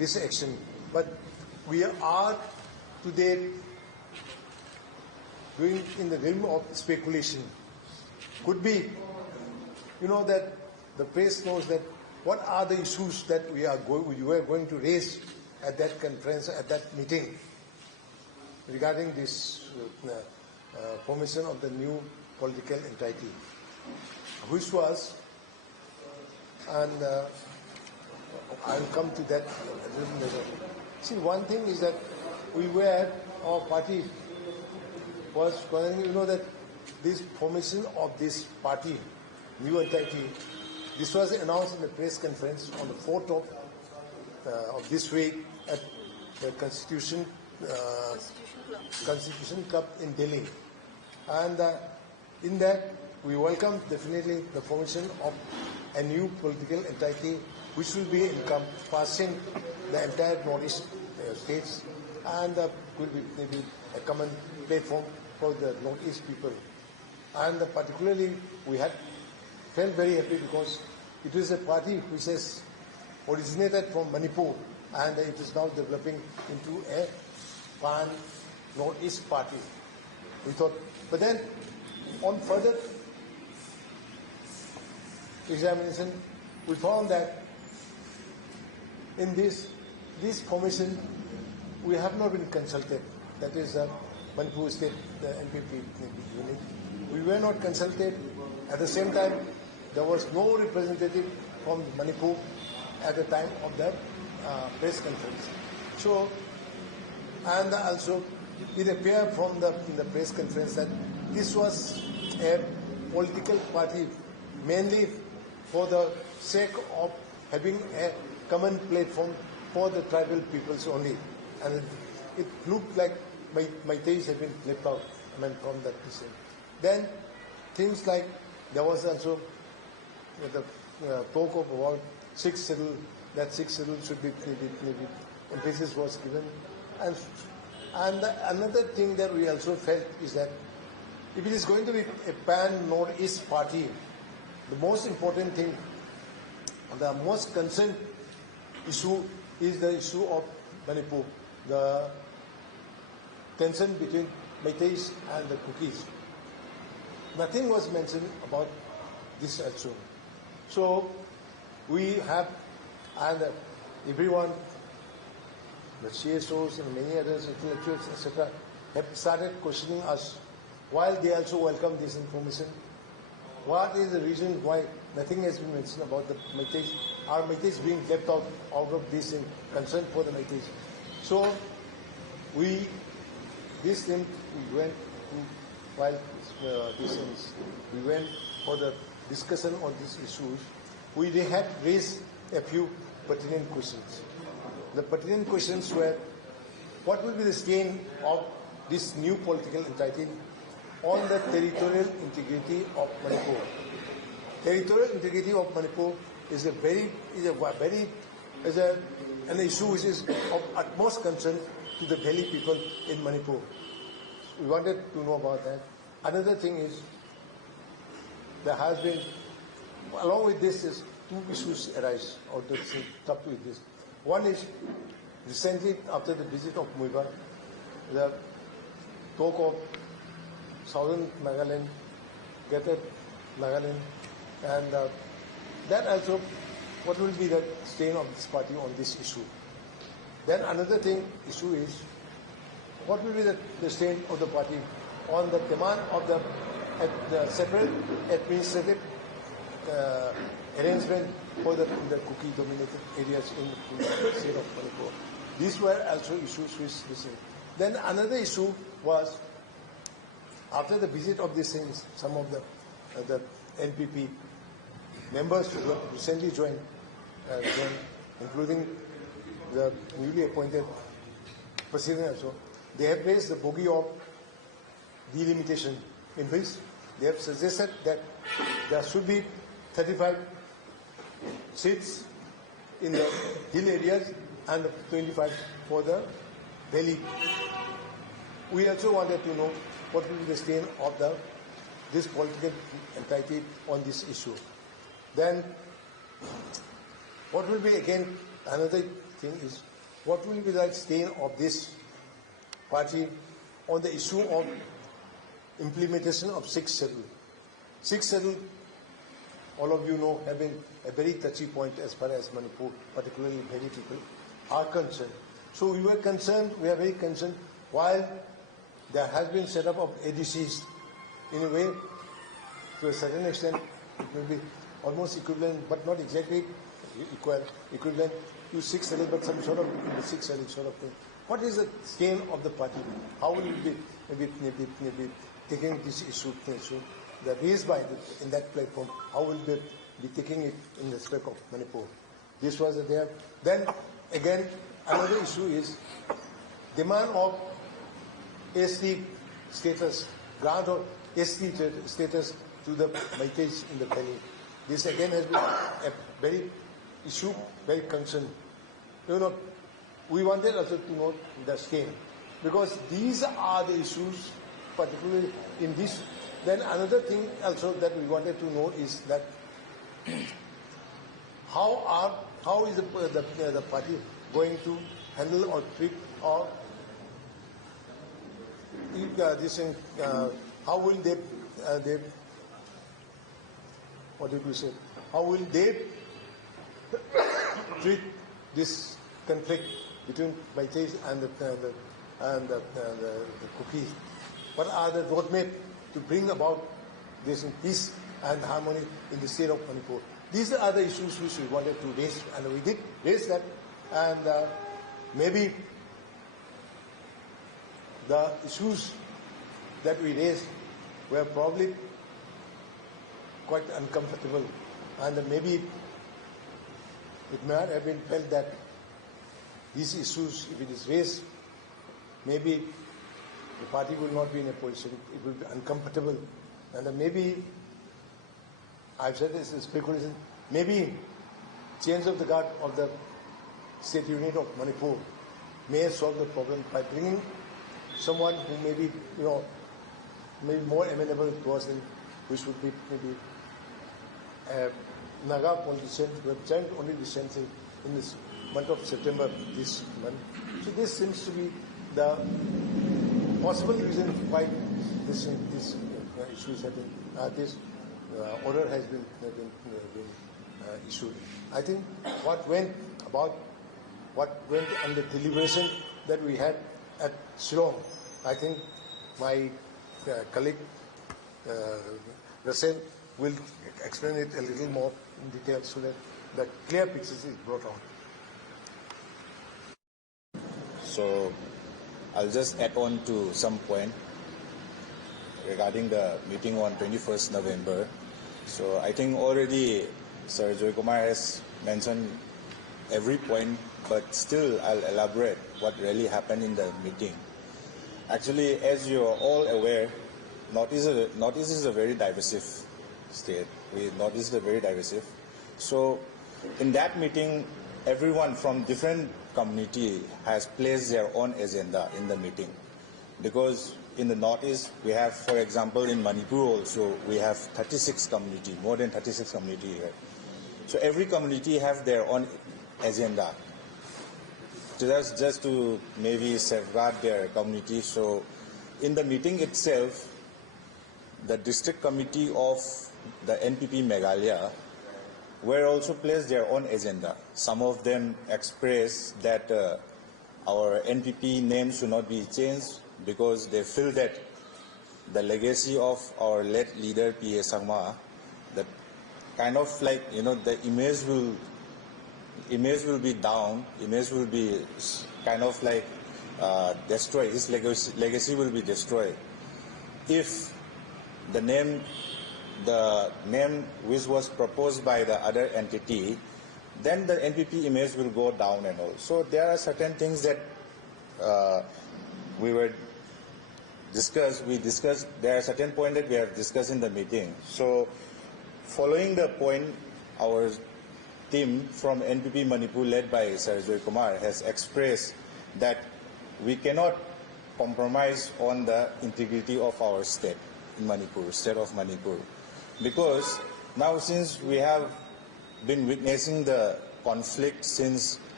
this action. But we are today doing in the realm of speculation. Could be, that the press knows that what are the issues that we were going to raise at that conference, at that meeting, regarding this formation of the new political entity, which was, and I'll come to that a little later. See, one thing is that our party was, that this formation of this party, new entity, this was announced in the press conference on the 4th of this week at the Constitution Club in Delhi. And in that, we welcome definitely the formation of a new political entity which will be encompassing the entire Northeast states, and will be maybe a common platform for the Northeast people. And particularly, we had felt very happy because it is a party which has originated from Manipur, and it is now developing into a pan-Northeast party. We thought, but then on further examination, we found that in this formation, we have not been consulted. That is Manipur State, the NPP unit. We were not consulted. At the same time, there was no representative from Manipur at the time of the press conference. So, and also it appeared from the press conference that this was a political party mainly for the sake of having a common platform for the tribal peoples only. And it looked like Meiteis had been left out from that decision. Then things like there was also the talk of about 6 schedule, that 6 schedule should be maybe emphasis was given. And another thing that we also felt is that if it is going to be a pan-Northeast party, the most important thing, the most concerned issue is the issue of Manipur, the tension between Meiteis and the Kukis. Nothing was mentioned about this also. So we have, and everyone, the CSOs and many others, intellectuals, etc., have started questioning us while they also welcome this information. What is the reason why nothing has been mentioned about the Meiteis? Are Meiteis being left out of this in concern for the Meiteis? So we went for the discussion on these issues. We had raised a few pertinent questions. The pertinent questions were, what will be the stain of this new political entity on the territorial integrity of Manipur? Territorial integrity of Manipur is an issue which is of utmost concern to the Delhi people in Manipur. We wanted to know about that. Another thing is, there has been, along with this, is 2 issues arise out of with this. One is, recently after the visit of Muiba, the talk of Southern Nagaland, Greater Nagaland, and that also, what will be the stain of this party on this issue? Then another issue is, what will be the stain of the party on the demand of the separate administrative arrangement for the Kuki-dominated areas in the state of Manipur. These were also issues which we said. Then another issue was, after the visit of these things, some of the NPP members who recently joined, including the newly appointed president also, they have raised the bogey of delimitation, in which they have suggested that there should be 35 seats in the hill areas and 25 for the valley. We also wanted to know what will be the stain of this political entity on this issue. Then, what will be again another thing is, what will be the stain of this party on the issue of implementation of 6th schedule? 6th schedule, all of you know, have been a very touchy point as far as Manipur, particularly many people, are concerned. So we were concerned, we are very concerned, while there has been set up of ADCs, in a way, to a certain extent, it will be almost equivalent, but not exactly equivalent to 6th schedule, but some sort of in the 6th schedule sort of thing. What is the stain of the party? How will it be maybe taking this issue that raised by in that platform? How will they be taking it in respect of Manipur? This was there. Then again, another issue is demand of ST status, grant of ST status to the Maitais in the valley. This again has been a very issue, very concern. You know, we wanted also to know the stain, because these are the issues, particularly in this. Then another thing also that we wanted to know is that how is the party going to handle or treat or this thing, how will they what did we say? How will they treat this conflict between Maitais and the Kukis? What are the roadmap to bring about this peace and harmony in the state of Manipur? These are the issues which we wanted to raise, and we did raise that. And maybe the issues that we raised were probably quite uncomfortable, and maybe it might have been felt that these issues, if it is raised, maybe the party will not be in a position, it will be uncomfortable, and maybe, I've said this is speculation, maybe change of the guard of the state unit of Manipur may solve the problem by bringing someone who may be, maybe more amenable towards them, which would be maybe a Naga politician who have joined only recently in this month of September this month. So this seems to be the possible reason why this issues have been, this order has been issued. I think what went on the deliberation that we had at Shillong, I think my colleague Russell will explain it a little more in detail so that the clear picture is brought out. So I'll just add on to some point regarding the meeting on 21st November. So I think already Sir Joykumar has mentioned every point, but still I'll elaborate what really happened in the meeting. Actually, as you are all aware, Northeast is a very divisive state. Northeast is very divisive. So in that meeting, everyone from different community has placed their own agenda in the meeting. Because in the Northeast, we have, for example, in Manipur also, we have 36 community, more than 36 community here. So every community have their own agenda. Just to maybe safeguard their community. So in the meeting itself, the district committee of the NPP Meghalaya were also placed their own agenda. Some of them expressed that our NPP name should not be changed because they feel that the legacy of our late leader P.A. Sangma, that kind of like, the image will be down, image will be kind of like destroyed, his legacy will be destroyed if the name which was proposed by the other entity, then the NPP image will go down and all. So there are certain things that we discussed, there are certain points that we have discussed in the meeting. So following the point, our team from NPP Manipur led by Sir Joykumar has expressed that we cannot compromise on the integrity of our state in Manipur, state of Manipur. Because now since we have been witnessing the conflict since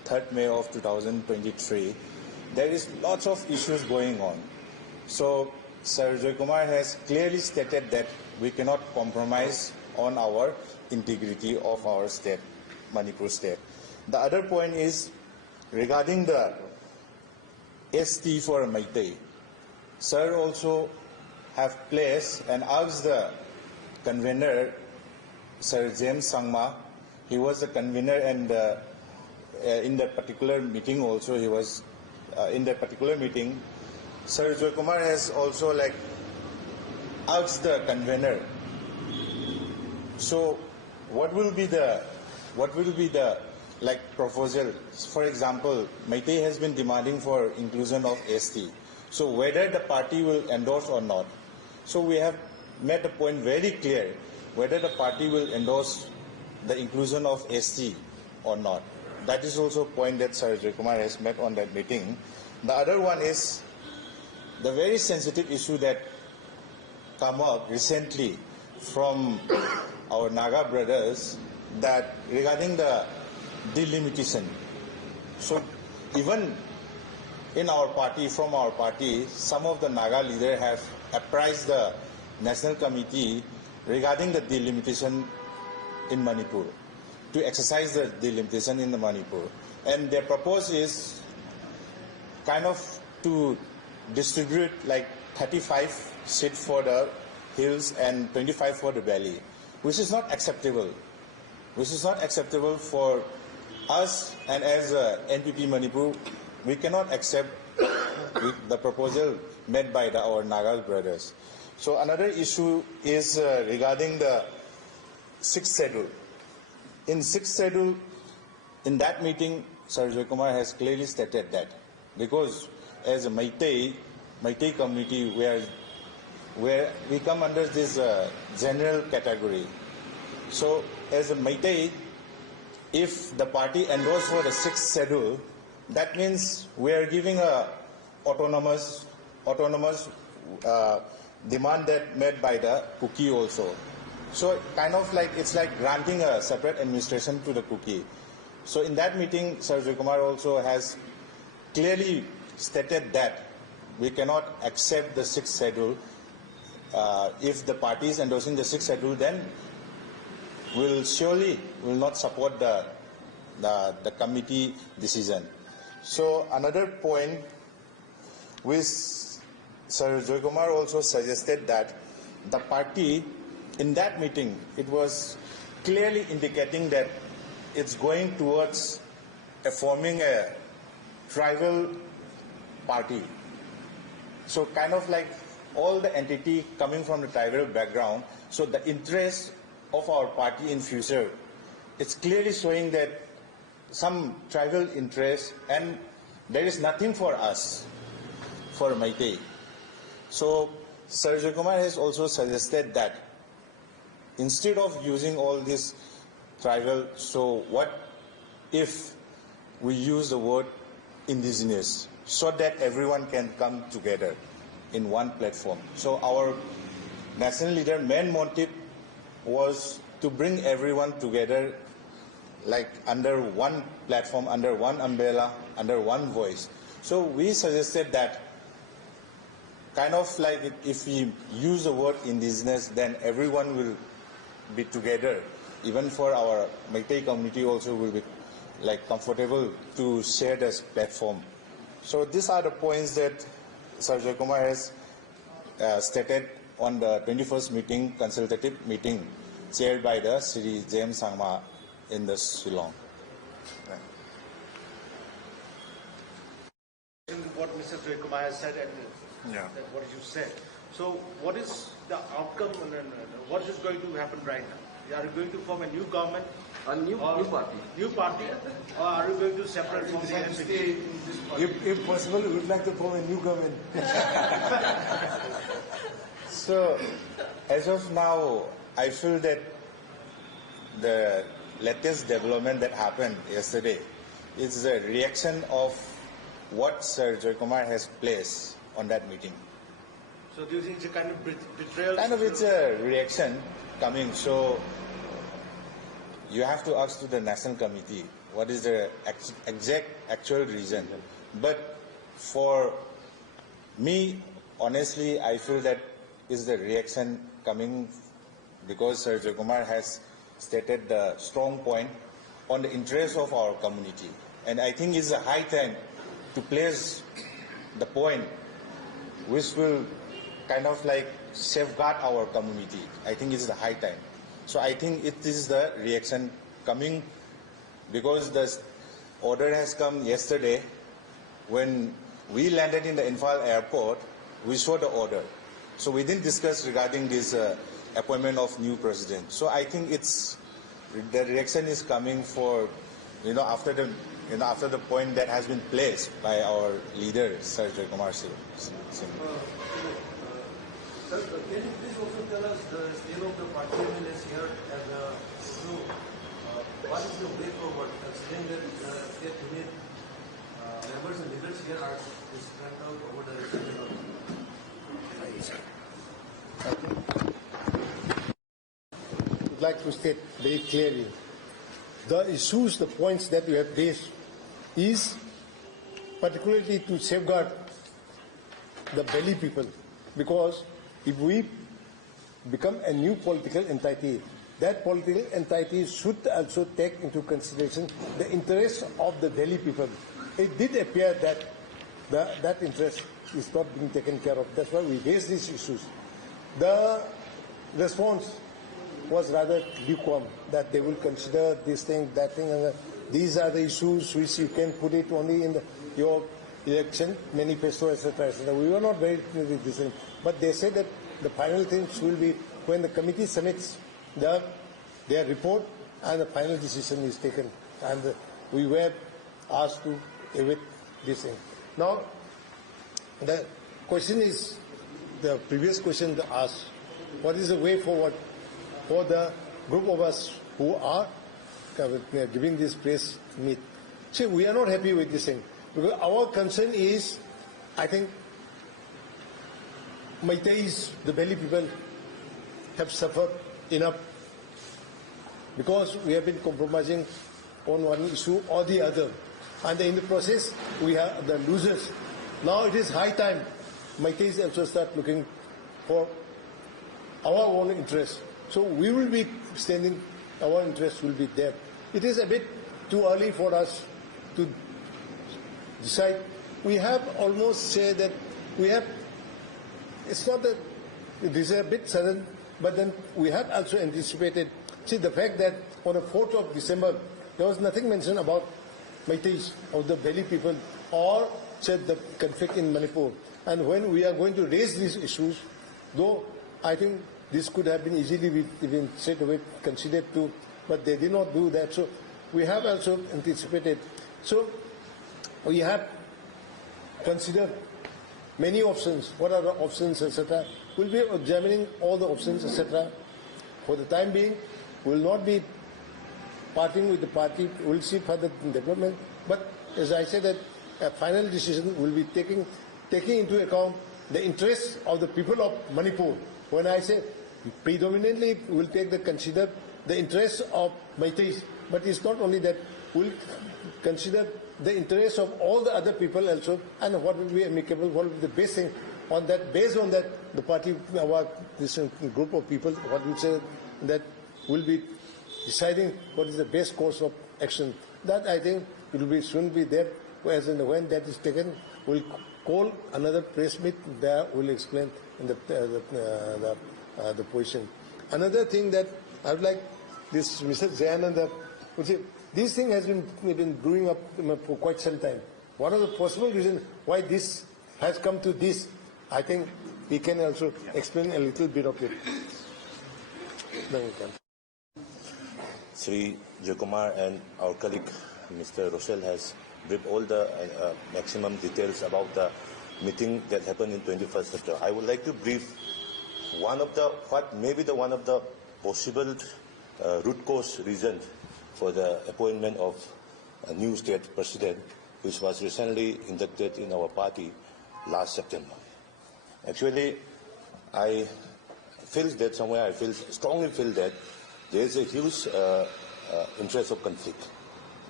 3rd May of 2023, there is lots of issues going on. So Sir Joykumar has clearly stated that we cannot compromise on our integrity of our state, Manipur state. The other point is regarding the ST for Meitei. Sir also have placed and asked the convener, Sir James Sangma. He was the convener, and in that particular meeting also he was in that particular meeting. Sir Joykumar has also asked the convener. So what will be the proposal? For example, Meitei has been demanding for inclusion of ST. So whether the party will endorse or not. So we have made the point very clear whether the party will endorse the inclusion of ST or not. That is also a point that Sir Joykumar has made on that meeting. The other one is the very sensitive issue that come up recently from our Naga brothers, that regarding the delimitation. So even in our party, from our party, some of the Naga leaders have apprised the National Committee regarding the delimitation in Manipur, to exercise the delimitation in the Manipur. And their proposal is kind of to distribute 35 seats for the hills and 25 for the valley, which is not acceptable. Which is not acceptable for us, and as NPP Manipur, we cannot accept the proposal made by our Naga brothers. So another issue is regarding the 6th schedule. In 6th schedule, in that meeting, Sir Joykumar has clearly stated that, because as a Meitei community, where we come under this general category. So as a Meitei, if the party endorses for the 6th schedule, that means we are giving a autonomous demand that made by the Kuki also. So kind of it's like granting a separate administration to the Kuki. So in that meeting, Sir Joykumar also has clearly stated that we cannot accept the 6th schedule. If the party is endorsing the 6th schedule, then we'll surely will not support the committee decision. So another point which Sir Joykumar also suggested, that the party in that meeting, it was clearly indicating that it's going towards forming a tribal party. So kind of all the entity coming from the tribal background. So the interest of our party in future, it's clearly showing that some tribal interest, and there is nothing for us, for Meitei. So Sir Joykumar has also suggested that instead of using all this tribal, so what if we use the word indigenous, so that everyone can come together in one platform. So our national leader main motive was to bring everyone together under one platform, under one umbrella, under one voice. So we suggested that kind of if we use the word indigenous, then everyone will be together. Even for our Meitei community also will be comfortable to share this platform. So these are the points that Sir Joykumar has stated on the 21st meeting, consultative meeting, chaired by the Sri James Sangma in the Shillong. What Mr. Joykumar has said and what you said. So what is the outcome and what is going to happen right now? Are you going to form a new government? A new party. New party? Or are you going to separate from the NPP? If possible, we would like to form a new government. So, as of now, I feel that the latest development that happened yesterday is a reaction of what Sir Joykumar has placed on that meeting. So do you think it's a kind of betrayal? Kind of, it's a reaction coming. So you have to ask to the National Committee what is the exact actual reason. But for me, honestly, I feel that is the reaction coming because Sir Joykumar has stated the strong point on the interest of our community. And I think it's a high time to place the point which will kind of like safeguard our community. I think it's the high time. So I think it is the reaction coming because the order has come yesterday. When we landed in the Imphal airport, we saw the order. So we didn't discuss regarding this appointment of new president. So I think the reaction is coming for, after the point that has been placed by our leader, Sir Joykumar Singh. Sir, can you please also tell us the state of the party is here and what is the way forward, considering that state unit members and leaders here are spread out over the region? I would like to state very clearly, the issues, the points that we have raised is particularly to safeguard the Belly people, because if we become a new political entity, that political entity should also take into consideration the interests of the Delhi people. It did appear that that interest is not being taken care of. That's why we raised these issues. The response was rather lukewarm, that they will consider this thing, that thing, and these are the issues which you can put it only in your election manifesto, etc., etc. We were not very distant, but they said that the final things will be when the committee submits their report and the final decision is taken. And we were asked to await this thing. Now, the question is, the previous question asked, what is the way forward for the group of us who are giving this press meet? See, we are not happy with this thing, because our concern is, I think, Meiteis, the Belly people, have suffered enough because we have been compromising on one issue or the other, and in the process we are the losers. Now it is high time Meiteis also start looking for our own interest. So we will be standing, our interest will be there. It is a bit too early for us to decide. We have almost said that we have, it's not that it is a bit sudden, but then we have also anticipated. See, the fact that on the 4th of December, there was nothing mentioned about Meiteis or the Belly people or said the conflict in Manipur. And when we are going to raise these issues, though I think this could have been easily even straight away considered too, but they did not do that. So we have also anticipated. So we have considered many options. What are the options, etc. We'll be examining all the options, etc. For the time being, we will not be parting with the party. We'll see further development. But as I said, that a final decision will be taking into account the interests of the people of Manipur. When I say predominantly, we will consider the interests of Meiteis. But it's not only that. We'll consider the interests of all the other people also, and what will be amicable, what will be the best thing. On that, based on that, the party, this group of people, what we say, that will be deciding what is the best course of action. That I think it will soon be there. As and when that is taken, we'll call another press meet. There we'll explain in the position. Another thing that I would like this Mr. Zayananda would say, this thing has been brewing up for quite some time. What are the possible reasons why this has come to this? I think he can also explain a little bit of it. Sri Joykumar and our colleague Mr. Rochelle has briefed all the maximum details about the meeting that happened in 21st September. I would like to brief one of the possible root cause reasons for the appointment of a new state president, which was recently inducted in our party last September. Actually, I strongly feel that there is a huge interest of conflict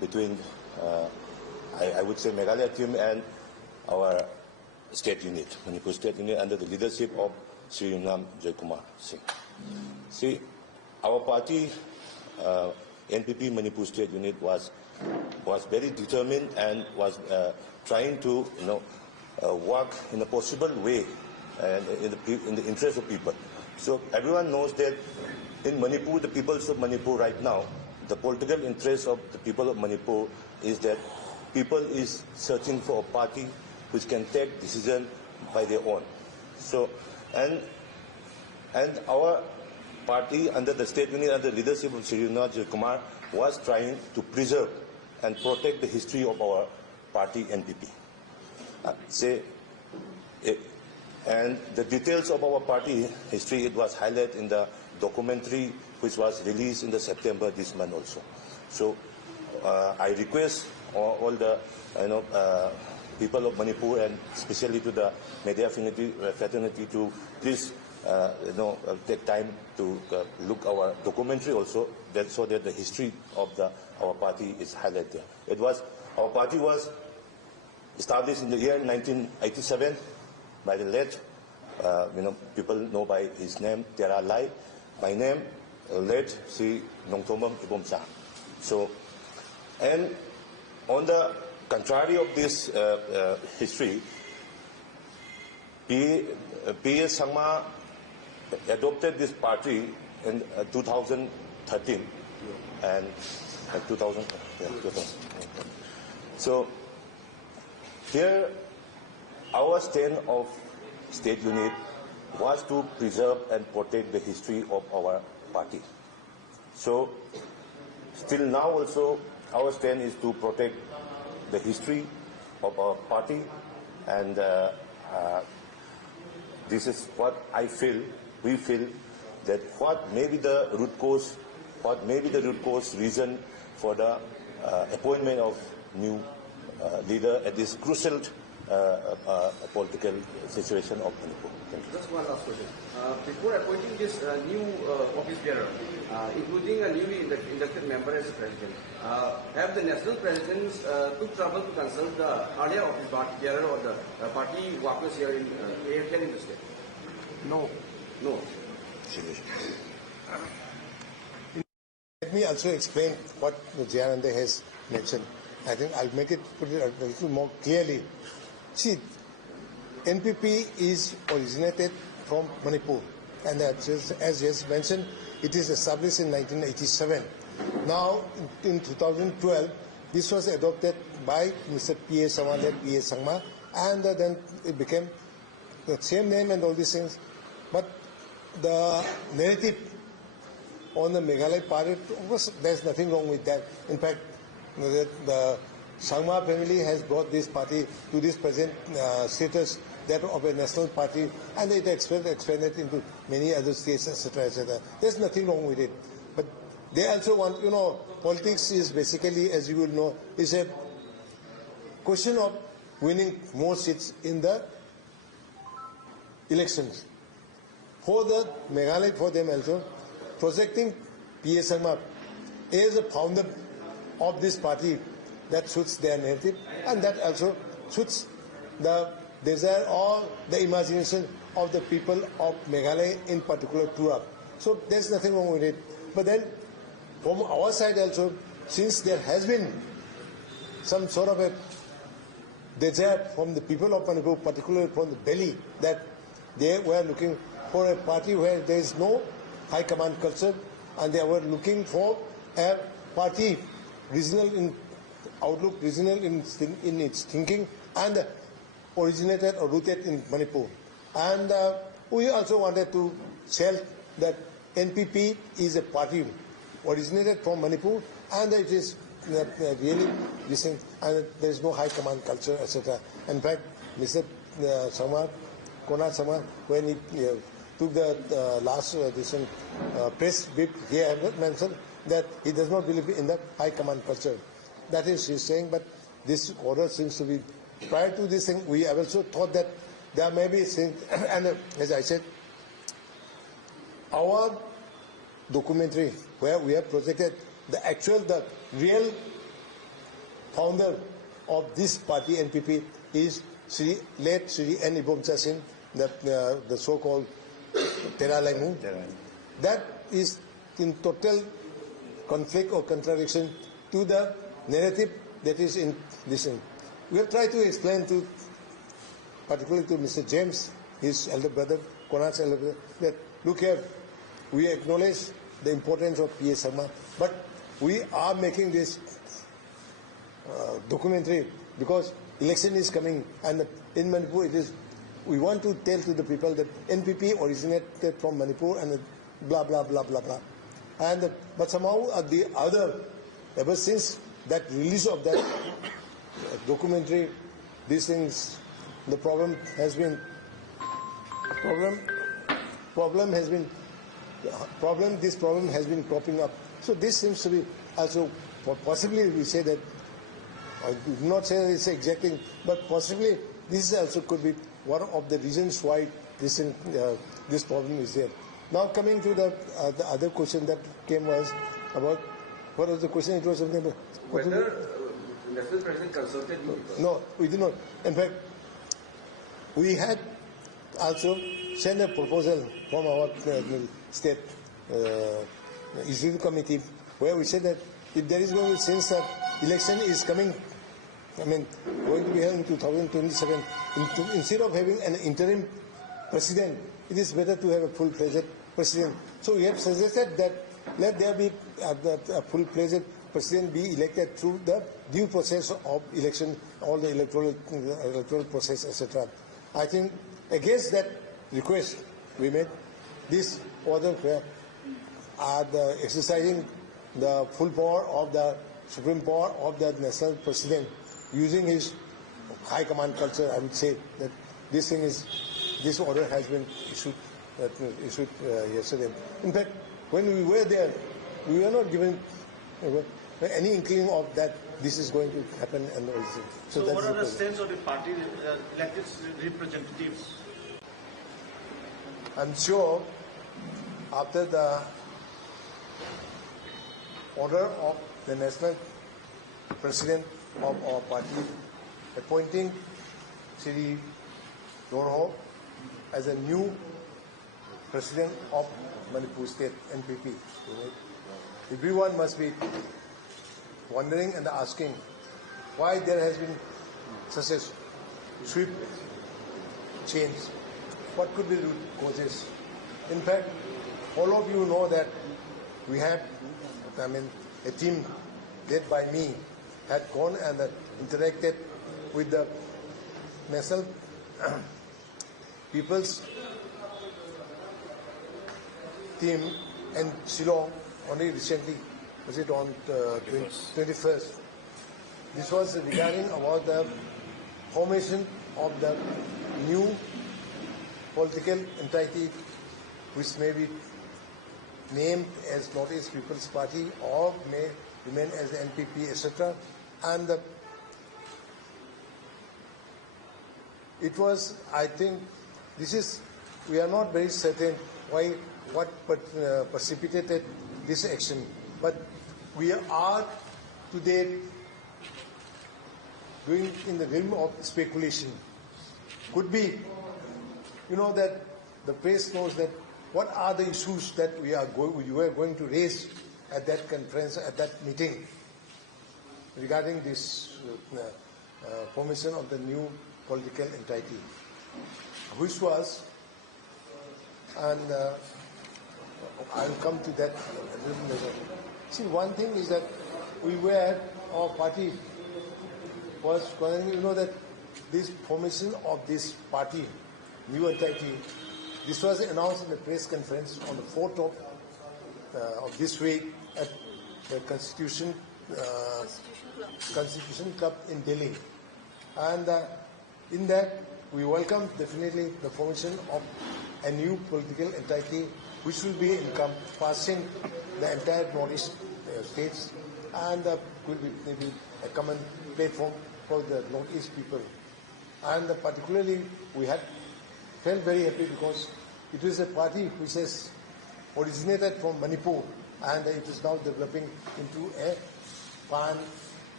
between, I would say, Meghalaya team and our state unit, Manipur state unit, under the leadership of Sri Joykumar Singh. See, our party, NPP Manipur state unit, was very determined and was trying to, work in a possible way and in the interest of people. So everyone knows that in Manipur, the peoples of Manipur right now, the political interest of the people of Manipur is that people is searching for a party which can take decision by their own. So, and our party under the state unit, under the leadership of Sri Joykumar, was trying to preserve and protect the history of our party NPP. And the details of our party history, it was highlighted in the documentary which was released in the September this month also. So I request all the people of Manipur, and especially to the media fraternity, to please take time to look our documentary also, so that the history of our party is highlighted there. Our party was established in the year 1987 by the late, people know by his name, Tera Lai. My name, late Sri Nongthomam Ibomsa. So, and on the contrary of this history, P.S. Sangma adopted this party in 2013 and 2000. So, here, our stand of state unit was to preserve and protect the history of our party. So, still now also, our stand is to protect the history of our party, and this is what we feel that what may be the root cause reason for the appointment of new leader at this crucial political situation of Manipur. Just one last question. Before appointing this new office bearer, including a newly inducted member as president, have the national presidents took trouble to consult the earlier office bearer or the party workers here in the state? No. No. Let me also explain what Jayananda has mentioned. I think I'll put it a little more clearly. See, NPP is originated from Manipur, and as just mentioned, it is established in 1987. Now, in 2012, this was adopted by Mr. P.A. Sangma, and then it became the same name and all these things. But the narrative on the Meghalaya party, of course, there's nothing wrong with that. In fact, the Sangma family has brought this party to this present status, that of a national party, and it expanded into many other states, etc., etc. There's nothing wrong with it. But they also want, politics is basically, as you will know, is a question of winning more seats in the elections. For the Meghalaya, for them also, projecting P.A. Sangma as a founder of this party, that suits their narrative, and that also suits the desire or the imagination of the people of Meghalaya, in particular Tura. So there's nothing wrong with it. But then, from our side also, since there has been some sort of a desire from the people of Manipur, particularly from the Delhi, that they were looking for a party where there is no high command culture, and they were looking for a party regional in outlook, regional in its thinking, and originated or rooted in Manipur. And we also wanted to tell that NPP is a party originated from Manipur, and it is really decent, and there is no high command culture, etc. In fact, Mr. Konar Samar, when he took the last press brief, he had mentioned that he does not believe in the high command culture. That is, he's saying, but this order seems to be, prior to this thing, we have also thought that there may be things, and as I said, our documentary, where we have projected the real founder of this party, NPP, is late Sri N. Ibomcha Singh, the so-called Teralaimu. That is in total conflict or contradiction to the narrative that is in this thing. We have tried to explain to, particularly to Mr. James, his elder brother, Konark's elder brother, that look here, we acknowledge the importance of P.S. Sharma, but we are making this documentary because election is coming, and in Manipur it is. We want to tell to the people that NPP originated from Manipur and blah blah blah blah blah, and but somehow the other, ever since that release of that documentary, these things, the problem has been this problem has been cropping up. So this seems to be also, possibly we say that, I do not say that it's exacting, but possibly this also could be one of the reasons why this problem is there. Now coming to the other question that came was about, what was the question? It was something about whether national president consulted you? No, we did not. In fact, we had also sent a proposal from our state executive committee, where we said that if there is going to, since that election is coming, going to be held in 2027, instead of having an interim president, it is better to have a full-fledged president. So we have suggested that let there be a full-fledged president be elected through the due process of election, all the electoral process, etc. I think against that request we made, this order where the exercising the full power of the supreme power of the national president, using his high command culture, I would say that this order has been issued yesterday. In fact, when we were there, we were not given any inkling of that this is going to happen and all this. So what are the sense of the party elected representatives? I'm sure after the order of the national president of our party appointing Shri Dorho as a new president of Manipur State NPP, everyone must be wondering and asking why there has been such a swift change. What could be the root causes? In fact, all of you know that we had, a team led by me had gone and interacted with the National People's team in Shillong only recently. Was it on 21st? This was regarding about the formation of the new political entity which may be named as Northeast People's Party or may remain as the NPP, etc. And it was, I think, we are not very certain what precipitated this action, but we are today going in the realm of speculation. Could be, that the press knows that what are the issues that you are going to raise at that conference, at that meeting, regarding this formation of the new political entity, which was, and I'll come to that a little later. See, one thing is that our party was, that this formation of this party, new entity, this was announced in the press conference on the 4th of this week at the Constitution Club in Delhi. And in that, we welcome definitely the formation of a new political entity which will be encompassing the entire Northeast states and will be maybe a common platform for the Northeast people. And particularly, we had felt very happy because it is a party which has originated from Manipur and it is now developing into a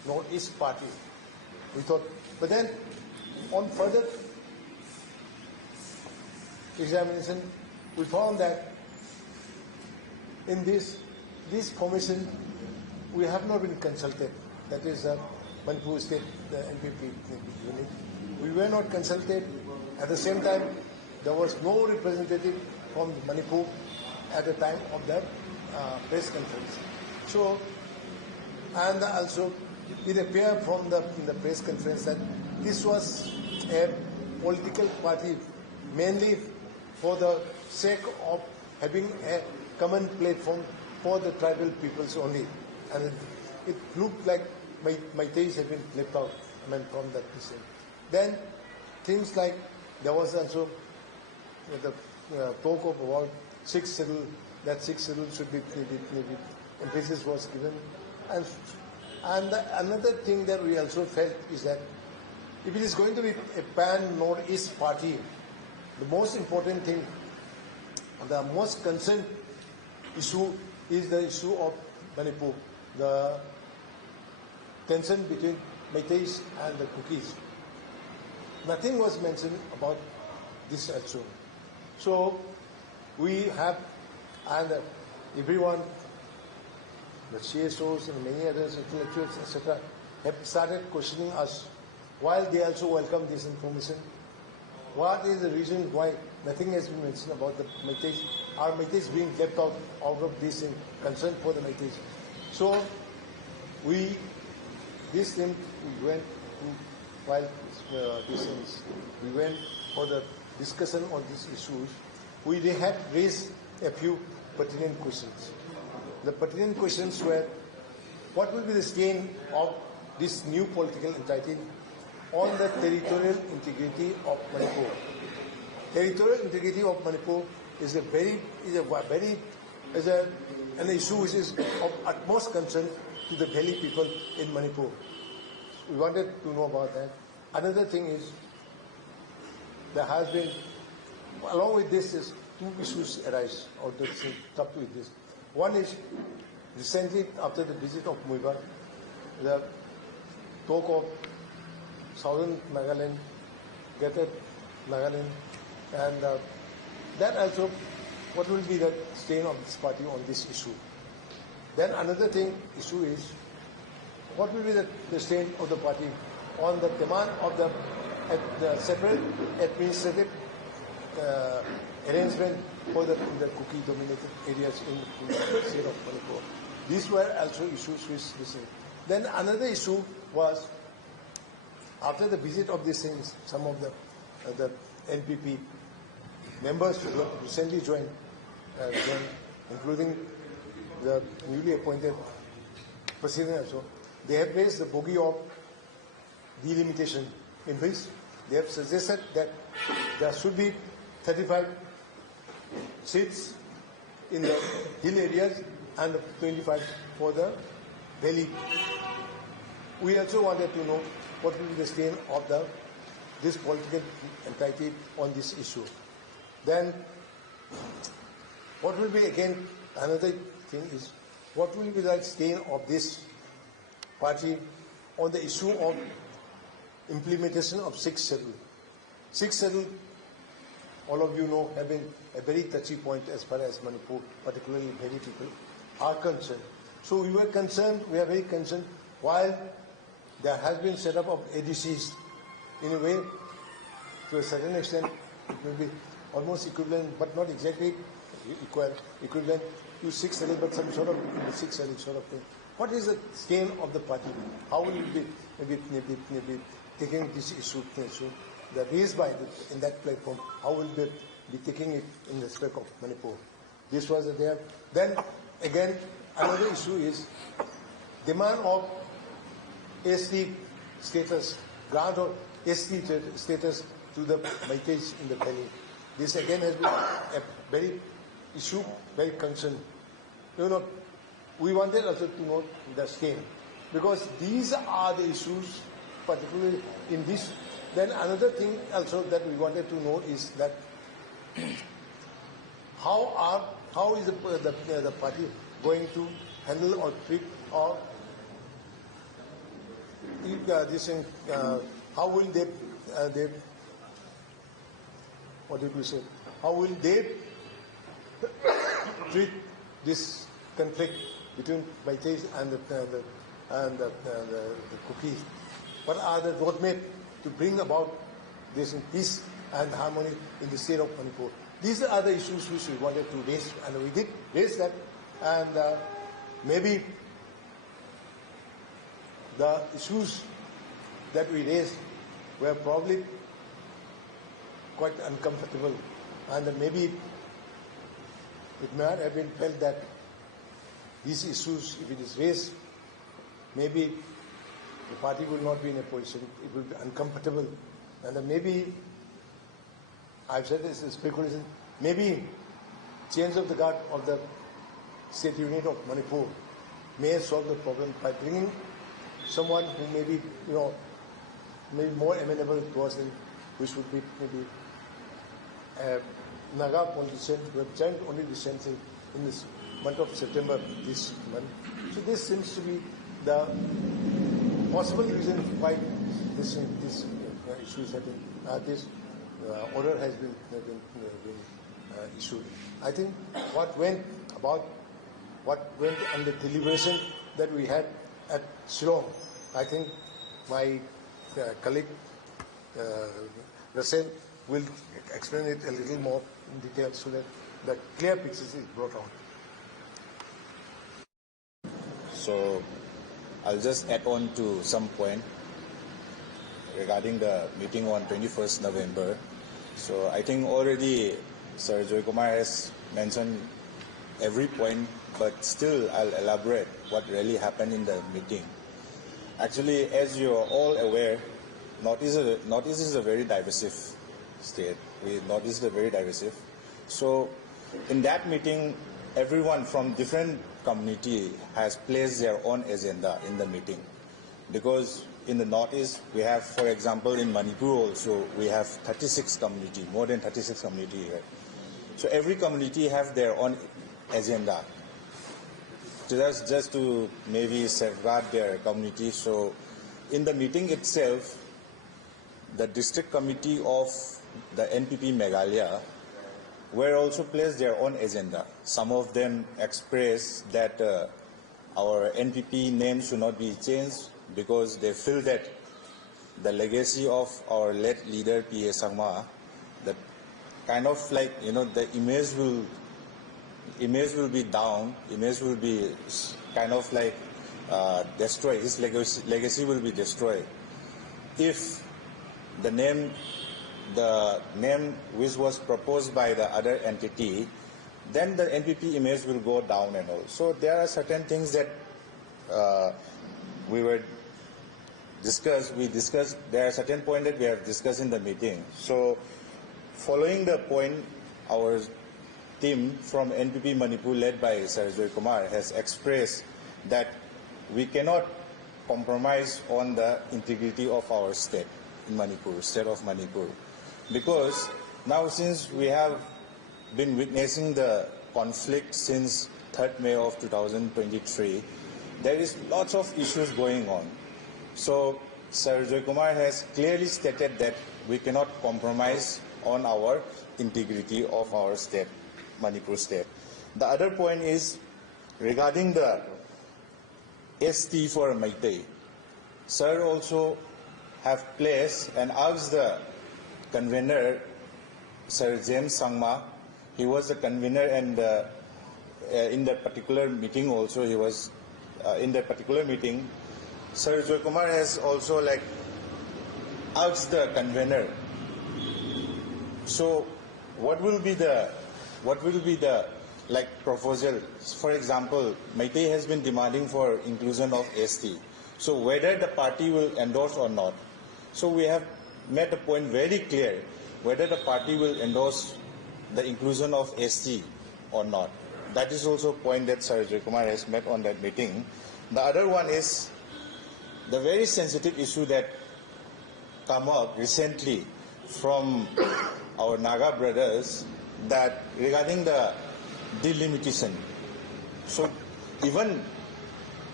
Northeast Party. We thought, but then on further examination, we found that in this commission, we have not been consulted. That is Manipur State, the NPP unit. We were not consulted. At the same time, there was no representative from Manipur at the time of that press conference. So, and also it appeared from in the press conference that this was a political party mainly for the sake of having a common platform for the tribal peoples only. And it looked like Meiteis have been left out from that decision. Then things like there was also the talk of about 6 schedule, that 6 schedule should be emphasis was given. And another thing that we also felt is that if it is going to be a pan-Northeast party, the most important thing, the most concerned issue is the issue of Manipur, the tension between Meiteis and the Kukis. Nothing was mentioned about this also. So we have, and everyone, the CSOs and many others, intellectuals, etc., have started questioning us while they also welcome this information. What is the reason why nothing has been mentioned about the Meiteis? Are Meiteis being left out of this in concern for the Meiteis? So we went for the discussion on these issues. We had raised a few pertinent questions. The pertinent questions were, what will be the stain of this new political entity on the territorial integrity of Manipur? Territorial integrity of Manipur is an issue which is of utmost concern to the valley people in Manipur. We wanted to know about that. Another thing is, there has been, along with this, is 2 issues arise out of up with this. One is, recently after the visit of Muibar, the talk of Southern Nagaland, Greater Nagaland, and that also, what will be the stain of this party on this issue? Then another issue is, what will be the stain of the party on the demand of the separate administrative arrangement for the Kuki-dominated areas in the state of Manipur. These were also issues which this. Then another issue was, after the visit of these things, some of the NPP members who recently joined, including the newly appointed president also, they have raised the bogey of delimitation, in which they have suggested that there should be 35 seats in the hill areas and 25 for the valley. We also wanted to know what will be the stain of this political entity on this issue. Then, what will be, again, another thing is, what will be the stain of this party on the issue of implementation of 6th schedule. 6th schedule, all of you know, have been a very touchy point as far as Manipur, particularly valley people, are concerned. So we are very concerned, while there has been set up of ADCs, in a way, to a certain extent, it will be almost equivalent, but not exactly equivalent to 6th schedule, but some sort of 6th schedule sort of thing. What is the stain of the party? How will it be maybe taking this issue that raised by in that platform? How will they be taking it in respect of Manipur? This was there. Then again, another issue is demand of ST status, grant of ST status to the Meiteis in the valley. This again has been a very concern. You know, we wanted also to note the stain, because these are the issues, particularly in this. Then another thing also that we wanted to know is that how is the party going to handle or treat or how will they what did we say? How will they treat this conflict between Meiteis and the Kuki? What are the roadmap to bring about this peace and harmony in the state of Manipur? These are the issues which we wanted to raise, and we did raise that. And maybe the issues that we raised were probably quite uncomfortable, and maybe it might have been felt that these issues, if it is raised, maybe the party will not be in a position, it will be uncomfortable, and maybe, I've said this is speculation, maybe change of the guard of the state unit of Manipur may solve the problem by bringing someone who may be, maybe more amenable to us, than which would be maybe a Naga politician who have joined only recently in this month of September this month. So this seems to be the possible reason why this issues have been, this order has been issued. I think what went on the deliberation that we had at Shillong, I think my colleague Russell will explain it a little more in detail so that the clear picture is brought out. So I'll just add on to some point regarding the meeting on 21st November. So I think already Sir Joykumar has mentioned every point, but still I'll elaborate what really happened in the meeting. Actually, as you are all aware, Northeast is a very divisive state. Northeast is very divisive. So in that meeting, everyone from different community has placed their own agenda in the meeting. Because in the Northeast, we have, for example, in Manipur also, we have 36 community, more than 36 community here. So every community have their own agenda. So that's just to maybe safeguard their community. So in the meeting itself, the district committee of the NPP Meghalaya were also placed their own agenda. Some of them expressed that our NPP name should not be changed because they feel that the legacy of our late leader P.A. Sangma, that kind of like, the image will be down, image will be kind of like destroyed, his legacy will be destroyed if the name which was proposed by the other entity, then the NPP image will go down and all. So there are certain things that we discussed, there are certain points that we have discussed in the meeting. So following the point, our team from NPP Manipur led by Sir Joykumar has expressed that we cannot compromise on the integrity of our state in Manipur, state of Manipur. Because now since we have been witnessing the conflict since 3rd May of 2023, there is lots of issues going on. So Sir Joykumar has clearly stated that we cannot compromise on our integrity of our state, Manipur state. The other point is regarding the ST for Meitei. Sir also have placed and asked the convener, Sir James Sangma. He was the convener, and in that particular meeting also, he was in that particular meeting. Sir Joykumar has also asked the convener. So, what will be the proposal? For example, Meitei has been demanding for inclusion of ST. So, whether the party will endorse or not. So, we have made the point very clear whether the party will endorse the inclusion of ST or not. That is also a point that Sir Joykumar has made on that meeting. The other one is the very sensitive issue that come up recently from our Naga brothers, that regarding the delimitation. So even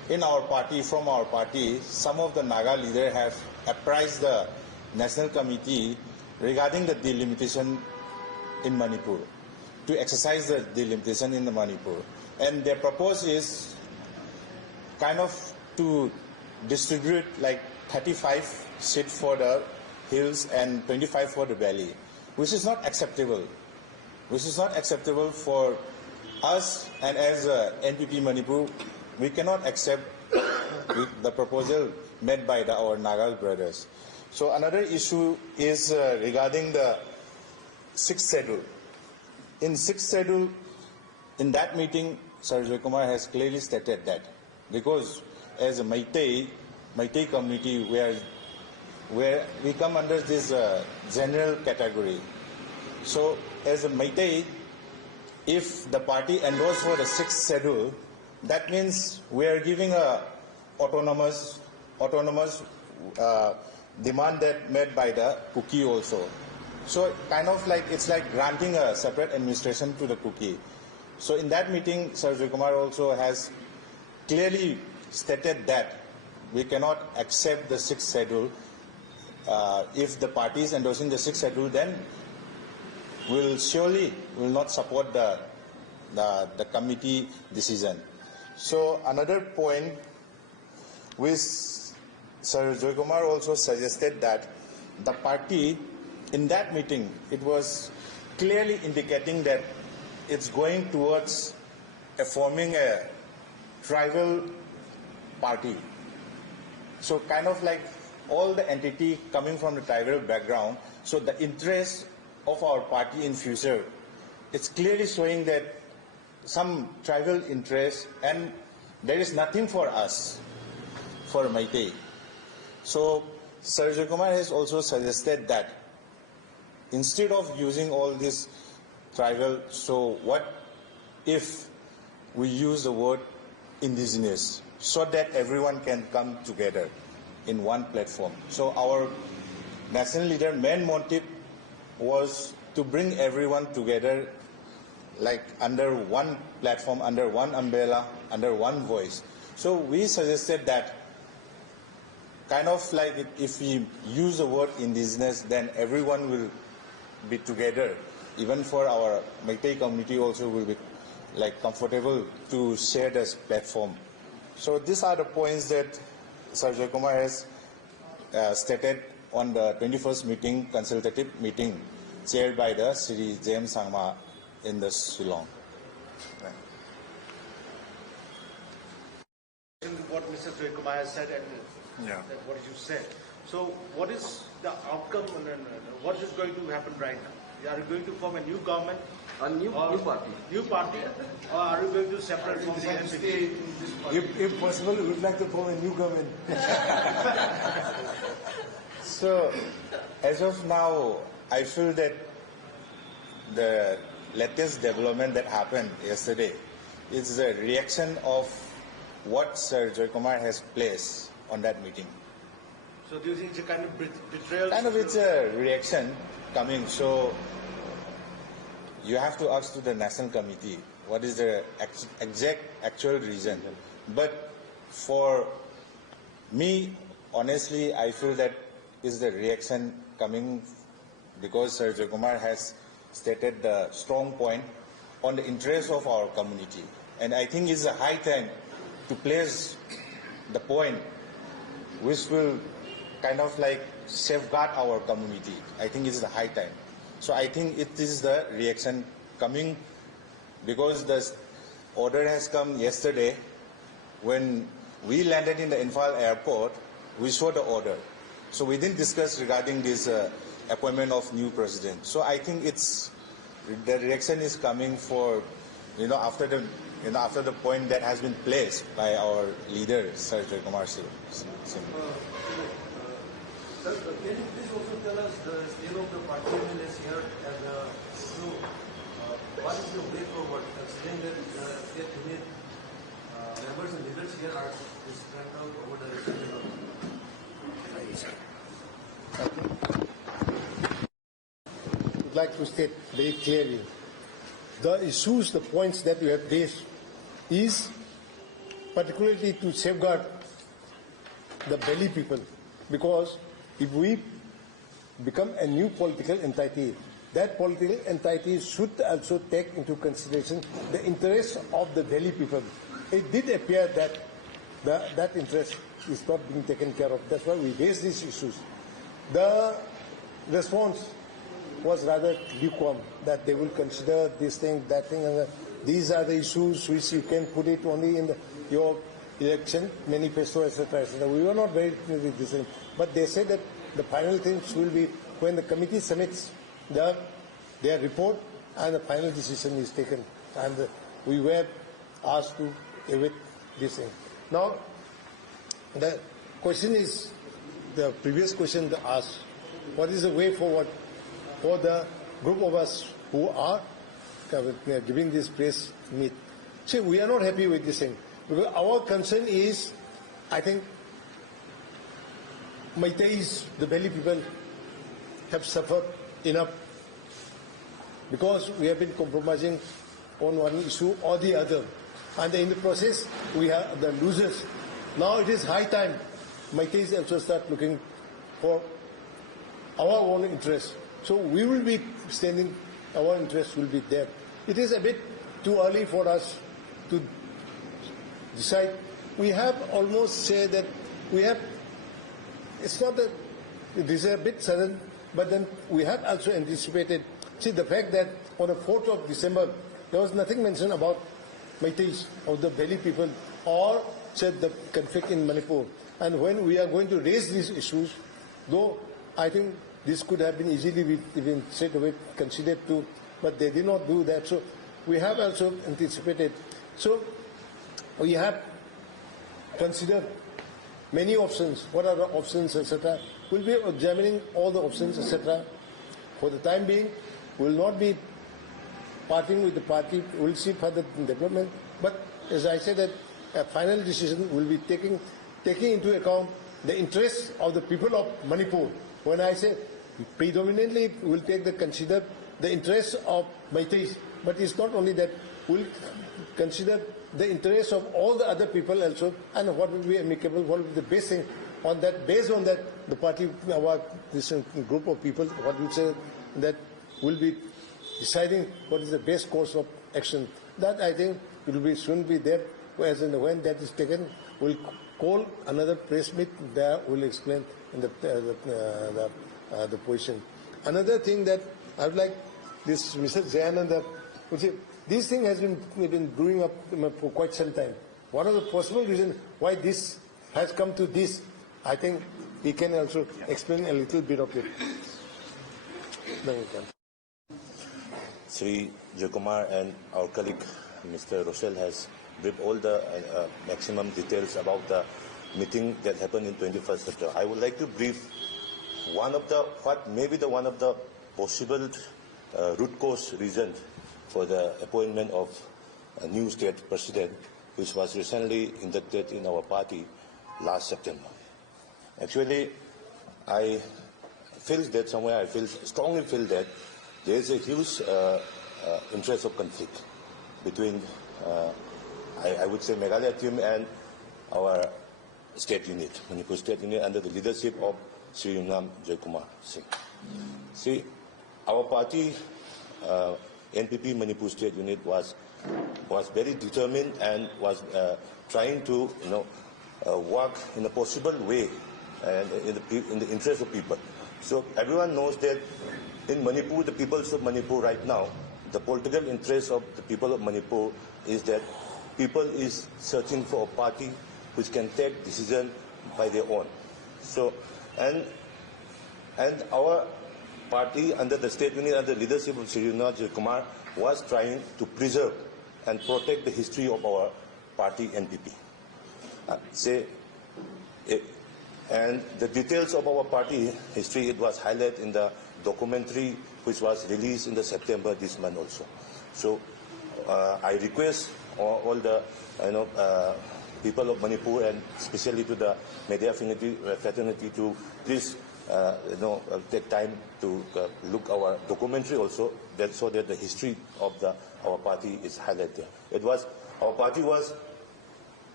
in our party, from our party, some of the Naga leaders have apprised the National Committee regarding the delimitation in Manipur, to exercise the delimitation in the Manipur. And their proposal is kind of to distribute like 35 seats for the hills and 25 for the valley, which is not acceptable. Which is not acceptable for us, and as NPP Manipur, we cannot accept the proposal made by our Naga brothers. So another issue is regarding the 6th schedule. In 6th schedule, in that meeting, Sir Joykumar has clearly stated that, because as a Meitei community, where we come under this general category. So as a Meitei, if the party endorses for the 6th schedule, that means we are giving a autonomous demand that made by the Kuki also. So kind of like, it's like granting a separate administration to the Kuki. So in that meeting, Sir Joykumar also has clearly stated that we cannot accept the 6th schedule. If the party is endorsing the 6th schedule, then we'll surely will not support the committee decision. So another point which Sir Joykumar also suggested, that the party in that meeting, it was clearly indicating that it's going towards forming a tribal party. So kind of like all the entity coming from the tribal background, so the interest of our party in future, it's clearly showing that some tribal interest, and there is nothing for us, for Meitei. So Sir Joykumar has also suggested that instead of using all this tribal, so what if we use the word indigenous, so that everyone can come together in one platform. So our national leader main motive was to bring everyone together, like under one platform, under one umbrella, under one voice. So we suggested that kind of like if we use the word indigenous, then everyone will be together. Even for our Meitei community also will be like comfortable to share this platform. So these are the points that Sir Joykumar has stated on the 21st meeting, consultative meeting, chaired by the Sri James Sangma in the Shillong. What Mr. Joykumar has said and what you said. So what is the outcome and what is going to happen right now? Are you going to form a new government? A new party. New party? Or are you going to separate from the NPP? If possible, we would like to form a new government. So, as of now, I feel that the latest development that happened yesterday is a reaction of what Sir Joykumar has placed on that meeting. So do you think it's a kind of betrayal? Kind of, it's a reaction coming. So you have to ask to the National Committee what is the exact actual reason. But for me, honestly, I feel that is the reaction coming because Sir Joykumar has stated the strong point on the interest of our community. And I think it's a high time to place the point which will kind of like safeguard our community. I think it's the high time. So I think it is the reaction coming because the order has come yesterday. When we landed in the Imphal airport, we saw the order. So we didn't discuss regarding this appointment of new president. So I think it's the reaction is coming for, after the point that has been placed by our leader, Sir Joykumar Singh. Sir, can you please also tell us the state of the party MLAs here and what is the way forward, considering that state unit members and leaders here are spread out over the region? I would like to state very clearly the issues, the points that we have raised is particularly to safeguard the Delhi people, because if we become a new political entity, that political entity should also take into consideration the interests of the Delhi people. It did appear that that interest is not being taken care of. That's why we raised these issues. The response was rather lukewarm, that they will consider this thing, that thing, and these are the issues which you can put it only in your election manifesto, etc., etc. We were not very clear with this thing, but they said that the final things will be when the committee submits their report and the final decision is taken, and we were asked to await this thing. Now, the question is, the previous question asked, what is the way forward for the group of us who are giving this press meet? See, we are not happy with this thing, because our concern is, I think, Meiteis, the Delhi people, have suffered enough, because we have been compromising on one issue or the other, and in the process we are the losers. Now it is high time Meiteis also start looking for our own interests. So we will be standing, our interests will be there. It is a bit too early for us to decide. We have almost said that we have, it's not that it is a bit sudden, but then we have also anticipated. See, the fact that on the 4th of December, there was nothing mentioned about Meiteis, of the Delhi people, or said the conflict in Manipur. And when we are going to raise these issues, though I think this could have been easily been straight away considered too, but they did not do that. So we have also anticipated. So we have considered many options. What are the options, etc.? We'll be examining all the options, etc. For the time being, we will not be parting with the party. We'll see further development. But as I said, that a final decision will be taking into account the interests of the people of Manipur. When I say predominantly, we'll consider the interests of Meiteis, but it's not only that. We'll consider the interests of all the other people also, and what will be amicable, what will be the best thing. On that, based on that, the party, this group of people, what we say, that will be deciding what is the best course of action. That I think it will be soon be there. As and when that is taken, we'll call another press meet. There we'll explain in the position. Another thing that I would like this Mr. Jayananda would say, this thing has been brewing up for quite some time. What are the possible reasons why this has come to this? I think he can also explain a little bit of it. Sri Joykumar and our colleague Mr. Rochelle has briefed all the maximum details about the meeting that happened in 21st September. I would like to brief one of the possible root cause reasons for the appointment of a new state president, which was recently inducted in our party last September. Actually, I strongly feel that there is a huge interest of conflict between, I would say, Meghalaya team and our state unit, Manipur state unit, under the leadership of Sri Joykumar Singh. See, our party, NPP Manipur state unit, was very determined and was trying to, work in a possible way and in the interest of people. So everyone knows that in Manipur, the peoples of Manipur right now, the political interest of the people of Manipur is that people is searching for a party which can take decision by their own. So, and our party under the state unit, under the leadership of Sri Joykumar, was trying to preserve and protect the history of our party NPP. And the details of our party history, it was highlighted in the documentary which was released in the September this month also. So I request all the people of Manipur, and especially to the media fraternity, to please take time to look our documentary also, so that the history of our party is highlighted. Our party was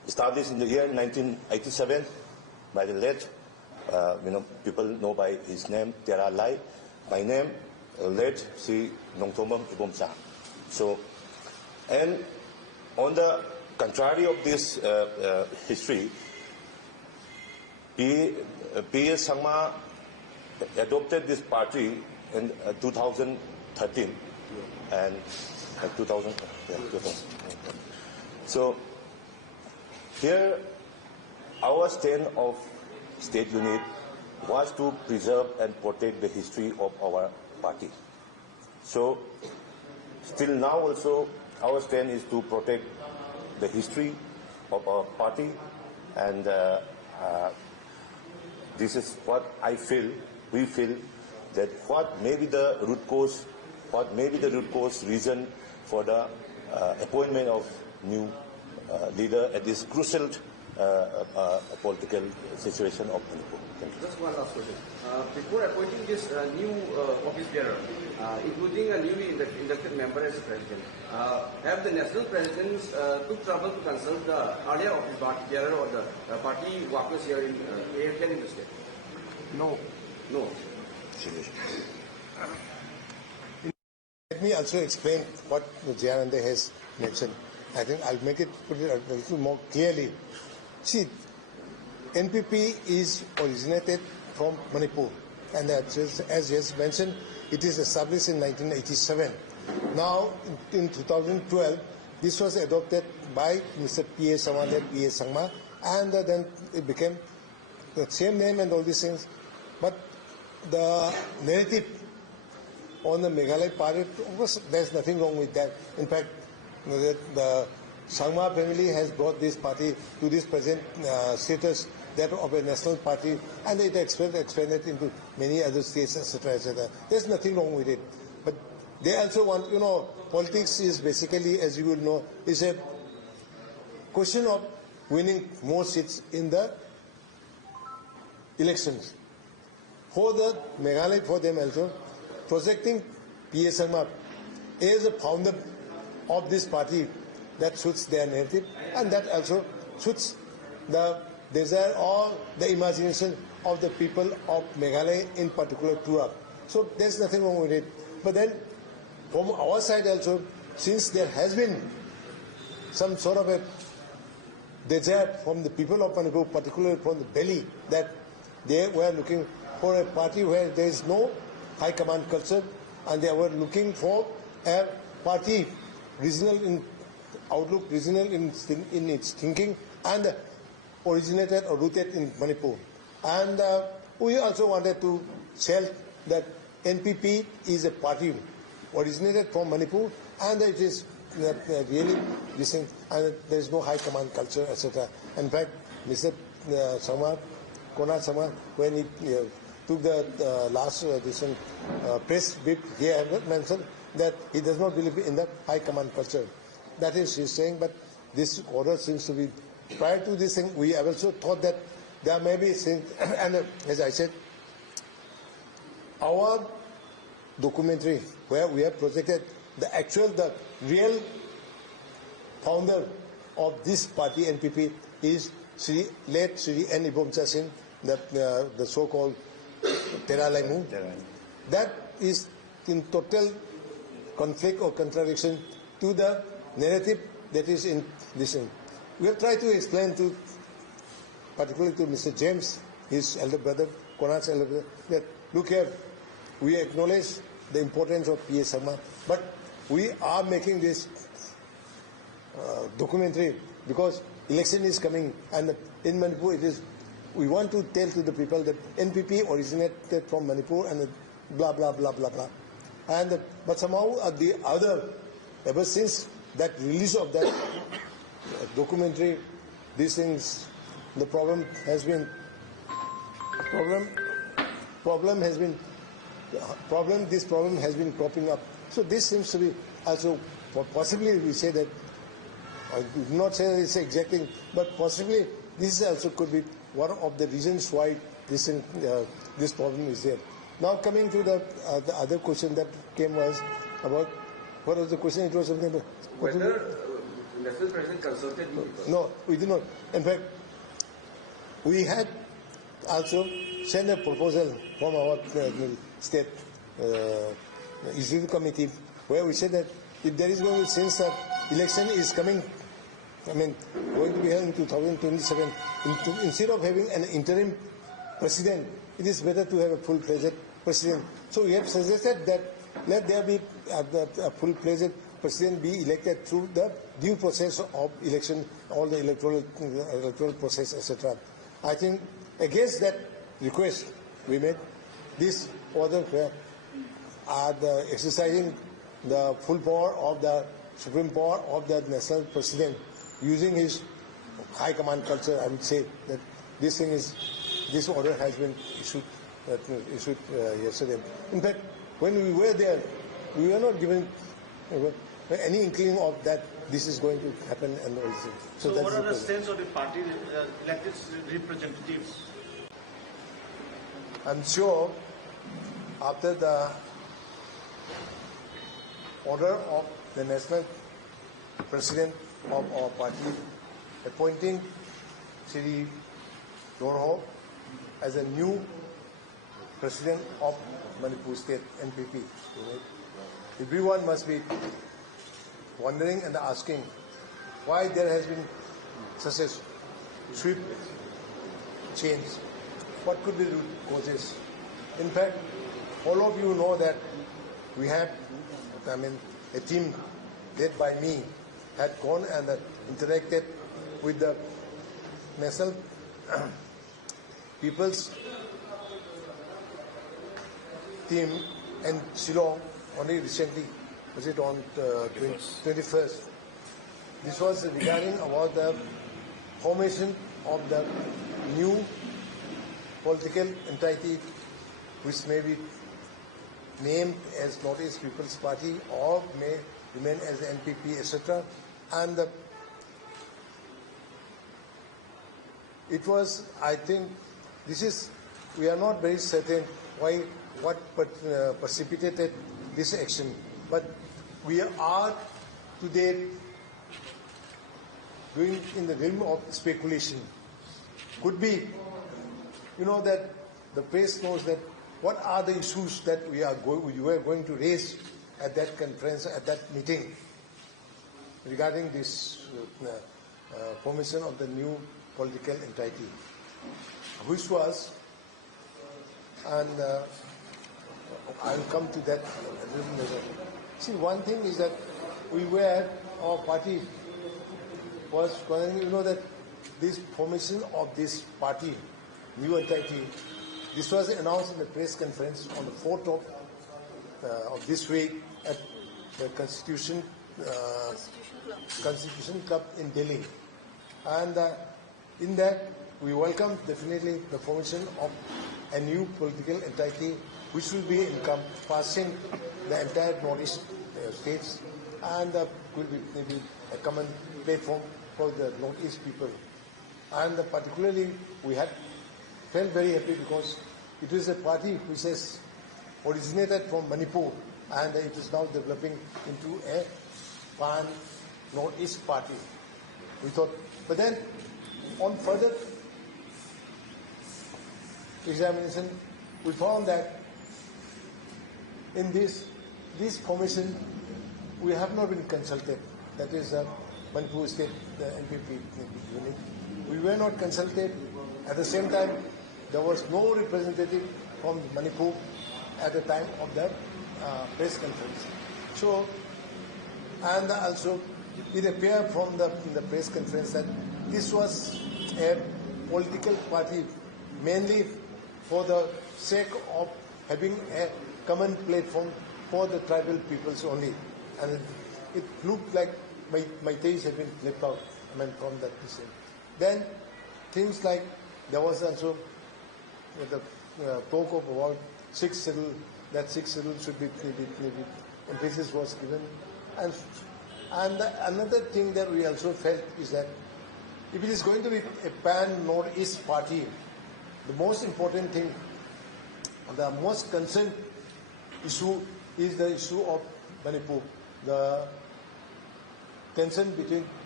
established in the year 1987 by the late, people know by his name, Tera Lai. My name, late Sri Naoremthong Ibomsa. So, and on the contrary of this history, P.S. Sangma adopted this party in 2013 and 2000. So here our stand of state unit was to preserve and protect the history of our party. So still now also our stand is to protect the history of our party, and this is what we feel that what may be the root cause reason for the appointment of new leader at this crucial political situation of Manipur. Just one last question. Before appointing this new office bearer, including a newly inducted member as president, have the national presidents took trouble to consult the earlier office bearer or the party workers here in the state? No. No. Let me also explain what Jayanande has mentioned. I think I'll put it a little more clearly. See, NPP is originated from Manipur, and as just mentioned, it is established in 1987. Now, in 2012, this was adopted by Mr. P.A. Sangma, and then it became the same name and all these things. But the narrative on the Meghalaya party, of course, there's nothing wrong with that. In fact, the Sangma family has brought this party to this present status, that of a national party, and it expanded into many other states, etc., etc. There's nothing wrong with it. But they also want, politics is basically, as you will know, is a question of winning more seats in the elections. For the Meghalaya, for them also, projecting P.A. Sangma as a founder of this party, that suits their narrative, and that also suits the desire or the imagination of the people of Meghalaya, in particular Tura. So there's nothing wrong with it. But then from our side also, since there has been some sort of a desire from the people of Manipur, particularly from the Delhi, that they were looking for a party where there is no high command culture, and they were looking for a party regional in outlook, regional in its thinking, and originated or rooted in Manipur. And we also wanted to tell that NPP is a party originated from Manipur, and it is really listening, and there is no high command culture, etc. In fact, Mr. Konar Sangma, when he took the last press bit, he had mentioned that he does not believe in the high command culture. That is, he's saying, but this order seems to be, prior to this thing, we have also thought that there may be things, and as I said, our documentary where we have projected the real founder of this party, NPP, is late Sri N. Ibomsa Singh, the so-called Tera Lai Mu. That is in total conflict or contradiction to the narrative that is in this thing. We have tried to explain to, particularly to Mr. James, his elder brother, Konar's elder brother, that look here, we acknowledge the importance of P.A. Sangma, but we are making this documentary because election is coming, and in Manipur we want to tell to the people that NPP originated from Manipur and blah blah blah blah blah. And but somehow the other, ever since that release of that documentary, these things, the problem has been cropping up. So this seems to be also, possibly we say that, I do not say that it's exacting, but possibly this also could be one of the reasons why this problem is there. Now coming to the other question that came was about, what was the question? It was something about whether national president consulted you people? No, we did not. In fact, we had also sent a proposal from our state executive committee where we said that if there is going to, since the election is coming, going to be held in 2027, instead of having an interim president, it is better to have a full-fledged president. So we have suggested that let there be a full-fledged president be elected through the due process of election, all the electoral process, etc. I think against that request we made this order where the exercising the full power of the supreme power of the national president using his high command culture. I would say that this order has been issued yesterday. In fact, when we were there, we were not given any inkling of that this is going to happen and all this. So what are the sense of the party elected representatives? I'm sure after the order of the national president of our party appointing Shri Dorho as a new president of Manipur State NPP, everyone must be wondering and asking why there has been such a swift change. What could be the root causes? In fact, all of you know that we had, a team led by me had gone and interacted with the National People's team in Shillong only recently. Was it on 21st? This was regarding about the formation of the new political entity which may be named as Northeast People's Party or may remain as the NPP, etc. And it was, I think, we are not very certain what precipitated this action, but we are today doing in the realm of speculation. Could be, that the press knows that what are the issues that we were going to raise at that conference, at that meeting, regarding this formation of the new political entity, which was, and I'll come to that a little later. See, one thing is that our party was, that this formation of this party, new entity, this was announced in the press conference on the 4th of this week at the Constitution Club in Delhi. And in that, we welcome definitely the formation of a new political entity which will be encompassing the entire Northeast states and will be maybe a common platform for the Northeast people. And particularly, we had felt very happy because it is a party which has originated from Manipur and it is now developing into a pan-Northeast party. We thought, but then on further examination, we found that in this formation, we have not been consulted. That is Manipur State, the NPP unit. We were not consulted. At the same time, there was no representative from Manipur at the time of that press conference. So, and also it appeared from the press conference that this was a political party mainly for the sake of having a common platform for the tribal peoples only. And it looked like Maitais had been left out from that decision. Then things like there was also the talk of about 6 schedule, that 6 schedule should be maybe emphasis was given. And another thing that we also felt is that if it is going to be a pan-Northeast party, the most important thing, the most concerned issue is the issue of Manipur, the tension between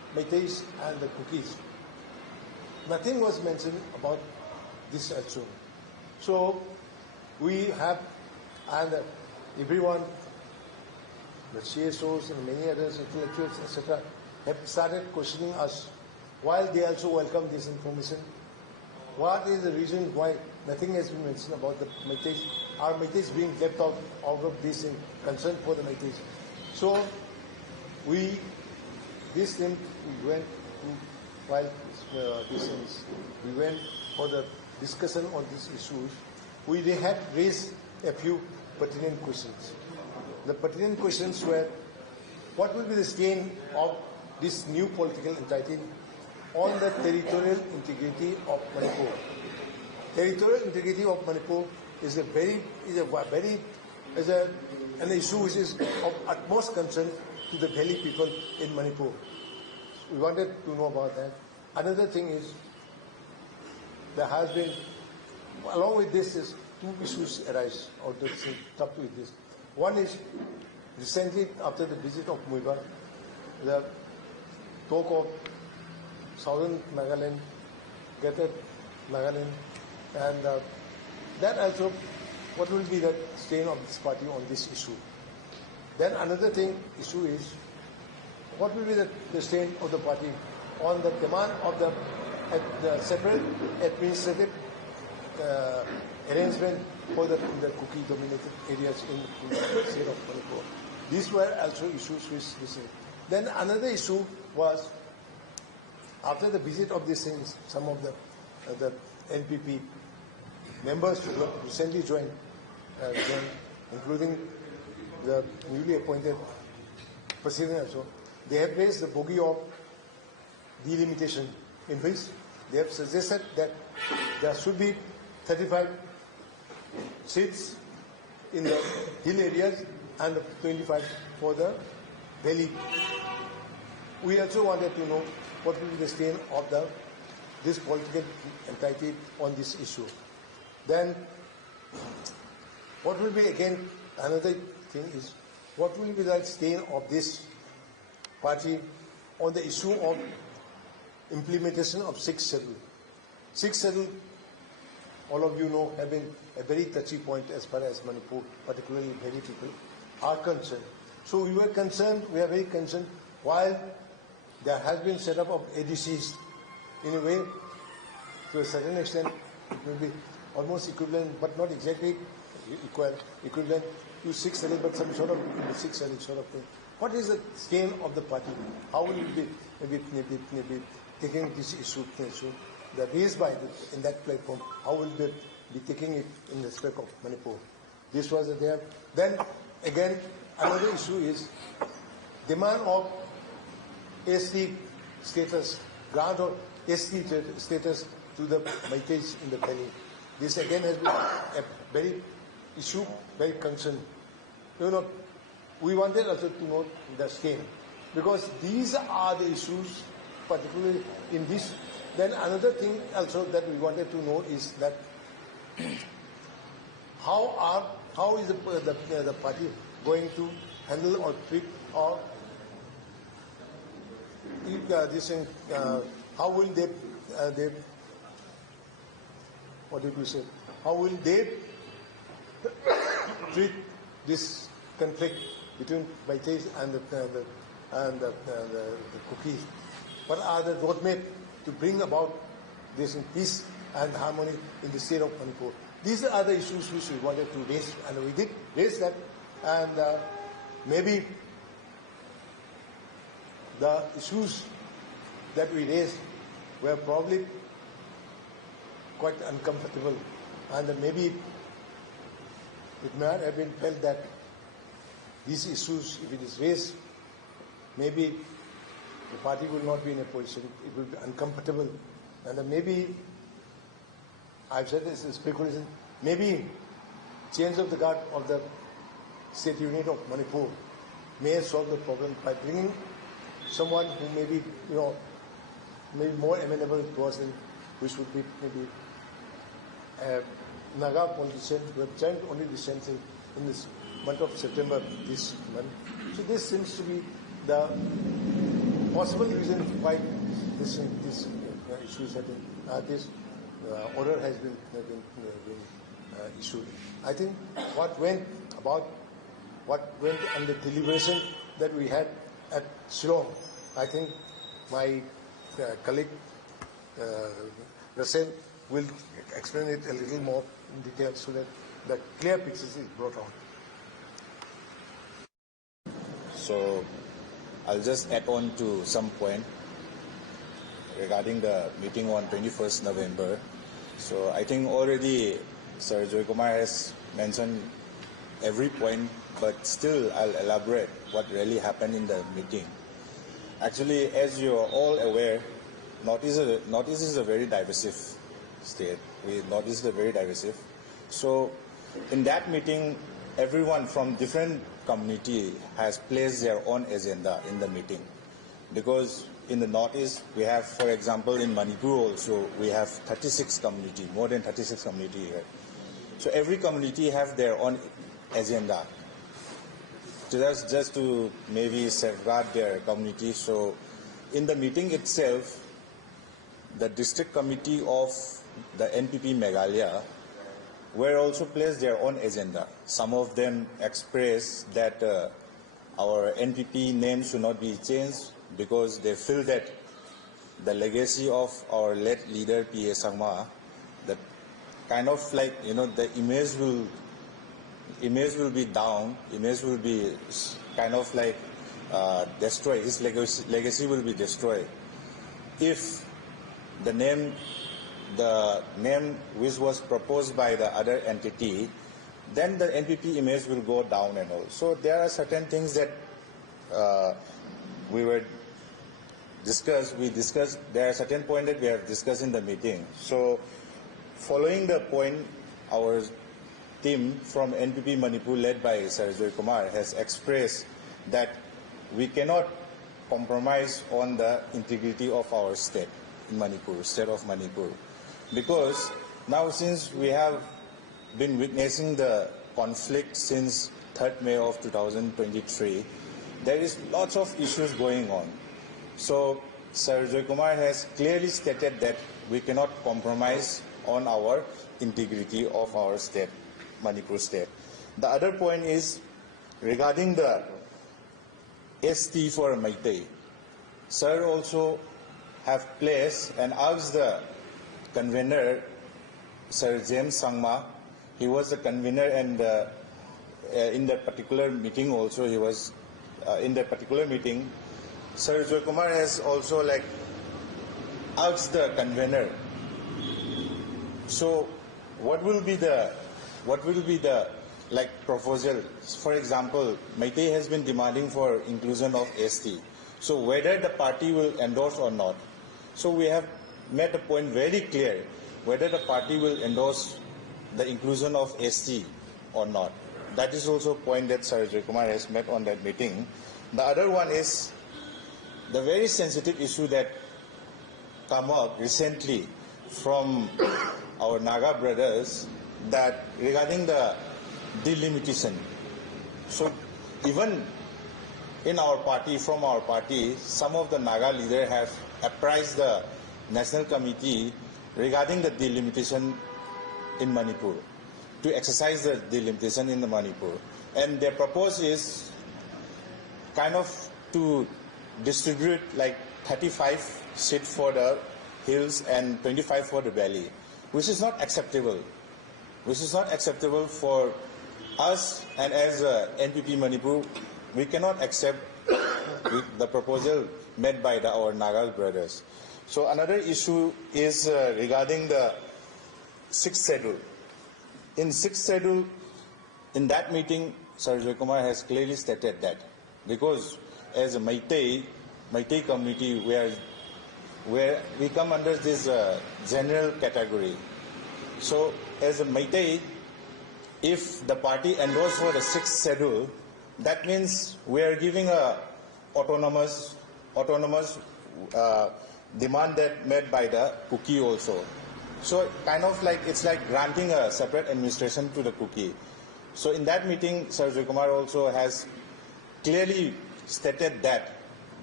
Meiteis and the cookies. Nothing was mentioned about this also. So we have, and everyone, the CSOs and many others, intellectuals, etc., have started questioning us while they also welcome this information. What is the reason why nothing has been mentioned about the Meiteis? Are Meiteis being left out of this in concern for the Meiteis? So this thing we went to, while we went for the discussion on these issues, we had raised a few pertinent questions. The pertinent questions were, what will be the stain of this new political entity on the territorial integrity of Manipur? Territorial integrity of Manipur is an issue which is of utmost concern to the Valley people in Manipur. We wanted to know about that. Another thing is, there has been, along with this, is two issues arise out of top with this. One is, recently after the visit of Muiba, the talk of Southern Nagaland, Greater Nagaland, and that also, what will be the stain of this party on this issue? Then another issue is, what will be the stain of the party on the demand of the separate administrative arrangement for the Kuki-dominated areas in the state of Manipur. These were also issues which we said. Then another issue was, after the visit of these things, some of the NPP members who recently joined, including the newly appointed president also, they have raised the bogey of delimitation, in which they have suggested that there should be 35 seats in the hill areas and 25 for the valley. We also wanted to know what will be the stain of this political entity on this issue. Then, what will be, again, another thing is, what will be the stain of this party on the issue of implementation of 6th schedule. 6th schedule, all of you know, have been a very touchy point as far as Manipur, particularly Valley people, are concerned. So we were concerned, we are very concerned, while there has been set up of ADCs, in a way, to a certain extent, it will be almost equivalent, but not exactly equivalent to 6th schedule, but some sort of 6th schedule sort of thing. What is the stain of the party? How will it be maybe taking this issue that raised by in that platform? How will they be taking it in respect of Manipur? This was there. Then again, another issue is demand of ST status, grant of ST status to the Meiteis in the valley. This again has been a very issue, very concern. You know, we wanted also to note the stain, because these are the issues, particularly in this. Then another thing also that we wanted to know is that how is the party going to handle or treat or this thing, how will they what did we say? How will they treat this conflict between Meiteis and the Kukis? What are the roadmap to bring about this peace and harmony in the state of Manipur? These are the issues which we wanted to raise, and we did raise that. And maybe the issues that we raised were probably quite uncomfortable, and maybe it might have been felt that these issues, if it is raised, maybe the party will not be in a position, it will be uncomfortable, and maybe, I've said this is speculation, maybe change of the guard of the state unit of Manipur may solve the problem by bringing someone who may be, maybe more amenable to us, which would be maybe a Naga politician who have joined only recently in this month of September this month. So this seems to be the possible reason why this issues have been, this order has been issued. I think what went on the deliberation that we had at Shillong, I think my colleague Russell will explain it a little more in detail so that the clear picture is brought out. So I'll just add on to some point regarding the meeting on 21st November. So I think already Sir Joykumar has mentioned every point, but still I'll elaborate what really happened in the meeting. Actually, as you are all aware, Northeast is a very divisive state. Northeast is very divisive. So in that meeting, everyone from different community has placed their own agenda in the meeting. Because in the Northeast, we have, for example, in Manipur also, we have 36 community, more than 36 community here. So every community have their own agenda. Just to maybe safeguard their community. So in the meeting itself, the district committee of the NPP Meghalaya were also placed their own agenda. Some of them expressed that our NPP name should not be changed because they feel that the legacy of our late leader P.A. Sangma, that kind of like, you know, the image will be down, image will be kind of like destroyed, his legacy will be destroyed if the name which was proposed by the other entity, then the NPP image will go down and all. So there are certain things that we discussed, there are certain points that we have discussed in the meeting. So following the point, our team from NPP Manipur led by Sir Joykumar has expressed that we cannot compromise on the integrity of our state in Manipur, state of Manipur. Because now since we have been witnessing the conflict since 3rd May of 2023, there is lots of issues going on. So Sir Joykumar has clearly stated that we cannot compromise on our integrity of our state, Manipur state. The other point is regarding the ST for Meitei. Sir also have placed and asked the convener, Sir James Sangma. He was the convener, and in that particular meeting also he was in that particular meeting. Sir Joykumar has also like asked the convener. So what will be the like proposal? For example, Meitei has been demanding for inclusion of ST. So whether the party will endorse or not. So we have made the point very clear whether the party will endorse the inclusion of ST or not. That is also a point that Sir Joykumar has made on that meeting. The other one is the very sensitive issue that come up recently from our Naga brothers, that regarding the delimitation. So even in our party, from our party, some of the Naga leaders have apprised the National Committee regarding the delimitation in Manipur, to exercise the delimitation in the Manipur. And their proposal is kind of to distribute like 35 seats for the hills and 25 for the valley, which is not acceptable. Which is not acceptable for us, and as NPP Manipur, we cannot accept the proposal made by our Naga brothers. So another issue is regarding the 6th schedule. In 6th schedule, in that meeting, Sir Joykumar has clearly stated that because as a Meitei community, where we come under this general category. So as a Meitei, if the party endorses for the 6th schedule, that means we are giving a autonomous demand that made by the Kuki also. So kind of like it's like granting a separate administration to the Kuki. So in that meeting, Sir Joykumar also has clearly stated that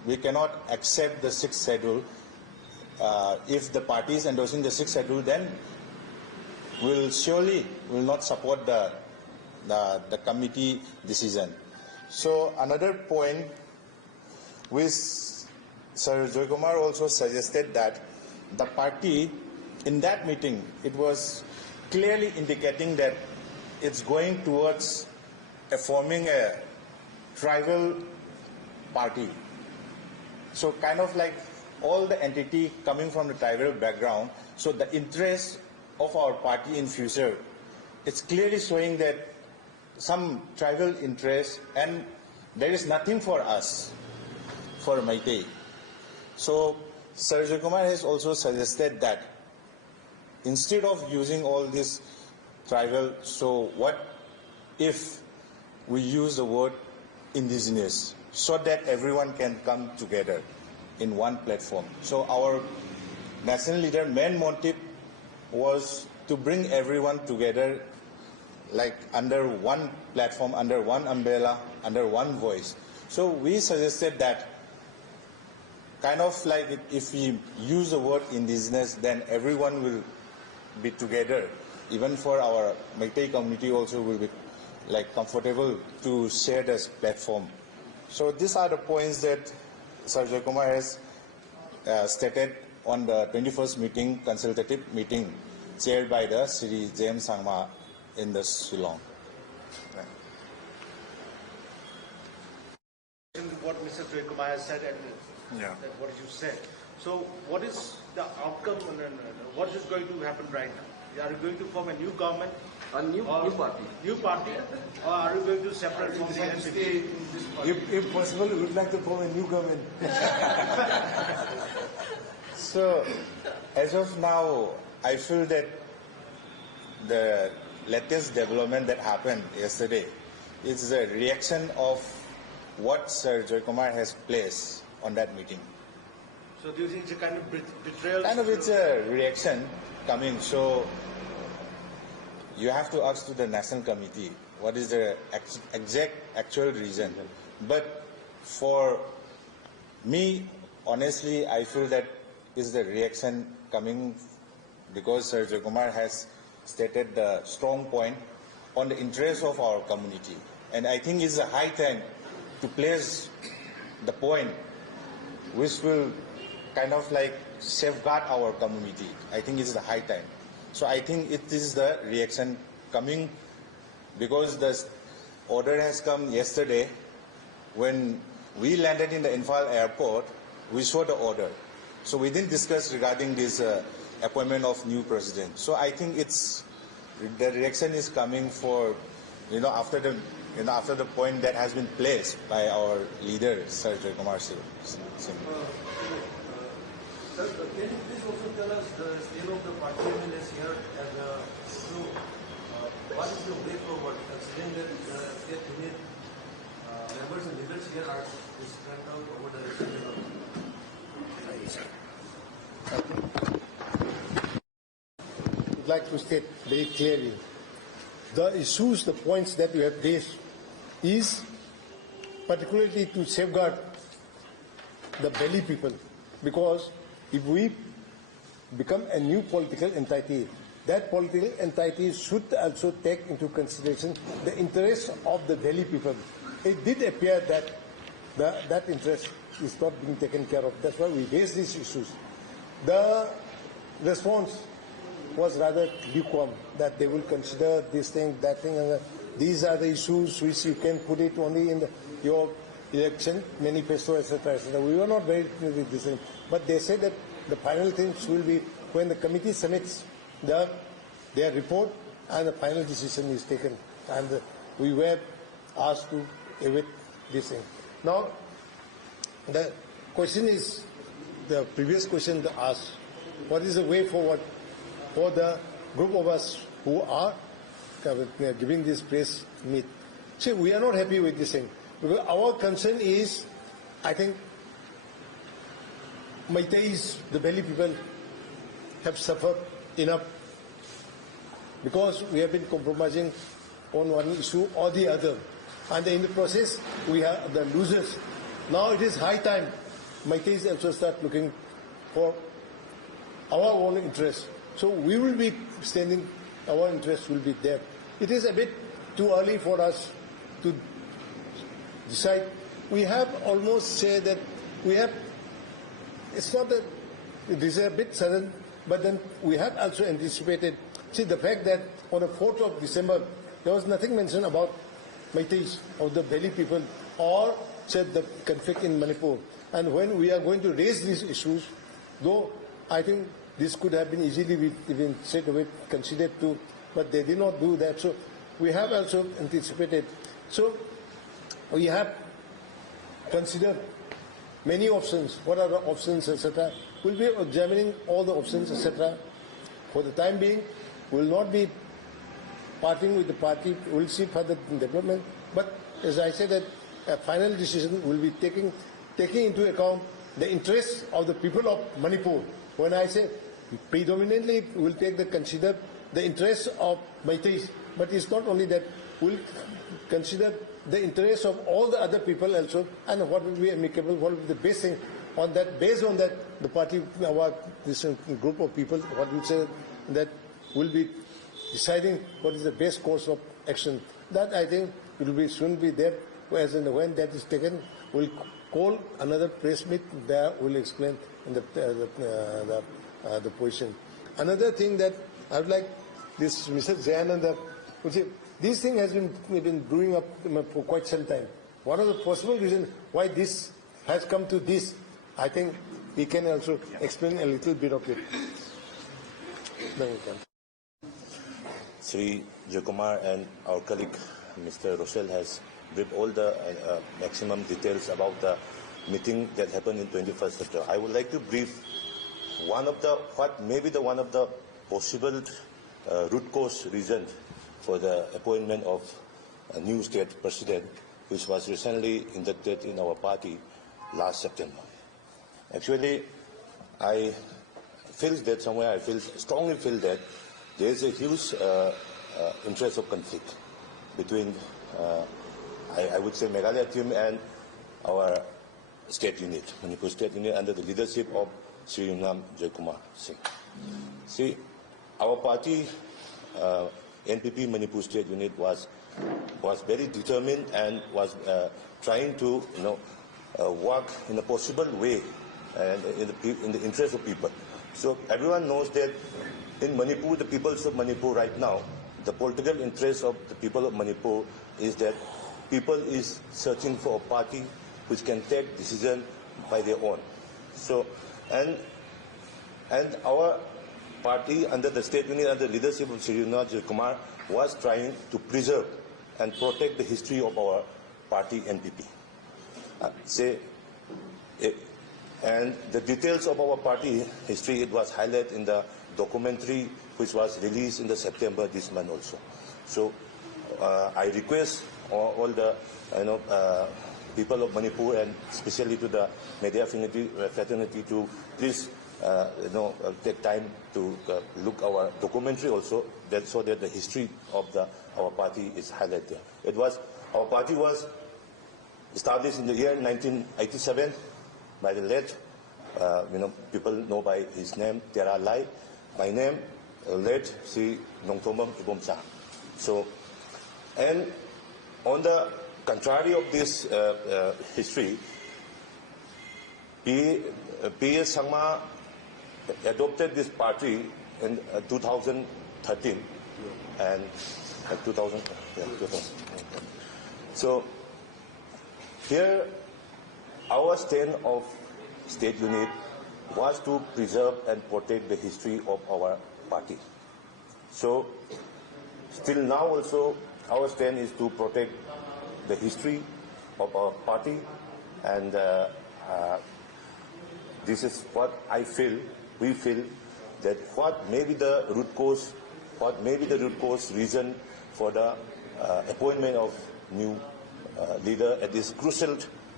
we cannot accept the 6th schedule. If the party is endorsing the 6th schedule, then we'll surely will not support the committee decision. So another point which Sir Joykumar also suggested that the party in that meeting, it was clearly indicating that it's going towards forming a tribal party. So kind of like all the entity coming from the tribal background, so the interest of our party in future, it's clearly showing that some tribal interest, and there is nothing for us, for Meitei. So Sir Joykumar has also suggested that instead of using all this tribal, so what if we use the word indigenous, so that everyone can come together in one platform. So our national leader main motive was to bring everyone together, like under one platform, under one umbrella, under one voice. So we suggested that kind of like if we use the word indigenous, then everyone will be together. Even for our Meitei community also will be like comfortable to share this platform. So these are the points that Sir Joykumar has stated on the 21st meeting, consultative meeting, chaired by the Sri James Sangma in the Shillong. What Mr. Joykumar has said and that what you said. So what is the outcome and what is going to happen right now? Are you going to form a new government? A new party. New party? Or are you going to separate from the NPP? If possible, we would like to form a new government. So, as of now, I feel that the latest development that happened yesterday is a reaction of what Sir Joykumar has placed on that meeting. So do you think it's a kind of betrayal? Kind of it's a reaction coming. So you have to ask to the National Committee what is the exact actual reason. But for me, honestly, I feel that is the reaction coming because Sir Joykumar has stated the strong point on the interest of our community. And I think it's a high time to place the point which will kind of like safeguard our community. I think it's the high time. So I think it is the reaction coming because the order has come yesterday. When we landed in the Imphal airport, we saw the order. So we didn't discuss regarding this appointment of new president. So I think it's the reaction is coming for, after the point that has been placed by our leader, Sir Joykumar Singh. Sir, can you please also tell us the state of the party MLAs here and what is the way forward, considering that state unit members and leaders here are spread out over the region? I would like to state very clearly, the issues, the points that you have raised is particularly to safeguard the Belly people, because if we become a new political entity, that political entity should also take into consideration the interests of the Delhi people. It did appear that that interest is not being taken care of. That's why we raised these issues. The response was rather lukewarm, that they will consider this thing, that thing, and these are the issues which you can put it only in your election manifesto, etc., etc. We were not very clear with this thing, but they said that the final things will be when the committee submits their report and the final decision is taken. And we were asked to await this thing. Now, the question is, the previous question asked, what is the way forward for the group of us who are giving this press meet? See, we are not happy with this thing, because our concern is, I think, Meiteis, the Belly people, have suffered enough because we have been compromising on one issue or the other, and in the process we are the losers. Now it is high time Meiteis also start looking for our own interests. So we will be standing, our interests will be there. It is a bit too early for us to decide. We have almost said that we have, it's not that it is a bit sudden, but then we have also anticipated. See, the fact that on the 4th of December, there was nothing mentioned about Meiteis or the Beli people or said the conflict in Manipur. And when we are going to raise these issues, though I think this could have been easily even straight away considered too, but they did not do that. So we have also anticipated. So we have considered many options. What are the options, etc. We'll be examining all the options, etc. For the time being, we will not be parting with the party. We'll see further development. But as I said, that a final decision will be taking into account the interests of the people of Manipur. When I say predominantly, we'll consider the interests of Meiteis. But it's not only that. We'll consider the interests of all the other people also, and what will be amicable, what will be the best thing. On that, based on that, the party, this group of people, what we say, that will be deciding what is the best course of action. That I think will be soon be there. As and when that is taken, we'll call another press meet. There we'll explain the position. Another thing that I would like this Mr. Zayananda, this thing has been brewing up for quite some time. What are the possible reasons why this has come to this? I think he can also explain a little bit of it. No, you can. Sri Joykumar and our colleague Mr. Rochelle has briefed all the maximum details about the meeting that happened in 21st September. I would like to brief one of the possible root cause reasons for the appointment of a new state president, which was recently inducted in our party last September. Actually, I strongly feel that there is a huge interest of conflict between, I would say, Meghalaya team and our state unit, Manipur state unit, under the leadership of Sri Joykumar Singh. See, our party, NPP Manipur State Unit was very determined and was trying to work in a possible way and in the interest of people. So everyone knows that in Manipur, the peoples of Manipur right now, the political interest of the people of Manipur is that people is searching for a party which can take decision by their own. So and our party under the state unit under the leadership of Sri Joykumar was trying to preserve and protect the history of our party NPP. And the details of our party history, it was highlighted in the documentary which was released in the September this month also. So I request all the people of Manipur and especially to the media fraternity to please take time to look our documentary also, so that the history of our party is highlighted. Our party was established in the year 1987 by the late, people know by his name, Tera Lai. My name, late Sri Nongthomam Ibomsa. So, and on the contrary of this history, P.S. Sangma adopted this party in 2013 and 2000. So here our stand of state unit was to preserve and protect the history of our party. So still now also our stand is to protect the history of our party, and this is what we feel that what may be the root cause reason for the appointment of new leader at this crucial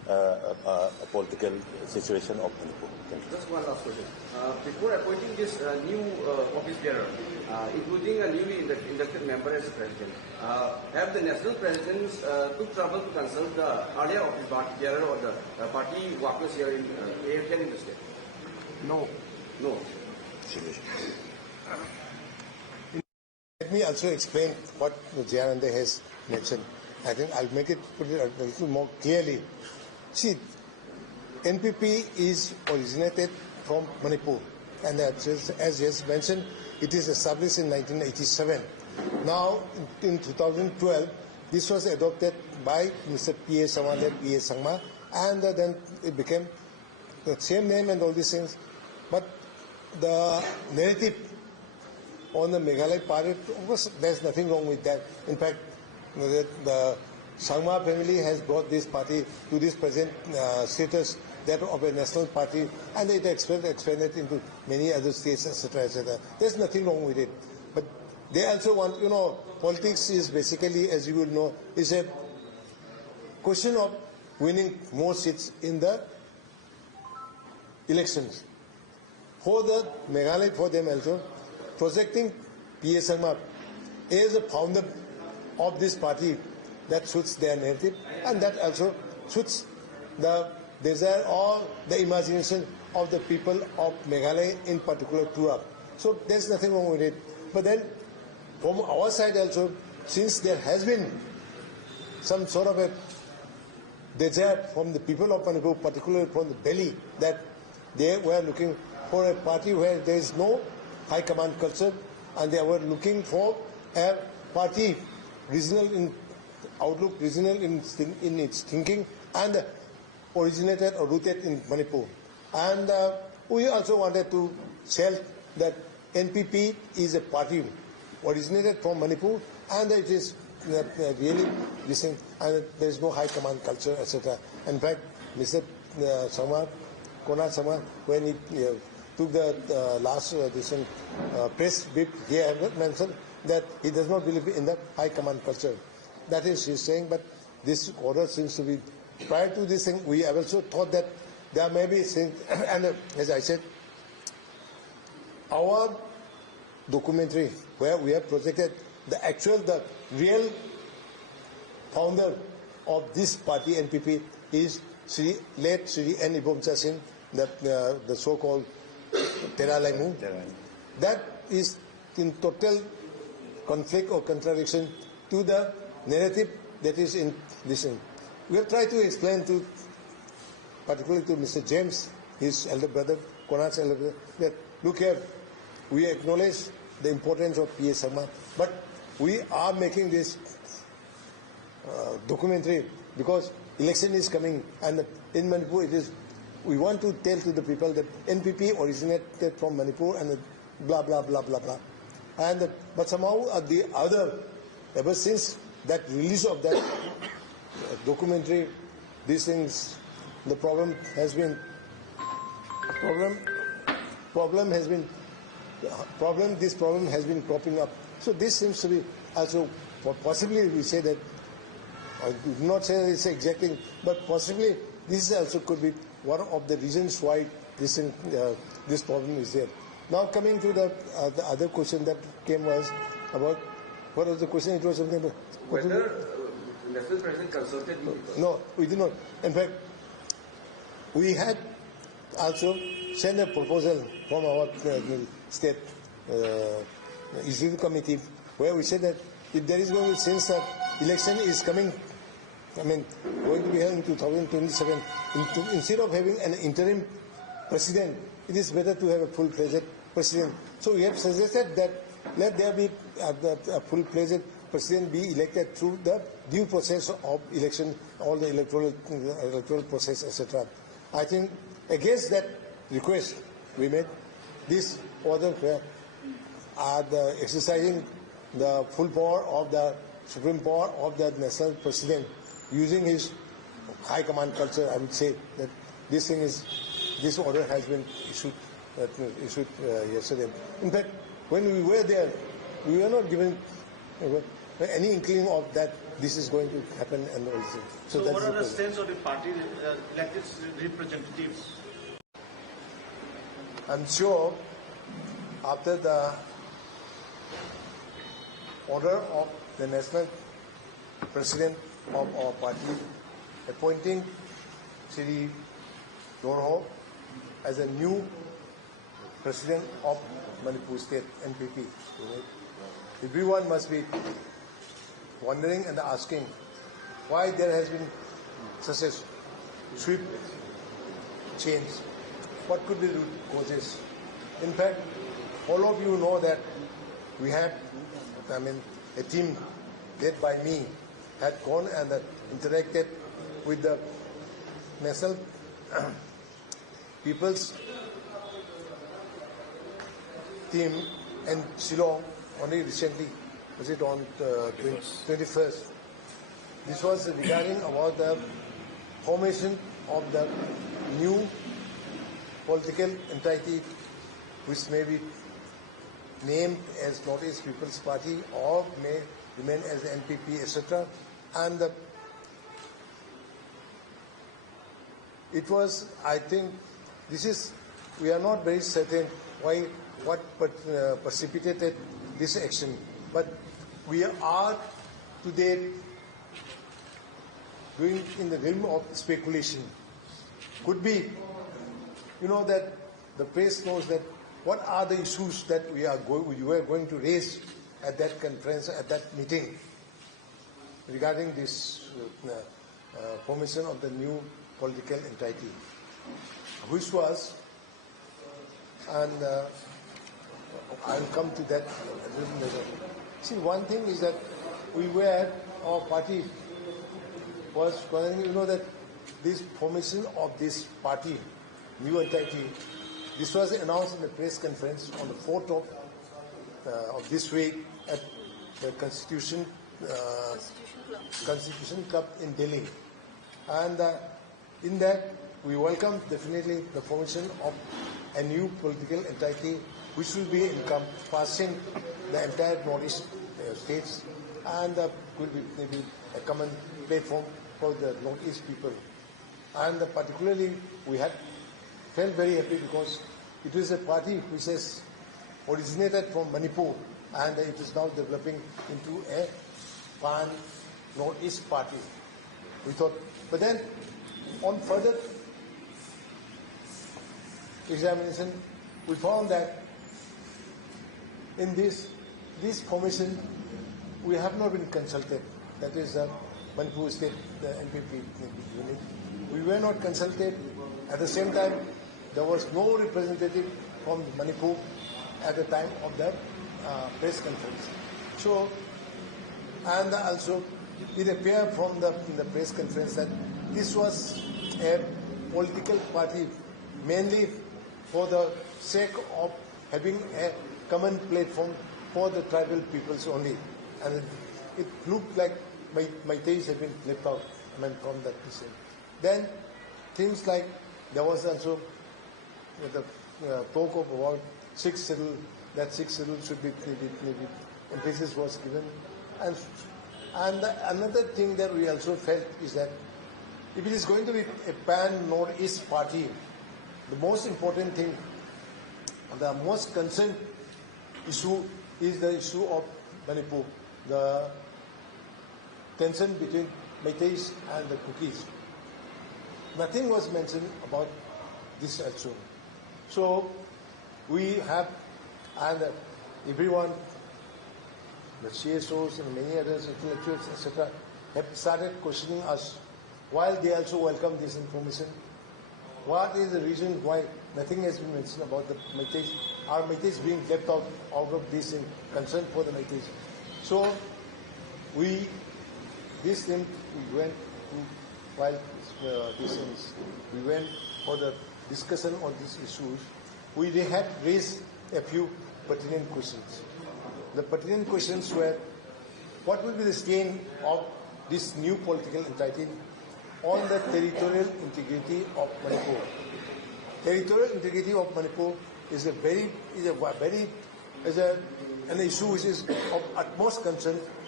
political situation of Manipur. Thank you. Just one last question. Before appointing this new office bearer, including a newly inducted member as president, have the national presidents took trouble to consult the earlier office bearer or the party workers here in the state? No. No. Let me also explain what Jayananda has mentioned. I think I'll put it a little more clearly. See, NPP is originated from Manipur, and as yes mentioned, it is established in 1987. Now, in 2012, this was adopted by Mr. P.A. Sangma, P.A. Sangma, and then it became the same name and all these things. But the narrative on the Meghalaya party, of course, there's nothing wrong with that. In fact, the Sangma family has brought this party to this present status, that of a national party, and it expanded into many other states, etc., etc. There's nothing wrong with it. But they also want, politics is basically, as you will know, is a question of winning more seats in the elections. For the Meghalaya, for them also, projecting P.A. Sangma as a founder of this party, that suits their narrative, and that also suits the desire or the imagination of the people of Meghalaya in particular to us. So there's nothing wrong with it. But then, from our side also, since there has been some sort of a desire from the people of Manipur, particularly from the Delhi, that they were looking for a party where there is no high command culture, and they were looking for a party regional in outlook, regional in its thinking, and originated or rooted in Manipur. And we also wanted to tell that NPP is a party originated from Manipur, and it is really listening, and there is no high command culture, etc. In fact, Mr. Sangma, Konar Sangma, when he took the last press brief, he had mentioned that he does not believe in the high command culture. That is, he's saying, but this order seems to be, prior to this thing, we have also thought that there may be things, and as I said, our documentary where we have projected the real founder of this party, NPP, is late Sri N. Ibomcha Singh, the so-called Teralaimu. That is in total conflict or contradiction to the narrative that is in this thing. We have tried to explain to, particularly to Mr. James, his elder brother, Konar's elder brother, that look here, we acknowledge the importance of P.A. Sangma, but we are making this documentary because election is coming, and in Manipur it is, we want to tell to the people that NPP originated from Manipur and blah, blah, blah, blah, blah. And but somehow the other, ever since that release of that documentary, these things, the problem has been cropping up. So this seems to be also, possibly we say that, I do not say that it's exacting, but possibly this also could be one of the reasons why this problem is there. Now coming to the other question that came was about, what was the question? It was something about whether the national president consulted you? No, we did not. In fact, we had also sent a proposal from our state executive committee where we said that if there is going to, since the election is coming, going to be held in 2027, instead of having an interim president, it is better to have a full-fledged president. So we have suggested that let there be a full-fledged president be elected through the due process of election, all the electoral process, etc. I think against that request we made this order where exercising the full power of the supreme power of the national president, using his high command culture. I would say that this order has been issued yesterday. In fact, when we were there, we were not given any inkling of that this is going to happen and all this. So that what is are the problem. sense of the party elected representatives? I'm sure after the order of the national president of our party appointing Shri Dorho as a new president of Manipur State NPP, everyone must be wondering and asking why there has been such a swift change. What could be the root causes? In fact, all of you know that we had, a team led by me had gone and interacted with the National People's team in Shillong only recently. Was it on 21st? This was regarding about the formation of the new political entity which may be named as Northeast People's Party or may remain as the NPP, etc. And it was, I think, we are not very certain what precipitated this action, but we are today doing in the realm of speculation. Could be, that the press knows that what are the issues that we were going to raise at that conference, at that meeting, regarding this formation of the new political entity, which was, and I'll come to that a little later. See, one thing is that our party was, that this formation of this party, new entity, this was announced in the press conference on the 4th of this week at the Constitution Club in Delhi. And in that, we welcome definitely the formation of a new political entity which will be encompassing the entire Northeast states and will be maybe a common platform for the Northeast people. And particularly, we had felt very happy because it is a party which has originated from Manipur and it is now developing into a pan-Northeast party. We thought, but then on further examination, we found that in this formation, we have not been consulted. That is Manipur State, the NPP unit. We were not consulted. At the same time, there was no representative from Manipur at the time of that press conference. So, and also it appeared from the press conference that this was a political party mainly for the sake of having a common platform for the tribal peoples only. And it looked like Meiteis have been left out from that decision. Then things like there was also the talk of about 6 schedule, that 6 schedule should be maybe emphasis was given. And another thing that we also felt is that if it is going to be a pan-Northeast party, the most important thing, the most concerned issue is the issue of Manipur, the tension between Meiteis and the Kukis. Nothing was mentioned about this also. So we have, and everyone, the CSOs and many others, intellectuals, etc., have started questioning us while they also welcome this information. What is the reason why nothing has been mentioned about the Meiteis? Are Meiteis being left out of this in concern for the Meiteis? So we went for the discussion on these issues. We had raised a few pertinent questions. The pertinent questions were, what will be the stain of this new political entity on the territorial integrity of Manipur? Territorial integrity of Manipur is an issue which is of utmost concern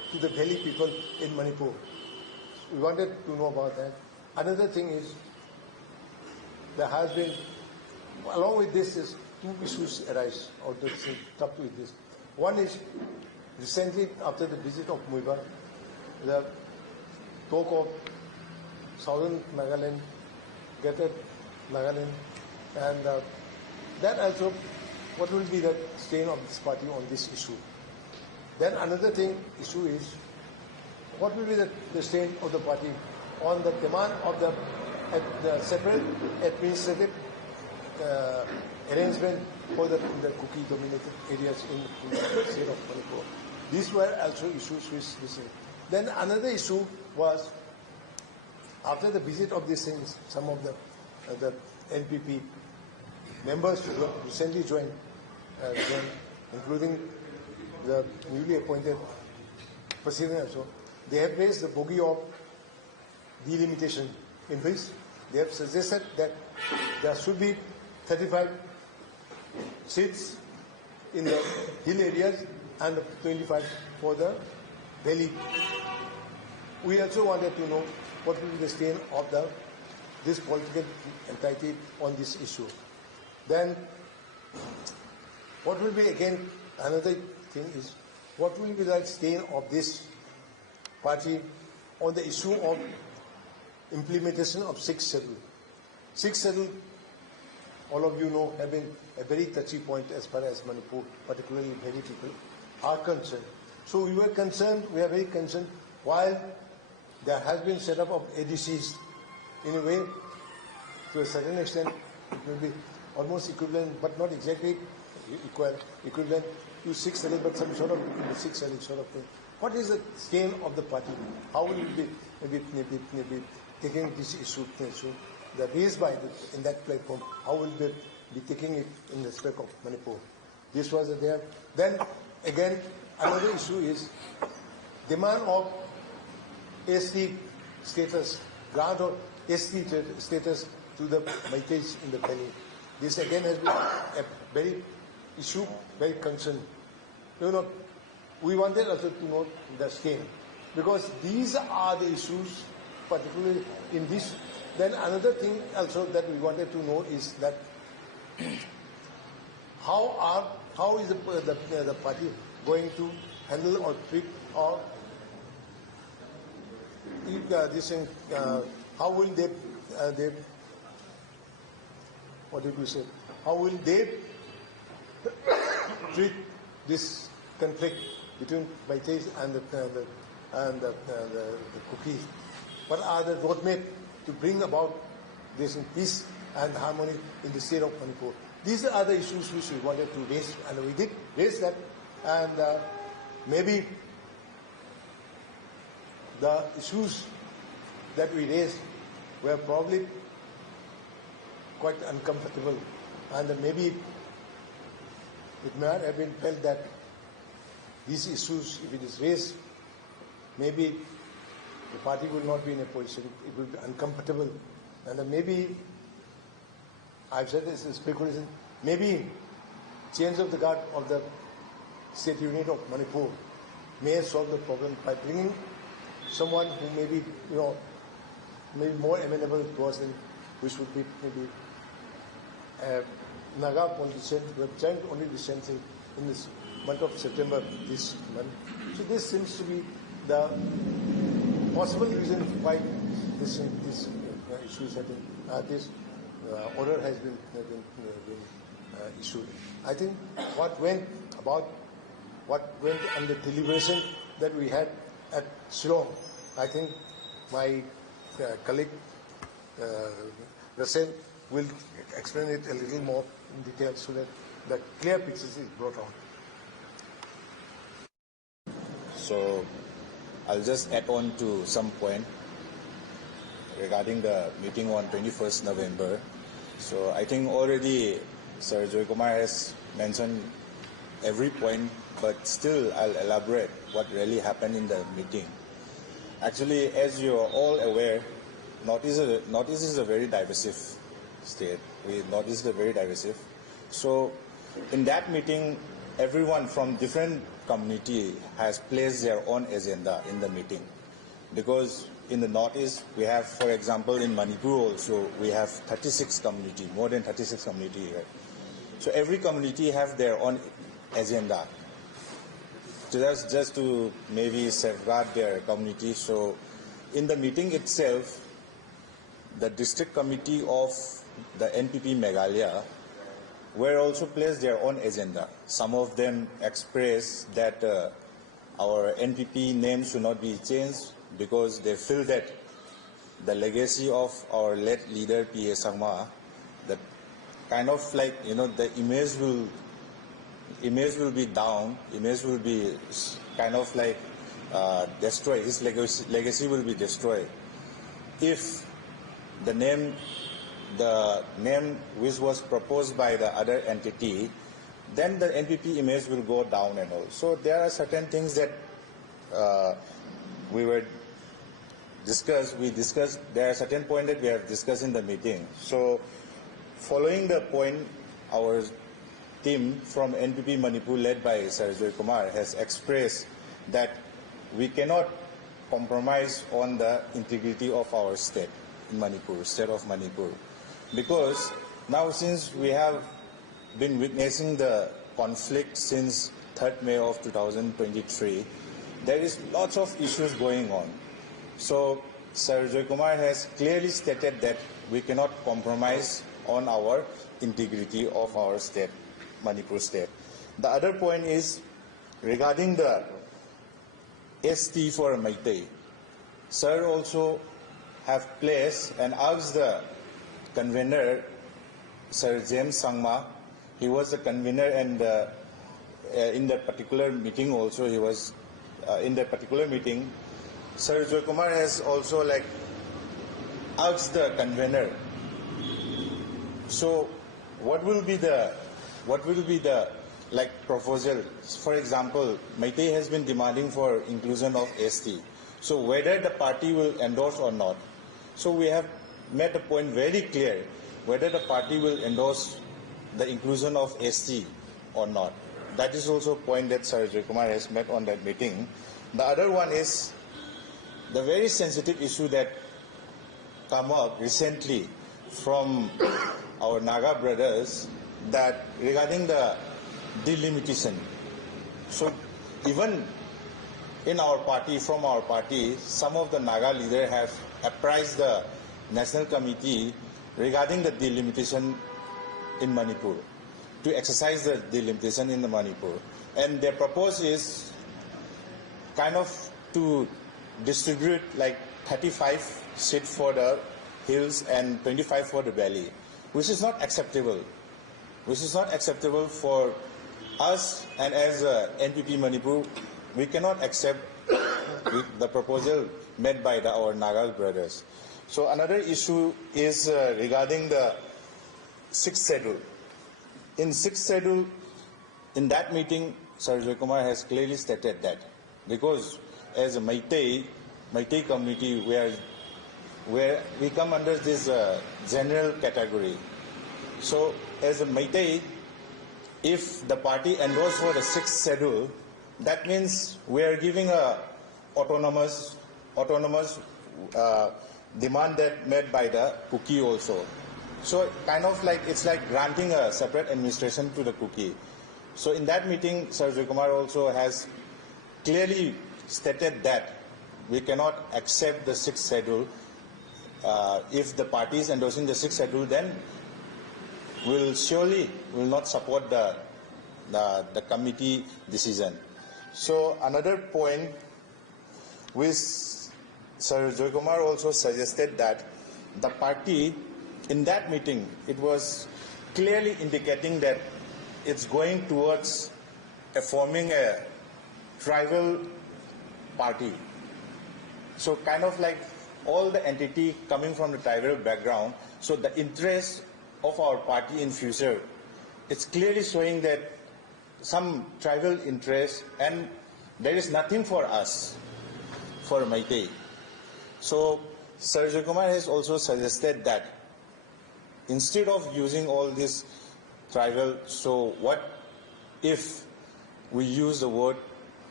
to the valley people in Manipur. We wanted to know about that. Another thing is, there has been, along with this, is two issues arise out of top with this. One is, recently after the visit of Muiba, the talk of southern Nagaland, Greater Nagaland, and that also, what will be the stand of this party on this issue? Then another issue is, what will be the stand of the party on the demand of the separate administrative arrangement for the Kuki-dominated areas in the state of Manipur. These were also issues which we said. Then another issue was, after the visit of these things, some of the NPP members who recently joined, including the newly appointed president also, they have raised the bogey of delimitation, in which they have suggested that there should be 35 seats in the hill areas and 25 for the valley. We also wanted to know what will be the stand of this political entity on this issue. Then, what will be again another thing is, what will be the stand of this party on the issue of implementation of 6th schedule. 6th schedule, all of you know, have been a very touchy point as far as Manipur, particularly many people, are concerned. So we were concerned, we are very concerned, while there has been set up of ADCs, in a way, to a certain extent, it will be almost equivalent, but not exactly equivalent to 6th schedule, but some sort of 6th schedule sort of thing. What is the stand of the party? How will it be maybe taking this issue that raised by in that platform? How will they be taking it in respect of Manipur? This was there. Then again, another issue is demand of ST status, grant of ST status to the Maitais in the valley. This again has been a very issue, very concern. You know, we wanted also to know the stand, because these are the issues, particularly in this. Then another thing also that we wanted to know is that how is the party going to handle or treat or this thing, how will they what did we say? How will they treat this conflict between Maitais and the Kukis? What are the roadmap to bring about this peace and harmony in the state of Manipur? These are the issues which we wanted to raise, and we did raise that. And maybe the issues that we raised were probably quite uncomfortable, and maybe it might have been felt that these issues, if it is raised, maybe the party will not be in a position, it will be uncomfortable, and maybe, I've said this is speculation, maybe change of the guard of the state unit of Manipur may solve the problem by bringing someone who may be, maybe more amenable to us, than which would be maybe a Naga politician who have joined only recently in this month of September this month. So this seems to be the possible reason why this issues have been, this order has been issued. I think what went on the deliberation that we had at Shillong, I think my colleague Russell will explain it a little more in detail so that the clear picture is brought out. So I'll just add on to some point regarding the meeting on 21st November. So I think already Sir Joykumar has mentioned every point, but still I'll elaborate what really happened in the meeting. Actually, as you are all aware, Northeast is a very divisive state. Northeast is very divisive. So in that meeting, everyone from different community has placed their own agenda in the meeting. Because in the Northeast, we have, for example, in Manipur also, we have 36 community, more than 36 community here. So every community have their own agenda. Just to maybe safeguard their community. So in the meeting itself, the district committee of the NPP Meghalaya were also placed their own agenda. Some of them expressed that our NPP name should not be changed because they feel that the legacy of our late leader P.A. Sangma, that kind of like, you know, the image will be down, image will be kind of like destroyed, his legacy will be destroyed if the name which was proposed by the other entity, then the NPP image will go down and all. So there are certain things that we discussed, there are certain points that we have discussed in the meeting. So following the point, our team from NPP Manipur led by Sir Joykumar has expressed that we cannot compromise on the integrity of our state in Manipur, state of Manipur. Because now since we have been witnessing the conflict since 3rd May of 2023, there is lots of issues going on. So Sir Joykumar has clearly stated that we cannot compromise on our integrity of our state, Manipur state. The other point is regarding the ST for Meitei. Sir also have placed and asked the convener, Sir James Sangma. He was the convener, and in that particular meeting also, he was in that particular meeting. Sir Joykumar has also like asked the convener. So, what will be the like proposal? For example, Meitei has been demanding for inclusion of ST. So, whether the party will endorse or not. So, we have made a point very clear whether the party will endorse the inclusion of ST or not. That is also a point that Sir Joykumar has made on that meeting. The other one is the very sensitive issue that come up recently from our Naga brothers, that regarding the delimitation. So even in our party, from our party, some of the Naga leaders have apprised the National Committee regarding the delimitation in Manipur, to exercise the delimitation in the Manipur. And their proposal is kind of to distribute like 35 seats for the hills and 25 for the valley, which is not acceptable. Which is not acceptable for us, and as NPP Manipur, we cannot accept the proposal made by our Naga brothers. So another issue is regarding the 6th schedule. In 6th schedule, in that meeting, Sir Joykumar has clearly stated that because as a Meitei community, where we come under this general category. So as a Meitei, if the party endorses for the 6th schedule, that means we are giving a autonomous demand that made by the Kuki also. So kind of like it's like granting a separate administration to the Kuki. So in that meeting, Sir Joykumar also has clearly stated that we cannot accept the 6th schedule. If the party is endorsing the 6th schedule, then we'll surely will not support the committee decision. So another point which Sir Joykumar also suggested that the party in that meeting, it was clearly indicating that it's going towards forming a tribal party. So kind of like all the entity coming from the tribal background, so the interest of our party in future, it's clearly showing that some tribal interest, and there is nothing for us, for Meitei. So Sir Joykumar has also suggested that instead of using all this tribal, so what if we use the word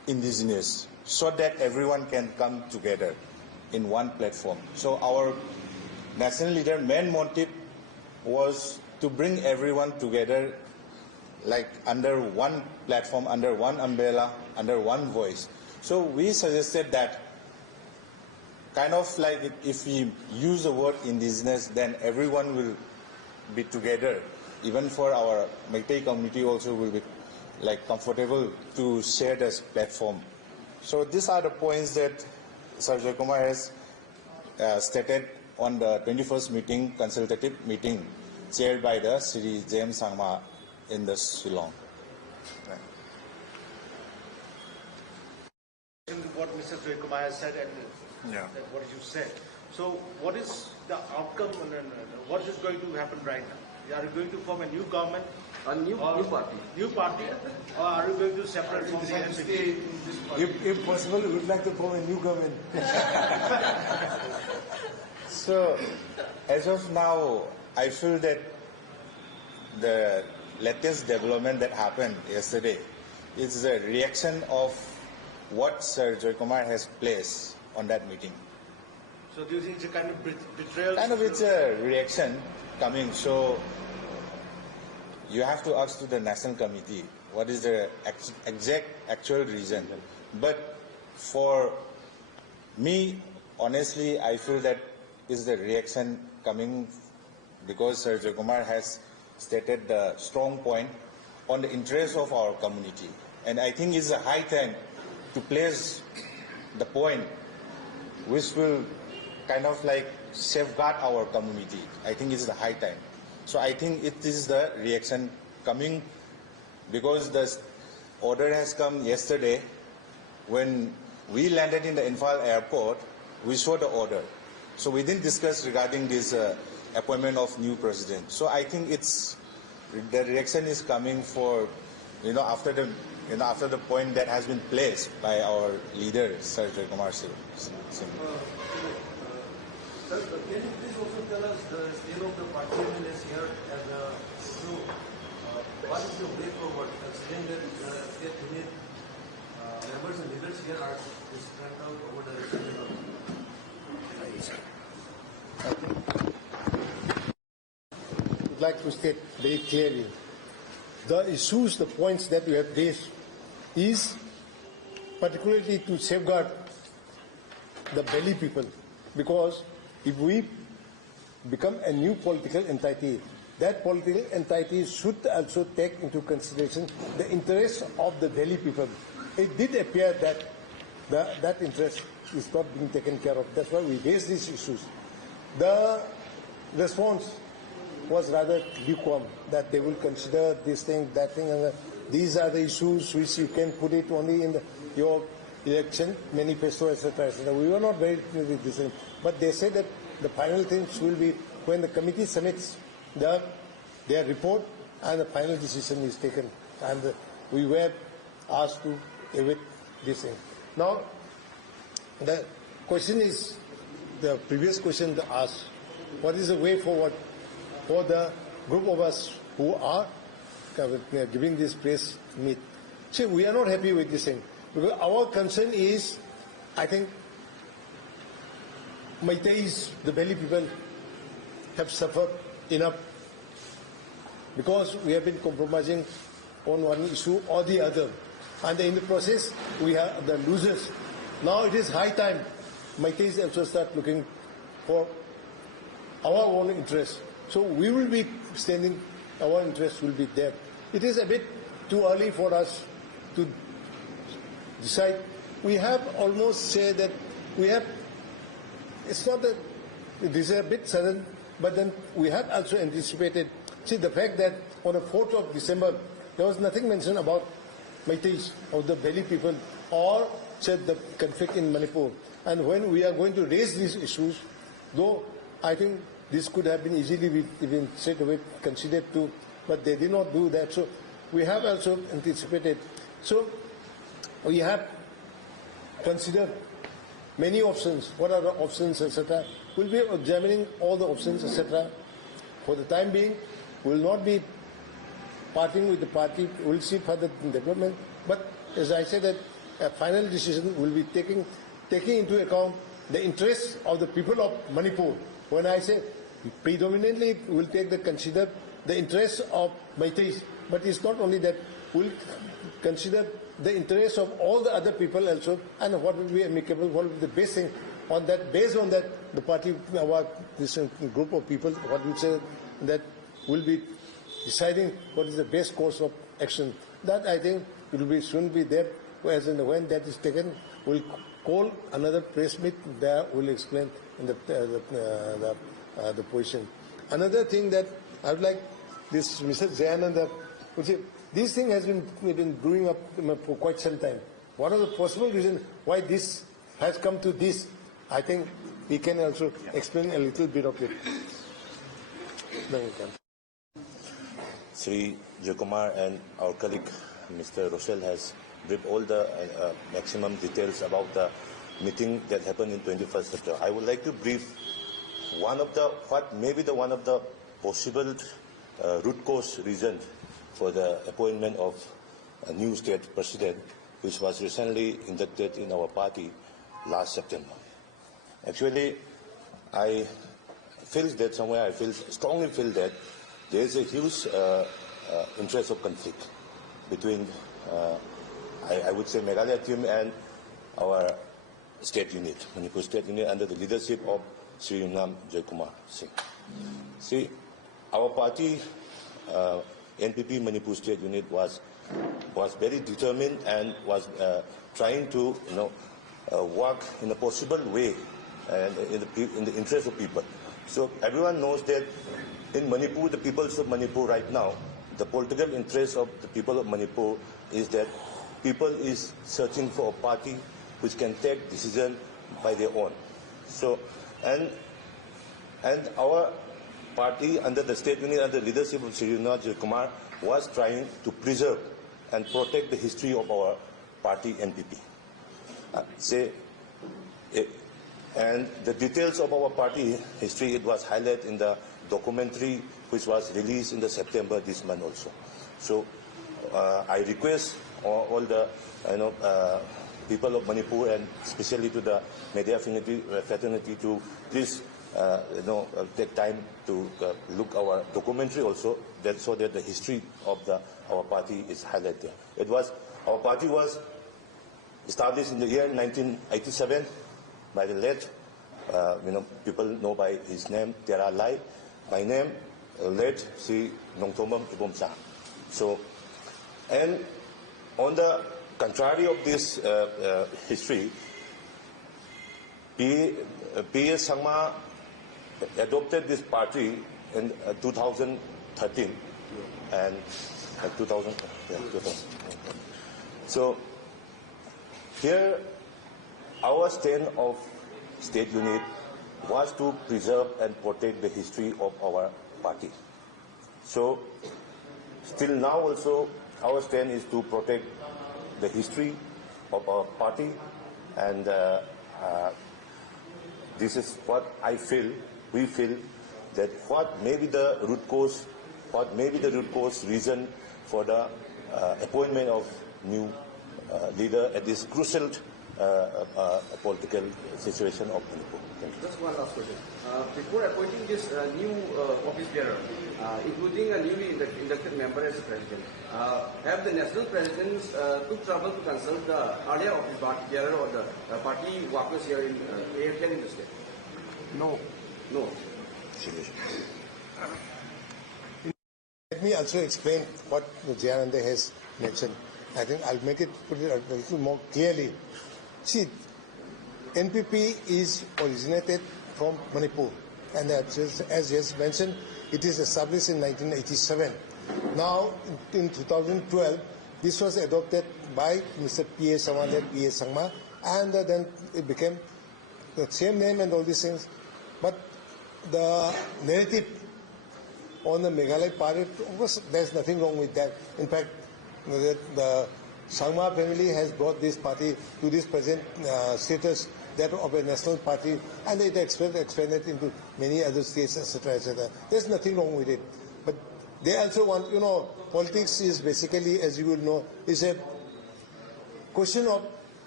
indigenous, so that everyone can come together in one platform. So our national leader main motive was to bring everyone together, like under one platform, under one umbrella, under one voice. So we suggested that kind of like if we use the word indigenous, then everyone will be together. Even for our Meitei community also will be like comfortable to share this platform. So these are the points that Sir Joykumar has stated on the 21st meeting, consultative meeting, chaired by the Sri James Sangma in the Shillong. What Mr. Joykumar has said and what you said. So what is the outcome and what is going to happen right now? Are you going to form a new government? A new party. New party? Or are you going to separate from the NPP? If possible, we would like to form a new government. So, as of now, I feel that the latest development that happened yesterday is a reaction of what Sir Joykumar has placed on that meeting. So do you think it's a kind of betrayal? Kind of it's a reaction coming. So you have to ask to the National Committee what is the exact actual reason. But for me, honestly, I feel that is the reaction coming because Sir Joykumar has stated the strong point on the interest of our community. And I think it's a high time to place the point which will kind of like safeguard our community. I think it's the high time. So I think it is the reaction coming because the order has come yesterday. When we landed in the Imphal airport, we saw the order. So we didn't discuss regarding this appointment of new president. So I think it's the reaction is coming for, after the point that has been placed by our leader, Sir Joykumar Singh. Sir, can you please also tell us the state of the party MLAs here and what is the way forward, considering that state unit members and leaders here are spread out over the region of I would like to state very clearly, the issues, the points that we have raised is particularly to safeguard the Belly people, because if we become a new political entity, that political entity should also take into consideration the interests of the Belly people. It did appear that that interest is not being taken care of. That's why we raised these issues. The response was rather lukewarm, that they will consider this thing, that thing, and these are the issues which you can put it only in your election manifesto, etc., etc. We were not very clear with this thing, but they said that the final things will be when the committee submits their report and the final decision is taken, and we were asked to await this thing. Now, the question is, the previous question asked, what is the way forward for the group of us who are giving this press meet? See, we are not happy with this thing, because our concern is, I think, Meiteis, the Belly people, have suffered enough because we have been compromising on one issue or the other, and in the process we are the losers. Now it is high time Meiteis also start looking for our own interests. So we will be standing, our interests will be there. It is a bit too early for us to decide. We have almost said that we have, it's not that it is a bit sudden, but then we have also anticipated. See, the fact that on the 4th of December, there was nothing mentioned about Meiteis, or the Belly people, or said the conflict in Manipur. And when we are going to raise these issues, though I think this could have been easily even straight away considered too, but they did not do that. So we have also anticipated. So we have considered many options. What are the options, etc.? We'll be examining all the options, etc. For the time being, we will not be parting with the party. We'll see further development. But as I said, that a final decision will be taking into account the interests of the people of Manipur. When I say predominantly, will consider the interests of Meiteis, but it's not only that. We'll consider the interests of all the other people also, and what will be amicable, what will be the best thing. On that, based on that, the party, this group of people, what we say, that will be deciding what is the best course of action. That I think will be soon be there. As and when that is taken, we'll call another press meet. There we'll explain in the position. Another thing that I would like this Mr. Jayananda would say. This thing has been brewing up for quite some time. What are the possible reasons why this has come to this? I think we can also explain a little bit of it. Then we can. Sri Joykumar and our colleague Mr. Rochelle has briefed all the maximum details about the meeting that happened in 21st September. I would like to brief one of the possible root cause reasons for the appointment of a new state president, which was recently inducted in our party last September. Actually, I strongly feel that there is a huge interest of conflict between, I would say, Meghalaya team and our state unit, Manipur state unit, under the leadership of Sri Joykumar Singh. See, our party, NPP Manipur State Unit was very determined and was trying to work in a possible way and in the interest of people. So everyone knows that in Manipur, the peoples of Manipur right now, the political interest of the people of Manipur is that people is searching for a party which can take decision by their own. So and our party under the state unit under the leadership of Sri Joykumar was trying to preserve and protect the history of our party NPP. And the details of our party history, it was highlighted in the documentary which was released in the September this month also. So I request all the people of Manipur and especially to the media fraternity to please take time to look our documentary also, so that the history of our party is highlighted. Our party was established in the year 1987 by the late, people know by his name, Tera Lai. My name, late Sri Nongthomam Ibomsa. So, and on the contrary of this history, P.S. Sangma adopted this party in 2013 and 2000. So here our stand of state unit was to preserve and protect the history of our party. So still now also our stand is to protect the history of our party, and this is what we feel that what may be the root cause reason for the appointment of new leader at this crucial political situation of Manipur. Thank you. Just one last question. Before appointing this new office bearer, including a newly inducted member as president, have the national presidents took trouble to consult the earlier office bearer or the party workers here in the state? No. No. Let me also explain what Jayananda has mentioned. I think I'll put it a little more clearly. See, NPP is originated from Manipur, and as yes mentioned, it is established in 1987. Now, in 2012, this was adopted by Mr. P.A. Sangma, and then it became the same name and all these things. But the narrative on the Meghalaya party, of course, there's nothing wrong with that. In fact, the Sangma family has brought this party to this present status, that of a national party, and it expanded into many other states, etc., etc. There's nothing wrong with it. But they also want, politics is basically, as you will know, is a question of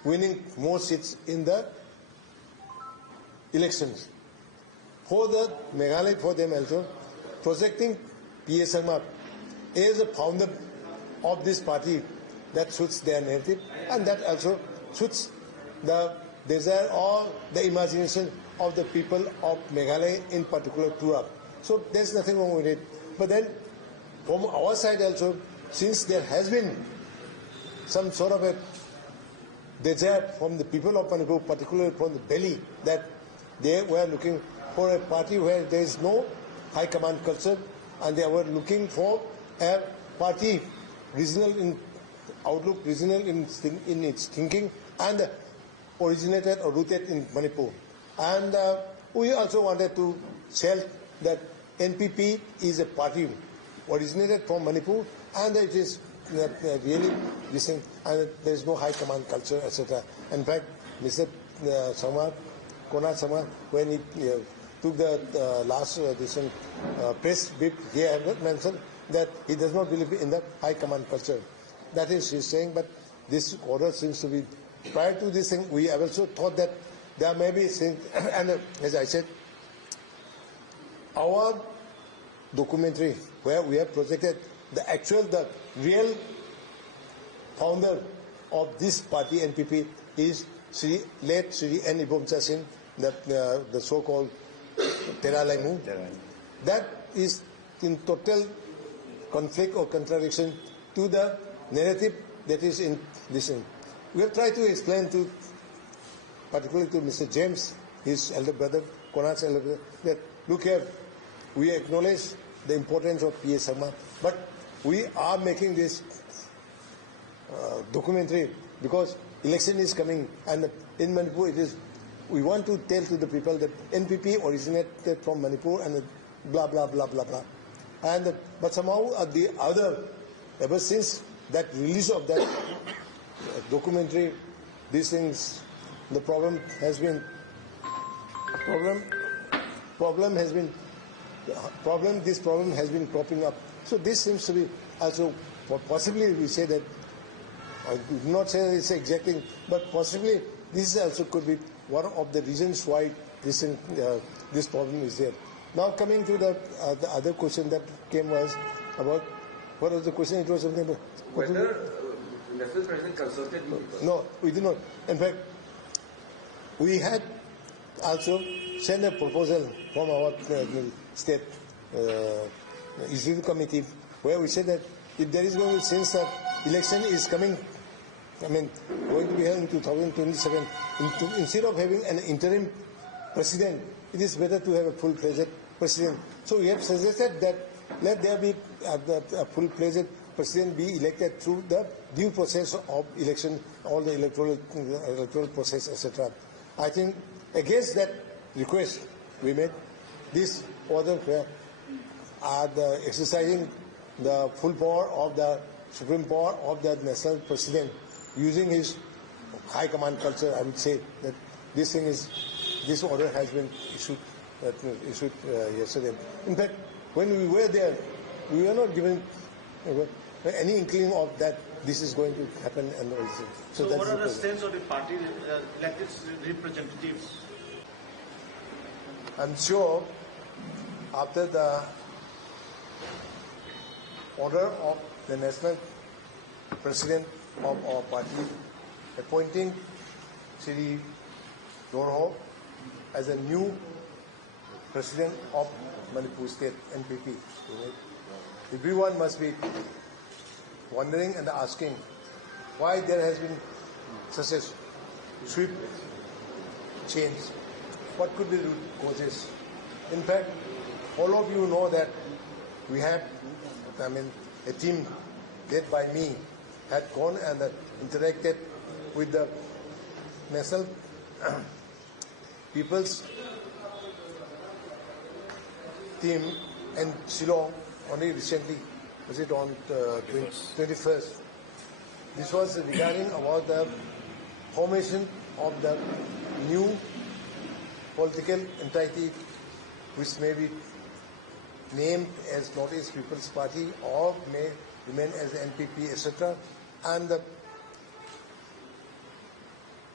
winning more seats in the elections. For the Meghalaya, for them also, projecting P.A. Sharma as a founder of this party, that suits their narrative, and that also suits the desire or the imagination of the people of Meghalaya in particular throughout. So there's nothing wrong with it. But then from our side also, since there has been some sort of a desire from the people of Manipur, particularly from the belly, that they were looking for a party where there is no high command culture, and they were looking for a party regional in outlook, regional in its thinking, and originated or rooted in Manipur. And we also wanted to tell that NPP is a party originated from Manipur, and it is really decent, and there is no high command culture, etc. In fact, Mr. Sharma, Konark Sharma, when he took the last press brief, he had mentioned that he does not believe in the high command culture. That is, he is saying, but this order seems to be, prior to this thing, we have also thought that there may be things, and as I said, our documentary where we have projected the real founder of this party, NPP, is late Sri N. Ibomcha Singh, the so-called Teralaimu. That is in total conflict or contradiction to the narrative that is in this thing. We have tried to explain to, particularly to Mr. James, his elder brother, Konark's elder brother, that look here, we acknowledge the importance of P.A. Sharma, but we are making this documentary because election is coming, and in Manipur it is, we want to tell to the people that NPP originated from Manipur and blah blah blah blah blah. And but somehow the other, ever since that release of that documentary, these things, the problem has been this problem has been cropping up. So this seems to be also, possibly we say that, I do not say that it's exacting, but possibly this also could be one of the reasons why this problem is there. Now coming to the other question that came was about, what was the question? It was something about whether National President consulted you? No, we did not. In fact, we had also sent a proposal from our state executive committee where we said that if there is going to, since the election is coming, going to be held in 2027, instead of having an interim president, it is better to have a full-fledged president. So we have suggested that let there be a full-fledged president be elected through the due process of election, all the electoral process, etc. I think against that request we made, this order where exercising the full power of the supreme power of the national president, using his high command culture, I would say that this order has been issued yesterday. In fact, when we were there, we were not given any inkling of that this is going to happen and all this. So what are the sense of the party elected representatives? I'm sure after the order of the national president of our party appointing Shri Dorho as a new president of Manipur State NPP, everyone must be wondering and asking why there has been such a swift change. What could be the root causes? In fact, all of you know that we had, a team led by me had gone and interacted with the National People's team in Shillong only recently. Was it on 21st? This was regarding about the formation of the new political entity which may be named as Northeast People's Party or may remain as NPP, etc. And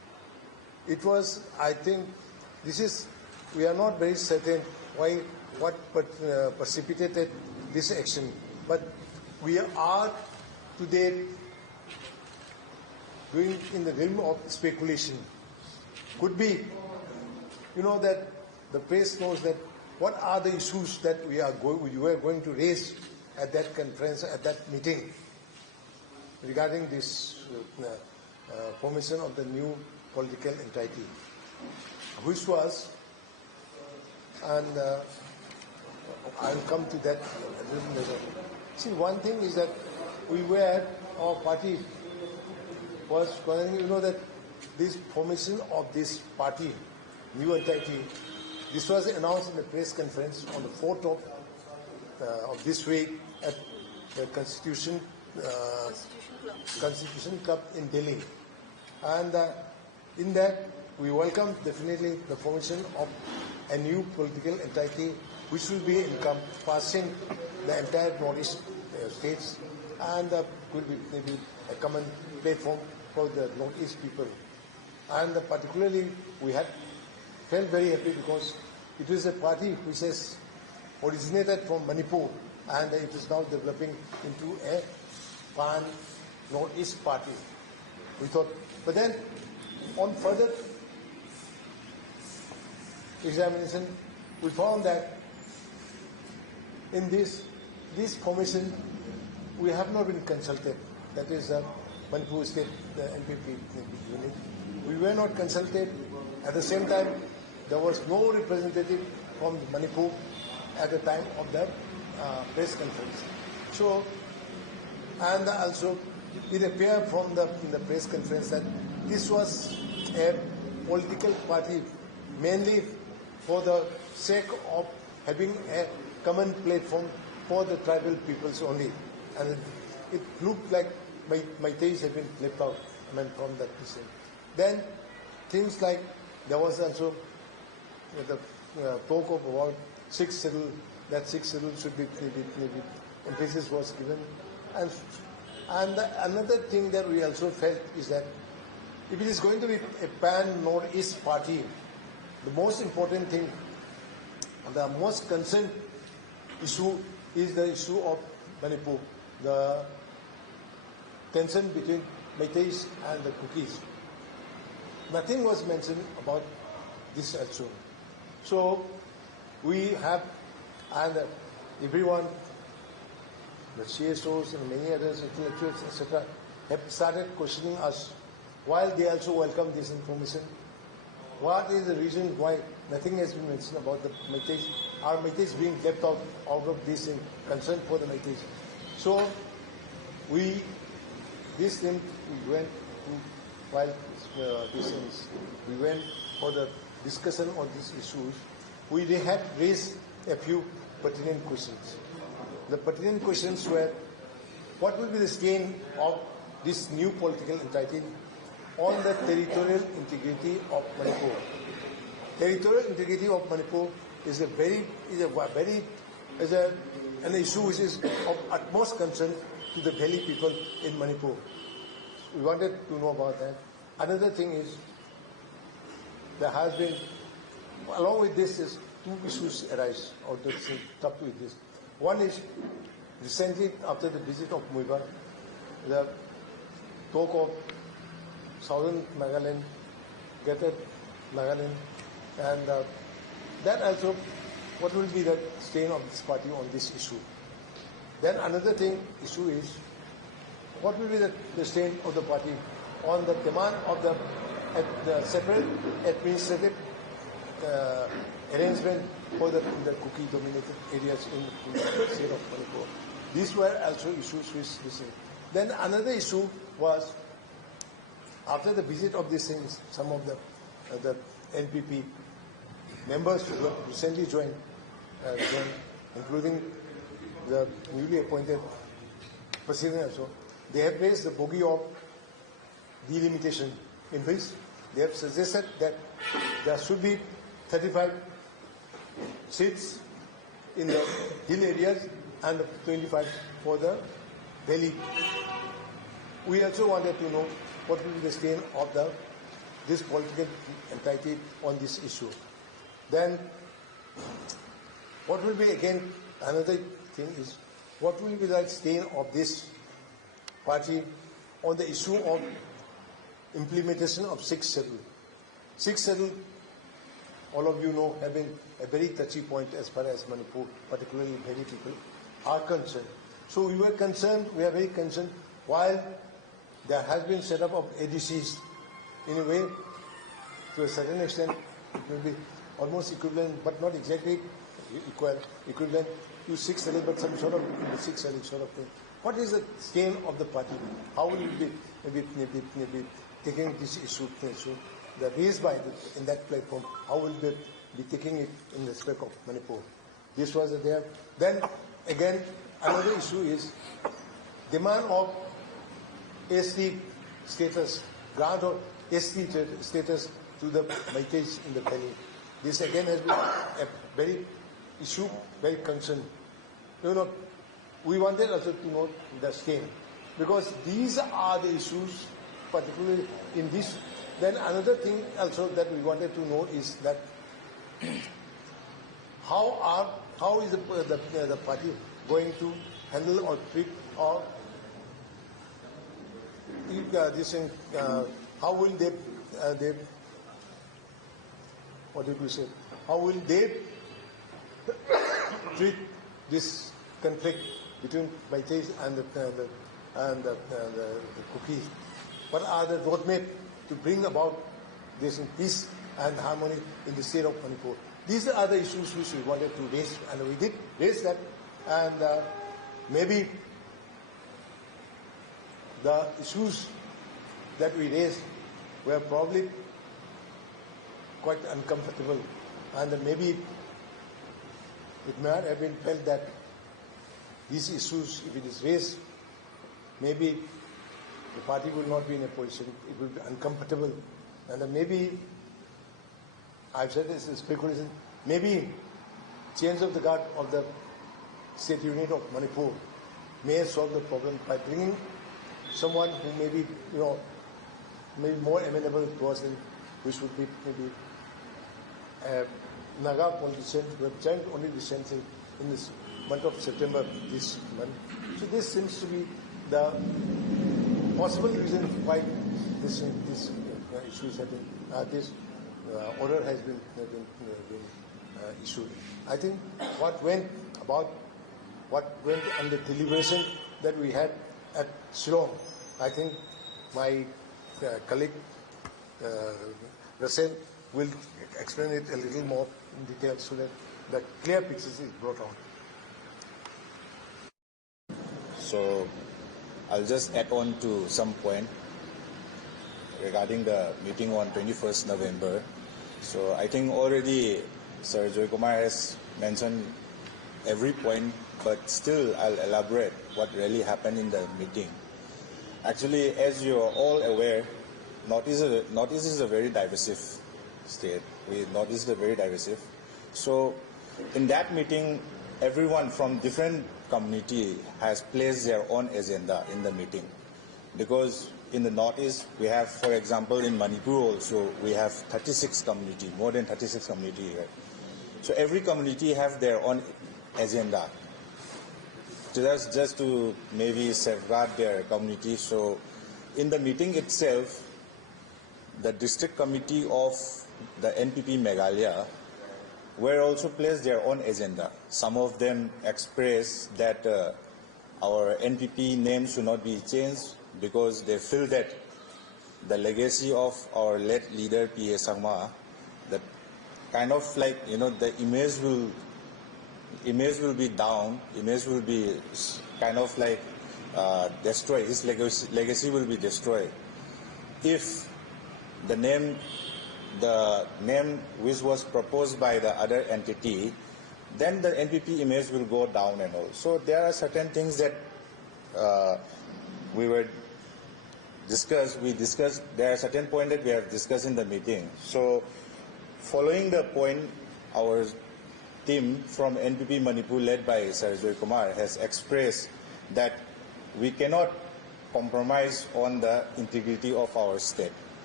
it was, I think, we are not very certain what precipitated this action, but we are today doing in the realm of speculation. Could be, that the press knows that what are the issues that you are going to raise at that conference, at that meeting, regarding this formation of the new political entity, which was, and I'll come to that a little later. See, one thing is that our party was, that this formation of this party, new entity, this was announced in the press conference on the 4th of this week at the Constitution Club in Delhi. And in that, we welcome definitely the formation of a new political entity which will be encompassing the entire Northeast states, and will be maybe a common platform for the Northeast people. And particularly, we felt very happy because it is a party which has originated from Manipur, and it is now developing into a pan-Northeast party. We thought, but then on further examination, we found that in this formation, we have not been consulted. That is Manipur State, the NPP unit. We were not consulted. At the same time, there was no representative from Manipur at the time of the press conference. So, and also it appeared from the press conference that this was a political party mainly for the sake of having a common platform for the tribal peoples only. And it looked like Meiteis had been left out from that decision. Then things like there was also the talk of about 6 schedule, that 6 schedule should be maybe emphasis was given. And another thing that we also felt is that if it is going to be a pan-Northeast party, the most important thing, the most concerned issue is the issue of Manipur, the tension between Meiteis and the Kukis. Nothing was mentioned about this also. So we have, and everyone, the CSOs and many others, intellectuals, etc., have started questioning us while they also welcome this information. What is the reason why nothing has been mentioned about the Meiteis? Are Meiteis being left out of this in concern for the Meiteis? So we went for the discussion on these issues. We have raised a few pertinent questions. The pertinent questions were, what will be the stain of this new political entity on the territorial integrity of Manipur? Territorial integrity of Manipur is an issue which is of utmost concern to the Valley people in Manipur. We wanted to know about that. Another thing is, there has been, along with this, is 2 issues arise out of up with this. One is, recently after the visit of Muiba, the talk of Southern Nagaland, Greater Nagaland, and that also, what will be the stain of this party on this issue? Then another issue is, what will be the stain of the party on the demand of the separate administrative arrangement for the Kuki-dominated areas in the state of Manipur. These were also issues which we said. Then another issue was, after the visit of these things, some of the NPP members who recently joined, including the newly appointed president also, they have raised the bogey of delimitation, in which they have suggested that there should be 35 seats in the hill areas and 25 for the valley. We also wanted to know what will be the stain of the this political entity on this issue. Then what will be again another thing is what will be the stain of this party on the issue of implementation of sixth schedule. Sixth schedule, all of you know, have been a very touchy point as far as Manipur, particularly many people, are concerned. So we were concerned, we are very concerned, while there has been set up of ADCs in a way, to a certain extent, it will be almost equivalent, but not exactly equivalent to sixth schedule, but some sort of sixth schedule sort of thing. What is the stain of the party? How will it be maybe taking this issue that raised by in that platform? How will they be taking it in respect of Manipur? This was there. Then again, another issue is demand of ST status, grant of ST status to the Maitais in the valley. This again has been a very issue, very concern. You know, we wanted also to know the stain, because these are the issues, particularly in this. Then another thing also that we wanted to know is that how is the party going to handle or treat or this thing, how will they what did we say? How will they treat this conflict between Maitais and the Kukis? What are the roadmap to bring about this peace and harmony in the state of Manipur? These are the issues which we wanted to raise, and we did raise that. And maybe the issues that we raised were probably quite uncomfortable, and maybe it might have been felt that these issues, if it is raised, maybe the party will not be in a position, it will be uncomfortable, and maybe, I've said this is speculation, maybe change of the guard of the state unit of Manipur may solve the problem by bringing someone who may be, maybe more amenable towards them, which would be maybe a Naga politician who have joined only recently in this month of September this month. So this seems to be the possible reason why this issues have been, this order has been issued. I think what went on the deliberation that we had at Shillong, I think my colleague Russell will explain it a little more in detail so that the clear picture is brought out. So I'll just add on to some point regarding the meeting on 21st November. So I think already Sir Joykumar has mentioned every point, but still I'll elaborate what really happened in the meeting. Actually, as you are all aware, Northeast is a very divisive state. Northeast is very divisive. So in that meeting, everyone from different community has placed their own agenda in the meeting. Because in the Northeast, we have, for example, in Manipur also, we have 36 community, more than 36 community here. So every community have their own agenda. Just to maybe safeguard their community. So in the meeting itself, the district committee of the NPP Meghalaya were also placed their own agenda. Some of them expressed that our NPP name should not be changed because they feel that the legacy of our late leader P.A. Sangma, that kind of like, the image will be down, image will be kind of like destroyed, his legacy will be destroyed. If the name which was proposed by the other entity, then the NPP image will go down and all. So there are certain things that we discussed, there are certain points that we have discussed in the meeting. So following the point, our team from NPP Manipur led by Sir Joykumar has expressed that we cannot compromise on the integrity of our state.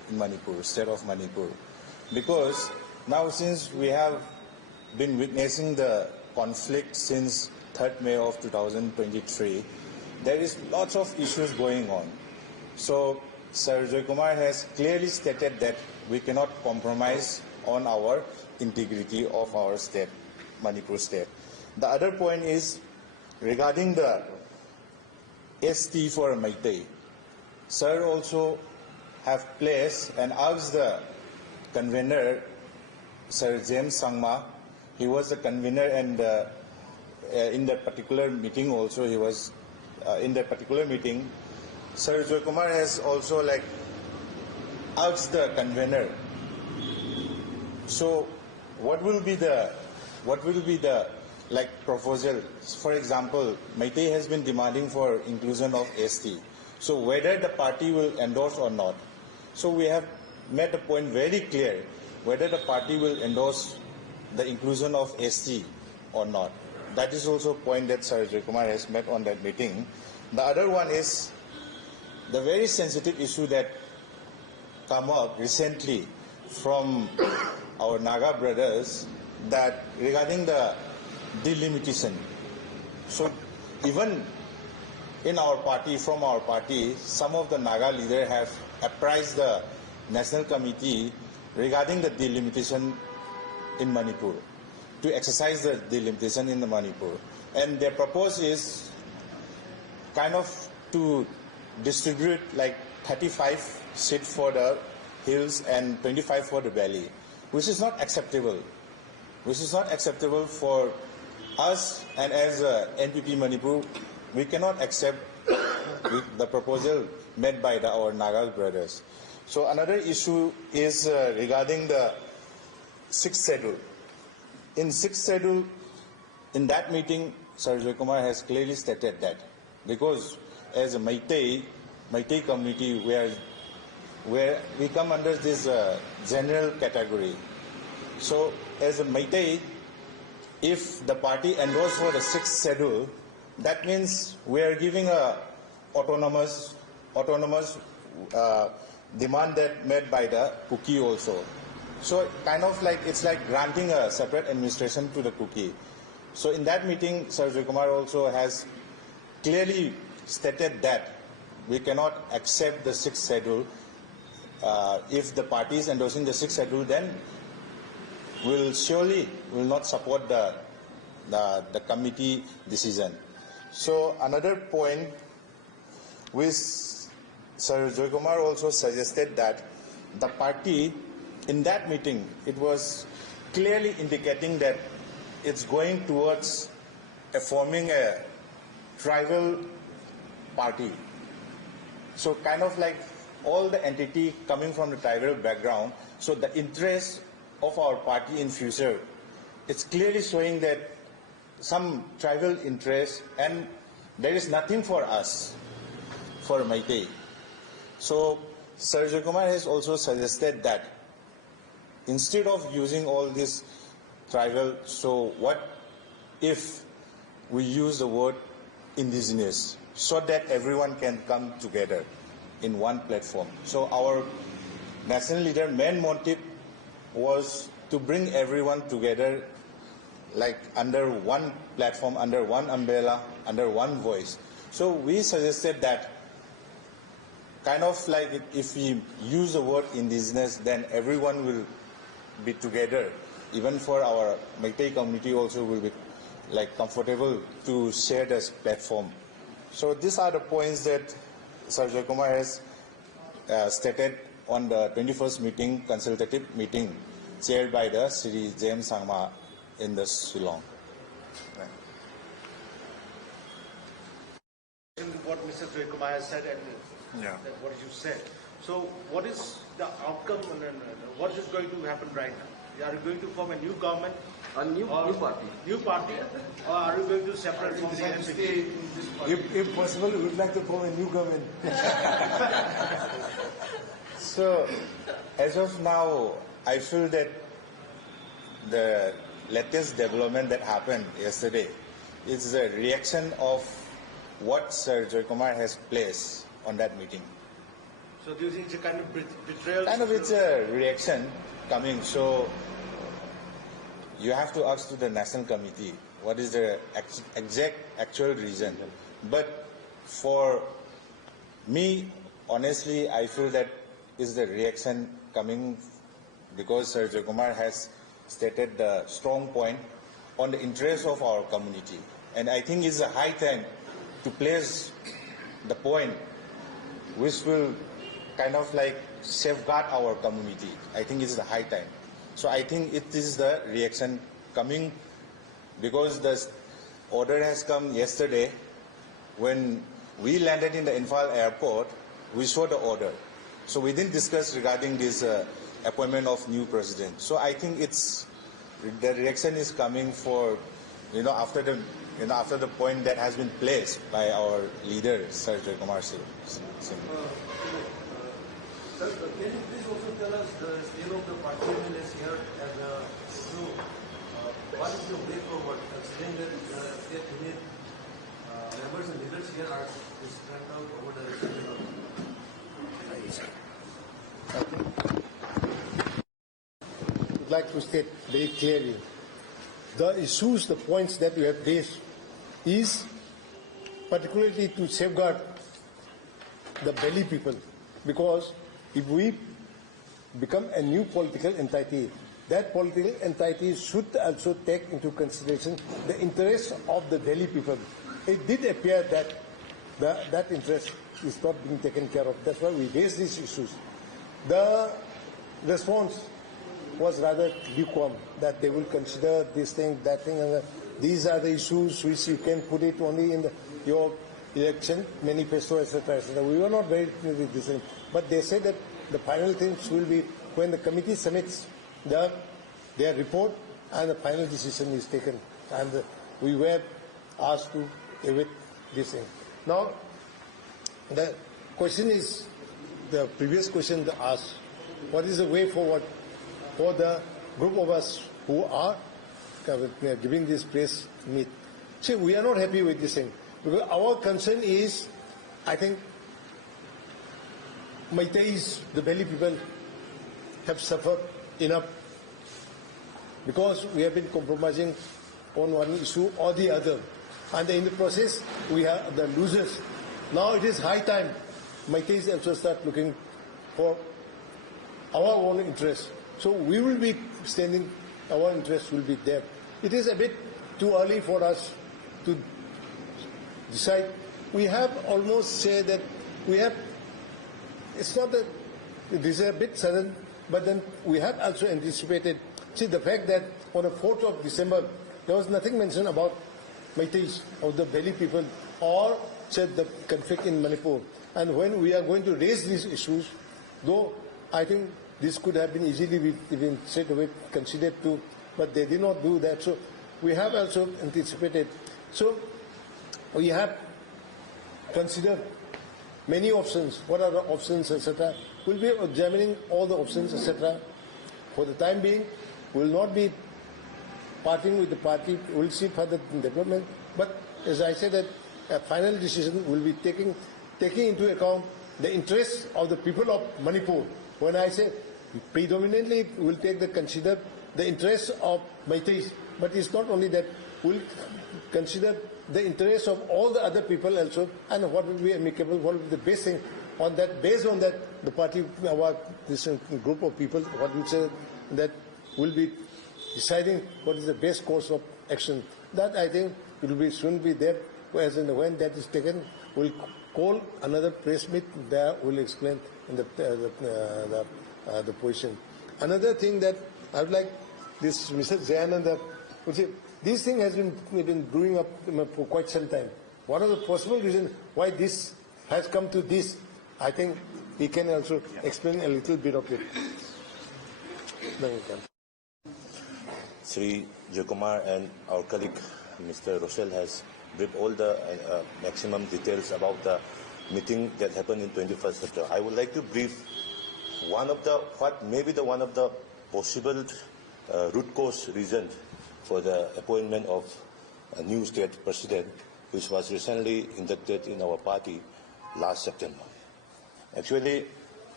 in Manipur, state of Manipur. Because now since we have been witnessing the conflict since 3rd May of 2023, there is lots of issues going on. So Sir Joykumar has clearly stated that we cannot compromise on our integrity of our state, Manipur state. The other point is regarding the ST for Meitei. Sir also have placed and asked the convener, Sir James Sangma. He was the convener, and in that particular meeting also he was in that particular meeting. Sir Joykumar has also asked the convener. So what will be the proposal? For example, Meitei has been demanding for inclusion of ST. So whether the party will endorse or not. So we have made the point very clear whether the party will endorse the inclusion of ST or not. That is also a point that Sir Joykumar has made on that meeting. The other one is the very sensitive issue that come up recently from our Naga brothers, that regarding the delimitation. So even in our party, from our party, some of the Naga leaders have apprised the National Committee regarding the delimitation in Manipur, to exercise the delimitation in the Manipur. And their proposal is kind of to distribute 35 seats for the hills and 25 for the valley, which is not acceptable. Which is not acceptable for us, and as NPP Manipur, we cannot accept the proposal made by our Naga brothers. So another issue is regarding the 6th schedule. In 6th schedule, in that meeting, Sir Joykumar has clearly stated that because as a Meitei community, where we come under this general category. So as a Meitei, if the party endorses for the 6th schedule, that means we are giving a autonomous demand that made by the Kuki also. So kind of it's like granting a separate administration to the Kuki. So in that meeting, Sir Joykumar also has clearly stated that we cannot accept the 6th schedule. If the party is endorsing the 6th schedule, then we'll surely will not support the committee decision. So another point which Sir Joykumar also suggested that the party in that meeting, it was clearly indicating that it's going towards forming a tribal party. So kind of all the entity coming from the tribal background, so the interest of our party in future, it's clearly showing that some tribal interest, and there is nothing for us, for Meitei. So Sir Joykumar has also suggested that instead of using all this tribal, so what if we use the word indigenous, so that everyone can come together in one platform. So our national leader main motive was to bring everyone together under one platform, under one umbrella, under one voice. So we suggested that kind of if we use the word indigenous, then everyone will be together. Even for our Meitei community also will be comfortable to share this platform. So these are the points that Sir Joykumar has stated on the 21st meeting, consultative meeting, chaired by the Sri James Sangma in the Shillong. What Mr. Joykumar has said and what you said. So what is the outcome and what is going to happen right now? Are you going to form a new government? A new party. New party? Or are you going to separate from the NPP? If possible, we would like to form a new government. So, as of now, I feel that the latest development that happened yesterday is a reaction of what Sir Joykumar has placed on that meeting. So do you think it's a kind of betrayal? Kind of it's a reaction coming. So you have to ask to the National Committee what is the exact actual reason. But for me, honestly, I feel that is the reaction coming because Sir Joykumar has stated the strong point on the interest of our community. And I think it's a high time to place the point which will kind of like safeguard our community. I think it's the high time. So I think it is the reaction coming because the order has come yesterday. When we landed in the Imphal airport, we saw the order. So we didn't discuss regarding this appointment of new president. So I think it's the reaction is coming for after the point that has been placed by our leader, Sir Joykumar Singh. Sir, can you please also tell us the state of the party is here and what is the way forward considering that state unit members and leaders here are spread out over the region? I would like to state very clearly the issues, the points that we have raised is particularly to safeguard the Delhi people, because if we become a new political entity, that political entity should also take into consideration the interests of the Delhi people. It did appear that that interest is not being taken care of. That's why we raised these issues. The response was rather lukewarm, that they will consider this thing, that thing, and these are the issues which you can put it only in your election manifesto, etc., etc. We were not very with this thing, but they said that the final things will be when the committee submits their report and the final decision is taken, and we were asked to await this thing. Now, the question is, the previous question asked, what is the way forward for the group of us who are giving this press meet? See, we are not happy with this thing, because our concern is, I think, Meiteis, the Delhi people, have suffered enough because we have been compromising on one issue or the other, and in the process we are the losers. Now it is high time Meiteis also start looking for our own interest. So we will be standing, our interest will be there. It is a bit too early for us to decide. We have almost said that we have, it's not that this is a bit sudden, but then we have also anticipated. See, the fact that on the 4th of December, there was nothing mentioned about Meiteis, of the Delhi people, or said the conflict in Manipur. And when we are going to raise these issues, though I think this could have been easily even straight away considered too, but they did not do that. So we have also anticipated. So we have considered many options. What are the options, etc.? We'll be examining all the options, etc. For the time being, we will not be parting with the party. We'll see further development. But as I said, that a final decision will be taking into account the interests of the people of Manipur. When I say predominantly, we'll consider the interests of Meiteis, but it's not only that. We'll consider the interests of all the other people also, and what will be amicable, what will be the best thing. On that, based on that, the party, this group of people, what we say, that will be deciding what is the best course of action. That I think it will be soon be there. As and when that is taken, we'll call another press meet. There we'll explain the position. Another thing that I would like this Mr. Zayananda would say, this thing has been brewing up for quite some time. What are the possible reasons why this has come to this? I think he can also explain a little bit of it. Sri Joykumar and our colleague Mr. Rochelle has briefed all the maximum details about the meeting that happened in 21st September. I would like to brief one of the possible root cause reason for the appointment of a new state president, which was recently inducted in our party last September. Actually,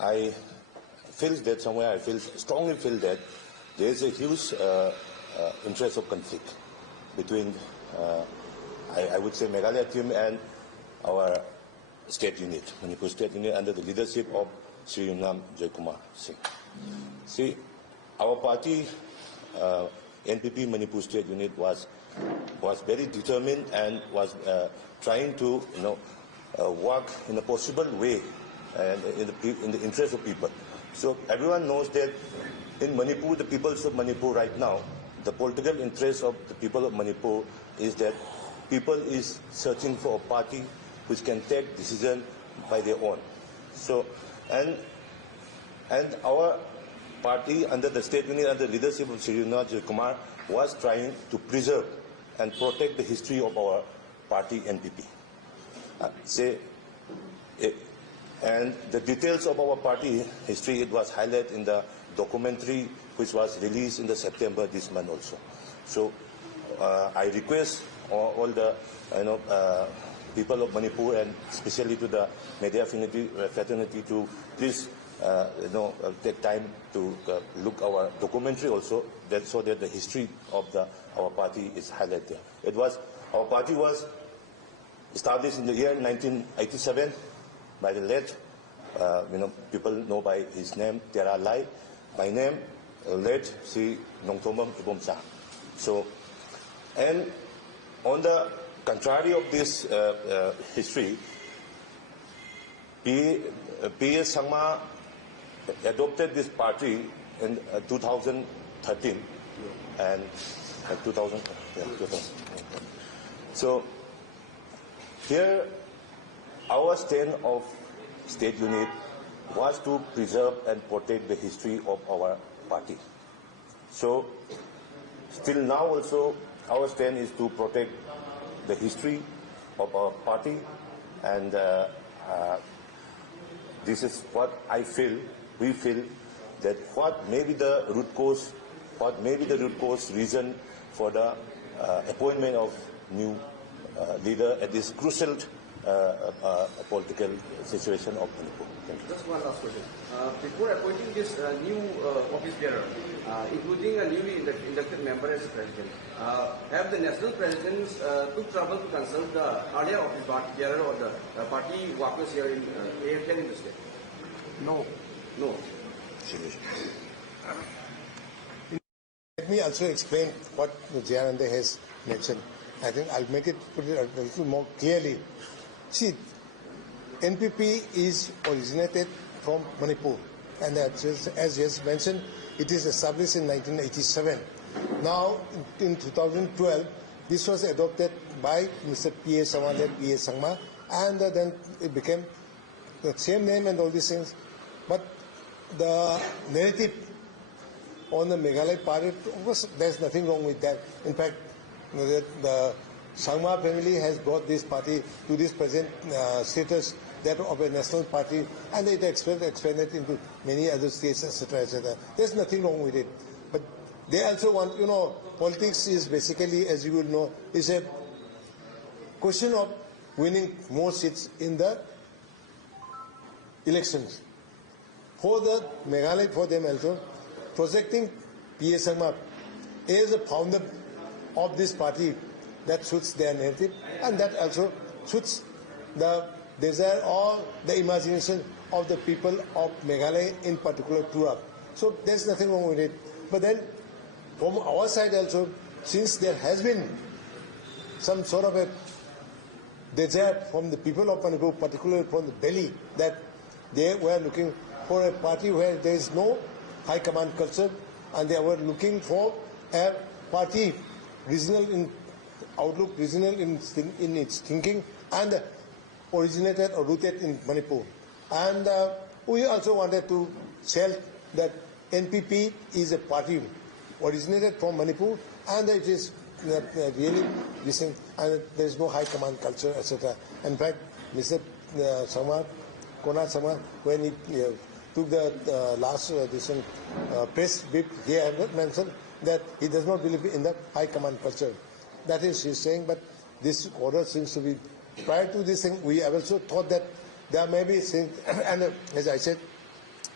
I feel that somewhere, strongly feel that there is a huge interest of conflict between, I would say, Meghalaya team and our state unit, Manipur state unit, under the leadership of Sri Joykumar Singh. See, our party, NPP Manipur state unit, was very determined and was trying to, work in a possible way and in the interest of people. So everyone knows that in Manipur, the peoples of Manipur right now, the political interest of the people of Manipur is that people is searching for a party which can take decision by their own. So, and our party under the state unit, under the leadership of Sri Joykumar, was trying to preserve and protect the history of our party NPP. And the details of our party history, it was highlighted in the documentary which was released in the September this month also. So I request all the people of Manipur, and especially to the media fraternity, to please take time to look our documentary also, so that the history of our party is highlighted there. Our party was established in the year 1987 by the late, people know by his name, Tera Lai, by name, late Sri Naoremthong Ibomsa. So, and on the contrary of this history, P.S. Sangma adopted this party in 2013 and 2000. So here, our stand of state unit was to preserve and protect the history of our party. So still now also, our stand is to protect the history of our party, and this is what we feel that what may be the root cause reason for the appointment of new leader at this crucial political situation of Manipur. Just one last question. Before appointing this new office bearer, including a newly inducted member as president, have the national presidents took trouble to consult the earlier office bearer or the party workers here in the state? No. No. Let me also explain what Jayanande has mentioned. I think I'll put it a little more clearly. See, NPP is originated from Manipur, and as just mentioned, it is established in 1987. Now, in 2012, this was adopted by Mr. P.A. Sangma, and then it became the same name and all these things. But the narrative on the Meghalaya party, of course, there's nothing wrong with that. In fact, the Sangma family has brought this party to this present status, that of a national party, and it expanded into many other states, etc., etc. There's nothing wrong with it. But they also want, politics is basically, as you will know, is a question of winning more seats in the elections. For the Meghalaya, for them also, projecting P.A. Sangma as a founder of this party, that suits their narrative, and that also suits the desire or the imagination of the people of Meghalaya in particular throughout. So there's nothing wrong with it. But then from our side also, since there has been some sort of a desire from the people of Manipur, particularly from the Delhi, that they were looking for a party where there is no high command culture, and they were looking for a party regional in outlook, regional in its thinking, and originated or rooted in Manipur. And we also wanted to tell that NPP is a party originated from Manipur, and it is really listening, and there is no high command culture, etc. In fact, Mr. Konar Sangma, when he took the last press brief, he had mentioned that he does not believe in the high command culture. That is, he's saying, but this order seems to be, prior to this thing, we have also thought that there may be things, and as I said,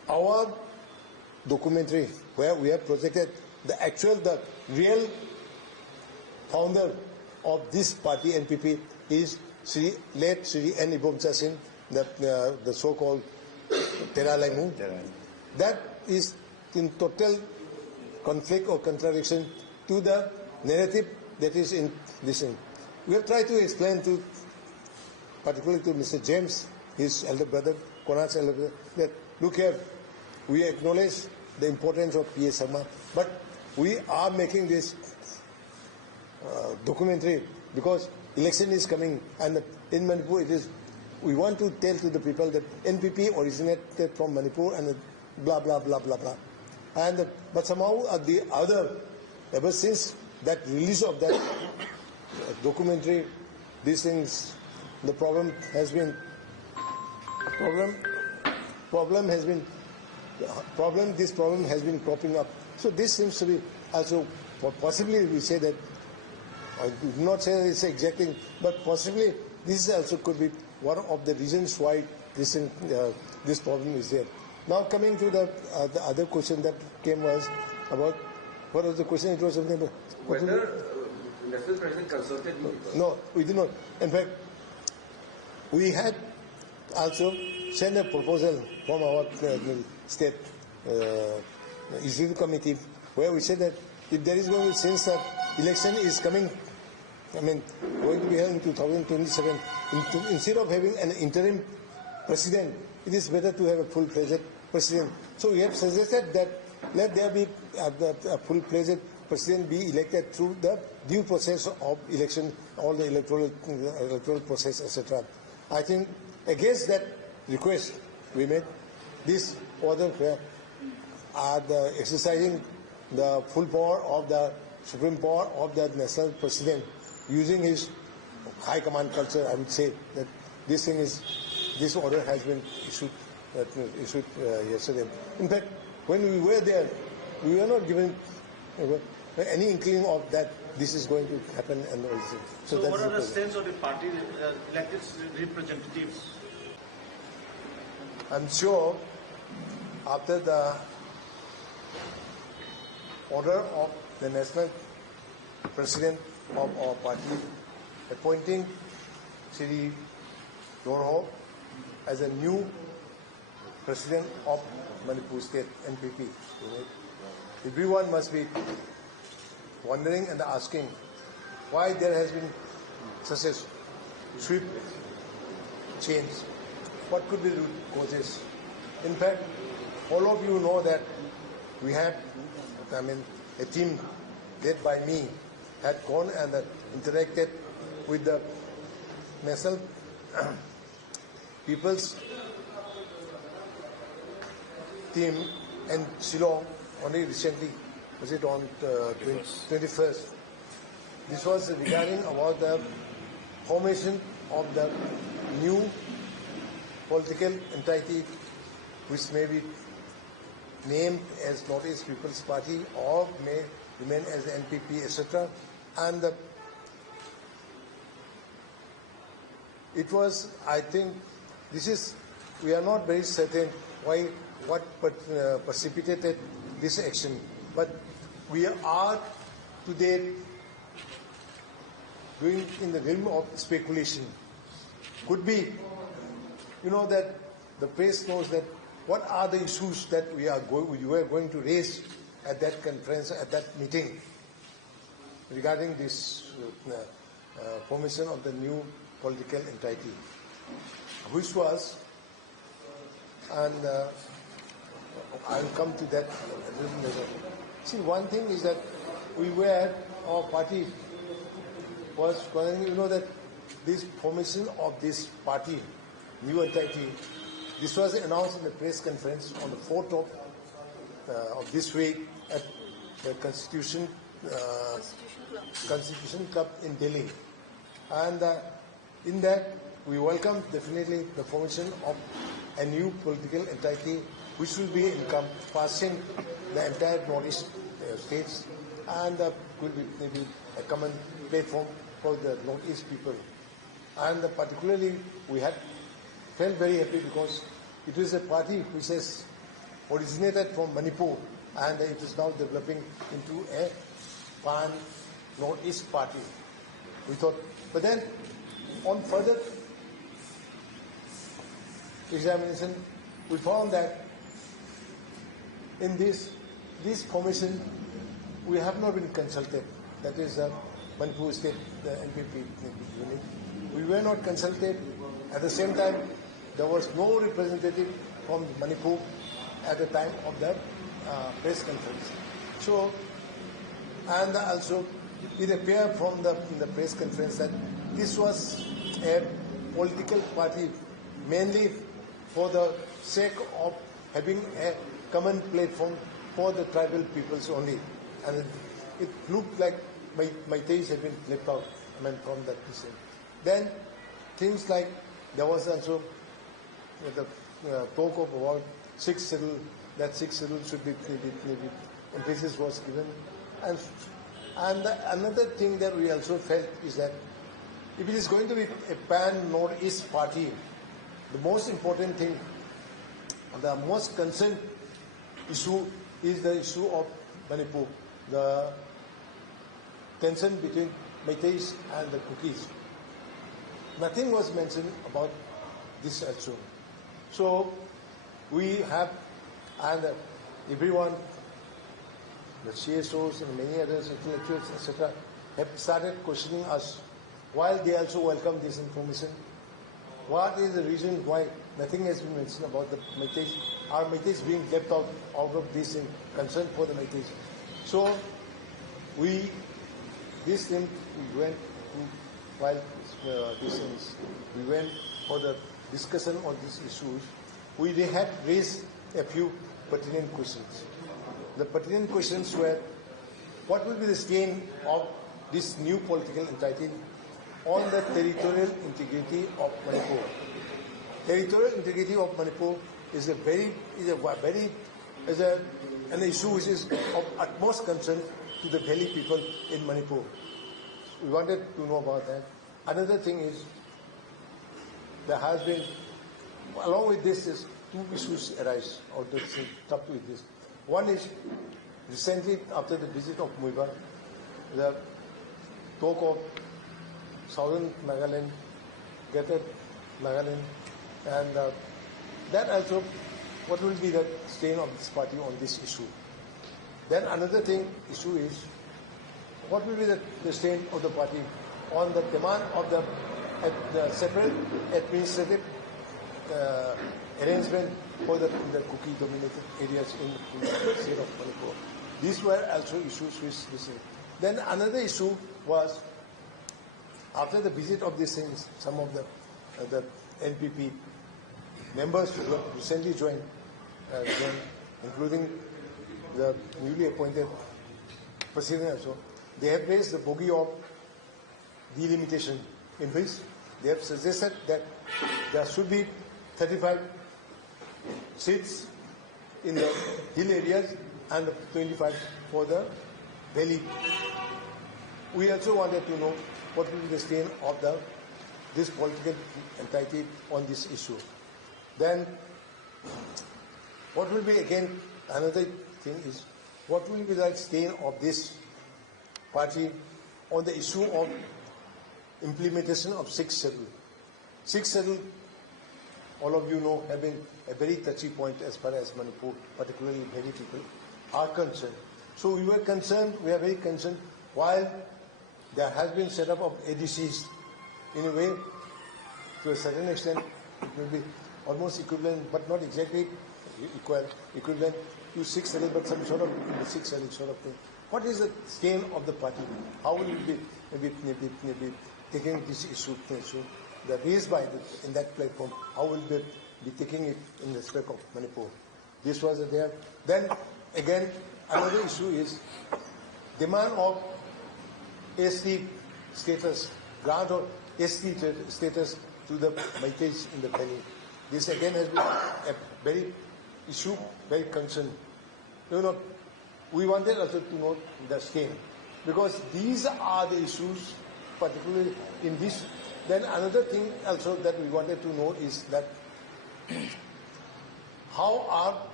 our documentary where we have projected the real founder of this party, NPP, is late Sri N. Ibomcha Singh, the so-called Teralaimu. That is in total conflict or contradiction to the narrative that is in this. We have tried to explain to, particularly to Mr. James, his elder brother, Konark's elder brother, that look here, we acknowledge the importance of P.A. Sharma, but we are making this documentary because election is coming, and in Manipur we want to tell to the people that NPP originated from Manipur and blah blah blah blah blah, but somehow ever since that release of that documentary, these things, the problem has been cropping up. So this seems to be also, possibly we say that, I do not say that it's exacting, but possibly this also could be one of the reasons why this problem is there. Now coming to the other question that came was about, what was the question? It was something about whether National President consulted you? No, we did not. In fact, we had also sent a proposal from our state executive committee where we said that if there is going to be, since that election is coming, going to be held in 2027, instead of having an interim president, it is better to have a full-fledged president. So we have suggested that let there be a full-fledged president be elected through the due process of election, all the electoral process, etc. I think against that request we made, this order where exercising the full power of the supreme power of the national president, using his high command culture, I would say that this order has been issued yesterday. In fact, when we were there, we were not given any inkling of that this is going to happen and all this. So what are the sense of the party elected representatives? I'm sure after the order of the national president of our party appointing Sri Dorho as a new president of Manipur State, NPP, everyone must be wondering and asking why there has been such a swift change. What could be the root causes? In fact, all of you know that we had, a team led by me had gone and interacted with the National People's team in Shillong only recently. Was it on 21st? This was regarding about the formation of the new political entity which may be named as Northeast People's Party or may remain as the NPP, etc. And it was, I think, we are not very certain what precipitated this action, but we are today doing in the realm of speculation. Could be, that the press knows that what are the issues that we were going to raise at that conference, at that meeting, regarding this formation of the new political entity, which was, and I'll come to that a little later. See, one thing is that our party was, that this formation of this party, new entity, this was announced in the press conference on the 4th of this week at the Constitution Club in Delhi. And in that, we welcome definitely the formation of a new political entity which will be encompassing the entire Northeast states and will be maybe a common platform for the Northeast people. And particularly, we had felt very happy because it is a party which has originated from Manipur, and it is now developing into a pan-Northeast party. We thought, but then on further examination, we found that in this commission, we have not been consulted. That is Manipur State, the NPP unit. We were not consulted. At the same time, there was no representative from Manipur at the time of the press conference. So, and also it appeared from the press conference that this was a political party mainly for the sake of having a common platform for the tribal peoples only. And it looked like Meiteis had been left out from that decision. Then things like there was also the talk of about 6 schedule, that 6 schedule should be emphasis was given. And another thing that we also felt is that if it is going to be a pan-Northeast party, the most important thing, the most concerned issue is the issue of Manipur, the tension between Meiteis and the Kukis. Nothing was mentioned about this also. So we have, and everyone, the CSOs and many others, intellectuals, etc., have started questioning us while they also welcome this information. What is the reason why nothing has been mentioned about the Meiteis? Are Meiteis being left out of this in concern for the Meiteis? So we went for the discussion on these issues. We had raised a few pertinent questions. The pertinent questions were, what will be the stain of this new political entity on the territorial integrity of Manipur? Territorial integrity of Manipur is an issue which is of utmost concern to the valley people in Manipur. We wanted to know about that. Another thing is, there has been, along with this, is 2 issues arise out of top with this. One is, recently after the visit of Muiba, the talk of Southern Nagaland, Greater Nagaland, and that also, what will be the stain of this party on this issue? Then another issue is, what will be the stain of the party on the demand of the separate administrative arrangement for the Kuki-dominated areas in the state of Manipur. These were also issues which we see. Then another issue was, after the visit of these things, some of the NPP members who recently joined, including the newly appointed president also, they have raised the bogey of delimitation, in which they have suggested that there should be 35 seats in the hill areas and 25 for the valley. We also wanted to know what will be the stain of this political entity on this issue. Then, what will be, again, another thing is, what will be the stain of this party on the issue of implementation of 6th schedule. 6th schedule, all of you know, have been a very touchy point as far as Manipur, particularly many people, are concerned. So we were concerned, we are very concerned, while there has been set up of ADCs, in a way, to a certain extent, it will be almost equivalent, but not exactly equivalent to 6th schedule, but some sort of in the 6th schedule sort of thing. What is the stain of the party? How will it be maybe taking this issue that raised by in that platform? How will they be taking it in respect of Manipur? This was there. Then again, another issue is demand of ST status, grant of ST status to the Meiteis in the valley. This again has been a very concern. You know, we wanted also to note the stain, because these are the issues, particularly in this. Then another thing also that we wanted to know is that how are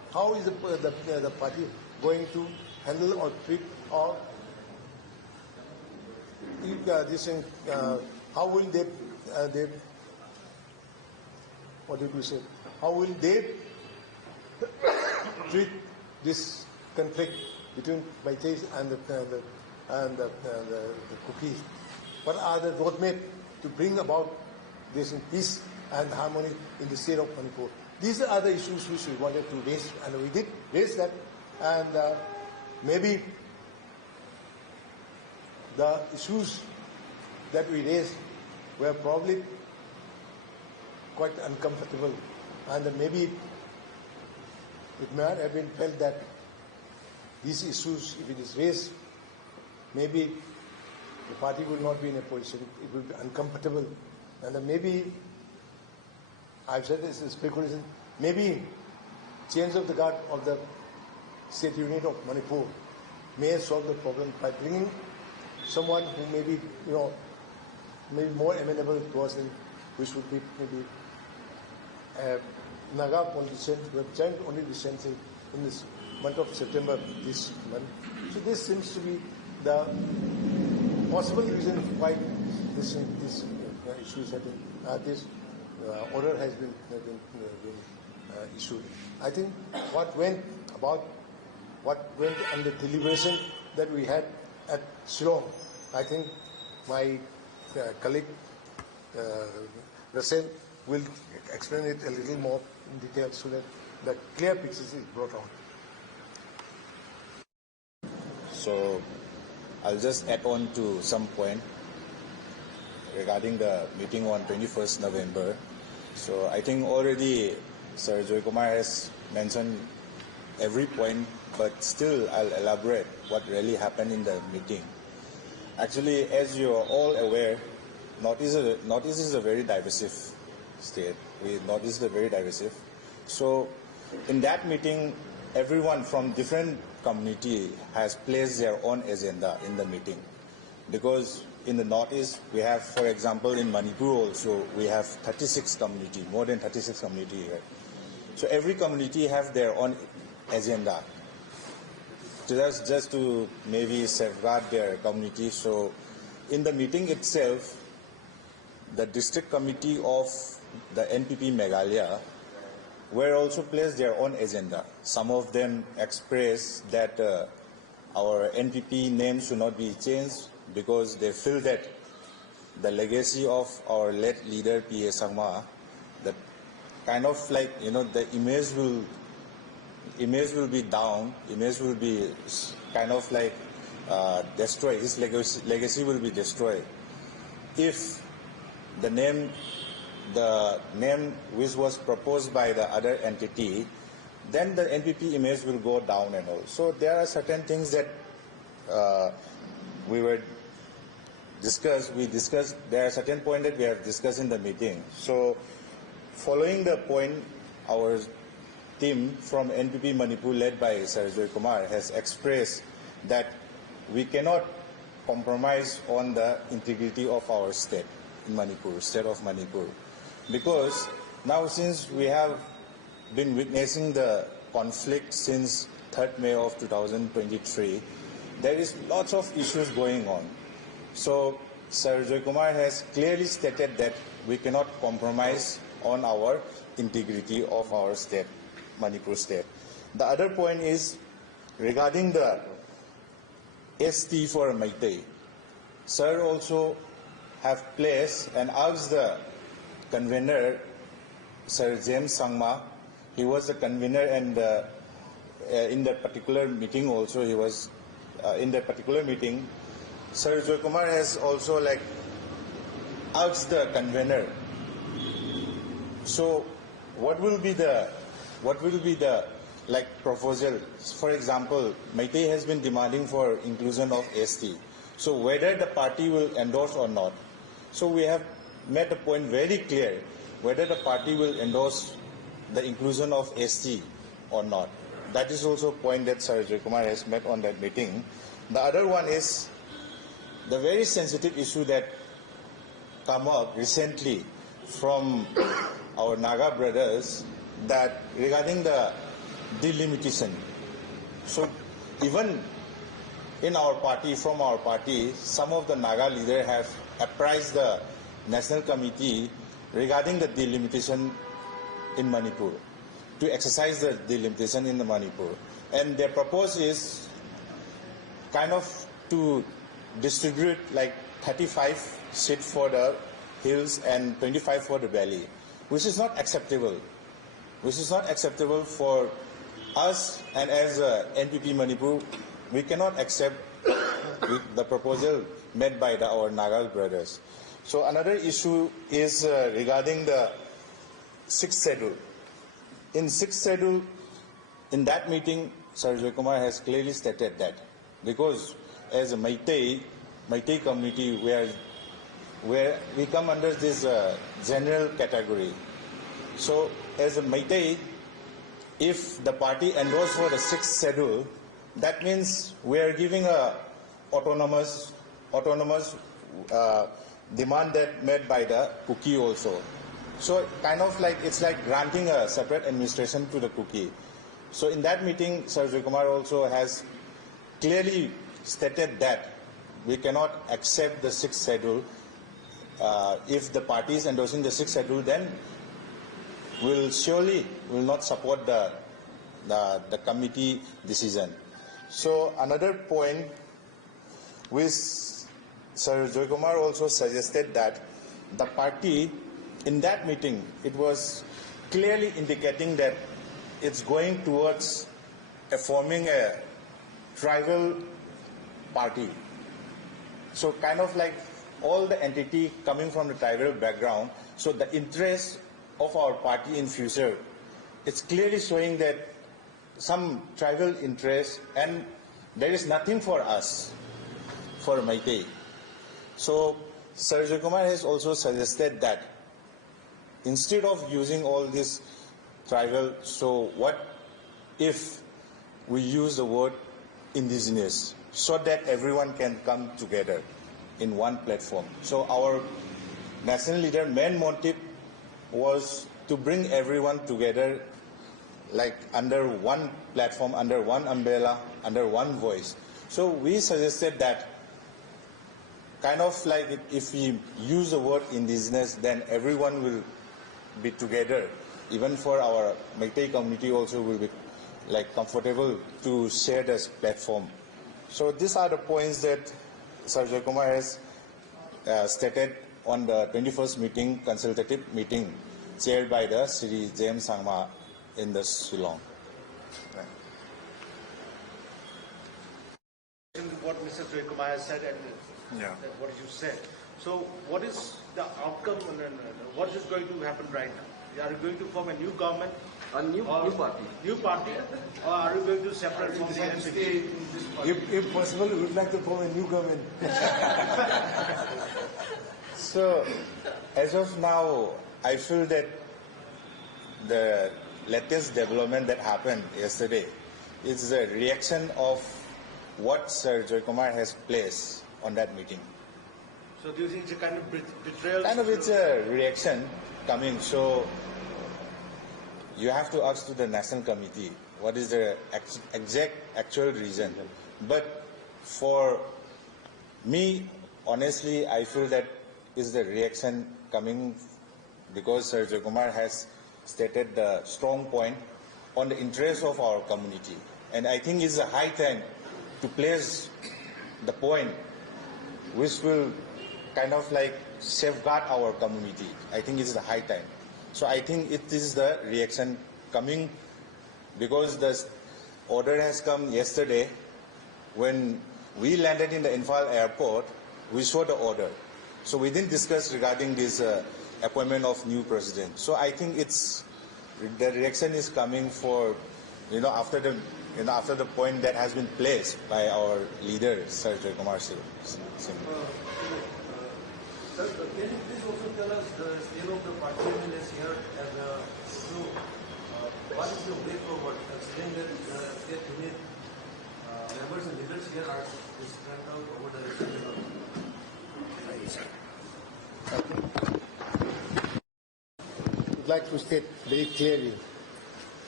how is the party going to handle or treat or how will they what did we say? How will they treat this conflict between Meiteis and the Kukis? What are the roadmap to bring about this peace and harmony in the state of Manipur? These are the issues which we wanted to raise, and we did raise that. And maybe the issues that we raised were probably quite uncomfortable, and maybe it might have been felt that these issues, if it is raised, maybe the party will not be in a position, it will be uncomfortable, and maybe, I've said this is speculation, maybe change of the guard of the state unit of Manipur may solve the problem by bringing someone who may be, maybe more amenable to us, and which would be maybe Naga politicians who have joined only recently in this month of September this month. So this seems to be the possible reason why this issues have been, this order has been issued. I think what went on the deliberation that we had at Shillong, I think my colleague Russell will explain it a little more in detail so that the clear picture is brought out. So I'll just add on to some point regarding the meeting on 21st November. So I think already Sir Joykumar has mentioned every point, but still I'll elaborate what really happened in the meeting. Actually, as you are all aware, Northeast is a very divisive state. Northeast is very divisive. So in that meeting, everyone from different community has placed their own agenda in the meeting. Because in the Northeast, we have, for example, in Manipur also, we have 36 community, more than 36 community here. So every community have their own agenda. Just to maybe safeguard their community. So in the meeting itself, the district committee of the NPP Meghalaya were also placed their own agenda. Some of them expressed that our NPP name should not be changed because they feel that the legacy of our late leader P.A. Sangma, that kind of like, the image will be down, image will be kind of like destroyed, his legacy will be destroyed if the name which was proposed by the other entity, then the NPP image will go down and all. So there are certain things that we discussed, there are certain points that we have discussed in the meeting. So following the point, our team from NPP Manipur led by Sir Joykumar has expressed that we cannot compromise on the integrity of our state in Manipur, state of Manipur. Because now since we have been witnessing the conflict since 3rd May of 2023, there is lots of issues going on. So Sir Joykumar has clearly stated that we cannot compromise on our integrity of our state, Manipur state. The other point is regarding the ST for Meitei. Sir also have placed and asked the convener, Sir James Sangma. He was the convener, and in that particular meeting also, he was in that particular meeting. Sir Joykumar has also asked the convener. So, what will be the proposal? For example, Meitei has been demanding for inclusion of ST. So, whether the party will endorse or not. So, we have made a point very clear whether the party will endorse the inclusion of ST or not. That is also a point that Sir Joykumar has made on that meeting. The other one is the very sensitive issue that come up recently from our Naga brothers, that regarding the delimitation. So even in our party, from our party, some of the Naga leaders have apprised the National Committee regarding the delimitation in Manipur, to exercise the delimitation in the Manipur. And their proposal is kind of to distribute like 35 seats for the hills and 25 for the valley, which is not acceptable. Which is not acceptable for us, and as NPP Manipur, we cannot accept the proposal made by our Naga brothers. So another issue is regarding the 6th schedule. In 6th schedule, in that meeting, Sir Joykumar has clearly stated that, because as a Meitei community, where we come under this general category. So as a Meitei, if the party endorsed for the 6th schedule, that means we are giving a autonomous demand that made by the Kuki also. So kind of like, it's like granting a separate administration to the Kuki. So in that meeting, Sir Joykumar also has clearly stated that we cannot accept the 6th schedule. If the party is endorsing the 6th schedule, then we'll surely will not support the committee decision. So another point which Sir Joykumar also suggested, that the party in that meeting, it was clearly indicating that it's going towards forming a tribal party. So kind of like all the entity coming from the tribal background, so the interest of our party in future, it's clearly showing that some tribal interest, and there is nothing for us, for Meitei. So Sir Joykumar has also suggested that instead of using all this tribal, so what if we use the word indigenous, so that everyone can come together in one platform. So our national leader main motive was to bring everyone together, like under one platform, under one umbrella, under one voice. So we suggested that kind of like if we use the word indigenous, then everyone will be together. Even for our Meitei community also will be like comfortable to share this platform. So these are the points that Sir Joykumar has stated on the 21st meeting, consultative meeting, chaired by the Sri James Sangma in the Shillong. What Mr. Joykumar has said and that what you said. So what is the outcome and what is going to happen right now? Are you going to form a new government? A new party. New party? Or are you going to separate from the NPP? If possible, we would like to form a new government. So, as of now, I feel that the latest development that happened yesterday is a reaction of what Sir Joykumar has placed on that meeting. So do you think it's a kind of betrayal? Kind of, it's a reaction coming. So you have to ask to the National Committee what is the exact actual reason. But for me, honestly, I feel that is the reaction coming because Sir Joykumar has stated the strong point on the interest of our community. And I think it's a high time to place the point which will kind of like safeguard our community. I think it's the high time. So I think it is the reaction coming because the order has come yesterday. When we landed in the Imphal airport, we saw the order. So we didn't discuss regarding this appointment of new president. So I think it's the reaction is coming for, after the point that has been placed by our leader, Sir Joykumar Singh. Sir, can you please also tell us the state of the party MLAs here and what is the way forward? Considering that state unit members and leaders here are spread out over the region. I would like to state very clearly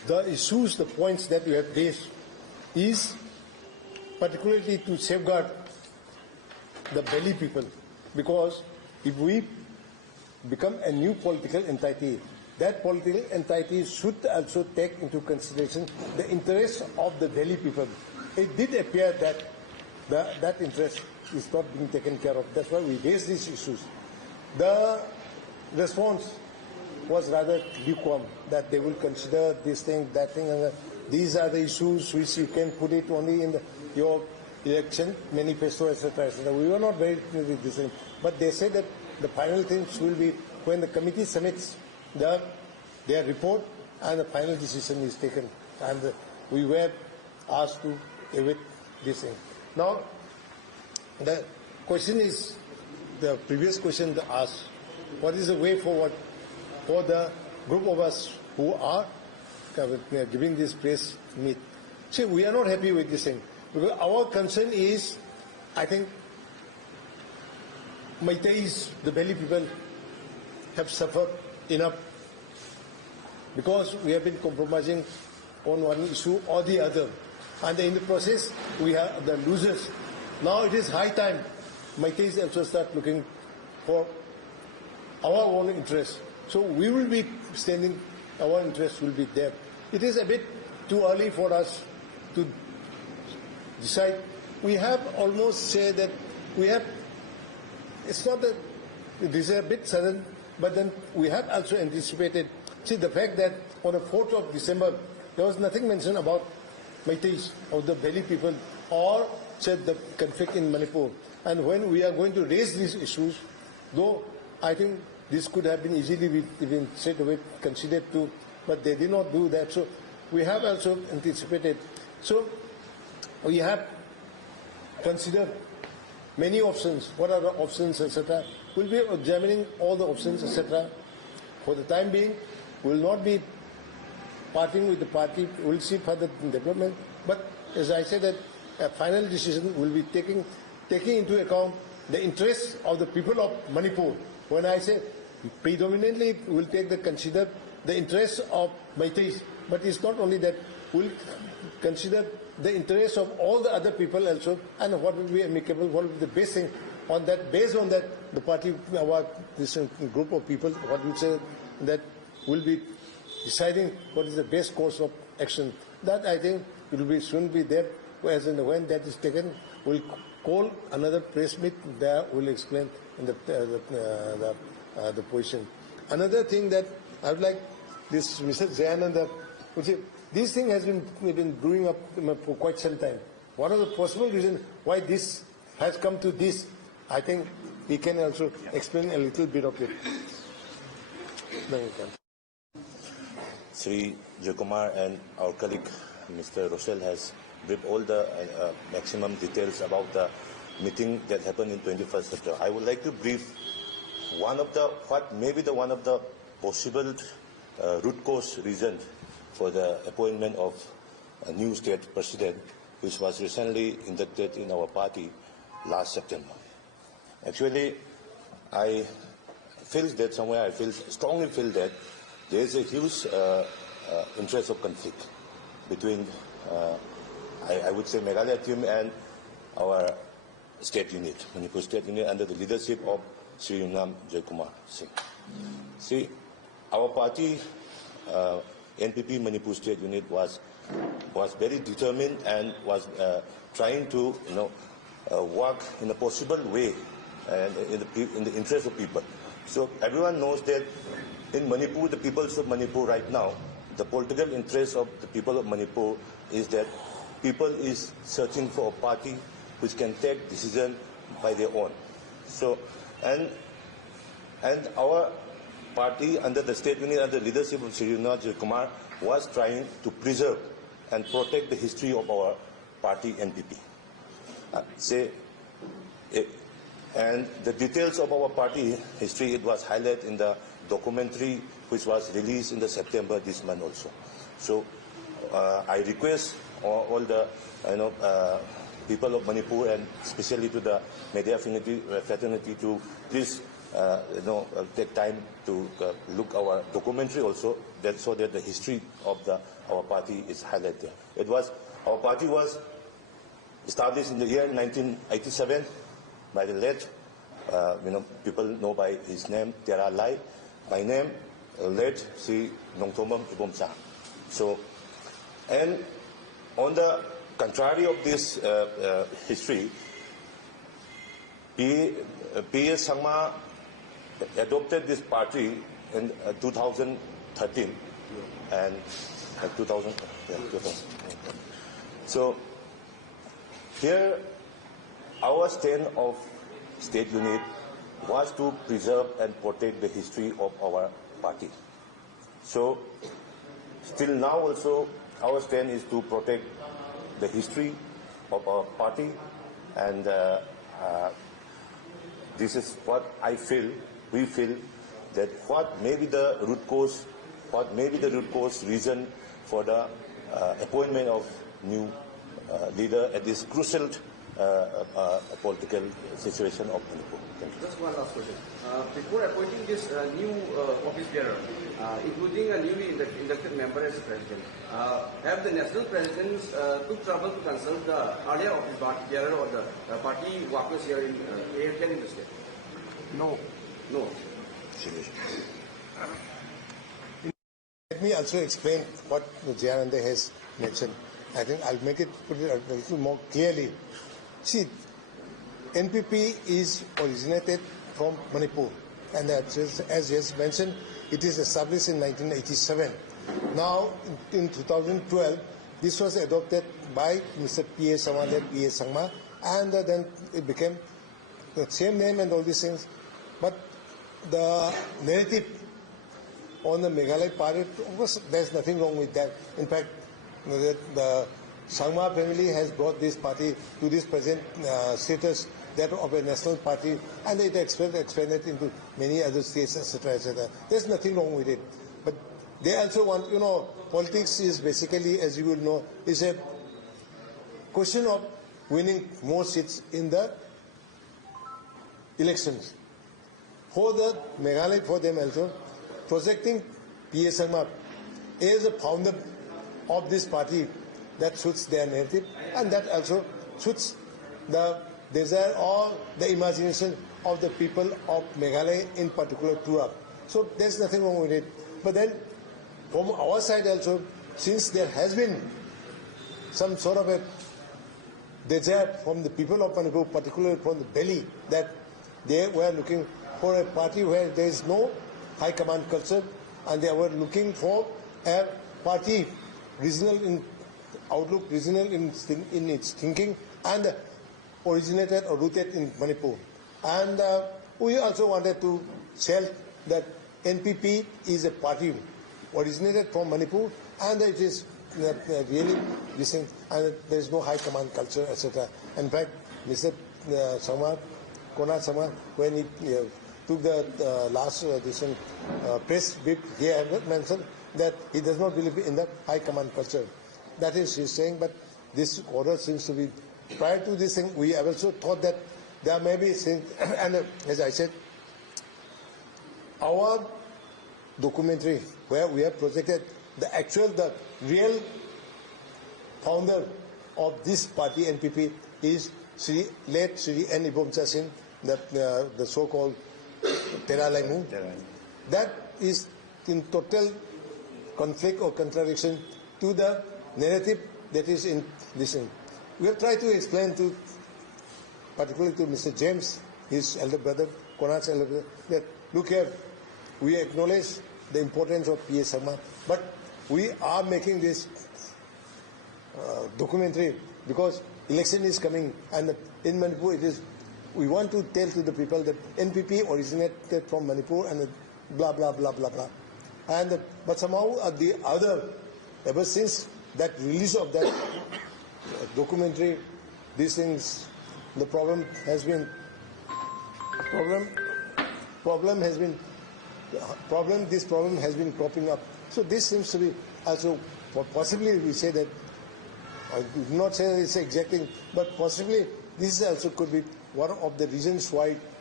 the issues, the points that we have raised is particularly to safeguard the Valley people, because if we become a new political entity, that political entity should also take into consideration the interests of the Valley people. It did appear that that interest is not being taken care of. That's why we raised these issues. The response was rather lukewarm, that they will consider this thing, that thing, and these are the issues which you can put it only in your election manifesto, etc., etc. We were not very clear with this thing, but they said that the final things will be when the committee submits their report and the final decision is taken, and we were asked to await this thing. Now, the question is, the previous question asked, what is the way forward for the group of us who are giving this press meet? See, we are not happy with this thing, because our concern is, I think, Meiteis, the Valley people, have suffered enough, because we have been compromising on one issue or the other, and in the process we are the losers. Now it is high time Meiteis also start looking for our own interests. So we will be standing, our interests will be there. It is a bit too early for us to decide. We have almost said that we have, it's not that it is a bit sudden, but then we have also anticipated. See, the fact that on the 4th of December, there was nothing mentioned about Meiteis or the Valley people or said the conflict in Manipur. And when we are going to raise these issues, though I think this could have been easily even straight away considered too, but they did not do that. So we have also anticipated. So we have considered many options. What are the options, etc.? We'll be examining all the options, etc. For the time being, we will not be parting with the party. We'll see further development. But as I said, that a final decision will be taking into account the interests of the people of Manipur. When I say predominantly, we'll consider the interests of Meiteis, but it's not only that. We'll consider the interests of all the other people also, and what will be amicable, what will be the best thing. On that, based on that, the party, this group of people, what we say, that will be deciding what is the best course of action. That I think will be soon be there. As and when that is taken, we'll call another press meet. There we'll explain the position. Another thing that I would like this Mr. Zayananda, this thing has been brewing up for quite some time. What are the possible reasons why this has come to this? I think we can also explain a little bit of it. Sri Joykumar and our colleague Mr. Rochelle has briefed all the maximum details about the meeting that happened in 21st September. I would like to brief one of the possible root cause reasons for the appointment of a new state president, which was recently inducted in our party last September. Actually, I strongly feel that there is a huge interest of conflict between, I would say, Meghalaya team and our state unit, Manipur state unit, under the leadership of Sri Joykumar Singh. See, our party, NPP Manipur State Unit was very determined and was trying to work in a possible way and in the interest of people. So everyone knows that in Manipur, the people of Manipur right now, the political interest of the people of Manipur is that people is searching for a party which can take decision by their own. So and our party under the state unit under the leadership of Sri Joykumar was trying to preserve and protect the history of our party NPP. And the details of our party history, it was highlighted in the documentary which was released in the September this month also. So I request all the people of Manipur and especially to the media fraternity to please take time to look our documentary also, so that the history of our party is highlighted. Our party was established in the year 1987 by the late, people know by his name, Tera Lai. My name, late Sri Naoremthong Ibomsa. So, and on the contrary of this history, P.S. Sangma adopted this party in 2013 and 2000. So here our stand of state unit was to preserve and protect the history of our party. So still now also our stand is to protect the history of our party, and this is what we feel that what may be the root cause reason for the appointment of new leader at this crucial political situation of Manipur. Thank you. Just one last question. Before appointing this new office bearer, including a newly inducted member as president, have the national presidents took trouble to consult the earlier office bearer or the party workers here in the state? No. No. Let me also explain what Jayananda has mentioned. I think I'll put it a little more clearly. See, NPP is originated from Manipur, and as just mentioned, it is established in 1987. Now, in 2012, this was adopted by Mr. P.A. Sangma, and then it became the same name and all these things. But the narrative on the Meghalaya party, of course, there's nothing wrong with that. In fact, the Sangma family has brought this party to this present status, that of a national party, and it expanded into many other states, etc., etc. There's nothing wrong with it. But they also want, politics is basically, as you will know, is a question of winning more seats in the elections. For the Meghalaya, for them also, projecting P.A. Sangma as a founder of this party, that suits their narrative, and that also suits the desire or the imagination of the people of Meghalaya, in particular Tura. So there's nothing wrong with it. But then, from our side also, since there has been some sort of a desire from the people of Manipur, particularly from the Delhi, that they were looking for a party where there is no high command culture, and they were looking for a party regional in outlook, regional in its thinking, and originated or rooted in Manipur. And we also wanted to tell that NPP is a party originated from Manipur, and it is really listening, and there is no high command culture, etc. In fact, Mr. Konark Sangma, when he took the last press bit, he had mentioned that he does not believe in the high command culture. That is, he's saying, but this order seems to be, prior to this thing, we have also thought that there may be things, and as I said, our documentary where we have projected the real founder of this party, NPP, is late Sri N. Ibomsa Singh, the so-called Tera Lai Mu. That is in total conflict or contradiction to the narrative that is in this thing. We have tried to explain to, particularly to Mr. James, his elder brother, Konark's elder brother, that look here, we acknowledge the importance of P.A. Sangma, but we are making this documentary because election is coming, and in Manipur it is, we want to tell to the people that NPP originated from Manipur and blah, blah, blah, blah, blah. And but somehow the other, ever since that release of that documentary, these things, the problem has been cropping up. So this seems to be also, possibly we say that, I do not say that it's exacting, but possibly this also could be one of the reasons why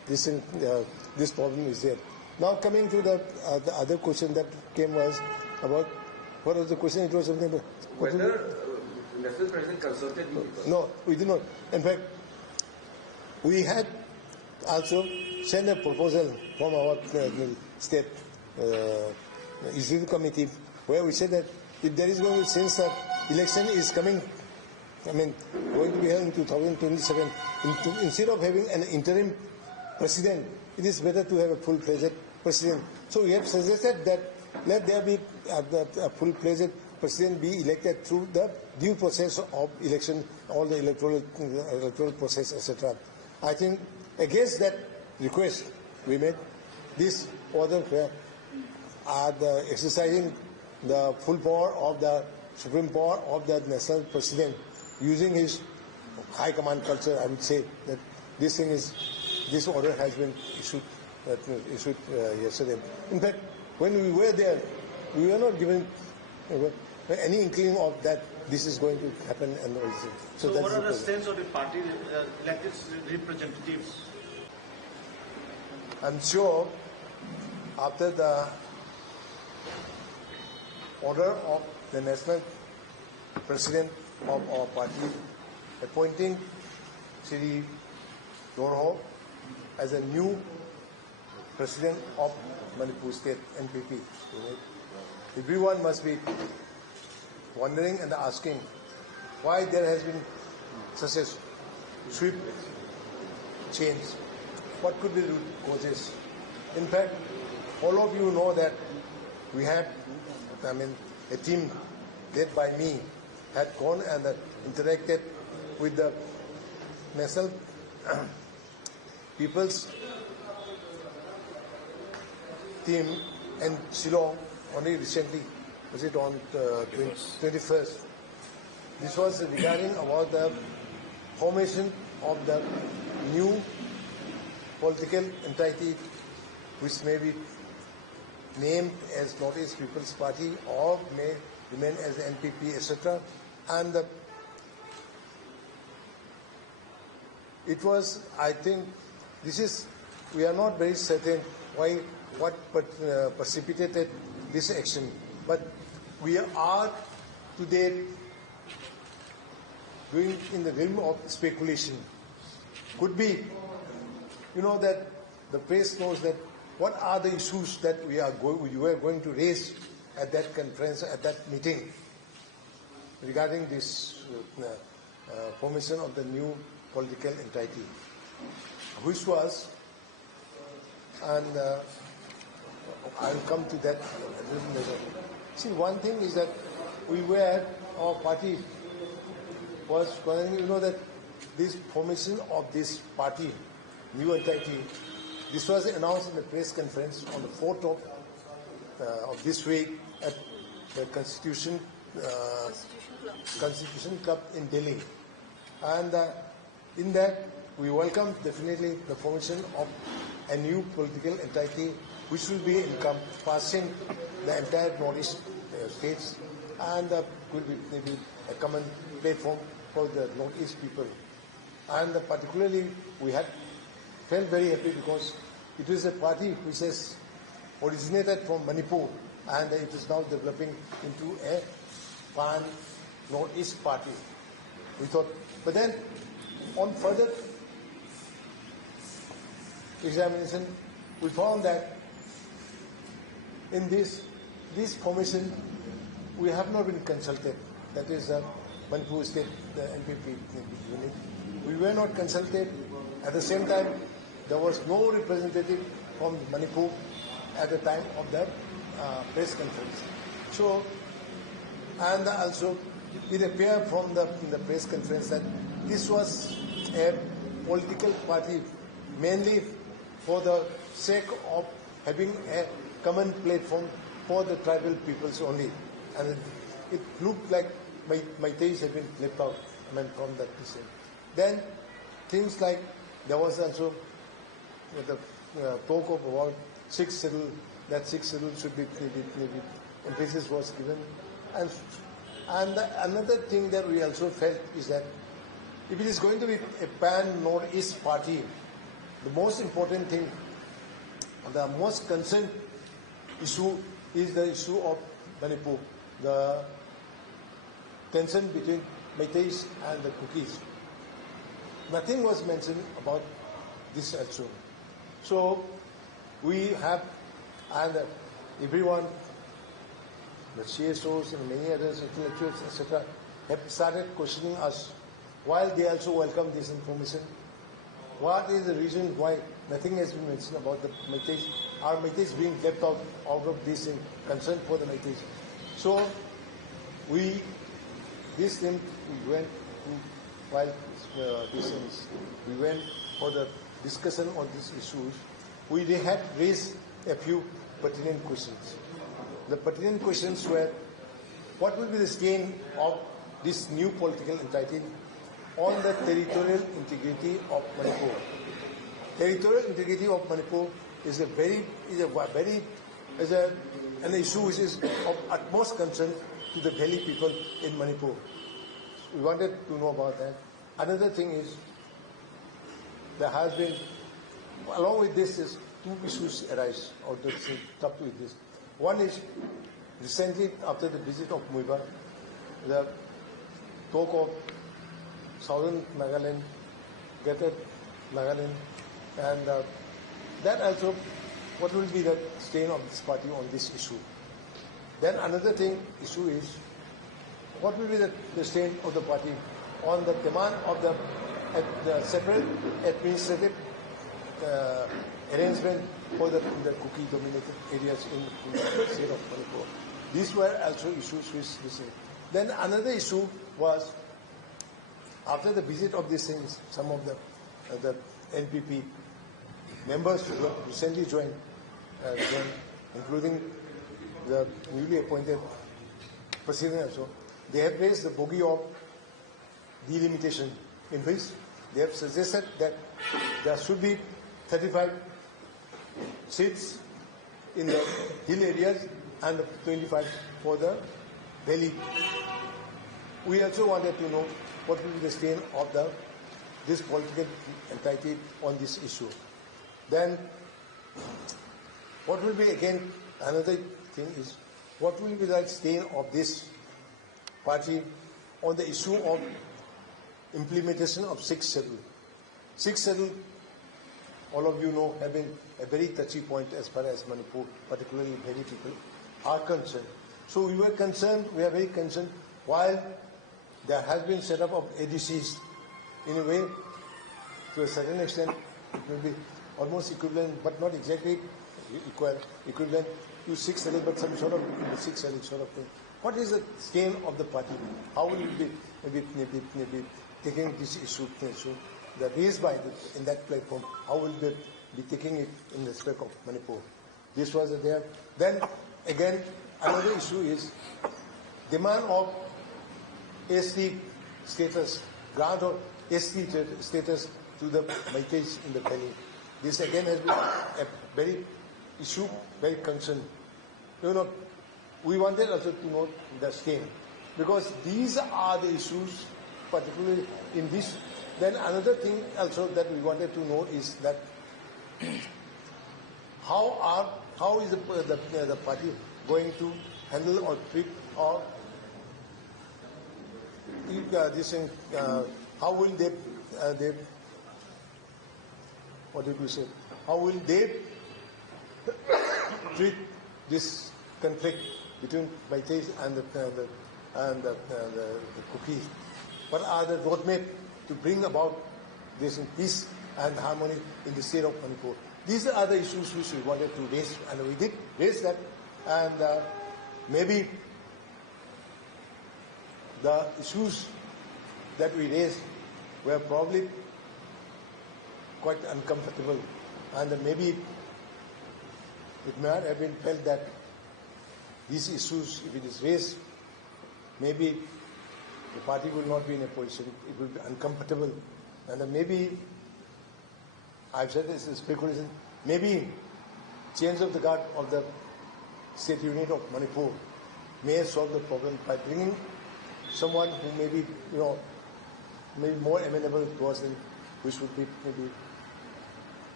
this problem is there. Now coming to the other question that came was about, what was the question? It was something about whether national president consulted you people. No, we did not. In fact, we had also sent a proposal from our state executive committee where we said that if there is going to, since the election is coming, going to be held in 2027, instead of having an interim president, it is better to have a full-fledged president. So we have suggested that let there be a full-fledged president be elected through the due process of election, all the electoral process, etc. I think against that request we made, this order where the exercising the full power of the supreme power of the national president, using his high command culture, I would say that this order has been issued yesterday. In fact, when we were there, we were not given any inkling of that this is going to happen and all this. So what are the sense of the party elected representatives? I'm sure after the order of the national president of our party appointing Shri Dorho as a new president of Manipur State NPP, everyone must be wondering and asking why there has been such a swift change. What could be the root causes? In fact, all of you know that we had, a team led by me had gone and interacted with the National People's team in Shillong only recently. Was it on 21st? This was regarding about the formation of the new political entity which may be named as Northeast People's Party or may remain as the NPP, etc. And it was, I think, we are not very certain what precipitated this action. But we are today going in the realm of speculation. Could be, that the press knows that what are the issues that you are going to raise at that conference, at that meeting, regarding this formation of the new political entity, which was, and I'll come to that a little later. See, one thing is that our party was, that this formation of this party, new entity, this was announced in the press conference on the 4th of this week at the Constitution Club in Delhi. And in that, we welcome definitely the formation of a new political entity which will be encompassing the entire Northeast states and will be maybe a common platform for the Northeast people. And particularly, we had felt very happy because it is a party which has originated from Manipur and it is now developing into a pan-Northeast party. We thought, but then on further examination, we found that in this formation, we have not been consulted. That is Manipur State, the NPP unit. We were not consulted. At the same time, there was no representative from Manipur at the time of the press conference. So, and also it appeared from the press conference that this was a political party mainly for the sake of having a common platform for the tribal peoples only. And it looked like Meiteis had been left out from that decision. Then things like there was also the talk of about 6 schedule, that 6 schedule should be emphasis was given. And another thing that we also felt is that if it is going to be a pan-Northeast party, the most important thing, the most concerned issue is the issue of Manipur, the tension between Meiteis and the Kukis. Nothing was mentioned about this also. So we have, and everyone, the CSOs and many others, intellectuals, etc., have started questioning us while they also welcome this information. What is the reason why nothing has been mentioned about the Meiteis? Are Meiteis being left out of this in concern for the Meiteis? So we went to, while we went for the discussion on these issues. We had raised a few pertinent questions. The pertinent questions were, what will be the stain of this new political entity on the territorial integrity of Manipur? Territorial integrity of Manipur is an issue which is of utmost concern to the valley people in Manipur. We wanted to know about that. Another thing is, there has been, along with this, is two issues arise out of up with this. One is, recently after the visit of Muiba, the talk of southern Nagaland, Greater Nagaland, and that also, what will be the stain of this party on this issue? Then another issue is, what will be the stain of the party on the demand of the separate administrative arrangement for the Kuki-dominated areas in the state of Manipur. These were also issues which we said. Then another issue was, after the visit of these things, some of the NPP members who recently joined, including the newly appointed president also, they have raised the bogey of delimitation, in which they have suggested that there should be 35 seats in the hill areas and 25 for the valley. We also wanted to know what will be the stain of this political entity on this issue. Then, what will be, again, another thing is, what will be the stain of this party on the issue of implementation of sixth schedule? Sixth schedule, all of you know, have been a very touchy point as far as Manipur, particularly valley people, are concerned. So we are very concerned, while there has been set up of ADCs, in a way, to a certain extent, it will be almost equivalent, but not exactly equivalent to sixth schedule, but some sort of sixth schedule sort of thing. What is the stain of the party? How will it be maybe taking this issue that raised by in that platform? How will they be taking it in respect of Manipur? This was there. Then again, another issue is demand of ST status, grant of ST status to the Meiteis in the valley. This again has been a very concern. You know, we wanted also to know the stain, because these are the issues, particularly in this. Then another thing also that we wanted to know is that how is the party going to handle or treat or this thing? How will they what did we say? How will they treat this conflict between Meiteis and the Kukis? What are the roadmap to bring about this peace and harmony in the state of Manipur? These are the issues which we wanted to raise, and we did raise that. And maybe the issues that we raised were probably quite uncomfortable, and maybe it may have been felt that these issues, if it is raised, maybe the party will not be in a position, it will be uncomfortable, and maybe, I've said this is speculation, maybe change of the guard of the state unit of Manipur may solve the problem by bringing someone who may be, maybe more amenable to us, which would be maybe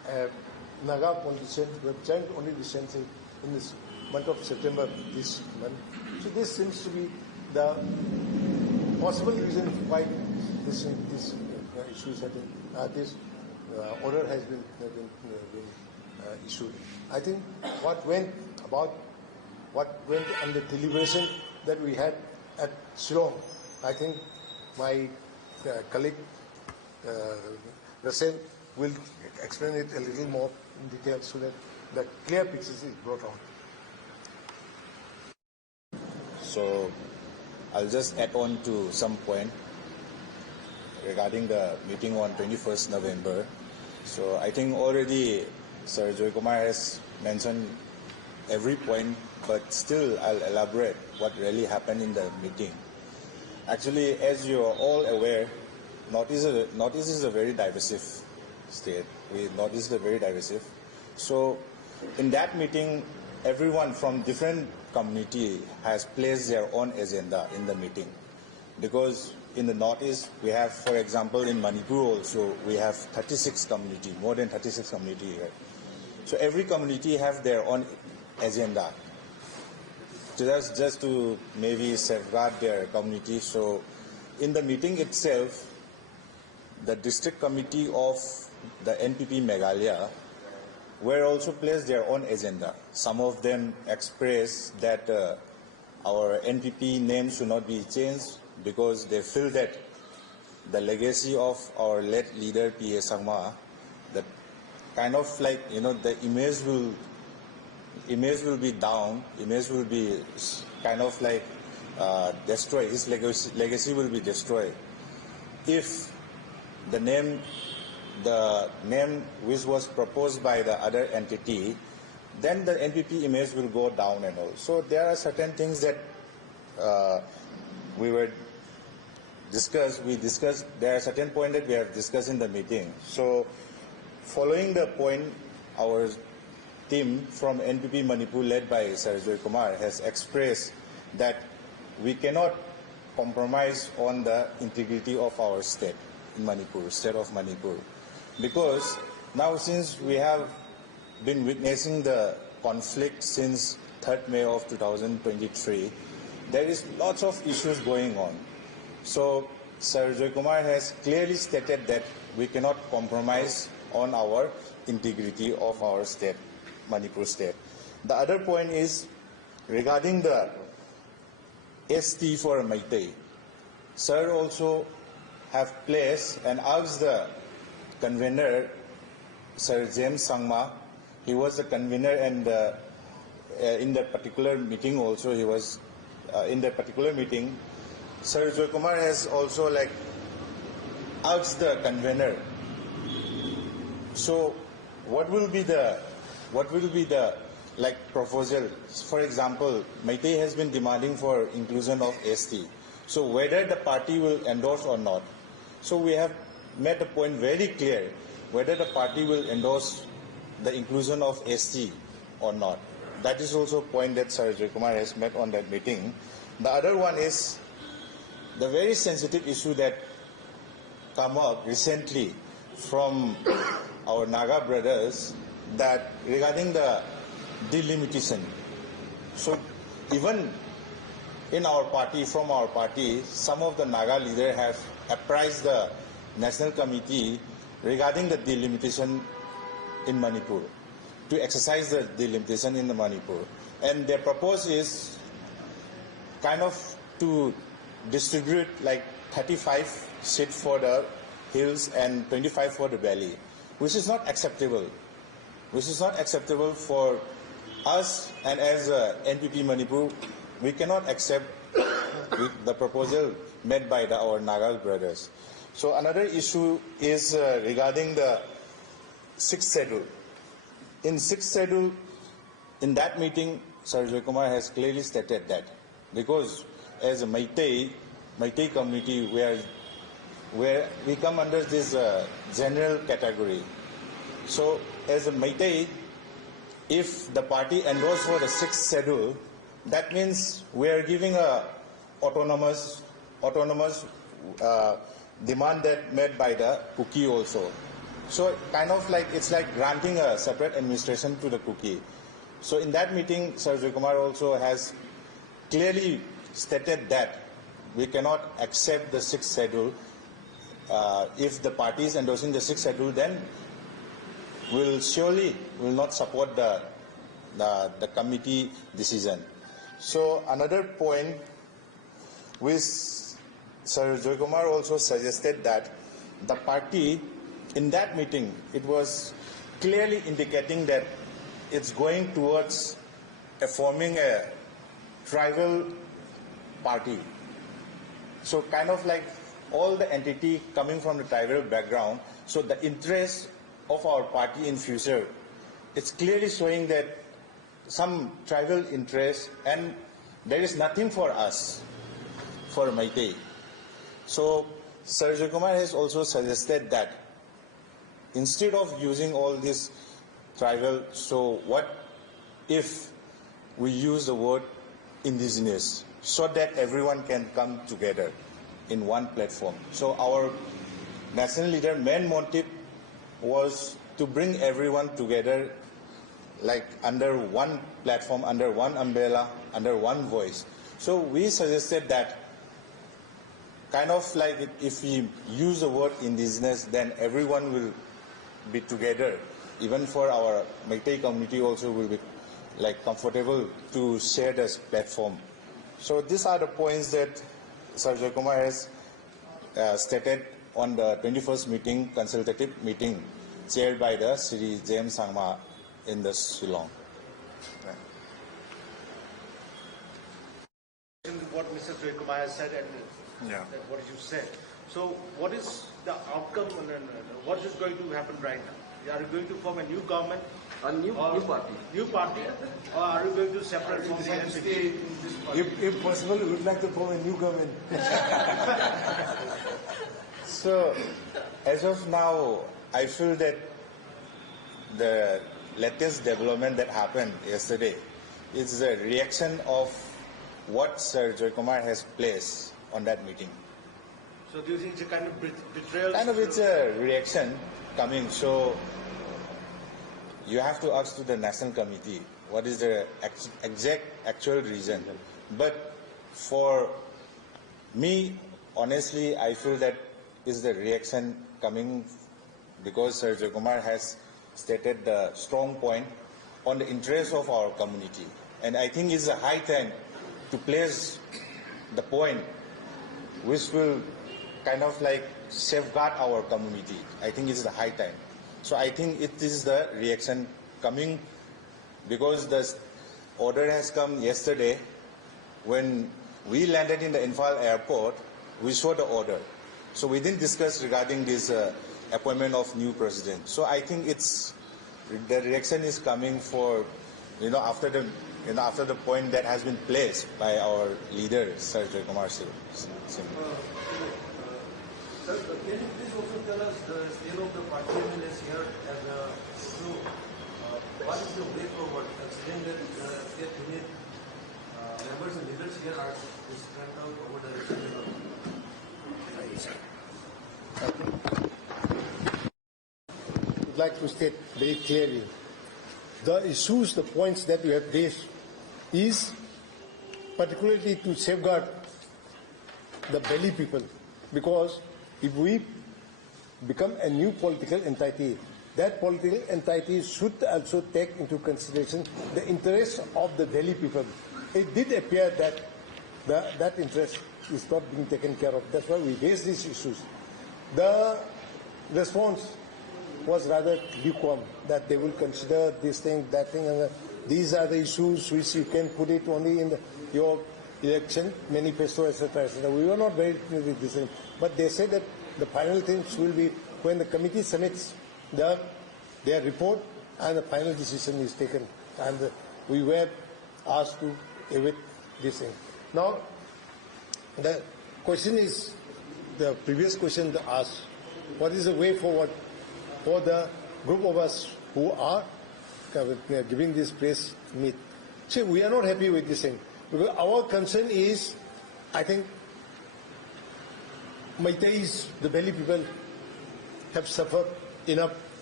Naga politicians who have joined only recently in this month of September this month. So this seems to be the possible reason why this issues have been, this order has been issued. I think what went on the deliberation that we had at Shillong, I think my colleague Russell will explain it a little more in detail so that the clear picture is brought out. So I'll just add on to some point regarding the meeting on 21st November. So I think already Sir Joykumar has mentioned every point, but still I'll elaborate what really happened in the meeting. Actually, as you are all aware, Northeast is a very divisive state. Northeast is very divisive. So in that meeting, everyone from different community has placed their own agenda in the meeting. Because in the Northeast, we have, for example, in Manipur also, we have 36 community, more than 36 community here. So every community have their own agenda. Just to maybe safeguard their community. So in the meeting itself, the district committee of the NPP Meghalaya were also placed their own agenda. Some of them expressed that our NPP name should not be changed because they feel that the legacy of our late leader P.A. Sangma, that kind of like, the image will be down, image will be kind of like destroyed, his legacy will be destroyed if the name which was proposed by the other entity, then the NPP image will go down and all. So there are certain things that we discussed, there are certain points that we have discussed in the meeting. So following the point, our team from NPP Manipur led by Sir Joykumar has expressed that we cannot compromise on the integrity of our state in Manipur, state of Manipur. Because now since we have been witnessing the conflict since 3rd May of 2023, there is lots of issues going on. So Sir Joykumar has clearly stated that we cannot compromise on our integrity of our state, Manipur state. The other point is regarding the ST for Meitei. Sir also have placed and asked the convener, Sir James Sangma. He was the convener, and in that particular meeting also, he was in that particular meeting. Sir Joykumar has also asked the convener. So, what will be the proposal? For example, Meitei has been demanding for inclusion of ST. So, whether the party will endorse or not. So, we have made the point very clear whether the party will endorse the inclusion of ST or not. That is also a point that Sir Joykumar has made on that meeting. The other one is the very sensitive issue that come up recently from our Naga brothers, that regarding the delimitation. So even in our party, from our party, some of the Naga leaders have apprised the National Committee regarding the delimitation in Manipur, to exercise the delimitation in the Manipur. And their proposal is kind of to distribute 35 seats for the hills and 25 for the valley, which is not acceptable. Which is not acceptable for us, and as NPP Manipur, we cannot accept the proposal made by our Naga brothers. So another issue is regarding the 6th schedule. In 6th schedule, in that meeting, Sir Joykumar has clearly stated that because as a Meitei community, where we come under this general category. So as a Meitei, if the party endorses for the 6th schedule, that means we are giving a autonomous demand that made by the Kuki also. So kind of like, it's like granting a separate administration to the Kuki. So in that meeting, Sir Joykumar also has clearly stated that we cannot accept the 6th schedule. If the party is endorsing the 6th schedule, then we'll surely will not support the committee decision. So another point which Sir Joykumar also suggested that the party in that meeting, it was clearly indicating that it's going towards forming a tribal party. So kind of like all the entity coming from the tribal background, so the interest of our party in future, it's clearly showing that some tribal interest, and there is nothing for us, for Meitei. So Sir Joykumar has also suggested that instead of using all this tribal, so what if we use the word indigenous, so that everyone can come together in one platform. So our national leader main motive was to bring everyone together, like under one platform, under one umbrella, under one voice. So we suggested that kind of like if we use the word indigenous, then everyone will be together. Even for our Meitei community also will be like comfortable to share this platform. So these are the points that Sir Joykumar has stated on the 21st meeting, consultative meeting, chaired by the Sri James Sangma in the Shillong. What Mr. Joykumar has said and what you said. So what is the outcome and what is going to happen right now? Are you going to form a new government? A new party. New party? Or are you going to separate from the NPP? If possible, we would like to form a new government. So, as of now, I feel that the latest development that happened yesterday is a reaction of what Sir Joykumar has placed on that meeting. So do you think it's a kind of betrayal? Kind of it's a reaction coming. So you have to ask to the National Committee what is the exact actual reason. But for me, honestly, I feel that is the reaction coming because Sir Joykumar has stated the strong point on the interest of our community. And I think it's a high time to place the point which will kind of like safeguard our community. I think it's the high time. So I think it is the reaction coming because the order has come yesterday. When we landed in the Imphal airport, we saw the order. So we didn't discuss regarding this appointment of new president. So I think it's the reaction is coming for after the point that has been placed by our leader, Sir Joykumar Singh. Sir, can you please also tell us the state of the party MLAs here and what is the way forward considering that state unit members and leaders here are spread out over the region? I would like to state very clearly the issues, the points that we have raised is particularly to safeguard the Belly people, because if we become a new political entity, that political entity should also take into consideration the interests of the Delhi people. It did appear that that interest is not being taken care of. That's why we raised these issues. The response was rather lukewarm, that they will consider this thing, that thing, and these are the issues which you can put it only in your election manifesto, etc., etc. We were not very clear with this thing, but they said that the final things will be when the committee submits their report and the final decision is taken, and we were asked to await this thing. Now, the question is, the previous question asked, what is the way forward for the group of us who are giving this press meet? See, we are not happy with this thing, because our concern is, I think, Meiteis, the Belly people, have suffered enough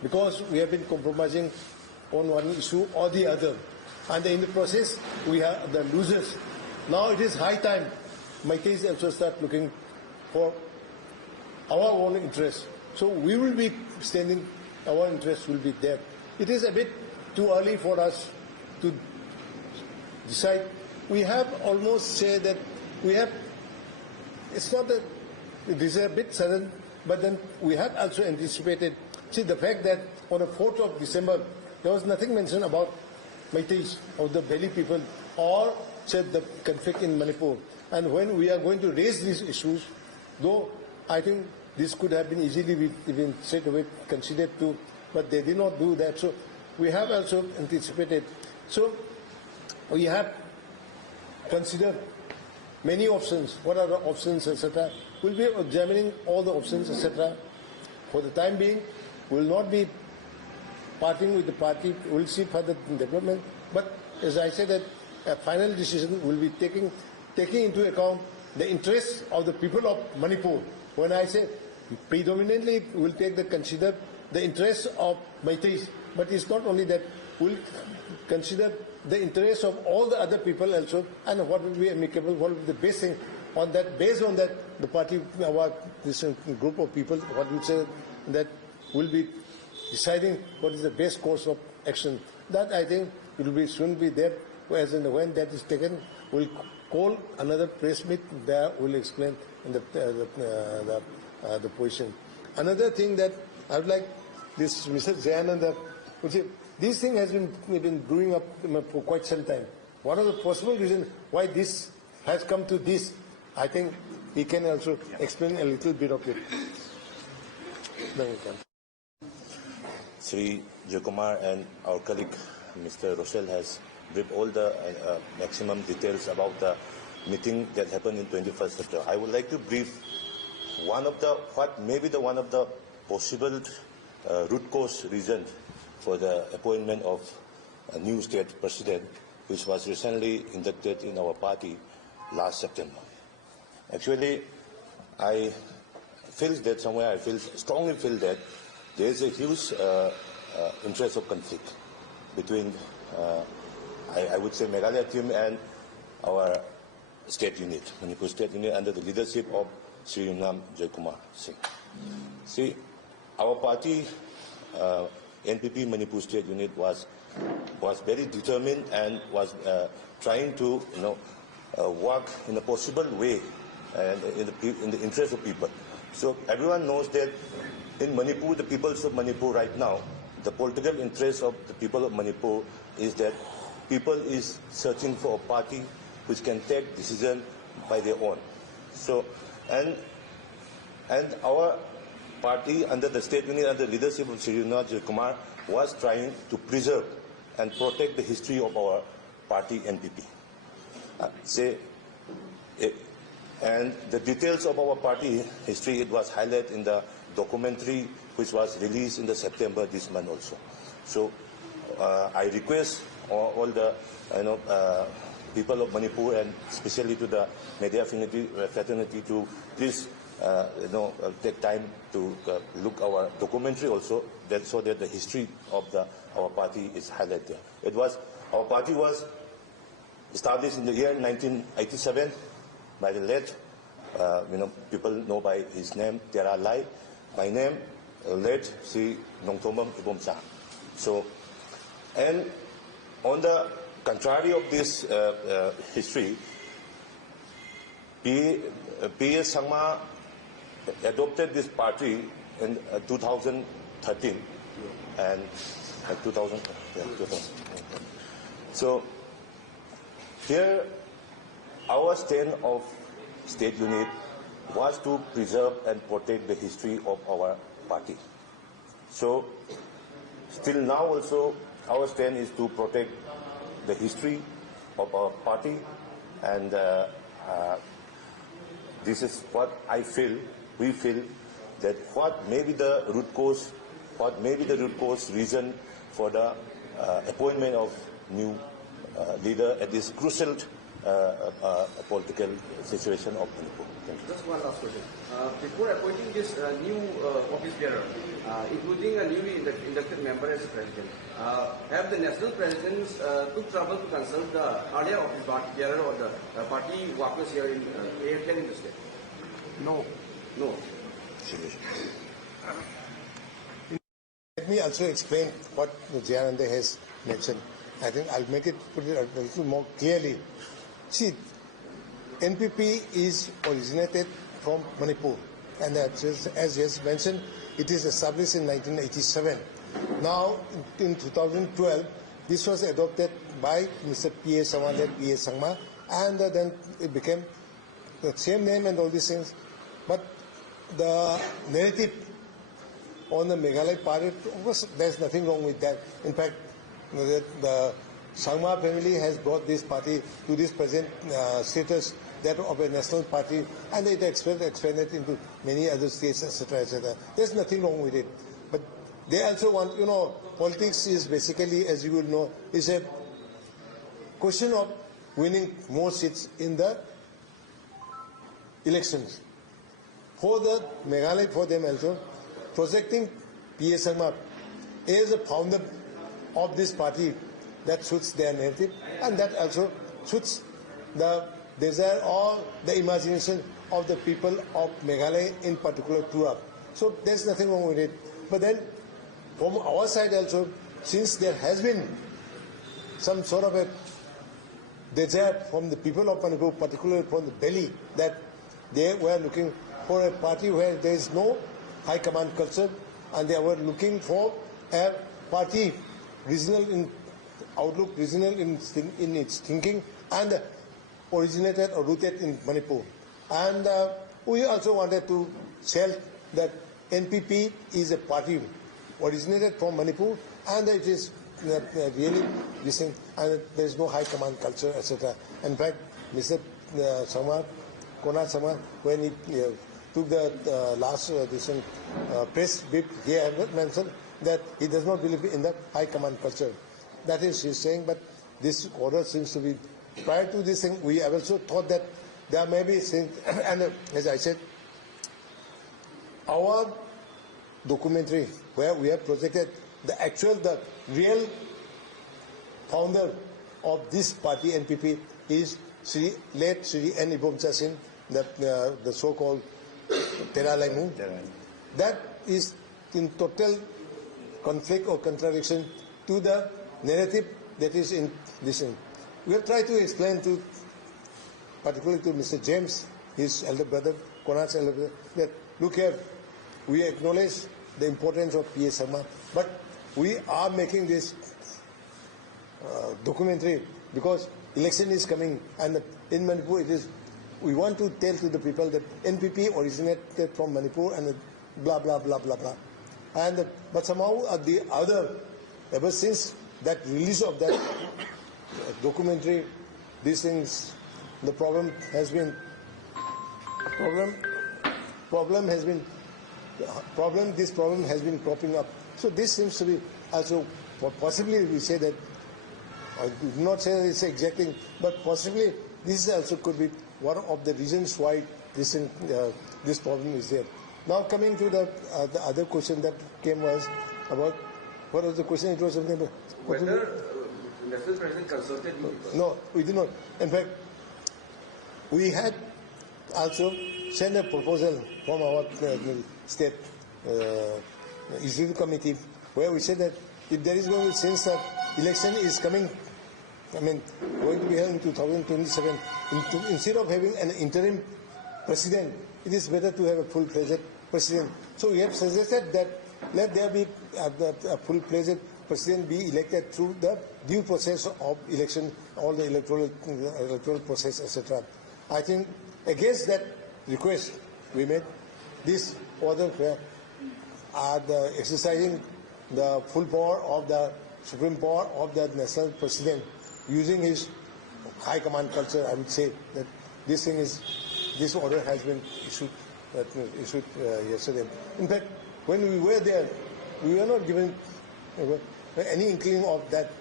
because we have been compromising on one issue or the other. And in the process, we have the losers. Now it is high time Meiteis also start looking for our own interests. So we will be standing, our interests will be there. It is a bit too early for us to decide. We have almost said that we have, it's not that it is a bit sudden, but then we have also anticipated. See, the fact that on the 4th of December, there was nothing mentioned about Meiteis or the Beli people or said the conflict in Manipur. And when we are going to raise these issues, though I think this could have been easily even straight away considered too, but they did not do that. So we have also anticipated. So we have considered many options. What are the options, etc. We'll be examining all the options, etc. For the time being, we will not be parting with the party. We'll see further development. But as I said, that a final decision will be taking into account the interests of the people of Manipur. When I say predominantly, we'll consider the interests of Meiteis. But it's not only that. We'll consider the interests of all the other people also, and what will be amicable, what will be the best thing. On that, based on that, the party, this group of people, what we say, that will be deciding what is the best course of action. That I think it will be soon be there. As and when that is taken, we'll call another press meet. There we'll explain the position. Another thing that I would like this Mr. Jayananda would say. This thing has been brewing up for quite some time. What are the possible reasons why this has come to this? I think he can also explain a little bit of it. Sri Joykumar and our colleague Mr. Rochelle has briefed all the maximum details about the meeting that happened in 21st September. I would like to brief one of the possible root cause reasons for the appointment of a new state president, which was recently inducted in our party last September. Actually, I strongly feel that there is a huge interest of conflict between, I would say, Meghalaya team and our state unit, Manipur state unit, under the leadership of Sri Joykumar Singh. See, our party, NPP Manipur State Unit was very determined and was trying to work in a possible way and in the interest of people. So everyone knows that in Manipur, the peoples of Manipur right now, the political interest of the people of Manipur is that people is searching for a party which can take decision by their own. So and our party under the state unit, under the leadership of Sri Joykumar, was trying to preserve and protect the history of our party NPP. And the details of our party history, it was highlighted in the documentary which was released in the September this month also. So I request all the people of Manipur and especially to the media fraternity to please take time to look our documentary also, so that the history of our party is highlighted. Our party was established in the year 1987 by the late, people know by his name, Tiara Lai. My name, late Sri Nongthomam Ibomsa. So, and on the contrary of this history, P.S. Sangma adopted this party in 2013 and 2000. So here our stand of state unit was to preserve and protect the history of our party. So still now also our stand is to protect the history of our party, and this is what we feel that what may be the root cause reason for the appointment of new leader at this crucial political situation of Manipur. Thank you. Just one last question. Before appointing this new office bearer, including a newly inducted member as president, have the national presidents took trouble to consult the earlier office bearer or the party workers here in the state? No. No. Let me also explain what Jayanande has mentioned. I think I'll put it a little more clearly. See, NPP is originated from Manipur, and as just mentioned, it is established in 1987. Now, in 2012, this was adopted by Mr. P.A. Sangma, then P.A. Sangma, and then it became the same name and all these things. But the narrative on the Meghalaya party, of course, there's nothing wrong with that. In fact, the Sangma family has brought this party to this present status, that of a national party, and it expanded into many other states, etc., etc. There's nothing wrong with it. But they also want, politics is basically, as you will know, is a question of winning more seats in the elections. For the Meghalaya, for them also, projecting P.A. Sangma as a founder of this party, that suits their narrative, and that also suits the desire or the imagination of the people of Meghalaya in particular throughout. So there's nothing wrong with it. But then, from our side also, since there has been some sort of a desire from the people of Manipur, particularly from the Delhi, that they were looking for a party where there is no high command culture, and they were looking for a party regional in outlook, regional in its thinking, and originated or rooted in Manipur. And we also wanted to tell that NPP is a party originated from Manipur, and it is really listening, and there is no high command culture, etc. In fact, Mr. Sangma, Konark Sangma, when he took the last press brief, he had mentioned that he does not believe in the high command culture. That is, he's saying, but this order seems to be, prior to this thing, we have also thought that there may be things, and as I said, our documentary where we have projected the real founder of this party, NPP, is late Sri N. Ibomcha Singh, the so-called Teralaimu. That is in total conflict or contradiction to the narrative that is in this thing. We have tried to explain to, particularly to Mr. James, his elder brother, Konark's elder brother, that look here, we acknowledge the importance of P.A. Sangma, but we are making this documentary because election is coming, and in Manipur it is, we want to tell to the people that NPP originated from Manipur and blah, blah, blah, blah, blah. And but somehow the other, ever since that release of that documentary, these things, the problem has been cropping up. So this seems to be also, possibly we say that, I do not say that it's exacting, but possibly this also could be one of the reasons why this problem is there. Now coming to the other question that came was about, what was the question? It was something about whether national president consulted you? No, we did not. In fact, we had also sent a proposal from our state executive committee where we said that if there is going to, since the election is coming, going to be held in 2027, instead of having an interim president, it is better to have a full-fledged president. So we have suggested that let there be a full-fledged president be elected through the due process of election, all the electoral process, etc. I think against that request we made, this order where the exercising the full power of the supreme power of the national president, using his high command culture. I would say that this order has been issued yesterday. In fact, when we were there, we were not given any inkling of that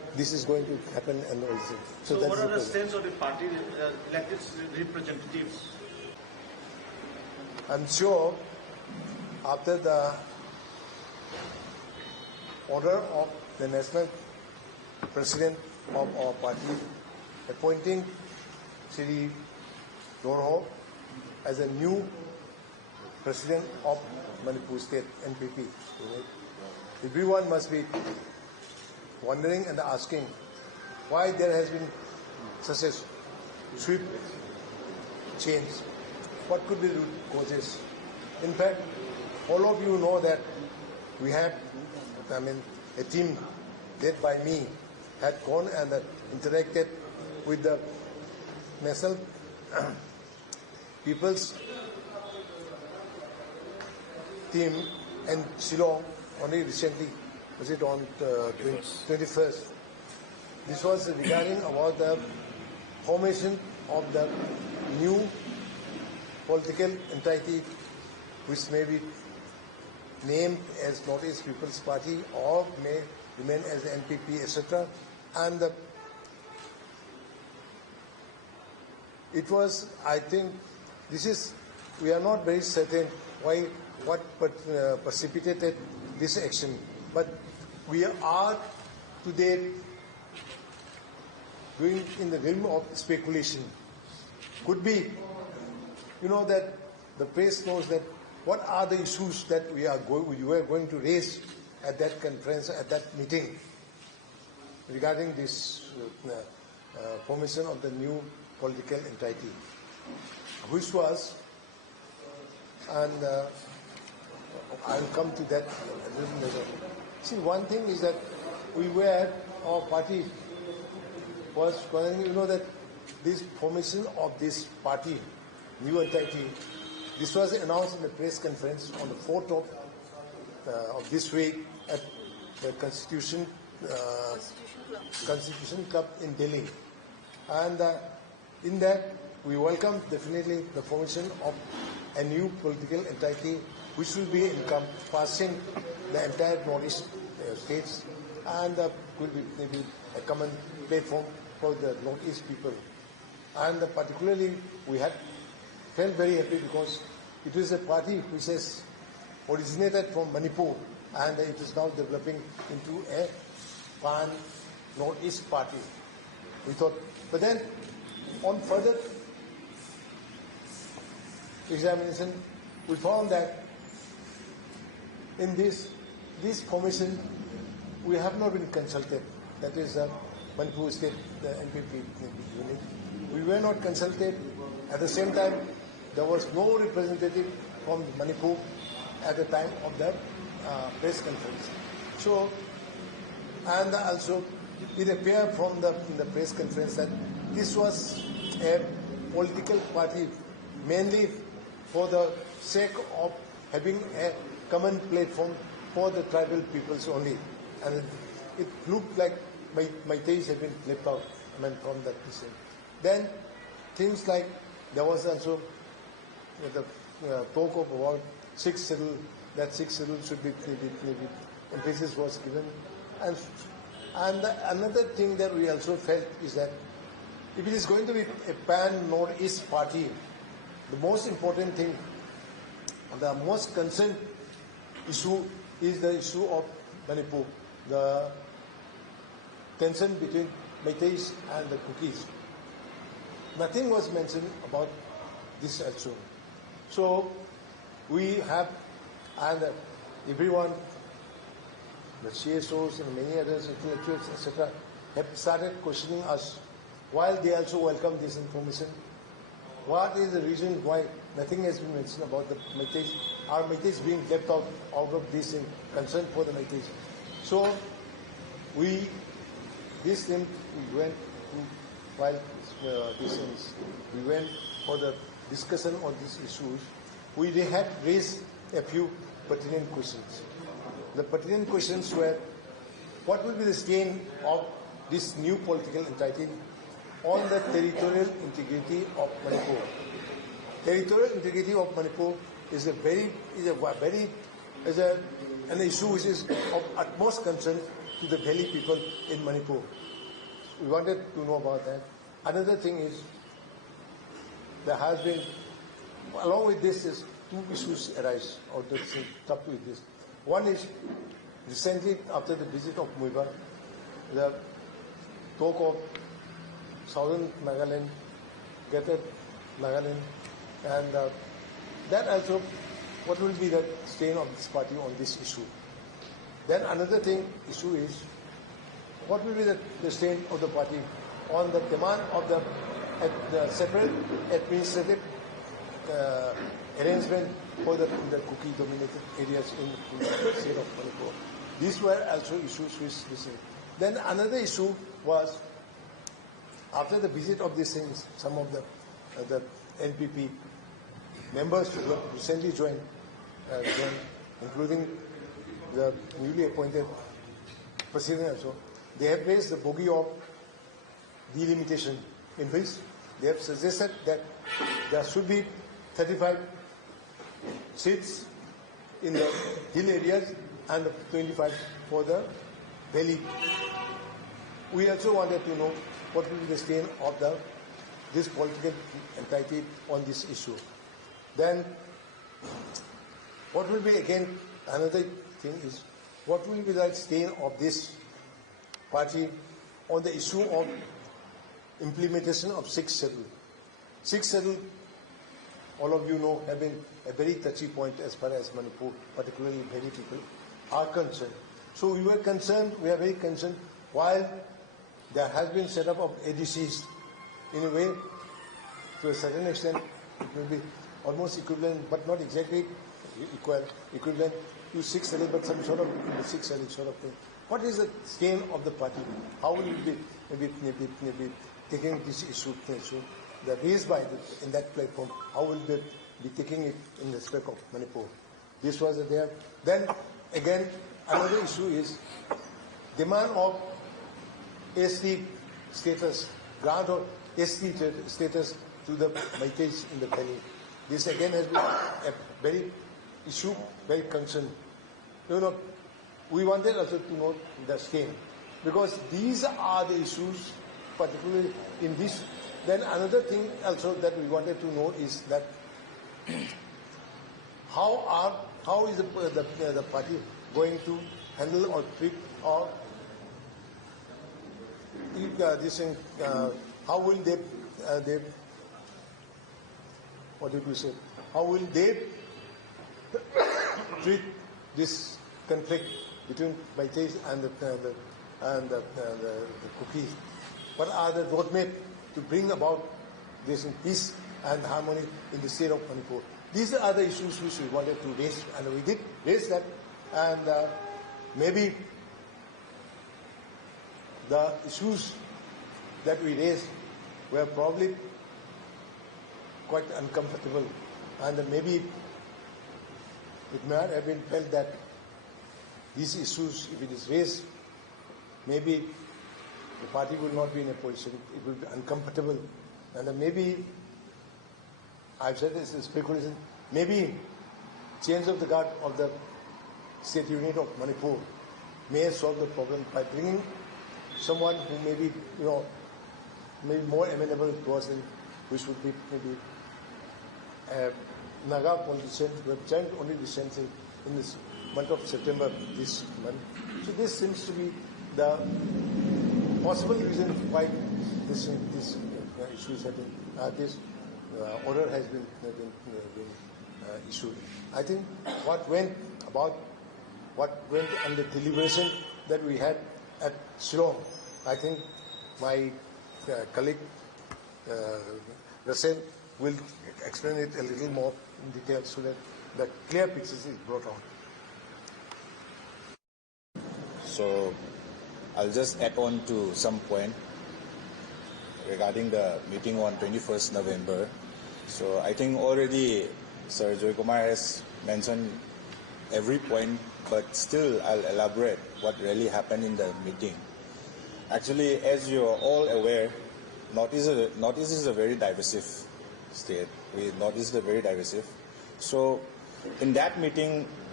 this is going to happen and all this. So that's what are the problem. sense of the party elected representatives? I'm sure after the order of the national president of our party appointing Shri Dorho as a new president of Manipur State NPP, everyone must be wondering and asking why there has been such a swift change. What could be the root causes? In fact, all of you know that we have, a team led by me had gone and interacted with the National People's team in Shillong only recently. Was it on 21st? This was regarding about the formation of the new political entity which may be named as Northeast People's Party or may remain as the NPP, etc. And it was, I think, we are not very certain what precipitated this action, but we are today going in the realm of speculation. Could be, that the press knows that what are the issues that we were going to raise at that conference, at that meeting, regarding this formation of the new political entity, which was, and I'll come to that a little later. See, one thing is that our party was, that this formation of this party, new entity, this was announced in the press conference on the 4th of this week at the Constitution Club in Delhi. And in that, we welcome definitely the formation of a new political entity which will be encompassing the entire Northeast states and will be maybe a common platform for the Northeast people. And particularly, we felt very happy because it is a party which has originated from Manipur and it is now developing into a pan-Northeast party. We thought, but then on further examination, we found that in this formation, we have not been consulted. That is Manipur State, the NPP unit. We were not consulted. At the same time, there was no representative from Manipur at the time of the press conference. So, and also it appeared from the press conference that this was a political party mainly for the sake of having a common platform for the tribal peoples only. And it looked like Meiteis have been left out from that decision. Then things like there was also the talk of about 6 schedule, that 6 schedule should be maybe emphasis was given. And another thing that we also felt is that if it is going to be a pan-Northeast party, the most important thing, the most concerned issue is the issue of Manipur, the tension between Meiteis and the Kukis. Nothing was mentioned about this also. So we have, and everyone, the CSOs and many others, intellectuals, etc., have started questioning us while they also welcome this information. What is the reason why nothing has been mentioned about the Meiteis? Are Meiteis being left out of this in concern for the Meiteis? So we went for the discussion on these issues. We had raised a few pertinent questions. The pertinent questions were, what will be the stain of this new political entity on the territorial integrity of Manipur? Territorial integrity of Manipur is an issue which is of utmost concern to the Valley people in Manipur. We wanted to know about that. Another thing is, there has been, along with this, is two issues arise out of stuff with this. One is, recently after the visit of Muiba, the talk of southern Nagaland, Greater Nagaland, and that also, what will be the stand of this party on this issue? Then another issue is, what will be the stand of the party on the demand of the separate administrative arrangement for the Kuki-dominated areas in the state of Manipur. These were also issues which we see. Then another issue was, after the visit of these things, some of the NPP members who recently joined, including the newly appointed president also, they have raised the bogey of delimitation, in which they have suggested that there should be 35 seats in the hill areas and 25 for the valley. We also wanted to know what will be the stand of this political entity on this issue. Then, what will be, again, another thing is, what will be the stand of this party on the issue of implementation of 6th schedule. 6th schedule, all of you know, have been a very touchy point as far as Manipur, particularly many people, are concerned. So we were concerned, we are very concerned, while there has been set up of ADCs, in a way, to a certain extent, it will be almost equivalent, but not exactly equivalent to 6th schedule, but some sort of in the 6th schedule sort of thing. What is the stand of the party? How will it be maybe taking this issue that raised by in that platform? How will they be taking it in respect of Manipur? This was there. Then again, another issue is demand of ST status, grant of ST status to the Maitais in the valley. This again has been a very issue, very concern. You know, we wanted also to know the scheme, because these are the issues, particularly in this. Then another thing also that we wanted to know is that how is the party going to handle or treat or this thing? How will they what did we say? How will they treat this conflict between Maitais and the Kukis? What are the roadmap to bring about this peace and harmony in the state of Manipur? These are the issues which we wanted to raise, and we did raise that. And maybe the issues that we raised were probably quite uncomfortable, and maybe it might have been felt that these issues, if it is raised, maybe the party will not be in a position, it will be uncomfortable, and maybe, I've said this is speculation, maybe change of the guard of the state unit of Manipur may solve the problem by bringing someone who may be, maybe more amenable towards them, which would be maybe a Naga politician who have joined only recently in this month of September this month. So this seems to be the possible reason why this issues have been, this order has been issued. I think what went on the deliberation that we had at Shillong, I think my colleague Russell will explain it a little more in detail so that the clear picture is brought out. So I'll just add on to some point regarding the meeting on 21st November. So I think already Sir Joykumar has mentioned every point, but still I'll elaborate what really happened in the meeting. Actually, as you are all aware, Northeast is a very divisive state. Northeast is very divisive. So in that meeting,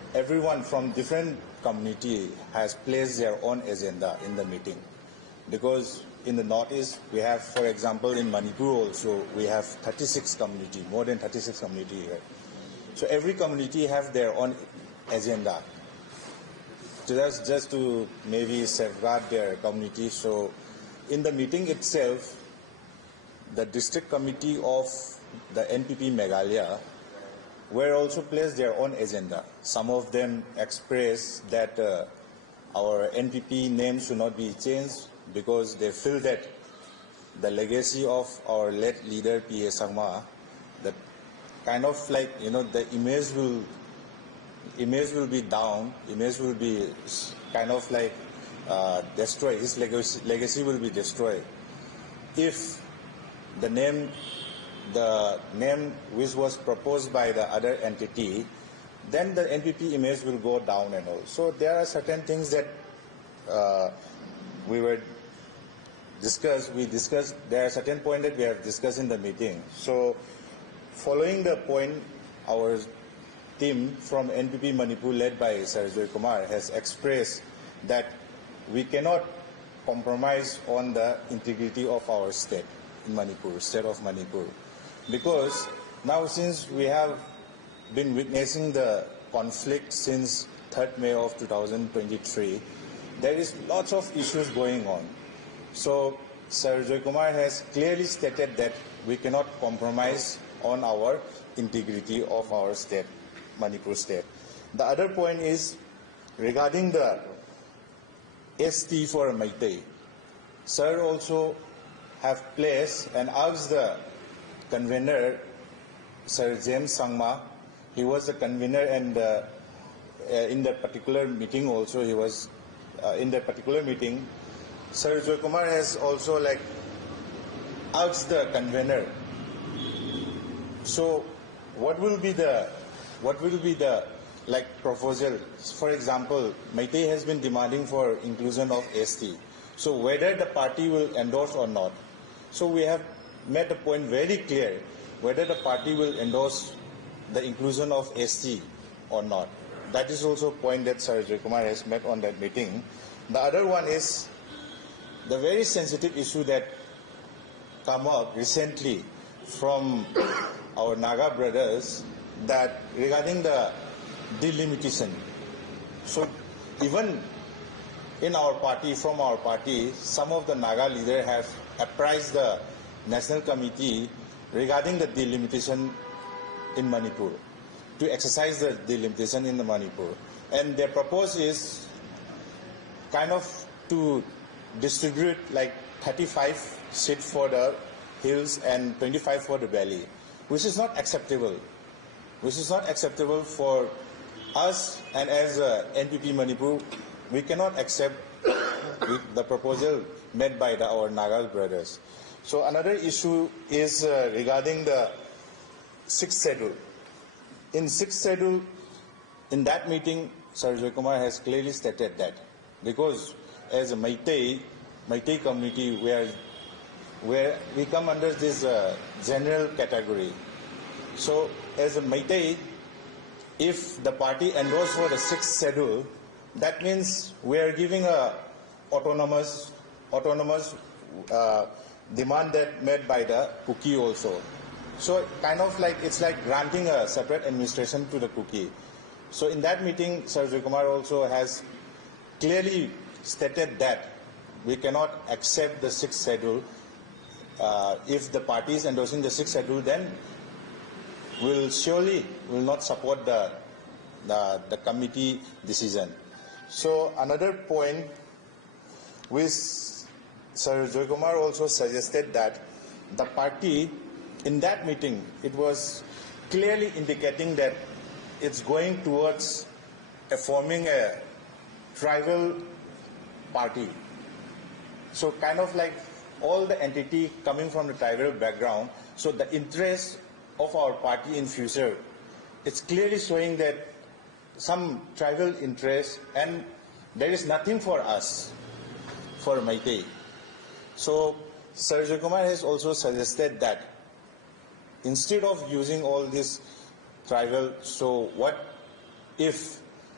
everyone from different community has placed their own agenda in the meeting. Because in the Northeast, we have, for example, in Manipur also, we have 36 community, more than 36 community here. So every community have their own agenda. Just to maybe safeguard their community. So in the meeting itself, the district committee of the NPP Meghalaya were also placed their own agenda. Some of them expressed that our NPP name should not be changed because they feel that the legacy of our late leader P.A. Sangma, that kind of like, you know, the image will be down, image will be kind of like destroyed, his legacy will be destroyed if the name which was proposed by the other entity, then the NPP image will go down and all. So there are certain things that we discussed, there are certain points that we have discussed in the meeting. So following the point, our team from NPP Manipur led by Sir Joykumar has expressed that we cannot compromise on the integrity of our state in Manipur, state of Manipur. Because now since we have been witnessing the conflict since 3rd May of 2023, there is lots of issues going on. So Sir Joykumar has clearly stated that we cannot compromise on our integrity of our state, Manipur state. The other point is regarding the ST for Meitei. Sir also have placed and asked the convener, Sir James Sangma. He was the convener, and in that particular meeting also, he was in that particular meeting. Sir Joykumar has also like asked the convener. So, what will be the like proposal? For example, Meitei has been demanding for inclusion of ST. So, whether the party will endorse or not. So, we have made the point very clear whether the party will endorse the inclusion of ST or not. That is also a point that Sir Joykumar has made on that meeting. The other one is the very sensitive issue that come up recently from our Naga brothers, that regarding the delimitation. So even in our party, from our party, some of the Naga leaders have apprised the National Committee regarding the delimitation in Manipur, to exercise the delimitation in the Manipur. And their proposal is kind of to distribute like 35 seats for the hills and 25 for the valley, which is not acceptable. Which is not acceptable for us, and as NPP Manipur, we cannot accept the proposal made by our Naga brothers. So another issue is regarding the 6th schedule. In 6th schedule, in that meeting, Sir Joykumar has clearly stated that because as a Meitei community, where we come under this general category. So as a Meitei, if the party endorses for the 6th schedule, that means we are giving a autonomous demand that made by the Kuki also. So kind of like it's like granting a separate administration to the Kuki. So in that meeting, Sir Joykumar also has clearly stated that we cannot accept the 6th schedule. If the party is endorsing the 6th schedule, then we'll surely will not support the committee decision. So another point which Sir Joykumar also suggested that the party in that meeting, it was clearly indicating that it's going towards forming a tribal party. So kind of like all the entity coming from the tribal background, so the interest of our party in future, it's clearly showing that some tribal interest, and there is nothing for us, for Meitei. So Sir Joykumar has also suggested that instead of using all this tribal, so what if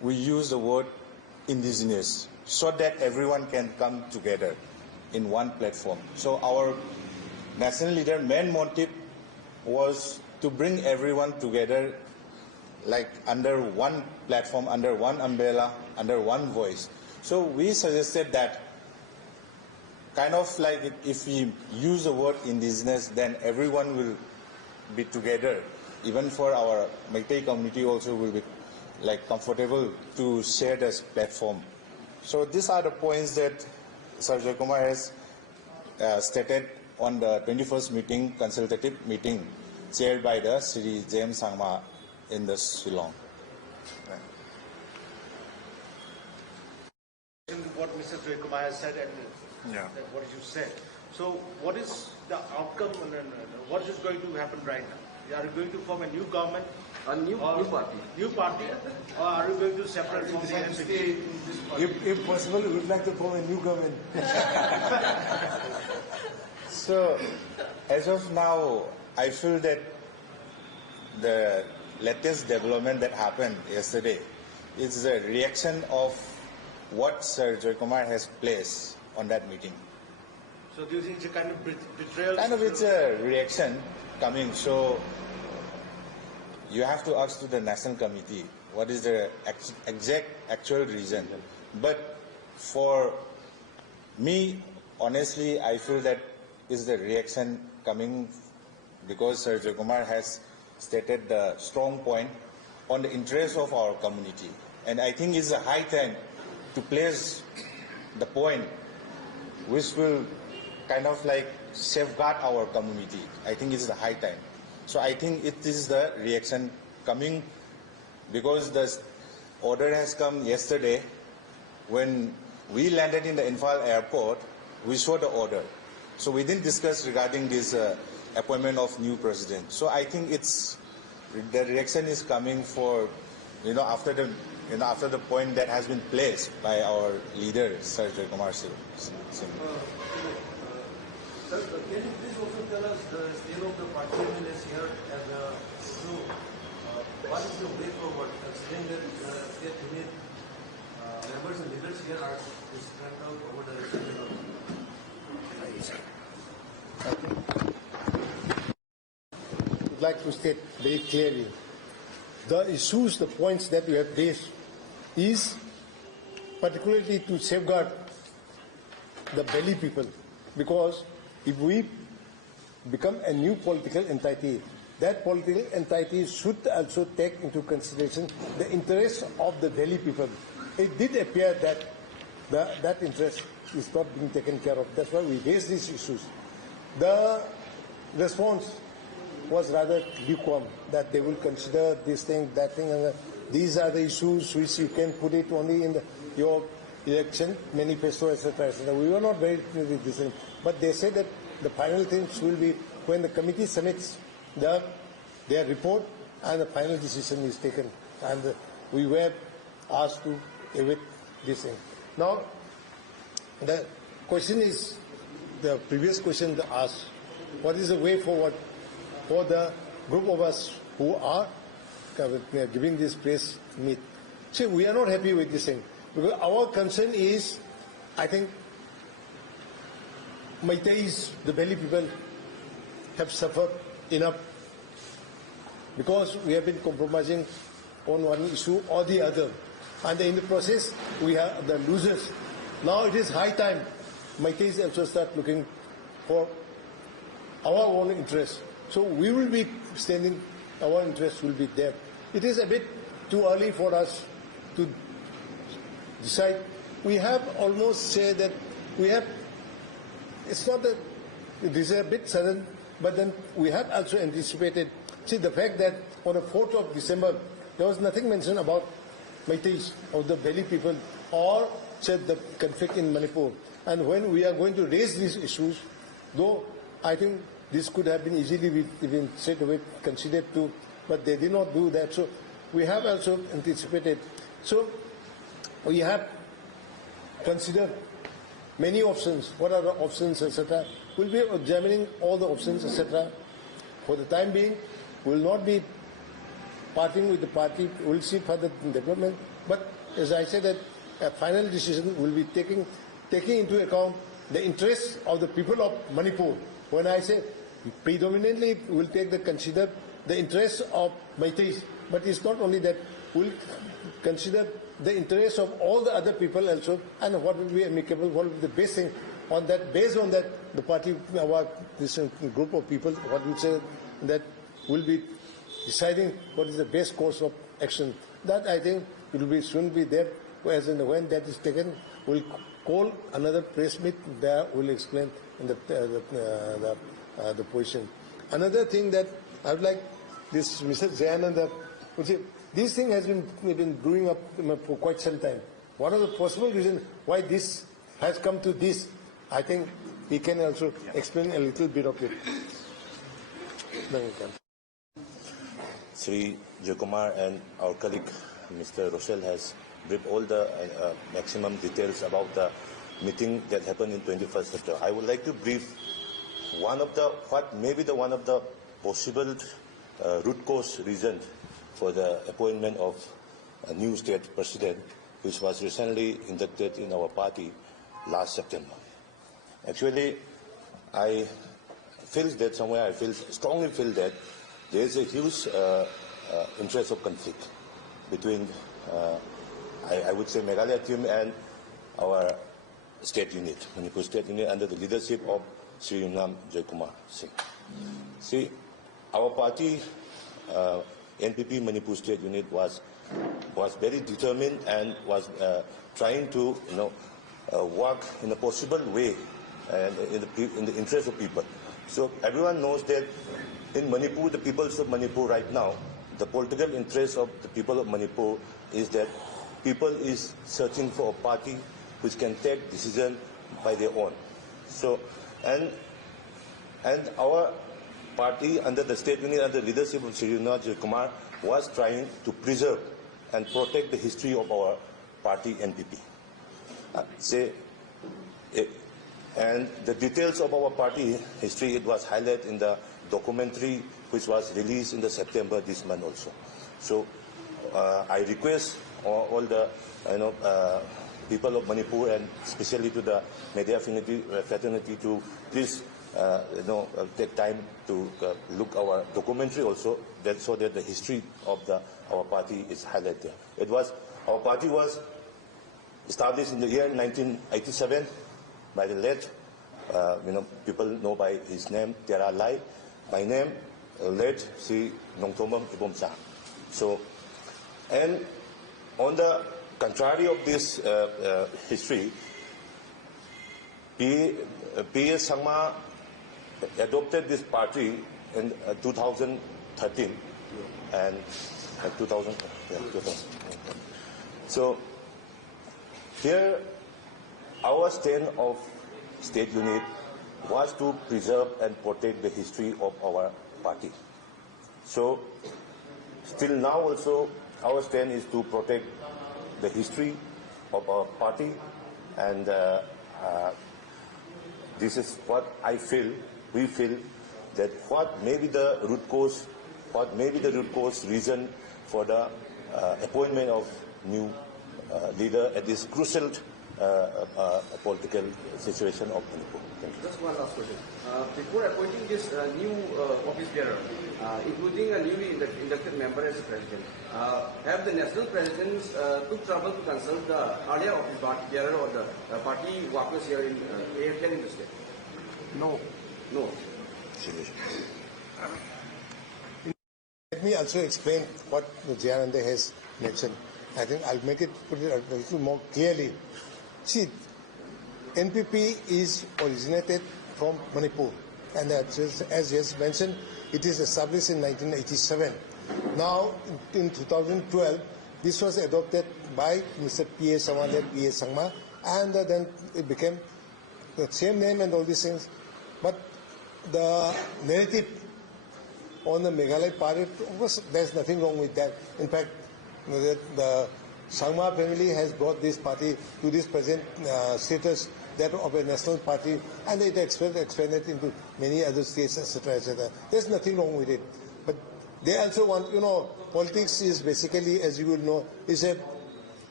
we use the word indigenous so that everyone can come together in one platform. So our national leader main motive was to bring everyone together like under one platform, under one umbrella, under one voice. So we suggested that kind of like if we use the word indigenous, then everyone will be together. Even for our Meitei community also will be like comfortable to share this platform. So these are the points that Sir Joykumar has stated on the 21st meeting, consultative meeting, chaired by the Sri James Sangma in the Shillong. What Mr. Joykumar has said and that what you said. So what is the outcome and what is going to happen right now? Are you going to form a new government? A new party. New party? Or are you going to separate from the NPP? If possible, we would like to form a new government. So, as of now, I feel that the latest development that happened yesterday is a reaction of what Sir Joykumar has placed on that meeting. So do you think it's a kind of betrayal? Kind of it's a reaction coming. So you have to ask to the National Committee what is the exact actual reason. But for me, honestly, I feel that is the reaction coming because Sir Joykumar has stated the strong point on the interest of our community. And I think it's a high time to place the point which will kind of like safeguard our community. I think it's the high time. So I think it is the reaction coming because the order has come yesterday when we landed in the Imphal airport, we saw the order. So we didn't discuss regarding this appointment of new president. So I think it's the reaction is coming for, after the point that has been placed by our leader, Sir Joykumar Singh. Sir, can you please also tell us the state of the party MLAs here and what is the way forward, considering that state unit members and leaders here are spread out over the region? I would like to state very clearly, the issues, the points that we have raised is particularly to safeguard the Belly people, because if we become a new political entity, that political entity should also take into consideration the interests of the Delhi people. It did appear that that interest is not being taken care of. That's why we raised these issues. The response was rather lukewarm, that they will consider this thing, that thing, and these are the issues which you can put it only in your election manifesto, etc., etc. We were not very clear with this thing, but they said that the final things will be when the committee submits their report and the final decision is taken. And we were asked to await this thing. Now, the question is, the previous question asked, what is the way forward for the group of us who are giving this press meet? See, we are not happy with this thing, because our concern is, I think, Meiteis, the Belly people, have suffered enough because we have been compromising on one issue or the other, and in the process we are the losers. Now it is high time Meiteis also start looking for our own interests. So we will be standing, our interests will be there. It is a bit too early for us to decide. We have almost said that we have, it's not that it is a bit sudden, but then we have also anticipated. See, the fact that on the 4th of December, there was nothing mentioned about Meiteis or the Belly people or said the conflict in Manipur. And when we are going to raise these issues, though I think this could have been easily even straight away considered too, but they did not do that. So we have also anticipated. So we have considered many options. What are the options, etc.? We'll be examining all the options, etc. For the time being, we will not be parting with the party. We'll see further development. But as I said, that a final decision will be taking into account the interests of the people of Manipur. When I say predominantly, we'll consider the interests of Meiteis, but it's not only that. We'll consider the interests of all the other people also, and what will be amicable, what will be the best thing. On that, based on that, the party, this group of people, what we say, that will be deciding what is the best course of action. That I think will be soon be there. As and when that is taken, we'll call another press meet. There we'll explain the position. Another thing that I would like this Mr. Jayananda would say. This thing has been brewing up for quite some time. What are the possible reasons why this has come to this? I think he can also explain a little bit of it. Sri Joykumar and our colleague Mr. Rochelle has briefed all the maximum details about the meeting that happened in 21st September. I would like to brief one of the possible root cause reasons for the appointment of a new state president, which was recently inducted in our party last September. Actually, I strongly feel that there is a huge interest of conflict between, I would say, Meghalaya team and our state unit, Manipur state unit, under the leadership of Sri Joykumar Singh. See, our party, NPP Manipur State Unit was very determined and was trying to work in a possible way and in the interest of people. So everyone knows that in Manipur, the peoples of Manipur right now, the political interest of the people of Manipur is that people is searching for a party which can take decision by their own. So and our party under the state unit under the leadership of Sri Joykumar was trying to preserve and protect the history of our party NPP. And the details of our party history, it was highlighted in the documentary which was released in the September this month also. So I request all the people of Manipur and especially to the media fraternity to please take time to look our documentary also, so that the history of our party is highlighted. Our party was established in the year 1987 by the late, people know by his name, Tiara Lai. My name, late Sri Naoremthong Ibomsa. So, and on the contrary of this history, P.S. Sangma adopted this party in 2013 and 2000. So here our stand of state unit was to preserve and protect the history of our party. So still now also our stand is to protect the history of our party, and this is what we feel that what may be the root cause reason for the appointment of new leader at this crucial political situation of Manipur. Thank you. Just one last question. Before appointing this new office bearer, including a newly inducted member as president, have the national presidents took trouble to consult the earlier office bearer or the party workers here in AFN in the state? No. No. Let me also explain what Jayananda has mentioned. I think I'll put it a little more clearly. See, NPP is originated from Manipur, and as he has mentioned, it is established in 1987. Now, in 2012, this was adopted by Mr. P.A. Sangma, and then it became the same name and all these things. But the narrative on the Meghalaya party, of course, there's nothing wrong with that. In fact, the Sangma family has brought this party to this present status, that of a national party, and it expanded into many other states, etc., etc. There's nothing wrong with it. But they also want, politics is basically, as you will know, is a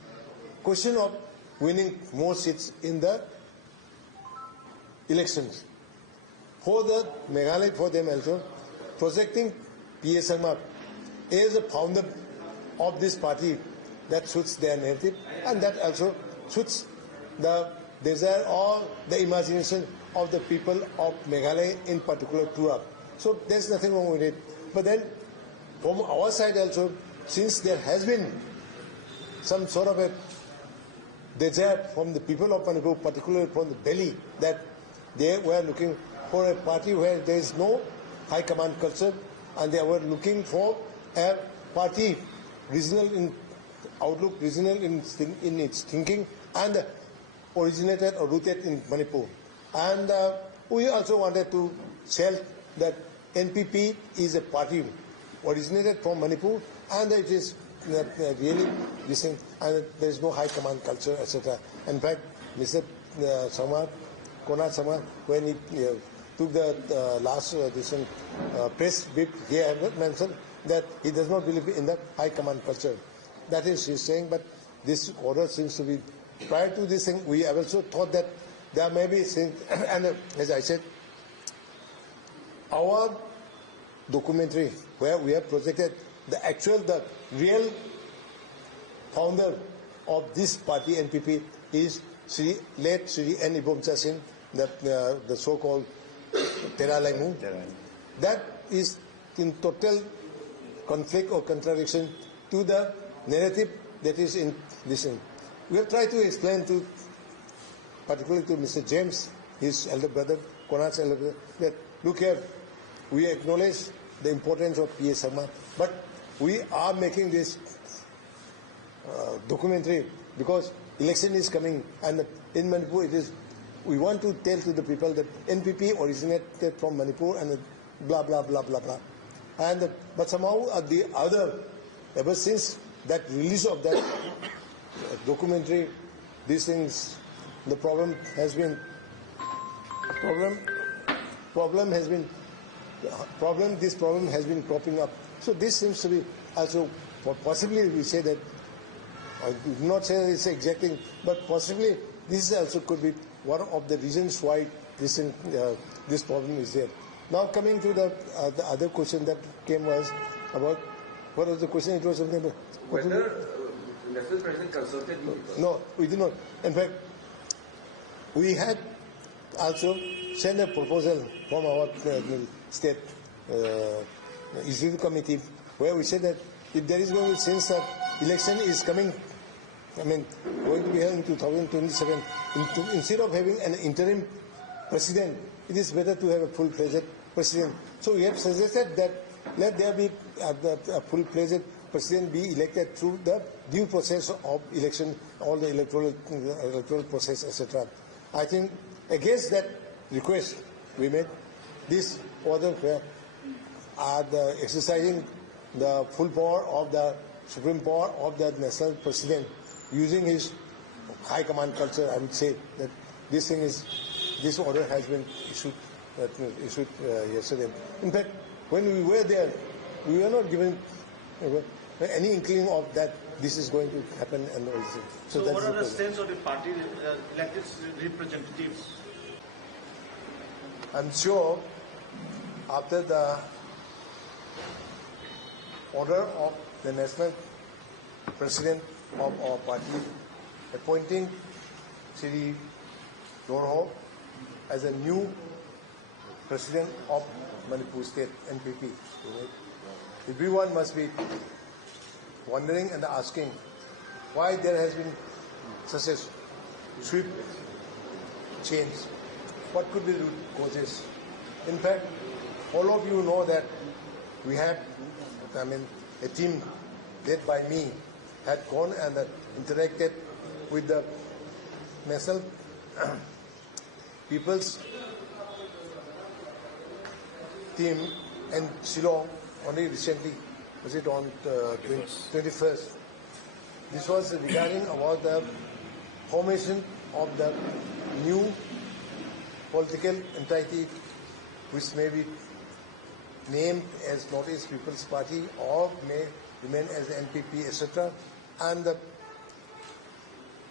question of winning more seats in the elections. For the Meghalaya, for them also, projecting P.A. Sharma as a founder of this party, that suits their narrative, and that also suits the desire or the imagination of the people of Meghalaya in particular to up. So there's nothing wrong with it. But then from our side also, since there has been some sort of a desire from the people of Manipur, particularly from the belly, that they were looking for a party where there is no high command culture, and they were looking for a party regional in outlook, regional in its thinking, and originated or rooted in Manipur. And we also wanted to tell that NPP is a party originated from Manipur, and it is really listening, and there is no high command culture, etc. In fact, Mr. Sharma, Konark Sharma, when he took the last press brief, he had mentioned that he does not believe in the high command culture. That is, he is saying, but this order seems to be, prior to this thing, we have also thought that there may be things, and as I said, our documentary where we have projected the real founder of this party, NPP, is late Sri N. Ibomcha Singh, the so-called Betrayal. That is in total conflict or contradiction to the narrative that is in this thing. We have tried to explain to, particularly to Mr. James, his elder brother, Konark's elder brother, that look here, we acknowledge the importance of P.A. Sharma, but we are making this documentary because election is coming, and in Manipur it is, we want to tell to the people that NPP originated from Manipur and blah blah blah blah blah. And but somehow the other, ever since that release of that documentary, these things, the problem has been this problem has been cropping up. So this seems to be also, possibly we say that, I do not say that it's exacting, but possibly this also could be one of the reasons why this problem is there. Now coming to the other question that came was about, what was the question? It was something about whether National President consulted you? No, we did not. In fact, we had also sent a proposal from our state executive committee where we said that if there is going to, since that election is coming, going to be held in 2027, instead of having an interim president, it is better to have a full-fledged president. So we have suggested that let there be a full-fledged president be elected through the due process of election, all the electoral process, etc. I think against that request we made, this order where the exercising the full power of the supreme power of the national president, using his high command culture. I would say that this order has been issued yesterday. In fact, when we were there, we were not given any inkling of that this is going to happen and all this. So what are the sense of the party elected representatives? I'm sure after the order of the national president of our party appointing Shri Naoremthong as a new president of Manipur State NPP, everyone must be wondering and asking why there has been such a swift change. What could be the root causes? In fact, all of you know that we had, a team led by me had gone and interacted with the National People's team in Shillong only recently. Was it on 21st? This was regarding about the formation of the new political entity which may be named as Northeast People's Party or may remain as the NPP, etc. And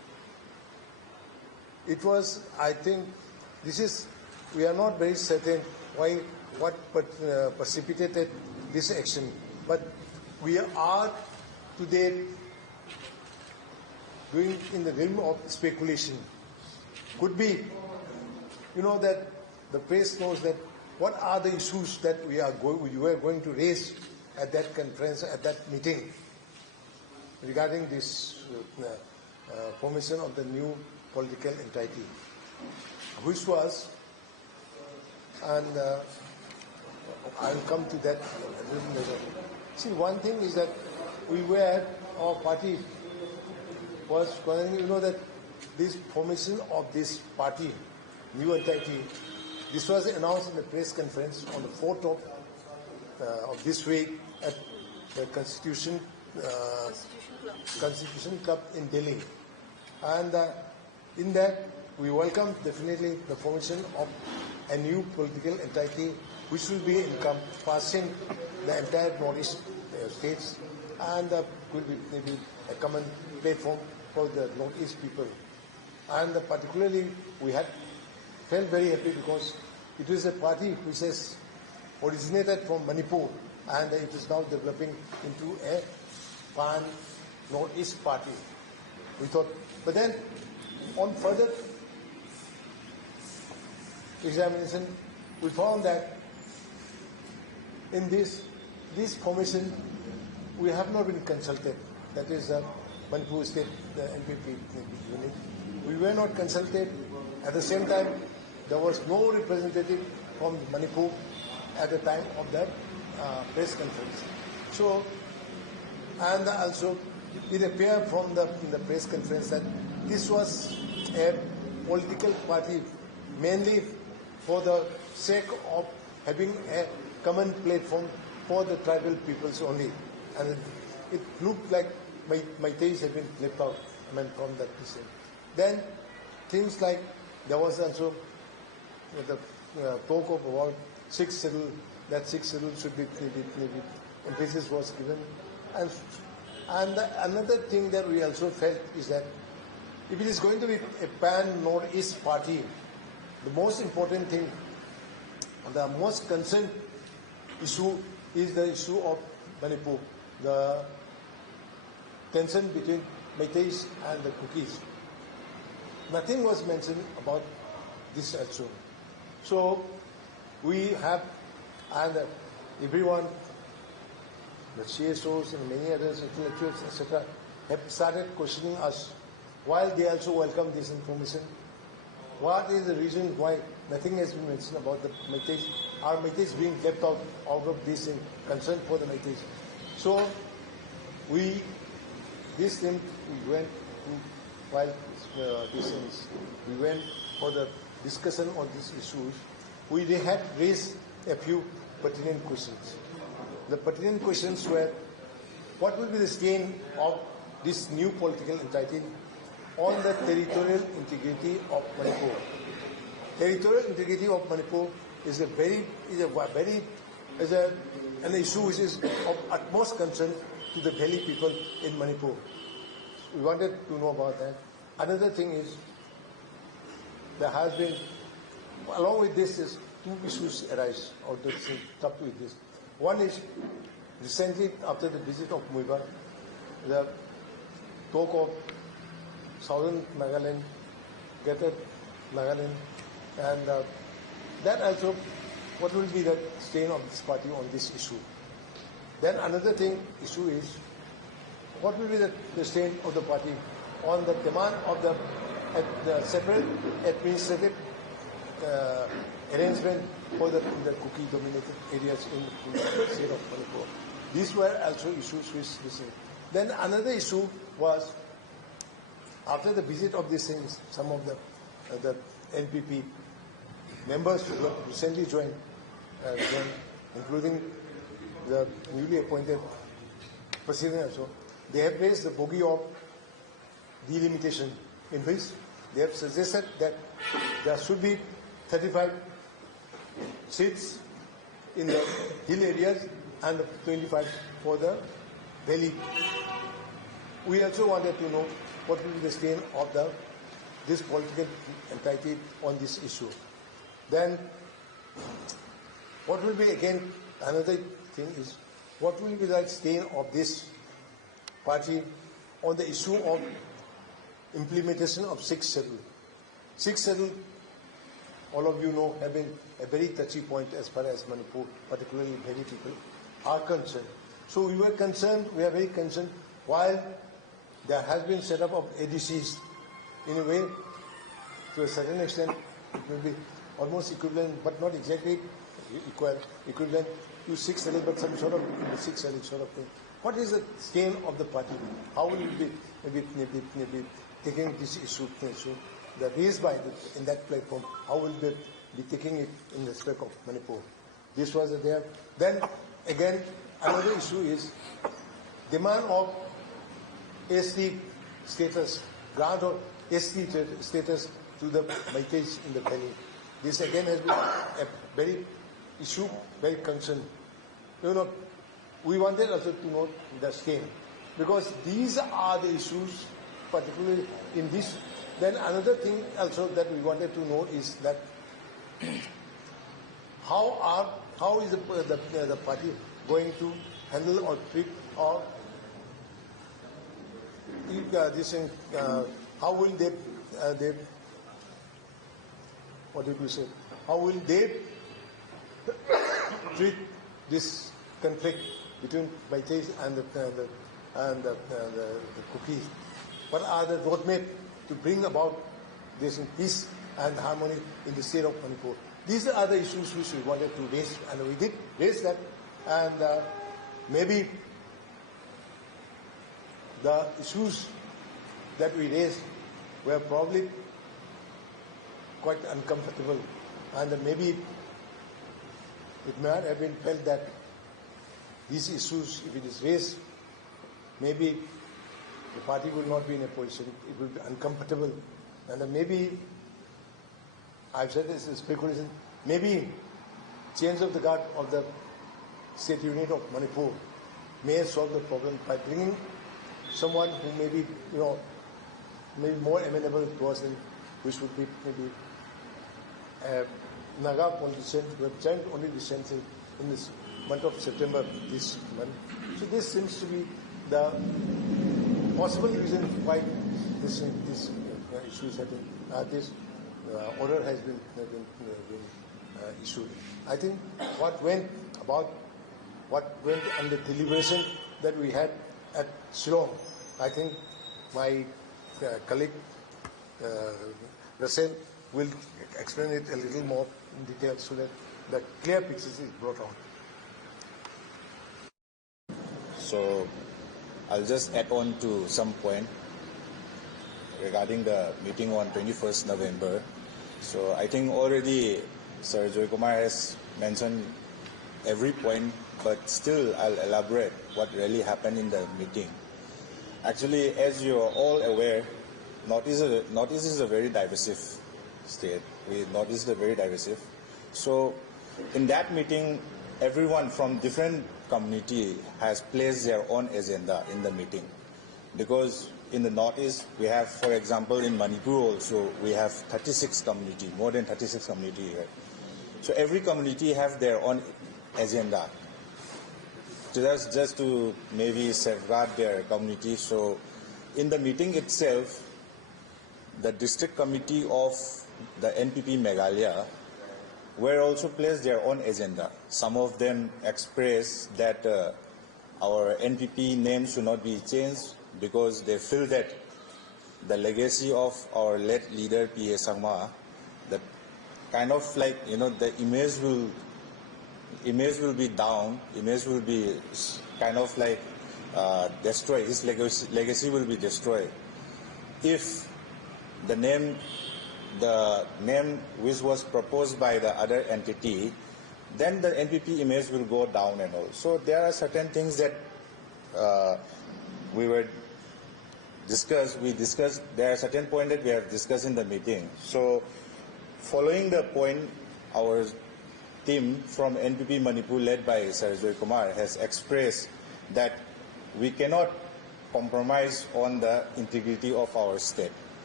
it was, I think, we are not very certain what precipitated this action, but we are today going in the realm of speculation. Could be, that the press knows that what are the issues that you were going to raise at that conference, at that meeting, regarding this formation of the new political entity, which was, and I'll come to that a little later. See, one thing is that our party was, that this formation of this party, new entity, this was announced in the press conference on the 4th of this week at the Constitution Club in Delhi. And in that, we welcome definitely the formation of a new political entity which will be encompassing the entire Northeast states, and will be maybe a common platform for the Northeast people. And particularly, we had felt very happy because it is a party which has originated from Manipur, and it is now developing into a pan-Northeast party. We thought, but then on further examination, we found that in this formation, we have not been consulted. That is Manipur State, the NPP unit. We were not consulted. At the same time, there was no representative from Manipur at the time of that press conference. So, and also it appeared from the press conference that this was a political party mainly for the sake of having a common platform for the tribal peoples only. And it looked like Meiteis have been left out from that decision. Then things like there was also the talk of about 6 schedule, that 6 schedule should be maybe emphasis was given. And another thing that we also felt is that if it is going to be a pan-Northeast party, the most important thing, the most concerned issue is the issue of Manipur, the tension between Meiteis and the Kukis. Nothing was mentioned about this also. So we have, and everyone, the CSOs and many others, intellectuals, etc., have started questioning us while they also welcome this information. What is the reason why nothing has been mentioned about the Meiteis? Are Meiteis being left out of this in concern for the Meiteis? So we went for the discussion on these issues. We had raised a few pertinent questions. The pertinent questions were, what will be the stain of this new political entity on the territorial integrity of Manipur? Territorial integrity of Manipur is an issue which is of utmost concern to the Valley people in Manipur. We wanted to know about that. Another thing is, there has been, along with this, is 2 issues arise out of up with this. One is, recently after the visit of Muiba, the talk of Southern Nagaland, Greater Nagaland, and that also, what will be the stain of this party on this issue? Then another issue is, what will be the stain of the party on the demand of the separate administrative arrangement for the Kuki-dominated areas in the state of Manipur. These were also issues which this. Then another issue was, after the visit of these things, some of the NPP members who recently joined, including the newly appointed president also, they have raised the bogey of delimitation, in which they have suggested that there should be 35 seats in the hill areas and 25 for the valley. We also wanted to know what will be the stain of the this political entity on this issue. Then what will be again another thing is what will be the stain of this party on the issue of implementation of sixth schedule. Sixth schedule, all of you know, have been a very touchy point as far as Manipur, particularly many people, are concerned. So we were concerned, we are very concerned, while there has been set up of ADCs, in a way, to a certain extent, it will be almost equivalent, but not exactly equivalent to sixth schedule, but some sort of sixth schedule sort of thing. What is the stain of the party? How will it be maybe taking this issue that raised by in that platform? How will they be taking it in respect of Manipur? This was there. Then again, another issue is demand of ST status, grant of ST status to the Maitais in the valley. This again has been a very issue, very concern. You know, we wanted also to know the stain, because these are the issues, particularly in this. Then another thing also that we wanted to know is that how is the party going to handle or treat or how will they what did we say? How will they treat this conflict between Maitais and the Cookies? What are the roadmap to bring about this peace and harmony in the state of Manipur? These are the issues which we wanted to raise, and we did raise that. And maybe the issues that we raised were probably quite uncomfortable, and maybe it might have been felt that these issues, if it is raised, maybe the party will not be in a position, it will be uncomfortable, and maybe, I've said this is speculation, maybe change of the guard of the state unit of Manipur may solve the problem by bringing someone who may be, maybe more amenable to us, than which would be maybe a Naga politician who have joined only recently in this month of September this month. So this seems to be the possible reason why this issues have been, this order has been issued. I think what went on the deliberation that we had at Shillong, I think my colleague Russell will explain it a little more in detail so that the clear picture is brought out. So I'll just add on to some point regarding the meeting on 21st November. So I think already Sir Joykumar has mentioned every point, but still I'll elaborate what really happened in the meeting. Actually, as you are all aware, Northeast is a very divisive state. Northeast is very divisive. So in that meeting, everyone from different community has placed their own agenda in the meeting. Because in the Northeast, we have, for example, in Manipur also, we have 36 community, more than 36 community here. So every community have their own agenda. Just to maybe safeguard their community. So in the meeting itself, the district committee of the NPP Meghalaya were also placed their own agenda. Some of them expressed that our NPP name should not be changed because they feel that the legacy of our late leader P.A. Sangma, that kind of like, the image will be down, image will be kind of like destroyed, his legacy will be destroyed. If the name which was proposed by the other entity, then the NPP image will go down and all. So there are certain things that we discussed, there are certain points that we have discussed in the meeting. So following the point, our team from NPP Manipur led by Sir Joykumar has expressed that we cannot compromise on the integrity of our state.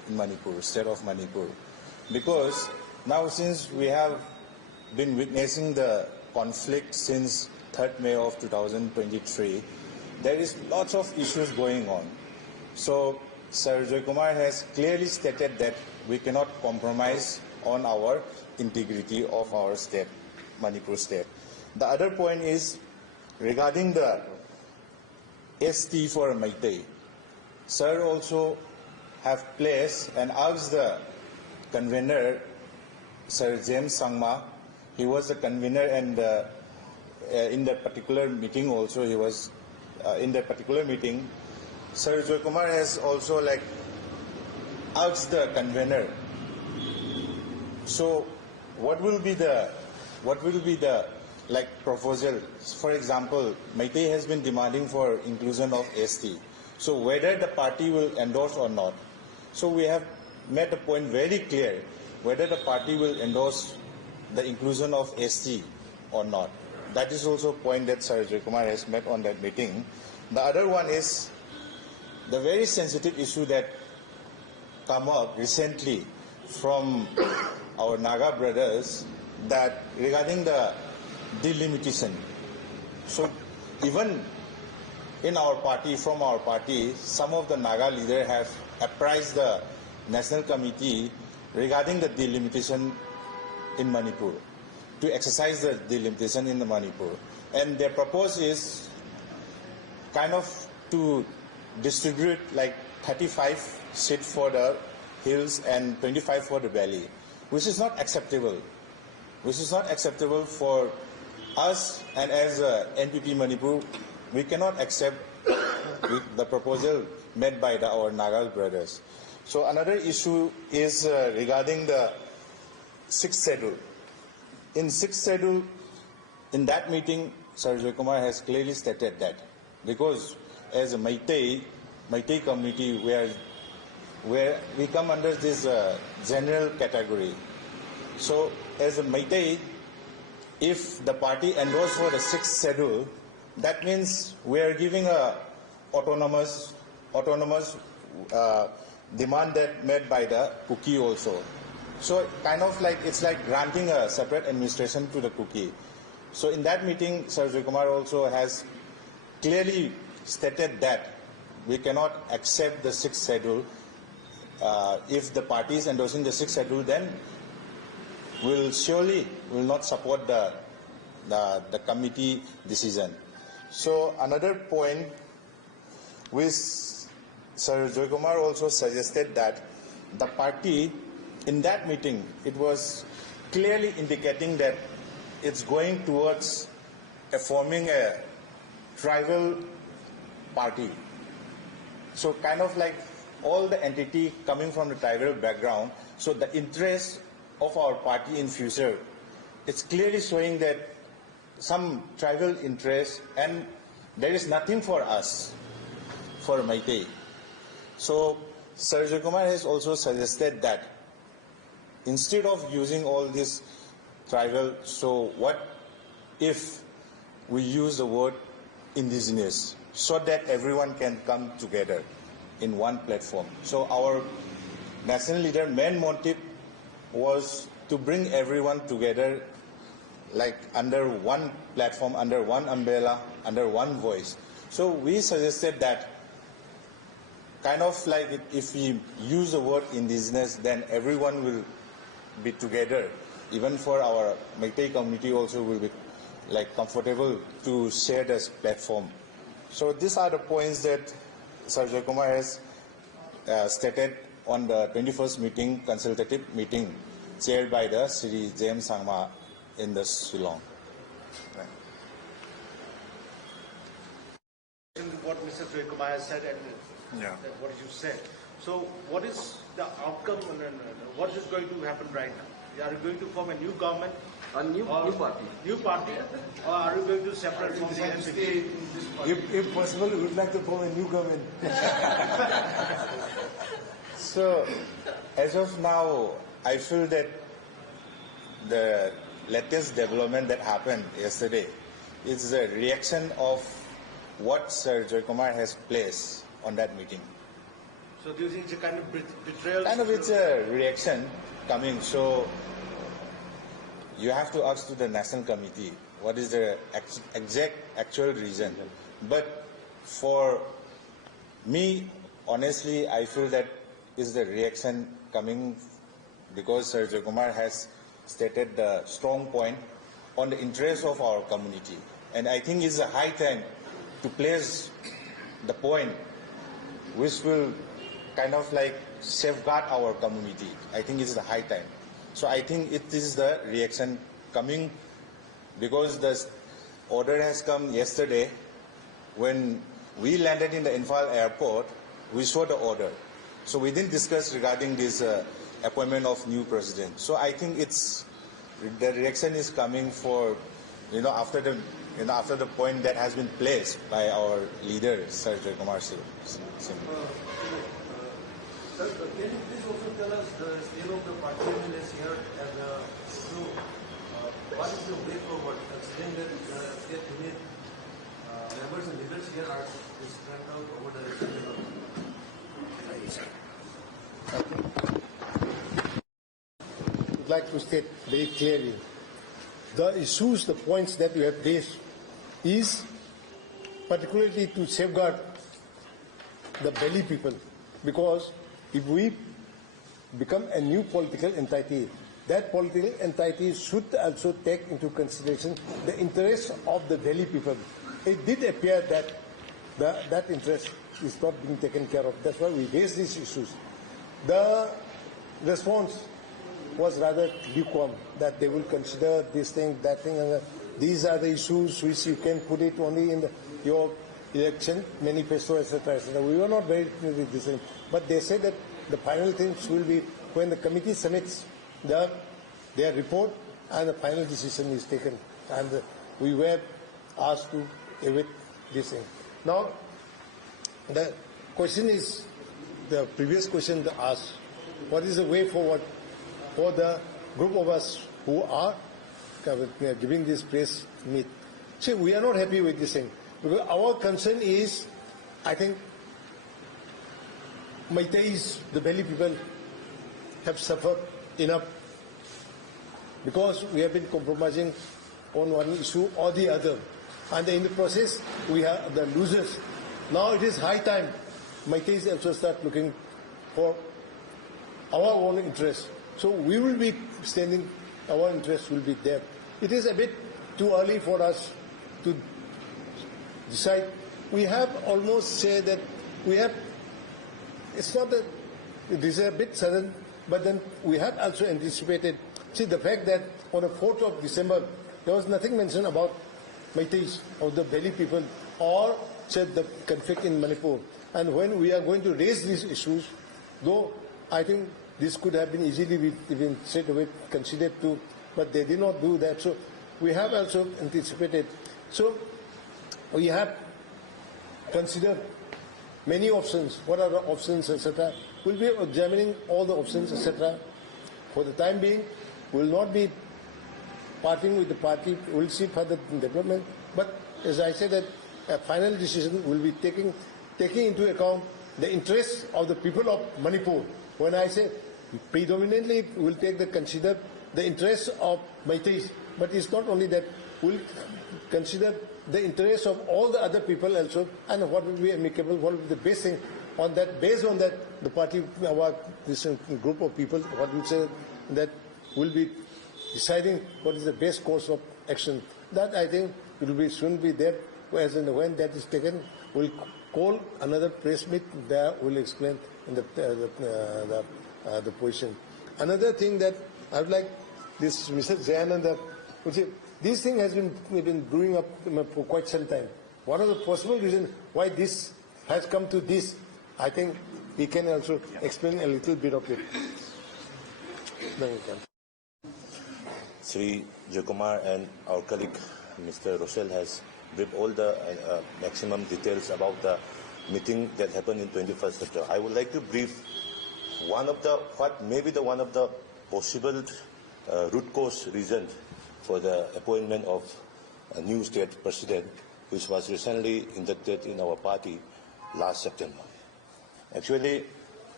in Manipur, state of Manipur. Because now since we have been witnessing the conflict since 3rd May of 2023, there is lots of issues going on. So Sir Joykumar has clearly stated that we cannot compromise on our integrity of our state, Manipur state. The other point is regarding the ST for Meitei. Sir also have placed and asked the convener, Sir James Sangma. He was the convener, and in that particular meeting also he was in that particular meeting. Sir Joykumar has also asked the convener. So what will be the proposal? For example, Meitei has been demanding for inclusion of ST. So whether the party will endorse or not. So we have made the point very clear whether the party will endorse the inclusion of ST or not. That is also a point that Sir Joykumar has made on that meeting. The other one is the very sensitive issue that come up recently from our Naga brothers, that regarding the delimitation. So even in our party, from our party, some of the Naga leaders have apprised the National Committee regarding the delimitation in Manipur, to exercise the delimitation in the Manipur. And their proposal is kind of to distribute 35 seats for the hills and 25 for the valley, which is not acceptable. Which is not acceptable for us, and as NPP Manipur, we cannot accept the proposal made by our Naga brothers. So another issue is regarding the 6th schedule. In 6th schedule, in that meeting, Sir Joykumar has clearly stated that because as a Meitei community, where we come under this general category. So as a Meitei, if the party endorses for the 6th schedule, that means we are giving a autonomous demand that made by the Kuki also. So kind of it's like granting a separate administration to the Kuki. So in that meeting, Sir Joykumar also has clearly stated that we cannot accept the 6th schedule. If the party is endorsing the 6th schedule, then we'll surely will not support the committee decision. So another point which Sir Joykumar also suggested that the party in that meeting, it was clearly indicating that it's going towards forming a tribal party. So kind of all the entity coming from the tribal background, so the interest of our party in future, it's clearly showing that some tribal interest, and there is nothing for us, for Meitei. So Sir Joykumar has also suggested that instead of using all this tribal, so what if we use the word indigenous, so that everyone can come together in one platform. So our national leader main motive was to bring everyone together under one platform, under one umbrella, under one voice. So we suggested that kind of if we use the word indigenous, then everyone will be together. Even for our Meitei community also will be comfortable to share this platform. So these are the points that Sir Joykumar has stated on the 21st meeting, consultative meeting, chaired by the Sri James Sangma in the Shillong. What Mr. Joykumar has said and what you said. So what is the outcome and what is going to happen right now? Are you going to form a new government? A new party. New party? Or are you going to separate from the NPP? If possible, we would like to form a new government. So, as of now, I feel that the latest development that happened yesterday is a reaction of what Sir Joykumar has placed on that meeting. So do you think it's a kind of betrayal? Kind of it's a reaction coming. So you have to ask to the National Committee what is the exact actual reason. But for me, honestly, I feel that is the reaction coming because Sir Joykumar has stated the strong point on the interest of our community. And I think it's a high time to place the point which will kind of like safeguard our community. I think it's the high time. So I think it is the reaction coming because the order has come yesterday. When we landed in the Imphal airport, we saw the order. So we didn't discuss regarding this appointment of new president. So I think the reaction is coming for, after the point that has been placed by our leader, Sir Joykumar Singh. Sir, can you please also tell us the state of the party is here and what is the way forward considering that state unit members and leaders here are spread out over the region? I would like to state very clearly the issues, the points that you have raised is particularly to safeguard the Delhi people, because if we become a new political entity, that political entity should also take into consideration the interests of the Delhi people. It did appear that that interest is not being taken care of. That's why we raised these issues. The response was rather lukewarm, that they will consider this thing, that thing, and these are the issues which you can put it only in your election manifesto, etc., etc. We were not very clear with this thing, but they said that the final things will be when the committee submits their report and the final decision is taken, and we were asked to await this thing. Now, the question is, the previous question asked, what is the way forward for the group of us who are giving this press meet? See, we are not happy with this thing, because our concern is, I think, Maitais, the Delhi people, have suffered enough because we have been compromising on one issue or the other, and in the process we are the losers. Now it is high time Maitais also start looking for our own interests. So we will be standing, our interests will be there. It is a bit too early for us to decide. We have almost said that we have, it's not that it is a bit sudden, but then we have also anticipated. See, the fact that on the 4th of December, there was nothing mentioned about Maitais or the Delhi people or said the conflict in Manipur. And when we are going to raise these issues, though I think this could have been easily even straight away considered too, but they did not do that. So we have also anticipated. So we have considered many options. What are the options, etc.? We'll be examining all the options, etc. For the time being, we will not be parting with the party. We'll see further development. But as I said, that a final decision will be taking into account the interests of the people of Manipur. When I say predominantly, we'll consider the interests of Maitais, but it's not only that. We'll consider the interests of all the other people also, and what will be amicable, what will be the best thing. On that, based on that, the party, this group of people, what we say, that will be deciding what is the best course of action. That I think it will be soon be there. As and when that is taken, we'll call another press meet. There we'll explain in the position. Another thing that I would like this Mr. Zayananda would say, this thing has been brewing up for quite some time. What are the possible reasons why this has come to this? I think we can also explain a little bit of it. Sri Joykumar and our colleague Mr. Rochelle has briefed all the maximum details about the meeting that happened in 21st September. I would like to brief one of the possible root cause reasons for the appointment of a new state president, which was recently inducted in our party last September. Actually,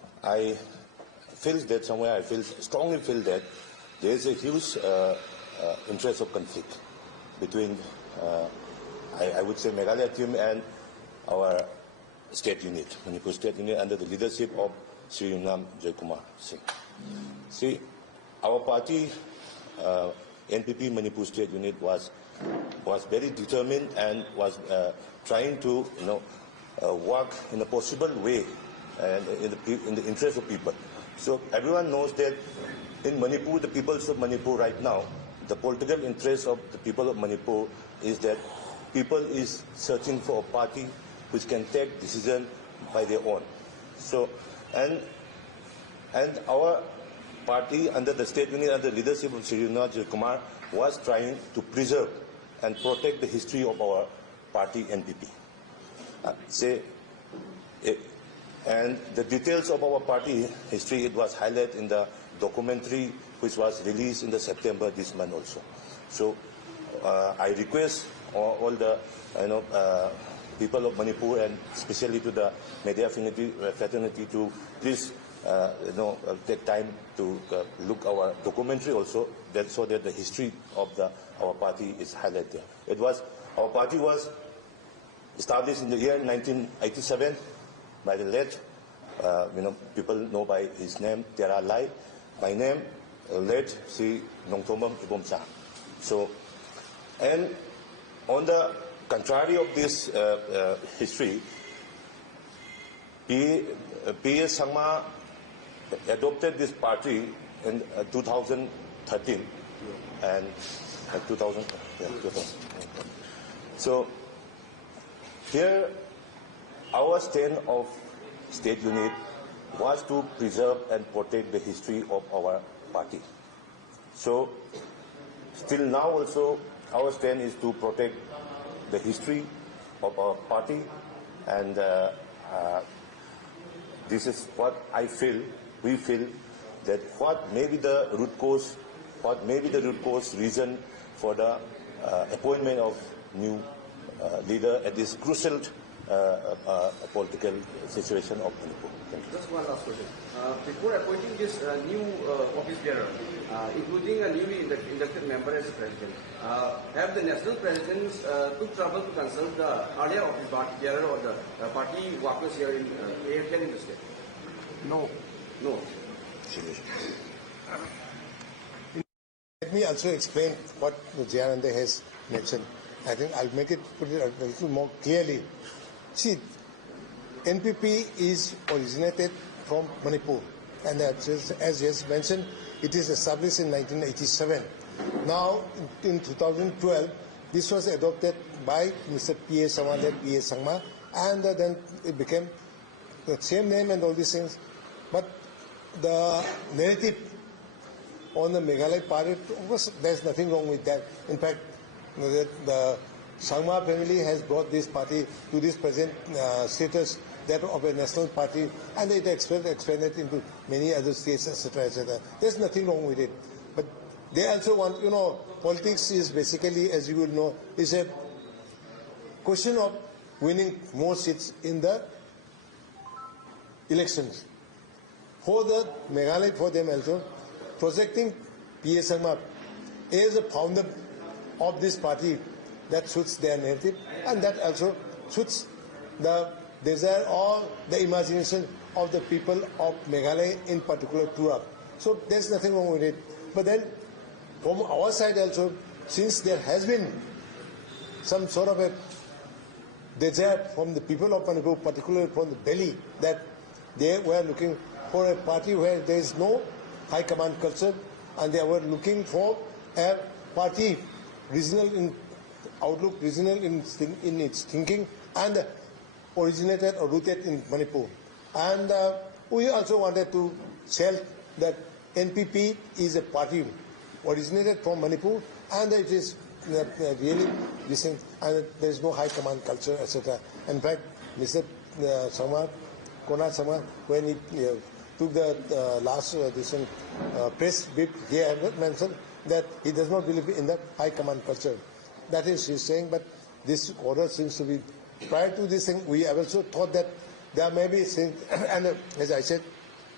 I feel that somewhere I strongly feel that there is a huge interest of conflict between, I would say, Meghalaya team and our state unit, Manipur state unit, under the leadership of Sri Joykumar Singh. See, our party, NPP Manipur state unit, was very determined and was trying to, work in a possible way and in the interest of people. So everyone knows that in Manipur, the peoples of Manipur right now, the political interest of the people of Manipur is that people is searching for a party which can take decision by their own. So, and our party under the state unit, under the leadership of Sri Joykumar, was trying to preserve and protect the history of our party NPP. And the details of our party history, it was highlighted in the documentary which was released in the September this month also. So I request all the people of Manipur, and especially to the media fraternity, to please take time to look our documentary also, so that the history of our party is highlighted. Our party was established in the year 1987 by the late, people know by his name, Tera Lai, by name, late Sri Naoremthong Ibomsa. So, and on the contrary of this history, P.S. Sangma adopted this party in 2013 and 2000. So here our stand of state unit was to preserve and protect the history of our party. So still now also our stand is to protect the history of our party, and this is what we feel that what may be the root cause reason for the appointment of new leader at this crucial political situation of Manipur. Just one last question. Before appointing this new office bearer, including a newly inducted member as president, have the national presidents took trouble to consult the earlier office bearer or the party workers here in the state? No. No. Let me also explain what Jayananda has mentioned. I think I'll put it a little more clearly. See, NPP is originated from Manipur, and as yes mentioned, it is established in 1987. Now, in 2012, this was adopted by Mr. P.A. Sangma, and then it became the same name and all these things. But the narrative on the Meghalaya party, of course, there's nothing wrong with that. In fact, the Sangma family has brought this party to this present status, that of a national party, and it expanded into many other states, etc., etc. There's nothing wrong with it. But they also want, politics is basically, as you will know, is a question of winning more seats in the elections. For the Meghalaya, for them also, projecting P.A. Sangma as a founder of this party, that suits their narrative, and that also suits the desire or the imagination of the people of Meghalaya, in particular Tura. So there's nothing wrong with it. But then from our side also, since there has been some sort of a desire from the people of Manipur, particularly from the Delhi, that they were looking for a party where there is no high command culture, and they were looking for a party regional in outlook, regional in its thinking, and originated or rooted in Manipur. And we also wanted to tell that NPP is a party originated from Manipur, and it is really listening, and there is no high command culture, etc. In fact, Mr. Konar Sangma, when he took the last press bit, he had mentioned that he does not believe in the high command culture. That is, he's saying, but this order seems to be, prior to this thing, we have also thought that there may be things, and as I said,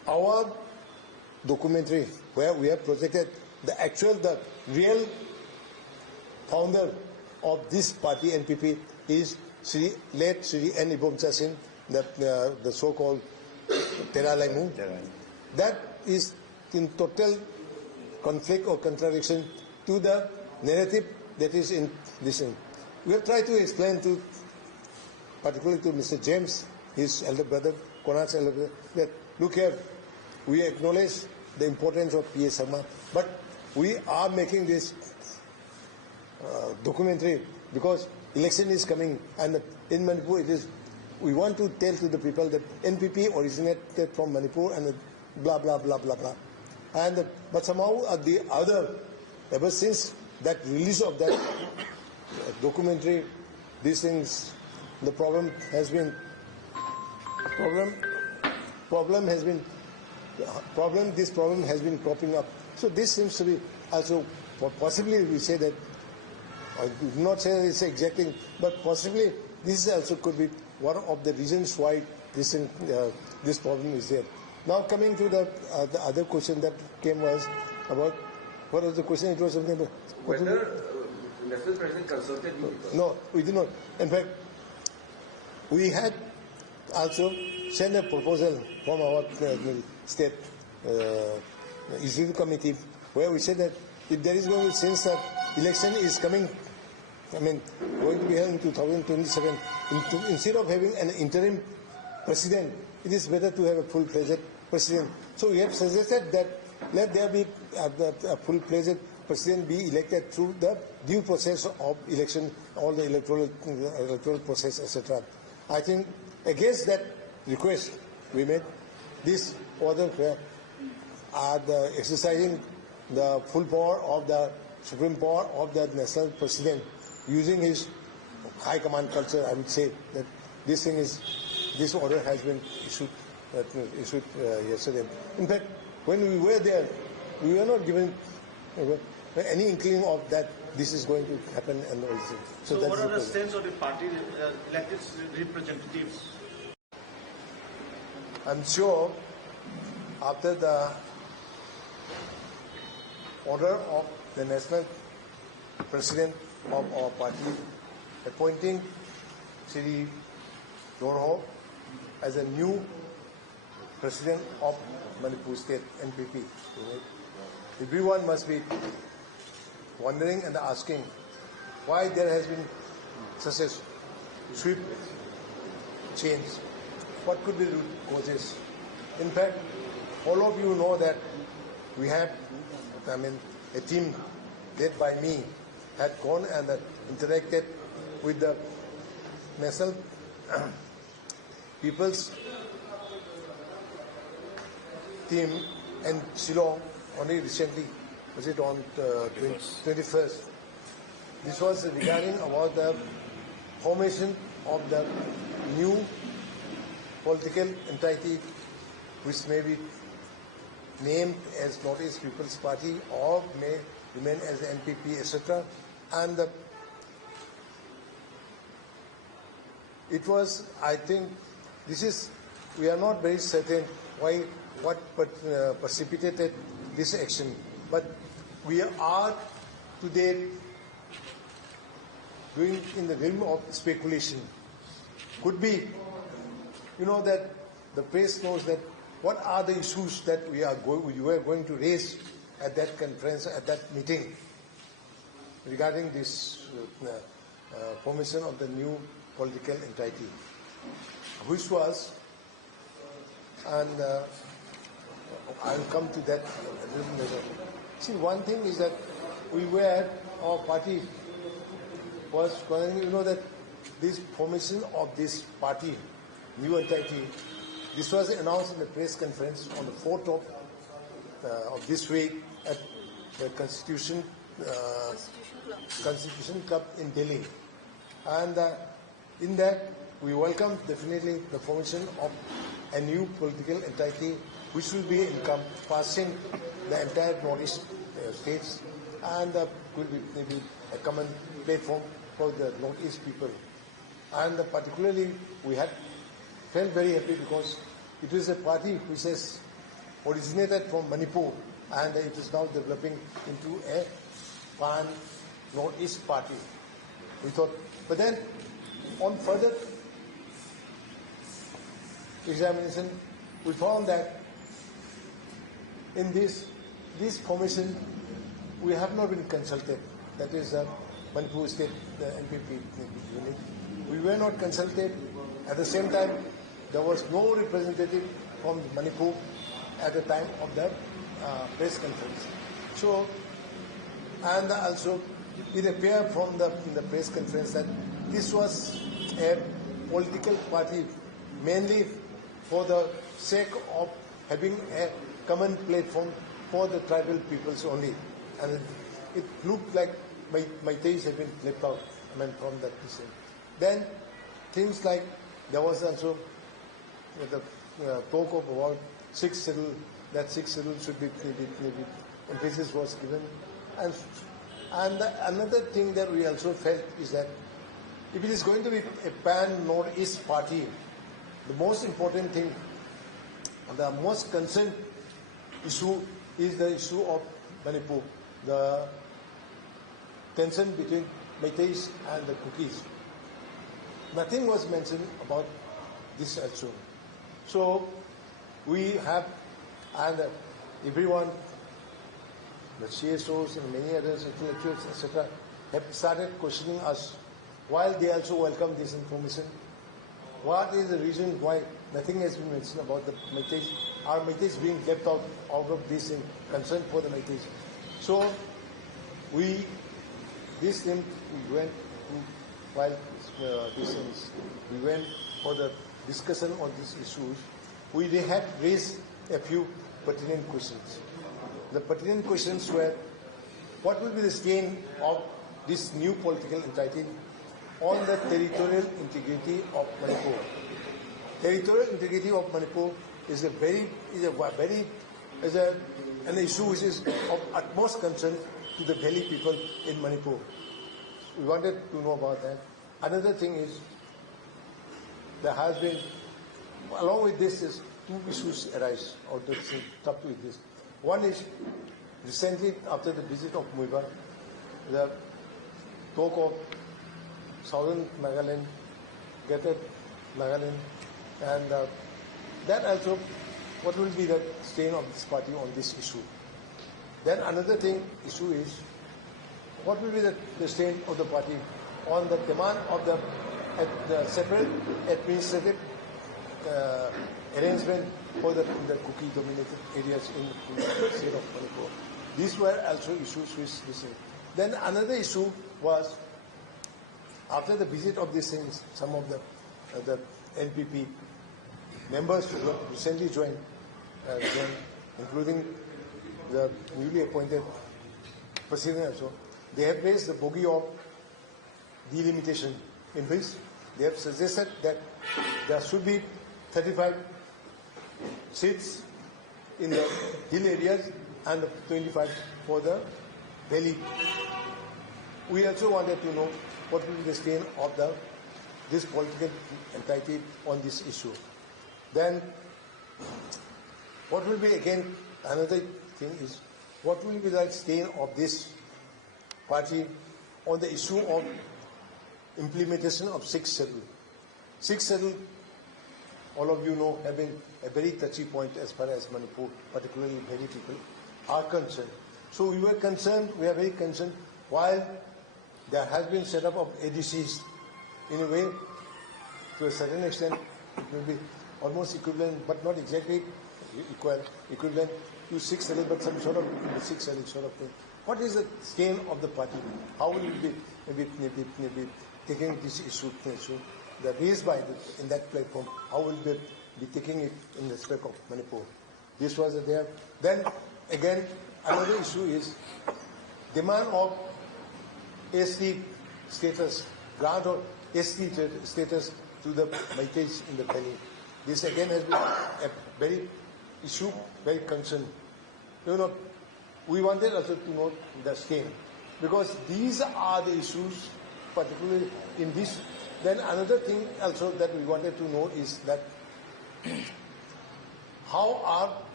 our documentary where we have projected the real founder of this party, NPP, is late Sri N. Ibomcha Singh, the so-called Teralaimu. That is in total conflict or contradiction to the narrative that is in this thing. We have tried to explain to, particularly to Mr. James, his elder brother, Konark's elder brother, that look here, we acknowledge the importance of P.A. Sharma, but we are making this documentary because election is coming, and in Manipur it is. We want to tell to the people that NPP originated from Manipur and blah blah blah blah blah, and but somehow the other, ever since that release of that documentary, these things, the problem has been this problem has been cropping up. So this seems to be also, possibly we say that, I do not say that it's exacting, but possibly this also could be one of the reasons why this problem is there. Now coming to the other question that came was about, what was the question? It was something about whether National President consulted you? No, we did not. In fact, we had also sent a proposal from our state executive committee where we said that if there is going to, since the election is coming, going to be held in 2027, instead of having an interim president, it is better to have a full-fledged president. So we have suggested that let there be a full-fledged president be elected through the due process of election, all the electoral process, etc. I think against that request we made, this order where the exercising the full power of the supreme power of the national president, using his high command culture, I would say that this order has been issued yesterday. In fact, when we were there, we were not given any inkling of that this is going to happen and all this. So what are the sense of the party elected representatives? I'm sure after the order of the national president of our party appointing Sri Dorho as a new president of Manipur State, NPP, everyone must be wondering and asking why there has been such a swift change. What could be the root causes? In fact, all of you know that we had, a team led by me had gone and interacted with the National People's team in Shillong only recently. Was it on 21st? This was regarding about the formation of the new political entity which may be named as Northeast People's Party or may remain as the NPP, etc. And it was, I think, we are not very certain what precipitated this action, but we are today doing in the realm of speculation. Could be, that the press knows that what are the issues that we were going to raise at that conference, at that meeting, regarding this formation of the new political entity, which was, and I'll come to that a little later. See, one thing is that our party was, that this formation of this party, new entity, this was announced in the press conference on the 4th of this week at the Constitution Club in Delhi. And in that, we welcome definitely the formation of a new political entity which will be encompassing the entire Northeast states and will be maybe a common platform for the Northeast people. And particularly, we had felt very happy because it is a party which has originated from Manipur, and it is now developing into a pan-Northeast party. We thought, but then on further examination, we found that in this commission, we have not been consulted. That is Manipur State, the NPP unit. We were not consulted. At the same time, there was no representative from Manipur at the time of the press conference. So, and also it appeared from the press conference that this was a political party mainly for the sake of having a common platform for the tribal peoples only. And it looked like Meiteis have been left out from that decision. Then things like there was also the talk of about 6th schedule, that 6th schedule should be emphasis was given. And another thing that we also felt is that if it is going to be a pan-Northeast party, the most important thing, the most concerned issue is the issue of Manipur, the tension between Meiteis and the Kukis. Nothing was mentioned about this also. So we have, and everyone, the CSOs and many others, intellectuals, etc., have started questioning us while they also welcome this information. What is the reason why nothing has been mentioned about the Meiteis? Are Meiteis being left out of this in concern for the Meiteis? So we went for the discussion on these issues. We have raised a few pertinent questions. The pertinent questions were, what will be the stain of this new political entity on the territorial integrity of Manipur? Territorial integrity of Manipur is an issue which is of utmost concern to the Valley people in Manipur. We wanted to know about that. Another thing is, there has been, along with this, is two issues arise out of up with this. One is, recently after the visit of Muiba, the talk of Southern Nagaland, Greater Nagaland, and that also, what will be the stain of this party on this issue? Then another issue is, what will be the stain of the party on the demand of the separate administrative arrangement for the Kuki-dominated areas in the state of Manipur. These were also issues which we said. Then another issue was, after the visit of these things, some of the NPP members who recently joined, including the newly appointed president also, they have raised the bogey of delimitation, in which they have suggested that there should be 35 seats in the hill areas and 25 for the valley. We also wanted to know what will be the stain of this political entity on this issue. Then, what will be, again, another thing is, what will be the stain of this party on the issue of implementation of 6th schedule. 6th schedule, all of you know, have been a very touchy point as far as Manipur, particularly Valley people, are concerned. So we are very concerned, while there has been set up of ADCs, in a way, to a certain extent, it will be almost equivalent, but not exactly equivalent to 6th schedule, but some sort of 6th schedule sort of thing. What is the stain of the party? How will it be maybe taking this issue that raised by in that platform? How will they be taking it in respect of Manipur? This was there. Then again, another issue is demand of ST status, grant of ST status to the Meiteis in the valley. This again has been a very concern. You know, we wanted also to know the stain, because these are the issues, particularly in this. Then another thing also that we wanted to know is that how are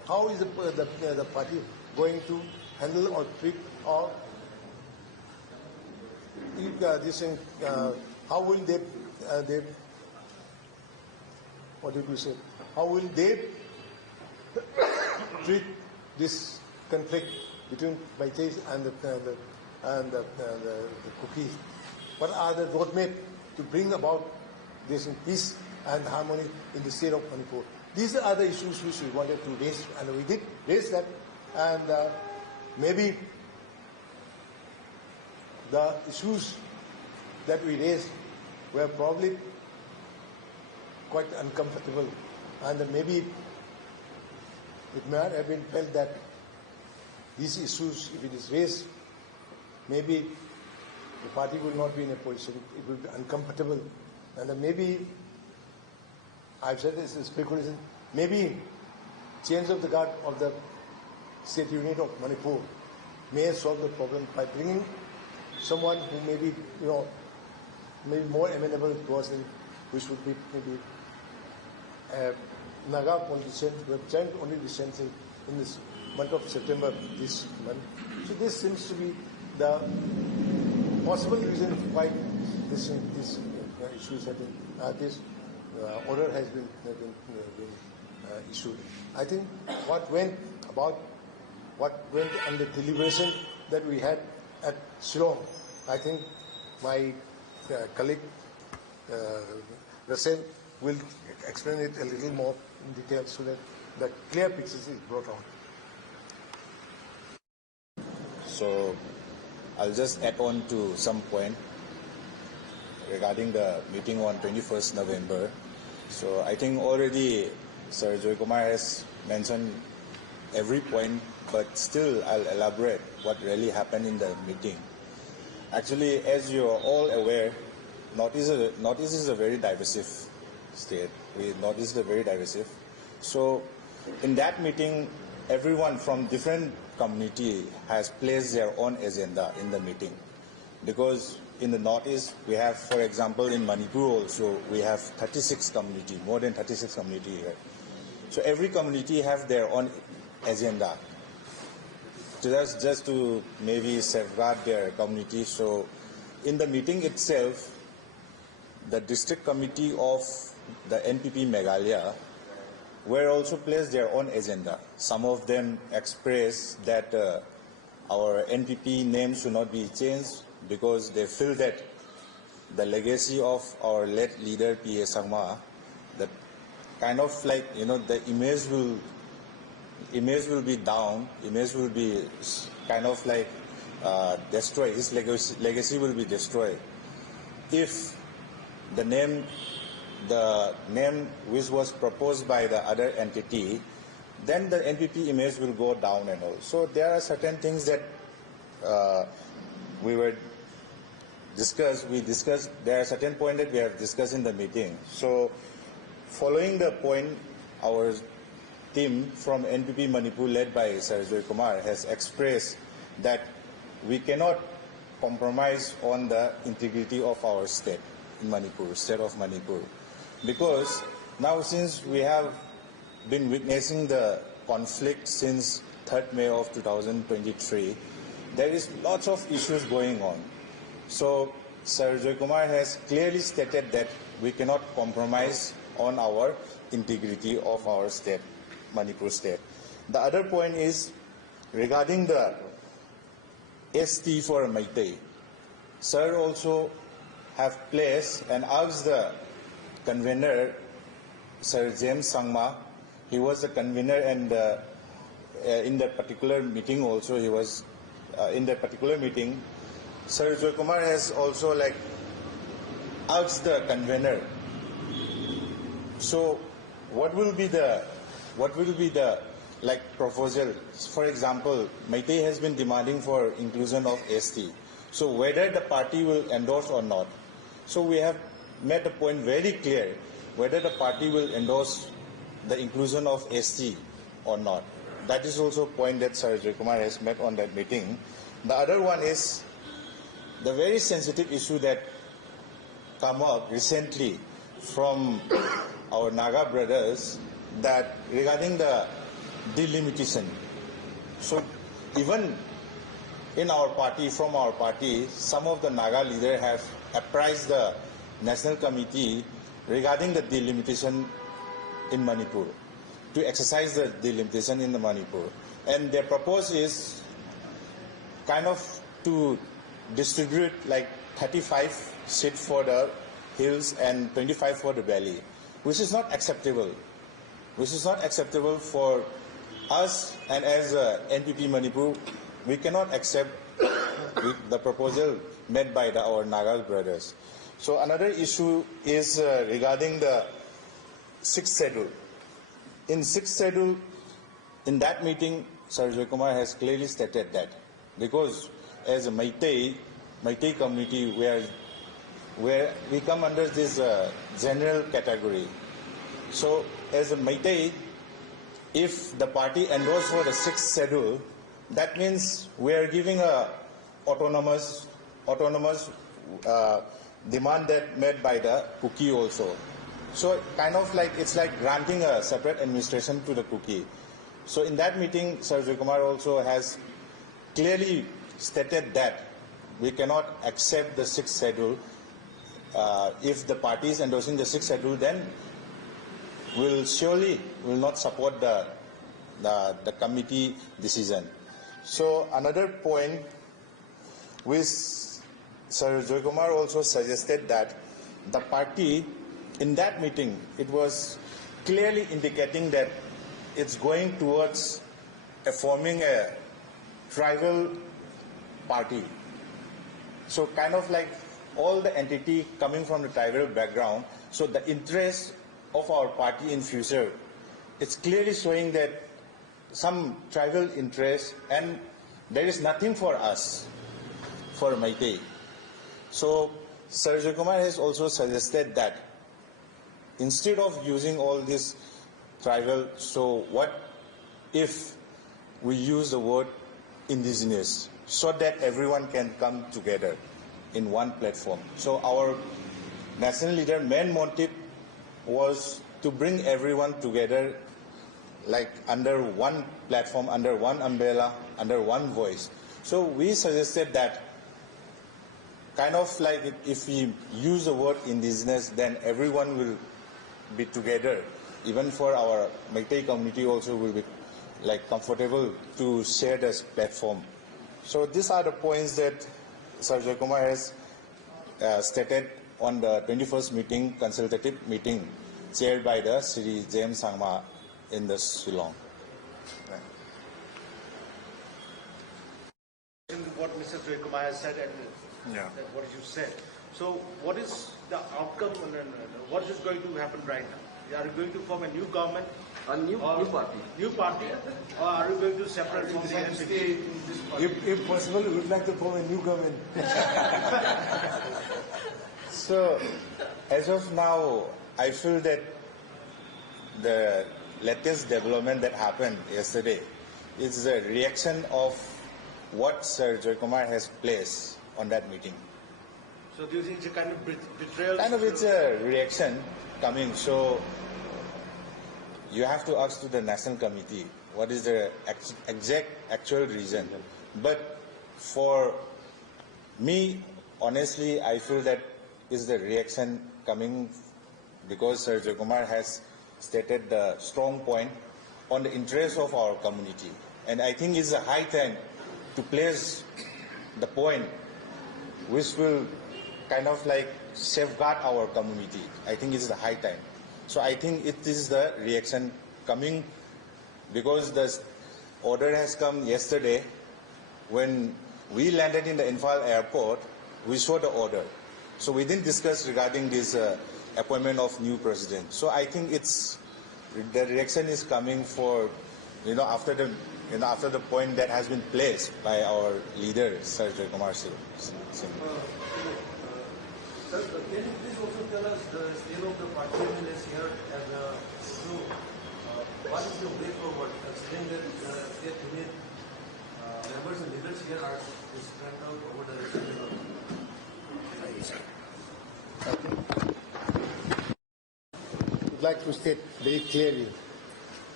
how is the party going to handle or treat or this thing? How will they what did we say? How will they treat this conflict between Meitei and the Kuki? What are the roadmap to bring about this peace and harmony in the state of Manipur? These are the issues which we wanted to raise, and we did raise that. And maybe the issues that we raised were probably quite uncomfortable, and maybe it might have been felt that these issues, if it is raised, maybe the party will not be in a position, it will be uncomfortable, and maybe, I've said this is speculation, maybe change of the guard of the state unit of Manipur may solve the problem by bringing someone who may be, maybe more amenable towards them, which would be maybe a Naga politician who have joined only recently in this month of September this month. So this seems to be the possible reason why this issues have been, this order has been issued. I think what went on the deliberation that we had at Shillong, I think my colleague Russell will explain it a little more in detail so that the clear picture is brought out. So I'll just add on to some point regarding the meeting on 21st November. So I think already Sir Joykumar has mentioned every point, but still I'll elaborate what really happened in the meeting. Actually, as you are all aware, Northeast is a very divisive state. Northeast is very divisive. So in that meeting, everyone from different community has placed their own agenda in the meeting. Because in the Northeast, we have, for example, in Manipur also, we have 36 community, more than 36 community here. So every community have their own agenda. So that's just to maybe safeguard their community. So in the meeting itself, the district committee of the NPP Meghalaya were also placed their own agenda. Some of them expressed that our NPP name should not be changed because they feel that the legacy of our late leader P.A. Sangma, that kind of like, the image will be down, image will be kind of like destroyed, his legacy will be destroyed if the name which was proposed by the other entity, then the NPP image will go down and all. So there are certain things that we discussed, there are certain points that we have discussed in the meeting. So following the point, our team from NPP Manipur led by Sir Joykumar has expressed that we cannot compromise on the integrity of our state in Manipur, state of Manipur. Because now since we have been witnessing the conflict since 3rd May of 2023, there is lots of issues going on. So Sir Joykumar has clearly stated that we cannot compromise on our integrity of our state, Manipur state. The other point is regarding the ST for Meitei. Sir also have placed and asked the convener, Sir James Sangma. He was the convener, and in that particular meeting also, he was in that particular meeting. Sir Joykumar has also asked the convener. So, what will be the proposal? For example, Meitei has been demanding for inclusion of ST. So, whether the party will endorse or not. So, we have made the point very clear whether the party will endorse the inclusion of ST or not. That is also a point that Sir Joykumar has made on that meeting. The other one is the very sensitive issue that come up recently from our Naga brothers, that regarding the delimitation. So even in our party, from our party, some of the Naga leaders have apprised the National Committee regarding the delimitation in Manipur, to exercise the delimitation in the Manipur. And their proposal is kind of to distribute like 35 seats for the hills and 25 for the valley, which is not acceptable. Which is not acceptable for us, and as NPP Manipur, we cannot accept the proposal made by our Naga brothers. So another issue is regarding the 6th schedule. In 6th schedule, in that meeting, Sir Joykumar has clearly stated that, because as a Meitei community, where we come under this general category. So as a Meitei, if the party endorses for the 6th schedule, that means we are giving a autonomous demand that made by the Kuki also. So kind of like, it's like granting a separate administration to the Kuki. So in that meeting, Sir Joykumar also has clearly stated that we cannot accept the 6th schedule. If the party is endorsing the 6th schedule, then we'll surely will not support the committee decision. So another point which Sir Joykumar also suggested, that the party in that meeting, it was clearly indicating that it's going towards forming a tribal party. So kind of like all the entity coming from the tribal background, so the interest of our party in future, it's clearly showing that some tribal interest, and there is nothing for us, for Meitei. So Sir Joykumar has also suggested that instead of using all this tribal, so what if we use the word indigenous, so that everyone can come together in one platform. So our national leader main motive was to bring everyone together, like under one platform, under one umbrella, under one voice. So we suggested that kind of like if we use the word indigenous, then everyone will be together. Even for our Meitei community also will be like comfortable to share this platform. So these are the points that Sir Joykumar has stated on the 21st meeting, consultative meeting, chaired by the Sri James Sangma in the Shillong. What Mr. Joykumar has said and what you said. So what is the outcome and what is going to happen right now? Are you going to form a new government? A new party. New party? Or are you going to separate from the NPP? If possible, we would like to form a new government. So, as of now, I feel that the latest development that happened yesterday is a reaction of what Sir Joykumar has placed on that meeting. So do you think it's a kind of betrayal? Kind of, it's a reaction coming. So you have to ask to the National Committee what is the exact actual reason. But for me, honestly, I feel that is the reaction coming because Sir Joykumar has stated the strong point on the interest of our community. And I think it's a high time to place the point which will kind of like safeguard our community. I think it's the high time. So I think it is the reaction coming because the order has come yesterday. When we landed in the Imphal airport, we saw the order. So we didn't discuss regarding this appointment of new president. So I think it's the reaction is coming for, after the point that has been placed by our leader, Sir Joykumar Singh. Sir, can you please also tell us the state of the party is here and what is the way forward considering that state unit members and leaders here are spread out over the region? I would like to state very clearly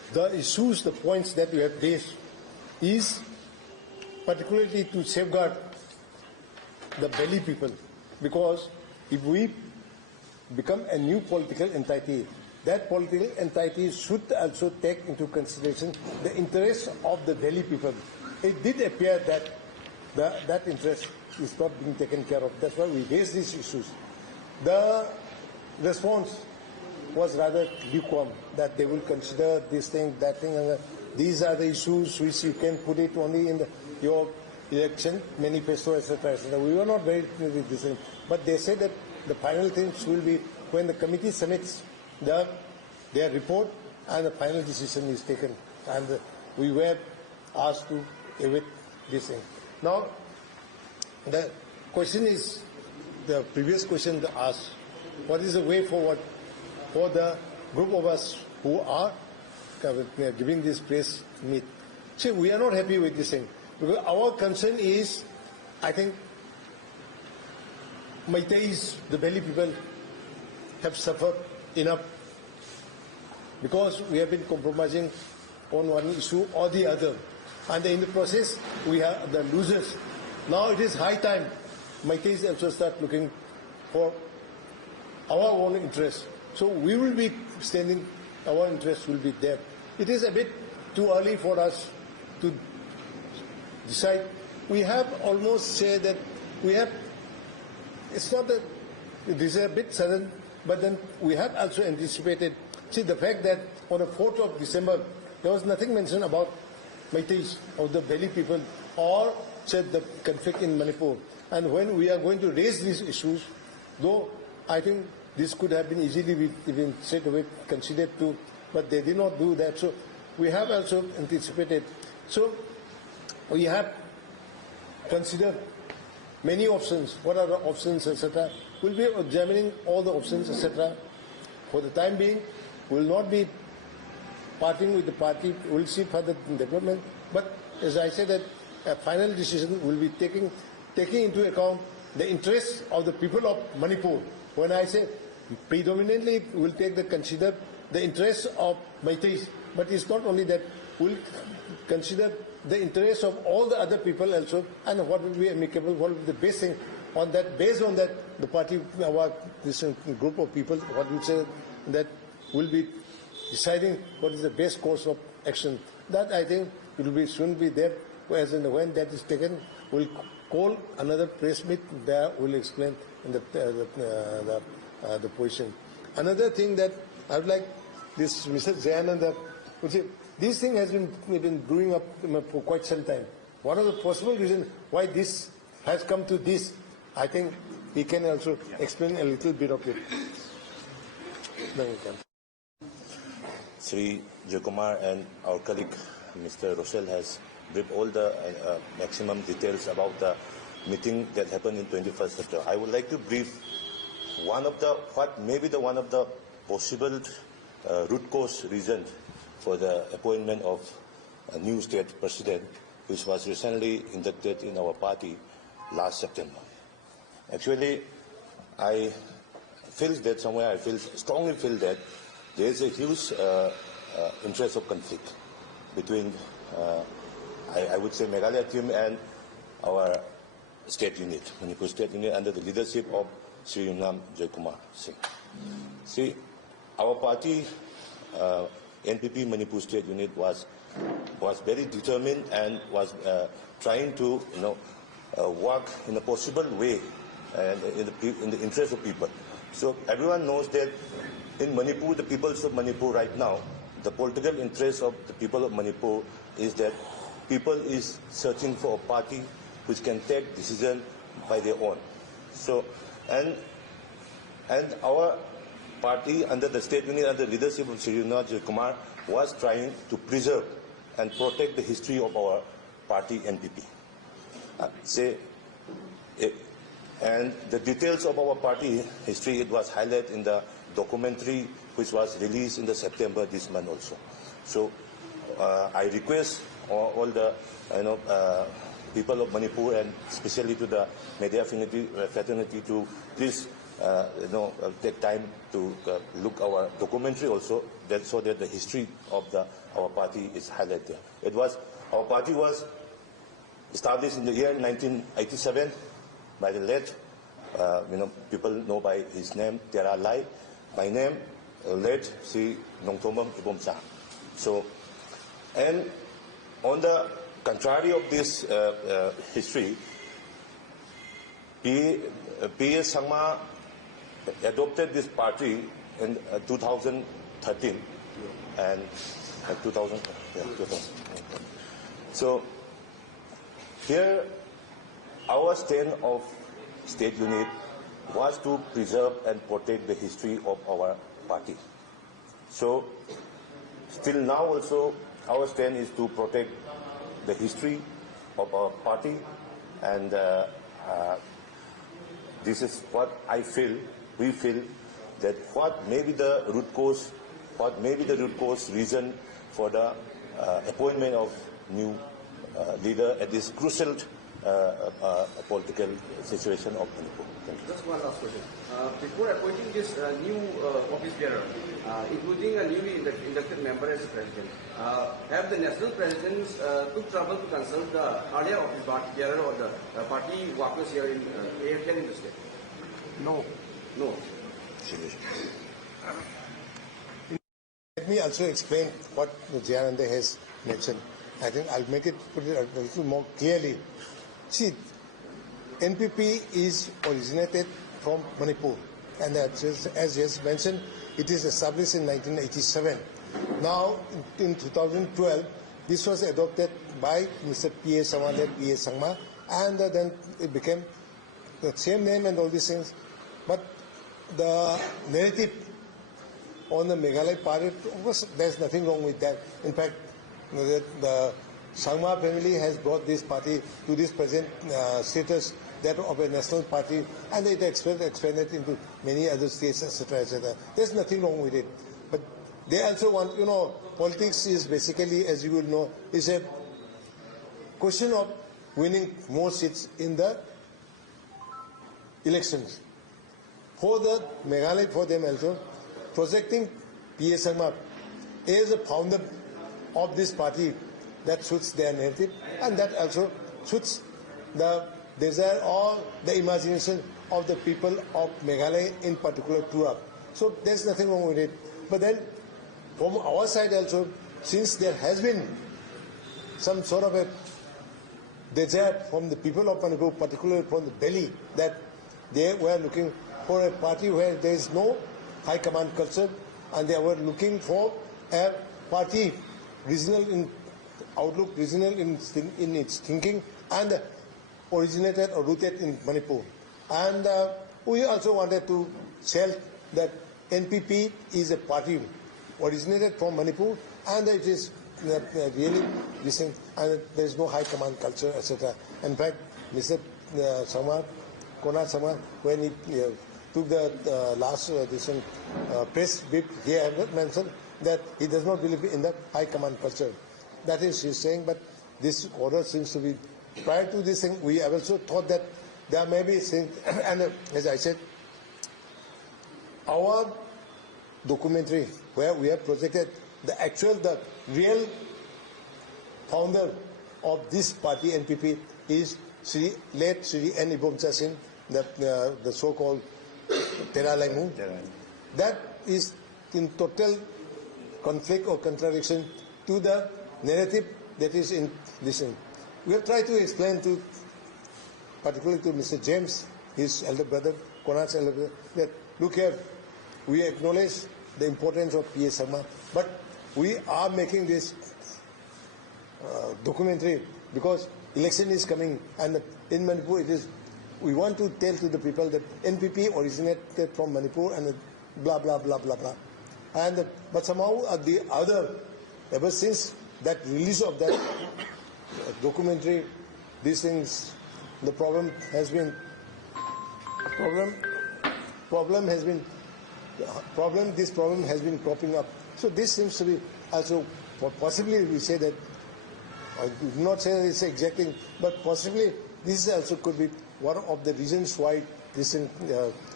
the issues, the points that we have raised is particularly to safeguard the Delhi people, because if we become a new political entity, that political entity should also take into consideration the interests of the Delhi people. It did appear that that interest is not being taken care of. That's why we raised these issues. The response was rather lukewarm, that they will consider this thing, that thing, and these are the issues which you can put it only in your election manifesto, etc., etc. We were not very clear with this thing, but they said that the final things will be when the committee submits their report and the final decision is taken, and we were asked to await this thing. Now, the question is, the previous question asked, what is the way forward for the group of us who are giving this press meet? See, we are not happy with this thing, because our concern is, I think, Meiteis, the Delhi people, have suffered enough because we have been compromising on one issue or the other, and in the process we are the losers. Now it is high time Meiteis also start looking for our own interest. So we will be standing, our interest will be there. It is a bit too early for us to decide. We have almost said that we have, it's not that this is a bit sudden, but then we have also anticipated. See, the fact that on the 4th of December, there was nothing mentioned about Meiteis or the Delhi people or said the conflict in Manipur. And when we are going to raise these issues, though I think this could have been easily even straight away considered too, but they did not do that. So we have also anticipated. So we have considered many options. What are the options, etc. We'll be examining all the options, etc. For the time being, we will not be parting with the party. We'll see further development. But as I said, that a final decision will be taking into account the interests of the people of Manipur. When I say predominantly, we'll consider the interests of Meiteis, but it's not only that. We'll consider the interests of all the other people also, and what will be amicable, what will be the best thing. On that, based on that, the party, this group of people, what we say, that will be deciding what is the best course of action. That I think will be soon be there. As and when that is taken, we'll call another press meet. There we'll explain the position. Another thing that I would like this Mr. Jayananda would say, this thing has been brewing up for quite some time. What are the possible reasons why this has come to this? I think he can also explain a little bit of it. Sri Joykumar and our colleague Mr. Rochelle has briefed all the maximum details about the meeting that happened in 21st September. I would like to brief one of the possible root cause reasons for the appointment of a new state president, which was recently inducted in our party last September. Actually, I strongly feel that there is a huge interest of conflict between, I would say, Meghalaya team and our state unit, Manipur state unit, under the leadership of Sri Joykumar Singh. See, our party, NPP Manipur State Unit, was very determined and was trying to work in a possible way and in the interest of people. So everyone knows that in Manipur, the peoples of Manipur right now, the political interest of the people of Manipur is that people is searching for a party which can take decision by their own. So and our party under the state unit, under the leadership of Sri Joykumar, was trying to preserve and protect the history of our party NPP. And the details of our party history, it was highlighted in the documentary which was released in the September this month also. So I request all the people of Manipur, and especially to the media fraternity, to please take time to look our documentary also, so that the history of our party is highlighted there. Our party was established in the year 1987 by the late, people know by his name, Tera Lai. My name, late Sri Naoremthong Ibomsa. So, and on the contrary of this history, P.S. Sangma adopted this party in 2013 and 2000. So here our stand of state unit was to preserve and protect the history of our party. So still now also our stand is to protect the history of our party, and this is what we feel that what may be the root cause reason for the appointment of new leader at this crucial political situation of Manipur. Just one last question. Before appointing this new office bearer, including a newly inducted member as president, have the national presidents took trouble to consult the earlier office bearer or the party workers here in the state? No. No. Let me also explain what Jayananda has mentioned. I think I'll put it a little more clearly. See, NPP is originated from Manipur, and as just mentioned, it is established in 1987. Now, in 2012, this was adopted by Mr. P.A. Sangma, and then it became the same name and all these things. But the narrative on the Meghalaya party, of course, there's nothing wrong with that. In fact, the Sangma family has brought this party to this present status, that of a national party, and it expanded into many other states, etc., etc. There's nothing wrong with it. But they also want, politics is basically, as you will know, is a question of winning more seats in the elections. For the Meghalaya, for them also, projecting P.A. Sangma as a founder of this party, that suits their narrative, and that also suits the desire or the imagination of the people of Meghalaya in particular throughout. So there's nothing wrong with it. But then from our side also, since there has been some sort of a desire from the people of Manipur, particularly from the Delhi, that they were looking for a party where there is no high command culture, and they were looking for a party regional in outlook, regional in its thinking, and originated or rooted in Manipur. And we also wanted to tell that NPP is a party originated from Manipur, and it is really decent, and there is no high command culture, etc. In fact, Mr. Konar Samar, when he took the last press brief, he had mentioned that he does not believe in the high command culture. That is, he's saying, but this order seems to be, prior to this thing, we have also thought that there may be things, and as I said, our documentary, where we have projected the real founder of this party, NPP, is late Sri N. Ibomsa Singh, the so-called Tera Lai Mu. That is in total conflict or contradiction to the narrative that is in this thing. We have tried to explain to, particularly to Mr. James, his elder brother, Konar's elder brother, that look here, we acknowledge the importance of P.A. Sangma, but we are making this documentary because election is coming, and in Manipur we want to tell to the people that NPP originated from Manipur and blah blah blah blah blah. And but somehow the other, ever since that release of that documentary, these things, the problem has been cropping up. So this seems to be also, possibly we say that, I do not say that it's exacting, but possibly this also could be one of the reasons why this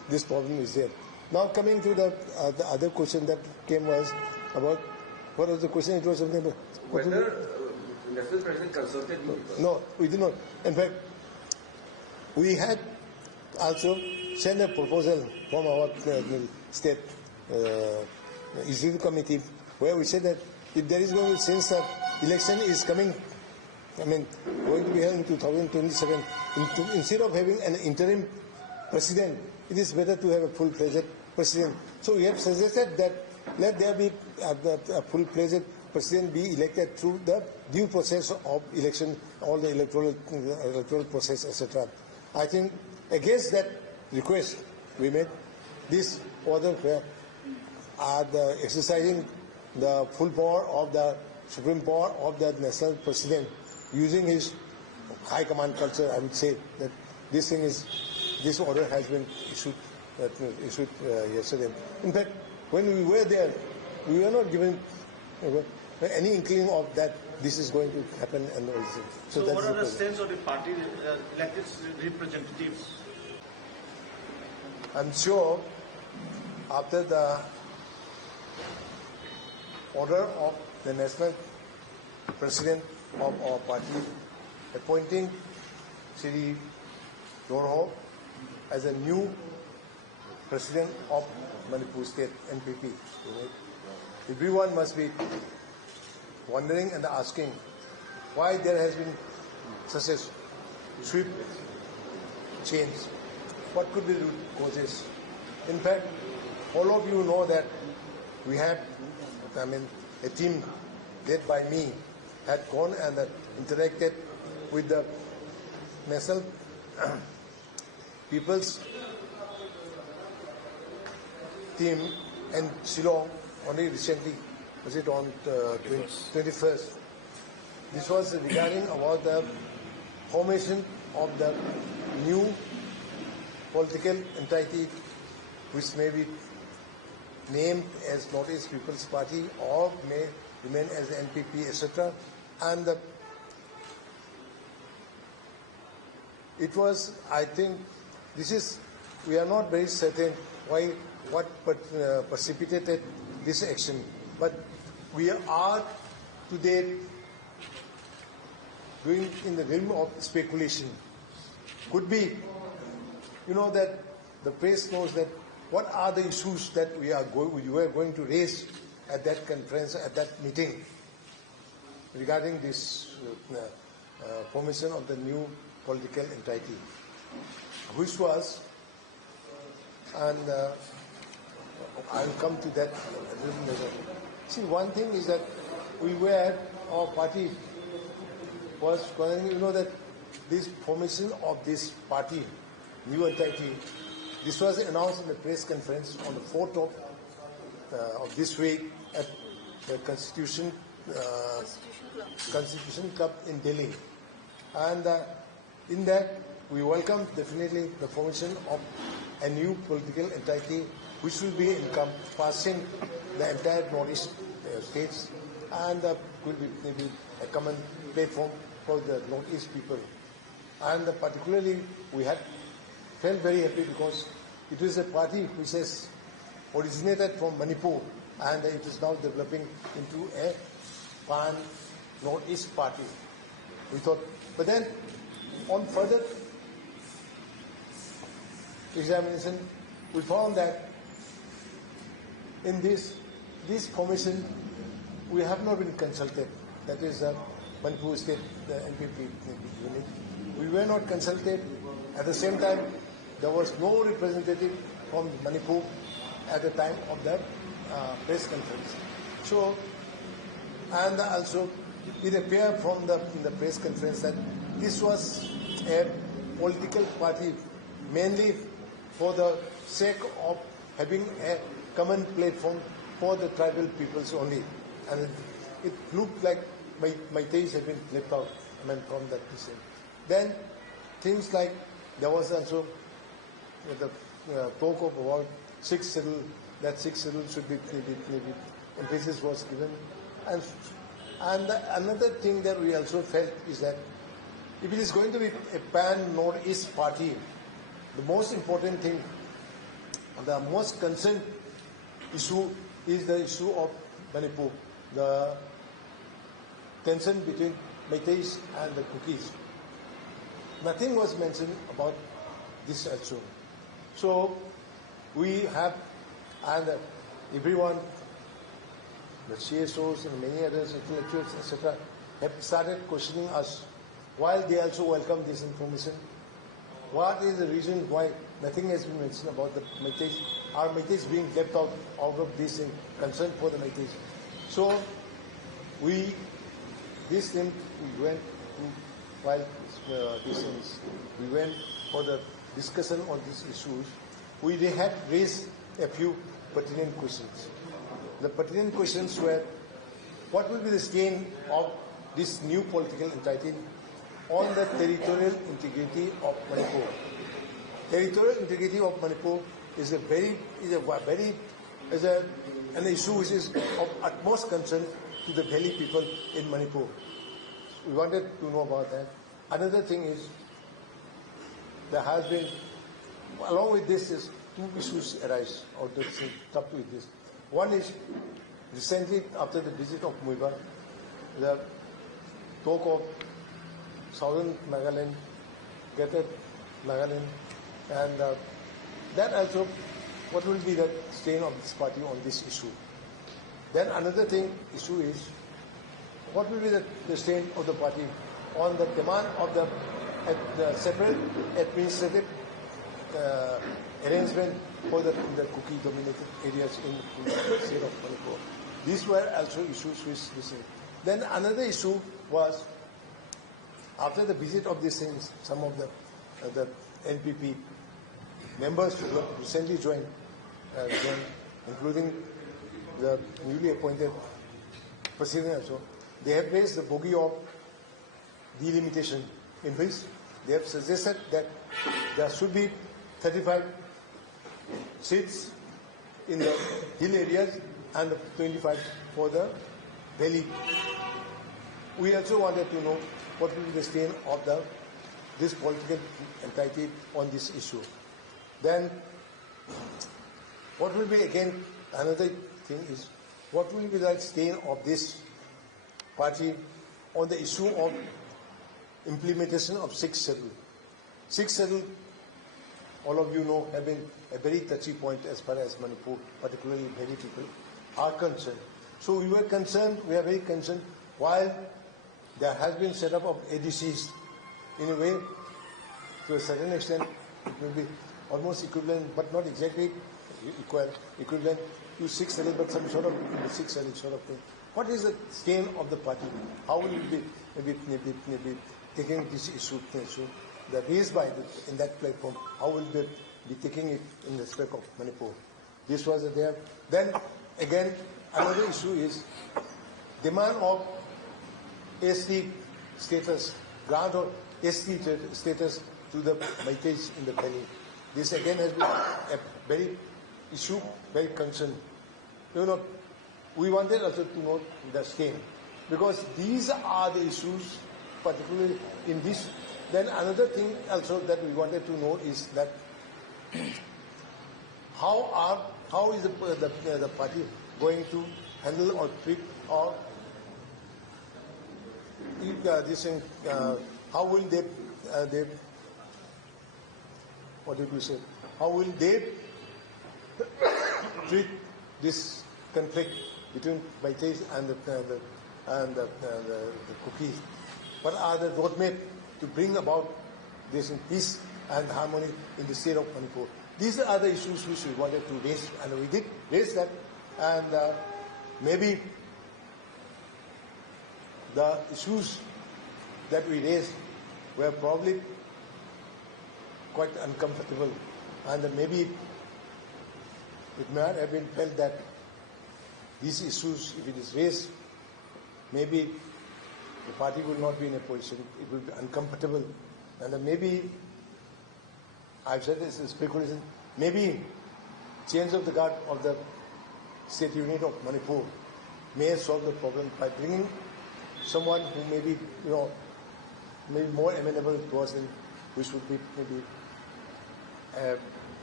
this problem is there. Now coming to the other question that came was about, what was the question? It was something about Whether national president consulted you? No, we did not. In fact, we had also sent a proposal from our state executive committee where we said that if there is going to, since the election is coming, going to be held in 2027, instead of having an interim president, it is better to have a full-fledged president. So we have suggested that let there be a full-fledged president be elected through the due process of election, all the electoral process, etc. I think against that request we made this order where the exercising the full power of the supreme power of the national president using his high command culture. I would say that this order has been issued yesterday. In fact, when we were there, we were not given any inkling of that this is going to happen and all this. So what are the sense of the party elected representatives? I'm sure after the order of the national president of our party appointing Shri Dorho as a new president of Manipur State NPP, everyone must be wondering and asking why there has been such a swift change. What could be the root causes? In fact, all of you know that we had, a team led by me had gone and interacted with the National People's team in Shillong only recently. Was it on 21st? This was regarding about the formation of the new political entity which may be named as Northeast People's Party or may remain as the NPP, etc. And it was, I think, we are not very certain what precipitated this action, but we are today doing in the realm of speculation. Could be, that the press knows that what are the issues that we were going to raise at that conference, at that meeting, regarding this formation of the new political entity, which was, and I'll come to that a little later. See, one thing is that our party was, that this formation of this party, new entity, this was announced in the press conference on the 4th of this week at the Constitution Club in Delhi. And in that, we welcome definitely the formation of a new political entity which will be encompassing the entire Northeast states and will be maybe a common platform for the Northeast people. And particularly, we had felt very happy because it is a party which has originated from Manipur and it is now developing into a pan-Northeast party. We thought, but then on further examination, we found that in this formation, we have not been consulted. That is Manipur State, the NPP unit. We were not consulted. At the same time, there was no representative from Manipur at the time of that press conference. So, and also it appeared from the press conference that this was a political party mainly for the sake of having a common platform for the tribal peoples only. And it looked like Maitais had been left out from that decision. Then things like there was also the talk of about 6 schedule, that 6 schedule should be maybe emphasis was given. And another thing that we also felt is that if it is going to be a pan-Northeast party, the most important thing the most concerned issue is the issue of Manipur, the tension between Meiteis and the Kukis. Nothing was mentioned about this also. So we have, and everyone, the CSOs and many others, intellectuals, etc., have started questioning us while they also welcome this information. What is the reason why nothing has been mentioned about the Meiteis? Are Meiteis being left out of this in concern for the Meiteis? So we went for the discussion on these issues. We had raised a few pertinent questions. The pertinent questions were, what will be the stain of this new political entity on the territorial integrity of Manipur? Territorial integrity of Manipur is an issue which is of utmost concern to the valley people in Manipur. We wanted to know about that. Another thing is, there has been, along with this, is two issues arise out of up with this. One is, recently after the visit of Muiba, the talk of Southern Nagaland, Greater Nagaland, and that also, what will be the stain of this party on this issue? Then another issue is, what will be the stain of the party on the demand of the separate administrative arrangement for the Kuki-dominated areas in the state of Manipur. These were also issues which we see. Then another issue was, after the visit of these things, some of the NPP members who recently joined, including the newly appointed president also, they have raised the bogey of delimitation, in which they have suggested that there should be 35 seats in the hill areas and 25 for the valley. We also wanted to know what will be the stain of this political entity on this issue. Then, what will be, again, another thing is, what will be the stain of this party on the issue of implementation of 6th schedule. 6th schedule, all of you know, have been a very touchy point as far as Manipur, particularly many people, are concerned. So we are very concerned, while there has been set up of ADCs, in a way, to a certain extent, it will be almost equivalent, but not exactly equivalent to 6th schedule, but some sort of 6th schedule sort of thing. What is the stain of the party? How will it be maybe taking this issue that raised by in that platform? How will they be taking it in respect of Manipur? This was there. Then again, another issue is demand of ST status, grant of ST status to the Meiteis in the valley. This again has been a very concern. We wanted also to note the stain, because these are the issues, particularly in this. Then another thing also that we wanted to know is that how is the party going to handle or treat or this thing? How will they what did we say? How will they treat this conflict between Meiteis and the Kukis? What are the roadmap to bring about this peace and harmony in the state of Manipur? These are the issues which we wanted to raise, and we did raise that. And maybe the issues that we raised were probably quite uncomfortable, and maybe it might have been felt that these issues, if it is raised, maybe the party will not be in a position, it will be uncomfortable, and maybe, I've said this is speculation, maybe change of the guard of the state unit of Manipur may solve the problem by bringing someone who may be, maybe more amenable to us, which would be maybe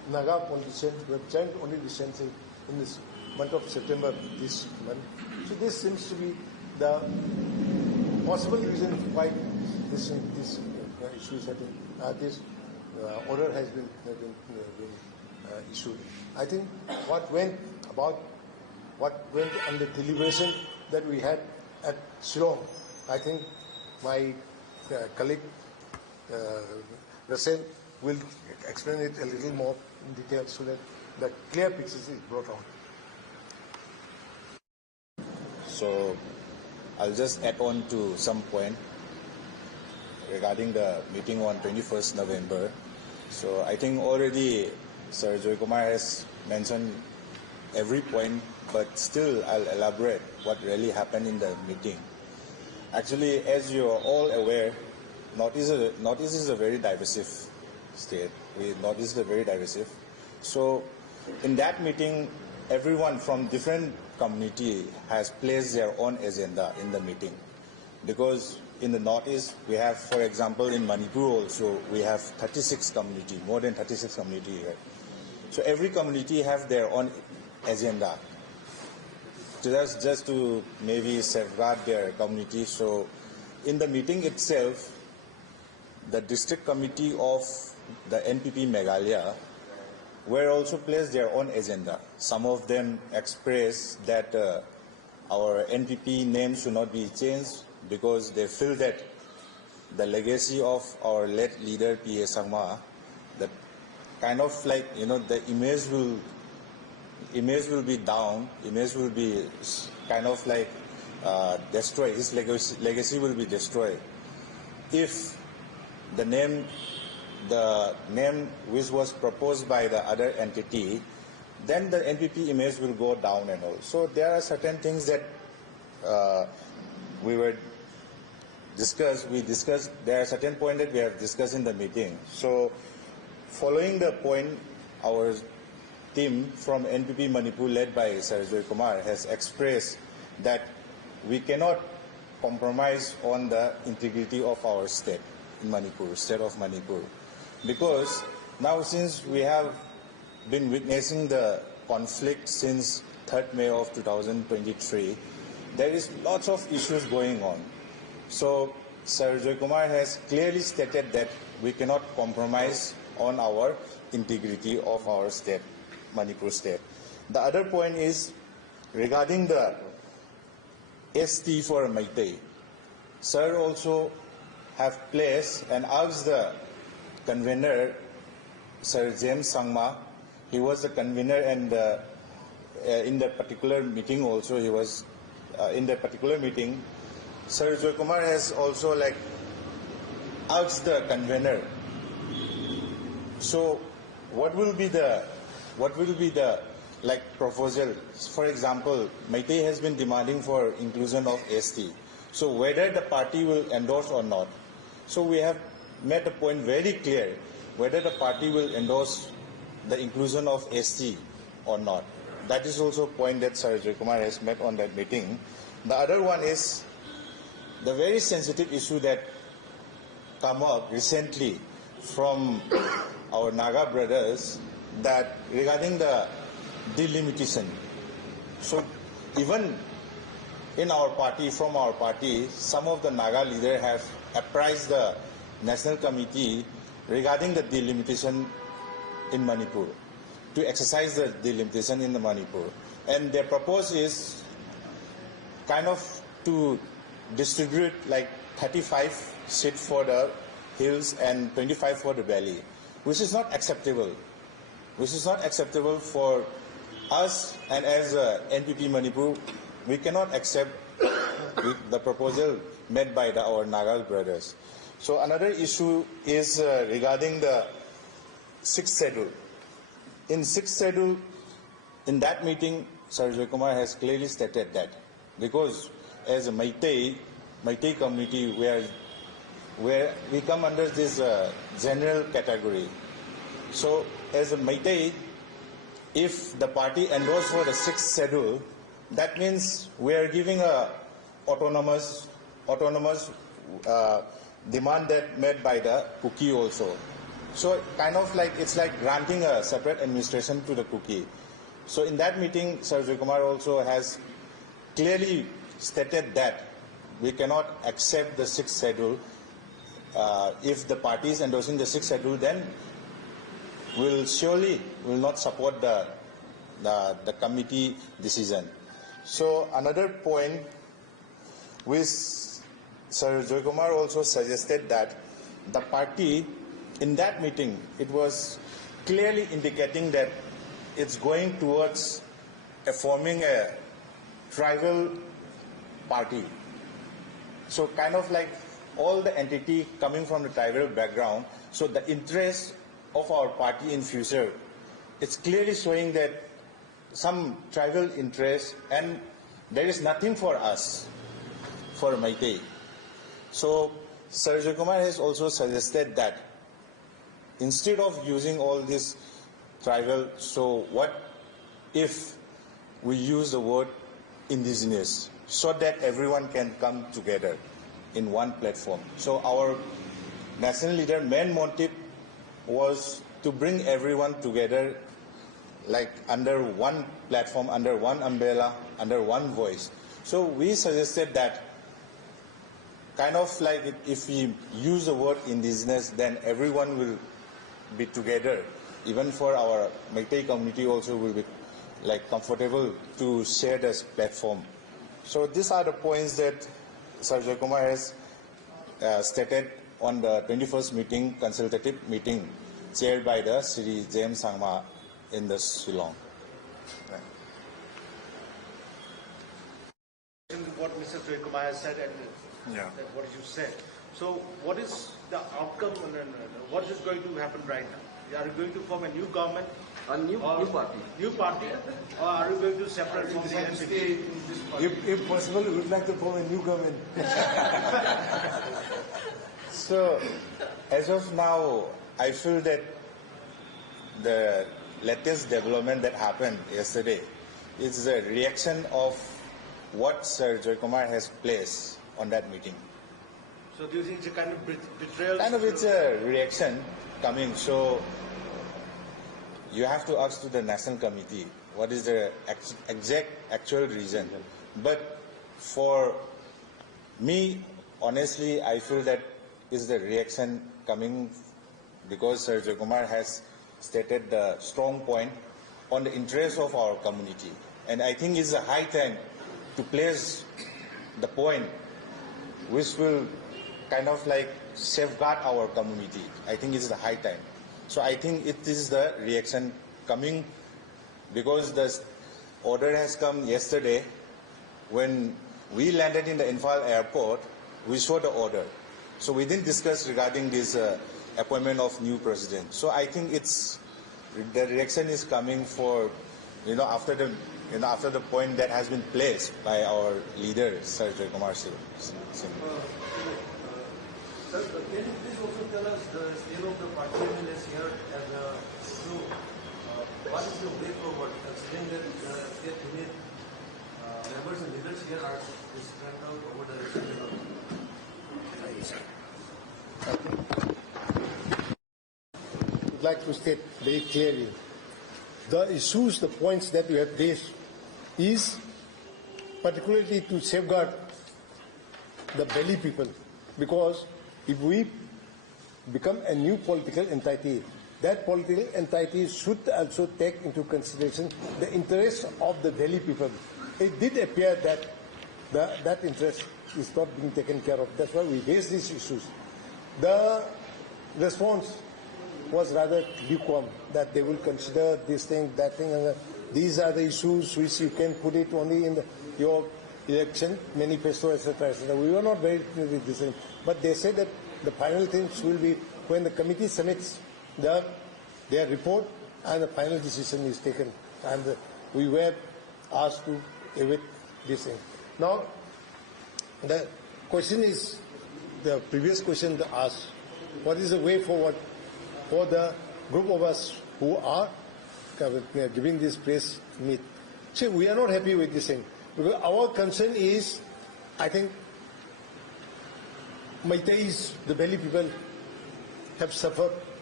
Naga politicians who have joined only recently in this month of September this month. So this seems to be the possible reason why this issues have been, this order has been issued. I think what went on the deliberation that we had at Shillong, I think my colleague Russell will explain it a little more in detail so that the clear picture is brought out. So I'll just add on to some point regarding the meeting on 21st November. So I think already Sir Joykumar has mentioned every point, but still I'll elaborate what really happened in the meeting. Actually, as you are all aware, Northeast is a very diverse state. Northeast is very diverse. So in that meeting, everyone from different community has placed their own agenda in the meeting. Because in the Northeast, we have, for example, in Manipur also, we have 36 community, more than 36 community here. So every community have their own agenda. Just to maybe safeguard their community. So in the meeting itself, the district committee of the NPP Meghalaya were also placed their own agenda. Some of them expressed that our NPP name should not be changed because they feel that the legacy of our late leader P.A. Sangma, that kind of like, you know, the image will be down, image will be kind of like destroyed, his legacy will be destroyed if the name which was proposed by the other entity, then the NPP image will go down and all. So there are certain things that we discussed, there are certain points that we have discussed in the meeting. So following the point, our team from NPP Manipur led by Sir Joykumar has expressed that we cannot compromise on the integrity of our state in Manipur, state of Manipur. Because now since we have been witnessing the conflict since 3rd May of 2023, there is lots of issues going on. So Sir Joykumar has clearly stated that we cannot compromise on our integrity of our state, Manipur state. The other point is regarding the ST for Meitei. Sir also have placed and asked the convener, Sir James Sangma. He was the convener, and in the particular meeting also, he was in the particular meeting. Sir Joykumar has also like asked the convener. So, what will be the like proposal? For example, Meitei has been demanding for inclusion of ST. So, whether the party will endorse or not. So, we have made a point very clear whether the party will endorse the inclusion of ST or not. That is also a point that Sir Joykumar has made on that meeting. The other one is the very sensitive issue that come up recently from our Naga brothers, that regarding the delimitation. So even in our party, from our party, some of the Naga leaders have apprised the National Committee regarding the delimitation in Manipur, to exercise the delimitation in the Manipur. And their proposal is kind of to distribute like 35 seats for the hills and 25 for the valley, which is not acceptable. Which is not acceptable for us, and as NPP Manipur, we cannot accept the proposal made by our Naga brothers. So another issue is regarding the 6th schedule. In 6th schedule, in that meeting, Sir Joykumar has clearly stated that because as a Meitei community, where we come under this general category. So as a Meitei, if the party endorses for the 6th schedule, that means we are giving a autonomous demand that made by the Kuki also. So kind of like it's like granting a separate administration to the Kuki. So in that meeting, Sir Joykumar also has clearly stated that we cannot accept the 6th schedule. If the party is endorsing the 6th schedule, then we'll surely will not support the committee decision. So another point which Sir Joykumar also suggested that the party in that meeting, it was clearly indicating that it's going towards forming a tribal party. So kind of like all the entity coming from the tribal background, so the interest of our party in future, it's clearly showing that some tribal interest, and there is nothing for us, for Meitei. So Sir Joykumar has also suggested that instead of using all this tribal, so what if we use the word indigenous, so that everyone can come together in one platform. So our national leader main motive was to bring everyone together like under one platform, under one umbrella, under one voice. So we suggested that kind of like if we use the word indigenous, then everyone will be together. Even for our Meitei community also will be like comfortable to share this platform. So these are the points that Sir Joykumar has stated on the 21st meeting, consultative meeting, chaired by the Sri James Sangma in the Shillong. What Mr. Joykumar has said and that what you said. So what is the outcome and what is going to happen right now? Are you going to form a new government? A new party. New party? Or are you going to separate from the NPP? If possible, we would like to form a new government. So, as of now, I feel that the latest development that happened yesterday is a reaction of what Sir Joykumar has placed on that meeting. So do you think it's a kind of betrayal? Kind of it's a reaction coming. So you have to ask to the National Committee what is the exact actual reason. But for me, honestly, I feel that is the reaction coming because Sir Joykumar has stated the strong point on the interest of our community. And I think it's a high time to place the point which will kind of like safeguard our community. I think it's the high time. So I think it is the reaction coming because the order has come yesterday when we landed in the Imphal airport, we saw the order. So we didn't discuss regarding this appointment of new president. So I think it's the reaction is coming for, after the point that has been placed by our leader, Sir Joykumar Singh. Sir, can you please also tell us the state of the party MLAs here and what is the way forward, considering that state unit members and leaders here are spread out over the region? I would like to state very clearly, the issues, the points that we have raised is particularly to safeguard the Valley people, because if we become a new political entity, that political entity should also take into consideration the interests of the Valley people. It did appear that that interest is not being taken care of. That's why we raised these issues. The response was rather lukewarm, that they will consider this thing, that thing, and these are the issues which you can put it only in your election manifesto, etc., etc. We were not very clear with this thing, but they said that the final things will be when the committee submits their report and the final decision is taken, and we were asked to await this thing. Now, the question is, the previous question asked, what is the way forward for the group of us who are giving this press meet? See, we are not happy with this thing, because our concern is, I think, Meiteis, the Valley people, have suffered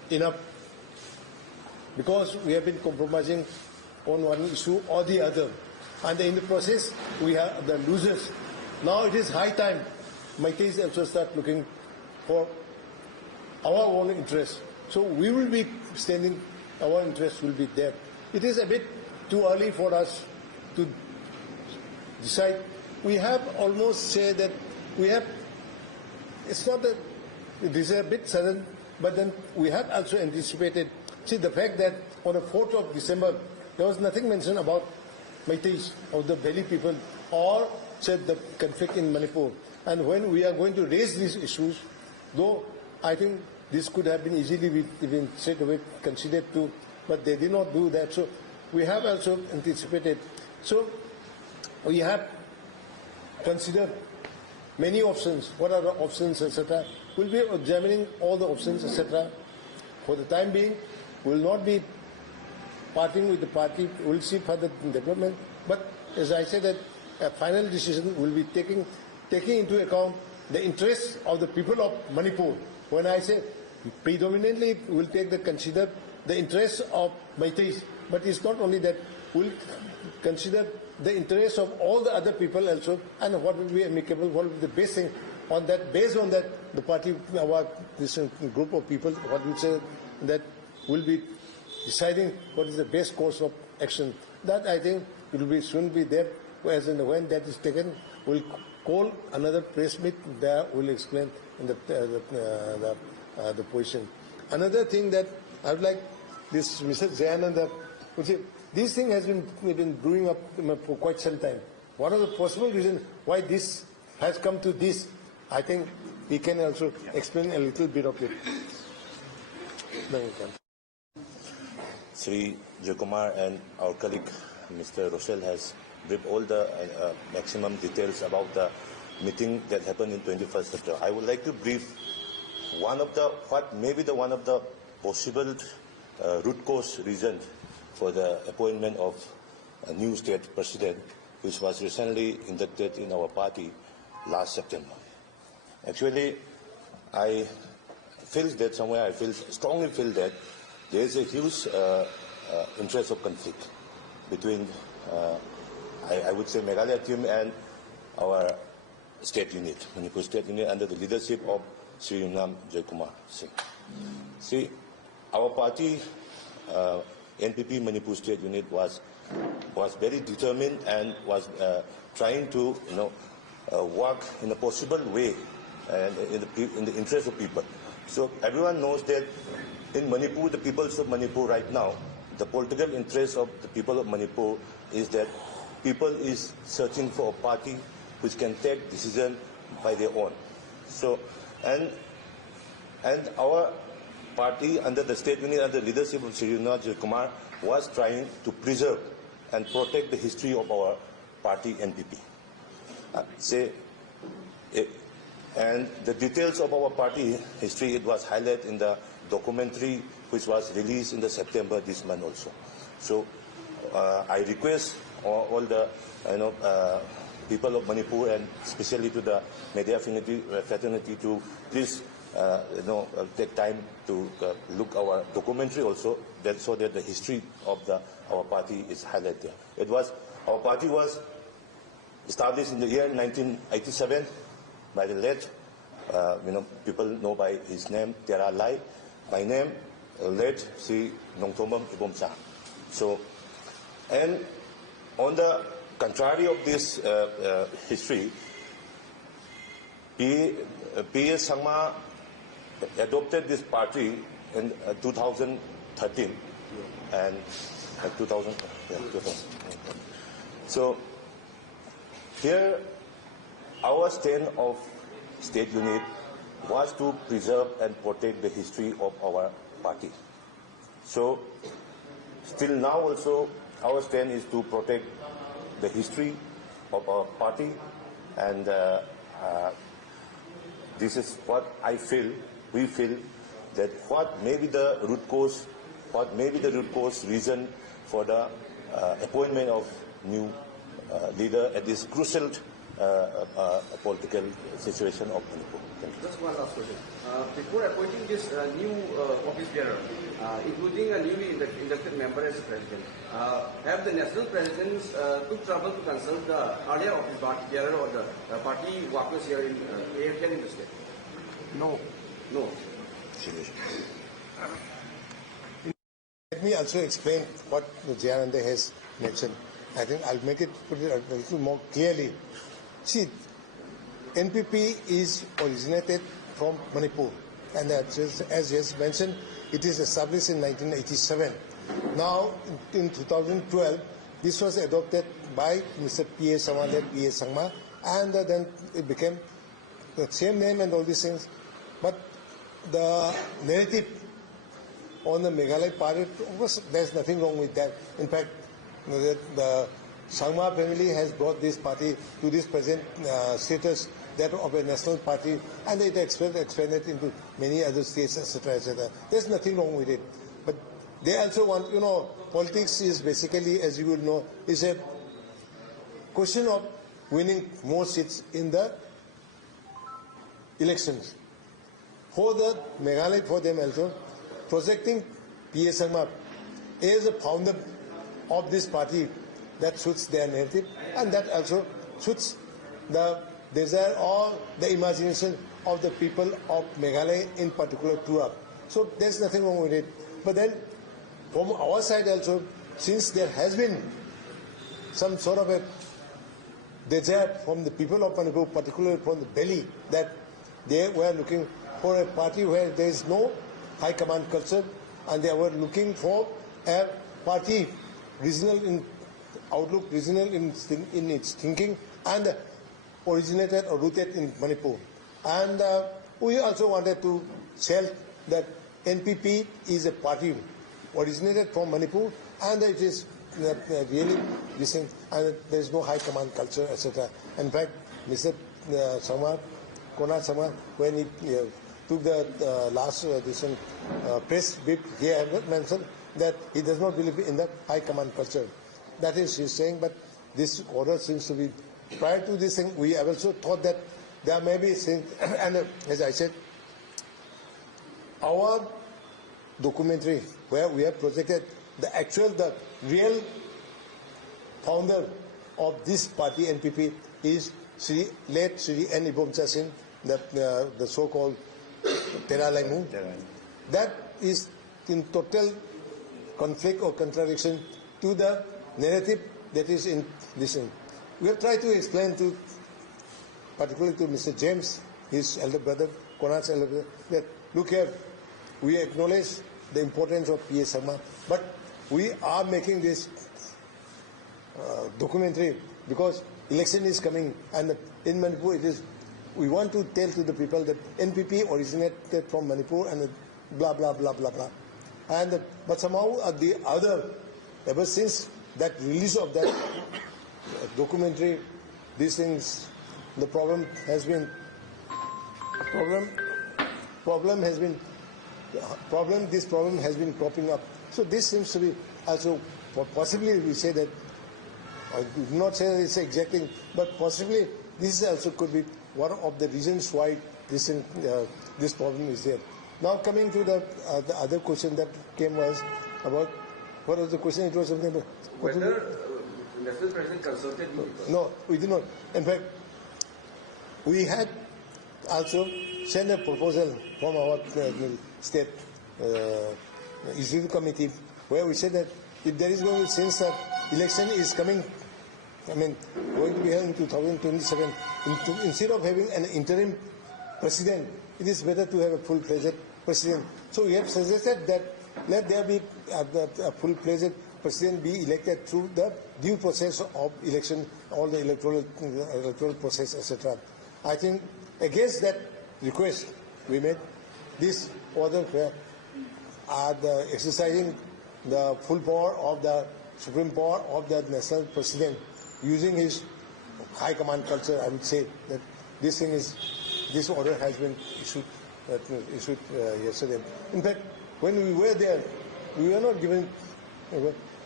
enough, because we have been compromising on one issue or the other, and in the process we have the losers. Now it is high time Meiteis also start looking for our own interests. So we will be standing, our interests will be there. It is a bit too early for us to decide. We have almost said that we have, it's not that it is a bit sudden, but then we have also anticipated. See, the fact that on the 4th of December, there was nothing mentioned about Meiteis or the Valley people or said the conflict in Manipur. And when we are going to raise these issues, though I think this could have been easily even straight away considered too, but they did not do that. So we have also anticipated. So we have considered many options. What are the options, etc. We'll be examining all the options, etc. For the time being, we will not be parting with the party. We'll see further development. But as I said, that a final decision will be taking into account the interests of the people of Manipur. When I say predominantly, we'll consider the interests of Meiteis. But it's not only that, we'll consider the interests of all the other people also, and what will be amicable, what will be the best thing. On that, based on that, the party, this group of people, what we say, that will be deciding what is the best course of action. That I think will be soon be there. As and when that is taken, we'll call another press meet. There we'll explain the position. Another thing that I would like this Mr. Jayananda, this thing has been brewing up for quite some time. What are the possible reasons why this has come to this? I think he can also explain a little bit of it. Sri Joykumar and our colleague Mr. Rochelle has briefed all the maximum details about the meeting that happened in 21st September. I would like to brief one of the possible root cause reasons for the appointment of a new state president, which was recently inducted in our party last September. Actually, I strongly feel that there is a huge interest of conflict between, I would say, Meghalaya team and our state unit, Manipur state unit, under the leadership of Sri Joykumar Singh. See, our party, NPP Manipur State Unit, was very determined and was trying to work in a possible way and in the interest of people. So everyone knows that in Manipur, the people of Manipur right now, the political interest of the people of Manipur is that people is searching for a party which can take decision by their own. So and our party under the state unit, under the leadership of Sri Joykumar, was trying to preserve and protect the history of our party NPP. And the details of our party history, it was highlighted in the documentary which was released in the September this month also. So I request all the people of Manipur, and especially to the media fraternity, to please take time to look our documentary also, so that the history of our party is highlighted. Our party was established in the year 1987 by the late, people know by his name, Tera Lai. My name, late Sri Nongthomam Ibomsa. So, and on the contrary of this history, P.S. Sangma adopted this party in 2013 and 2000. So here our stand of state unit was to preserve and protect the history of our party. So still now also our stand is to protect the history of our party, and this is what we feel that what may be the root cause reason for the appointment of new leader at this crucial political situation of Manipur. Thank you. Just one last question. Before appointing this new office bearer, including a newly inducted member as president, have the national presidents took trouble to consult the earlier office bearer or the party workers here in the state? No. No. Let me also explain what Jayananda has mentioned. I think I'll put it a little more clearly. See, NPP is originated from Manipur, and as just mentioned, it is established in 1987. Now, in 2012, this was adopted by Mr. P.A. Sangma, P.A. Sangma, and then it became the same name and all these things. But the narrative on the Meghalaya party, of course, there's nothing wrong with that. In fact, the Sangma family has brought this party to this present status, that of a national party, and it expanded into many other states, etc., etc. There's nothing wrong with it. But they also want, politics is basically, as you will know, is a question of winning more seats in the elections. For the Meghalaya, for them also, projecting P.A. Sangma as a founder of this party, that suits their narrative, and that also suits the desire or the imagination of the people of Meghalaya in particular to us. So there's nothing wrong with it. But then, from our side also, since there has been some sort of a desire from the people of Manipur, particularly from the belly, that they were looking for a party where there is no high command culture, and they were looking for a party regional in outlook, regional in its thinking, and originated or rooted in Manipur. And we also wanted to tell that NPP is a party originated from Manipur, and it is really decent, and there is no high command culture, etc. In fact, Mr. Sangma, Konark Sangma, when he took the last press bit, he had mentioned that he does not believe in the high command culture. That is, he's saying, but this order seems to be, prior to this thing, we have also thought that there may be things, and as I said, our documentary where we have projected the real founder of this party, NPP, is late Sri N. Ibomcha Singh, the so-called Teralaimu. That is in total conflict or contradiction to the narrative that is in this thing. We have tried to explain to, particularly to Mr. James, his elder brother, Konark's elder brother, that look here, we acknowledge the importance of P.A. Sangma, but we are making this documentary because election is coming, and in Manipur it is, we want to tell to the people that NPP originated from Manipur and blah, blah, blah, blah, blah. And but somehow the other, ever since that release of that documentary, these things, the problem has been cropping up. So this seems to be also, possibly we say that, I do not say that it's exacting, but possibly this also could be one of the reasons why this problem is there. Now coming to the other question that came was about, what was the question? It was something about whether national president consulted you? No, we did not. In fact, we had also sent a proposal from our state executive committee where we said that if there is going to, since the election is coming, going to be held in 2027, instead of having an interim president, it is better to have a full-fledged president. So we have suggested that let there be a full-fledged president be elected through the due process of election, all the electoral process, etc. I think against that request we made this order where the exercising the full power of the supreme power of the national president, using his high command culture. I would say that this order has been issued yesterday. In fact, when we were there, we were not given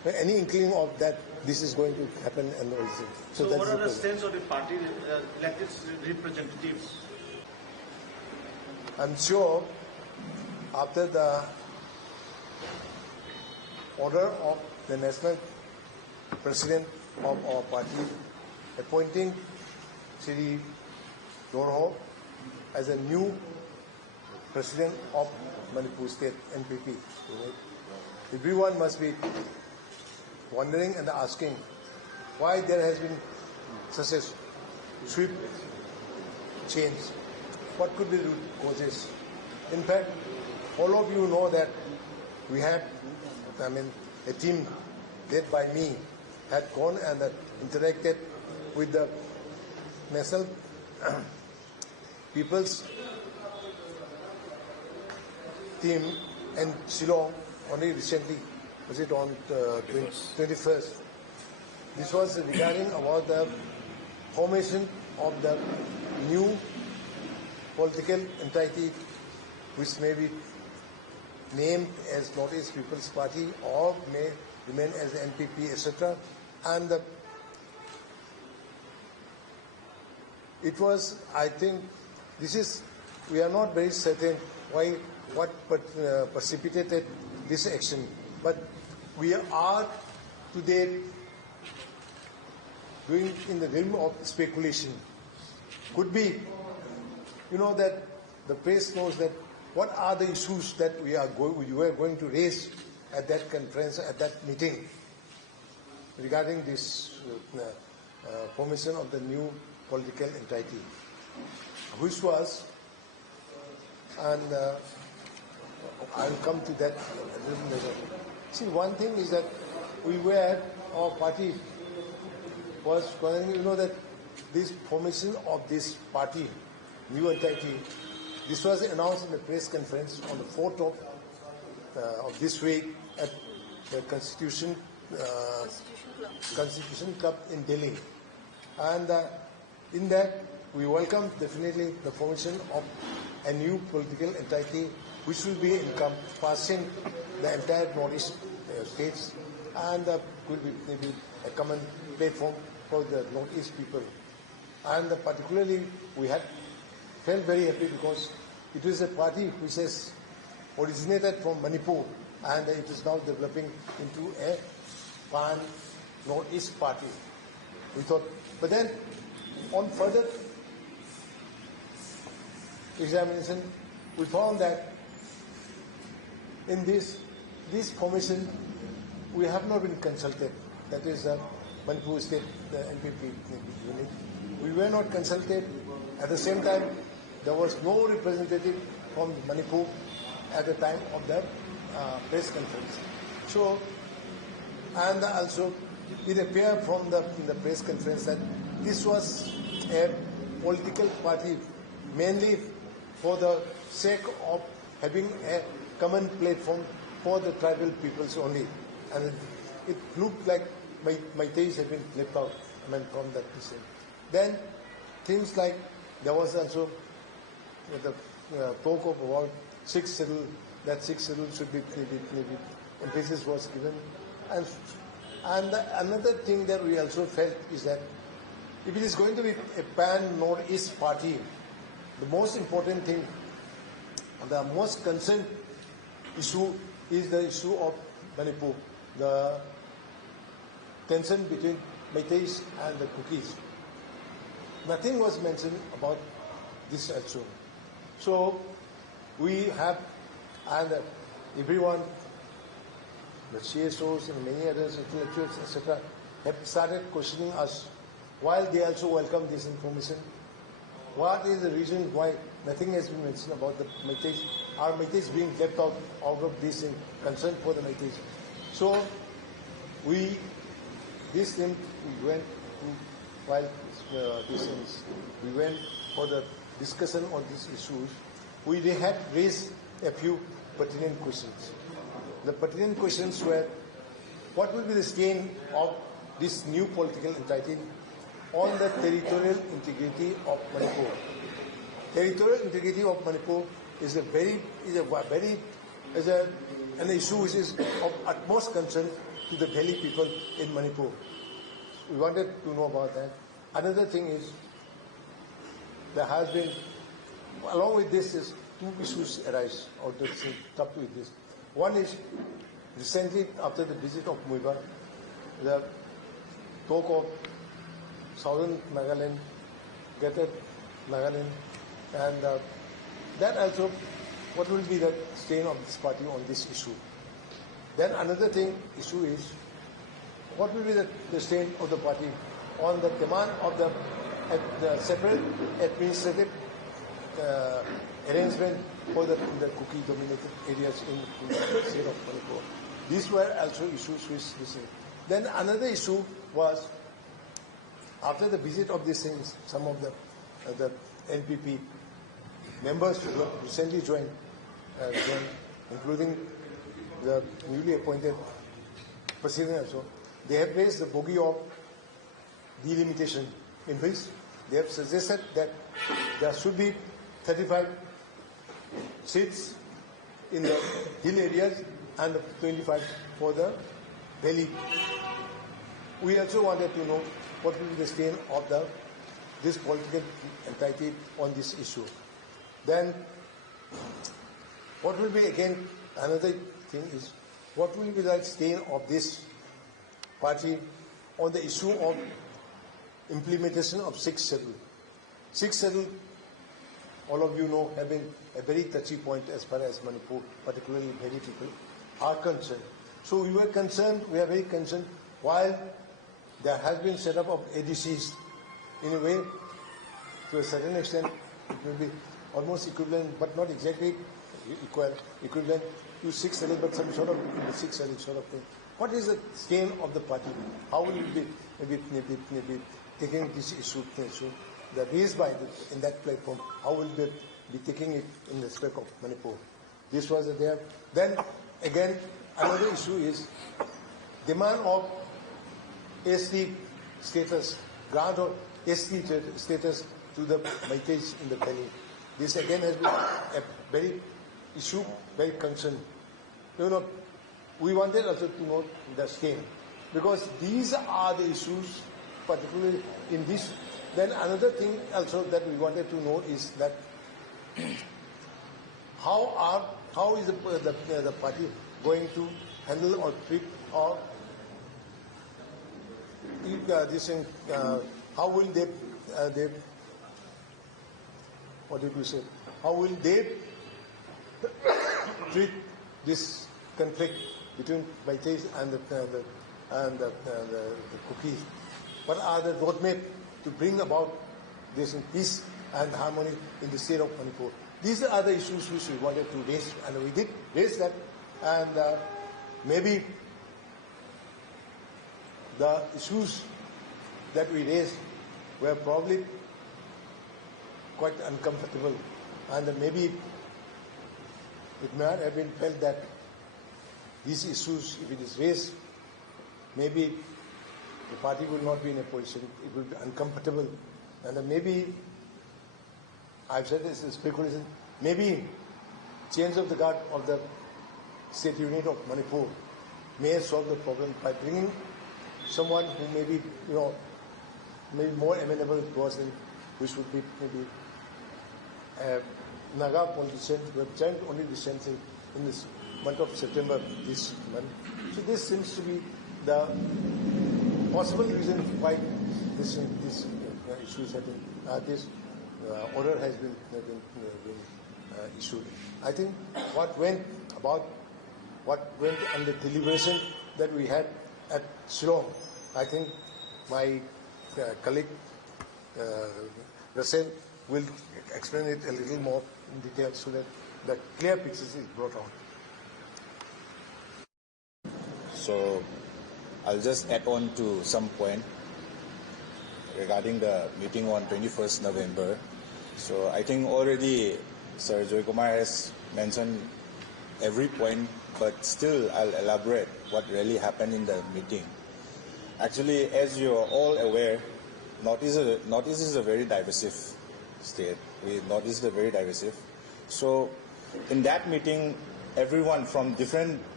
any inkling of that this is going to happen and all this. So that what is are the problem. sense of the party elected representatives? I'm sure after the order of the national president of our party appointing Shri Dorho as a new president of Manipur State NPP, everyone must be wondering and asking why there has been such a swift change. What could be the root causes? In fact, all of you know that we had, a team led by me had gone and interacted with the National People's team in Shillong only recently. Was it on 21st? This was regarding about the formation of the new political entity which may be named as Northeast People's Party or may remain as the NPP, etc. And it was, I think, we are not very certain what precipitated this action, but we are today going in the realm of speculation. Could be, that the press knows that what are the issues that you are going to raise at that conference, at that meeting, regarding this formation of the new political entity, which was, and I'll come to that a little later. See, one thing is that our party was, that this formation of this party, new entity, this was announced in the press conference on the 4th of this week at the Constitution Club in Delhi. And in that, we welcome definitely the formation of a new political entity which will be encompassing the entire Northeast states and could be maybe a common platform for the Northeast people. And particularly, we had felt very happy because it is a party which has originated from Manipur and it is now developing into a pan-Northeast party. We thought, but then on further examination, we found that in this formation, we have not been consulted. That is Manipur State, the NPP unit. We were not consulted. At the same time, there was no representative from Manipur at the time of the press conference. So, and also it appeared from the press conference that this was a political party mainly for the sake of having a common platform for the tribal peoples only. And it looked like Meiteis had been left out from that decision. Then things like there was also the talk of about 6 schedule, that 6 schedule should be maybe emphasis was given. And another thing that we also felt is that if it is going to be a pan-Northeast party, the most important thing, the most concerned issue is the issue of Manipur, the tension between Meiteis and the Kukis. Nothing was mentioned about this also. So we have, and everyone, the CSOs and many others, intellectuals, etc., have started questioning us while they also welcome this information. What is the reason why nothing has been mentioned about the Meiteis? Are Meiteis being left out of this in concern for the Meiteis? So we went for the discussion on these issues. We had raised a few pertinent questions. The pertinent questions were, what will be the stain of this new political entity on the territorial integrity of Manipur? Territorial integrity of Manipur is an issue which is of utmost concern to the Valley people in Manipur. We wanted to know about that. Another thing is, there has been, along with this, is two issues arise out of up with this. One is, recently after the visit of Muiba, the talk of Southern Nagaland, Greater Nagaland, and that also, what will be the strain of this party on this issue? Then another issue is, what will be the strain of the party on the demand of the separate administrative arrangement for the Kuki-dominated areas in the state of Manipur. These were also issues which we see. Then another issue was, after the visit of these things, some of the NPP members who recently joined, including the newly appointed president also, they have raised the bogey of delimitation, in which they have suggested that there should be 35 seats in the hill areas and 25 for the valley. We also wanted to know what will be the strain of this political entity on this issue. Then, what will be, again, another thing is, what will be the strain of this party on the issue of implementation of 6th schedule. 6th schedule, all of you know, have been a very touchy point as far as Manipur, particularly Valley people, are concerned. So we were concerned, we are very concerned, while there has been set up of ADCs, in a way, to a certain extent, it will be almost equivalent, but not exactly equivalent to 6th schedule, but some sort of 6th schedule sort of thing. What is the strain of the party? How will it be maybe taking this issue that raised by in that platform? How will they be taking it in respect of Manipur? This was there. Then again, another issue is demand of ST status, grant of ST status to the Maitais in the valley. This again has been a very issue, very concern. You know, we wanted also to know the strain, because these are the issues, particularly in this. Then another thing also that we wanted to know is that how is the party going to handle or treat or this thing, how will they what did we say? How will they treat this conflict between Maitais and the Kukis? What are the roadmap to bring about this peace and harmony in the state of Manipur? These are the issues which we wanted to raise, and we did raise that. And maybe the issues that we raised were probably quite uncomfortable, and maybe it might have been felt that these issues, if it is raised, maybe the party will not be in a position, it will be uncomfortable, and maybe, I've said this is speculation, maybe change of the guard of the state unit of Manipur may solve the problem by bringing someone who may be, maybe more amenable towards them, which would be maybe a Naga politician who have joined only recently in this month of September this month. So this seems to be the possible reason why this issues have been, this order has been issued. I think what went on the deliberation that we had at Shillong, I think my colleague Russell will explain it a little more in detail so that the clear picture is brought out. So I'll just add on to some point regarding the meeting on 21st November. So I think already Sir Joykumar has mentioned every point, but still I'll elaborate what really happened in the meeting. Actually, as you are all aware, Northeast is a very divisive state. Northeast is very divisive. So in that meeting, everyone from different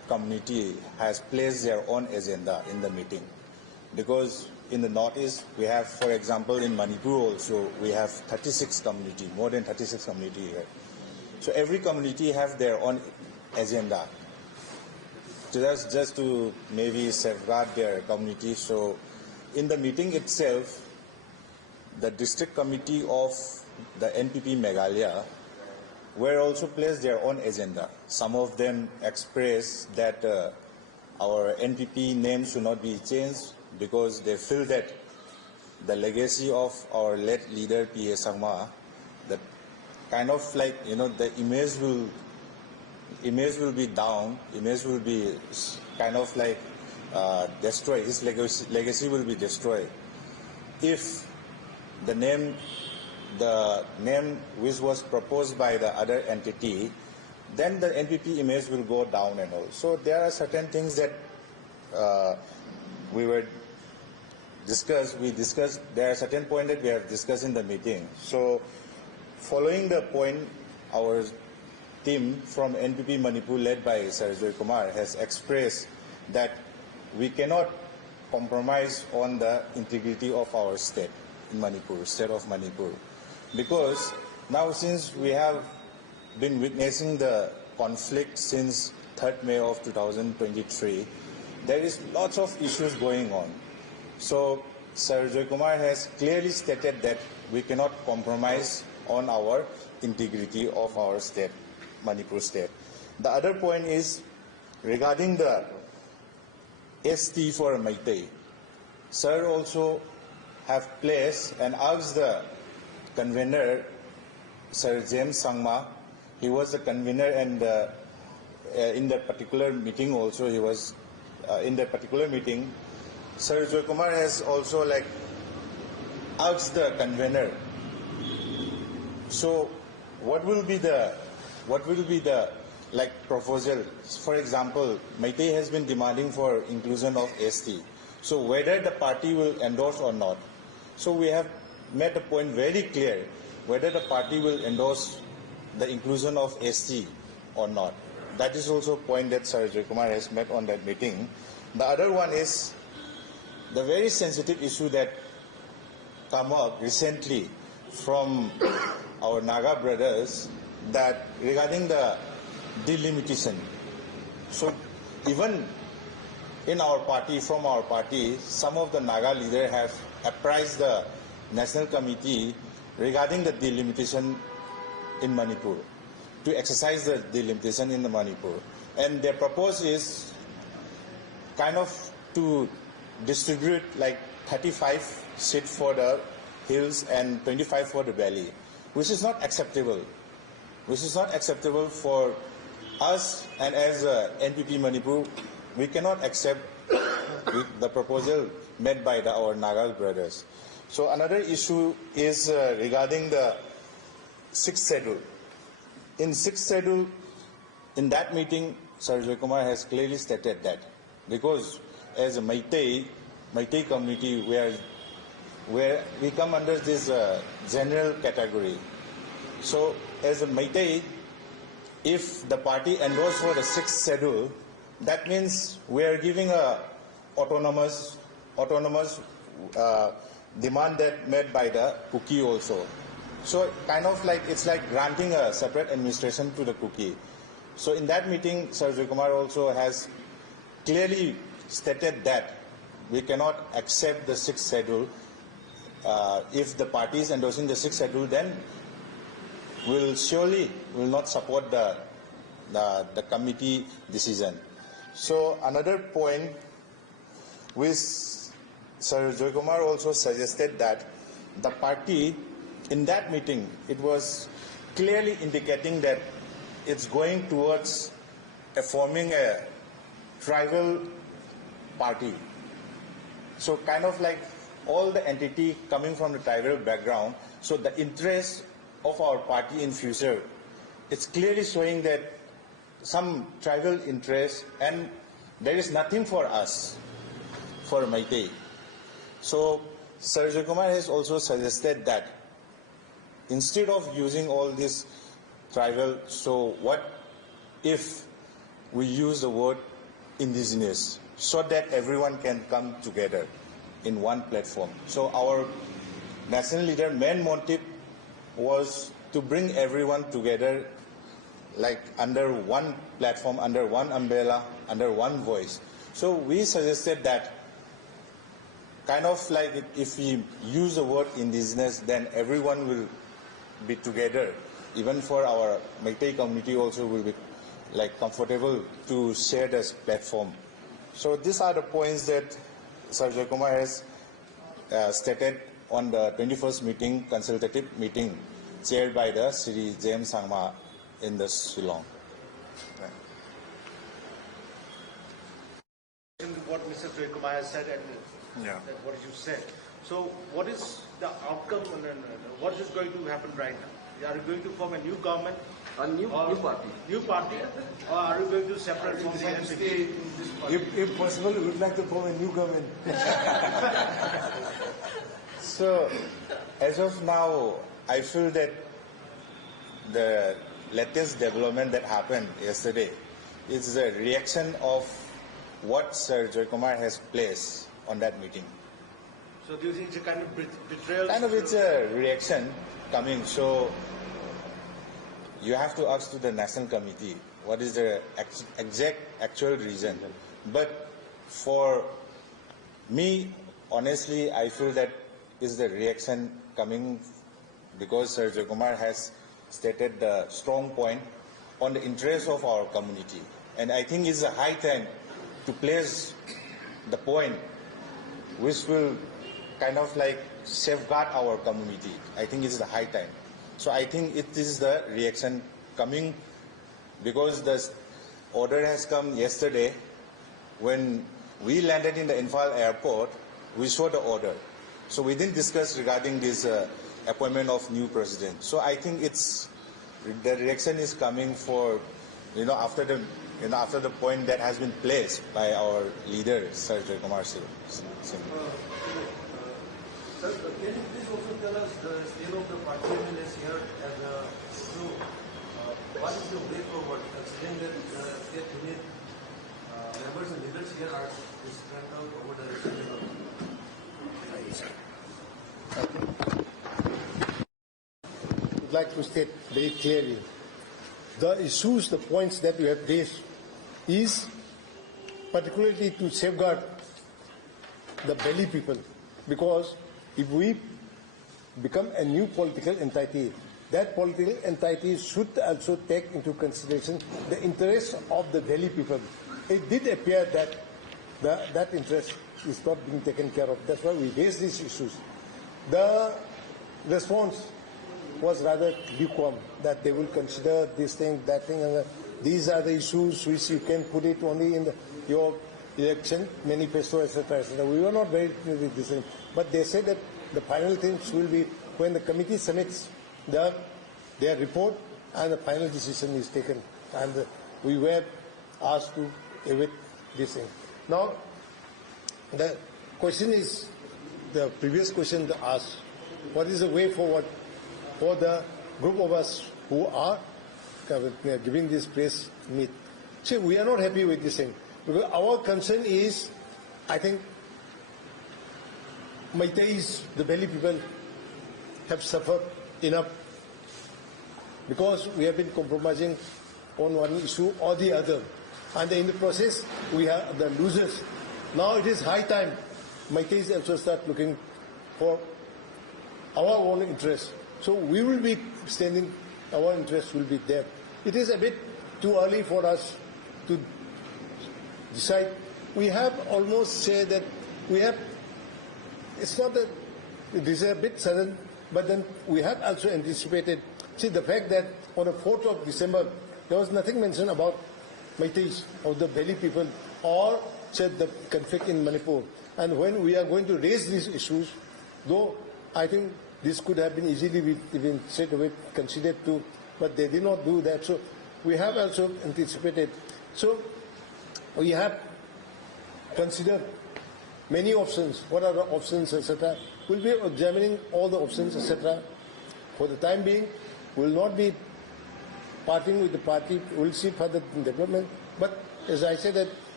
community has placed their own agenda in the meeting. Because in the Northeast, we have, for example, in Manipur also, we have 36 community, more than 36 community here. So every community have their own agenda. So that's just to maybe safeguard their community. So in the meeting itself, the district committee of the NPP Meghalaya were also placed their own agenda. Some of them expressed that our NPP name should not be changed because they feel that the legacy of our late leader P.A. Sangma, that kind of like, you know, the image will be down, image will be kind of like destroyed, his legacy will be destroyed if the name which was proposed by the other entity, then the NPP image will go down and all. So there are certain things that we discussed, there are certain points that we have discussed in the meeting. So following the point, our team from NPP Manipur led by Sir Joykumar has expressed that we cannot compromise on the integrity of our state in Manipur, state of Manipur. Because now since we have been witnessing the conflict since 3rd May of 2023, there is lots of issues going on. So Sir Joykumar has clearly stated that we cannot compromise on our integrity of our state, Manipur state. The other point is regarding the ST for Meitei. Sir also have placed and asked the convener, Sir James Sangma. He was the convener, and in that particular meeting also, he was in that particular meeting. Sir Joykumar has also like asked the convener. So, what will be the like proposal? For example, Meitei has been demanding for inclusion of ST. So, whether the party will endorse or not. So, we have made the point very clear whether the party will endorse the inclusion of ST or not. That is also a point that Sir Joykumar has made on that meeting. The other one is the very sensitive issue that come up recently from our Naga brothers, that regarding the delimitation. So even in our party, from our party, some of the Naga leaders have apprised the National Committee regarding the delimitation in Manipur, to exercise the delimitation in the Manipur. And their proposal is kind of to distribute like 35 seats for the hills and 25 for the valley, which is not acceptable. Which is not acceptable for us, and as NPP Manipur, we cannot accept the proposal made by our Naga brothers. So another issue is regarding the 6th schedule. In 6th schedule, in that meeting, Sir Joykumar has clearly stated that because as a Meitei community, where we come under this general category. So as a Meitei, if the party endorses for the 6th schedule, that means we are giving a autonomous demand that made by the Kuki also. So kind of like, it's like granting a separate administration to the Kuki. So in that meeting, Sir Joykumar also has clearly stated that we cannot accept the 6th schedule. If the party is endorsing the 6th schedule, then we'll surely will not support the committee decision. So another point which Sir Joykumar also suggested that the party in that meeting, it was clearly indicating that it's going towards forming a tribal party. So kind of like all the entity coming from the tribal background, so the interest of our party in future, it's clearly showing that some tribal interest, and there is nothing for us, for Meitei. So Sir Joykumar has also suggested that instead of using all this tribal, so what if we use the word indigenous, so that everyone can come together in one platform. So our national leader main motive was to bring everyone together, like under one platform, under one umbrella, under one voice. So we suggested that kind of like if we use the word indigenous, then everyone will be together. Even for our Meitei community also will be like comfortable to share this platform. So these are the points that Sir Joykumar has stated on the 21st meeting, consultative meeting, chaired by the Sri James Sangma in the Shillong. What Mr. Joykumar has said and what you said. So what is the outcome and what is going to happen right now? Are you going to form a new government? A new party. New party? Or are you going to separate from the NPP? If possible, we would like to form a new government. So, as of now, I feel that the latest development that happened yesterday is a reaction of what Sir Joykumar has placed on that meeting. So do you think it's a kind of betrayal? Kind of it's a reaction coming. So you have to ask to the National Committee what is the exact actual reason. But for me, honestly, I feel that is the reaction coming because Sir Joykumar has stated the strong point on the interest of our community. And I think it's a high time to place the point which will kind of like safeguard our community. I think it's the high time. So I think it is the reaction coming because the order has come yesterday. When we landed in the Imphal airport, we saw the order. So we didn't discuss regarding this appointment of new president. So I think it's the reaction is coming for after the point that has been placed by our leader, Sir Joykumar Singh. Sir, can you please also tell us the state of the party is here and what is the way forward considering that state unit members and leaders here are spread out over the region? I would like to state very clearly the issues, the points that we have raised is particularly to safeguard the Belly people, because if we become a new political entity, that political entity should also take into consideration the interests of the Delhi people. It did appear that that interest is not being taken care of. That's why we raised these issues. The response was rather lukewarm, that they will consider this thing, that thing, and these are the issues which you can put it only in your election manifesto, etc., etc. We were not very clear with this thing, but they said that the final things will be when the committee submits their report and the final decision is taken, and we were asked to await this thing. Now, the question is, the previous question asked, what is the way forward for the group of us who are giving this press meet? See, we are not happy with this thing, because our concern is, I think, Meiteis, the Belly people, have suffered enough because we have been compromising on one issue or the other, and in the process we are the losers. Now it is high time Meiteis also start looking for our own interests. So we will be standing, our interests will be there. It is a bit too early for us to decide. We have almost said that we have, it's not that it is a bit sudden, but then we have also anticipated. See, the fact that on the 4th of December, there was nothing mentioned about Meiteis, of the Belly people, or said the conflict in Manipur. And when we are going to raise these issues, though I think this could have been easily even straight away considered too, but they did not do that. So we have also anticipated. So we have considered many options. What are the options, etc.? We'll be examining all the options, etc. For the time being, we will not be parting with the party. We'll see further development. But as I said, that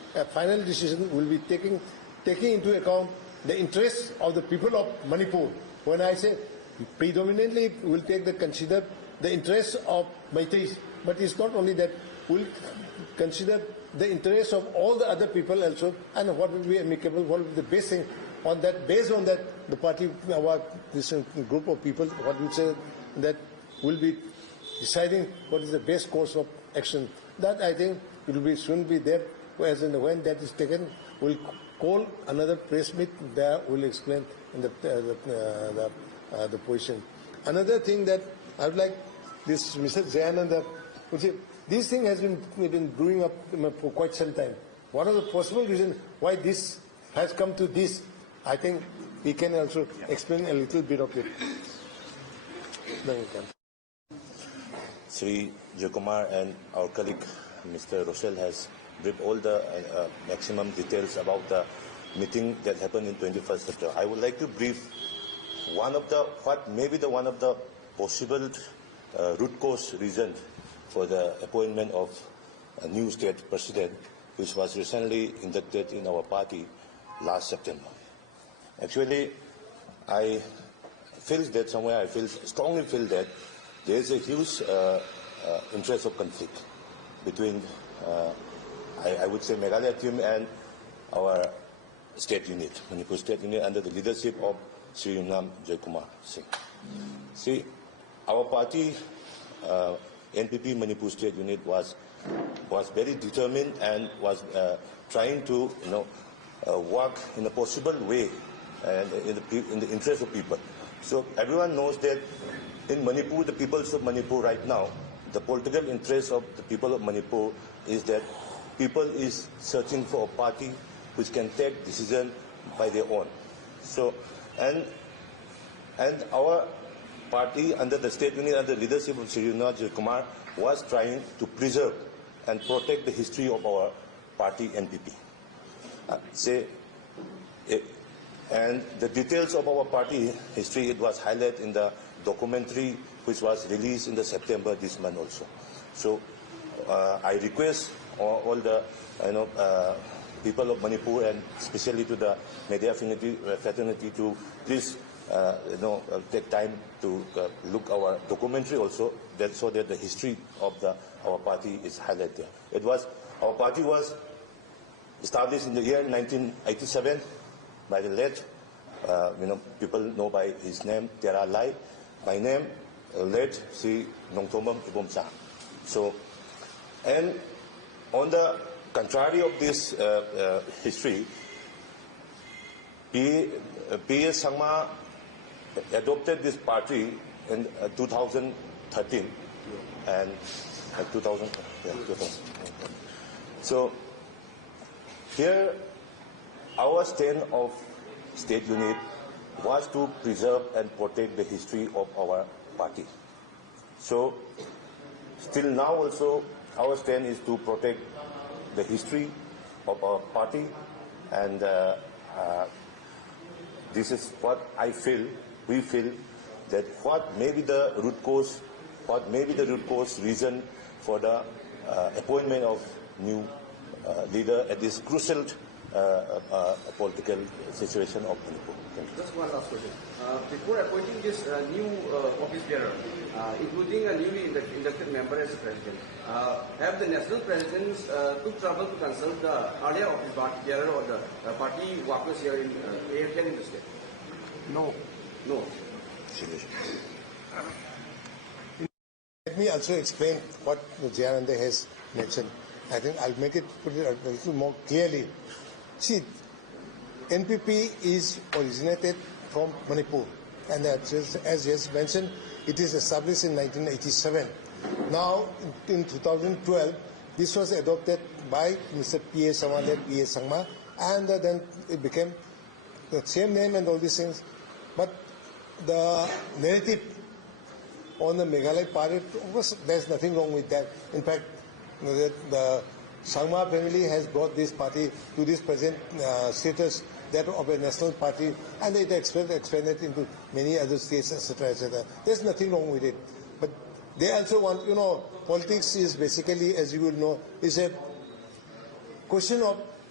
a final decision will be taking into account the interests of the people of Manipur. When I say predominantly, we'll consider the interests of Meiteis, but it's not only that. We'll consider the interests of all the other people also, and what will be amicable, what will be the best thing. On that, based on that, the party, this group of people, what we say, that will be deciding what is the best course of action. That I think it will be soon be there. As and when that is taken, we'll call another press meet. There we'll explain the position. Another thing that I would like this Mr. Jayananda would say. This thing has been brewing up for quite some time. What are the possible reasons why this has come to this? I think we can also explain a little bit of it. Sri Joykumar and our colleague Mr. Rochelle has briefed all the maximum details about the meeting that happened in 21st September. I would like to brief one of the possible root cause reasons for the appointment of a new state president, which was recently inducted in our party last September. Actually, I strongly feel that there is a huge interest of conflict between, I would say, Meghalaya team and our state unit, Manipur state unit, under the leadership of Sri Joykumar Singh. See, our party, NPP Manipur State Unit was very determined and was trying to work in a possible way and in the interest of people. So everyone knows that in Manipur, the peoples of Manipur right now, the political interest of the people of Manipur is that people is searching for a party which can take decision by their own. So and our party under the state unit, under the leadership of Sri Joykumar, was trying to preserve and protect the history of our party NPP. And the details of our party history, it was highlighted in the documentary which was released in the September this month also. So I request all the people of Manipur and especially to the media fraternity to please take time to look our documentary also, so that the history of our party is highlighted there. Our party was established in the year 1987 by the late, people know by his name, Tera Lai, by name, late Sri Nongthomam Ibomsa. So, and on the contrary of this history, P.S. Sangma adopted this party in 2013 and 2000. So here our stand of state unit was to preserve and protect the history of our party. So still now also our stand is to protect the history of our party, and this is what we feel that what may be the root cause reason for the appointment of new leader at this crucial political situation of Manipur. Just one last question. Before appointing this new office bearer, including a newly inducted member as president, have the national presidents took trouble to consult the earlier office bearer or the party workers here in the state? No. No. Let me also explain what Jayananda has mentioned. I think I'll put it a little more clearly. See, NPP is originated from Manipur, and as just mentioned, it is established in 1987. Now, in 2012, this was adopted by Mr. P.A. Sangma, and then it became the same name and all these things. But the narrative on the Meghalaya party, of course, there's nothing wrong with that. In fact, the Sangma family has brought this party to this present status, that of a national party, and it expanded into many other states, etc., etc. There's nothing wrong with it. But they also want, politics is basically, as you will know, is a question of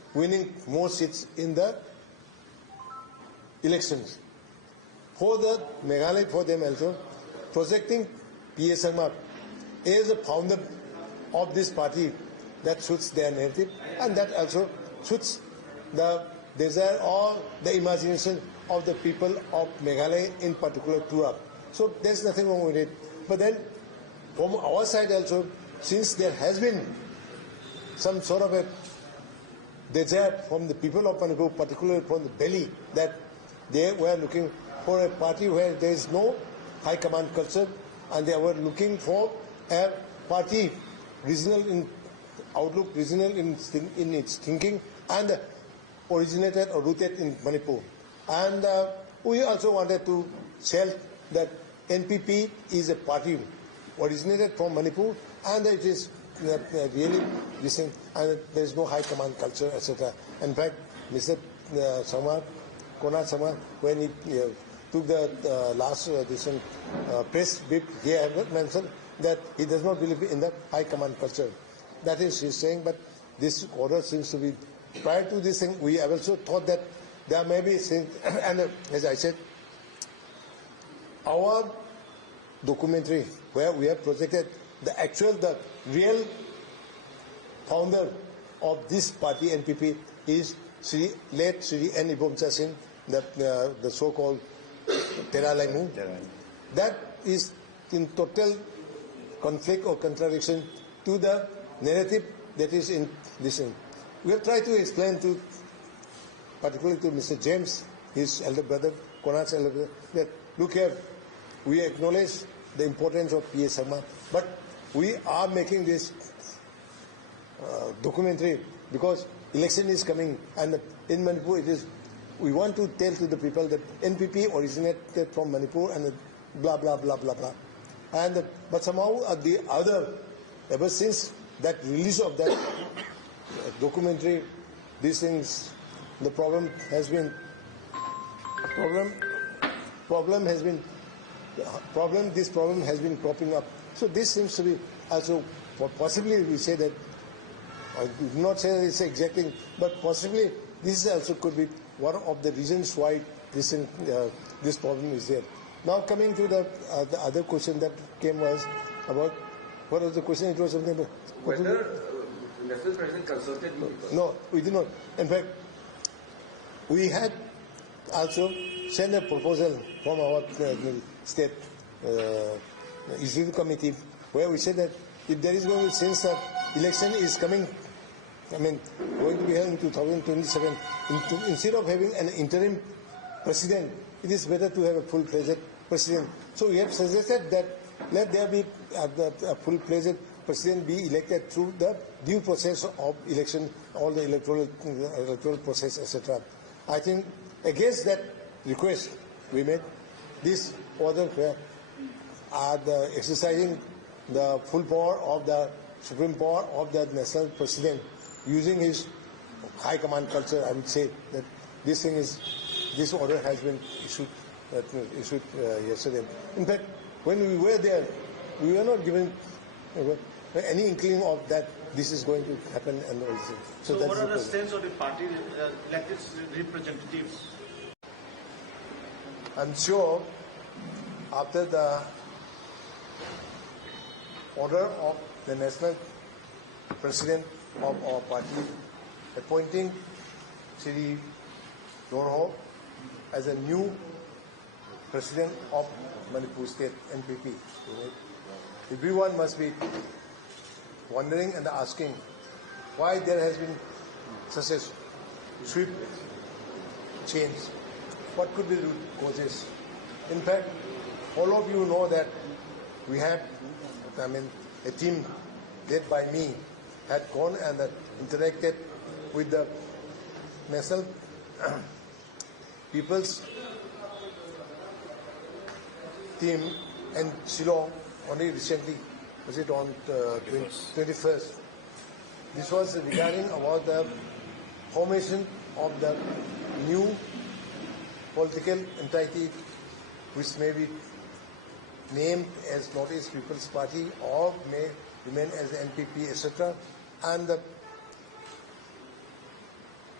winning more seats in the elections. For the Meghalaya, for them also, projecting P.A. Sharma as a founder of this party, that suits their narrative, and that also suits the desire or the imagination of the people of Meghalaya in particular throughout. So there's nothing wrong with it. But then from our side also, since there has been some sort of a desire from the people of Manipur, particularly from the belly, that they were looking for a party where there is no high command culture, and they were looking for a party regional in outlook, regional in its thinking, and originated or rooted in Manipur. And we also wanted to tell that NPP is a party originated from Manipur, and it is really listening, and there is no high command culture, etc. In fact, Mr. Sharma, Konark Sharma, when he took the last press brief, he had mentioned that he does not believe in the high command culture. That is, he's saying, but this order seems to be, prior to this thing, we have also thought that there may be things, and as I said, our documentary where we have projected the real founder of this party, NPP, is late Sri N. Ibomcha Singh, the so-called Teralaimu. That is in total conflict or contradiction to the narrative that is in this thing. We have tried to explain to, particularly to Mr. James, his elder brother, Konark's elder brother, that look here, we acknowledge the importance of P.A. Sharma, but we are making this documentary because election is coming, and in Manipur it is, we want to tell to the people that NPP originated from Manipur and blah blah blah blah blah. And but somehow the other, ever since that release of that documentary, these things, the problem has been this problem has been cropping up. So this seems to be also, possibly we say that, I do not say that it's exacting, but possibly this also could be one of the reasons why this problem is there. Now coming to the other question that came was about, what was the question? It was something about whether National President consulted you? No, we did not. In fact, we had also sent a proposal from our state executive committee where we said that if there is going to, since the election is coming, going to be held in 2027, instead of having an interim president, it is better to have a full-fledged president. So we have suggested that let there be a full-fledged president be elected through the due process of election, all the electoral process, etc. I think against that request we made, this order where the exercising the full power of the supreme power of the national president, using his high command culture, I would say that this order has been issued yesterday. In fact, when we were there, we were not given any inkling of that this is going to happen and all this. So what are the sense of the party elected representatives? I'm sure after the order of the national president of our party appointing Shri Dorho as a new president of Manipur State NPP, everyone must be wondering and asking why there has been such a swift change. What could be the root causes? In fact, all of you know that we had, a team led by me had gone and interacted with the National People's team in Shillong only recently. Was it on 21st? This was regarding about the formation of the new political entity which may be named as Northeast People's Party or may remain as NPP, etc. And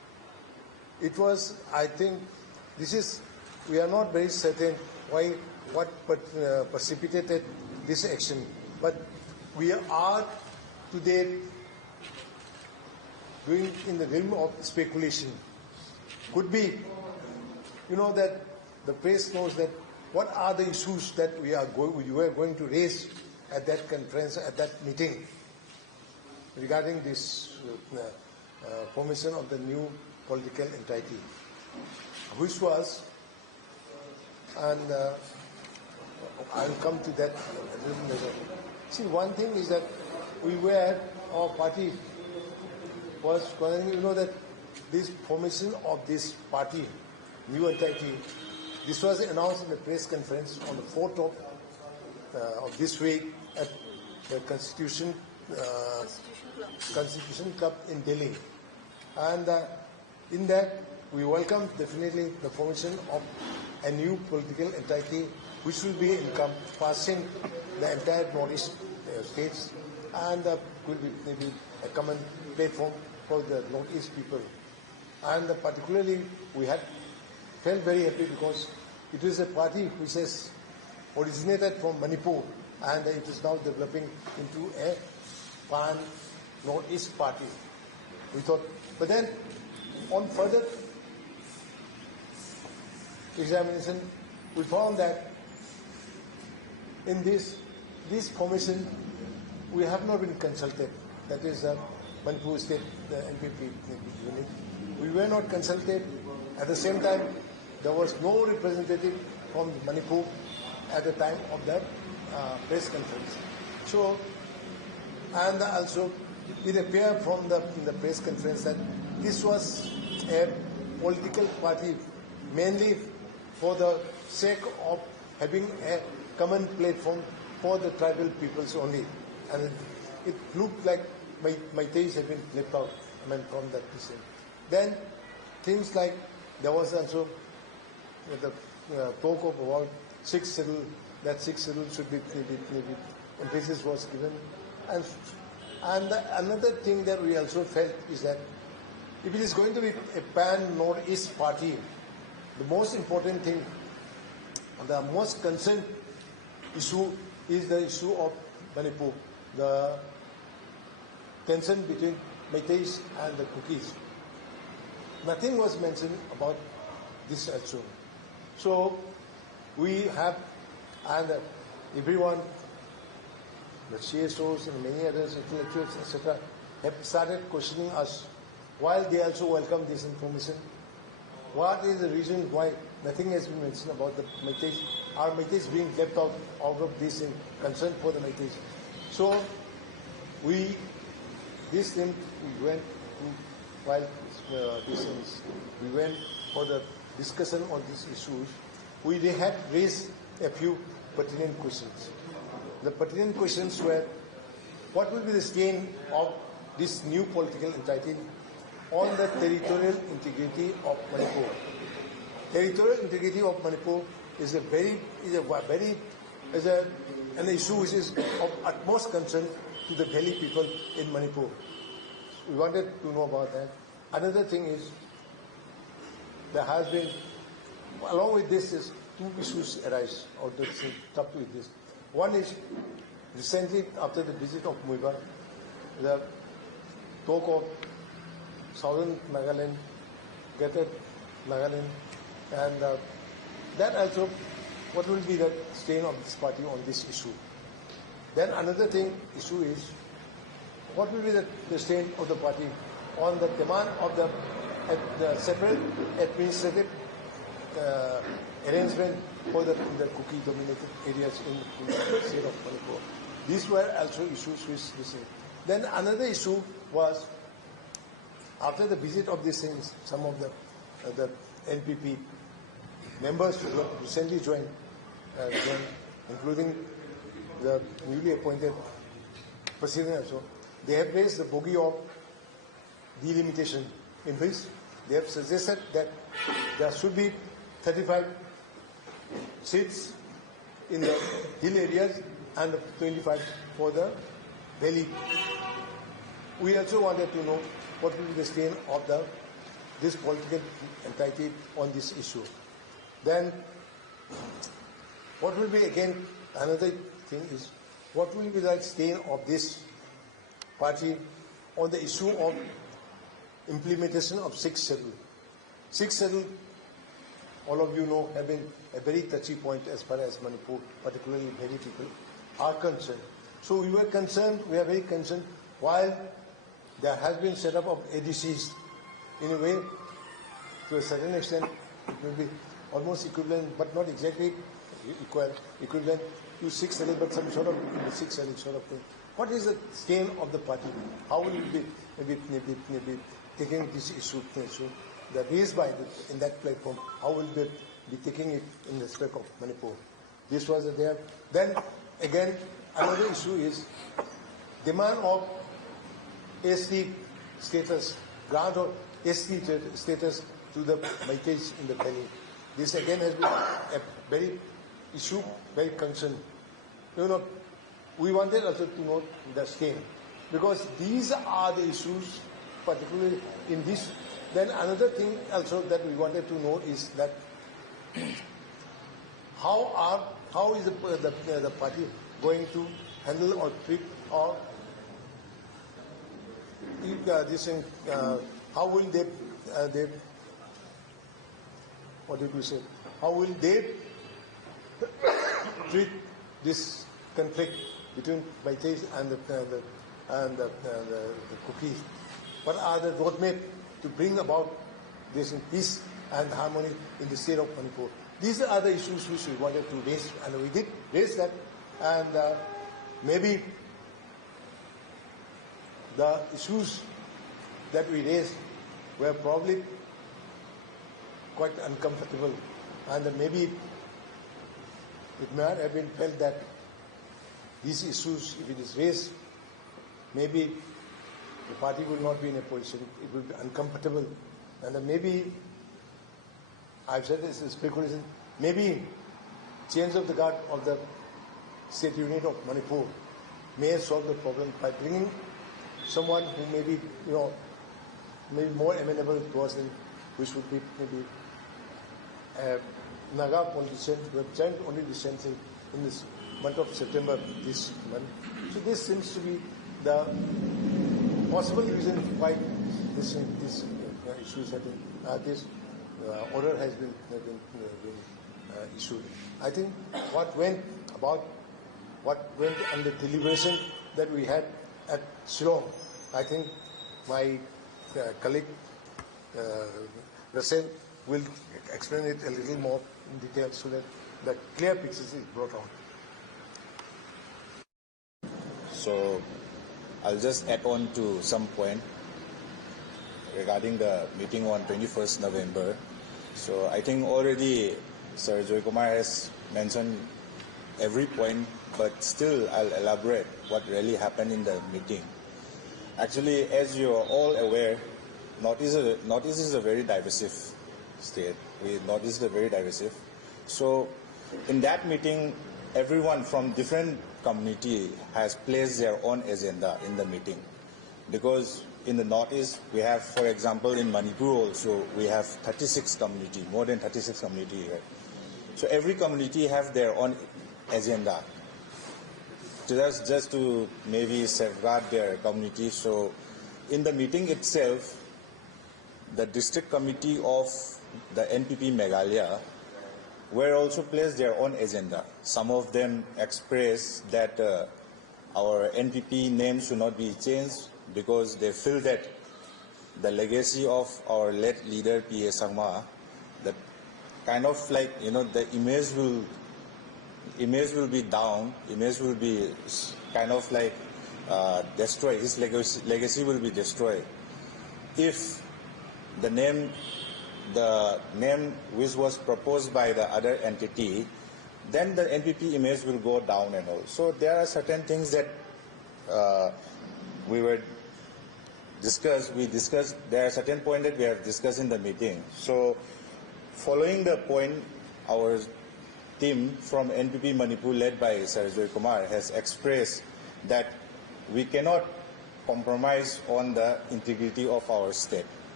it was, I think, we are not very certain what precipitated this action, but we are today doing in the realm of speculation. Could be, that the press knows that what are the issues that we were going to raise at that conference, at that meeting, regarding this formation of the new political entity, which was, and I'll come to that a little later. See, one thing is that our party was, that this formation of this party, new entity, this was announced in the press conference on the 4th of this week at the Constitution Club in Delhi. And in that, we welcome definitely the formation of a new political entity which will be encompassing the entire Northeast states, and will be maybe a common platform for the Northeast people. And particularly, we had felt very happy because it is a party which has originated from Manipur, and it is now developing into a pan-Northeast party. We thought, but then on further examination, we found that in this formation, we have not been consulted. That is Manipur State, the NPP unit. We were not consulted. At the same time, there was no representative from Manipur at the time of that press conference. So, and also it appeared from the press conference that this was a political party mainly for the sake of having a common platform for the tribal peoples only. And it looked like Meiteis had been left out from that decision. Then things like there was also the talk of about 6 schedule, that 6 schedule should be maybe emphasis was given. And another thing that we also felt is that if it is going to be a pan-Northeast party, the most important thing, the most concerned issue is the issue of Manipur, the tension between Meiteis and the Kukis. Nothing was mentioned about this also. So we have, and everyone, the CSOs and many others, intellectuals, etc., have started questioning us, while they also welcome this information. What is the reason why nothing has been mentioned about the Meiteis? Are Meiteis being left out of this in concern for the Meiteis? So we went for the discussion on these issues. We have raised a few pertinent questions. The pertinent questions were, what will be the stain of this new political entity on the territorial integrity of Manipur? Territorial integrity of Manipur is an issue which is of utmost concern to the Delhi people in Manipur. We wanted to know about that. Another thing is, there has been, along with this, is 2 issues arise out of this. One is, recently after the visit of Muiba, the talk of Southern Nagaland, Greater Nagaland, and that also, what will be the stain of this party on this issue? Then another issue is, what will be the stain of the party on the demand of the separate administrative arrangement for the Kuki-dominated areas in the state of Manipur. These were also issues which we see. Then another issue was, after the visit of these things, some of the NPP members who recently joined, including the newly appointed president also, they have raised the bogey of delimitation, in which they have suggested that there should be 35 seats in the hill areas and 25 for the valley. We also wanted to know what will be the stain of the this political entity on this issue. Then what will be again another thing is what will be the stain of this party on the issue of implementation of 6th schedule. 6th schedule, all of you know, have been a very touchy point as far as Manipur, particularly many people, are concerned. So we were concerned, we are very concerned, while there has been set up of ADCs, in a way, to a certain extent, it will be almost equivalent, but not exactly equivalent to 6th schedule, but some sort of 6th schedule sort of thing. What is the stain of the party? How will it be maybe taking this issue that raised by in that platform? How will they be taking it in respect of Manipur? This was there. Then again, another issue is demand of ST status, grant of ST status to the Maitais in the valley. This again has been a very issue, very concern. You know, we wanted also to know the stain, because these are the issues, particularly in this. Then another thing also that we wanted to know is that how is the party going to handle or treat or this thing, how will they what did we say? How will they treat this conflict between Maitais and the Kukis? What are the roadmap to bring about this peace and harmony in the state of Manipur? These are the issues which we wanted to raise, and we did raise that. And maybe the issues that we raised were probably quite uncomfortable, and maybe it might have been felt that these issues, if it is raised, maybe the party will not be in a position, it will be uncomfortable, and maybe, I've said this is speculation, maybe change of the guard of the state unit of Manipur may solve the problem by bringing someone who may be, maybe more amenable towards them, which would be maybe a Naga politician who have joined only recently in this month of September this month. So this seems to be the possible reason why this issues have been, this order has been issued. I think what went on the deliberation that we had at Shillong, I think my colleague Rasen will explain it a little more in detail so that the clear picture is brought out. So I'll just add on to some point regarding the meeting on 21st November. So I think already Sir Joykumar has mentioned every point, but still I'll elaborate what really happened in the meeting. Actually, as you are all aware, Northeast is a very divisive state. Northeast is very divisive. So in that meeting, everyone from different community has placed their own agenda in the meeting. Because in the Northeast, we have, for example, in Manipur also, we have 36 community, more than 36 community here. So every community have their own agenda. Just to maybe safeguard their community. So in the meeting itself, the district committee of the NPP Meghalaya were also placed their own agenda. Some of them expressed that our NPP name should not be changed because they feel that the legacy of our late leader P.A. Sangma, that kind of like, the image will be down, image will be kind of like destroyed, his legacy will be destroyed if the name which was proposed by the other entity, then the NPP image will go down and all. So there are certain things that we discussed, there are certain points that we have discussed in the meeting. So following the point, our team from NPP Manipur led by Sir Joykumar has expressed that we cannot compromise on the integrity of our state.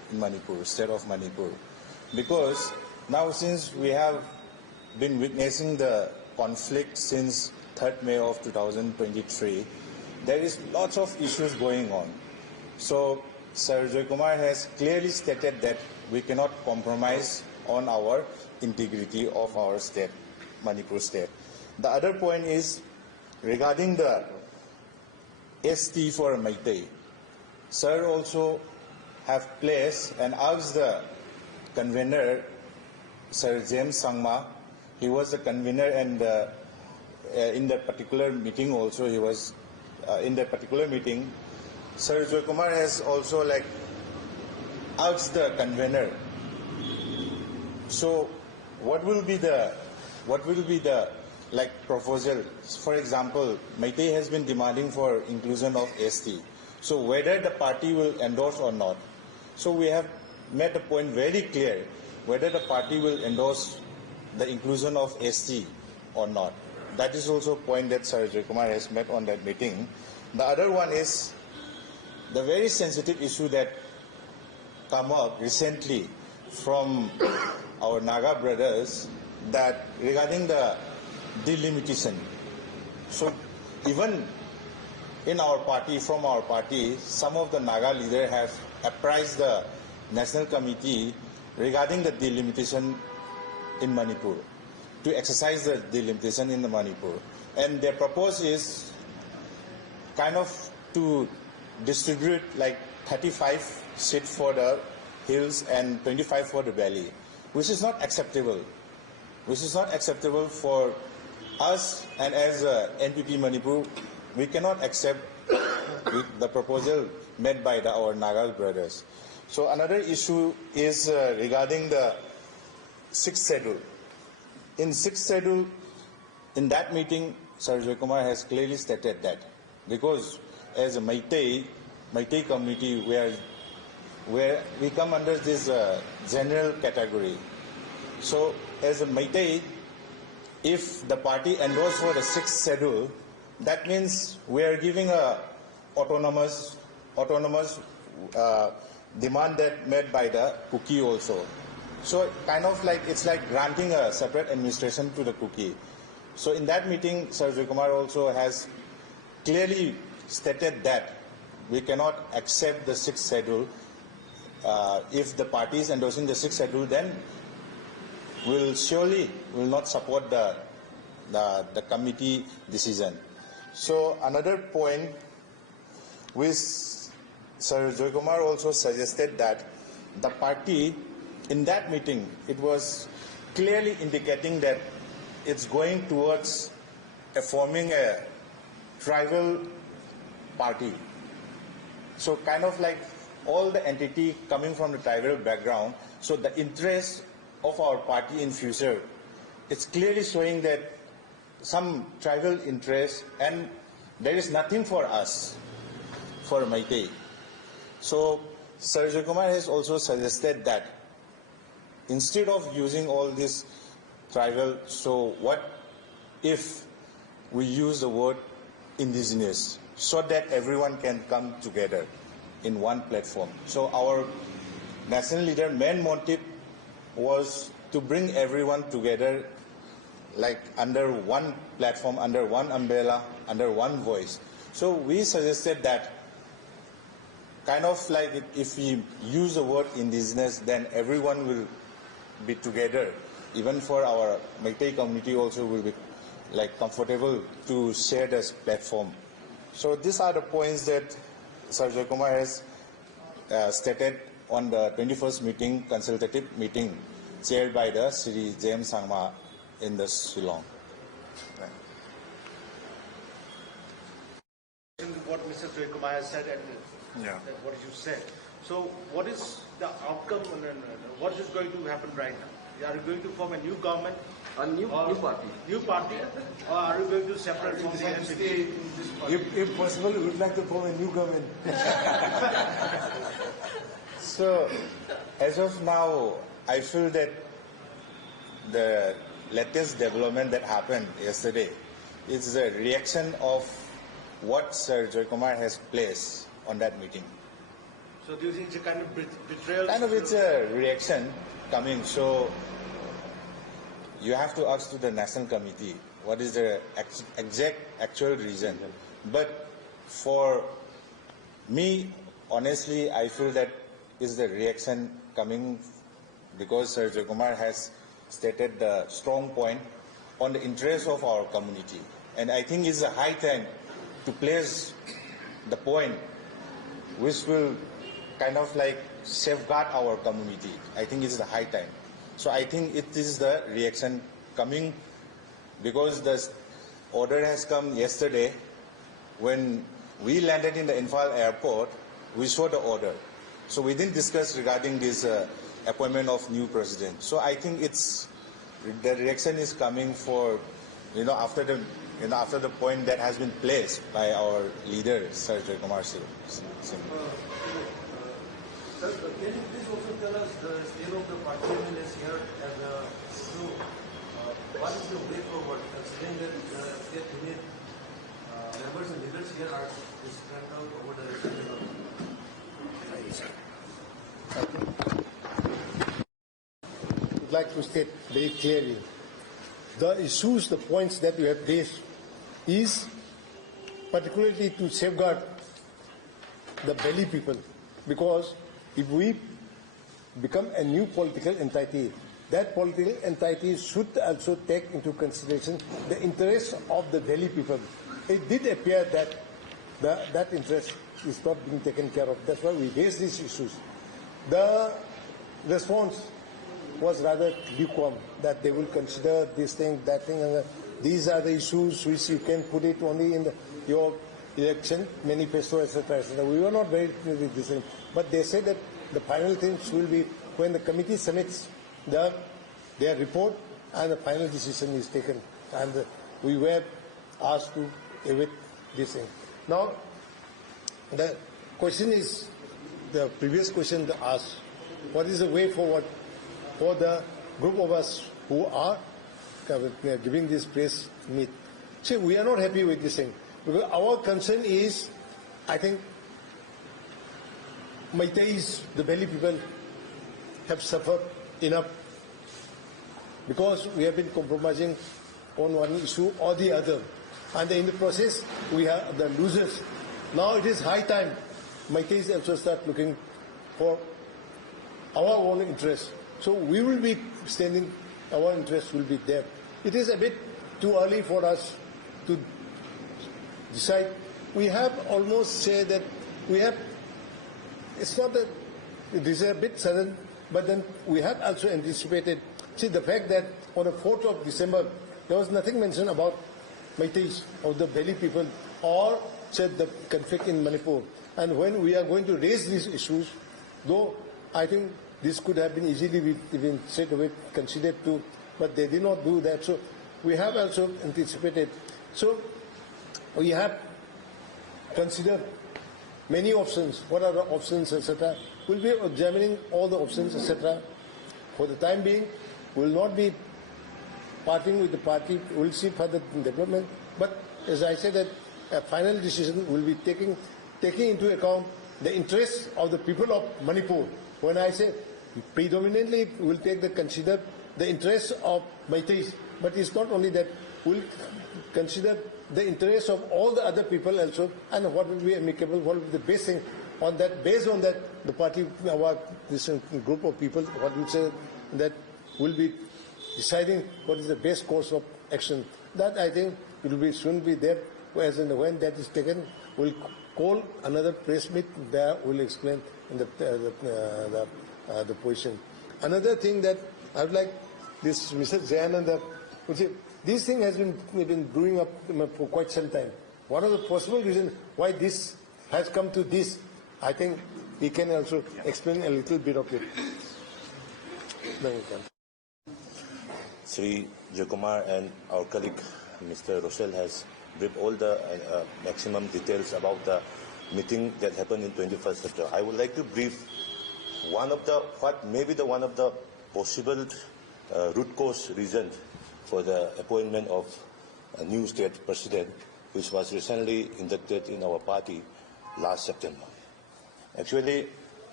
in Manipur, state of Manipur. Because now since we have been witnessing the conflict since 3rd May of 2023, there is lots of issues going on. So Sir Joykumar has clearly stated that we cannot compromise on our integrity of our state, Manipur state. The other point is regarding the ST for Meitei. Sir also have placed and asked the convener, Sir James Sangma. He was the convener, and in that particular meeting also he was in that particular meeting. Sir Joykumar has also asked the convener. So what will be the proposal? For example, Meitei has been demanding for inclusion of ST. So whether the party will endorse or not. So we have made the point very clear whether the party will endorse the inclusion of ST or not. That is also a point that Sir Joykumar has made on that meeting. The other one is the very sensitive issue that come up recently from our Naga brothers, that regarding the delimitation. So even in our party, from our party, some of the Naga leaders have apprised the National Committee regarding the delimitation in Manipur, to exercise the delimitation in the Manipur. And their proposal is kind of to distribute 35 seats for the hills and 25 for the valley, which is not acceptable. Which is not acceptable for us, and as NPP Manipur, we cannot accept the proposal made by our Naga brothers. So another issue is regarding the 6th schedule. In 6th schedule, in that meeting, Sir Joykumar has clearly stated that, because as a Meitei community, where we come under this general category. So as a Meitei, if the party endorses for the 6th schedule, that means we are giving a autonomous demand that made by the Kuki also. So kind of it's like granting a separate administration to the Kuki. So in that meeting, Sir Joykumar also has clearly stated that we cannot accept the 6th schedule. If the party is endorsing the 6th schedule, then we'll surely will not support the committee decision. So another point which Sir Joykumar also suggested that the party in that meeting, it was clearly indicating that it's going towards forming a tribal party. So kind of all the entity coming from the tribal background, so the interest of our party in future, it's clearly showing that some tribal interest, and there is nothing for us, for Meitei. So Sir Joykumar has also suggested that instead of using all this tribal, so what if we use the word indigenous, so that everyone can come together in one platform. So our national leader main motive was to bring everyone together under one platform, under one umbrella, under one voice. So we suggested that kind of if we use the word indigenous, then everyone will be together. Even for our Meitei community also will be comfortable to share this platform. So these are the points that Sir Joykumar has stated on the 21st meeting, consultative meeting, chaired by the Sri James Sangma in the Shillong. What Mr. Joykumar has said and what you said. So what is the outcome and what is going to happen right now? Are you going to form a new government? A new party. New party? Or are you going to separate from the NPP? If possible, we would like to form a new government. So, as of now, I feel that the latest development that happened yesterday is a reaction of what Sir Joykumar has placed on that meeting. So do you think it's a kind of betrayal? Kind of, it's a reaction coming. So you have to ask to the National Committee what is the exact actual reason. But for me, honestly, I feel that is the reaction coming because Sir Joykumar has stated the strong point on the interest of our community. And I think it's a high time to place the point which will kind of like safeguard our community. I think it's the high time. So I think it is the reaction coming because the order has come yesterday. When we landed in the Imphal airport, we saw the order. So we didn't discuss regarding this appointment of new president. So I think the reaction is coming for, after the point that has been placed by our leader, Sir Joykumar Singh. Sir, can you please also tell us the state of the party MLAs here and what is the way forward, considering that state unit members and leaders here are spread out over the region? I would like to state very clearly, the issues, the points that we have raised is particularly to safeguard the Delhi people, because if we become a new political entity, that political entity should also take into consideration the interests of the Delhi people. It did appear that that interest is not being taken care of. That's why we raised these issues. The response was rather lukewarm, that they will consider this thing, that thing, and these are the issues which you can put it only in your election manifesto, etc., etc. We were not very with this thing, but they said that the final things will be when the committee submits their report and the final decision is taken, and we were asked to await this thing. Now, the question is, the previous question asked, what is the way forward for the group of us who are giving this press meet? See, we are not happy with this thing, because our concern is, I think, Meiteis, the Delhi people, have suffered enough because we have been compromising on one issue or the other, and in the process we are the losers. Now it is high time Meiteis also start looking for our own interests. So we will be standing, our interests will be there. It is a bit too early for us to decide. We have almost said that we have, it's not that it is a bit sudden, but then we have also anticipated. See, the fact that on the 4th of December, there was nothing mentioned about Meiteis or the Delhi people or said the conflict in Manipur. And when we are going to raise these issues, though I think this could have been easily even straight away considered too, but they did not do that. So we have also anticipated. So we have considered many options. What are the options, etc. We'll be examining all the options, etc. For the time being, we will not be parting with the party. We'll see further development. But as I said, that a final decision will be taking into account the interests of the people of Manipur. When I say predominantly, we'll consider the interests of Meiteis, but it's not only that. We'll consider the interests of all the other people also, and what will be amicable, what will be the best thing. On that, based on that, the party, this group of people, what we say, that will be deciding what is the best course of action. That I think it will be soon be there. As and when that is taken, we'll call another press meet. There we'll explain the position. Another thing that I would like this Mr. Jayananda would say. This thing has been brewing up for quite some time. What are the possible reasons why this has come to this? I think he can also explain a little bit of it. Sri Joykumar and our colleague Mr. Rochelle has briefed all the maximum details about the meeting that happened in 21st September. I would like to brief one of the possible root cause reasons for the appointment of a new state president, which was recently inducted in our party last September. Actually,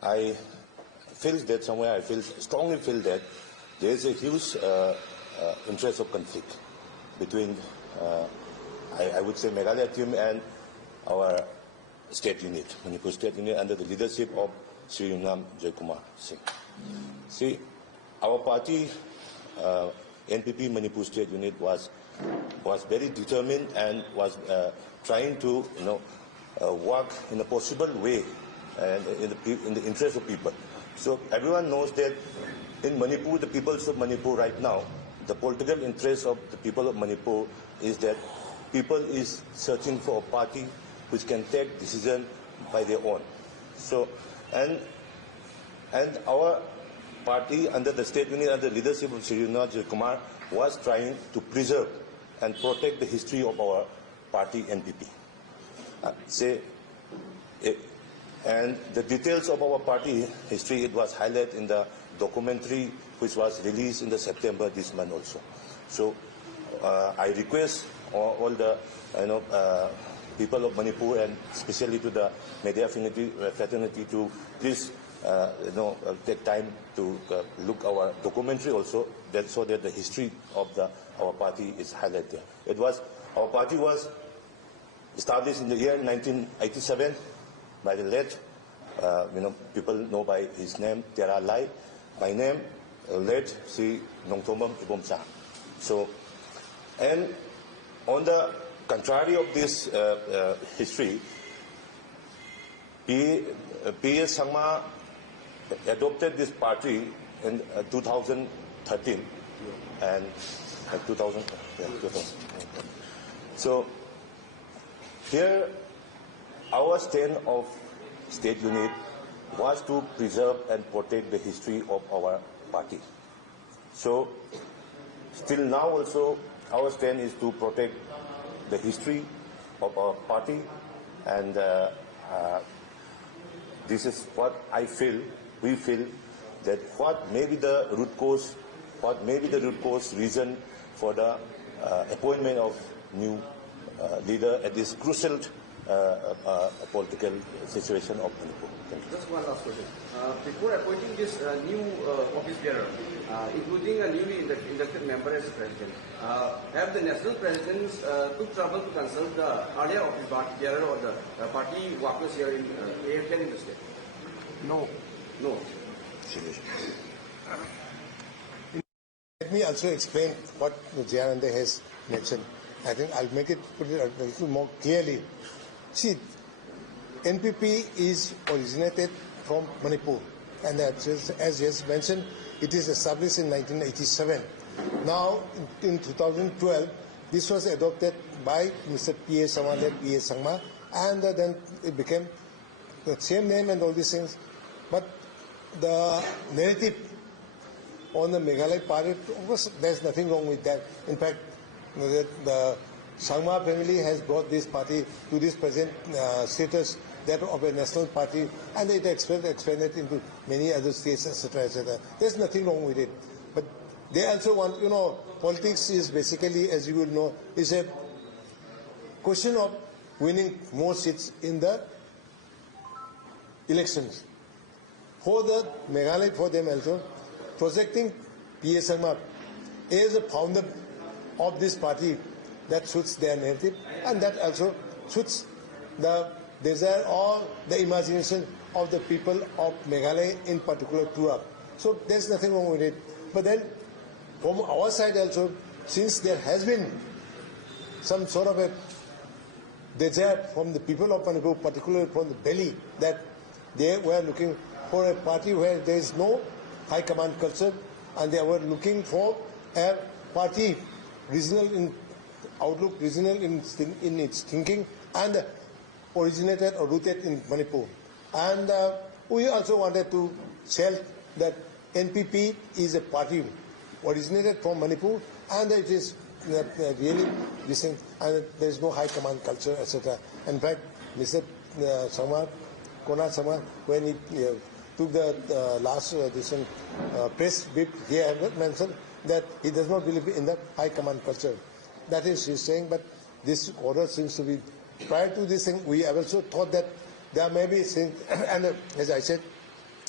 I feel that somewhere, strongly feel that there is a huge interest of conflict between, I would say, Meghalaya team and our state unit, Manipur state unit, under the leadership of Sri Joykumar Singh. See, our party, NPP Manipur state unit, was very determined and was trying to, work in a possible way and in the interest of people. So everyone knows that in Manipur, the peoples of Manipur right now, the political interest of the people of Manipur is that people is searching for a party which can take decision by their own. So, and our party under the state unit, under the leadership of Sri Joykumar, was trying to preserve and protect the history of our party NPP. And the details of our party history, it was highlighted in the documentary which was released in the September this month also. So I request all the people of Manipur, and especially to the media fraternity, to please take time to look our documentary also, so that the history of our party is highlighted there. Our party was established in the year 1987 by the late, people know by his name, Tiara Lai. My name, late Sri Nongthomam Ibomsa. So, and on the contrary of this history, P.S. Sangma adopted this party in 2013 and 2000. So here, our stand of state unit was to preserve and protect the history of our party. So still now also, our stand is to protect the history of our party, and this is what we feel that what may be the root cause reason for the appointment of new leader at this crucial political situation of Manipur. Just one last question. Before appointing this new office bearer, including a newly inducted member as president, have the national presidents took trouble to consult the earlier office bearer or the party workers here in AFN in the state? No. No. Let me also explain what Jayanande has mentioned. I think I'll put it a little more clearly. See, NPP is originated from Manipur, and as he has mentioned, it is established in 1987. Now, in 2012, this was adopted by Mr. P.A. Sangma, and then it became the same name and all these things. But the narrative on the Meghalaya party, of course, there's nothing wrong with that. In fact, the Sangma family has brought this party to this present status, that of a national party, and it expanded into many other states, etc., etc. There's nothing wrong with it. But they also want, politics is basically, as you will know, is a question of winning more seats in the elections. For the Meghalaya, for them also, projecting P.A. Sangma as a founder of this party, that suits their narrative, and that also suits the desire or the imagination of the people of Meghalaya, in particular Tura. So there's nothing wrong with it. But then, from our side also, since there has been some sort of a desire from the people of Manipur, particularly from the Delhi, that they were looking for a party where there is no high command culture, and they were looking for a party regional in outlook, regional in its thinking, and originated or rooted in Manipur. And we also wanted to tell that NPP is a party originated from Manipur, and it is really decent, and there is no high command culture, etc. In fact, Mr. Konar Samar, when he took the last press brief, he had mentioned that he does not believe in the high command culture. That is, he's saying, but this order seems to be, prior to this thing, we have also thought that there may be, and as I said,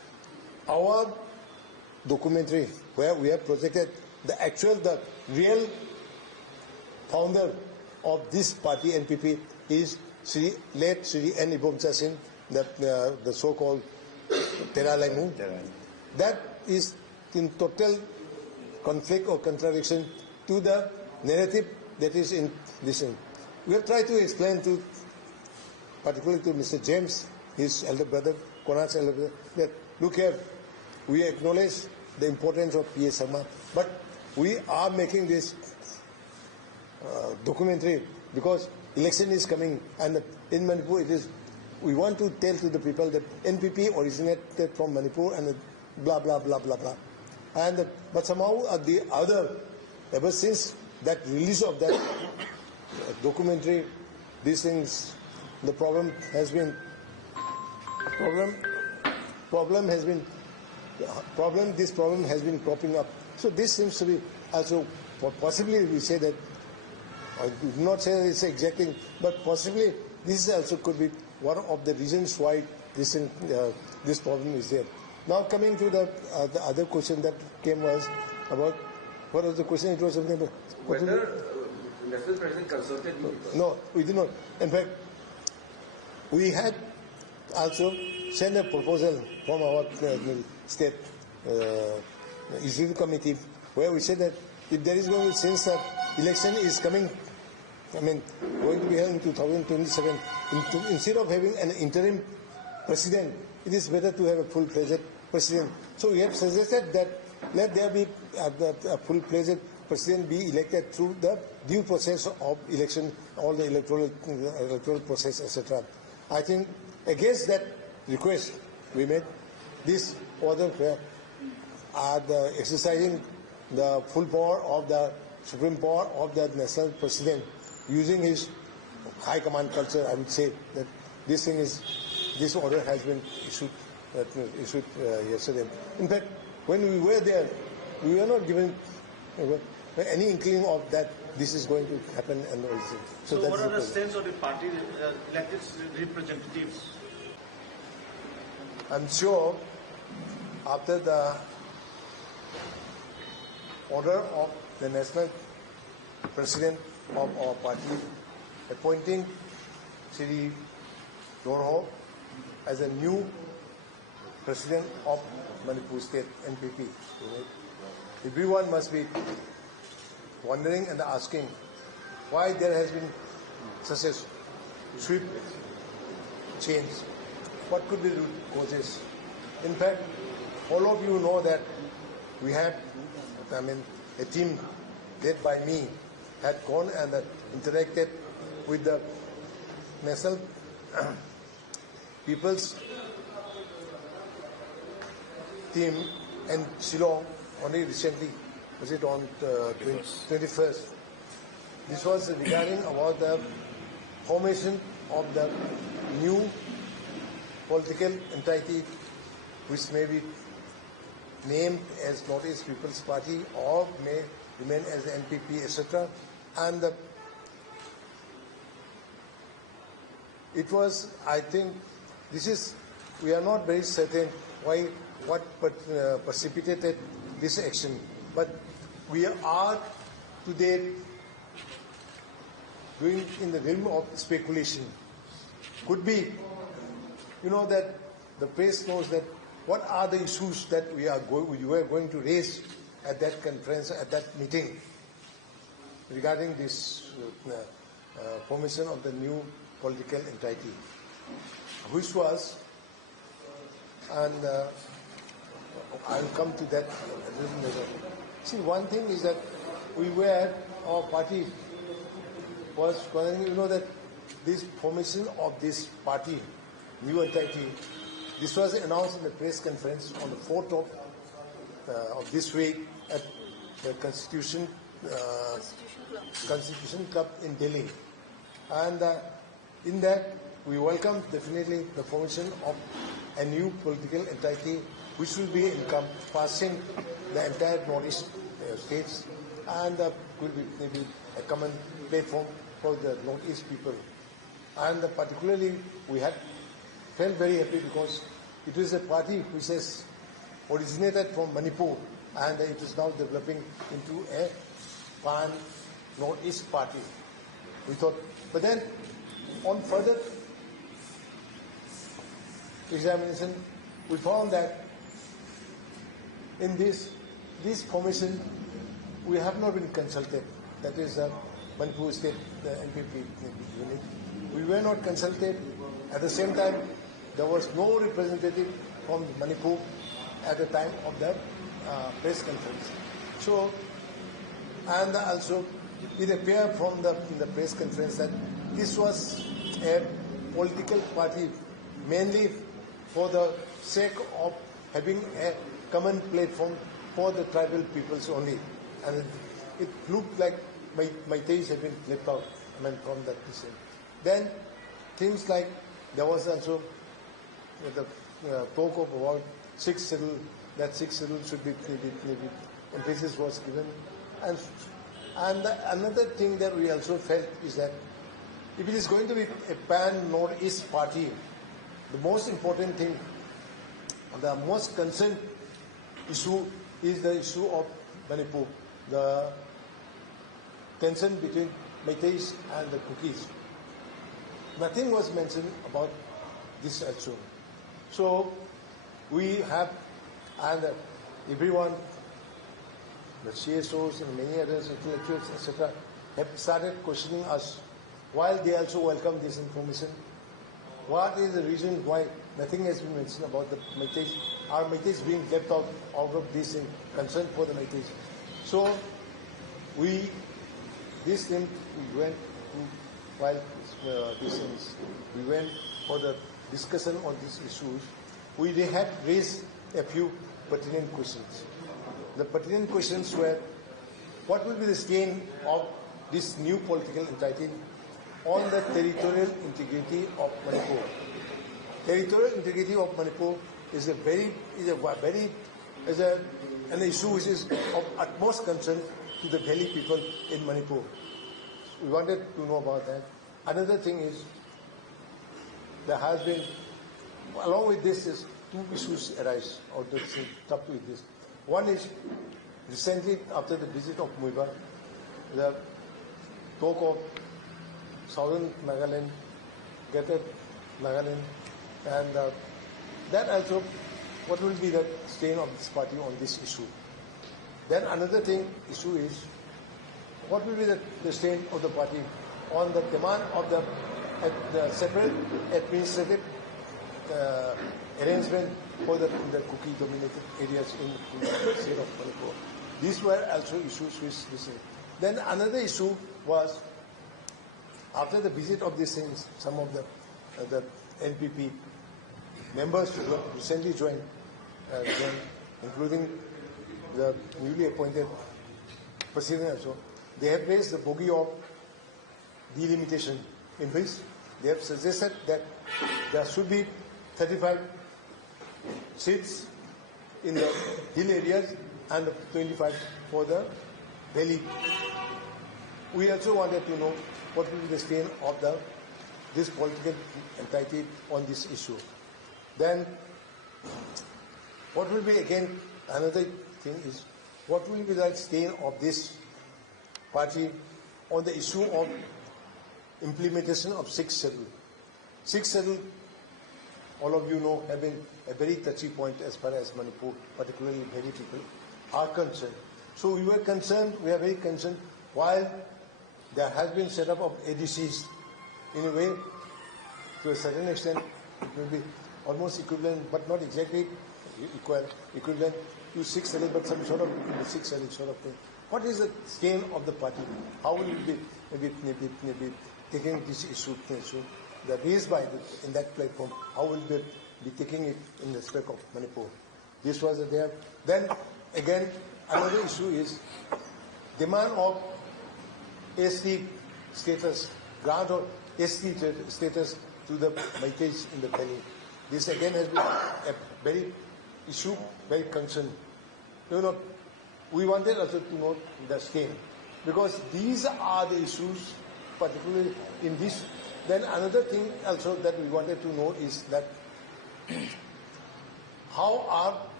our documentary where we have projected the real founder of this party, NPP, is late Sri N. Imphal Singh, the so-called Betrayal. That is in total conflict or contradiction to the narrative that is in this. We have tried to explain to, particularly to Mr. James, his elder brother, Konark's elder brother, that look here, we acknowledge the importance of P.S. Sharma, but we are making this documentary because election is coming, and in Manipur it is. We want to tell to the people that NPP originated from Manipur and blah blah blah blah blah, and but somehow the other, ever since that release of that documentary, these things, the problem has been cropping up. So this seems to be also possibly, we say that, I do not say that it's exacting, but possibly this also could be one of the reasons why this problem is there. Now coming to the other question that came was about, what was the question? It was something about whether national president consulted you? No, we did not. In fact, we had also sent a proposal from our state executive committee where we said that if there is going to, since that election is coming, going to be held in 2027, instead of having an interim president, it is better to have a full-fledged president. So we have suggested that let there be a full-fledged president be elected through the due process of election, all the electoral process, etc. I think against that request we made, this order are exercising the full power of the supreme power of the national president, using his high command culture. I would say that this order has been issued yesterday. In fact, when we were there, we were not given any inkling of that this is going to happen and all this. So what are the sense of the party elected representatives? I'm sure after the order of the national president of our party appointing Sri Dorho as a new president of Manipur State NPP, everyone must be wondering and asking why there has been such a swift change. What could be the root causes? In fact, all of you know that we had, a team led by me had gone and interacted with the National People's team in Shillong only recently. Was it on 21st? This was regarding about the formation of the new political entity which may be named as Northeast People's Party or may remain as the NPP, etc. And it was, I think, we are not very certain what precipitated this action, but we are today doing in the realm of speculation. Could be, that the press knows that what are the issues that we were going to raise at that conference, at that meeting, regarding this formation of the new political entity, which was, and I'll come to that a little later. See, one thing is that our party was, that this formation of this party, new entity, this was announced in the press conference on the 4th of this week at the Constitution Club in Delhi. And in that, we welcome definitely the formation of a new political entity which will be encompassing the entire Northeast states and could be maybe a common platform for the Northeast people. And particularly, we had felt very happy because it is a party which has originated from Manipur, and it is now developing into a pan-Northeast party. We thought, but then on further examination, we found that in this commission, we have not been consulted. That is Manipur State, the NPP unit. We were not consulted. At the same time, there was no representative from Manipur at the time of the press conference. So, and also it appeared from the press conference that this was a political party mainly for the sake of having a common platform for the tribal peoples only. And it looked like Meiteis have been left out from that decision. Then things like there was also the talk of about 6 schedule, that 6 schedule should be emphasis was given. And another thing that we also felt is that if it is going to be a pan-Northeast party, the most important thing, the most concerned issue is the issue of Manipur, the tension between Meiteis and the Kukis. Nothing was mentioned about this also. So we have, and everyone, the CSOs and many others, intellectuals, etc., have started questioning us while they also welcome this information. What is the reason why nothing has been mentioned about the Meiteis? Are Meiteis being left out of this in concern for the Meiteis? So we went we went for the discussion on these issues. We had raised a few pertinent questions. The pertinent questions were, what will be the stain of this new political entity on the territorial integrity of Manipur? Territorial integrity of Manipur is an issue which is of utmost concern to the valley people in Manipur. We wanted to know about that. Another thing is, there has been, along with this, is 2 issues arise out of top with this. One is, recently after the visit of Muiba, the talk of Southern Nagaland, Greater Nagaland, and that also, what will be the stain of this party on this issue? Then another issue is, what will be the stain of the party on the demand of the separate administrative arrangement for the Kuki-dominated areas in the state of Manipur. These were also issues which we see. Then another issue was, after the visit of these things, some of the NPP members who recently joined, including the newly appointed president also, they have raised the bogey of delimitation, in which they have suggested that there should be 35 seats in the hill areas and 25 for the valley. We also wanted to know what will be the stain of this political entity on this issue. Then, what will be, again, another thing is, what will be the stain of this party on the issue of implementation of 6th schedule. 6th schedule, all of you know, have been a very touchy point as far as Manipur, particularly many people, are concerned. So we are very concerned, while there has been set up of ADCs, in a way, to a certain extent, it will be almost equivalent, but not exactly equivalent to 6th schedule, but some sort of 6th schedule sort of thing. What is the stain of the party? How will it be maybe taking this issue that raised by in that platform? How will they be taking it in respect of Manipur? This was there. Then again, another issue is demand of ST status, grant of ST status to the Meiteis in the valley. This again has been a very concerned. We wanted also to know the stain, because these are the issues, particularly in this. Then another thing also that we wanted to know is that how are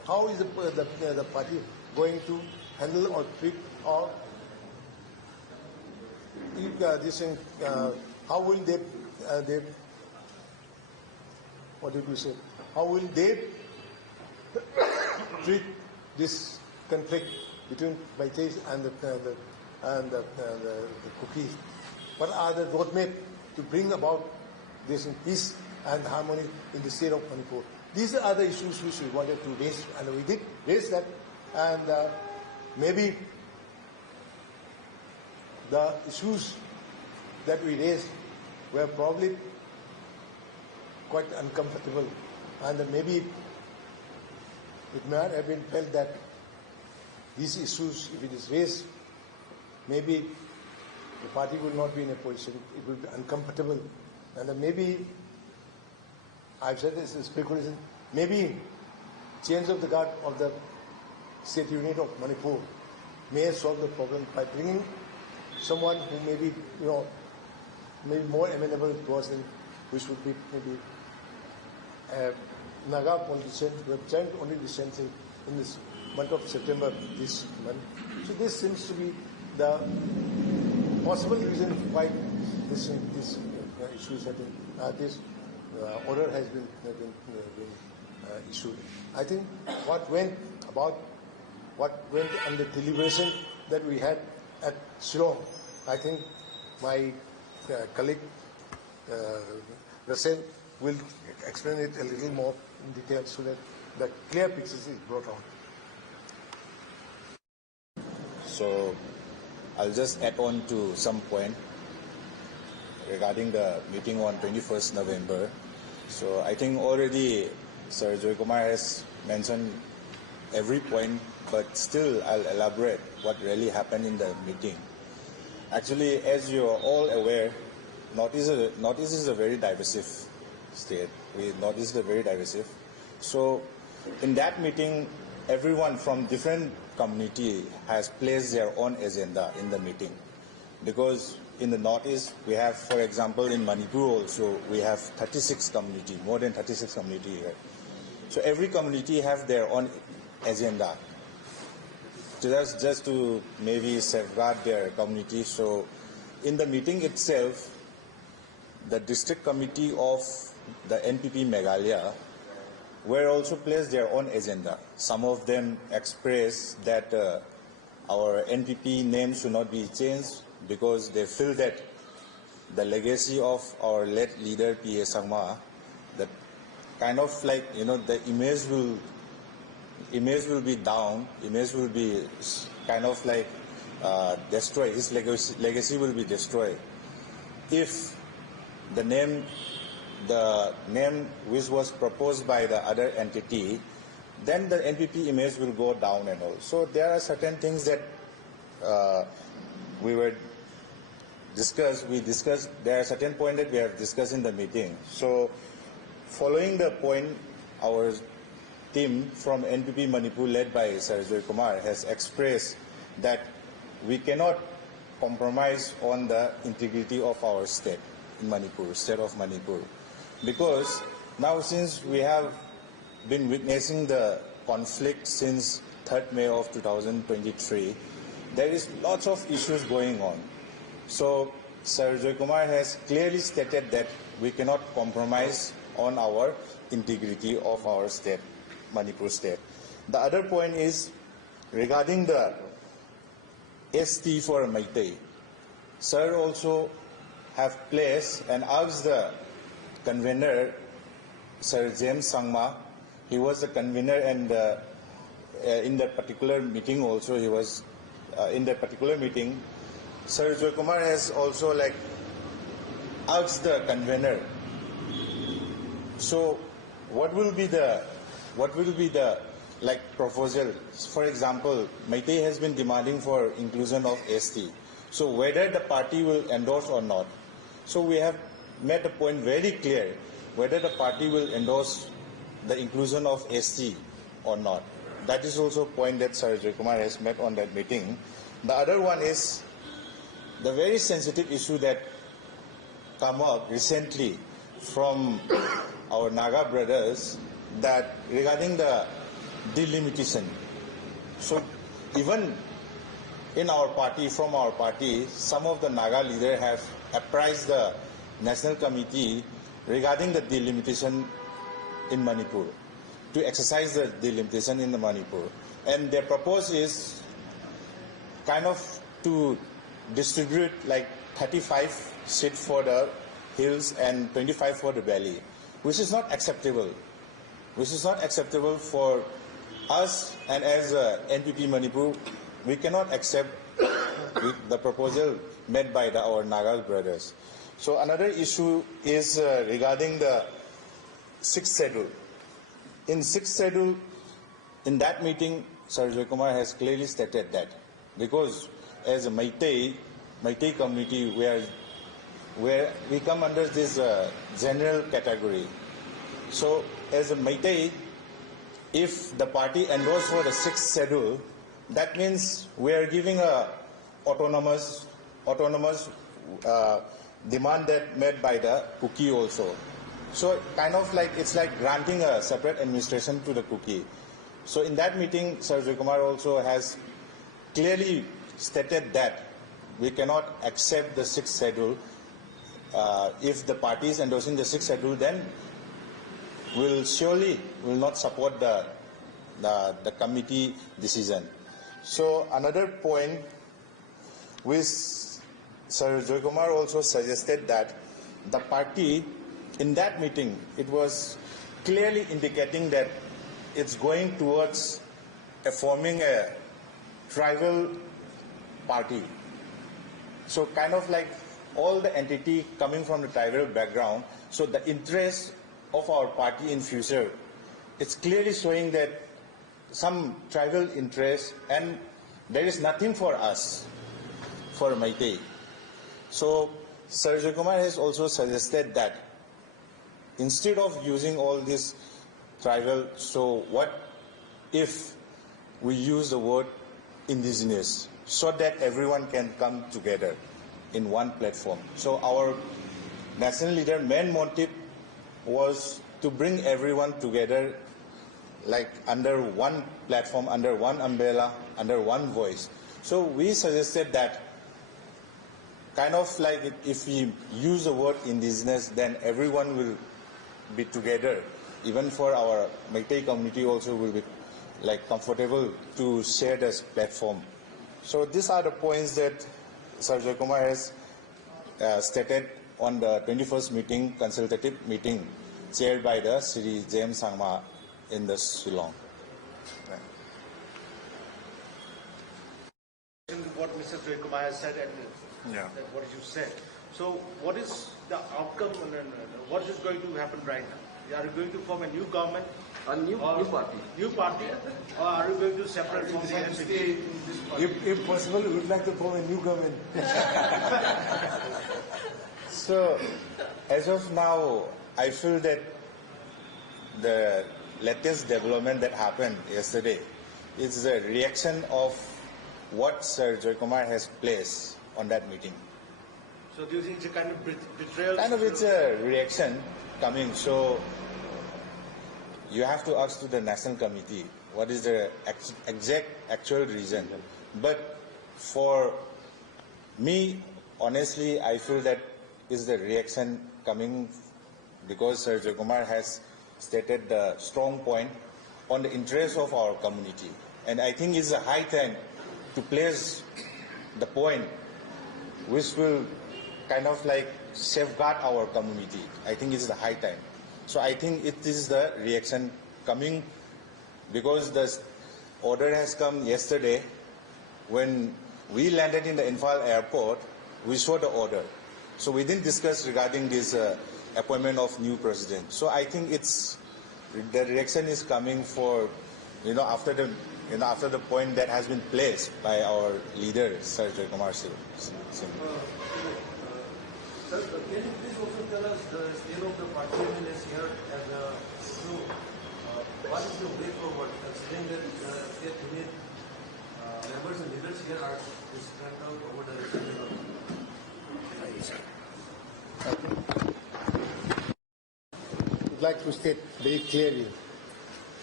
how is the party going to handle or treat or this thing, how will they what did we say? How will they treat this conflict between Meiteis and the Kuki? What are the roadmap to bring about this peace and harmony in the state of Manipur? These are the issues which we wanted to raise, and we did raise that. And maybe the issues that we raised were probably quite uncomfortable, and maybe it might have been felt that these issues, if it is raised, maybe the party will not be in a position, it will be uncomfortable, and maybe, I've said this is speculation, maybe change of the guard of the state unit of Manipur may solve the problem by bringing someone who may be, maybe more amenable towards them, which would be maybe a Naga politician who have joined only recently in this month of September this month. So this seems to be the possible reason why this issues have been, this order has been issued. I think what went on the deliberation that we had at Shillong, I think my colleague Russell will explain it a little more in detail so that the clear picture is brought out. So I'll just add on to some point regarding the meeting on 21st November. So I think already Sir Joykumar has mentioned every point, but still I'll elaborate what really happened in the meeting. Actually, as you are all aware, Northeast is a very divisive state. Northeast is very divisive. So in that meeting, everyone from different community has placed their own agenda in the meeting. Because in the Northeast, we have, for example, in Manipur also, we have 36 community, more than 36 community here. So every community have their own agenda. So that's just to maybe safeguard their community. So in the meeting itself, the district committee of the NPP Meghalaya were also placed their own agenda. Some of them expressed that our NPP name should not be changed because they feel that the legacy of our late leader P.A. Sangma, that kind of like, the image will be down, image will be kind of like destroyed, his legacy will be destroyed if the name which was proposed by the other entity, then the NPP image will go down and all. So there are certain things that we discussed, there are certain points that we have discussed in the meeting. So following the point, our team from NPP Manipur led by Sir Joykumar has expressed that we cannot compromise on the integrity of our state in Manipur, state of Manipur. Because now since we have been witnessing the conflict since 3rd May of 2023, there is lots of issues going on. So Sir Joykumar has clearly stated that we cannot compromise on our integrity of our state, Manipur state. The other point is regarding the ST for Meitei. Sir also have placed and asked the convener, Sir James Sangma. He was the convener, and in that particular meeting also, he was in that particular meeting. Sir Joykumar has also asked the convener. So, what will be the proposal? For example, Meitei has been demanding for inclusion of ST. So, whether the party will endorse or not. So, we have made a point very clear whether the party will endorse the inclusion of ST or not. That is also a point that Sir Joykumar has made on that meeting. The other one is the very sensitive issue that come up recently from our Naga brothers, that regarding the delimitation. So even in our party, from our party, some of the Naga leaders have apprised the National Committee regarding the delimitation in Manipur, to exercise the delimitation in the Manipur. And their purpose is kind of to distribute like 35 seats for the hills and 25 for the valley, which is not acceptable. Which is not acceptable for us, and as NPP Manipur, we cannot accept the proposal made by our Naga brothers. So another issue is regarding the 6th schedule. In 6th schedule, in that meeting, Sir Joykumar has clearly stated that, because as a Meitei community, where we come under this general category. So as a Meitei, if the party endorses for the 6th schedule, that means we are giving a autonomous demand that made by the Kuki also. So kind of like, it's like granting a separate administration to the Kuki. So in that meeting, Sir Joykumar also has clearly stated that we cannot accept the 6th schedule. If the party is endorsing the 6th schedule, then will surely will not support the committee decision. So another point which Sir Joykumar also suggested, that the party in that meeting, it was clearly indicating that it's going towards forming a tribal party. So kind of like all the entity coming from the tribal background, so the interest of our party in future, it's clearly showing that some tribal interest, and there is nothing for us, for Meitei. So Sir Joykumar has also suggested that instead of using all this tribal, so what if we use the word indigenous, so that everyone can come together in one platform. So our national leader main motive was to bring everyone together, like under one platform, under one umbrella, under one voice. So we suggested that kind of like if we use the word indigenous, then everyone will be together. Even for our Meitei community also will be like comfortable to share this platform. So these are the points that Sir Joykumar has stated on the 21st meeting, consultative meeting, chaired by the Sri James Sangma in the Shillong. What Mr. Joykumar has said and what you said. So what is the outcome and what is going to happen right now? Are you going to form a new government? A new party. New party? Or are you going to separate from the NPP? If possible, we would like to form a new government. So, as of now, I feel that the latest development that happened yesterday is a reaction of what Sir Joykumar has placed on that meeting. So do you think it's a kind of betrayal? Kind of, it's a reaction coming. So you have to ask to the National Committee what is the exact actual reason. But for me, honestly, I feel that is the reaction coming because Sir Joykumar has stated the strong point on the interest of our community. And I think it's a high time to place the point which will kind of like safeguard our community. I think it's the high time. So I think it is the reaction coming because the order has come yesterday. When we landed in the Imphal airport, we saw the order. So we didn't discuss regarding this appointment of new president. So I think it's the reaction is coming for, after the point that has been placed by our leader, Sir Joykumar Singh. Sir, can you please also tell us the state of the party MLAs here and what is the way forward considering that state unit members and leaders here are spread out over the region? I would like to state very clearly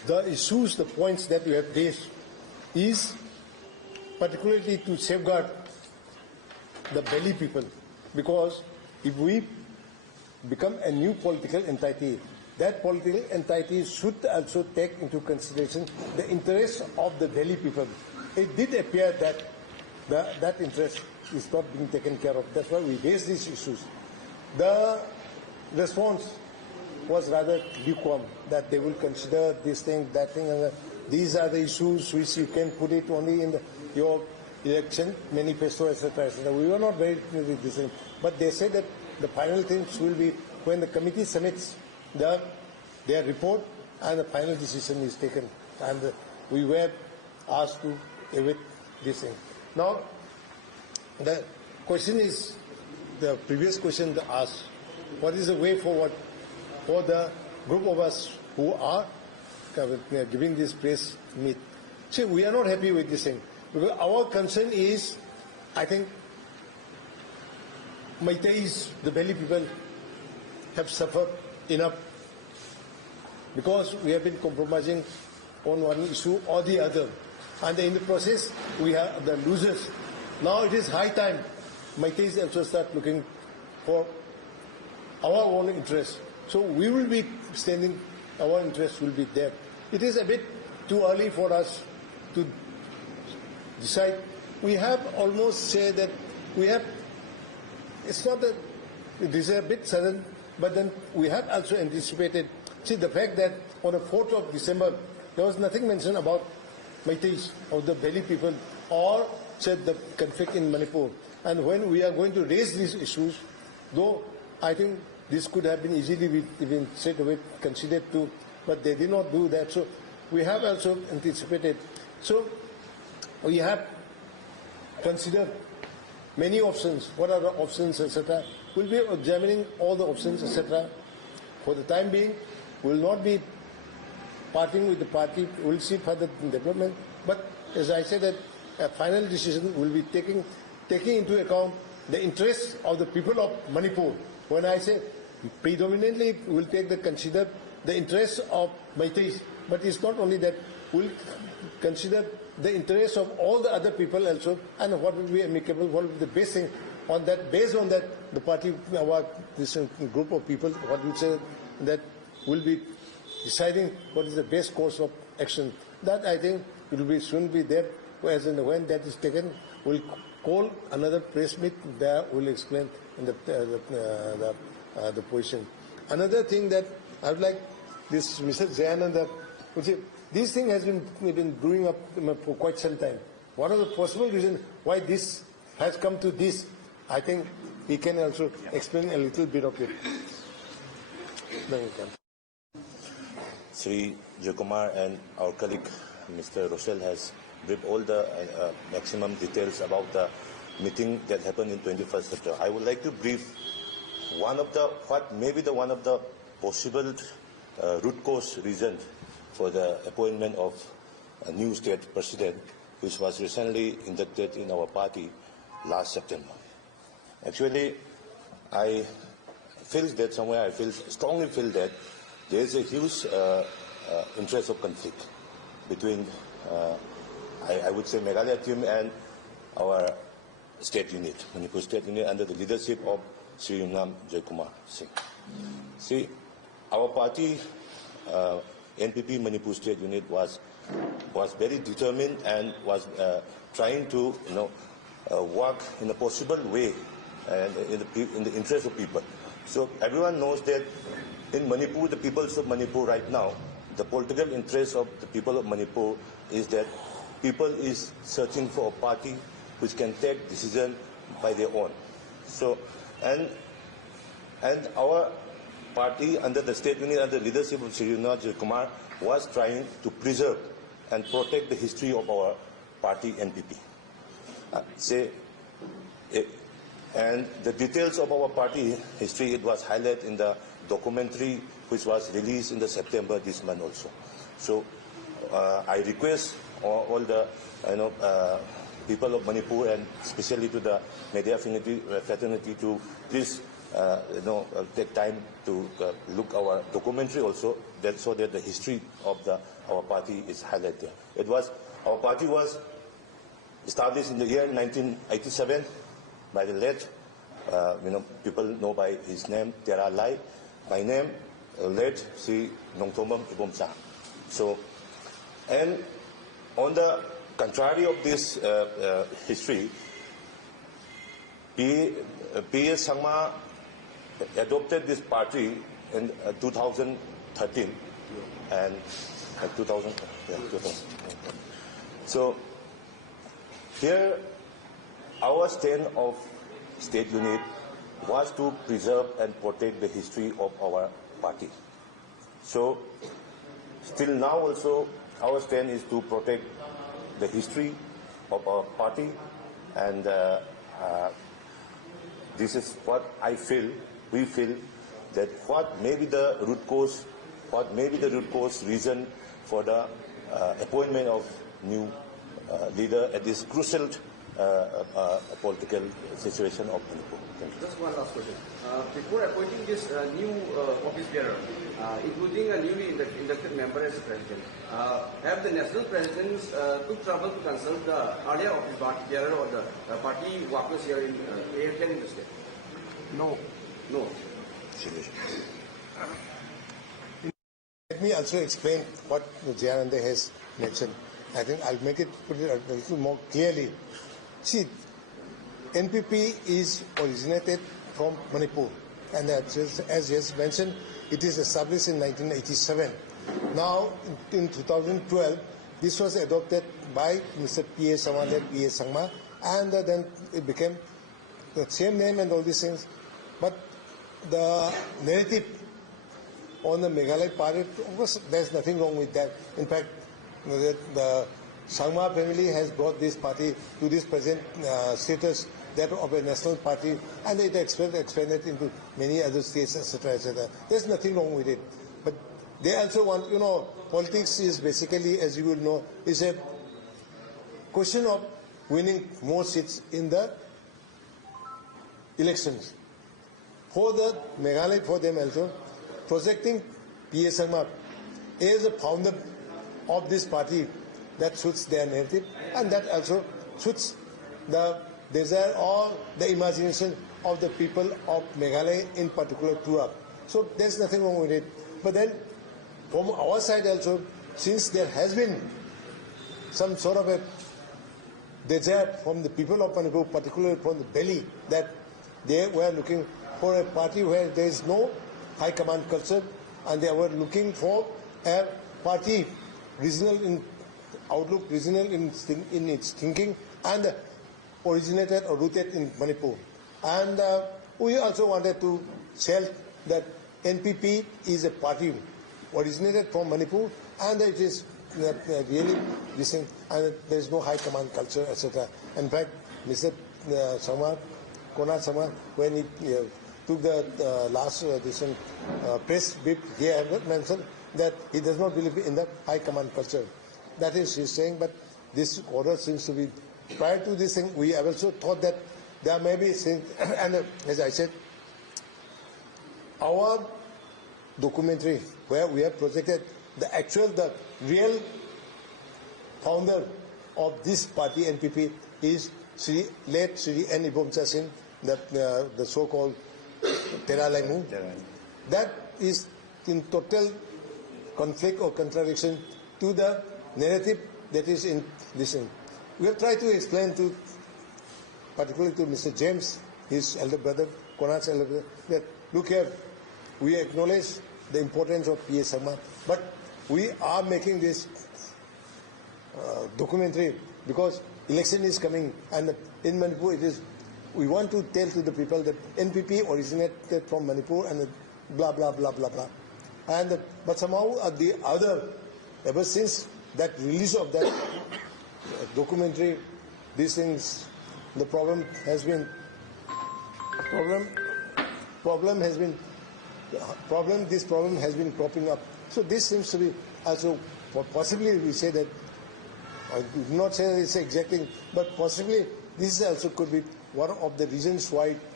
the issues, the points that we have raised is particularly to safeguard the Delhi people, because if we become a new political entity, that political entity should also take into consideration the interests of the Delhi people. It did appear that that interest is not being taken care of. That's why we raised these issues. The response was rather lukewarm, that they will consider this thing, that thing, and these are the issues which you can put it only in your election manifesto, etc., etc. We were not very with this thing, but they said that the final things will be when the committee submits their report and the final decision is taken, and we were asked to await this thing. Now, the question is, the previous question asked, what is the way forward for the group of us who are giving this press meet? See, we are not happy with this thing, because our concern is, I think, Meiteis, the Delhi people, have suffered enough, because we have been compromising on one issue or the other, and in the process we have the losers. Now it is high time Meiteis also start looking for our own interests. So we will be standing, our interests will be there. It is a bit too early for us to decide. We have almost said that we have, it's not that it is a bit sudden, but then we have also anticipated. See, the fact that on the 4th of December, there was nothing mentioned about Meiteis, of the Delhi people, or said the conflict in Manipur. And when we are going to raise these issues, though I think this could have been easily even straight away considered too, but they did not do that. So we have also anticipated. So we have considered many options. What are the options, etc. We'll be examining all the options, etc. For the time being, we will not be parting with the party. We'll see further development. But as I said, that a final decision will be taking into account the interests of the people of Manipur. When I say predominantly, we'll consider the interests of Meiteis, but it's not only that. We'll consider the interests of all the other people also, and what will be amicable, what will be the best thing. On that, based on that, the party, this group of people, what we say, that will be deciding what is the best course of action. That I think will be soon be there. As and when that is taken, we'll call another press meet. There we'll explain the position. Another thing that I would like this Mr. Zayananda, this thing has been brewing up for quite some time. What are the possible reasons why this has come to this? I think he can also explain a little bit of it. Sri Joykumar and our colleague Mr. Rochelle has briefed all the maximum details about the meeting that happened in 21st September. I would like to brief one of the possible root cause reason for the appointment of a new state president, which was recently inducted in our party last September. Actually, I strongly feel that there is a huge interest of conflict between, I would say, Meghalaya team and our state unit, Manipur state unit, under the leadership of Sri Joykumar Singh. See, our party, NPP Manipur state unit, was very determined and was trying to work in a possible way and in the interest of people. So everyone knows that in Manipur, the peoples of Manipur right now, the political interest of the people of Manipur is that people is searching for a party which can take decision by their own. So and our party under the state unit, under the leadership of Sri Joykumar, was trying to preserve and protect the history of our party NPP. And the details of our party history, it was highlighted in the documentary which was released in the September this month also. So I request all the people of Manipur, and especially to the media fraternity, to please take time to look our documentary also, so that the history of our party is highlighted. Our party was established in the year 1987 by the late, people know by his name, Tera Lai. My name, late Sri Naoremthong Ibomsa. So, and on the contrary of this history, P.S. Sangma adopted this party in 2013 and 2000. So here our stand of state unit was to preserve and protect the history of our party. So still now also our stand is to protect the history of our party, and this is what we feel that what may be the root cause reason for the appointment of new leader at this crucial political situation of Manipur. Just one last question. Before appointing this new office bearer, including a newly inducted member as president, have the national presidents took trouble to consult the earlier office bearer or the party workers here in the state? No. No. Let me also explain what Jayananda has mentioned. I think I'll put it a little more clearly. See, NPP is originated from Manipur, and as just mentioned, it is established in 1987. Now, in 2012, this was adopted by Mr. P.A. Sangma, and then it became the same name and all these things. But the narrative on the Meghalaya party, of course, there's nothing wrong with that. In fact, the Sangma family has brought this party to this present status, that of a national party, and it expanded into many other states, etc., etc. There's nothing wrong with it. But they also want, politics is basically, as you will know, is a question of winning more seats in the elections. For the Meghalaya, for them also, projecting P.A. Sangma as a founder of this party, that suits their narrative, and that also suits the desire or the imagination of the people of Meghalaya in particular throughout. So there's nothing wrong with it. But then from our side also, since there has been some sort of a desire from the people of Manipur, particularly from the Delhi, that they were looking for a party where there is no high command culture, and they were looking for a party regional in outlook, regional in its thinking, and originated or rooted in Manipur. And we also wanted to tell that NPP is a party originated from Manipur, and it is really listening, and there is no high command culture, etc. In fact, Mr. Konar Samar, when he took the last press brief, he had mentioned that he does not believe in the high command culture. That is, he's saying, but this order seems to be, prior to this thing, we have also thought that there may be things, and as I said, our documentary where we have projected the real founder of this party, NPP, is late Sri N. Ibomsa Singh, the so-called Tera Lai Mu. That is in total conflict or contradiction to the narrative that is in this thing. We have tried to explain to, particularly to Mr. James, his elder brother, Konar's elder brother, that look here, we acknowledge the importance of P.A. Sangma, but we are making this documentary because election is coming, and in Manipur it is, we want to tell to the people that NPP originated from Manipur and blah, blah, blah, blah, blah. And but somehow the other, ever since that release of that documentary, these things, the problem has been cropping up. So this seems to be also, possibly we say that, I do not say that it's exacting, but possibly this also could be one of the reasons why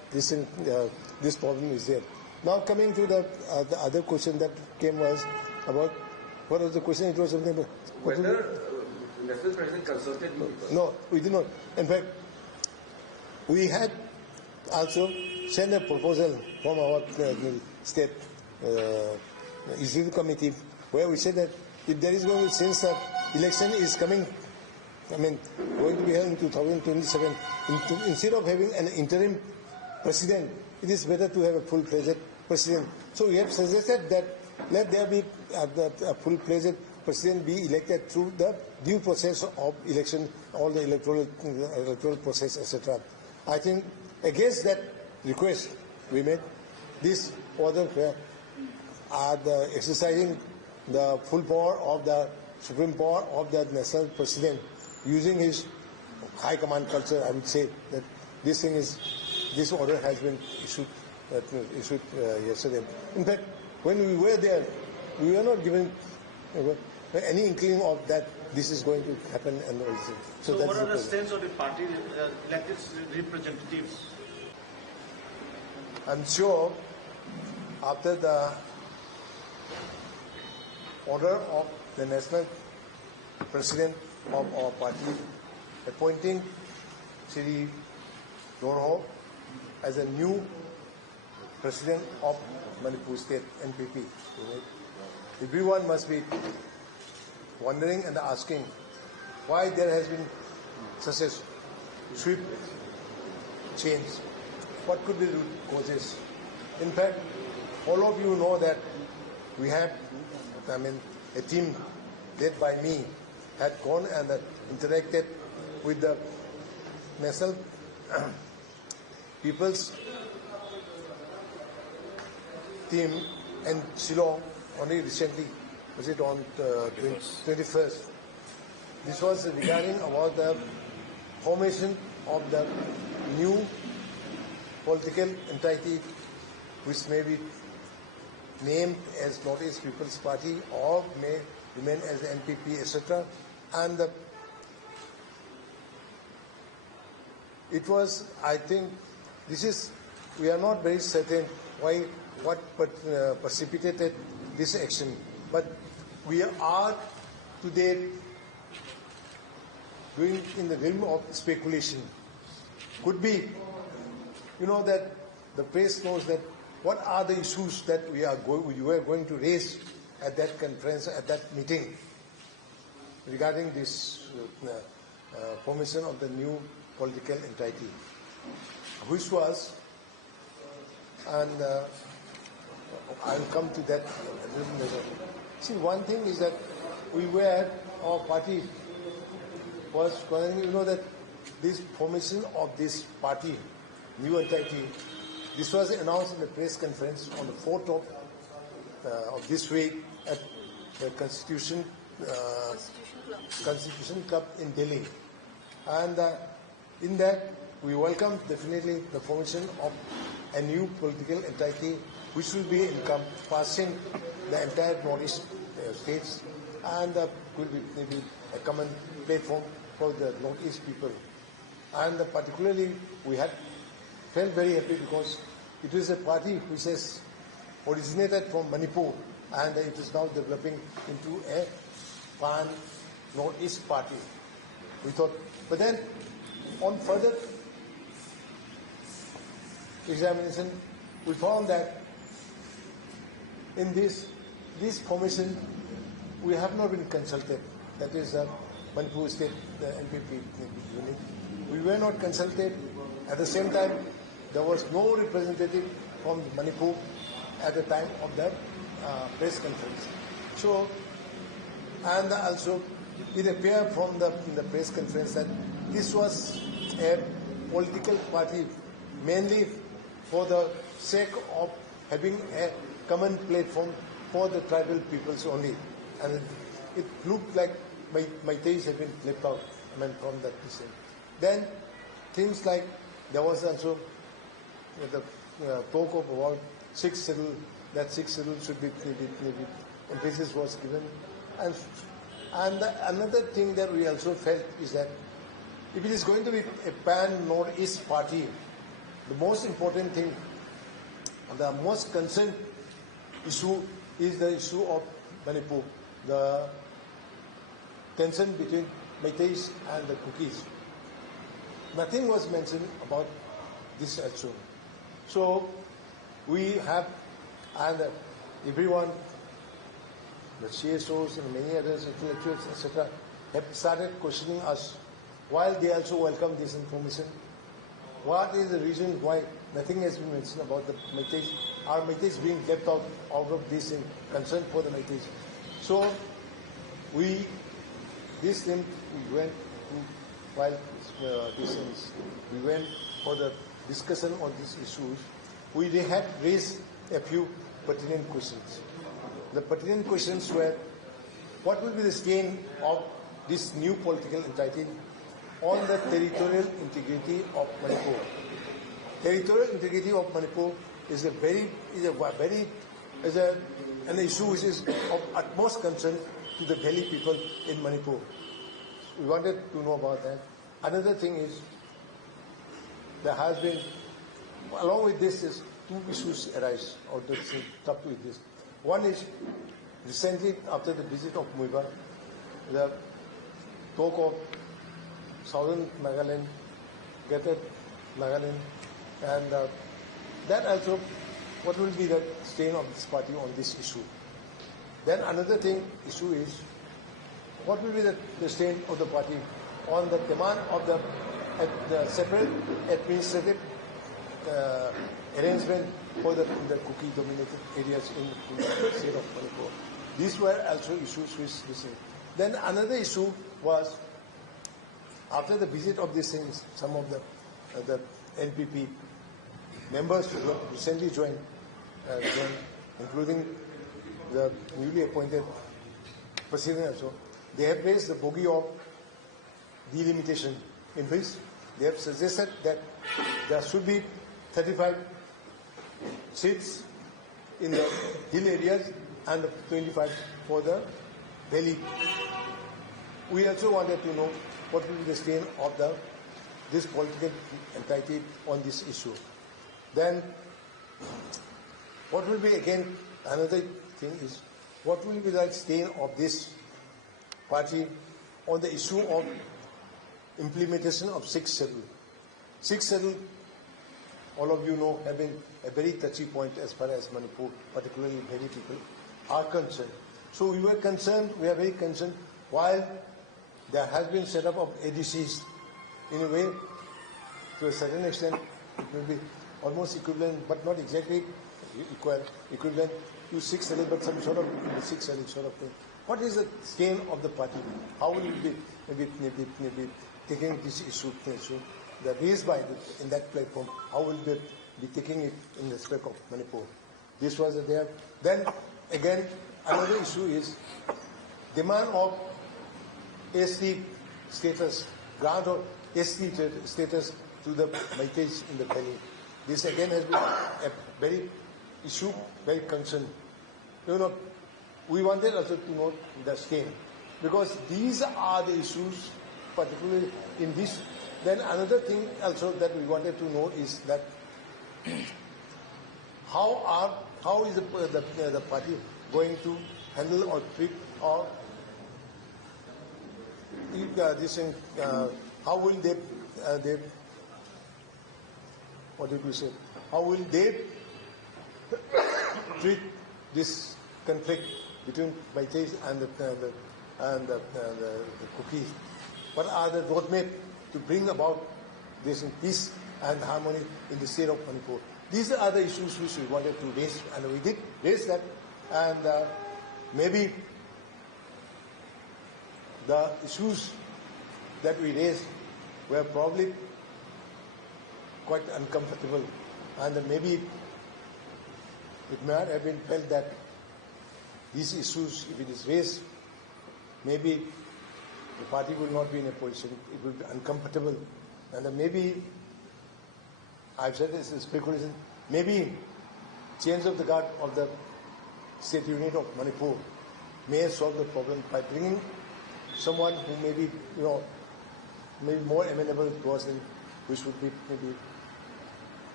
this problem is there. Now coming to the other question that came was about, what was the question? It was something about whether National President consulted you people. No, we did not. In fact, we had also sent a proposal from our state executive committee where we said that if there is going to, since the election is coming, going to be held in 2027, instead of having an interim president, it is better to have a full-fledged president. So we have suggested that let there be a full-fledged president be elected through the due process of election, all the electoral process, etc. I think against that request we made, this order are exercising the full power of the supreme power of the national president, using his high command culture. I would say that this order has been issued yesterday. In fact, when we were there, we were not given any inkling of that this is going to happen and all this. So what are the sense of the party elected representatives? I'm sure after the order of the national president of our party appointing Shri Dorho as a new president of Manipur State NPP, everyone must be wondering and asking why there has been such a swift change. What could be the root causes? In fact, all of you know that we have, a team led by me had gone and interacted with the National People's team in Shillong only recently. Was it on 21st? This was regarding about the formation of the new political entity which may be named as Northeast People's Party or may remain as the NPP, etc. And it was, I think, we are not very certain what precipitated this action, but we are today doing in the realm of speculation. Could be, that the press knows that what are the issues that we were going to raise at that conference, at that meeting, regarding this formation of the new political entity, which was, and I'll come to that a little later. See, one thing is that our party was, that this formation of this party, new entity, this was announced in the press conference on the 4th of this week at the Constitution Club in Delhi. And in that, we welcome definitely the formation of a new political entity which will be encompassing the entire Northeast states and will be maybe a common platform for the Northeast people. And particularly, we had felt very happy because it is a party which has originated from Manipur and it is now developing into a pan-Northeast party. We thought, but then on further examination, we found that in this formation, we have not been consulted. That is Manipur State, the NPP unit. We were not consulted. At the same time, there was no representative from Manipur at the time of the press conference. So, and also it appeared from the press conference that this was a political party mainly for the sake of having a common platform for the tribal peoples only. And it looked like Meiteis had been left out from that decision. Then things like there was also the talk of about 6 schedule, that 6 schedule should be emphasis was given. And another thing that we also felt is that if it is going to be a pan-Northeast party, the most important thing, the most concerned issue is the issue of Manipur, the tension between Meiteis and the Kukis. Nothing was mentioned about this also. So we have, and everyone, the CSOs and many others, intellectuals, etc., have started questioning us, while they also welcome this information. What is the reason why nothing has been mentioned about the Meiteis? Are Meiteis being left out of this in concern for the Meiteis? So we went to, while we went for the discussion on these issues, we had raised a few pertinent questions. The pertinent questions were, what will be the stain of this new political entity on the territorial integrity of Manipur? Territorial integrity of Manipur is an issue which is of utmost concern to the Valley people in Manipur. We wanted to know about that. Another thing is, there has been, along with this, is two issues arise out of top with this. One is, recently after the visit of Muiba, the talk of Southern Nagaland, Greater Nagaland, and that also, what will be the stain of this party on this issue? Then another issue is, what will be the stain of the party on the demand of the separate administrative arrangement for the Kuki-dominated areas in the state of Manipur. These were also issues which we see. Then another issue was, after the visit of these things, some of the NPP members who recently joined, including the newly appointed president also, they have raised the bogey of delimitation, in which they have suggested that there should be 35 seats in the hill areas and 25 for the valley. We also wanted to know what will be the stain of this political entity on this issue. Then, what will be, again, another thing is, what will be the stain of this party on the issue of implementation of 6th schedule. 6th schedule, all of you know, have been a very touchy point as far as Manipur, particularly Valley people, are concerned. So we are very concerned, while there has been set up of ADCs, in a way, to a certain extent, it will be almost equivalent, but not exactly equivalent to 6th schedule, but some sort of 6th schedule sort of thing. What is the stain of the party? How will it be maybe taking this issue that raised by in that platform? How will they be taking it in respect of Manipur? This was there. Then again, another issue is demand of ST status, grant of ST status to the Meiteis in the valley. This again has been a very concern. You know, we wanted also to know the stain, because these are the issues, particularly in this. Then another thing also that we wanted to know is that how is the party going to handle or treat or this thing? How will they what did we say? How will they treat this conflict between Meiteis and the Kukis? What are the roadmap to bring about this peace and harmony in the state of Manipur? These are the issues which we wanted to raise, and we did raise that. And maybe the issues that we raised were probably quite uncomfortable, and maybe it might have been felt that these issues, if it is raised, maybe the party will not be in a position, it will be uncomfortable, and maybe, I've said this is speculation, maybe change of the guard of the state unit of Manipur may solve the problem by bringing someone who may be, maybe more amenable to us, which would be maybe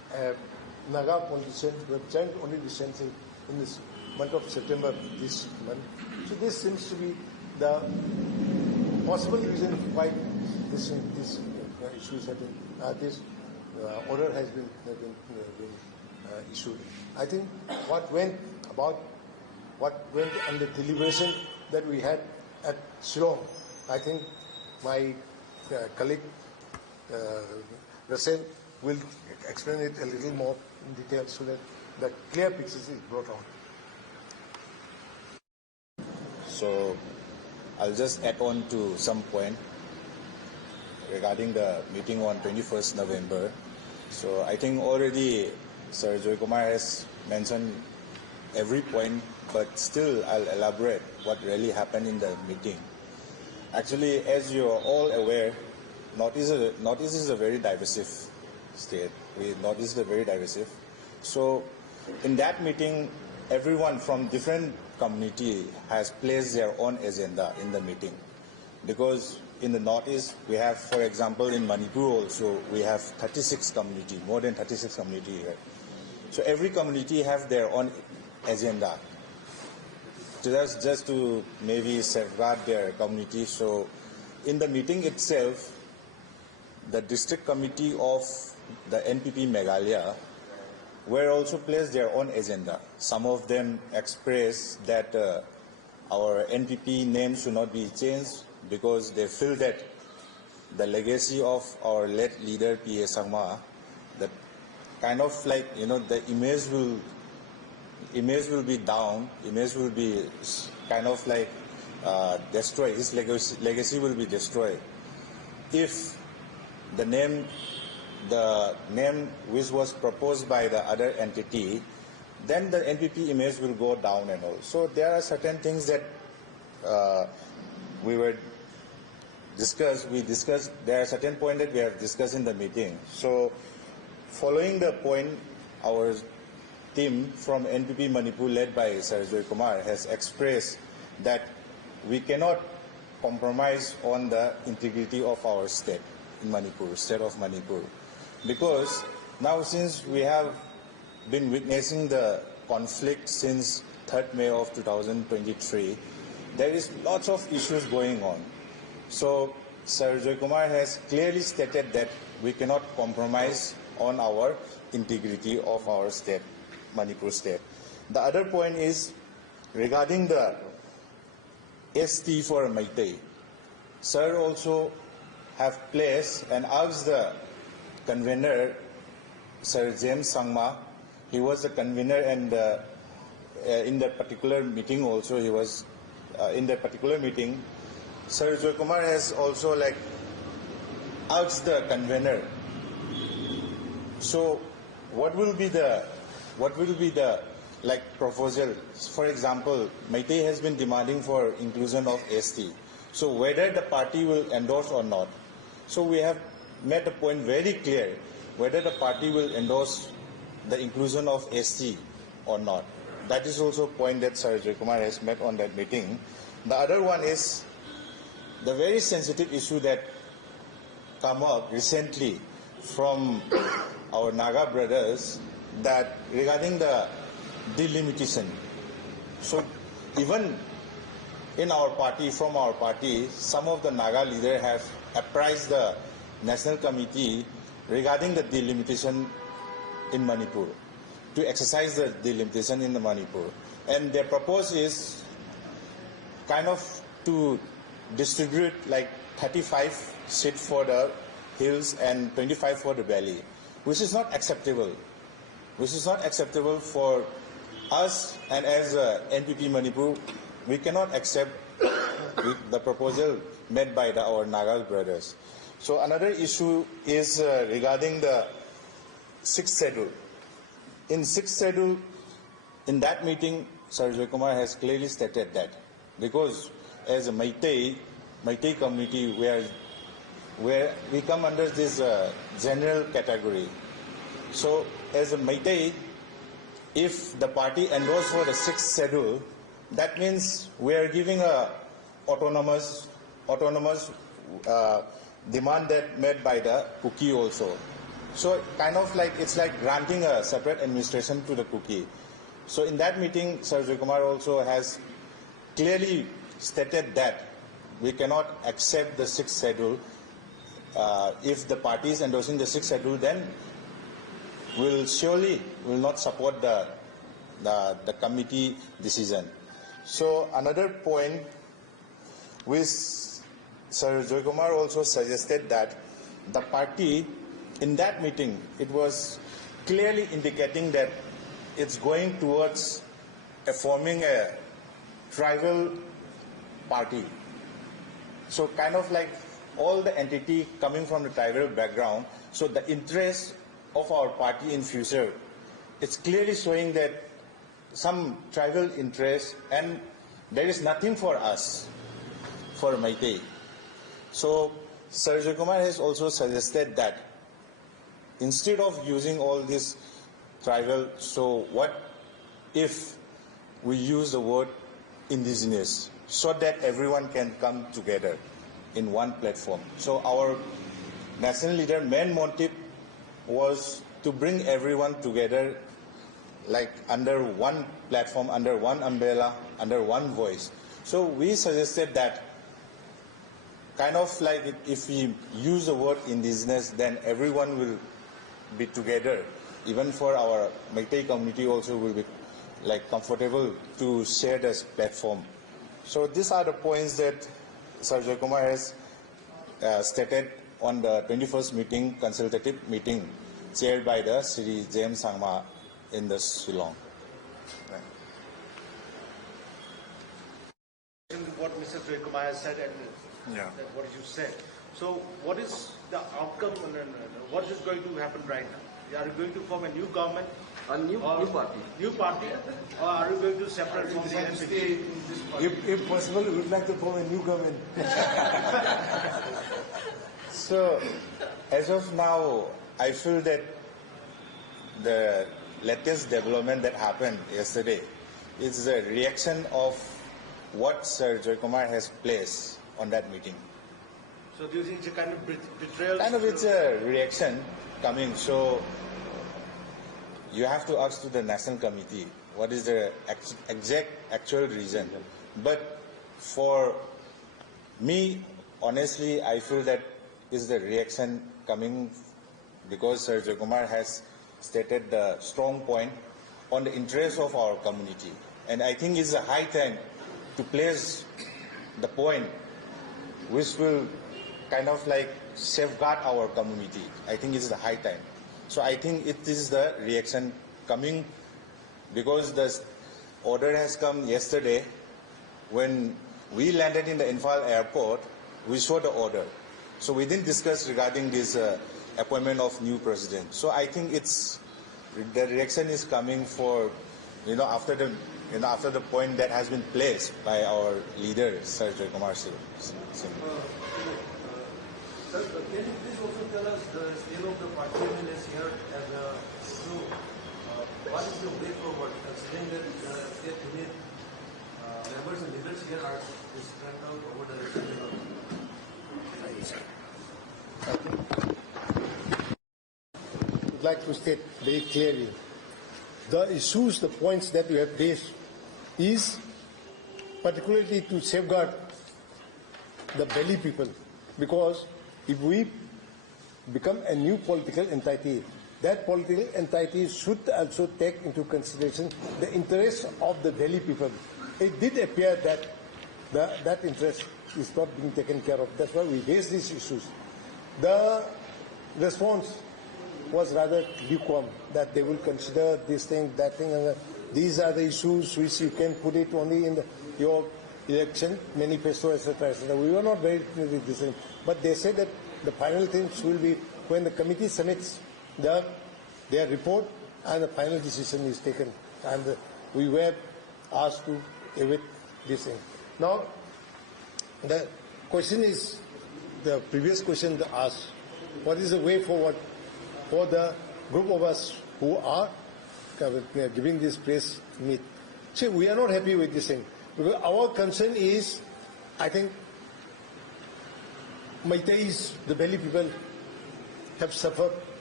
Naga politicians who have joined only recently in this month of September this month. So this seems to be the possible reason why this issues have been this order has been issued. I think what went on the deliberation that we had at Shillong, I think my colleague Russell will explain it a little more in detail so that the clear picture is brought out. So I'll just add on to some point regarding the meeting on 21st November. So I think already Sir Joykumar has mentioned every point, but still I'll elaborate what really happened in the meeting. Actually, as you are all aware, Northeast is a very divisive state. Northeast is very divisive. So in that meeting, everyone from different community has placed their own agenda in the meeting. Because in the Northeast, we have, for example, in Manipur also, we have 36 community, more than 36 community here. So every community have their own agenda. So that's just to maybe safeguard their community. So in the meeting itself, the district committee of the NPP Meghalaya were also placed their own agenda. Some of them expressed that our NPP name should not be changed because they feel that the legacy of our late leader P.A. Sangma, that kind of like, you know, the image will be down, image will be kind of like destroyed, his legacy will be destroyed if the name which was proposed by the other entity, then the NPP image will go down and all. So there are certain things that we discussed, there are certain points that we have discussed in the meeting. So following the point, our team from NPP Manipur led by Sir Joykumar has expressed that we cannot compromise on the integrity of our state in Manipur, state of Manipur. Because now since we have been witnessing the conflict since 3rd May of 2023, there is lots of issues going on. So Sir Joykumar has clearly stated that we cannot compromise on our integrity of our state, Manipur state. The other point is regarding the ST for Meitei. Sir also have placed and asked the convener, Sir James Sangma. He was the convener, and in that particular meeting also, he was in that particular meeting. Sir Joykumar has also like asked the convener. So, what will be the like proposal? For example, Meitei has been demanding for inclusion of ST. So, whether the party will endorse or not. So, we have made the point very clear whether the party will endorse the inclusion of ST or not. That is also a point that Sir Joykumar has made on that meeting. The other one is the very sensitive issue that come up recently from our Naga brothers, that regarding the delimitation. So even in our party, from our party, some of the Naga leaders have apprised the National Committee regarding the delimitation in Manipur, to exercise the delimitation in the Manipur. And their proposal is kind of to distribute like 35 seats for the hills and 25 for the valley, which is not acceptable. Which is not acceptable for us, and as NPP Manipur, we cannot accept the proposal made by our Naga brothers. So another issue is regarding the 6th schedule. In 6th schedule, in that meeting, Sir Joykumar has clearly stated that because as a Meitei community, where we come under this general category. So as a Meitei, if the party endorses for the 6th schedule, that means we are giving a autonomous demand that made by the Kuki also. So kind of like it's like granting a separate administration to the Kuki. So in that meeting, Sir Joykumar also has clearly stated that we cannot accept the 6th schedule. If the party is endorsing the 6th schedule, then we'll surely will not support the committee decision. So another point which Sir Joykumar also suggested that the party in that meeting, it was clearly indicating that it's going towards forming a tribal party. So kind of like all the entity coming from the tribal background, so the interest of our party in future, it's clearly showing that some tribal interest, and there is nothing for us, for Meitei. So Sir Joykumar has also suggested that instead of using all this tribal, so what if we use the word indigenous so that everyone can come together in one platform? So our national leader main motive was to bring everyone together like under one platform, under one umbrella, under one voice. So we suggested that kind of like if we use the word indigenous, then everyone will be together. Even for our Meitei community also will be like comfortable to share this platform. So these are the points that Sir Joykumar has stated on the 21st meeting, consultative meeting, chaired by the Sri James Sangma in the Shillong. What Mr. Joykumar has said and that what you said. So what is the outcome and what is going to happen right now? Are you going to form a new government? A new party. New party? Or are you going to separate from the NPP? If possible, we would like to form a new government. So, as of now, I feel that the latest development that happened yesterday is a reaction of what Sir Joykumar has placed on that meeting. So do you think it's a kind of betrayal? Kind of it's a reaction coming. So you have to ask to the National Committee what is the exact actual reason. But for me, honestly, I feel that is the reaction coming because Sir Joykumar has stated the strong point on the interest of our community. And I think it's a high time to place the point which will kind of like safeguard our community. I think it's the high time. So I think it is the reaction coming because the order has come yesterday. When we landed in the Imphal airport, we saw the order. So we didn't discuss regarding this appointment of new president. So I think it's the reaction is coming for after the point that has been placed by our leader, Sir Joykumar Singh. Sir, can you please also tell us the state of the party MLAs here and what is the way forward considering that state unit members and leaders here are spread out over the region? I would like to state very clearly the issues, the points that we have raised is particularly to safeguard the Belly people, because if we become a new political entity, that political entity should also take into consideration the interests of the Delhi people. It did appear that that interest is not being taken care of. That's why we raised these issues. The response was rather lukewarm, that they will consider this thing, that thing, and these are the issues which you can put it only in your election manifesto, etc., etc. We were not very clear with this thing, but they said that the final things will be when the committee submits their report and the final decision is taken. And we were asked to await this thing. Now, the question is, the previous question asked, what is the way forward for the group of us who are giving this press meet? See, we are not happy with this thing, because our concern is, I think, Meiteis, the Belly people, have suffered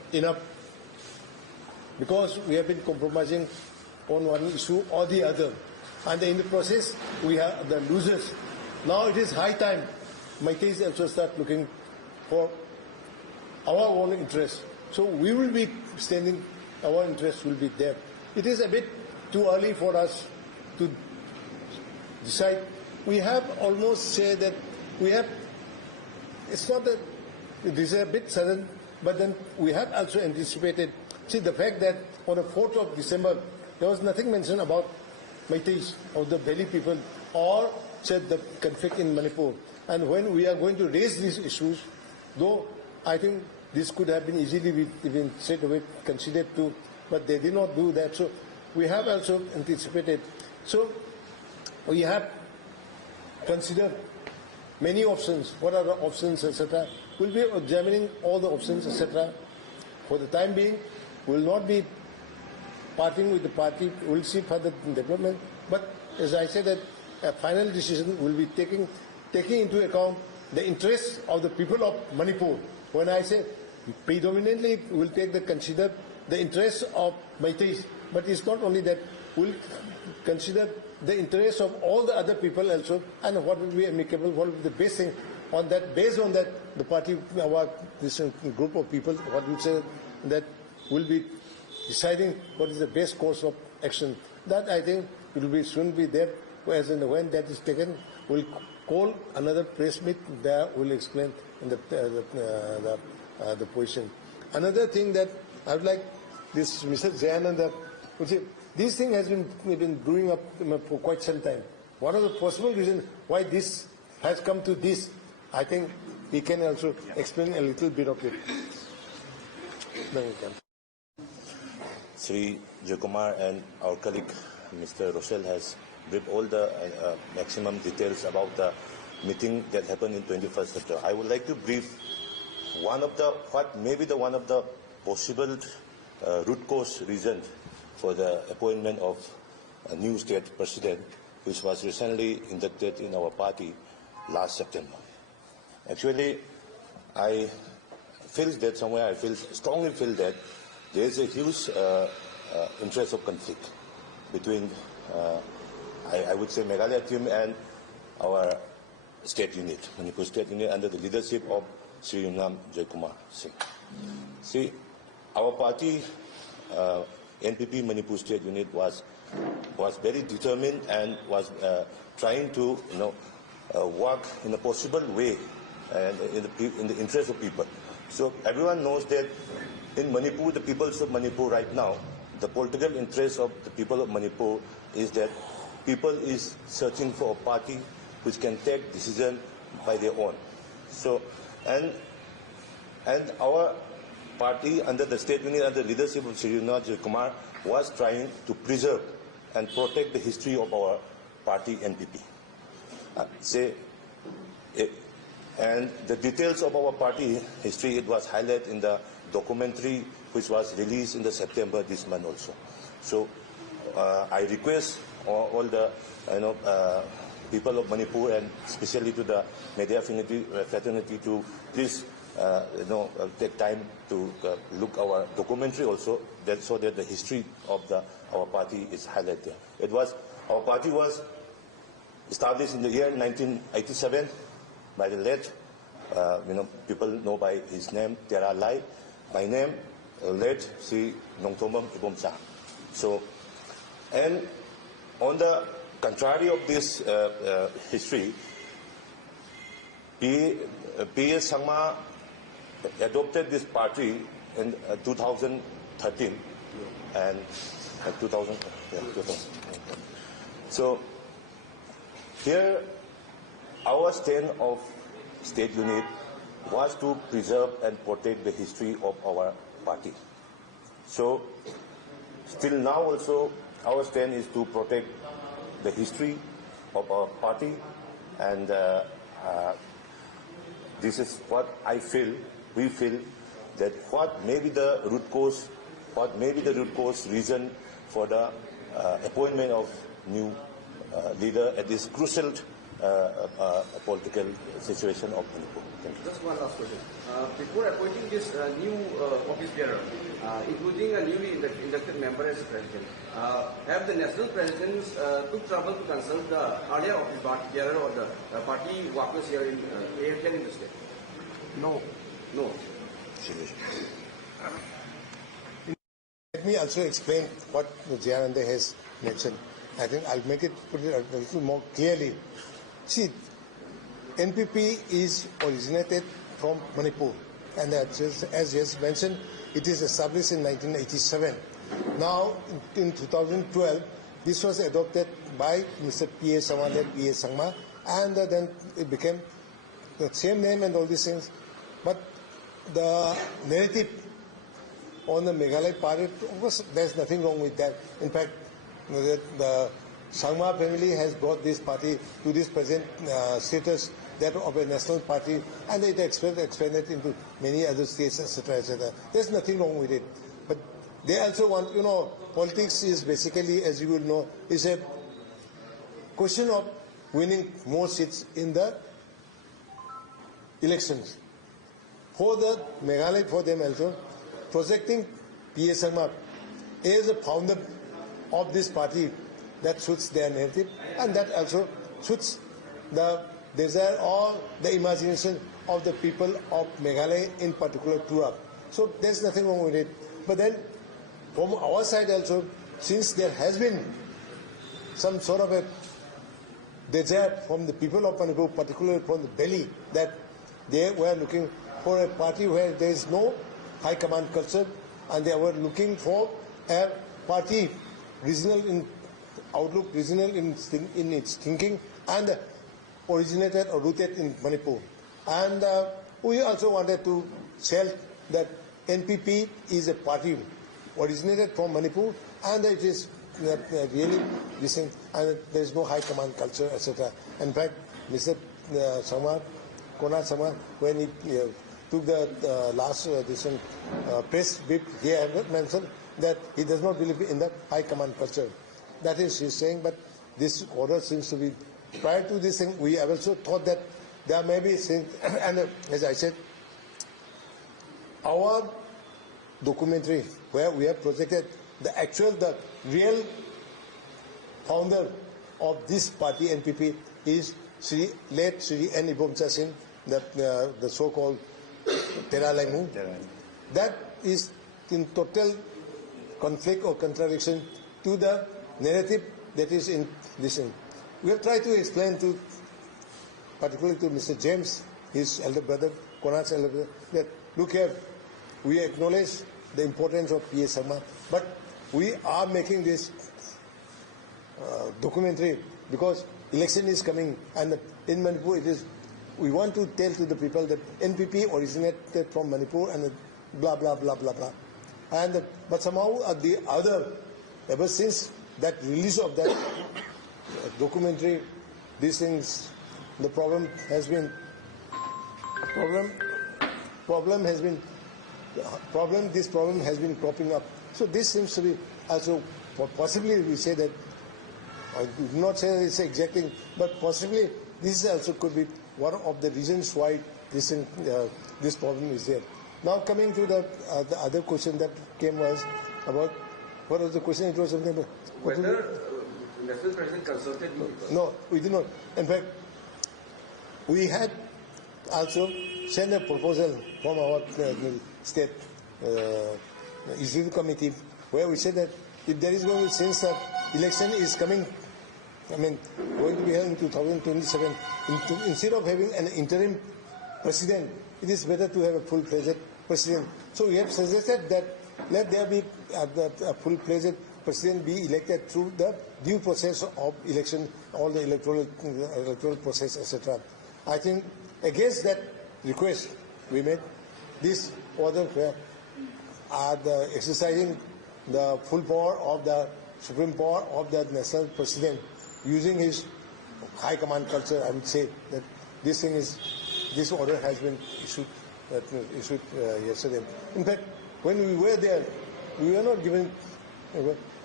enough, because we have been compromising on one issue or the other, and in the process we are the losers. Now it is high time Meiteis also start looking for our own interests. So we will be standing, our interests will be there. It is a bit too early for us to decide. We have almost said that we have, it's not that it is a bit sudden, but then we have also anticipated. See, the fact that on the 4th of December, there was nothing mentioned about Meiteis or the Valley people or said the conflict in Manipur. And when we are going to raise these issues, though I think this could have been easily even straight away considered too, but they did not do that. So we have also anticipated. So we have considered many options. What are the options, etc. We'll be examining all the options, etc. For the time being, we will not be parting with the party. We'll see further development. But as I said, that a final decision will be taking into account the interests of the people of Manipur. When I say predominantly, we'll consider the interests of Meiteis. But it's not only that. We'll consider the interests of all the other people also, and what will be amicable, what will be the best thing. On that, based on that, the party, this group of people, what we say, that will be deciding what is the best course of action. That I think it will be soon be there. As and when that is taken, we'll call another press meet. There we'll explain the position. Another thing that I would like this Mr. Jayananda would say. This thing has been brewing up for quite some time. What are the possible reasons why this has come to this? I think he can also explain a little bit of it. Sri Joykumar and our colleague Mr. Rochelle has briefed all the maximum details about the meeting that happened in 21st September. I would like to brief one of the possible root cause reasons for the appointment of a new state president, which was recently inducted in our party last September. Actually, I strongly feel that there is a huge interest of conflict between, I would say, Meghalaya team and our state unit, Manipur state unit, under the leadership of Sri Joykumar Singh. See, our party, NPP Manipur State Unit was very determined and was trying to work in a possible way and in the interest of people. So everyone knows that in Manipur, the peoples of Manipur right now, the political interest of the people of Manipur is that people is searching for a party which can take decision by their own. So and our party under the state unit, under the leadership of Sri Joykumar, was trying to preserve and protect the history of our party NPP. And the details of our party history, it was highlighted in the documentary which was released in the September this month also. So I request all the people of Manipur and especially to the media fraternity to please take time to look our documentary also, so that the history of our party is highlighted there. Our party was established in the year 1987 by the late, people know by his name, Tera Lai. My name, late Sri Nongthomam Ibomsa. So, and on the contrary of this history, P.S. Sangma adopted this party in 2013 and 2000. So here our stand of state unit was to preserve and protect the history of our party. So still now also our stand is to protect the history of our party, and this is what we feel that what may be the root cause reason for the appointment of new leader at this crucial political situation of Manipur. Thank you. Just one last question. Before appointing this new office bearer, including a newly inducted member as president, have the national presidents took trouble to consult the earlier office bearer or the party workers here in the state? No. No. Let me also explain what Jayanande has mentioned. I think I'll put it a little more clearly. See, NPP is originated from Manipur, and as just mentioned, it is established in 1987. Now, in 2012, this was adopted by Mr. P.A. Sangma, P.A. Sangma, and then it became the same name and all these things. But the narrative on the Meghalaya party, of course, there's nothing wrong with that. In fact, the Sangma family has brought this party to this present status, that of a national party, and it expanded into many other states, etc., etc. There's nothing wrong with it. But they also want, politics is basically, as you will know, is a question of winning more seats in the elections. For the Meghalaya, for them also, projecting P.A. Sangma as a founder of this party, that suits their narrative, and that also suits the desire or the imagination of the people of Meghalaya, in particular Tura. So there's nothing wrong with it. But then, from our side also, since there has been some sort of a desire from the people of Manipur, particularly from the Delhi, that they were looking for a party where there is no high command culture, and they were looking for a party regional in outlook, regional in its thinking, and originated or rooted in Manipur. And we also wanted to tell that NPP is a party originated from Manipur, and it is really decent, and there is no high command culture, etc. In fact, Mr. Sangma, Konark Sangma, when he took the last press brief, he had mentioned that he does not believe in the high command culture. That is, he's saying, but this order seems to be, prior to this thing, we have also thought that there may be, and as I said, our documentary where we have projected the real founder of this party, NPP, is late Sri N. Ibomcha Singh, the so-called Betrayal. That is in total conflict or contradiction to the narrative that is in this thing. We have tried to explain to, particularly to Mr. James, his elder brother, Konark's elder brother, that look here, we acknowledge the importance of P.A. Sangma, but we are making this documentary because election is coming, and in Manipur it is, we want to tell to the people that NPP originated from Manipur and blah, blah, blah, blah, blah. And but somehow the other, ever since that release of that documentary, these things, the problem has been cropping up. So this seems to be also, possibly we say that, I do not say that it's exacting, but possibly this also could be one of the reasons why this problem is there. Now coming to the other question that came was about, what was the question? It was something about whether national president consulted you? No, we did not. In fact, we had also sent a proposal from our state executive committee, where we said that if there is going to, since the election is coming, going to be held in 2027, instead of having an interim president, it is better to have a full-fledged president. So we have suggested that let there be a full-fledged president be elected through the due process of election, all the electoral process, etc. I think against that request we made, this order where exercising the full power of the supreme power of the national president, using his high command culture, I would say that this order has been issued yesterday. In fact, when we were there, we were not given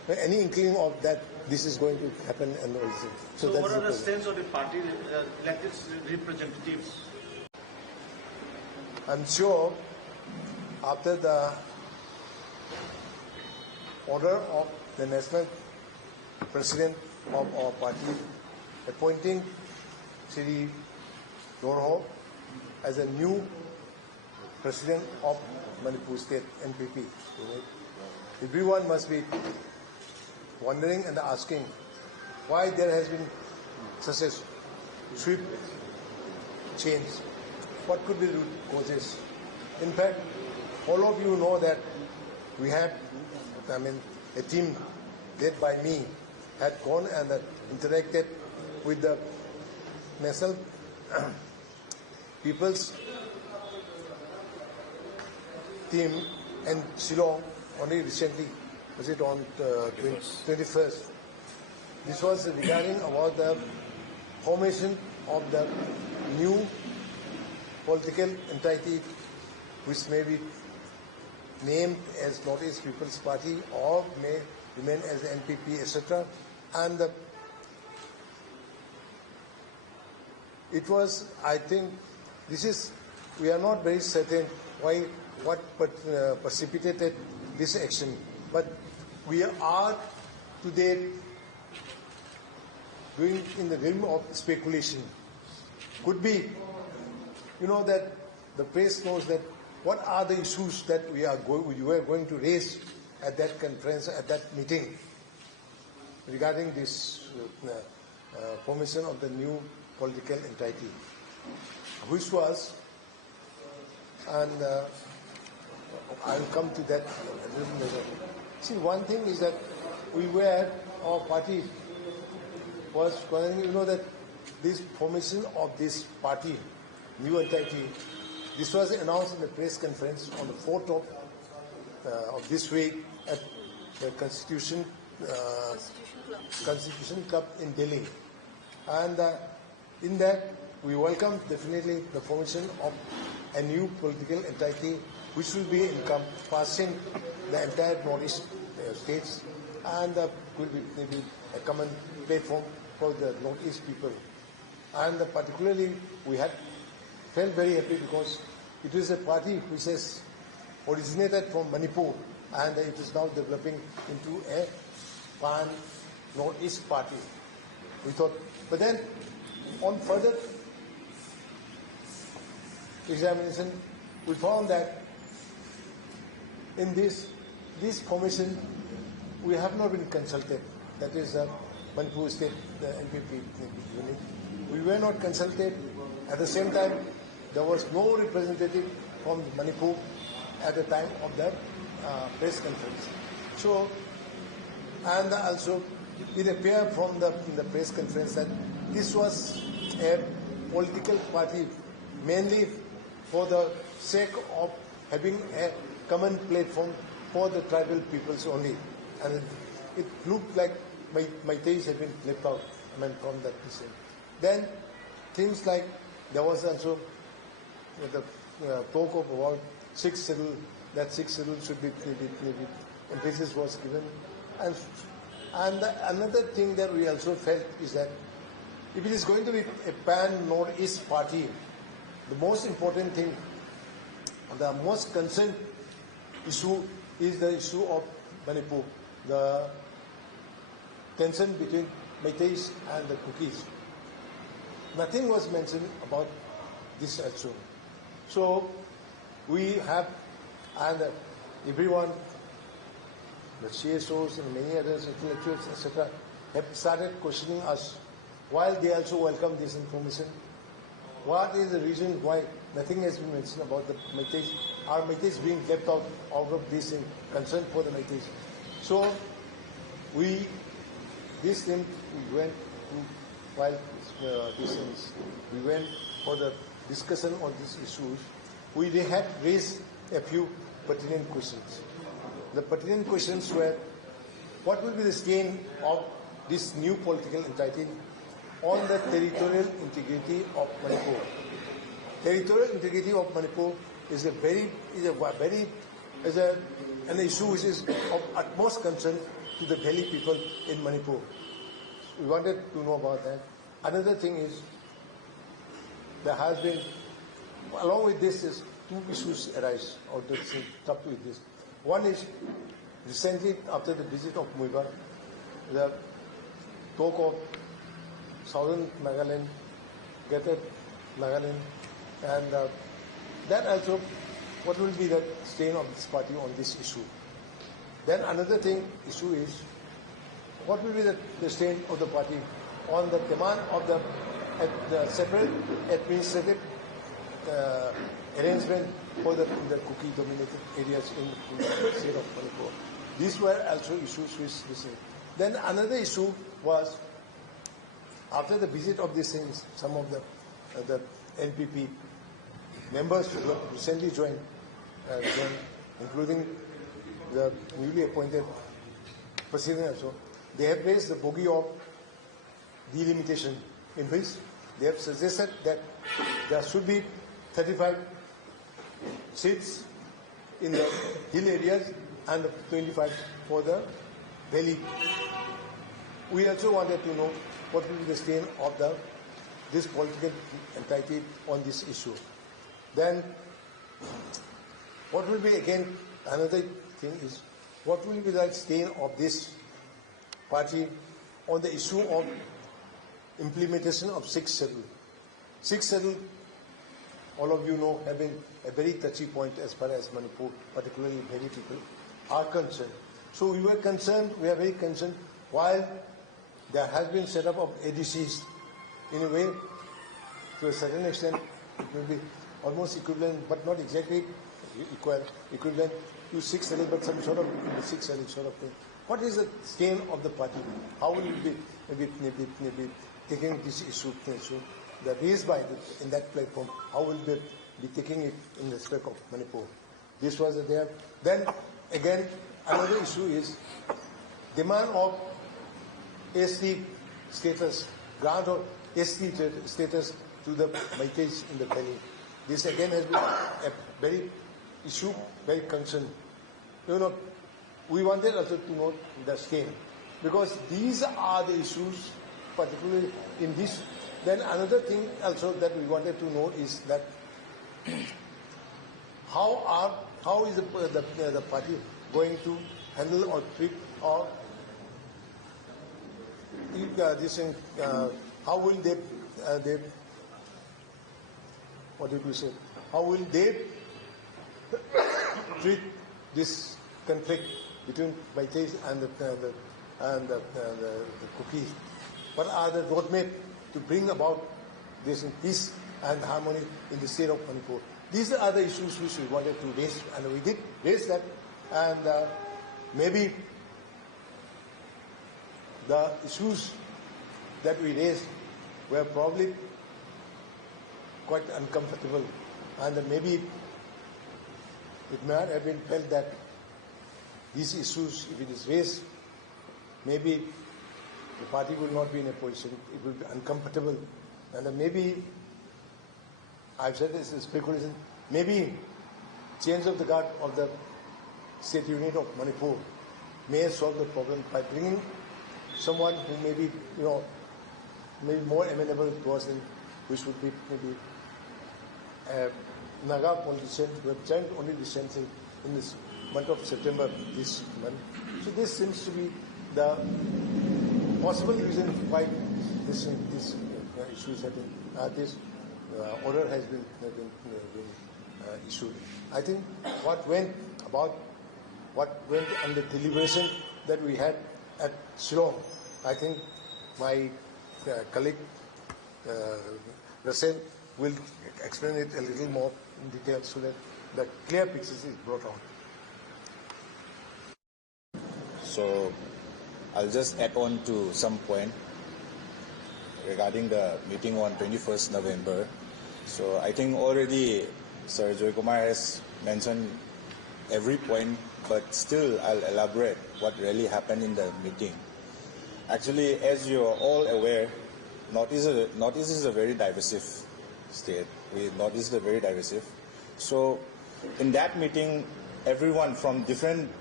any inkling of that this is going to happen and all this. So what are the sense of the party elected representatives? I'm sure after the order of the national president of our party appointing Shri Dorho as a new president of Manipur State NPP, everyone must be wondering and asking why there has been such a swift change. What could be the root causes? In fact, all of you know that we had, a team led by me had gone and interacted with the National People's team in Shillong only recently. Was it on 21st? This was regarding about the formation of the new political entity which may be named as Northeast People's Party or may remain as NPP, etc. And it was, I think, we are not very certain what precipitated this action, but we are today going in the realm of speculation. Could be, that the press knows that what are the issues that we were going to raise at that conference, at that meeting, regarding this formation of the new political entity, which was, and I'll come to that a little later. See, one thing is that our party was, that this formation of this party, new entity, this was announced in the press conference on the 4th of this week at the Constitution Club in Delhi. And in that, we welcome definitely the formation of a new political entity which will be encompassing the entire Northeast states and will be maybe a common platform for the Northeast people. And particularly, we had felt very happy because it is a party which has originated from Manipur and it is now developing into a pan-Northeast party. We thought, but then on further examination, we found that in this formation, we have not been consulted. That is Manipur State, the NPP unit. We were not consulted. At the same time, there was no representative from Manipur at the time of the press conference. So, and also it appeared from the press conference that this was a political party mainly for the sake of having a common platform for the tribal peoples only. And it looked like Meiteis had been left out from that decision. Then things like there was also the talk of about 6 schedule, that 6 schedule should be maybe emphasis was given. And another thing that we also felt is that if it is going to be a pan-Northeast party, the most important thing, the most concerned issue is the issue of Manipur, the tension between Meiteis and the Kukis. Nothing was mentioned about this also. So we have, and everyone, the CSOs and many others, intellectuals, etc., have started questioning us while they also welcome this information. What is the reason why nothing has been mentioned about the Meiteis? Are Meiteis being left out of this in concern for the Meiteis? So we went for the discussion on these issues. We had raised a few pertinent questions. The pertinent questions were, what will be the stain of this new political entity on the territorial integrity of Manipur? Territorial integrity of Manipur is an issue which is of utmost concern to the Valley people in Manipur. We wanted to know about that. Another thing is, there has been, along with this, is two issues arise out of up with this. One is, recently after the visit of Muiba, the talk of southern Nagaland, Greater Nagaland, and that also, what will be the stand of this party on this issue? Then another issue is, what will be the stand of the party on the demand of the separate administrative arrangement for the Kuki-dominated areas in the state of Manipur. These were also issues which we said. Then another issue was, after the visit of these things, some of the NPP members who recently joined, including the newly appointed president also, they have raised the bogey of delimitation, in which they have suggested that there should be 35 seats in the hill areas and 25 for the valley. We also wanted to know what will be the stand of this political entity on this issue. Then, what will be again another thing is, what will be the stand of this party on the issue of implementation of 6th schedule. 6th schedule, all of you know, have been a very touchy point as far as Manipur, particularly Valley people, are concerned. So we are very concerned, while there has been set up of ADCs, in a way, to a certain extent, it will be almost equivalent, but not exactly equivalent to 6th schedule, but some sort of 6th schedule sort of thing. What is the stand of the party? How will it be maybe taking this issue that raised by in that platform? How will they be taking it in respect of Manipur? This was there. Then again, another issue is demand of ST status, grant of ST status to the Maitais in the valley. This again has been a very concern. You know, we wanted also to know the scale, because these are the issues, particularly in this. Then another thing also that we wanted to know is that how is the party going to handle or treat or this thing? How will they what did we say? How will they treat this conflict between Maitais and the Kukis? What are the roadmap to bring about this peace and harmony in the state of Manipur? These are the issues which we wanted to raise, and we did raise that. And maybe the issues that we raised were probably quite uncomfortable, and maybe it might have been felt that these issues, if it is raised, maybe the party will not be in a position, it will be uncomfortable, and maybe, I've said this is speculation, maybe change of the guard of the state unit of Manipur may solve the problem by bringing someone who may be, maybe more amenable to us, than which would be maybe a Naga politician who have joined only recently in this month of September this month. So this seems to be the possible reason why this issues have been, this order has been issued. I think what went on the deliberation that we had at Shillong, I think my colleague Rasen will explain it a little more in detail so that the clear picture is brought out. So I'll just add on to some point regarding the meeting on 21st November. So I think already Sir Joykumar has mentioned every point, but still I'll elaborate what really happened in the meeting. Actually, as you're all aware, Northeast is a very divisive state. Northeast is very divisive. So in that meeting, everyone from different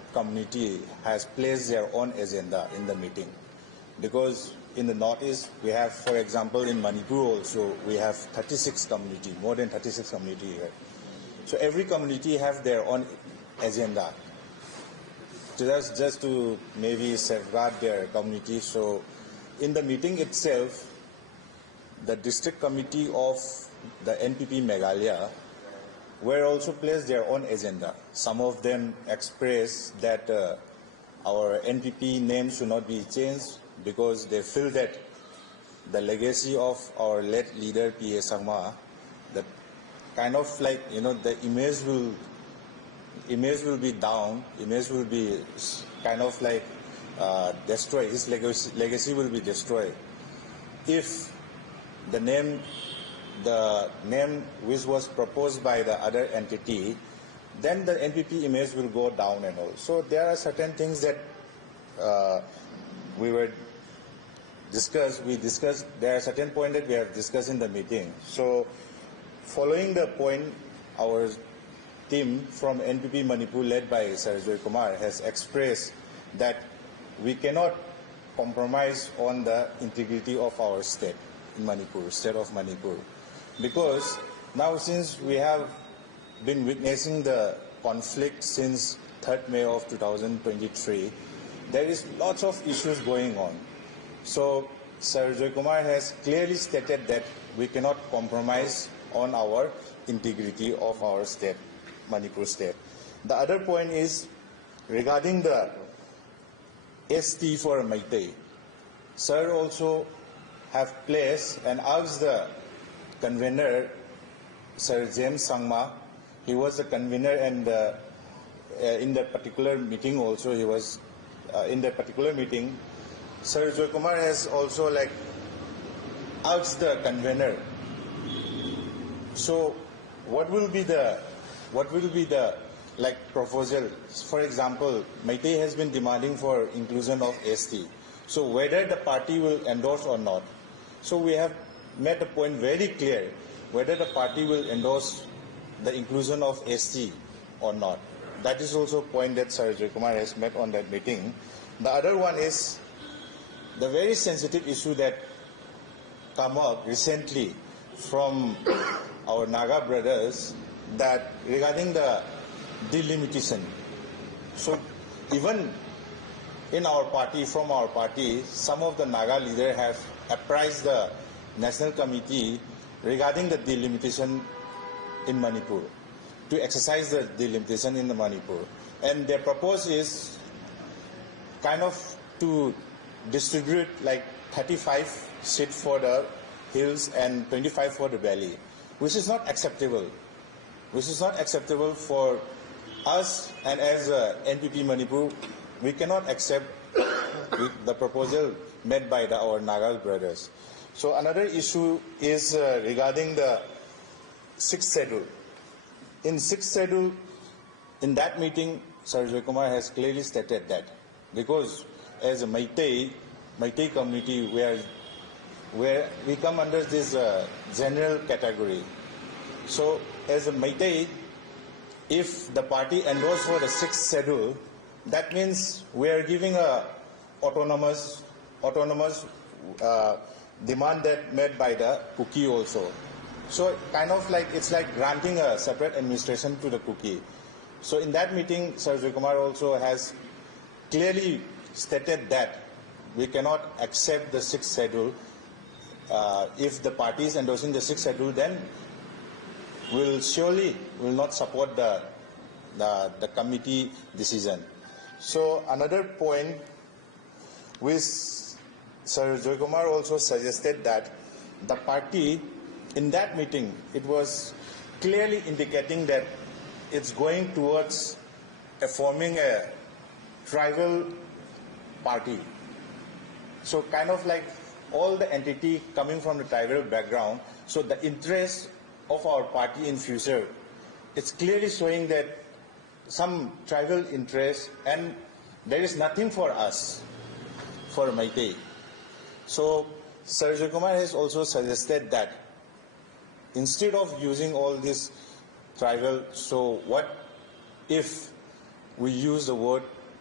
community has placed their own agenda in the meeting. Because in the Northeast, we have, for example, in Manipur also, we have 36 community, more than 36 community here. So every community have their own agenda. Just to maybe safeguard their community. So in the meeting itself, the district committee of the NPP Meghalaya were also placed their own agenda. Some of them expressed that our NPP name should not be changed because they feel that the legacy of our late leader P.A. Sangma, that kind of like, you know, the image will be down, image will be kind of like destroyed, his legacy will be destroyed if the name which was proposed by the other entity, then the NPP image will go down and all. So there are certain things that we discussed, there are certain points that we have discussed in the meeting. So following the point, our team from NPP Manipur led by Sir Joykumar has expressed that we cannot compromise on the integrity of our state in Manipur, state of Manipur. Because now since we have been witnessing the conflict since 3rd May of 2023, there is lots of issues going on. So Sir Joykumar has clearly stated that we cannot compromise on our integrity of our state, Manipur state. The other point is regarding the ST for Meitei. Sir also have placed and asked the convener, Sir James Sangma. He was the convener, and in that particular meeting also, he was in that particular meeting. Sir Joykumar has also like asked the convener. So, what will be the like proposal? For example, Meitei has been demanding for inclusion of ST. So, whether the party will endorse or not. So, we have made the point very clear whether the party will endorse the inclusion of ST or not. That is also a point that Sir Joykumar has made on that meeting. The other one is the very sensitive issue that come up recently from our Naga brothers, that regarding the delimitation. So even in our party, from our party, some of the Naga leaders have apprised the National Committee regarding the delimitation in Manipur, to exercise the delimitation in the Manipur. And their proposal is kind of to distribute like 35 seats for the hills and 25 for the valley, which is not acceptable. Which is not acceptable for us, and as NPP Manipur, we cannot accept the proposal made by our Naga brothers. So another issue is regarding the 6th schedule. In 6th schedule, in that meeting, Sir Joykumar has clearly stated that because as a Meitei community, where we come under this general category. So as a Meitei, if the party endorses for the 6th schedule, that means we are giving a autonomous demand that made by the Kuki also. So kind of like it's like granting a separate administration to the Kuki. So in that meeting, Sir Joykumar also has clearly stated that we cannot accept the 6th schedule. If the party is endorsing the 6th schedule, then we'll surely will not support the committee decision. So another point which Sir Joykumar also suggested that the party in that meeting, it was clearly indicating that it's going towards forming a tribal party. So kind of like all the entity coming from the tribal background, so the interest of our party in future, it's clearly showing that some tribal interest, and there is nothing for us, for Meitei. So Sir Joykumar has also suggested that instead of using all this tribal, so what if we use the word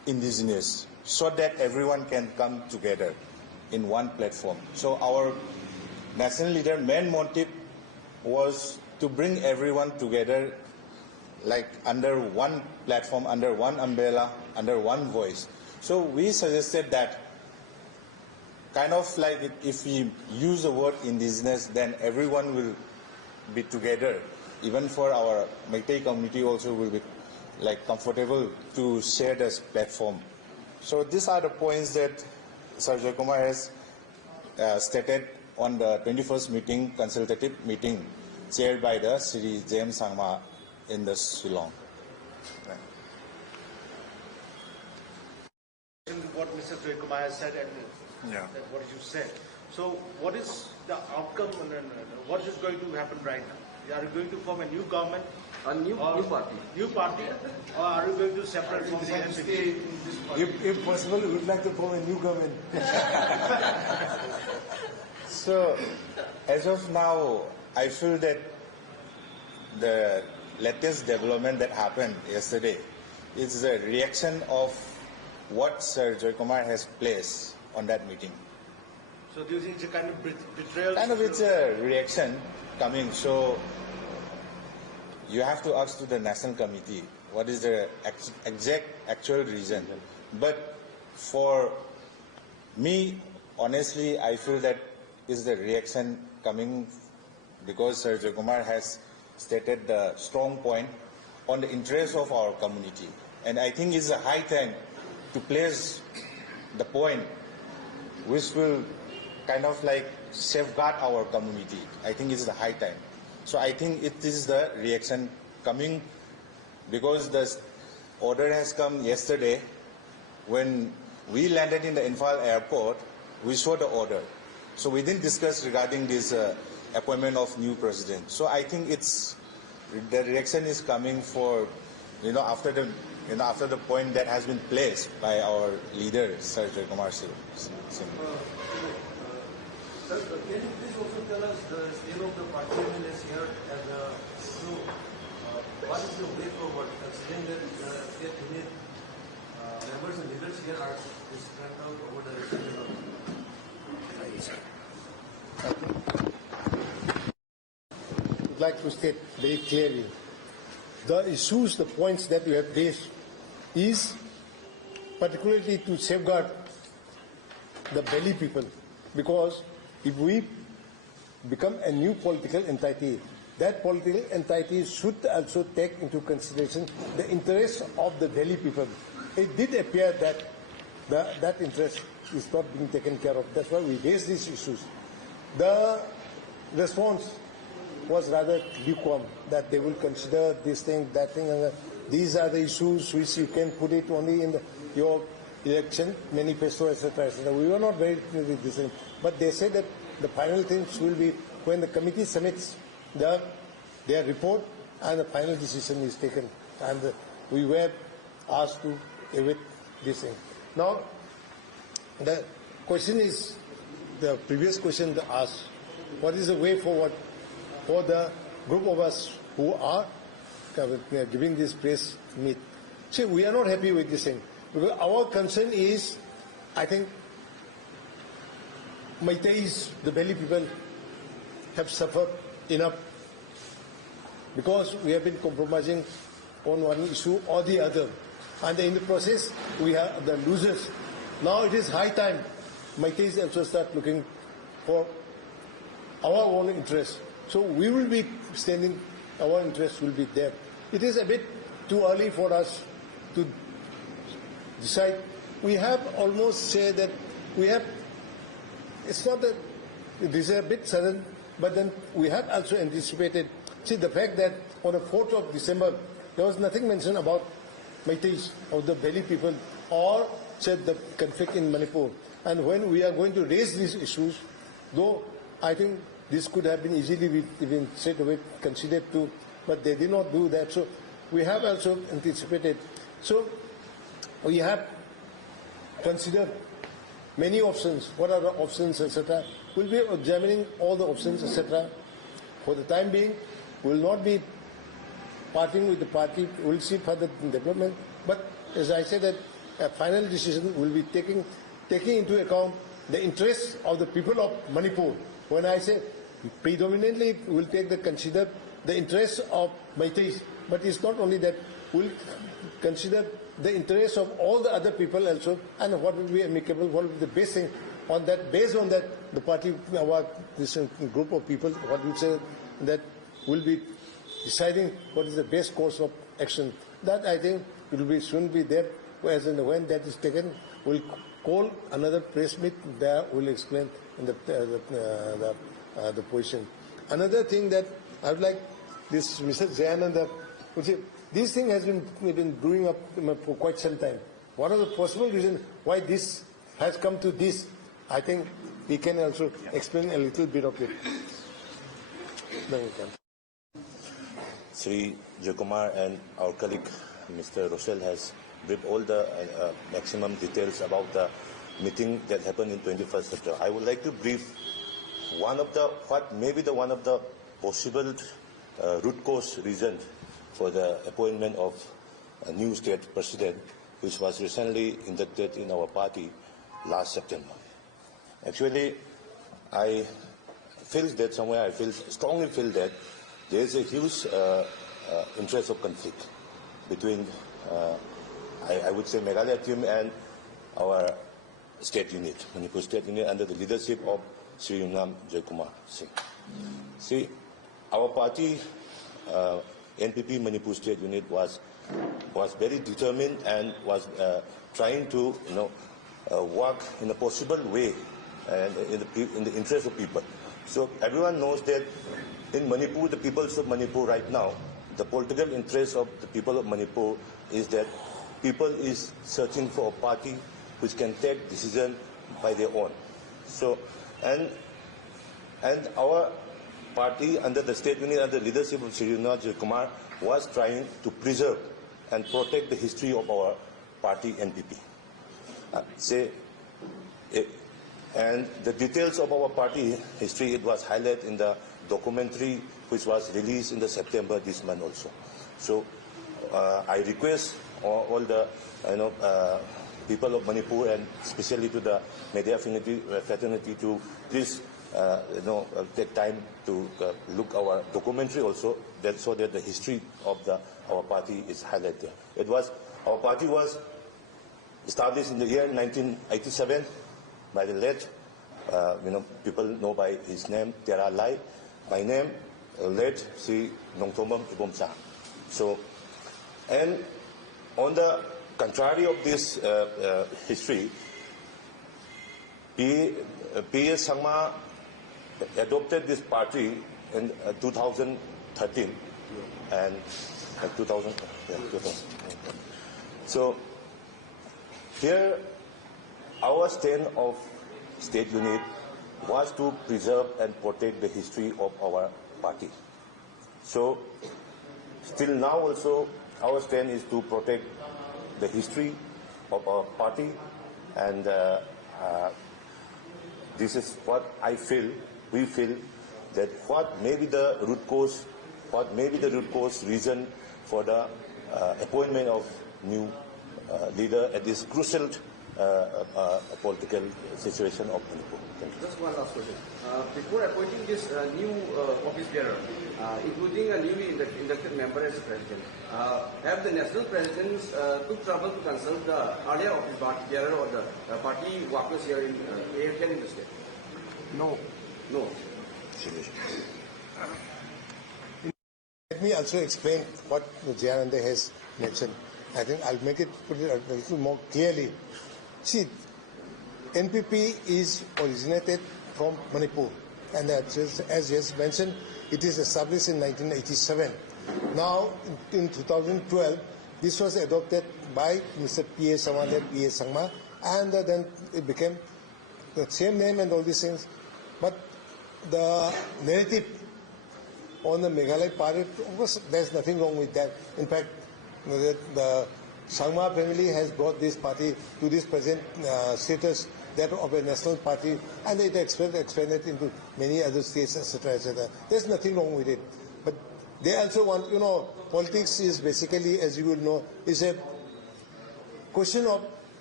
indigenous, so that everyone can come together in one platform. So our national leader main motive was to bring everyone together, like under one platform, under one umbrella, under one voice. So we suggested that kind of like if we use the word indigenous, then everyone will be together. Even for our Meitei community also will be like comfortable to share this platform. So these are the points that Sir Joykumar has stated on the 21st meeting, consultative meeting, chaired by the Sri James Sangma in the Shillong. What Mr. Joykumar has said and that what you said. So what is the outcome and what is going to happen right now? Are you going to form a new government? A new party. New party? Or are you going to separate from the NPP? If possible, we would like to form a new government. So, as of now, I feel that the latest development that happened yesterday is a reaction of what Sir Joykumar has placed on that meeting. So do you think it's a kind of betrayal? Kind of, it's a reaction coming. So you have to ask to the National Committee what is the exact actual reason. But for me, honestly, I feel that is the reaction coming because Sir Joykumar has stated the strong point on the interest of our community. And I think it's a high time to place the point which will kind of like safeguard our community. I think it's the high time. So I think it is the reaction coming because the order has come yesterday. When we landed in the Imphal airport, we saw the order. So we didn't discuss regarding this appointment of new president. So I think it's the reaction is coming for, after the point that has been placed by our leader, Sir Joykumar Singh. Sir, can you please also tell us the state of the party MLAs here and what is the way forward considering that state unit members and leaders here are spread out over the region? I would like to state very clearly the issues, the points that we have raised is particularly to safeguard the Belly people, because if we become a new political entity, that political entity should also take into consideration the interests of the Delhi people. It did appear that that interest is not being taken care of. That's why we raised these issues. The response was rather lukewarm, that they will consider this thing, that thing, and these are the issues which you can put it only in your election manifesto, etc., etc. We were not very clear with this thing, but they said that the final things will be when the committee submits their report and the final decision is taken. And we were asked to await this thing. Now, the question is, the previous question asked, what is the way forward for the group of us who are giving this press meet? See, we are not happy with this thing, because our concern is, I think, Meiteis, the Belly people, have suffered enough because we have been compromising on one issue or the other, and in the process we are the losers. Now it is high time Meiteis also start looking for our own interests. So we will be standing, our interests will be there. It is a bit too early for us to decide. We have almost said that we have, it's not that it is a bit sudden, but then we have also anticipated. See, the fact that on the 4th of December, there was nothing mentioned about Meiteis or the Belly people or said the conflict in Manipur. And when we are going to raise these issues, though I think this could have been easily even straight away considered too, but they did not do that. So we have also anticipated. So we have considered many options. What are the options, etc. We'll be examining all the options, etc. For the time being, we will not be parting with the party. We'll see further development. But as I said, that a final decision will be taking into account the interests of the people of Manipur. When I say predominantly, we'll consider the interests of Meiteis, but it's not only that. We'll consider the interests of all the other people also, and what will be amicable, what will be the best thing. On that, based on that, the party, this group of people, what we say, that will be deciding what is the best course of action. That I think it will be soon be there. As and when that is taken, we'll call another press meet. There we'll explain the position. Another thing that I would like this Mr. Jayananda would say. This thing has been brewing up for quite some time. What are the possible reasons why this has come to this? I think we can also explain a little bit of it. Then we can. Sri Joykumar and our colleague Mr. Rochelle has briefed all the maximum details about the meeting that happened in 21st September. I would like to brief one of the possible root cause reasons for the appointment of a new state president, which was recently inducted in our party last September. Actually, I strongly feel that there is a huge interest of conflict between, I would say, Meghalaya team and our state unit, Manipur state unit, under the leadership of Sri Joykumar Singh. See, our party, NPP Manipur State Unit was very determined and was trying to work in a possible way and in the interest of people. So everyone knows that in Manipur, the people of Manipur right now, the political interest of the people of Manipur is that people is searching for a party which can take decision by their own. So and our party under the state unit, under the leadership of Sri Joykumar, was trying to preserve and protect the history of our party NPP. And the details of our party history, it was highlighted in the documentary which was released in the September this month also. So I request all the people of Manipur and especially to the media fraternity to please take time to look our documentary also, so that the history of our party is highlighted. Our party was established in the year 1987 by the late, people know by his name, Tera Lai. My name, late Sri Nongthomam Ibomsa. So, and on the contrary of this history, P.S. Sangma adopted this party in 2013 and 2000. So here our stand of state unit was to preserve and protect the history of our party. So still now also our stand is to protect the history of our party, and this is what we feel that what may be the root cause reason for the appointment of new leader at this crucial political situation of Manipur. Thank you. Just one last question. Before appointing this new office bearer, including a newly inducted member as president, have the national presidents took trouble to consult the earlier office bearer or the party workers here in the state? No. No. Let me also explain what Jayananda has mentioned. I think I'll put it a little more clearly. See, NPP is originated from Manipur, and as he has mentioned, it is established in 1987. Now, in 2012, this was adopted by Mr. P.A. Sangma, and then it became the same name and all these things. But the narrative on the Meghalaya party, of course, there's nothing wrong with that. In fact, the Sangma family has brought this party to this present status, that of a national party, and it expanded into many other states, etc., etc. There's nothing wrong with it. But they also want, politics is basically, as you will know, is a question of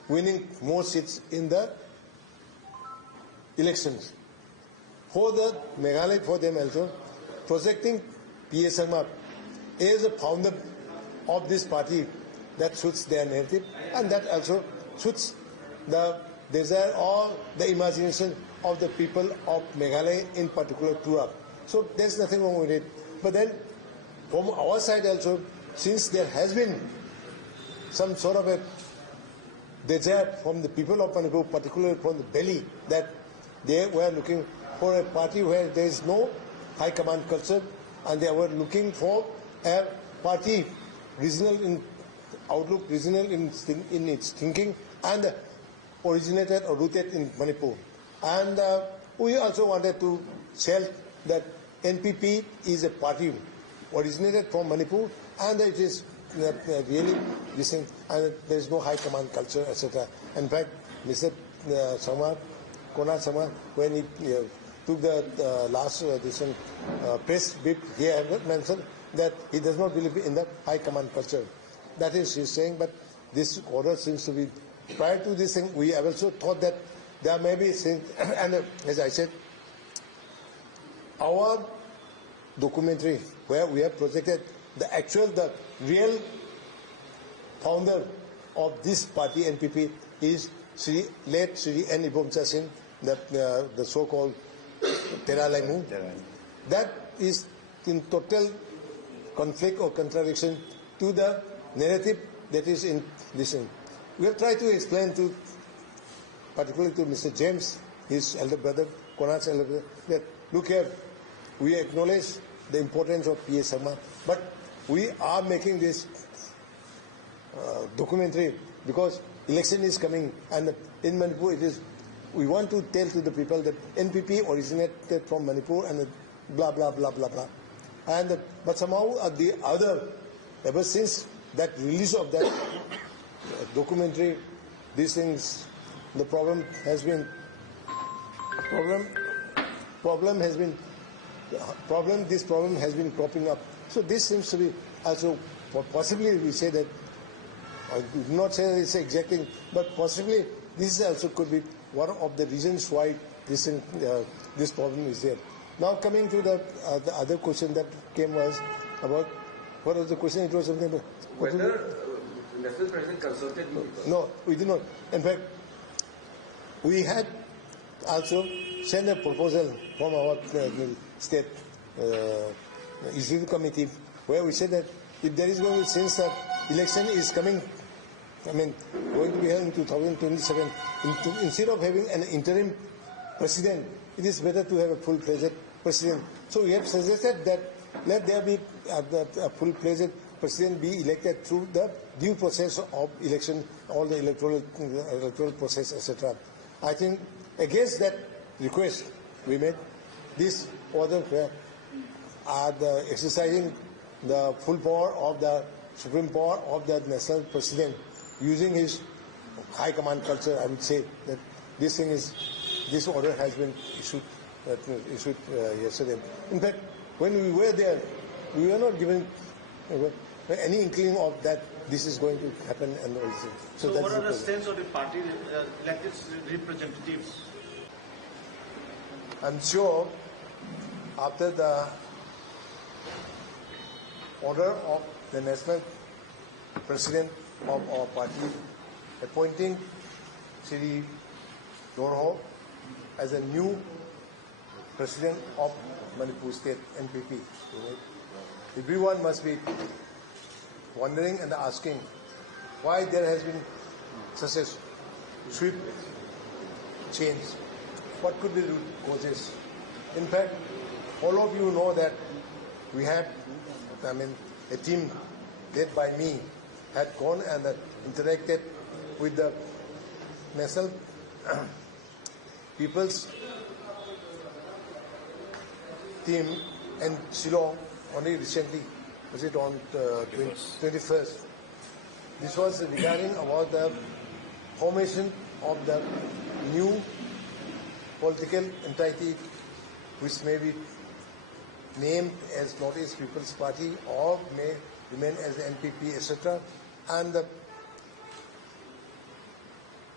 winning more seats in the elections. For the Meghalaya, for them also, projecting P.A. Sharma as a founder of this party, that suits their narrative, and that also suits the desire or the imagination of the people of Meghalaya, in particular Tura. So there's nothing wrong with it. But then, from our side also, since there has been some sort of a desire from the people of Manipur, particularly from the belly, that they were looking for a party where there is no high command culture, and they were looking for a party regional in outlook, regional in its thinking, and originated or rooted in Manipur. And we also wanted to tell that NPP is a party originated from Manipur, and it is really listening, and there is no high command culture, etc. In fact, Mr. Sharma, Konar Sharma, when he took the last press brief, he had mentioned that he does not believe in the high command culture. That is, he is saying, but this order seems to be, prior to this thing, we have also thought that there may be, and as I said, our documentary where we have projected the real founder of this party, NPP, is late Sri N. Ibomcha Singh, the so-called Teralaimu. That is in total conflict or contradiction to the narrative that is in this thing. We have tried to explain to, particularly to Mr. James, his elder brother, Konar's elder brother, that look here, we acknowledge the importance of P.A. Sharma, but we are making this documentary because election is coming, and in Manipur it is, we want to tell to the people that NPP originated from Manipur and blah blah blah blah blah. And but somehow the other, ever since that release of that documentary, these things, the problem has been cropping up. So this seems to be also, possibly we say that, I do not say that it's exacting, but possibly this also could be one of the reasons why this problem is there. Now coming to the other question that came was about, what was the question? It was something about whether National President consulted you? No, we did not. In fact, we had also sent a proposal from our state executive committee, where we said that if there is going to, since the election is coming, going to be held in 2027, instead of having an interim president, it is better to have a full-fledged president. So we have suggested that let there be a full-fledged president be elected through the due process of election, all the electoral process, etc. I think against that request we made, this order where the exercising the full power of the supreme power of the national president, using his high command culture. I would say that this order has been issued yesterday. In fact, when we were there, we were not given any inkling of that this is going to happen and all this. So what are the sense of the party elected representatives? I'm sure after the order of the national president of our party appointing Shri Dorho as a new president of Manipur State NPP, everyone must be wondering and asking why there has been such a swift change. What could be the root causes? In fact, all of you know that we had, a team led by me had gone and interacted with the National People's team in Shillong only recently. Was it on 21st? This was regarding about the formation of the new political entity which may be named as Northeast People's Party or may remain as the NPP, etc. And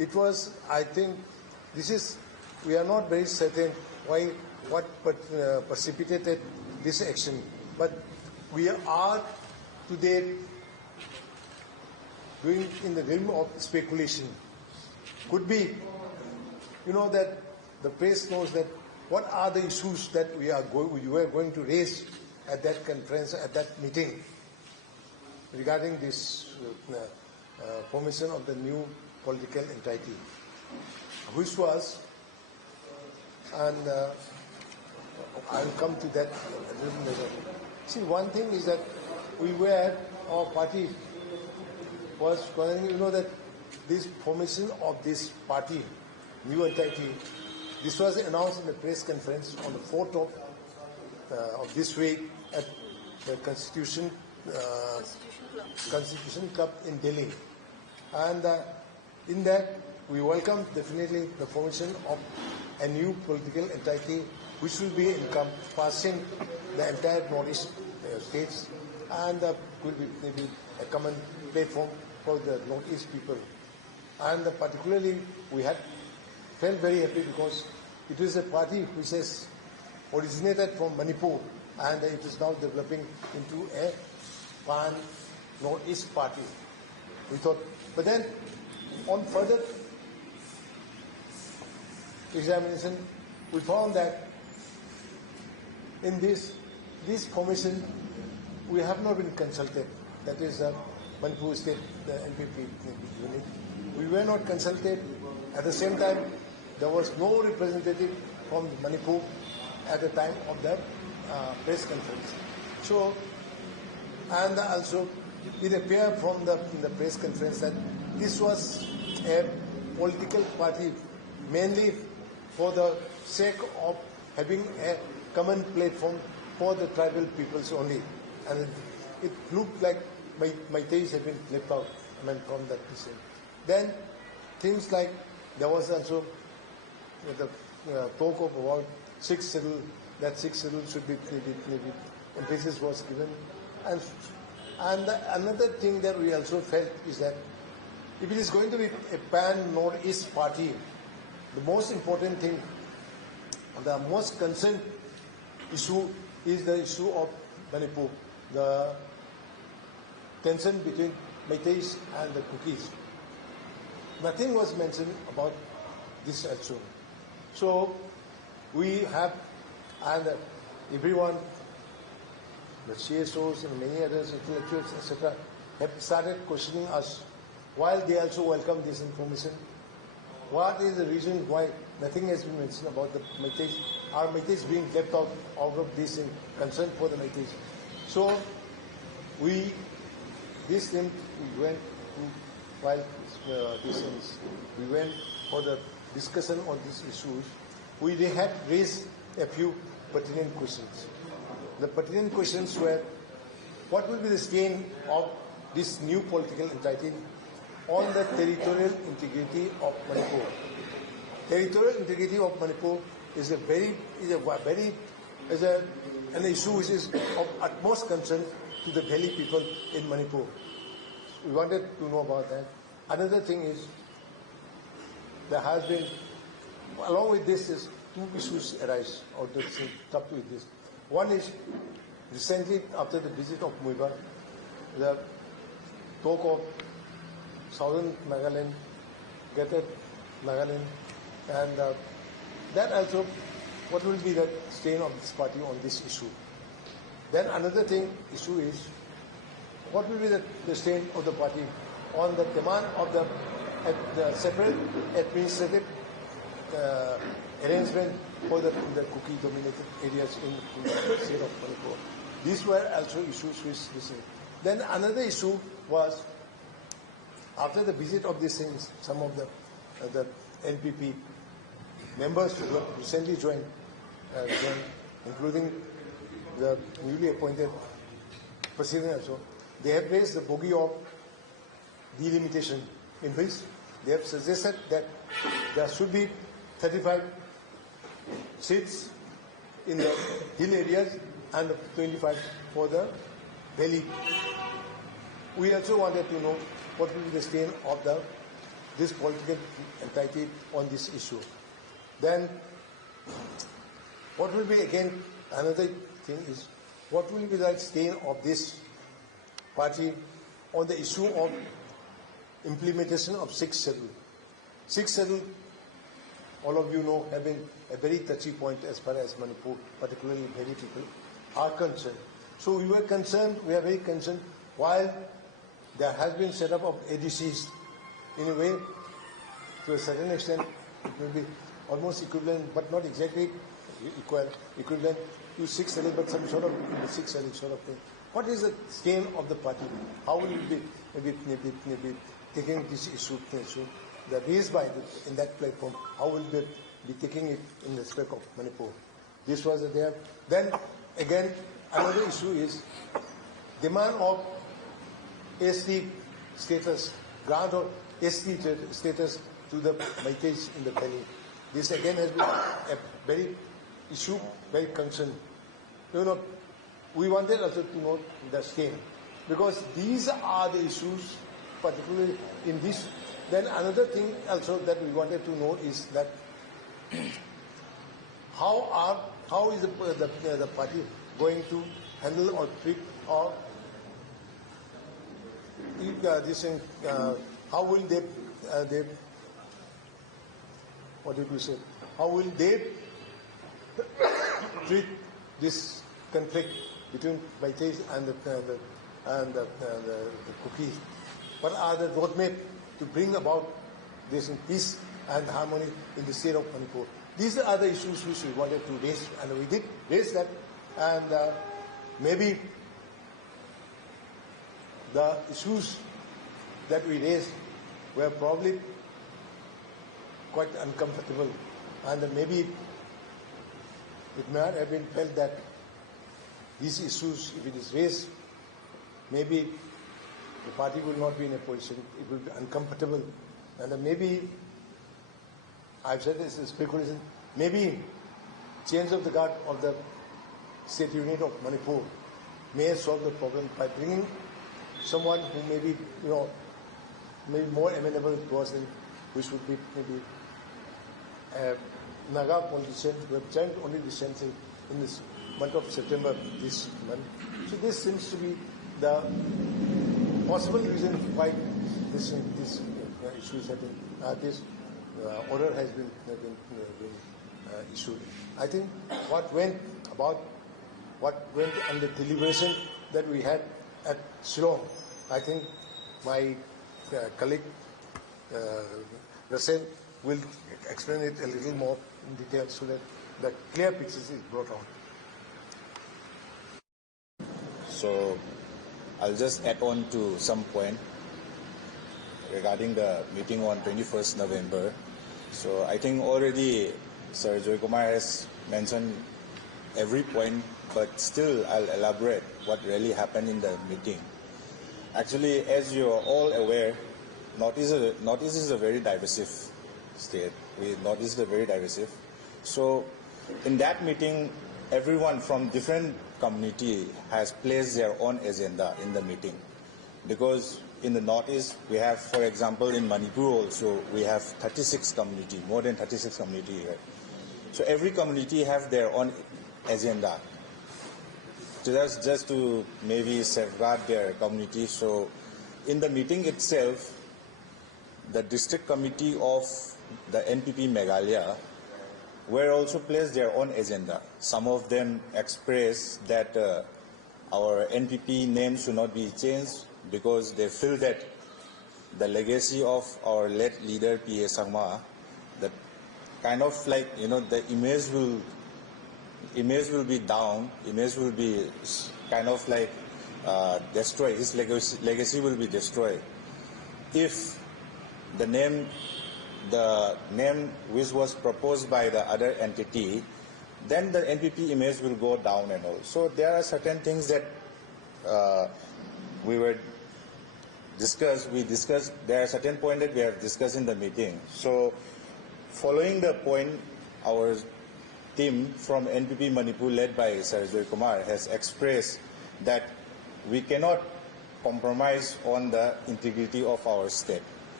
it was, I think, we are not very certain what precipitated this action, but we are today going in the realm of speculation. Could be, that the press knows that what are the issues that we were going to raise at that conference, at that meeting, regarding this formation of the new political entity, which was, and I'll come to that a little later. See, one thing is that our party was, that this formation of this party, new entity, this was announced in the press conference on the 4th of this week at the Constitution Club in Delhi. And in that, we welcome definitely the formation of a new political entity which will be encompassing the entire Northeast states, and will be maybe a common platform for the Northeast people. And particularly, we had felt very happy because it is a party which has originated from Manipur, and it is now developing into a pan-Northeast party. We thought, but then on further examination, we found that in this formation, we have not been consulted. That is Manipur State, the NPP unit. We were not consulted. At the same time, there was no representative from Manipur at the time of the press conference. So, and also it appeared from the press conference that this was a political party mainly for the sake of having a common platform for the tribal peoples only. And it looked like Meiteis have been left out from that decision. Then things like there was also the talk of about 6 schedule, that 6 schedule should be maybe emphasis was given. And another thing that we also felt is that if it is going to be a pan-Northeast party, the most important thing, the most concerned issue is the issue of Manipur, the tension between Meiteis and the Kukis. Nothing was mentioned about this also. So we have, and everyone, the CSOs and many others, intellectuals, etc., have started questioning us while they also welcome this information. What is the reason why nothing has been mentioned about the Meiteis, our Meiteis being left out of this in concern for the Meiteis? So we went for the discussion on these issues. We had raised a few pertinent questions. The pertinent questions were, what will be the stain of this new political entity on the territorial integrity of Manipur? Territorial integrity of Manipur is an issue which is of utmost concern to the valley people in Manipur. We wanted to know about that. Another thing is, there has been, along with this, is 2 issues arise out of up with this. One is, recently after the visit of Muiba, the talk of Southern Nagaland, Greater Nagaland, and that also, what will be the stain of this party on this issue? Then another issue is, what will be the stain of the party on the demand of the separate administrative arrangement for the Kuki-dominated areas in the state of Manipur? These were also issues which this. Then another issue was, after the visit of these things, some of the NPP members who recently joined, including the newly appointed president also, they have raised the bogey of delimitation, in which they have suggested that there should be 35 seats in the hill areas and 25 for the valley. We also wanted to know what will be the stain of the this political entity on this issue. Then what will be again another thing is what will be the stain of this party on the issue of implementation of sixth schedule. Sixth schedule, all of you know, have been a very touchy point as far as Manipur, particularly many people, are concerned. So we were concerned, we are very concerned, while there has been set up of ADCs, in a way, to a certain extent, it will be almost equivalent, but not exactly equivalent to sixth schedule, but some sort of sixth schedule sort of thing. What is the stain of the party? How will it be maybe taking this issue that raised by in that platform? How will they be taking it in respect of Manipur? This was there. Then again, another issue is demand of ST status, grant of ST status to the Maitais in the valley. This again has been a very issue, very concern. You know, we wanted also to know the stain, because these are the issues, particularly in this. Then another thing also that we wanted to know is that how is the party going to handle or treat or how will they what did we say? How will they treat this conflict between Maitais and the Cookies? What are the roadmap to bring about this peace and harmony in the state of Manipur? These are the issues which we wanted to raise, and we did raise that. And maybe the issues that we raised were probably quite uncomfortable, and maybe it may not have been felt that these issues, if it is raised, maybe the party will not be in a position, it will be uncomfortable, and maybe, I've said this is speculation, maybe change of the guard of the state unit of Manipur may solve the problem by bringing someone who may be, maybe more amenable towards them, which would be maybe a Naga politician who have joined only recently in this month of September this month. So this seems to be the possible reason why this issues have been, this order has been issued. I think what went on the deliberation that we had at Shillong, I think my colleague Russell will explain it a little more in detail so that the clear picture is brought out. So I'll just add on to some point regarding the meeting on 21st November. So I think already Sir Joykumar has mentioned every point, but still I'll elaborate what really happened in the meeting. Actually, as you're all aware, Northeast is a very divisive state. Northeast is very divisive. So in that meeting, everyone from different community has placed their own agenda in the meeting. Because in the Northeast, we have, for example, in Manipur also, we have 36 community, more than 36 community here. So every community have their own agenda. So that's just to maybe safeguard their community. So in the meeting itself, the district committee of the NPP Meghalaya were also placed their own agenda. Some of them expressed that our NPP name should not be changed because they feel that the legacy of our late leader P.A. Sangma, that kind of like, the image will be down, image will be kind of like destroyed, his legacy will be destroyed. If the name which was proposed by the other entity, then the NPP image will go down and all. So there are certain things that we discussed, there are certain points that we have discussed in the meeting. So following the point, our team from NPP Manipur led by Sir Joykumar has expressed that we cannot compromise on the integrity of our state.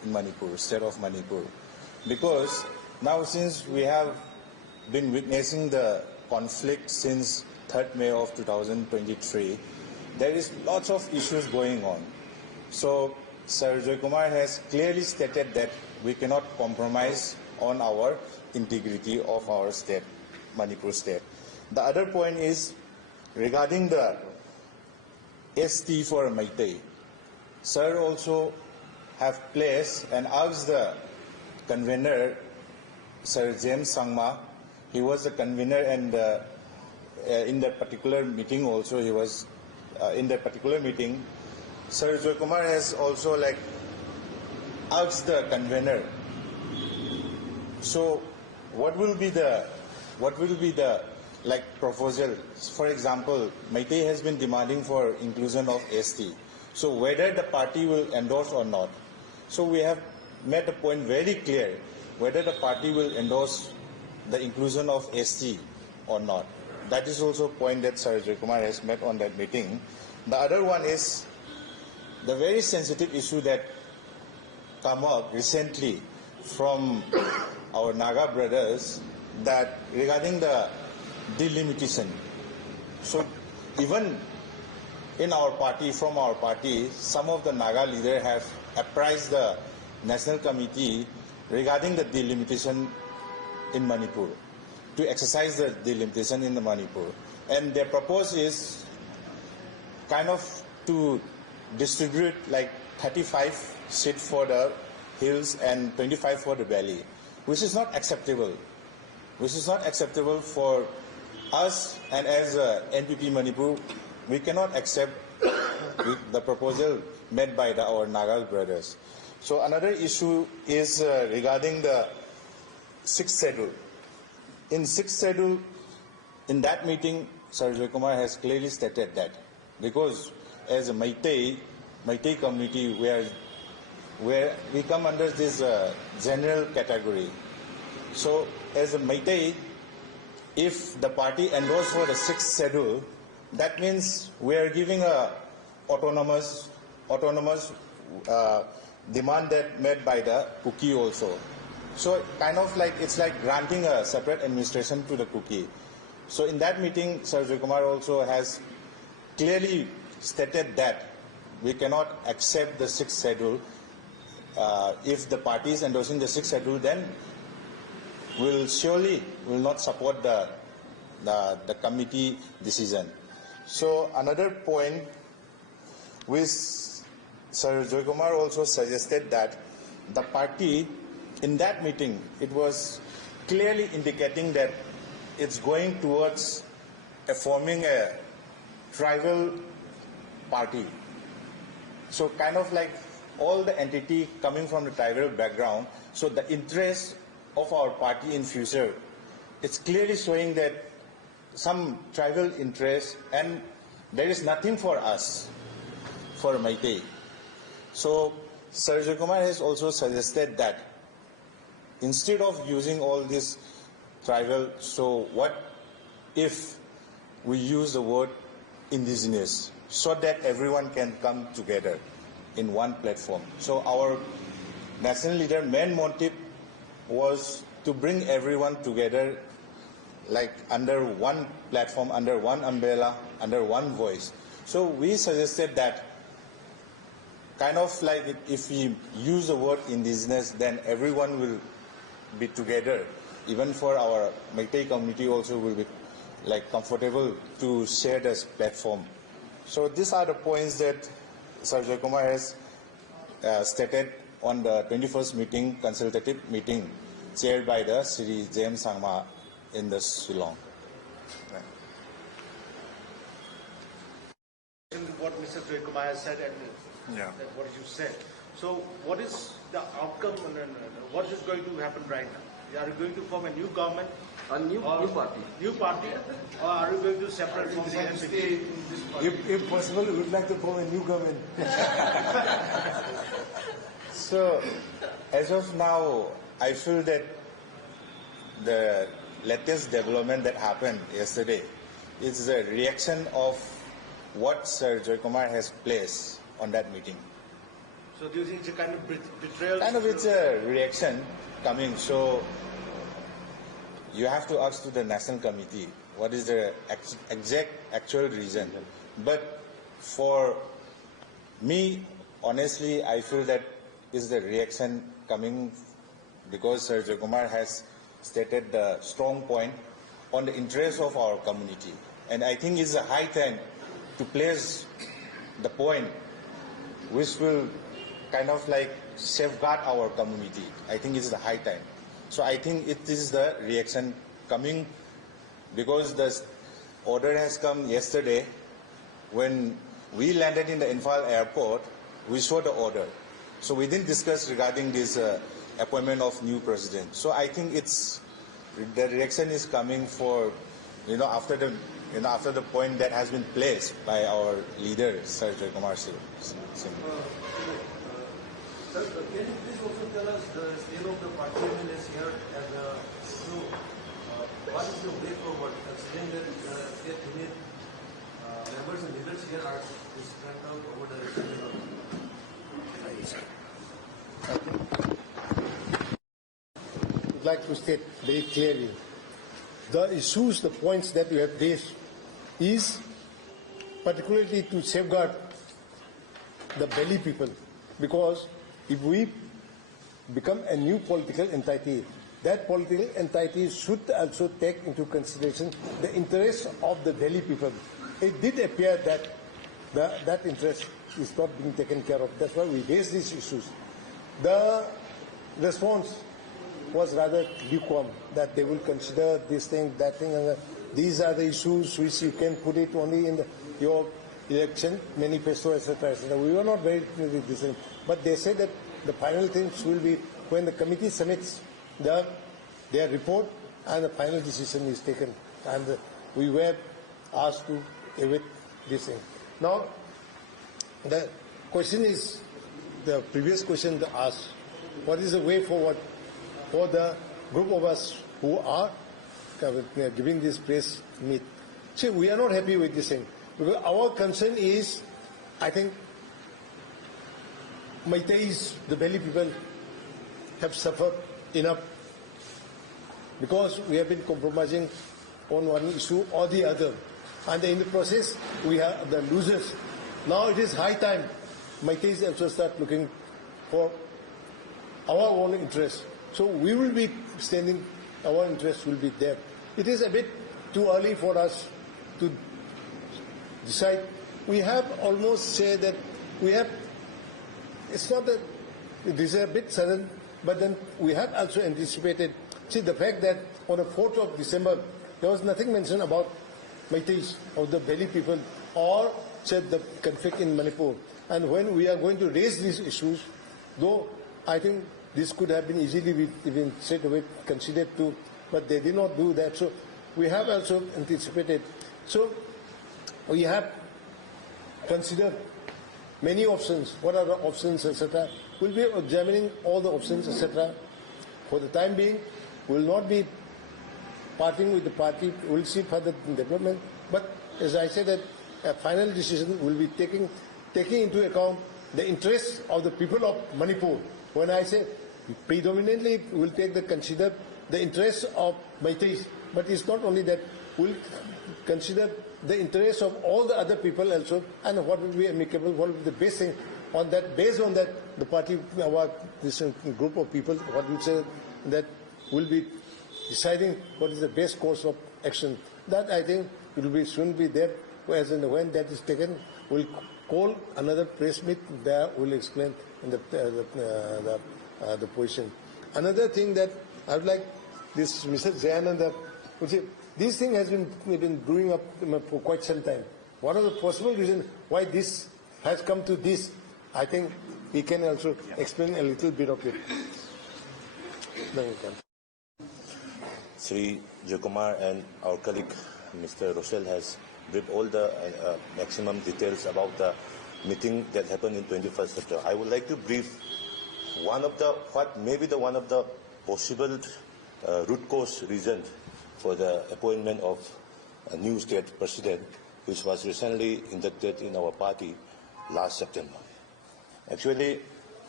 in Manipur, state of Manipur. Because now since we have been witnessing the conflict since 3rd May of 2023, there is lots of issues going on. So Sir Joykumar has clearly stated that we cannot compromise on our integrity of our state, Manipur state. The other point is regarding the ST for Meitei. Sir also have placed and asked the convener, Sir James Sangma. He was the convener, and in that particular meeting also he was in that particular meeting. Sir Joykumar has also asked the convener. So what will be the proposal? For example, Meitei has been demanding for inclusion of ST. So whether the party will endorse or not. So we have made the point very clear whether the party will endorse the inclusion of ST or not. That is also a point that Sir Joykumar has made on that meeting. The other one is the very sensitive issue that come up recently from our Naga brothers, that regarding the delimitation. So even in our party, from our party, some of the Naga leaders have apprised the National Committee regarding the delimitation in Manipur, to exercise the delimitation in the Manipur. And their proposal is kind of to distribute 35 seats for the hills and 25 for the valley, which is not acceptable. Which is not acceptable for us, and as NPP Manipur, we cannot accept the proposal made by our Naga brothers. So another issue is regarding the 6th schedule. In 6th schedule, in that meeting, Sir Joykumar has clearly stated that because as a Meitei community, where we come under this general category. So as a Meitei, if the party endorses for the 6th schedule, that means we are giving a autonomous demand that made by the Kuki also. So kind of it's like granting a separate administration to the Kuki. So in that meeting, Sir Joykumar also has clearly stated that we cannot accept the 6th schedule. If the party is endorsing the 6th schedule, then we'll surely will not support the committee decision. So another point which Sir Joykumar also suggested that the party in that meeting, it was clearly indicating that it's going towards forming a tribal party. So kind of all the entity coming from the tribal background, so the interest of our party in future, it's clearly showing that some tribal interest, and there is nothing for us, for Meitei. So Sir Joykumar has also suggested that instead of using all this tribal, so what if we use the word indigenous, so that everyone can come together in one platform. So our national leader main motive was to bring everyone together under one platform, under one umbrella, under one voice. So we suggested that kind of if we use the word indigenous, then everyone will be together. Even for our Meitei community also will be comfortable to share this platform. So these are the points that Sir Joykumar has stated on the 21st meeting, consultative meeting, chaired by the Sri James Sangma in the Shillong. What Mr. Joykumar has said and what you said. So what is the outcome and what is going to happen right now? Are you going to form a new government? A new party. New party? Or are you going to separate from the NPP? If possible, we would like to form a new government. So, as of now, I feel that the latest development that happened yesterday is a reaction of what Sir Joykumar has placed on that meeting. So do you think it's a kind of betrayal? Kind of it's a reaction coming. So you have to ask to the National Committee what is the exact actual reason. But for me, honestly, I feel that is the reaction coming because Sir Joykumar has stated the strong point on the interest of our community. And I think it's a high time to place the point which will kind of like safeguard our community. I think it's the high time. So I think it is the reaction coming because the order has come yesterday. When we landed in the Imphal airport, we saw the order. So we didn't discuss regarding this appointment of new president. So I think the reaction is coming for, after the point that has been placed by our leader, Sir Joykumar Singh. Sir, can you please also tell us the state of the party MLAs here and what is the way forward, considering that state unit members and leaders here are spread out over the region? I would like to state very clearly the issues, the points that we have raised is particularly to safeguard the Delhi people, because if we become a new political entity, that political entity should also take into consideration the interests of the Delhi people. It did appear that that interest is not being taken care of. That's why we raised these issues. The response was rather lukewarm, that they will consider this thing, that thing, and these are the issues which you can put it only in your election manifesto, etc., etc. We were not very with this thing, but they said that the final things will be when the committee submits their report and the final decision is taken, and we were asked to await this thing. Now, the question is, the previous question asked, what is the way forward for the group of us who are giving this press meet? See, we are not happy with this thing, because our concern is, I think, Maitais, the Delhi people, have suffered enough because we have been compromising on one issue or the other, and in the process we are the losers. Now it is high time Maitais also start looking for our own interests. So we will be standing, our interests will be there. It is a bit too early for us to decide. We have almost said that we have, it's not that it is a bit sudden, but then we have also anticipated. See, the fact that on the 4th of December, there was nothing mentioned about Maitais or the Delhi people or said the conflict in Manipur. And when we are going to raise these issues, though I think this could have been easily even straight away considered too, but they did not do that. So we have also anticipated. So we have considered many options. What are the options, etc. We'll be examining all the options, etc. For the time being, we will not be parting with the party. We'll see further development. But as I said, that a final decision will be taking into account the interests of the people of Manipur. When I say predominantly, we'll consider the interests of Maitais, but it's not only that. We'll consider the interests of all the other people also, and what will be amicable, what will be the best thing. On that, based on that, the party, this group of people, what we say, that will be deciding what is the best course of action. That I think it will be soon be there. As and when that is taken, we'll call another press meet. There we'll explain the position. Another thing that I would like this Mr. Jayananda would say. This thing has been brewing up for quite some time. What are the possible reasons why this has come to this? I think he can also explain a little bit of it. Sri Joykumar and our colleague Mr. Rochelle has briefed all the maximum details about the meeting that happened in 21st September. I would like to brief one of the possible root cause reasons for the appointment of a new state president, which was recently inducted in our party last September. Actually,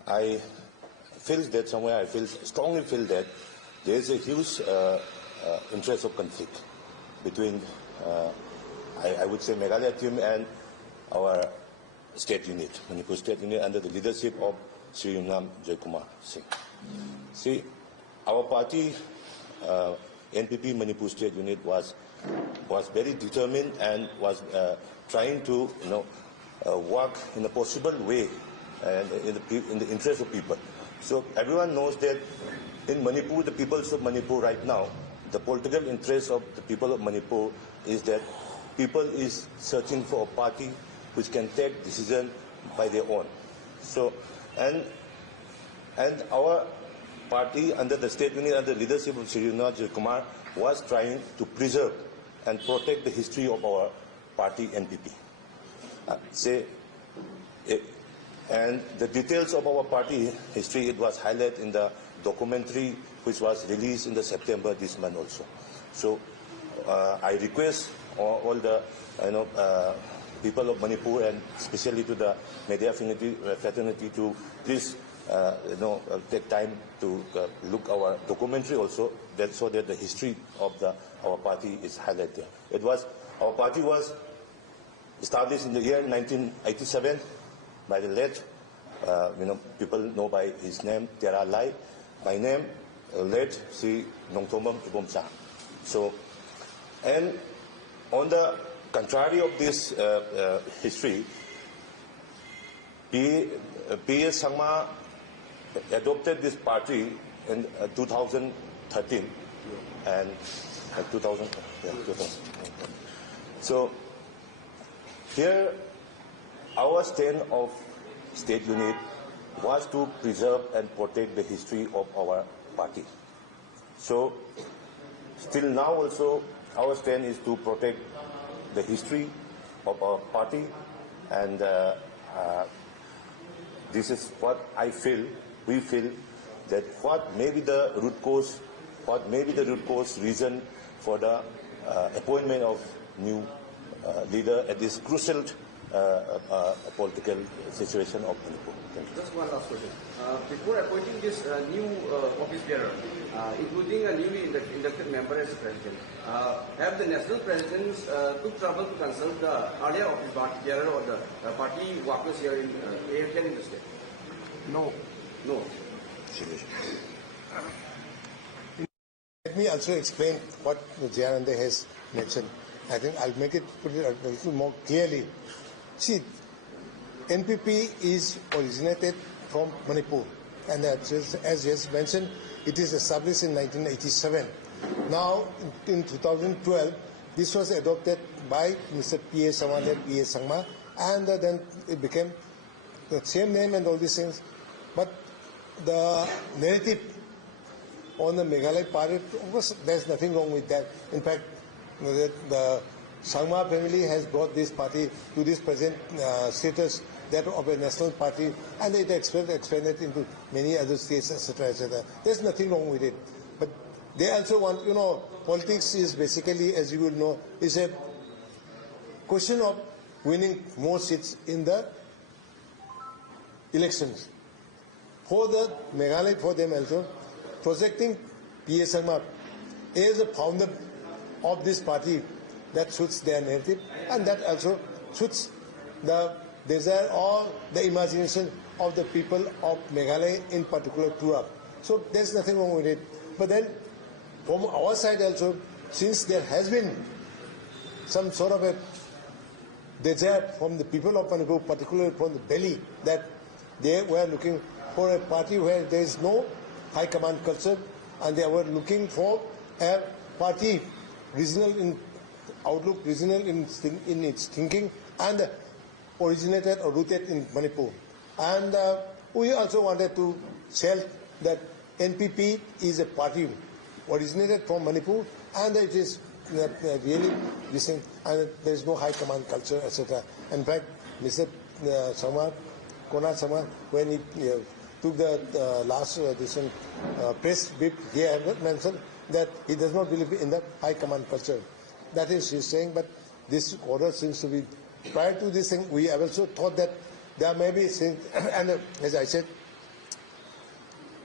I feel that somewhere I strongly feel that there is a huge interest of conflict between, I would say, Meghalaya team and our state unit, Manipur state unit, under the leadership of Sri Joykumar Singh. See, our party, NPP Manipur state unit, was very determined and was trying to, work in a possible way and in the interest of people. So everyone knows that in Manipur, the peoples of Manipur right now, the political interest of the people of Manipur is that people is searching for a party which can take decision by their own. So, and our party under the state unit, under the leadership of Sri Joykumar, was trying to preserve and protect the history of our party NPP. And the details of our party history, it was highlighted in the documentary which was released in the September this month also. So I request all the people of Manipur, and especially to the media fraternity, to please take time to look our documentary also, so that the history of our party is highlighted there. Our party was established in the year 1987 by the late, people know by his name, Tera Lai. By name, late Sri Naoremthong Ibomsa. So, and on the contrary of this history, P.S. Sangma adopted this party in 2013 and 2000. So here, our stand of state unit was to preserve and protect the history of our party. So still now also, our stand is to protect the history of our party, and this is what we feel that what may be the root cause reason for the appointment of new leader at this crucial political situation of Manipur. Just one last question. Before appointing this new office bearer, including a newly inducted member as president, have the national presidents took trouble to consult the earlier office bearer or the party workers here in the state? No. No. Let me also explain what Jayananda has mentioned. I think I'll make it put it a little more clearly. See, NPP is originated from Manipur, and as just mentioned, it is established in 1987. Now, in 2012, this was adopted by Mr. P.A. Sangma, and then it became the same name and all these things. But the narrative on the Meghalaya party, of course, there's nothing wrong with that. In fact, the Sangma family has brought this party to this present status, that of a national party, and it expanded into many other states, etc., etc. There's nothing wrong with it. But they also want, politics is basically, as you will know, is a question of winning more seats in the elections. For the Meghalaya, for them also, projecting P.A. Sangma as a founder of this party, that suits their narrative, and that also suits the desire or the imagination of the people of Meghalaya in particular throughout. So there's nothing wrong with it. But then from our side also, since there has been some sort of a desire from the people of Manipur, particularly from the Delhi, that they were looking for a party where there is no high command culture, and they were looking for a party regional in outlook, regional in its thinking, and originated or rooted in Manipur. And we also wanted to tell that NPP is a party originated from Manipur, and it is really listening, and there is no high command culture, etc. In fact, Mr. Konar Samar, when he took the last press brief, he had mentioned that he does not believe in the high command culture. That is, he's saying, but this order seems to be, prior to this thing, we have also thought that there may be things, and as I said,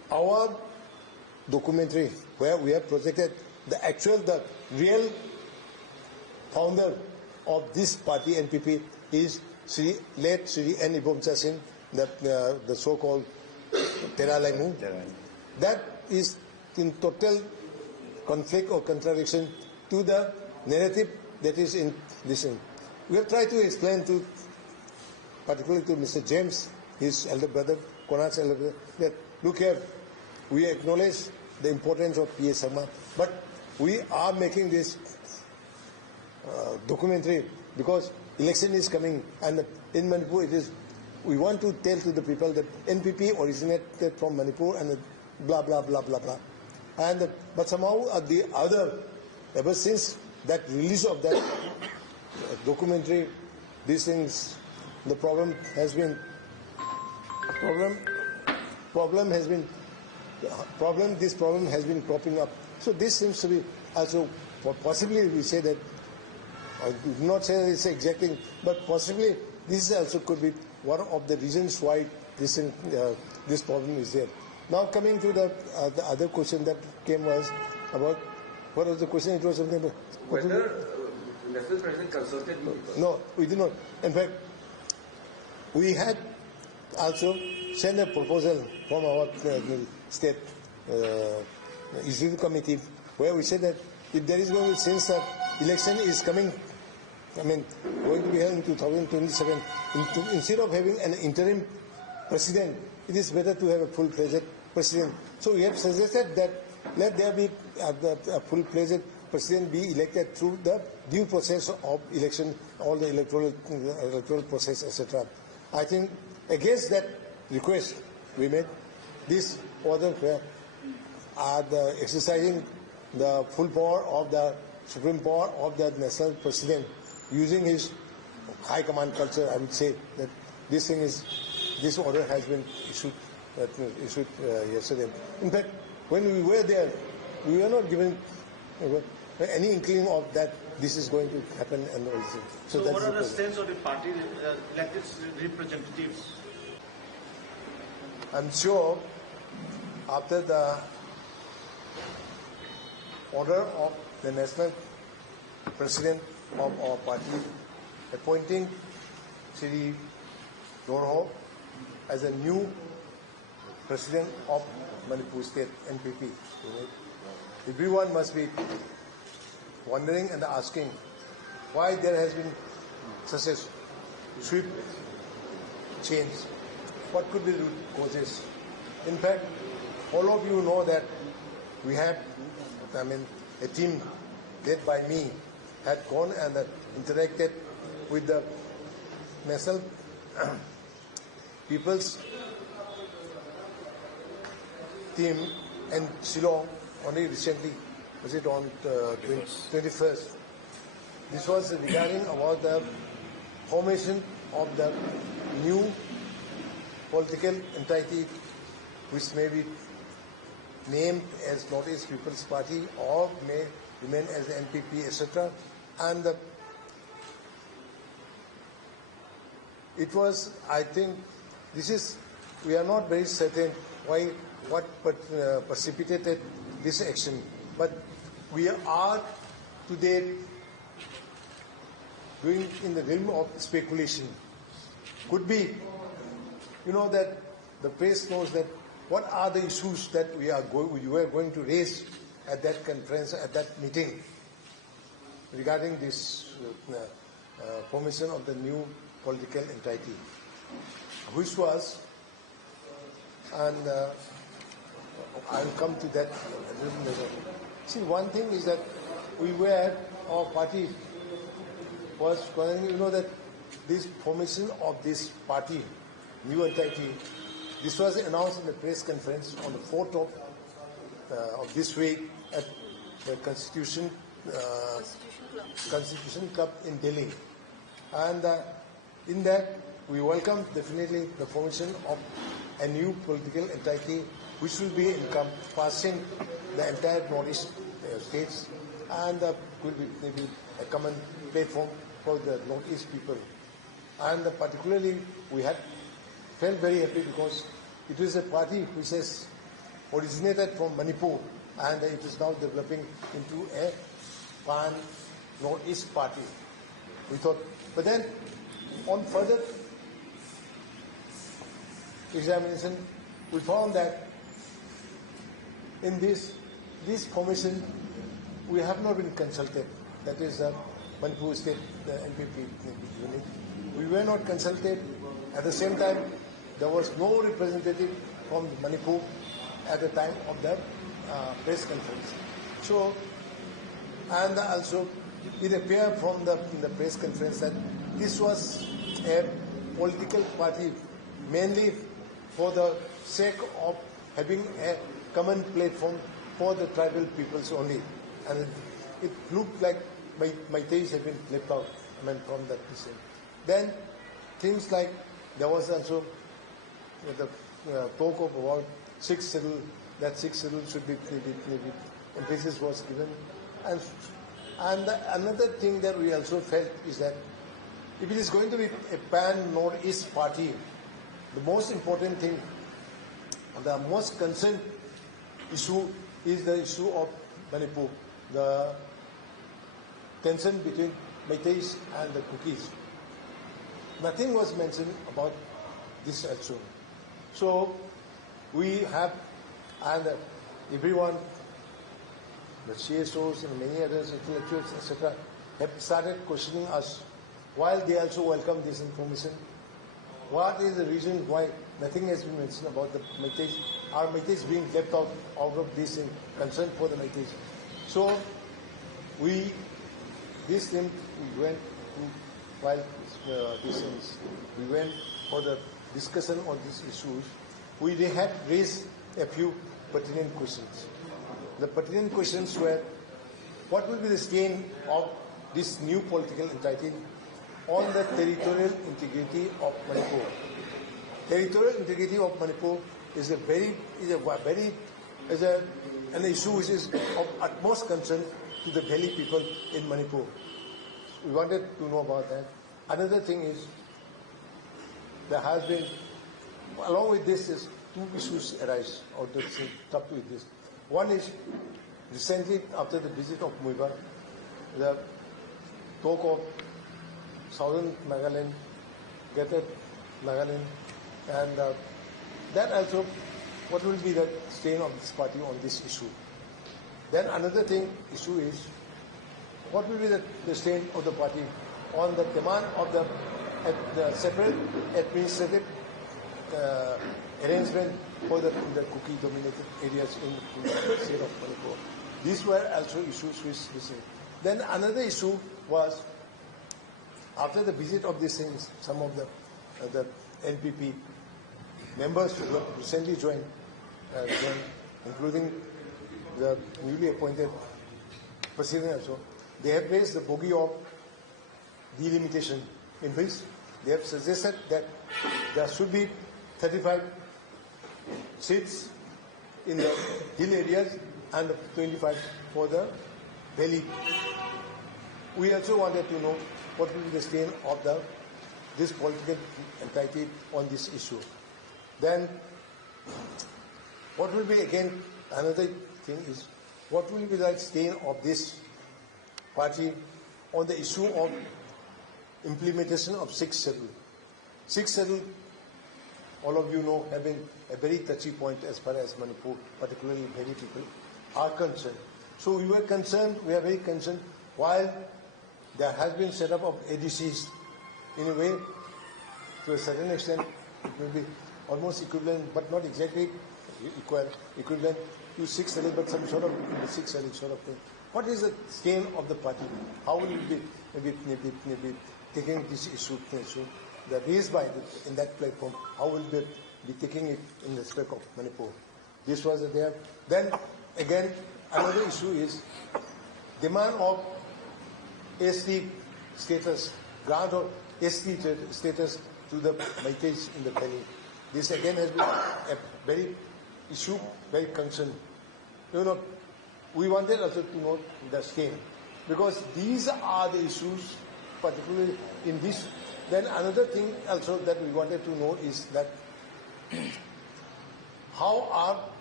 our documentary where we have projected the real founder of this party, NPP, is late Sri N. Ibomcha Singh, the so-called Teralaimu. That is in total conflict or contradiction to the narrative that is in this thing. We have tried to explain to, particularly to Mr. James, his elder brother, Konark's elder brother, that look here, we acknowledge the importance of P.A. Sharma, but we are making this documentary because election is coming, and in Manipur it is. We want to tell to the people that NPP originated from Manipur and blah blah blah blah blah, and but somehow the other, ever since that release of that documentary, these things, the problem has been cropping up. So this seems to be also possibly, we say that, I do not say that it's exacting, but possibly this also could be one of the reasons why this problem is there. Now coming to the other question that came was about, what was the question? It was something about whether the national president consulted with. No, we did not. In fact, we had also sent a proposal from our state executive committee where we said that if there is going to, since the election is coming, going to be held in 2027, instead of having an interim president, it is better to have a full-fledged president. So we have suggested that let there be a full-fledged president be elected through the due process of election, all the electoral process, etc. I think against that request we made, this order where the exercising the full power of the supreme power of the national president, using his high command culture, I would say that this order has been issued yesterday. In fact, when we were there, we were not given any inkling of that this is going to happen and all this. So what are the sense of the party elected representatives? I'm sure after the order of the national president of our party appointing Shri Dorho as a new president of Manipur State NPP, everyone must be wondering and asking why there has been such a swift change. What could be the root causes? In fact, all of you know that we had, a team led by me had gone and interacted with the National People's team in Shillong only recently. Was it on 21st? This was regarding about the formation of the new political entity which may be named as Northeast People's Party or may remain as the NPP, etc. And it was, I think, we are not very certain what precipitated this action, but we are today doing in the realm of speculation. Could be, that the press knows that what are the issues that we were going to raise at that conference, at that meeting, regarding this formation of the new political entity, which was, and I'll come to that a little later. See, one thing is that our party was, that this formation of this party, new entity, this was announced in the press conference on the 4th of this week at the Constitution Club in Delhi. And in that, we welcome definitely the formation of a new political entity which will be encompassing the entire Northeast states and will be maybe a common platform for the Northeast people. And particularly, we had felt very happy because it is a party which has originated from Manipur, and it is now developing into a pan-Northeast party. We thought, but then on further examination, we found that in this commission, we have not been consulted. That is Manipur State, the NPP unit. We were not consulted. At the same time, there was no representative from Manipur at the time of the press conference. So, and also it appeared from the press conference that this was a political party mainly for the sake of having a common platform for the tribal peoples only. And it looked like Meiteis had been left out from that decision. Then things like there was also the talk of about 6 schedule, that 6 schedule should be emphasis was given. And another thing that we also felt is that if it is going to be a pan-Northeast party, the most important thing, the most concerned issue is the issue of Manipur, the tension between Meiteis and the Kukis. Nothing was mentioned about this also. So we have, and everyone, the CSOs and many others, intellectuals, etc., have started questioning us while they also welcome this information. What is the reason why nothing has been mentioned about the Meiteis? Are Meiteis being left out of this in concern for the Meiteis? So we went to, while we went for the discussion on these issues, we had raised a few pertinent questions. The pertinent questions were, what will be the stain of this new political entity on the territorial integrity of Manipur? Territorial integrity of Manipur is an issue which is of utmost concern to the Valley people in Manipur. We wanted to know about that. Another thing is, there has been, along with this, is two issues arise out of talk with this. One is, recently after the visit of Muiba, the talk of Southern Nagaland, Greater Nagaland, and that also, what will be the stain of this party on this issue? Then another issue is, what will be the stain of the party on the demand of the separate administrative arrangement for the Kuki-dominated areas in the state of Manipur. These were also issues which we said. Then another issue was, after the visit of these things, some of the NPP members who have recently joined, including the newly appointed president also, they have raised the bogey of delimitation, in which they have suggested that there should be 35 seats in the hill areas and 25 for the valley. We also wanted to know what will be the stain of this political entity on this issue. Then, what will be, again, another thing is, what will be the stain of this party on the issue of implementation of 6th schedule. 6th schedule, all of you know, have been a very touchy point as far as Manipur, particularly many people, are concerned. So we were concerned, we are very concerned, while there has been set up of ADCs, in a way, to a certain extent, it will be almost equivalent, but not exactly equivalent to 6th schedule, but some sort of 6th schedule sort of thing. What is the stain of the party? How will it be maybe taking this issue that raised by in that platform? How will they be taking it in respect of Manipur? This was there. Then again, another issue is demand of ST status, grant of ST status to the Meiteis in the valley. This again has been a very concern. You know, we wanted also to know the stain, because these are the issues, particularly in this. Then another thing also that we wanted to know is that how are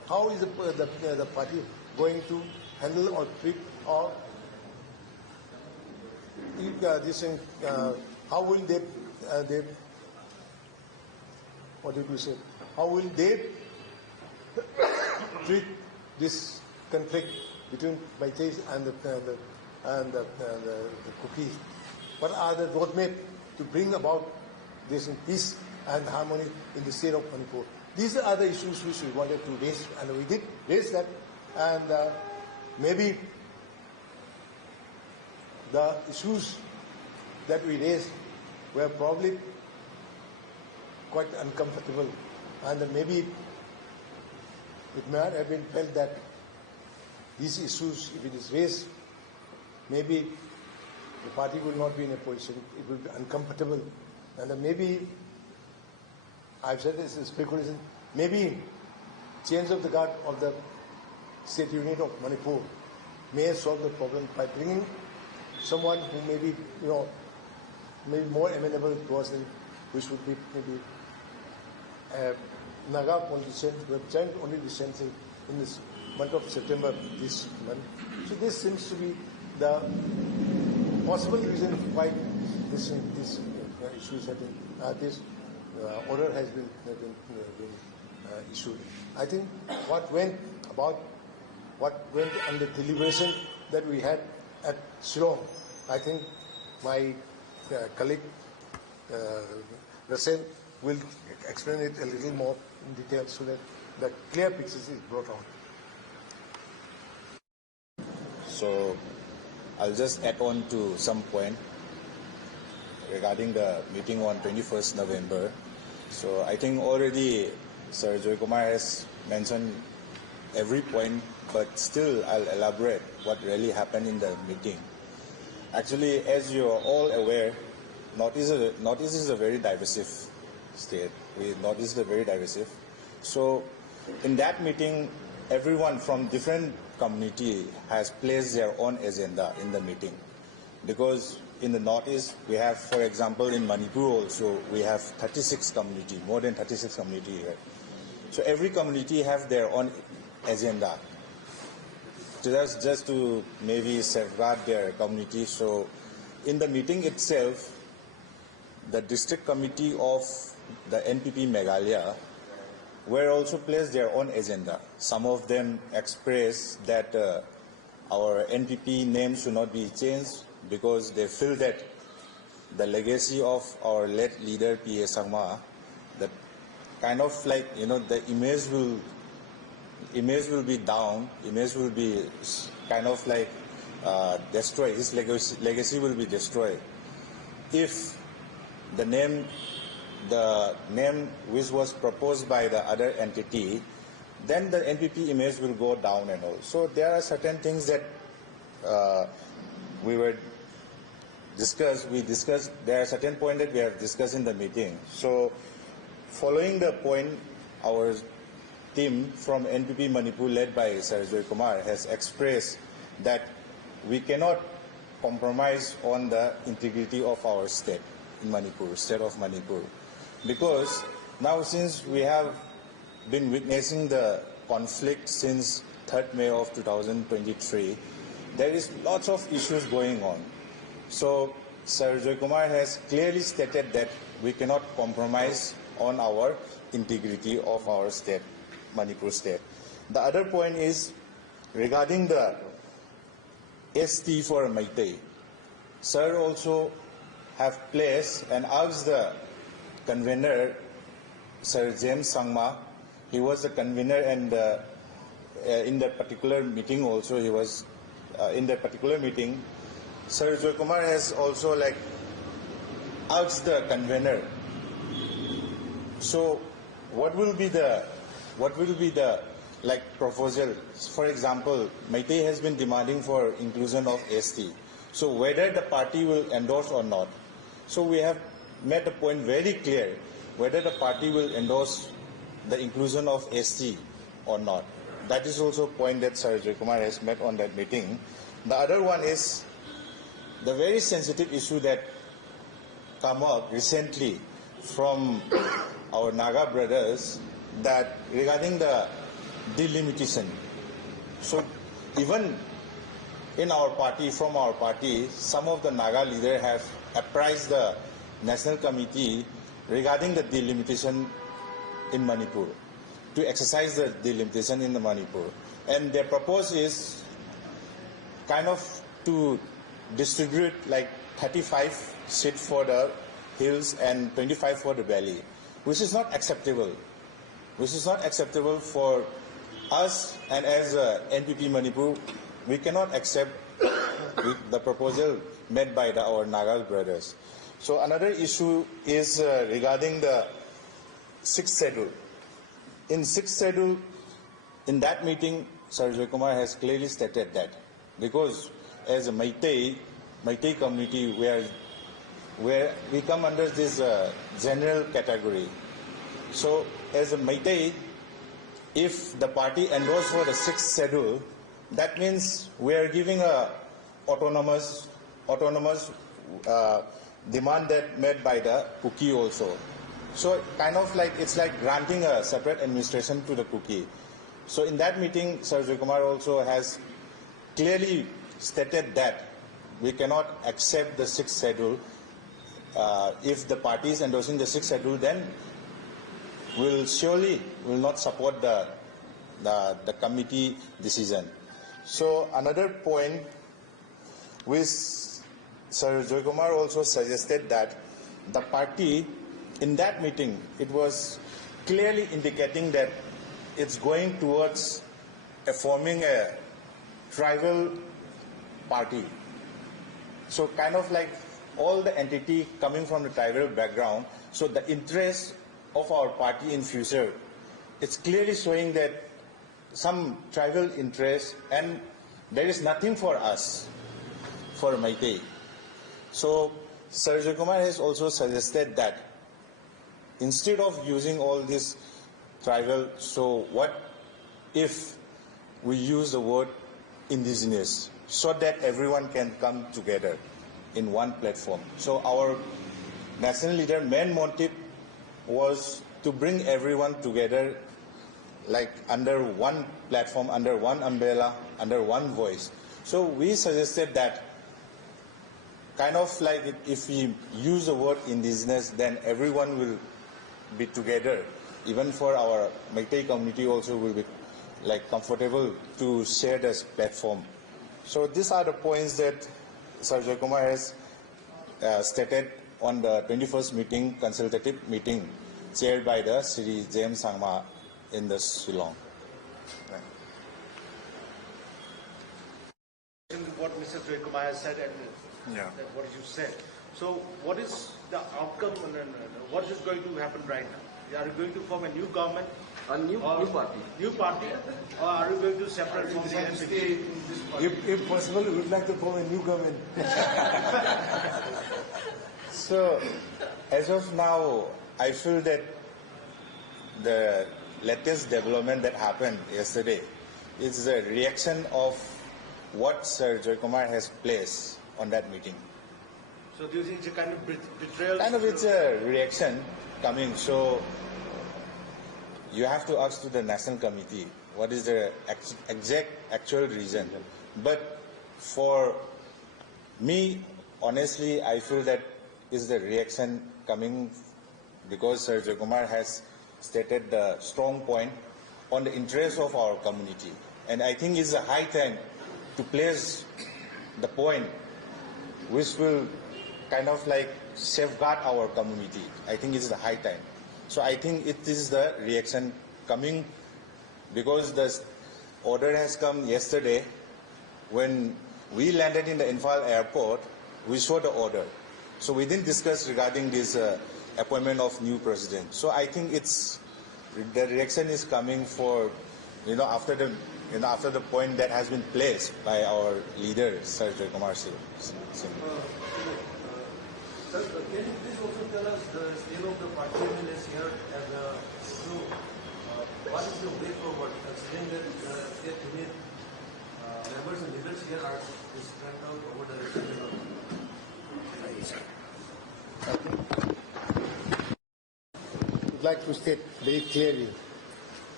how is the party going to handle or treat or this thing, how will they what did you say? How will they treat this conflict between Baitais and the Cookies? What are the roadmap to bring about this peace and harmony in the state of Manipur? These are the issues which we wanted to raise, and we did raise that. And maybe the issues that we raised were probably quite uncomfortable, and maybe it might have been felt that these issues, if it is raised, maybe the party will not be in a position, it will be uncomfortable, and maybe, I've said this is speculation, maybe change of the guard of the state unit of Manipur may solve the problem by bringing someone who may be, maybe more amenable towards them, which would be maybe Naga politician who have joined only recently in this month of September this month. So this seems to be the possible reason why this issues have been, this order has been issued. I think what went on the deliberation that we had at Shillong, I think my colleague Russell will explain it a little more in detail so that the clear picture is brought out. So I'll just add on to some point regarding the meeting on 21st November. So I think already Sir Joykumar has mentioned every point, but still I'll elaborate what really happened in the meeting. Actually, as you are all aware, Northeast is a very divisive state. Northeast is very divisive. So in that meeting, everyone from different community has placed their own agenda in the meeting. Because in the Northeast, we have, for example, in Manipur also, we have 36 community, more than 36 community here. So every community have their own agenda. Just to maybe safeguard their community. So in the meeting itself, the district committee of the NPP Meghalaya were also placed their own agenda. Some of them expressed that our NPP name should not be changed because they feel that the legacy of our late leader P.A. Sangma, that kind of like, the image will be down, image will be kind of like destroyed, his legacy will be destroyed. If the name which was proposed by the other entity, then the NPP image will go down and all. So there are certain things that we discussed, there are certain points that we have discussed in the meeting. So following the point, our team from NPP Manipur led by Sir Joykumar has expressed that we cannot compromise on the integrity of our state in Manipur, state of Manipur. Because now since we have been witnessing the conflict since 3rd May of 2023, there is lots of issues going on. So Sir Joykumar has clearly stated that we cannot compromise on our integrity of our state, Manipur state. The other point is regarding the ST for Meitei. Sir also have placed and asked the convener, Sir James Sangma. He was the convener, and in that particular meeting also, he was in that particular meeting. Sir Joykumar has also asked the convener. So, what will be the proposal? For example, Meitei has been demanding for inclusion of ST. So, whether the party will endorse or not. So, we have made the point very clear whether the party will endorse the inclusion of ST or not. That is also a point that Sir Joykumar has made on that meeting. The other one is the very sensitive issue that come up recently from our Naga brothers, that regarding the delimitation. So even in our party, from our party, some of the Naga leaders have apprised the National Committee regarding the delimitation in Manipur, to exercise the delimitation in the Manipur. And their proposal is kind of to distribute like 35 seats for the hills and 25 for the valley, which is not acceptable. Which is not acceptable for us, and as NPP Manipur, we cannot accept the proposal made by our Naga brothers. So another issue is regarding the 6th schedule. In 6th schedule, in that meeting, Sir Joykumar has clearly stated that, because as a Meitei community, where we come under this general category. So as a Meitei, if the party endorses for the 6th schedule, that means we are giving a autonomous demand that made by the Kuki also. So kind of like, it's like granting a separate administration to the Kuki. So in that meeting, Sir Joykumar also has clearly stated that we cannot accept the 6th schedule. If the party is endorsing the 6th schedule, then we'll surely will not support the committee decision. So another point which Sir Joykumar also suggested that the party in that meeting, it was clearly indicating that it's going towards forming a tribal party. So kind of like all the entity coming from the tribal background, so the interest of our party in future, it's clearly showing that some tribal interest, and there is nothing for us, for Meitei. So Sir Joykumar has also suggested that instead of using all this tribal, so what if we use the word indigenous, so that everyone can come together in one platform. So our national leader main motive was to bring everyone together, like under one platform, under one umbrella, under one voice. So we suggested that kind of like if we use the word indigenous, then everyone will be together. Even for our Meitei community also will be like comfortable to share this platform. So these are the points that Sir Joykumar has stated on the 21st meeting, consultative meeting, chaired by the Sri James Sangma in the Shillong. What Mr. Joykumar has said and that what you said. So what is the outcome and what is going to happen right now? Are you going to form a new government? A new party. New party? Or are you going to separate from the NPP? If possible, we would like to form a new government. So, as of now, I feel that the latest development that happened yesterday is a reaction of what Sir Joykumar has placed on that meeting. So do you think it's a kind of betrayal? Kind of, it's a reaction coming. So you have to ask to the National Committee what is the exact actual reason. But for me, honestly, I feel that is the reaction coming because Sir Joykumar has stated the strong point on the interest of our community. And I think it's a high time to place the point which will kind of like safeguard our community. I think it's the high time. So I think it is the reaction coming because the order has come yesterday. When we landed in the Imphal airport, we saw the order. So we didn't discuss regarding this appointment of new president. So I think it's the reaction is coming for, after the point that has been placed by our leader, Sir Joykumar Singh. Sir, can you please also tell us the state of the party MLAs here and what is the way forward, considering that state unit members and leaders here are spread out over the region? I would like to state very clearly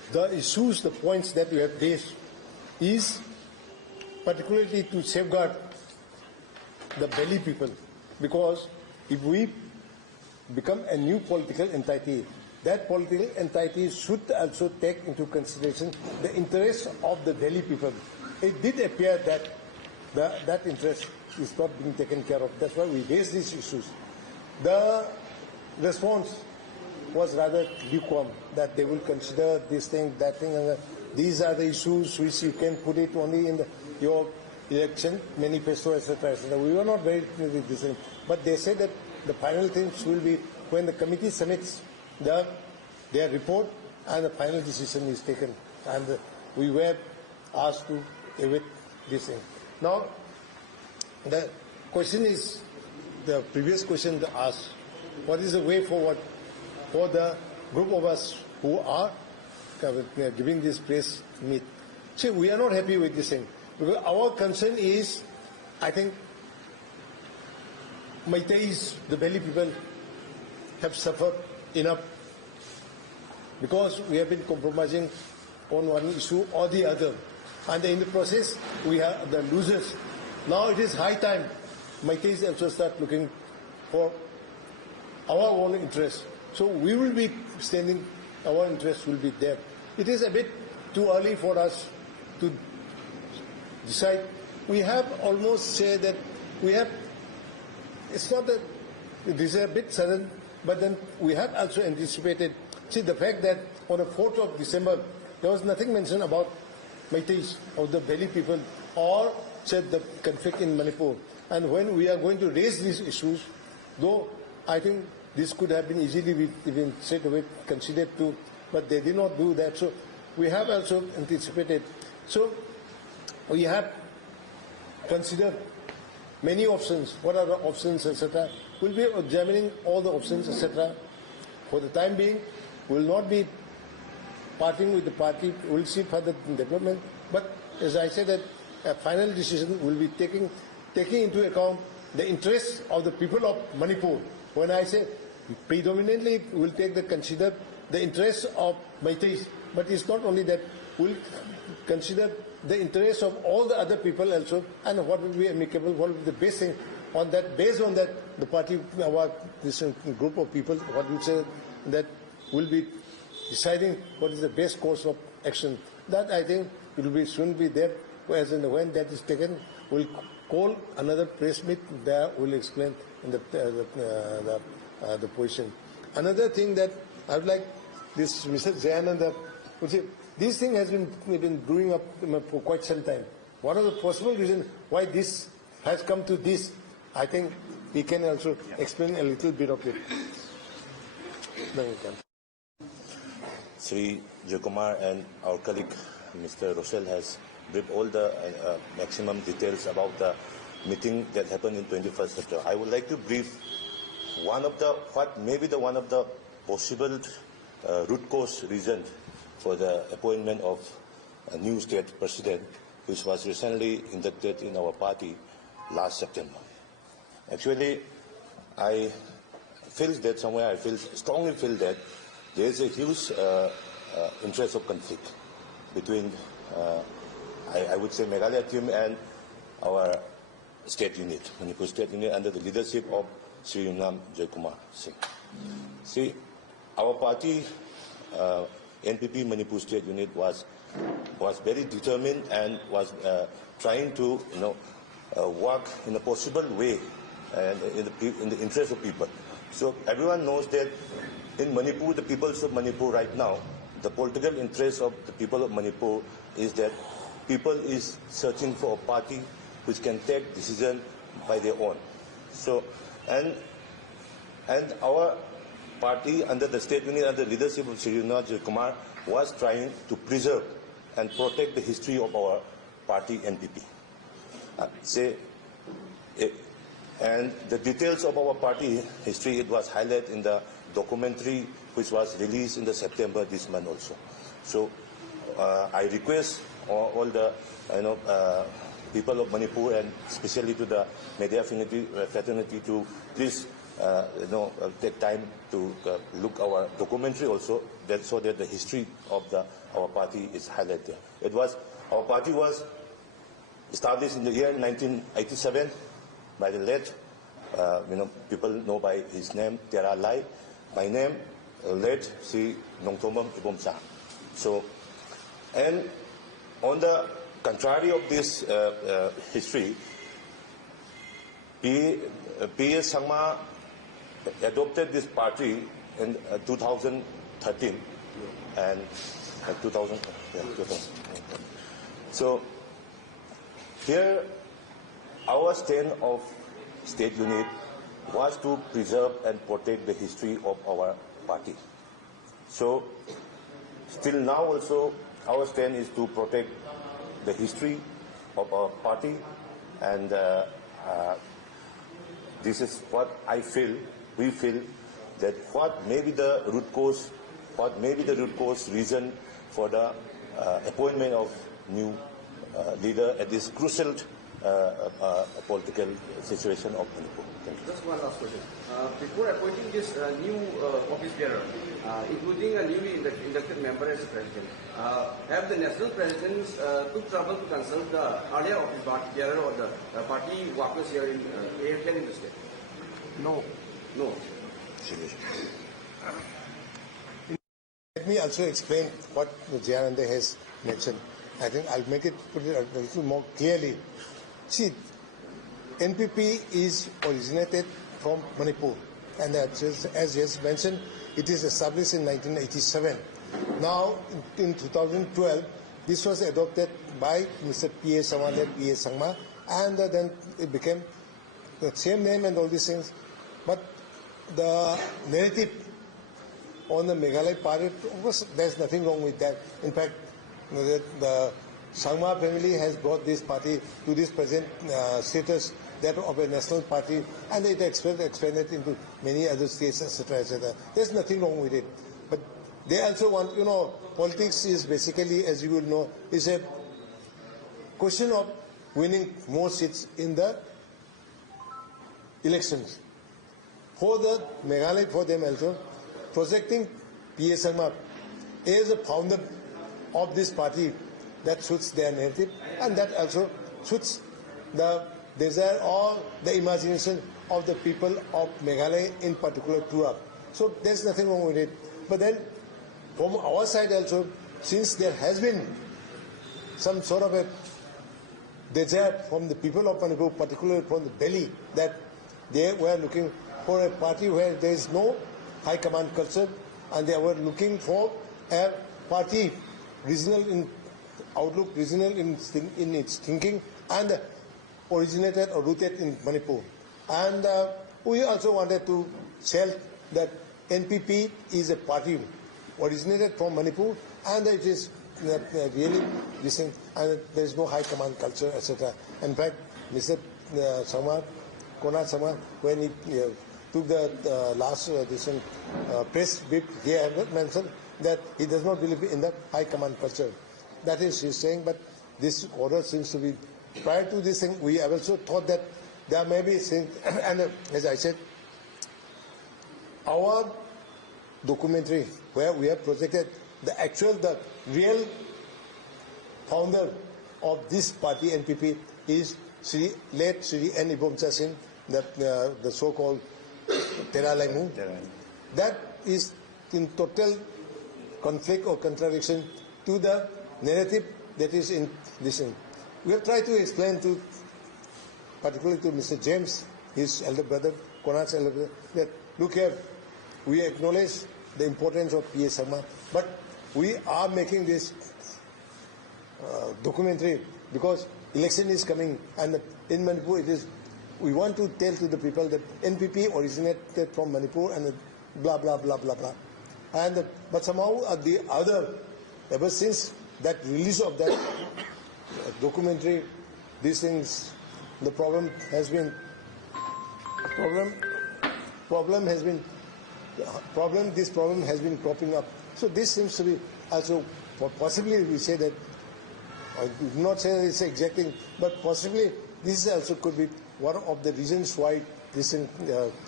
the issues, the points that we have raised is particularly to safeguard the Delhi people, because if we become a new political entity, that political entity should also take into consideration the interests of the Delhi people. It did appear that that interest is not being taken care of. That's why we raised these issues. The response was rather lukewarm, that they will consider this thing, that thing, and these are the issues which you can put it only in your election manifesto, etc., etc. We were not very clear with this thing, but they said that the final things will be when the committee submits their report and the final decision is taken. And we were asked to await this thing. Now, the question is, the previous question asked, what is the way forward for the group of us who are giving this press meet? See, we are not happy with this thing, because our concern is, I think, Meiteis, the Delhi people, have suffered enough because we have been compromising on one issue or the other, and in the process we are the losers. Now it is high time Meiteis also start looking for our own interest. So we will be standing, our interest will be there. It is a bit too early for us to decide. We have almost said that we have, it's not that it is a bit sudden, but then we have also anticipated. See, the fact that on the 4th of December, there was nothing mentioned about Meiteis or the Delhi people or said the conflict in Manipur. And when we are going to raise these issues, though I think this could have been easily even straight away considered too, but they did not do that. So we have also anticipated. So we have considered many options. What are the options, etc. We'll be examining all the options, etc. For the time being, we will not be parting with the party. We'll see further development. But as I said, that a final decision will be taking into account the interests of the people of Manipur. When I say predominantly, we'll consider the interests of Meiteis, but it's not only that. We'll consider the interests of all the other people also, and what will be amicable, what will be the best thing. On that, based on that, the party, this group of people, what we say, that will be deciding what is the best course of action. That I think it will be soon be there. As and when that is taken, we'll call another press meet. There we'll explain the position. Another thing that I would like this Mr. Jayananda would say, this thing has been brewing up for quite some time. What are the possible reasons why this has come to this? I think he can also explain a little bit of it. Sri Joykumar and our colleague Mr. Rochelle has briefed all the maximum details about the meeting that happened in 21st September. I would like to brief one of the possible root cause reason for the appointment of a new state president, which was recently inducted in our party last September. Actually, I strongly feel that there is a huge interest of conflict between, I would say, Meghalaya team and our state unit, Manipur state unit, under the leadership of Sri Joykumar Singh. See, our party, NPP Manipur State Unit, was very determined and was trying to work in a possible way and in the interest of people. So everyone knows that in Manipur, the peoples of Manipur right now, the political interest of the people of Manipur is that people is searching for a party which can take decision by their own. So and our party under the state unit, under the leadership of Sri Joykumar, was trying to preserve and protect the history of our party NPP. And the details of our party history, it was highlighted in the documentary which was released in the September this month also. So I request all the people of Manipur, and especially to the media fraternity, to please take time to look our documentary also, so that the history of our party is highlighted. Our party was established in the year 1987 by the late, people know by his name, Tera Lai. My name, late Sri Naoremthong Ibomsa. So, and on the contrary of this history, P.S. Sangma adopted this party in 2013 and 2000. So here our stand of state unit was to preserve and protect the history of our party. So still now also our stand is to protect the history of our party, and this is what we feel that what may be the root cause reason for the appointment of new leader at this crucial political situation of Manipur. Thank you. Just one last question. Before appointing this new office bearer, including a newly inducted member as president, have the national presidents took trouble to consult the earlier office bearer or the party workers here in the state? No. No. Let me also explain what Jayanande has mentioned. I think I'll put it a little more clearly. See, NPP is originated from Manipur, and as he has mentioned, it is established in 1987. Now, in 2012, this was adopted by Mr. P.A. Sangma, and then it became the same name and all these things. But the narrative on the Meghalaya party, of course, there's nothing wrong with that. In fact, the Sangma family has brought this party to this present status, that of a national party, and it expanded into many other states, etc., etc. There's nothing wrong with it. But they also want, politics is basically, as you will know, is a question of winning more seats in the elections. For the Meghalaya, for them also, projecting P.A. Sangma as a founder of this party, that suits their narrative, and that also suits the desire or the imagination of the people of Meghalaya in particular to up. So there's nothing wrong with it. But then from our side also, since there has been some sort of a desire from the people of Manipur, particularly from the Delhi, that they were looking for a party where there is no high command culture, and they were looking for a party regional in outlook, regional in its thinking, and originated or rooted in Manipur. And we also wanted to tell that NPP is a party originated from Manipur, and it is really decent, and there is no high command culture, etc. In fact, Mr. Konark Sangma, when he took the last press brief, he had mentioned that he does not believe in the high command culture. That is, he's saying, but this order seems to be, prior to this thing, we have also thought that there may be things, and as I said, our documentary, where we have projected the real founder of this party, NPP, is late Sri N. Ibomsa Singh, the so-called Tera Lai Mu. That is in total conflict or contradiction to the narrative that is in this thing. We have tried to explain to, particularly to Mr. James, his elder brother, Konark's elder brother, that look here, we acknowledge the importance of P.A. Sangma, but we are making this documentary because election is coming, and in Manipur it is, we want to tell to the people that NPP originated from Manipur and blah, blah, blah, blah, blah. And but somehow the other, ever since that release of that documentary, these things, the problem has been cropping up. So this seems to be also, possibly we say that, I do not say that it's exacting, but possibly this also could be one of the reasons why this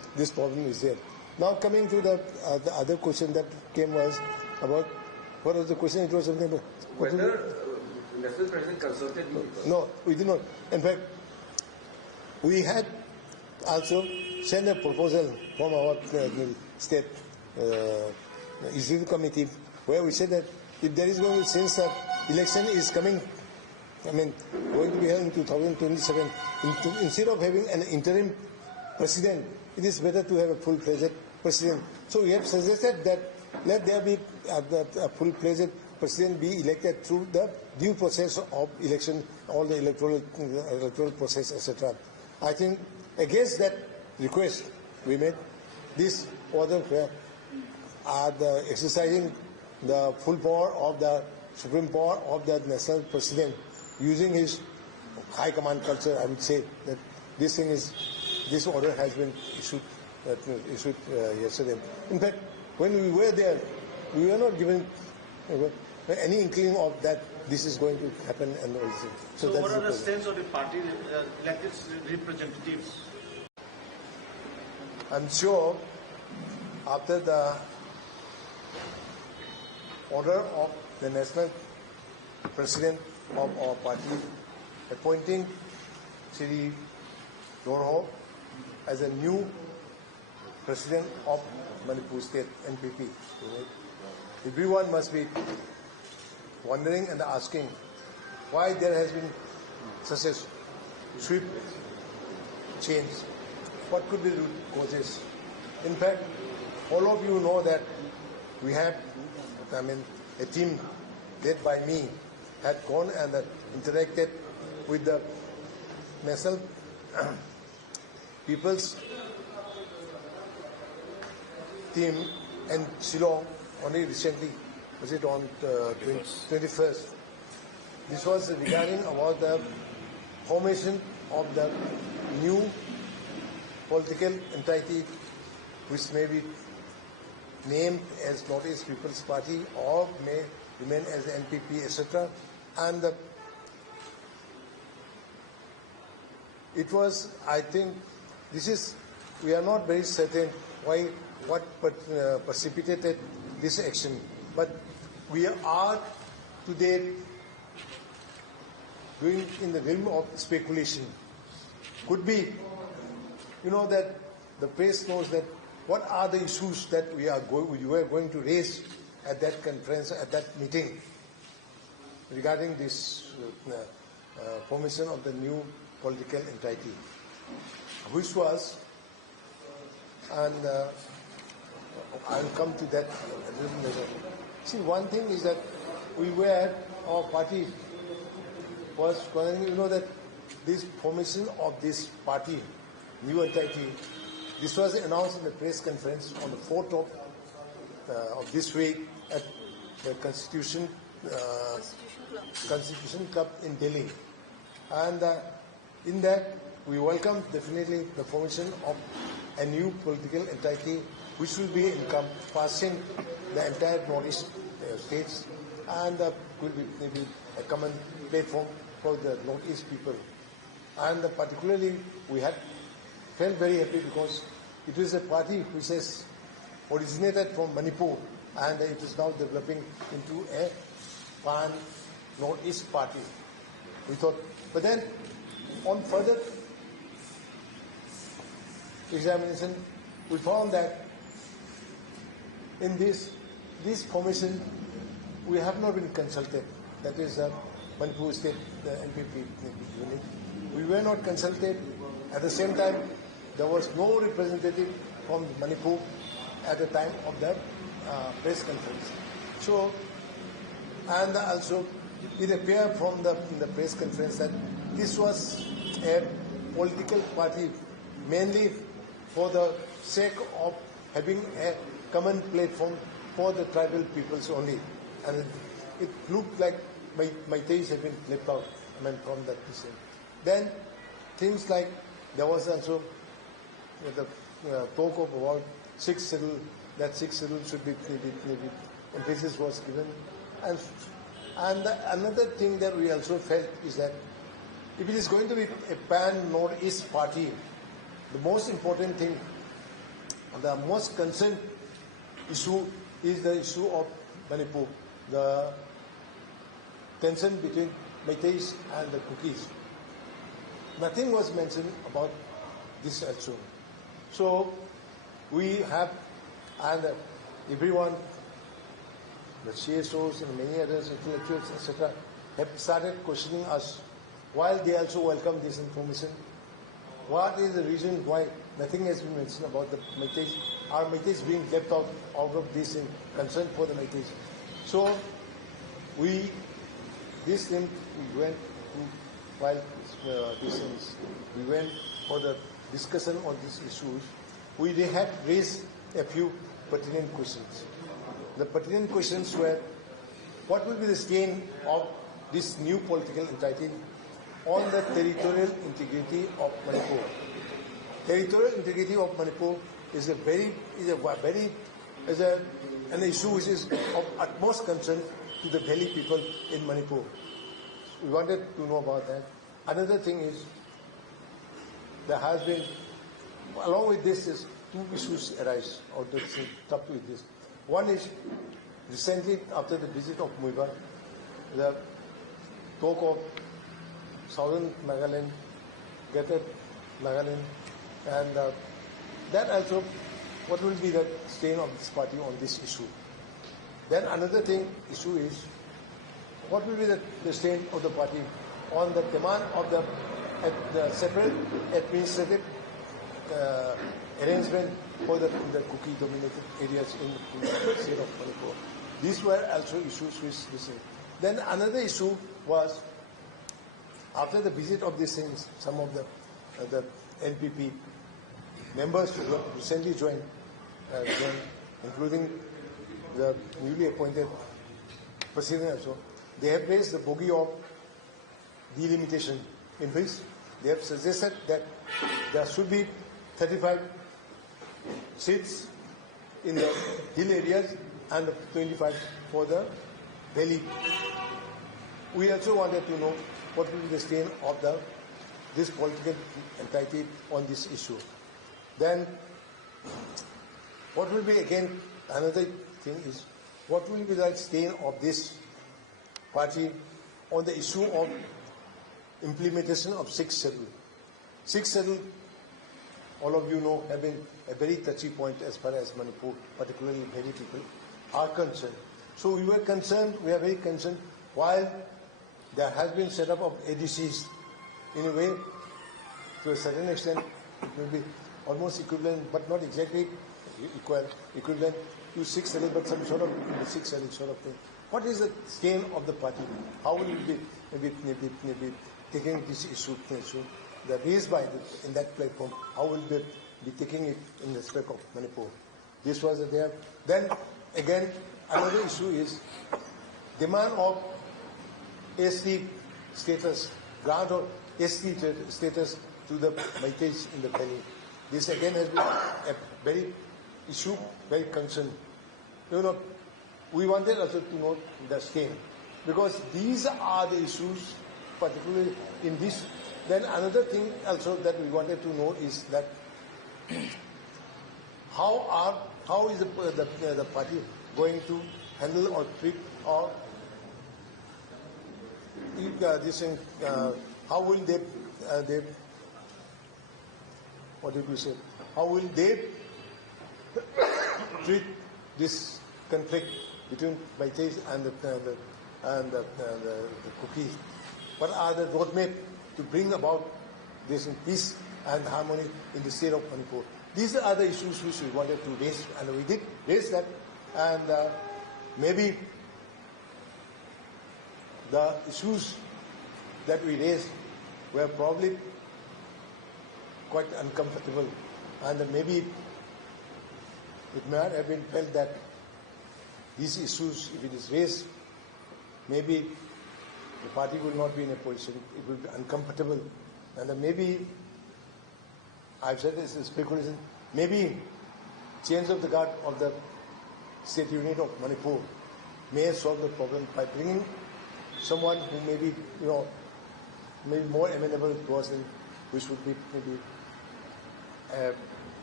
this problem is there. Now coming to the other question that came was about, what was the question? It was something about whether national president consulted you? No, we did not. In fact, we had also sent a proposal from our state executive committee, where we said that if there is going to, since the election is coming, going to be held in 2027, instead of having an interim president, it is better to have a full-fledged president. So we have suggested that let there be a full-fledged president be elected through the due process of election, all the electoral process, etc. I think against that request we made, this order where the exercising the full power of the supreme power of the national president, using his high command culture, I would say that this order has been issued yesterday. In fact, when we were there, we were not given any inkling of that this is going to happen and all this. So what are the sense of the party elected representatives? I'm sure after the order of the national president of our party appointing Shri Dorho as a new president of Manipur State NPP, everyone must be wondering and asking why there has been such a swift change. What could be the root causes? In fact, all of you know that we have, a team led by me had gone and interacted with the National People's team in Shillong only recently. Was it on 21st? This was regarding about the formation of the new political entity which may be named as Northeast People's Party or may remain as the NPP, etc. And it was, I think, we are not very certain what precipitated this action, but we are today doing in the realm of speculation. Could be, that the press knows that what are the issues that we were going to raise at that conference, at that meeting, regarding this formation of the new political entity, which was, and I'll come to that a little later. See, one thing is that our party was, that this formation of this party, new entity, this was announced in the press conference on the 4th of this week at the Constitution Club in Delhi. And in that, we welcome definitely the formation of a new political entity which will be encompassing the entire Northeast states and will be maybe a common platform for the Northeast people. And particularly, we had felt very happy because it is a party which has originated from Manipur and it is now developing into a pan-Northeast party. We thought, but then on further examination, we found that in this formation, we have not been consulted. That is Manipur State, the NPP unit. We were not consulted. At the same time, there was no representative from Manipur at the time of the press conference. So, and also it appeared from the press conference that this was a political party mainly for the sake of having a common platform for the tribal peoples only. And it looked like Maitais have been left out from that decision. Then things like there was also the talk of about 6 schedule, that 6 schedule should be maybe emphasis was given. And another thing that we also felt is that if it is going to be a pan-Northeast party, the most important thing the most concerned issue is the issue of Manipur, the tension between Meiteis and the Kukis. Nothing was mentioned about this also. So we have, and everyone, the CSOs and many others, intellectuals, etc., have started questioning us, while they also welcome this information. What is the reason why nothing has been mentioned about the Meiteis? Are Meiteis being left out of this in concern for the Meiteis? So this thing we went to, while we went for the discussion on these issues, we had raised a few pertinent questions. The pertinent questions were, what will be the stain of this new political entity on the territorial integrity of Manipur? Territorial integrity of Manipur is an issue which is of utmost concern to the valley people in Manipur. We wanted to know about that. Another thing is, there has been, along with this, is two issues arise out of top with this. One is, recently after the visit of Muiba, the talk of Southern Nagaland, Greater Nagaland, and that also, what will be the stain of this party on this issue? Then another issue is, what will be the stain of the party on the demand of the separate administrative arrangement for the Kuki-dominated areas in the state of Manipur. These were also issues which we said. Then another issue was, after the visit of these things, some of the NPP members who recently joined, including the newly appointed president also, they have raised the bogey of delimitation, in which they have suggested that there should be 35 seats in the hill areas and 25 for the valley. We also wanted to know what will be the stain of this political entity on this issue. Then, what will be, again, another thing is, what will be the stain of this party on the issue of implementation of 6th schedule. 6th schedule, all of you know, have been a very touchy point as far as Manipur, particularly many people, are concerned. So we were concerned, we are very concerned, while there has been set up of ADCs, in a way, to a certain extent, it will be almost equivalent, but not exactly equivalent to 6th schedule, but some sort of 6th schedule sort of thing. What is the stain of the party? How will it be maybe taking this issue that raised by in that platform? How will they be taking it in respect of Manipur? This was there. Then again, another issue is demand of ST status, grant of ST status to the Meiteis in the valley. This again has been a very issue, very concern. You know, we wanted also to know the stain, because these are the issues, particularly in this. Then another thing also that we wanted to know is that how is the party going to handle or treat or this thing, how will they what did we say? How will they treat this conflict between Meiteis and the Kukis? What are the roadmap to bring about this peace and harmony in the state of Manipur? These are the issues which we wanted to raise, and we did raise that. And maybe the issues that we raised were probably quite uncomfortable, and maybe it might have been felt that these issues, if it is raised, maybe the party will not be in a position, it will be uncomfortable, and maybe, I've said this is speculation, maybe change of the guard of the state unit of Manipur may solve the problem by bringing someone who may be, maybe more amenable to us, which would be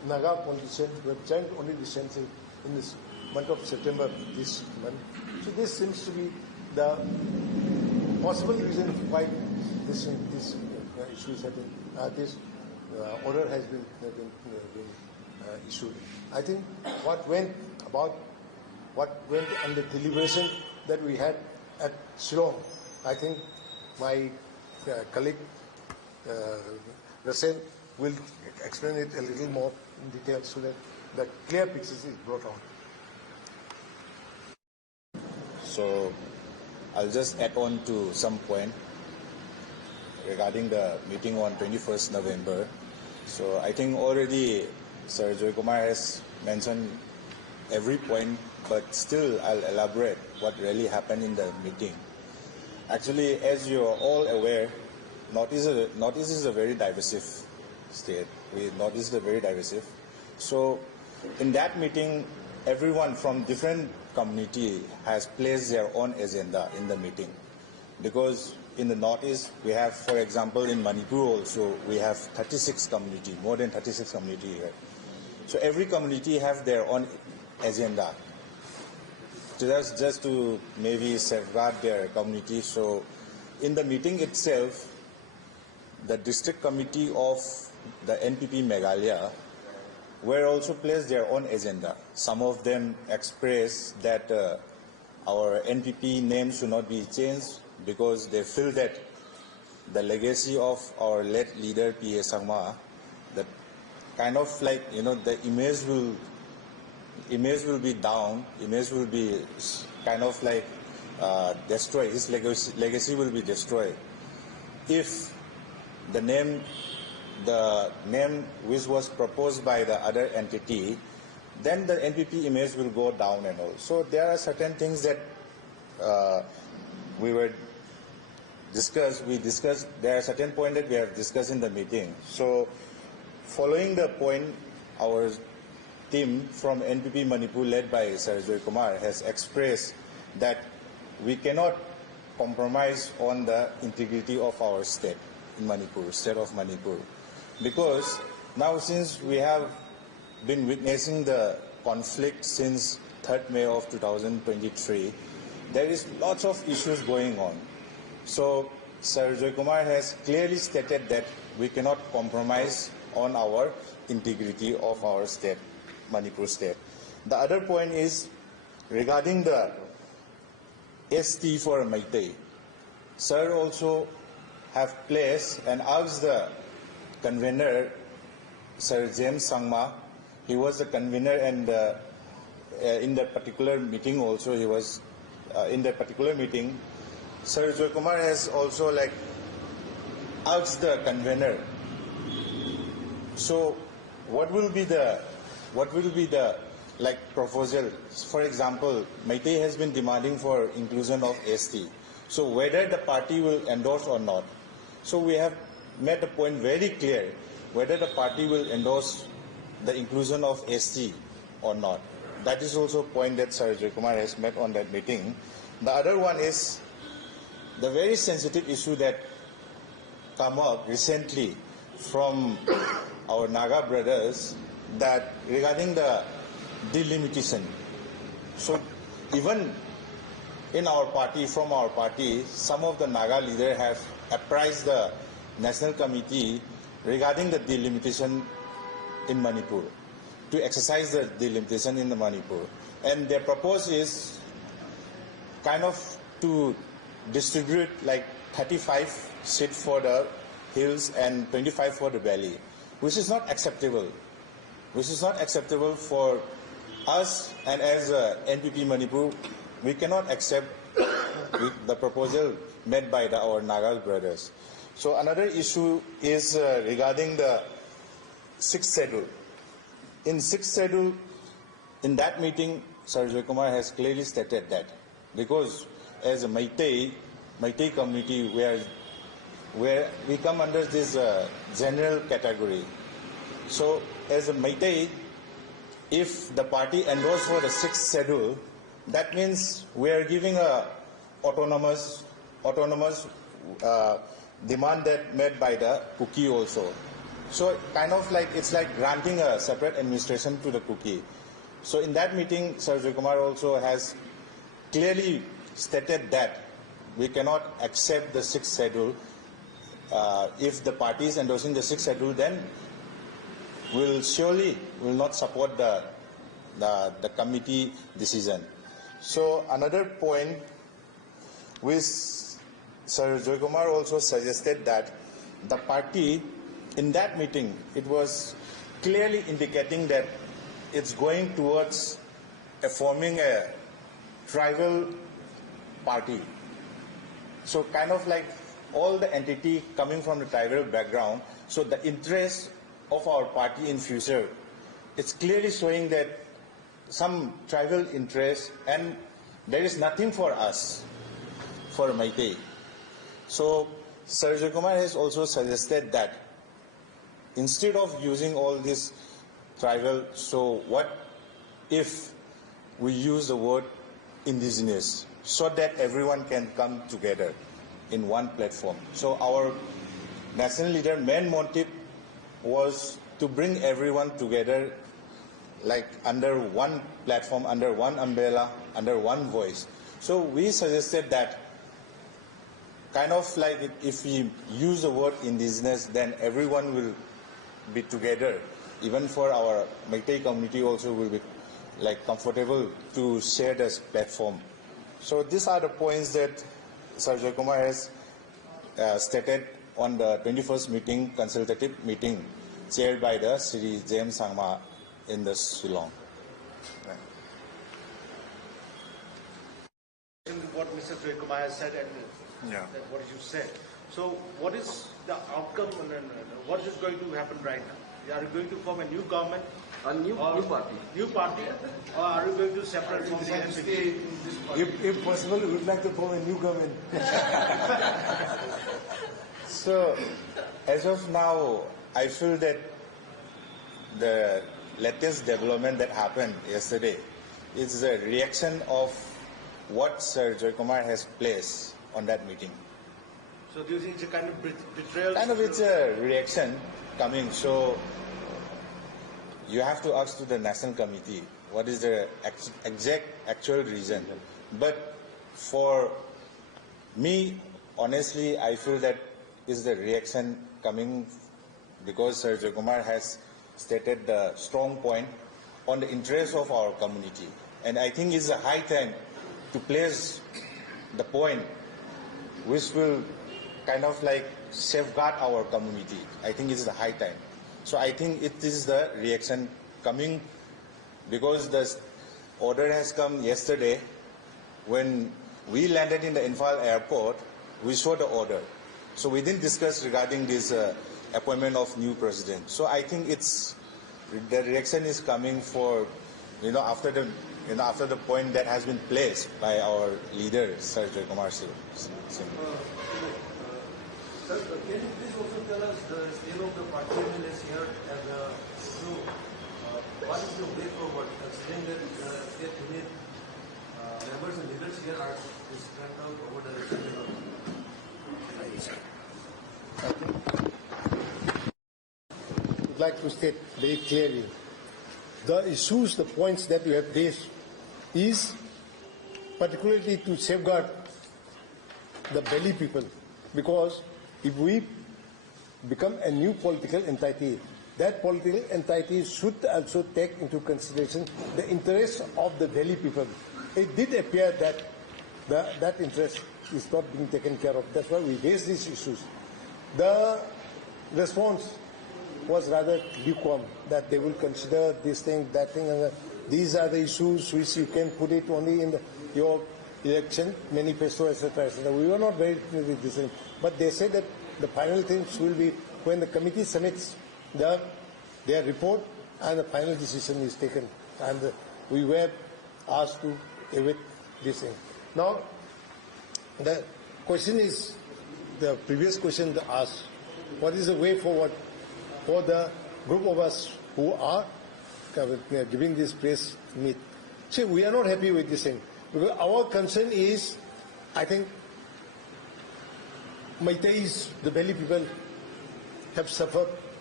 Naga politicians who have joined only recently in this month of September this month. So this seems to be the possible reason why this issues have been, this order has been issued. I think what went on the deliberation that we had at Shillong, I think my colleague Russell will explain it a little more in detail so that the clear picture is brought out. So I'll just add on to some point regarding the meeting on 21st November. So I think already Sir Joykumar has mentioned every point, but still I'll elaborate what really happened in the meeting. Actually, as you are all aware, Northeast is a very divisive state. Northeast is very divisive. So in that meeting, everyone from different community has placed their own agenda in the meeting. Because in the Northeast, we have, for example, in Manipur also, we have 36 community, more than 36 community here. So every community have their own agenda. Just to maybe safeguard their community. So in the meeting itself, the district committee of the NPP Meghalaya were also placed their own agenda. Some of them expressed that our NPP name should not be changed because they feel that the legacy of our late leader P.A. Sangma, that kind of like, you know, the image will be down, image will be kind of like destroyed, his legacy will be destroyed if the name which was proposed by the other entity, then the NPP image will go down and all. So there are certain things that we discussed, there are certain points that we have discussed in the meeting. So following the point, our team from NPP Manipur led by Sir Joykumar has expressed that we cannot compromise on the integrity of our state in Manipur, state of Manipur. Because now since we have been witnessing the conflict since 3rd May of 2023, there is lots of issues going on. So Sir Joykumar has clearly stated that we cannot compromise on our integrity of our state, Manipur state. The other point is regarding the ST for Meitei. Sir also have placed and asked the convener, Sir James Sangma. He was the convener, and in that particular meeting also he was in that particular meeting. Sir Joykumar has also like asked the convener. So what will be the like proposal? For example, Meitei has been demanding for inclusion of ST. So whether the party will endorse or not. So we have made the point very clear whether the party will endorse the inclusion of ST or not. That is also a point that Sir Joykumar has made on that meeting. The other one is the very sensitive issue that come up recently from our Naga brothers, that regarding the delimitation. So even in our party, from our party, some of the Naga leaders have apprised the National Committee regarding the delimitation in Manipur, to exercise the delimitation in the Manipur. And their proposal is kind of to distribute like 35 seats for the hills and 25 for the valley, which is not acceptable. Which is not acceptable for us, and as NPP Manipur, we cannot accept the proposal made by our Naga brothers. So another issue is regarding the 6th schedule. In 6th schedule, in that meeting, Sir Joykumar has clearly stated that because as a Meitei community, where we come under this general category. So as a Meitei, if the party endorses for the 6th schedule, that means we are giving a autonomous demand that made by the Kuki also. So kind of like it's like granting a separate administration to the Kuki. So in that meeting, Sir Joykumar also has clearly stated that we cannot accept the 6th schedule. If the party is endorsing the 6th schedule, then we'll surely will not support the committee decision. So another point which Sir Joykumar also suggested that the party in that meeting, it was clearly indicating that it's going towards forming a tribal party. So kind of like all the entity coming from the tribal background, so the interest of our party in future, it's clearly showing that some tribal interest, and there is nothing for us, for Meitei. So Sir Joykumar has also suggested that instead of using all this tribal, so what if we use the word indigenous, so that everyone can come together in one platform. So our national leader main motive was to bring everyone together like under one platform, under one umbrella, under one voice. So we suggested that kind of like if we use the word indigenous, then everyone will be together. Even for our Meitei community also will be like comfortable to share this platform. So these are the points that Sir Joykumar has stated on the 21st meeting, consultative meeting, chaired by the Sri James Sangma in the Shillong. What Mr. Joykumar has said and that what you said. So what is the outcome and what is going to happen right now? Are you going to form a new government? A new party. New party? Or are you going to separate from the NPP? If possible, we would like to form a new government. So, as of now, I feel that the latest development that happened yesterday is a reaction of what Sir Joykumar has placed on that meeting. So do you think it's a kind of betrayal? Kind of it's a reaction coming. So you have to ask to the National Committee what is the exact actual reason. But for me, honestly, I feel that is the reaction coming because Sir Joykumar has stated the strong point on the interest of our community. And I think it's a high time to place the point which will kind of like safeguard our community. I think it's the high time. So I think it is the reaction coming because the order has come yesterday when we landed in the Imphal airport, we saw the order. So we didn't discuss regarding this appointment of new president. So I think it's the reaction is coming for, after the point that has been placed by our leader, Sir Joykumar Singh. Sir, can you please also tell us the state of the party MLAs here and what is the way forward, considering that state unit members and leaders here are spread out over the region? I would like to state very clearly, the issues, the points that you have raised is particularly to safeguard the Belly people, because if we become a new political entity, that political entity should also take into consideration the interests of the Delhi people. It did appear that that interest is not being taken care of. That's why we raised these issues. The response was rather lukewarm, that they will consider this thing, that thing, and these are the issues which you can put it only in your election manifesto, etc., etc. We were not very clear with this thing, but they said that the final things will be when the committee submits their report and the final decision is taken, and we were asked to await this thing. Now, the question is, the previous question asked, what is the way forward for the group of us who are giving this press meet? See, we are not happy with this thing, because our concern is, I think, Meiteis, the Belly people, have suffered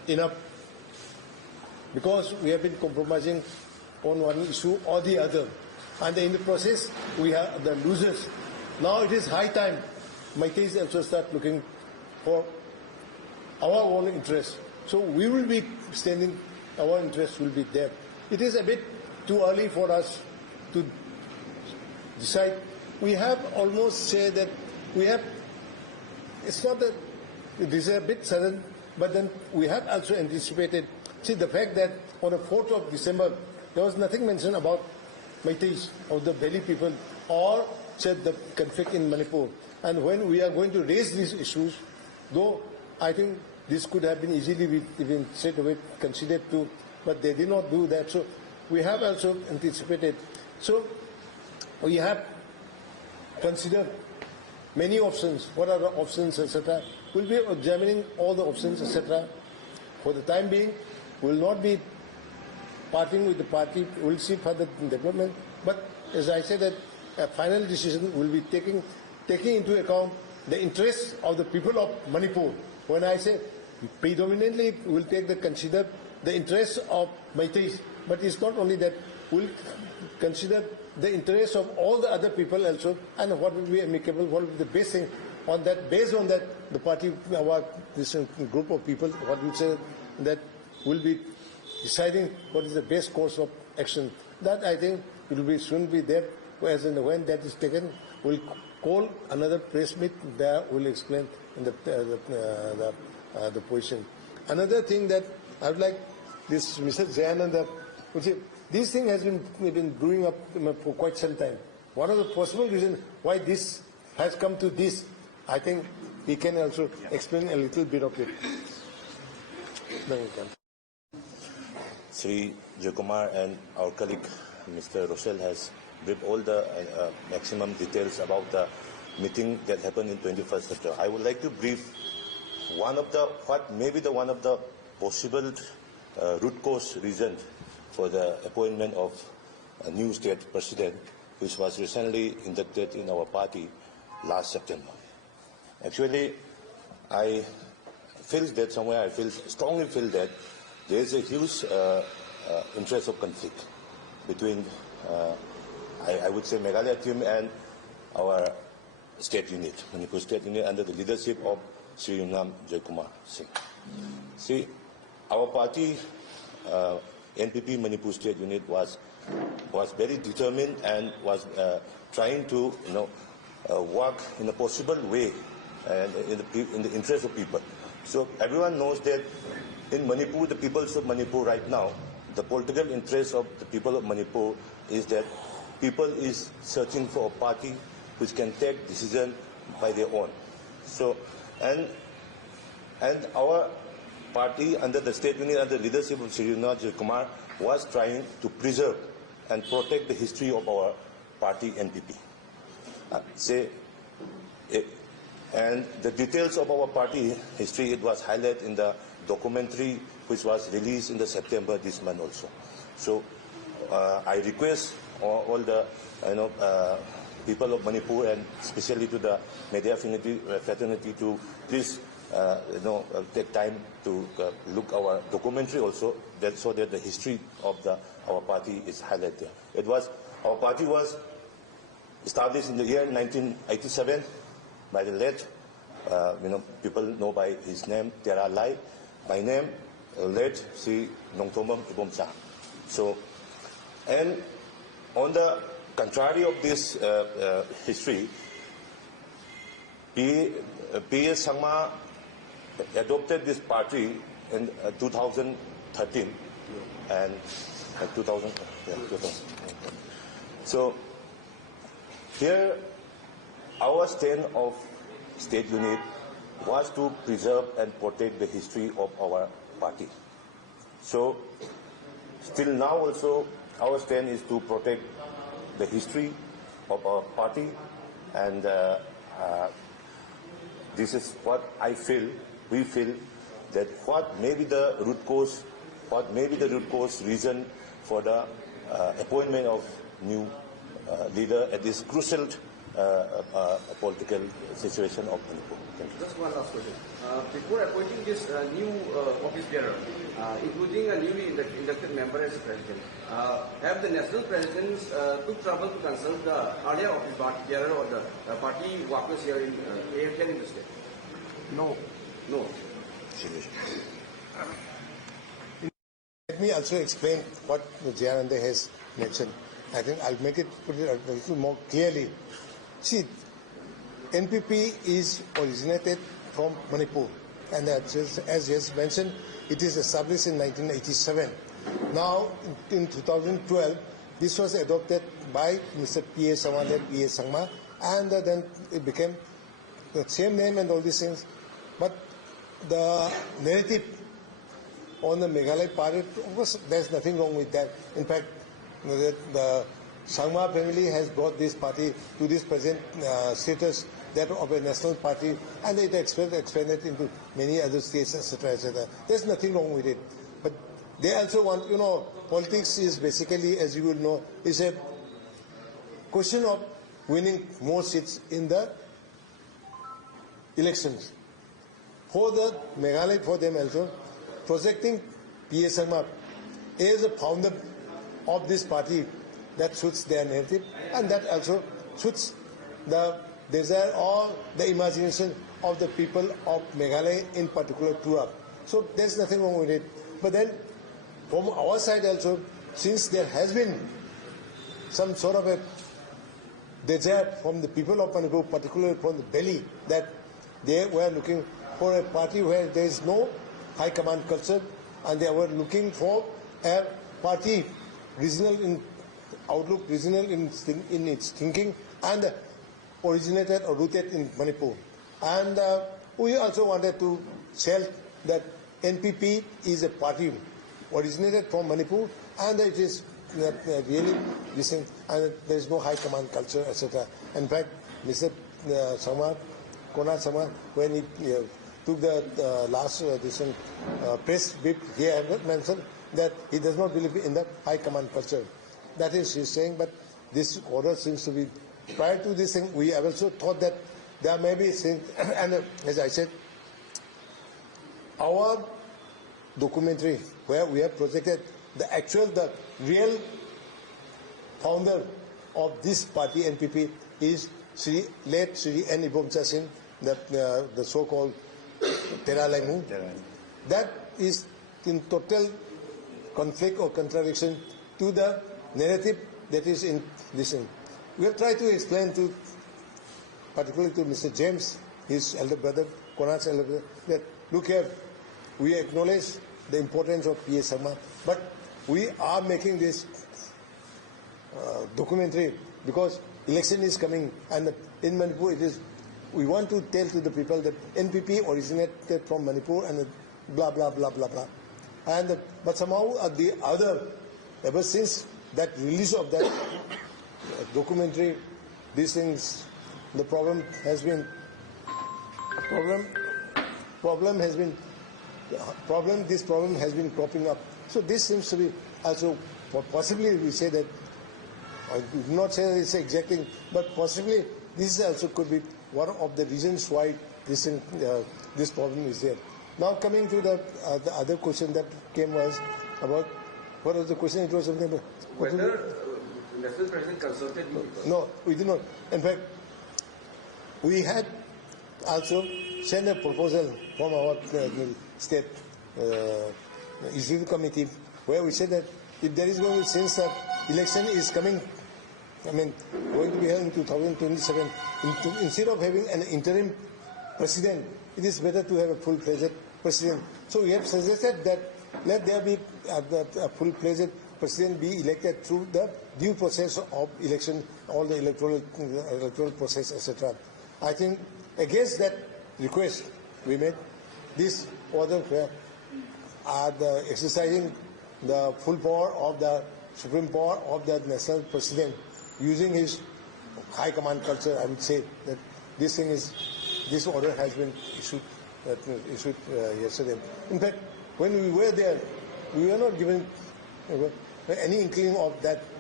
enough, because we have been compromising on one issue or the other, and in the process we have the losers. Now it is high time Meiteis also start looking for our own interests. So we will be standing, our interests will be there. It is a bit too early for us to decide. We have almost said that we have, it's not that it is a bit sudden, but then we have also anticipated. See, the fact that on the 4th of December, there was nothing mentioned about Meiteis or the Valley people or said the conflict in Manipur. And when we are going to raise these issues, though I think this could have been easily even straight away considered too, but they did not do that. So we have also anticipated. So we have considered many options. What are the options, etc. We'll be examining all the options, etc. For the time being, we will not be parting with the party. We'll see further development. But as I said, that a final decision will be taking into account the interests of the people of Manipur. When I say predominantly, we'll consider the interests of Meiteis. But it's not only that, we'll consider the interests of all the other people also, and what will be amicable, what will be the best thing. On that, based on that, the party, this group of people, what we say, that will be deciding what is the best course of action. That I think will be soon be there. As and when that is taken, we'll call another press meet. There we'll explain the position. Another thing that I would like this Mr. Jayananda, this thing has been brewing up for quite some time. What are the possible reasons why this has come to this? I think he can also explain a little bit of it. Sri Joykumar and our colleague Mr. Rochelle has briefed all the maximum details about the meeting that happened in 21st September. I would like to brief one of the possible root cause reasons for the appointment of a new state president, which was recently inducted in our party last September. Actually, I strongly feel that there is a huge interest of conflict between, I would say, Meghalaya team and our state unit, Manipur state unit, under the leadership of Sri Joykumar Singh. See, our party, NPP Manipur state unit, was very determined and was trying to work in a possible way and in the interest of people. So everyone knows that in Manipur, the peoples of Manipur right now, the political interest of the people of Manipur is that people is searching for a party which can take decision by their own. So, and our party under the state unit, under the leadership of Sri Joykumar, was trying to preserve and protect the history of our party NPP. And the details of our party history, it was highlighted in the documentary which was released in the September this month also. So I request all the people of Manipur, and especially to the media fraternity, to please take time to look our documentary also, so that the history of our party is highlighted there. Our party was established in the year 1987 by the late, people know by his name, Tera Lai. By name, late Sri Nongthomam Ibomsa. So, and on the contrary of this history, P.S. Sangma adopted this party in 2013 and 2000. So, here our stand of state unit was to preserve and protect the history of our party. So, still now also, our stand is to protect the history of our party, and this is what we feel, that what may be the root cause reason for the appointment of new leader at this crucial political situation of Manipur. Thank you. Just one last question. Before appointing this new office bearer, including a newly inducted member as president, have the national presidents took trouble to consult the earlier office bearer or the party workers here in the state? No. No. Let me also explain what Jayananda has mentioned. I think I'll put it a little more clearly. See, NPP is originated from Manipur, and as just mentioned, it is established in 1987. Now, in 2012, this was adopted by Mr. P.A. Sangma, P.A. Sangma, and then it became the same name and all these things. But the narrative on the Meghalaya party, of course, there's nothing wrong with that. In fact, the Sangma family has brought this party to this present status, that of a national party, and it expanded into many other states, etc., etc. There's nothing wrong with it. But they also want, politics is basically, as you will know, is a question of winning more seats in the elections. For the Meghalaya, for them also, projecting P.A. Sangma as a founder of this party, that suits their narrative, and that also suits the desire or the imagination of the people of Meghalaya in particular to us. So there's nothing wrong with it. But then, from our side also, since there has been some sort of a desire from the people of Manipur, particularly from the belly, that they were looking for a party where there is no high command culture, and they were looking for a party regional in outlook, regional in its thinking, and originated or rooted in Manipur. And we also wanted to tell that NPP is a party originated from Manipur, and it is really decent, and there is no high command culture, etc. In fact, Mr. Sangma, Konar Sangma, when he took the last press brief, he had mentioned that he does not believe in the high command culture. That is, he's saying, but this order seems to be, prior to this thing, we have also thought that there may be things, and as I said, our documentary where we have projected the real founder of this party, NPP, is late Sri N. Ibomcha Singh, the so-called Teralaimu. That is in total conflict or contradiction to the narrative that is in this thing. We have tried to explain to, particularly to Mr. James, his elder brother, Konar's elder brother, that look here, we acknowledge the importance of P.A. Sangma, but we are making this documentary because election is coming, and in Manipur it is, we want to tell to the people that NPP originated from Manipur and blah, blah, blah, blah, blah. And, but somehow the other, ever since that release of that documentary, these things, the problem has been cropping up. So this seems to be also, possibly we say that, I do not say that it's exacting, but possibly this also could be one of the reasons why this problem is there. Now coming to the other question that came was about, what was the question? It was something about whether the national president consulted you? No, we did not. In fact, we had also sent a proposal from our state executive committee where we said that if there is going to, since the election is coming, going to be held in 2027, instead of having an interim president, it is better to have a full-fledged president. So we have suggested that let there be a full-fledged president be elected through the due process of election, all the electoral process, etc. I think against that request we made this order where the exercising the full power of the supreme power of the national president, using his high command culture. I would say that this order has been issued yesterday. In fact, when we were there, we were not given any inkling of that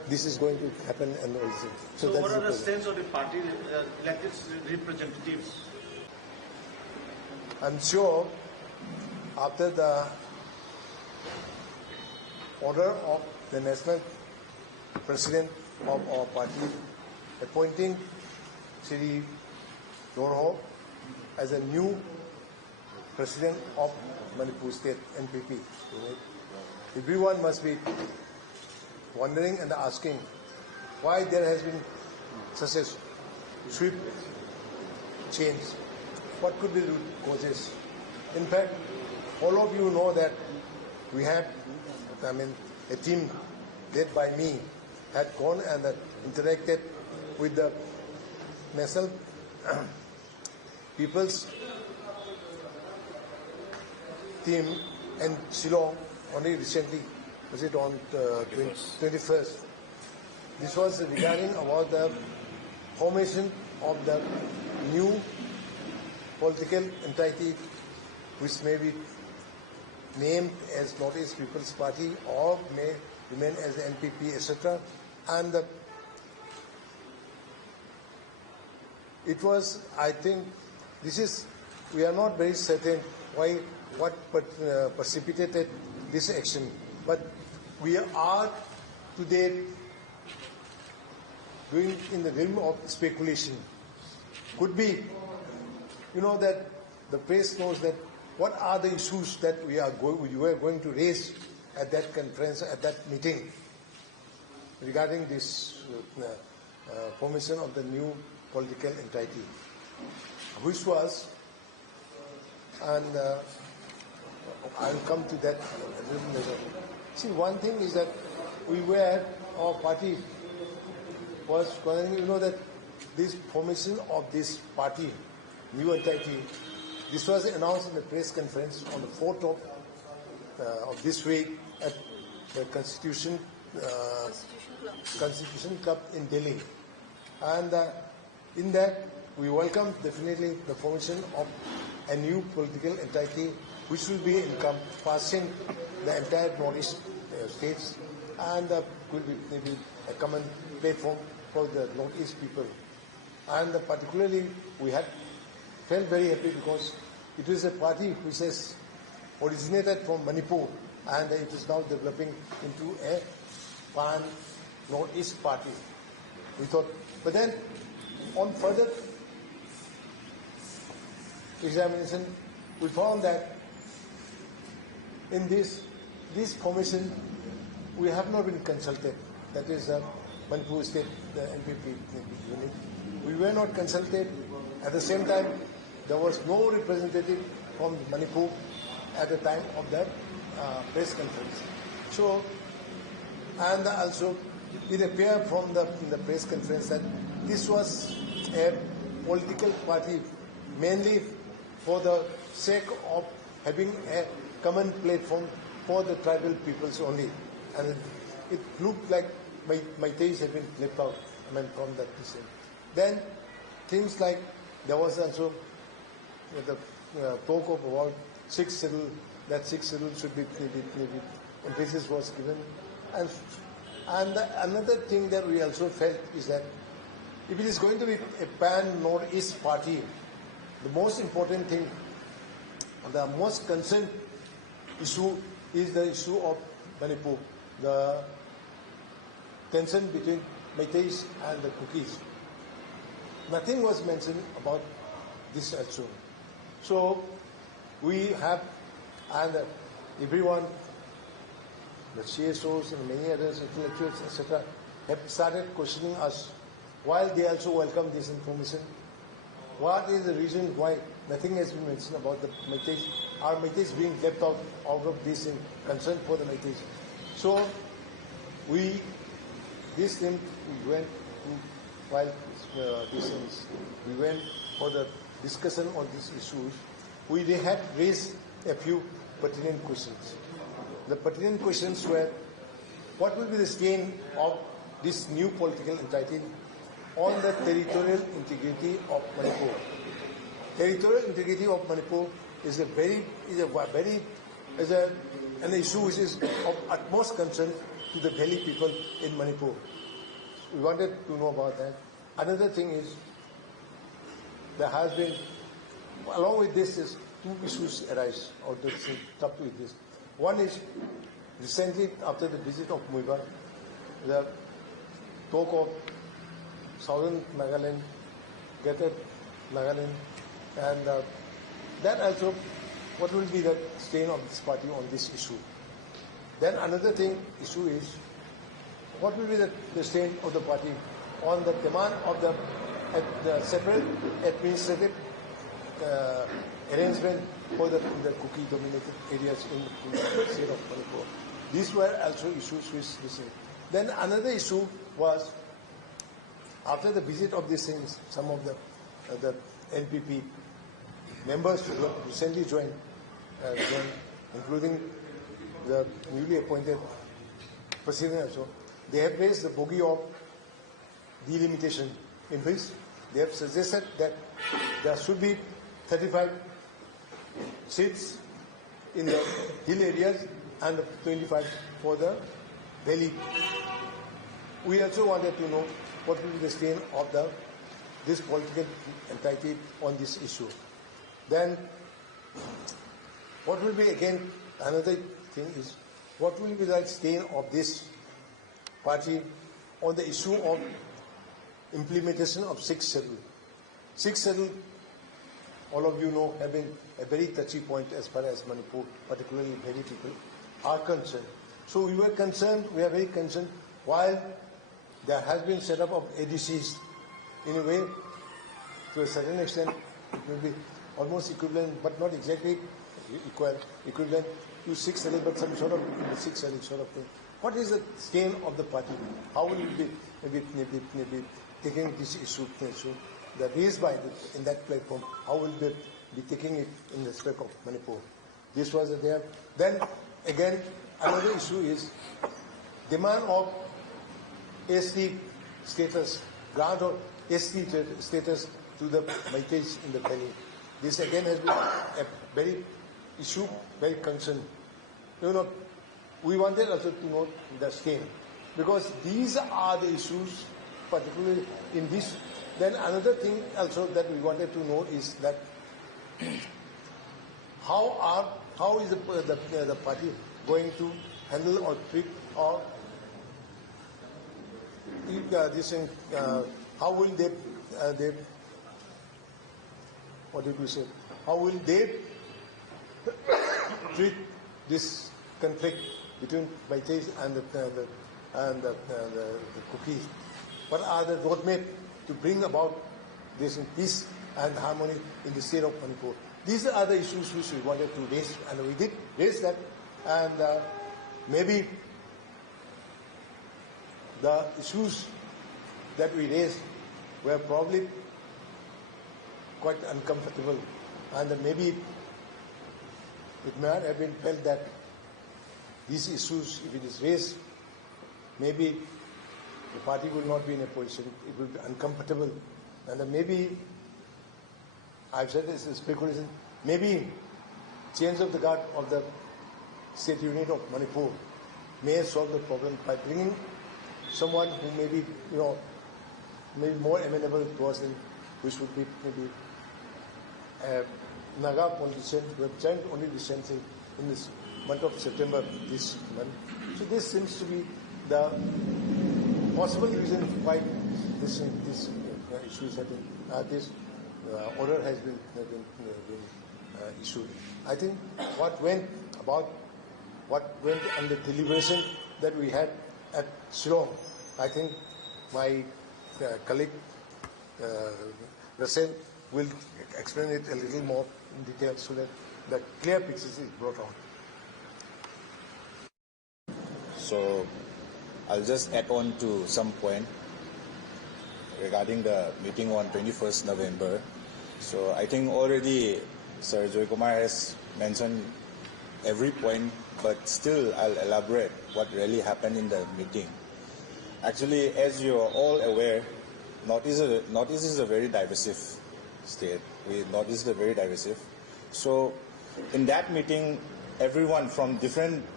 this is going to happen and all this. So that's what are the problem. sense of the party elected representatives? I'm sure after the order of the national president of our party appointing Shri Naoremthong as a new president of Manipur State NPP, everyone must be wondering and asking why there has been such a swift change. What could be the root causes? In fact, all of you know that we had, a team led by me had gone and interacted with the National People's team in Shillong only recently. Was it on 21st? This was regarding about the formation of the new political entity which may be named as Northeast People's Party or may remain as the NPP, etc. And it was, I think, we are not very certain what precipitated this action, but we are today doing in the realm of speculation. Could be, that the press knows that what are the issues that we were going to raise at that conference, at that meeting, regarding this formation of the new political entity, which was, and I'll come to that a little later. See, one thing is that our party was, that this formation of this party, new entity, this was announced in the press conference on the 4th of this week at the Constitution Club in Delhi. And in that, we welcome definitely the formation of a new political entity which will be encompassing the entire Northeast states and will be maybe a common platform for the Northeast people. And particularly, we had felt very happy because it is a party which has originated from Manipur and it is now developing into a pan-Northeast party. We thought, but then on further examination, we found that in this formation, we have not been consulted. That is Manipur State, the NPP unit. We were not consulted. At the same time, there was no representative from Manipur at the time of that press conference. So, and also it appeared from the press conference that this was a political party mainly for the sake of having a common platform for the tribal peoples only. And it looked like Meiteis had been left out from that decision. Then things like there was also the talk of about 6 schedule, that 6 schedule should be maybe emphasis was given. And another thing that we also felt is that if it is going to be a pan-Northeast party, the most important thing, the most concerned issue is the issue of Manipur, the tension between Meiteis and the Kukis. Nothing was mentioned about this also. So we have, and everyone, the CSOs and many others, intellectuals, etc., have started questioning us while they also welcome this information. What is the reason why nothing has been mentioned about the Meiteis? Are Meiteis being left out of this in concern for the Meiteis? So we went for the discussion on these issues. We had raised a few pertinent questions. The pertinent questions were, what will be the stain of this new political entity on the territorial integrity of Manipur? Territorial integrity of Manipur is an issue which is of utmost concern to the Valley people in Manipur. We wanted to know about that. Another thing is, there has been, along with this, is two issues arise out of up with this. One is, recently after the visit of Muiba, the talk of southern Nagaland, Greater Nagaland, and that also, what will be the stand of this party on this issue? Then another issue is, what will be the stand of the party on the demand of the separate administrative arrangement for the Kuki-dominated areas in the state of Manipur. These were also issues which we said. Then another issue was, after the visit of these things, some of the NPP members who recently joined, including the newly appointed president also, they have raised the bogey of delimitation, in which they have suggested that there should be 35 seats in the hill areas and 25 for the valley. We also wanted to know what will be the stand of this political entity on this issue. Then, what will be again, another thing is, what will be the stand of this party on the issue of implementation of 6th schedule. 6th schedule, all of you know, have been a very touchy point as far as Manipur, particularly Valley people, are concerned. So we are very concerned, while there has been set up of ADCs, in a way, to a certain extent, it will be almost equivalent, but not exactly equivalent to 6th schedule, but some sort of 6th schedule sort of thing. What is the stand of the party? How will it be maybe taking this issue that raised by in that platform? How will they be taking it in respect of Manipur? This was there. Then again, another issue is demand of ST status, grant of ST status to the Maitais in the valley. This again has been a very concern. You know, we wanted also to know the stand, because these are the issues, particularly in this. Then another thing also that we wanted to know is that how is the party going to handle or treat or this thing? How will they what did we say? How will they treat this conflict between Maitais and the Kukis? What are the roadmap to bring about this peace and harmony in the state of Manipur? These are the issues which we wanted to raise, and we did raise that. And maybe the issues that we raised were probably quite uncomfortable, and maybe it might have been felt that these issues, if it is raised, maybe the party will not be in a position, it will be uncomfortable, and maybe, I've said this is speculation, maybe change of the guard of the state unit of Manipur may solve the problem by bringing someone who may be, maybe more amenable towards them, which would be maybe a Naga politician who have joined only recently in this month of September this month. So this seems to be the possible reason why this issues have been, this order has been issued. I think what went on the deliberation that we had at Shillong, I think my colleague Russell will explain it a little more in detail so that the clear picture is brought out. So I'll just add on to some point regarding the meeting on 21st November. So I think already Sir Joykumar has mentioned every point, but still I'll elaborate what really happened in the meeting. Actually, as you are all aware, Northeast is a very divisive state. Northeast is very divisive. So in that meeting, everyone from different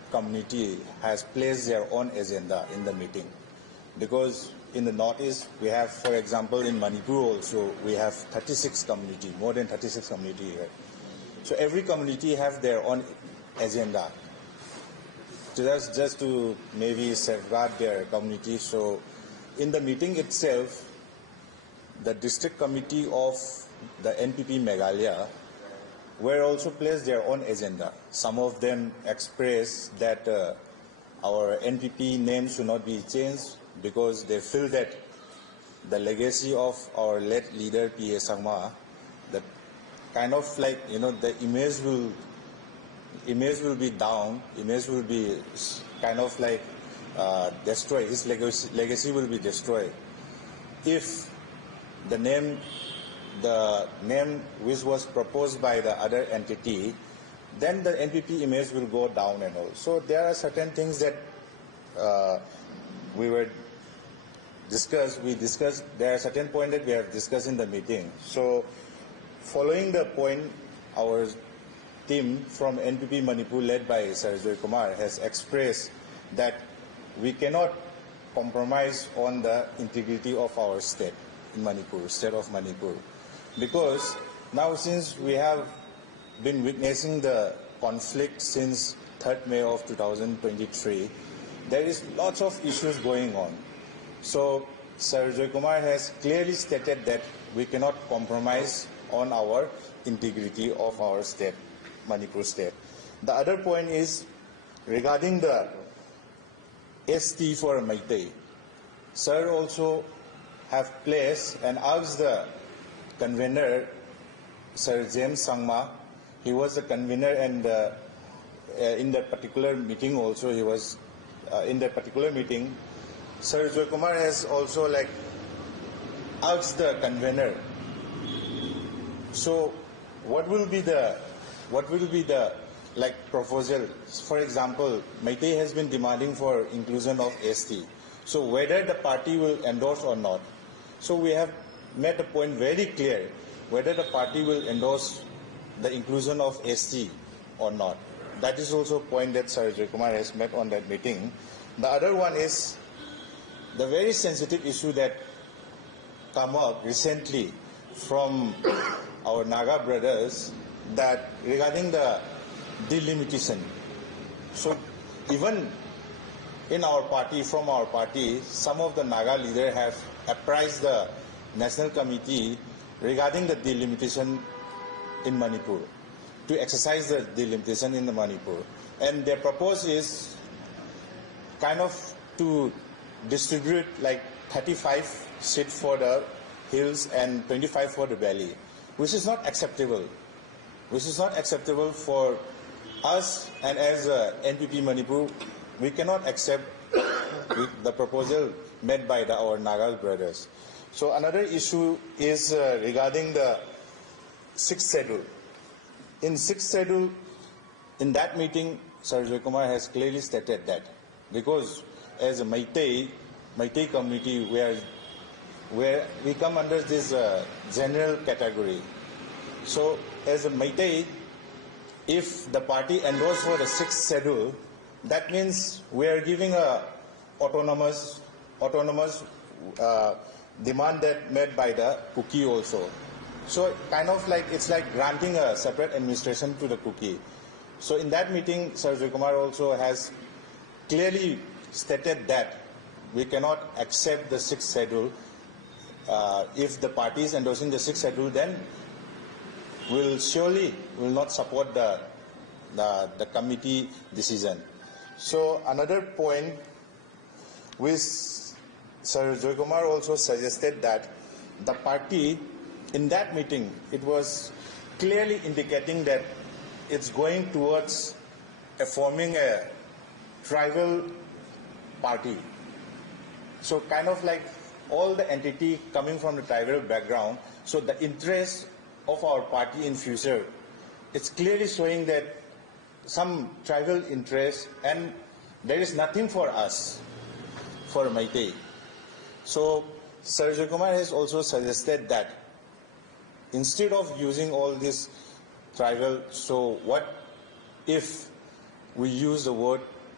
community has placed their own agenda in the meeting. Because in the Northeast, we have, for example, in Manipur also, we have 36 community, more than 36 community here. So every community have their own agenda. Just to maybe safeguard their community. So in the meeting itself, the district committee of the NPP Meghalaya were also placed their own agenda. Some of them expressed that our NPP name should not be changed because they feel that the legacy of our late leader P.A. Sangma, that kind of like, the image will be down, image will be kind of like destroyed, his legacy will be destroyed. If the name which was proposed by the other entity, then the NPP image will go down and all. So there are certain things that we discussed, there are certain points that we have discussed in the meeting. So following the point, our team from NPP Manipur led by Sir Joykumar has expressed that we cannot compromise on the integrity of our state in Manipur, state of Manipur. Because now since we have been witnessing the conflict since 3rd May of 2023, there is lots of issues going on. So Sir Joykumar has clearly stated that we cannot compromise on our integrity of our state, Manipur state. The other point is regarding the ST for Meitei. Sir also have placed and asked the convener, Sir James Sangma. He was the convener, and in that particular meeting also, he was in that particular meeting. Sir Joykumar has also asked the convener. So, what will be the proposal? For example, Meitei has been demanding for inclusion of ST. So, whether the party will endorse or not. So, we have made the point very clear whether the party will endorse the inclusion of ST or not. That is also a point that Sir Joykumar has made on that meeting. The other one is the very sensitive issue that come up recently from our Naga brothers, that regarding the delimitation. So even in our party, from our party, some of the Naga leaders have apprised the National Committee regarding the delimitation in Manipur, to exercise the delimitation in the Manipur. And their proposal is kind of to distribute 35 seats for the hills and 25 for the valley, which is not acceptable. Which is not acceptable for us, and as NPP Manipur, we cannot accept the proposal made by our Naga brothers. So another issue is regarding the 6th schedule. In 6th schedule, in that meeting, Sir Joykumar has clearly stated that because as a Meitei community, where we come under this general category. So as a Meitei, if the party endorses for the 6th schedule, that means we are giving a autonomous demand that made by the Kuki also. So kind of it's like granting a separate administration to the Kuki. So in that meeting, Sir Joykumar also has clearly stated that we cannot accept the 6th schedule. If the party is endorsing the 6th schedule, then we'll surely will not support the committee decision. So another point which Sir Joykumar also suggested that the party in that meeting, it was clearly indicating that it's going towards forming a tribal party. So kind of all the entity coming from the tribal background, so the interest of our party in future, it's clearly showing that some tribal interest, and there is nothing for us, for Meitei. So Sir Joykumar has also suggested that instead of using all this tribal, so what if we use the word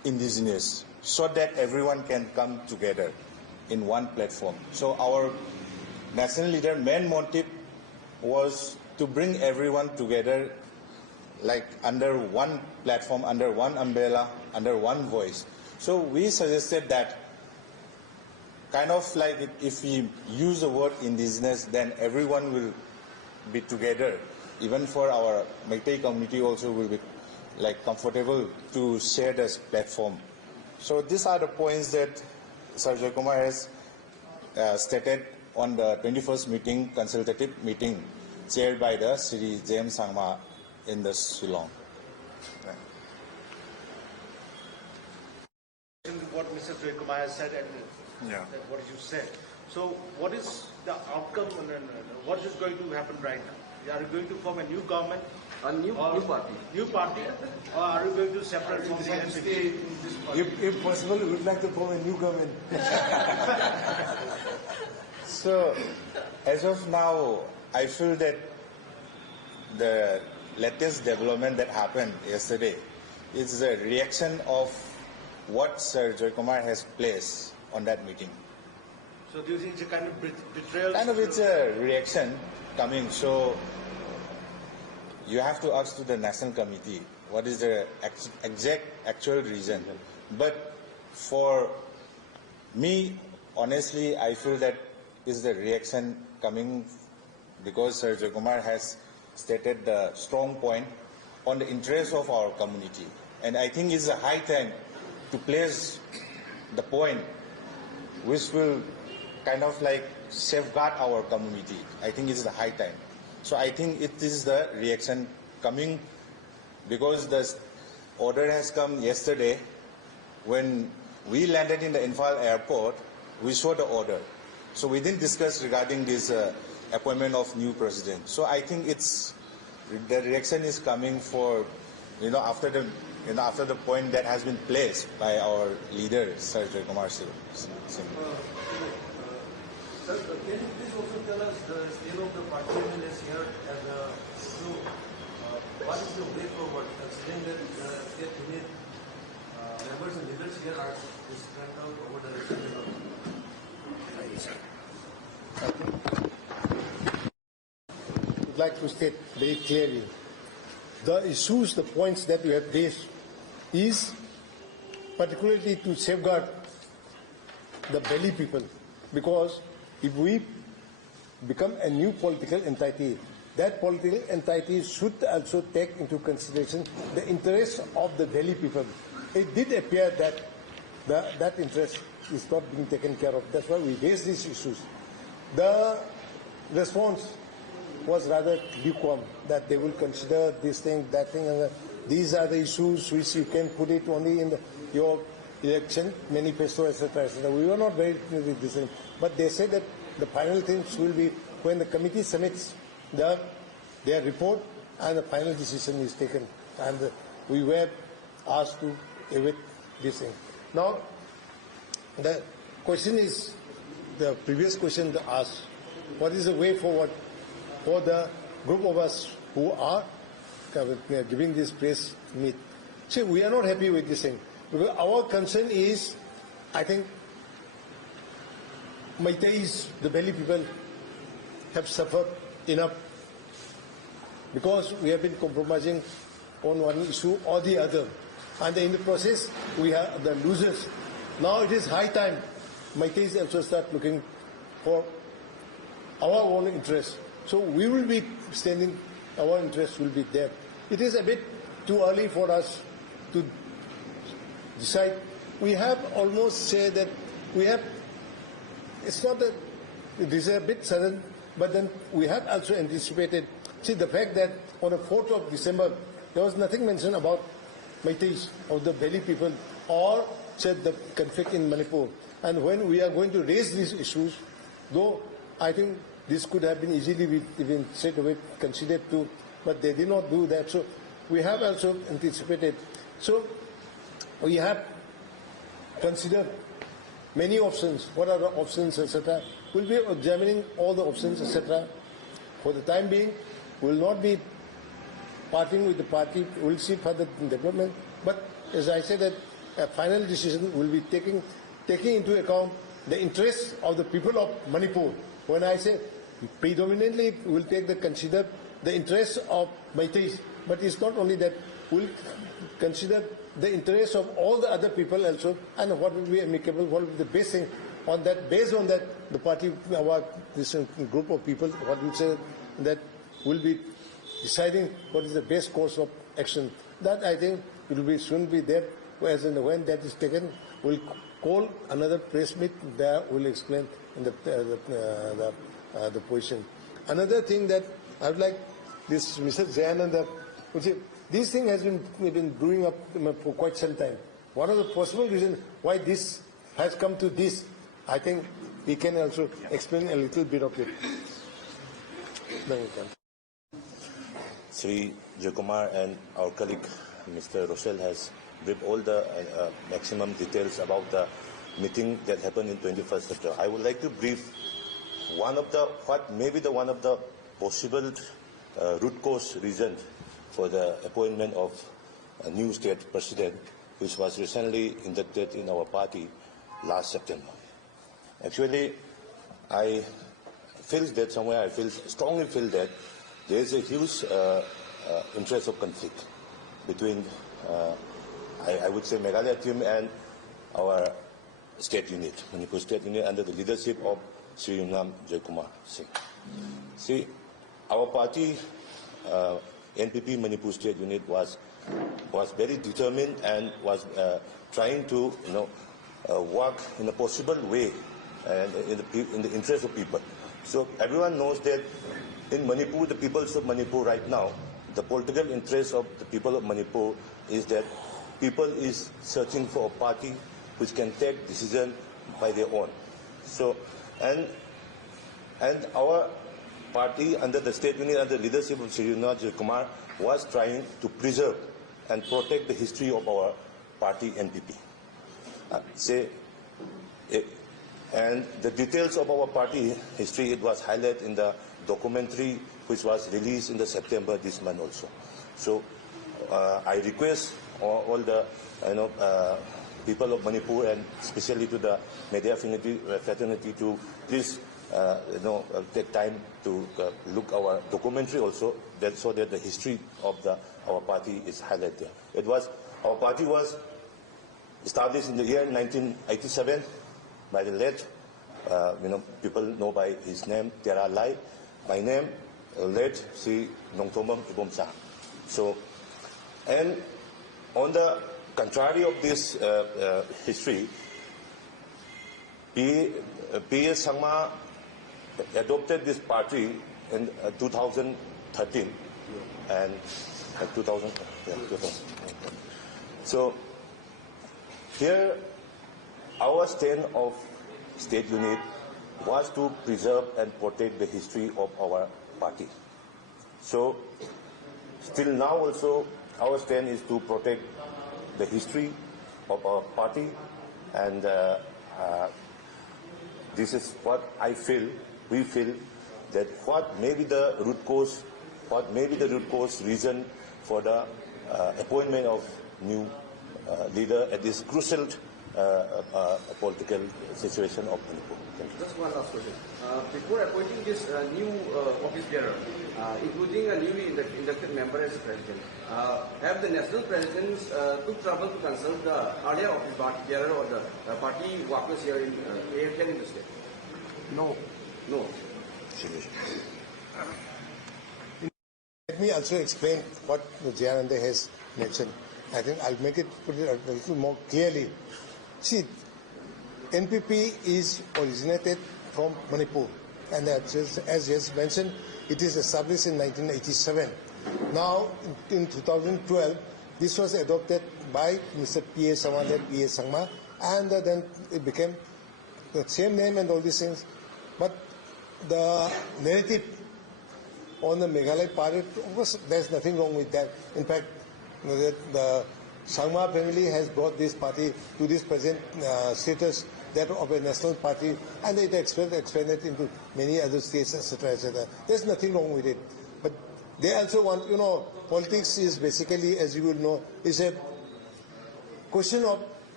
indigenous, so that everyone can come together in one platform. So our national leader main motive was to bring everyone together like under one platform, under one umbrella, under one voice. So we suggested that kind of like if we use the word indigenous, then everyone will be together. Even for our Meitei community also will be like comfortable to share this platform. So these are the points that Sir Joykumar has stated on the 21st meeting, consultative meeting, chaired by the Sri James Sangma in the Shillong. What Mr. Joykumar has said and what you said. So what is the outcome and what is going to happen right now? Are you going to form a new government? A new party. New party? Or are you going to separate from the NPP? If possible, we would like to form a new government. So, as of now, I feel that the latest development that happened yesterday is a reaction of what Sir Joykumar has placed on that meeting. So do you think it's a kind of betrayal? Kind of it's a reaction coming. So you have to ask to the National Committee what is the exact actual reason. But for me, honestly, I feel that is the reaction coming because Sir Joykumar has stated the strong point on the interest of our community. And I think it's a high time to place the point which will kind of like safeguard our community. I think it's the high time. So I think it is the reaction coming because the order has come yesterday. When we landed in the Imphal airport, we saw the order. So we didn't discuss regarding this appointment of new president. So I think it's the reaction is coming for after the point that has been placed by our leader, Sir Joykumar Singh. Sir, can you please also tell us the state of the party here and what is the way forward considering that state unit members and leaders here are spread out over the region? I would like to state very clearly the issues, the points that we have raised is particularly to safeguard the Belly people, because if we become a new political entity, that political entity should also take into consideration the interests of the Delhi people. It did appear that that interest is not being taken care of. That's why we raised these issues. The response was rather lukewarm, that they will consider this thing, that thing, and these are the issues which you can put it only in your election manifesto, etc., etc. We were not very with this thing, but they said that the final things will be when the committee submits their report and the final decision is taken, and we were asked to await this thing. Now, the question is, the previous question asked, what is the way forward for the group of us who are giving this press meet? See, we are not happy with this thing, because our concern is, I think, Meiteis, the Belly people, have suffered enough because we have been compromising on one issue or the other, and in the process we are the losers. Now it is high time Meiteis also start looking for our own interest. So we will be standing, our interest will be there. It is a bit too early for us to decide. We have almost said that we have, it's not that it is a bit sudden, but then we have also anticipated. See, the fact that on the 4th of December, there was nothing mentioned about Meiteis or the Belly people or said the conflict in Manipur. And when we are going to raise these issues, though I think this could have been easily even straight away considered too, but they did not do that. So we have also anticipated. So we have considered many options. What are the options, etc. We'll be examining all the options, etc. For the time being, we will not be parting with the party. We'll see further development. But as I said, that a final decision will be taking into account the interests of the people of Manipur. When I say predominantly, we'll consider the interests of Meiteis, but it's not only that. We'll consider the interests of all the other people also, and what will be amicable, what will be the best thing. On that, based on that, the party, this group of people, what we say, that will be deciding what is the best course of action. That I think it will be soon be there. As and when that is taken, we'll call another press meet. There we'll explain the position. Another thing that I would like this Mr. Zayananda, this thing has been brewing up for quite some time. What are the possible reasons why this has come to this? I think he can also explain a little bit of it. Sri Joykumar and our colleague Mr. Rochelle has briefed all the maximum details about the meeting that happened in 21st September. I would like to brief one of the possible root cause reasons for the appointment of a new state president, which was recently inducted in our party last September. Actually, I strongly feel that there is a huge interest of conflict between, I would say, Meghalaya team and our state unit, Manipur state unit, under the leadership of Sri Joykumar Singh. See, our party, NPP Manipur State Unit was very determined and was trying to work in a possible way and in the interest of people. So everyone knows that in Manipur, the peoples of Manipur right now, the political interest of the people of Manipur is that people is searching for a party which can take decision by their own. So and our party under the state unit, under the leadership of Sri Joykumar, was trying to preserve and protect the history of our party NPP. And the details of our party history, it was highlighted in the documentary which was released in the September this month also. So I request all the people of Manipur and especially to the media fraternity to please take time to look our documentary also, so that the history of our party is highlighted there. Our party was established in the year 1987 by the late, people know by his name, Tera Lai. My name, late Sri Naoremthong. So, and on the contrary of this history, P.S. Sangma adopted this party in 2013 and 2000. So here our stand of state unit was to preserve and protect the history of our party. So still now also our stand is to protect the history of our party, and this is what we feel that what may be the root cause reason for the appointment of new leader at this crucial political situation of Manipur. Just one last question. Before appointing this new office bearer, including a newly inducted member as president, have the national presidents took trouble to consult the earlier office bearer or the party workers here in AFN in the state? No. No. Let me also explain what Jayananda has mentioned. I think I'll put it a little more clearly. See, NPP is originated from Manipur, and as he has mentioned, it is established in 1987. Now, in 2012, this was adopted by Mr. P.A. Sangma, and then it became the same name and all these things. But the narrative on the Meghalaya party, of course, there's nothing wrong with that. In fact, the Sangma family has brought this party to this present status, that of a national party, and it expanded into many other states, etc., etc. There's nothing wrong with it. But they also want, politics is basically, as you will know, is a question of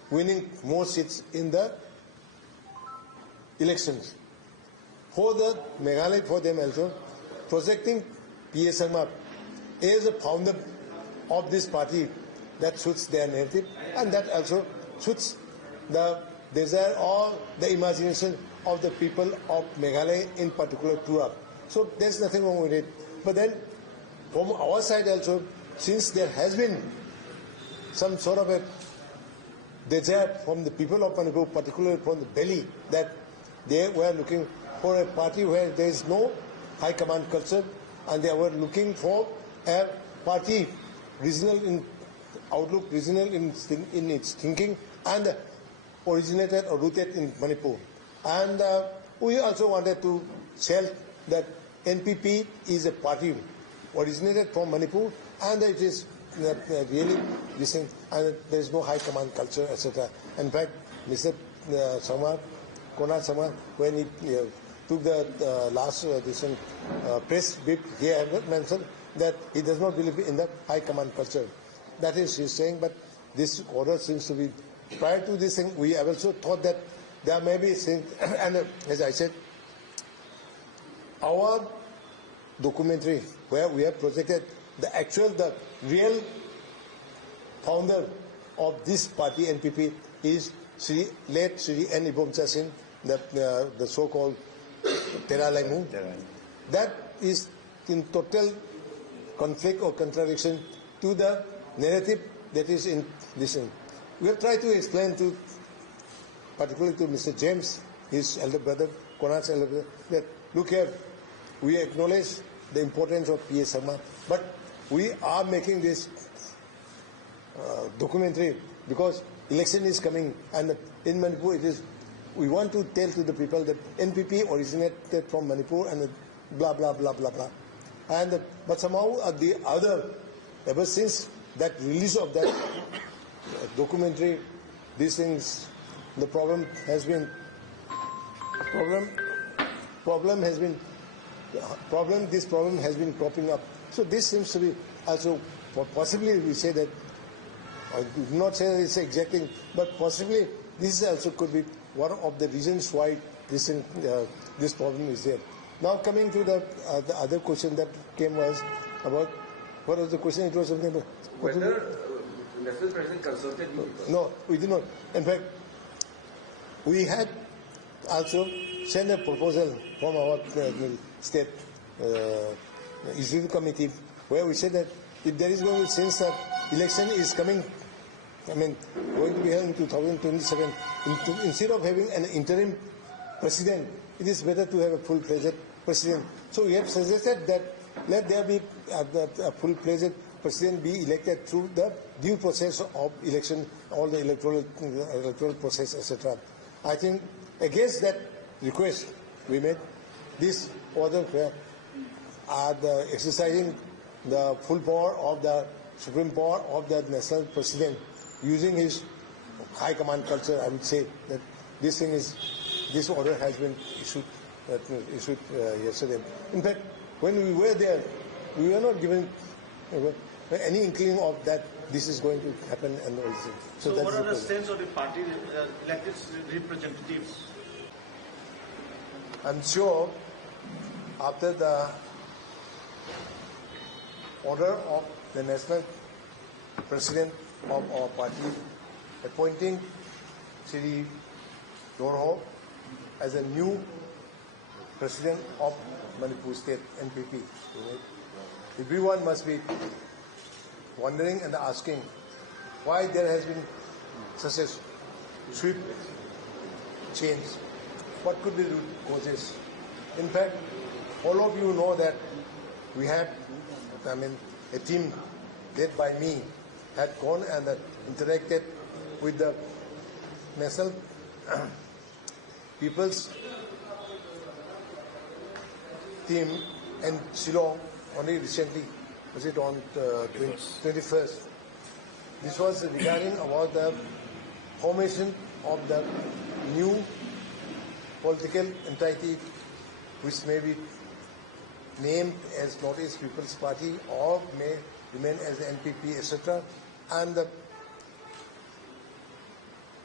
winning more seats in the elections. For the Meghalaya, for them also, projecting P.A. Sharma as a founder of this party, that suits their narrative, and that also suits the desire or the imagination of the people of Meghalaya, in particular Tura. So there's nothing wrong with it. But then, from our side also, since there has been some sort of a desire from the people of Manipur, particularly from the Delhi, that they were looking for a party where there is no high command culture, and they were looking for a party regional in outlook, regional in its thinking, and originated or rooted in Manipur. And we also wanted to tell that NPP is a party originated from Manipur, and it is really listening, and there is no high command culture, etc. In fact, Mr. Sharma, Konark Sharma, when he took the last press brief, he had mentioned that he does not believe in the high command culture. That is, he is saying, but this order seems to be, prior to this thing, we have also thought that there may be things, and as I said, our documentary where we have projected the real founder of this party, NPP, is late Sri N. Ibomcha Singh, the so-called Teralaimu. That is in total conflict or contradiction to the narrative that is in this thing. We have tried to explain to, particularly to Mr. James, his elder brother, Konark's elder brother, that look here, we acknowledge the importance of P.A. Sharma, but we are making this documentary because election is coming, and in Manipur it is, we want to tell to the people that NPP originated from Manipur and blah, blah, blah, blah, blah. And but somehow the other, ever since that release of that documentary, these things, the problem has been cropping up. So this seems to be also, possibly we say that, I do not say that it's exacting, but possibly this also could be one of the reasons why this problem is there. Now coming to the other question that came was about, what was the question? It was something about whether National President consulted you? No, we did not. In fact, we had also sent a proposal from our state executive committee, where we said that if there is going to, since the election is coming, going to be held in 2027, instead of having an interim president, it is better to have a full-fledged president. So we have suggested that let there be a full-fledged president be elected through the due process of election, all the electoral process, etc. I think against that request we made, this order where the exercising the full power of the supreme power of the national president, using his high command culture, I would say that this order has been issued yesterday. In fact, when we were there, we were not given any inkling of that this is going to happen and all this. So what are the sense of the party elected representatives? I'm sure after the order of the national president of our party appointing Sri Dorho as a new president of Manipur State, NPP, everyone must be wondering and asking why there has been such a swift change. What could be the root causes? In fact, all of you know that we had, a team led by me had gone and interacted with the National People's team in Shillong only recently. Was it on 21st? This was regarding about the formation of the new political entity which may be named as Northeast People's Party or may remain as the NPP, etc. And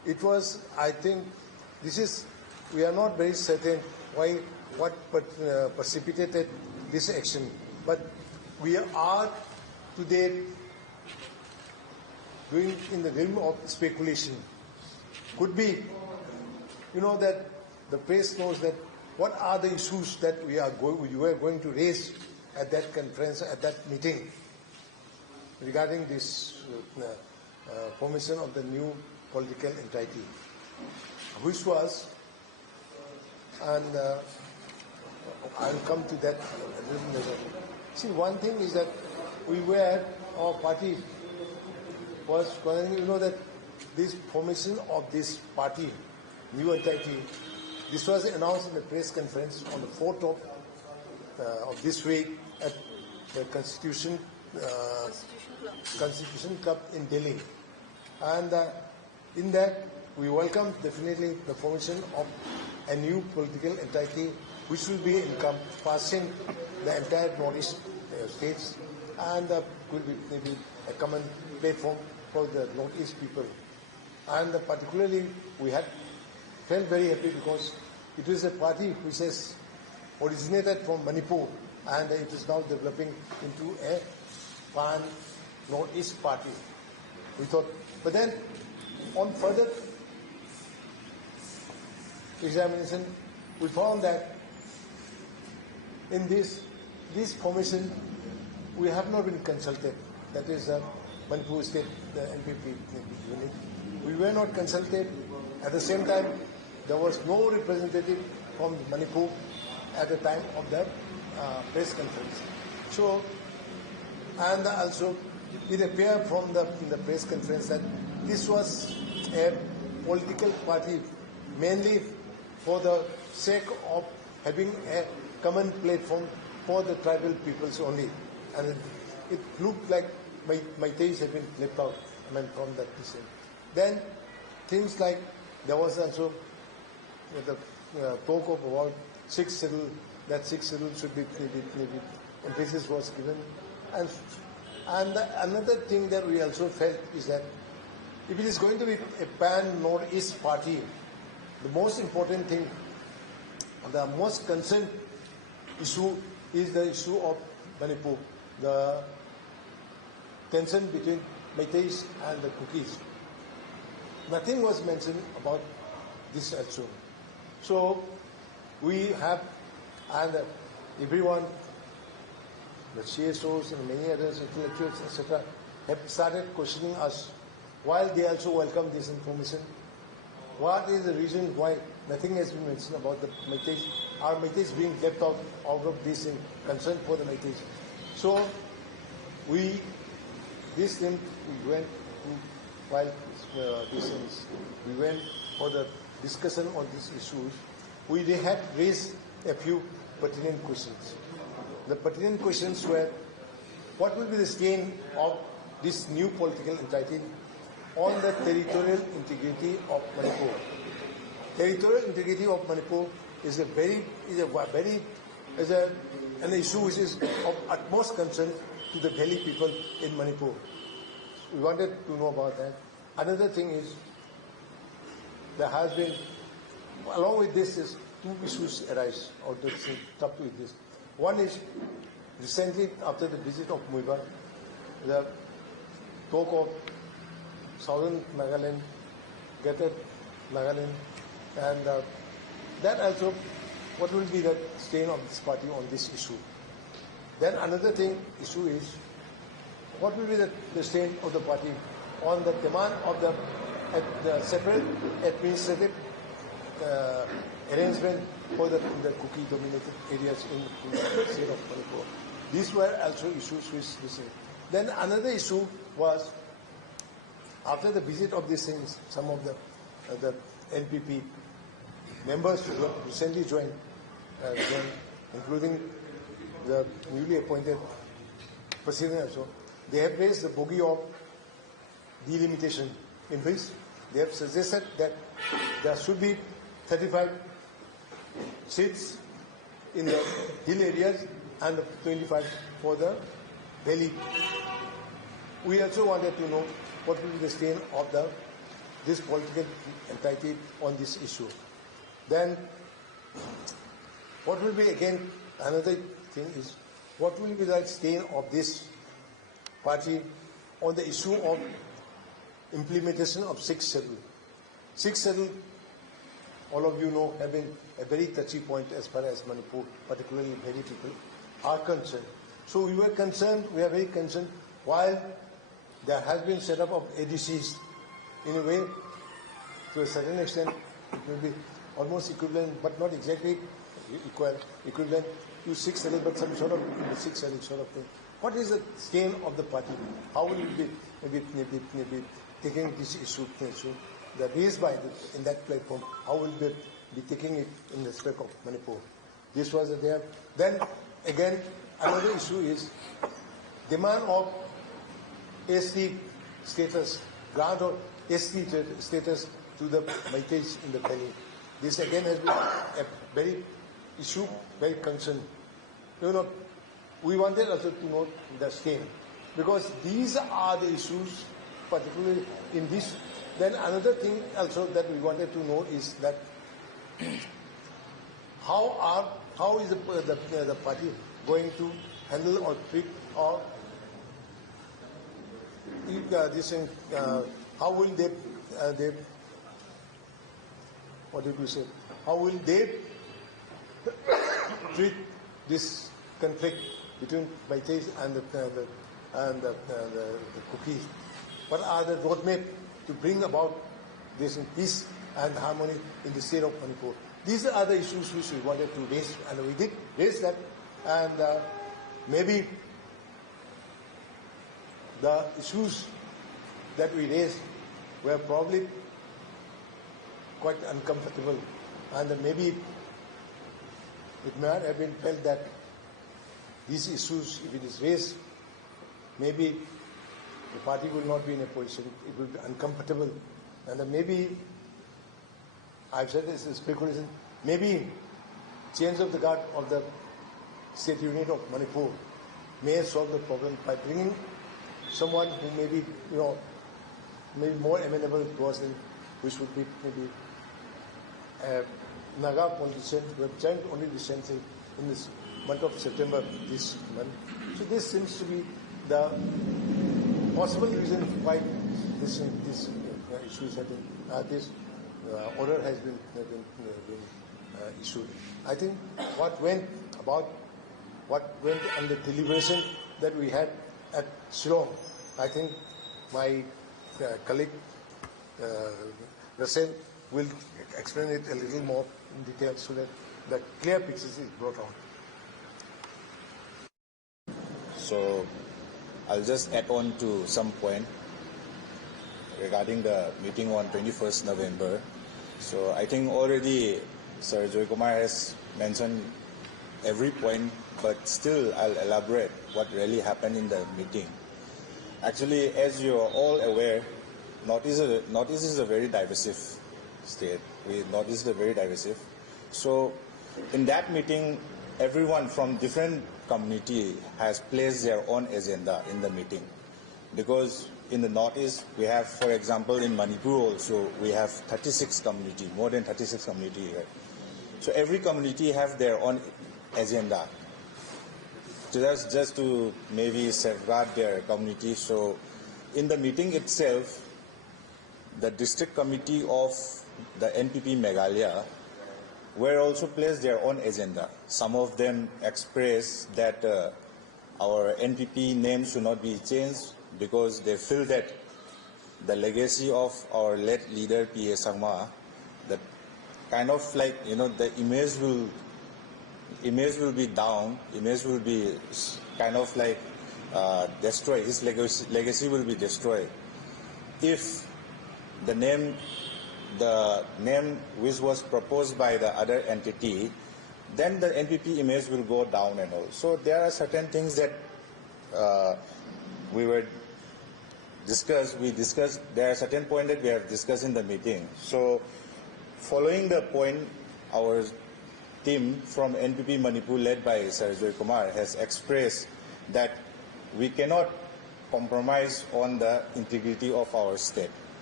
it was, I think, we are not very certain what precipitated this action, but we are today doing in the realm of speculation. Could be, that the press knows that what are the issues that we were going to raise at that conference, at that meeting, regarding this formation of the new political entity, which was, and I'll come to that a little later. See, one thing is that our party was, that this formation of this party, new entity, this was announced in the press conference on the 4th of this week at the Constitution Club in Delhi. And in that, we welcome definitely the formation of a new political entity which will be encompassing the entire Northeast states, and will be maybe a common platform for the Northeast people. And particularly, we felt very happy because it is a party which has originated from Manipur, and it is now developing into a pan-Northeast party. We thought, but then on further examination, we found that in this formation, we have not been consulted. That is Manipur State, the NPP unit. We were not consulted. At the same time, there was no representative from Manipur at the time of the press conference. So, and also it appeared from the press conference that this was a political party mainly for the sake of having a common platform for the tribal peoples only. And it looked like Meiteis have been left out from that decision. Then things like there was also the talk of about 6 schedule, that 6 schedule should be maybe emphasis was given. And another thing that we also felt is that if it is going to be a pan-Northeast party, the most important thing, the most concerned issue is the issue of Manipur, the tension between Meiteis and the Kukis. Nothing was mentioned about this also. So we have, and everyone, the CSOs and many others, intellectuals, etc., have started questioning us while they also welcome this information. What is the reason why nothing has been mentioned about the Meiteis? Are Meiteis being left out of this concern for the Meiteis? So we went for the discussion on these issues. We had raised a few pertinent questions. The pertinent questions were, what will be the stain of this new political entity on the territorial integrity of Manipur? Territorial integrity of Manipur is an issue which is of utmost concern to the Valley people in Manipur. We wanted to know about that. Another thing is, there has been, along with this, is 2 issues arise out of top with this. One is, recently after the visit of Muiba, the talk of Southern Nagaland, Greater Nagaland, and that also, what will be the stain of this party on this issue? Then another issue is, what will be the stain of the party on the demand of the separate administrative arrangement for the Kuki-dominated areas in the state of Manipur. These were also issues which we said. Then another issue was, after the visit of these things, some of the NPP members who recently joined, including the newly appointed president also, they have raised the bogey of delimitation, in which they have suggested that there should be 35 seats in the hill areas and 25 for the valley. We also wanted to know what will be the stain of the this political entity on this issue. Then what will be again another thing is what will be the stain of this party on the issue of implementation of sixth schedule. Sixth schedule, all of you know, have been a very touchy point as far as Manipur, particularly many people, are concerned. So we were concerned, we are very concerned, while there has been set up of ADCs, in a way, to a certain extent, it will be almost equivalent, but not exactly equivalent to sixth schedule, but some sort of sixth schedule sort of thing. What is the stain of the party? How will it be maybe taking this issue that raised by in that platform? How will they be taking it in respect of Manipur? This was there. Then again, another issue is demand of ST status, grant of ST status to the Meiteis in the valley. This again has been a very issue, very concern. You know, we wanted also to know the stain, because these are the issues, particularly in this. Then another thing also that we wanted to know is that how is the party going to handle or treat or this how will they what did we say? How will they treat this conflict between Meiteis and the Kukis? What are the roadmap to bring about this peace and harmony in the state of Manipur? These are the issues which we wanted to raise, and we did raise that. And maybe the issues that we raised were probably quite uncomfortable, and maybe it might have been felt that these issues, if it is raised, maybe the party will not be in a position, it will be uncomfortable, and maybe, I've said this is speculation, maybe change of the guard of the state unit of Manipur may solve the problem by bringing someone who may be, maybe more amenable to us, which would be maybe a Naga politician who have joined only recently in this month of September this month. So this seems to be the possible reason why this issues have been, this order has been issued. I think what went on the deliberation that we had at Shillong, I think my colleague Russell will explain it a little more in detail so that the clear picture is brought out. So I'll just add on to some point regarding the meeting on 21st November. So I think already Sir Joykumar has mentioned every point, but still I'll elaborate what really happened in the meeting. Actually, as you are all aware, Northeast is a very divisive state. Northeast is very divisive. So in that meeting, everyone from different community has placed their own agenda in the meeting. Because in the Northeast, we have, for example, in Manipur also, we have 36 community, more than 36 community here. So every community have their own agenda. Just to maybe safeguard their community. So in the meeting itself, the district committee of the NPP Meghalaya were also placed their own agenda. Some of them expressed that our NPP name should not be changed because they feel that the legacy of our late leader P.A. Sangma, that kind of like, the image will be down, image will be kind of like destroyed, his legacy will be destroyed if the name which was proposed by the other entity, then the NPP image will go down and all. So there are certain things that we discussed, there are certain points that we have discussed in the meeting. So following the point, our team from NPP Manipur led by Sir Joykumar has expressed that we cannot compromise on the integrity of our state.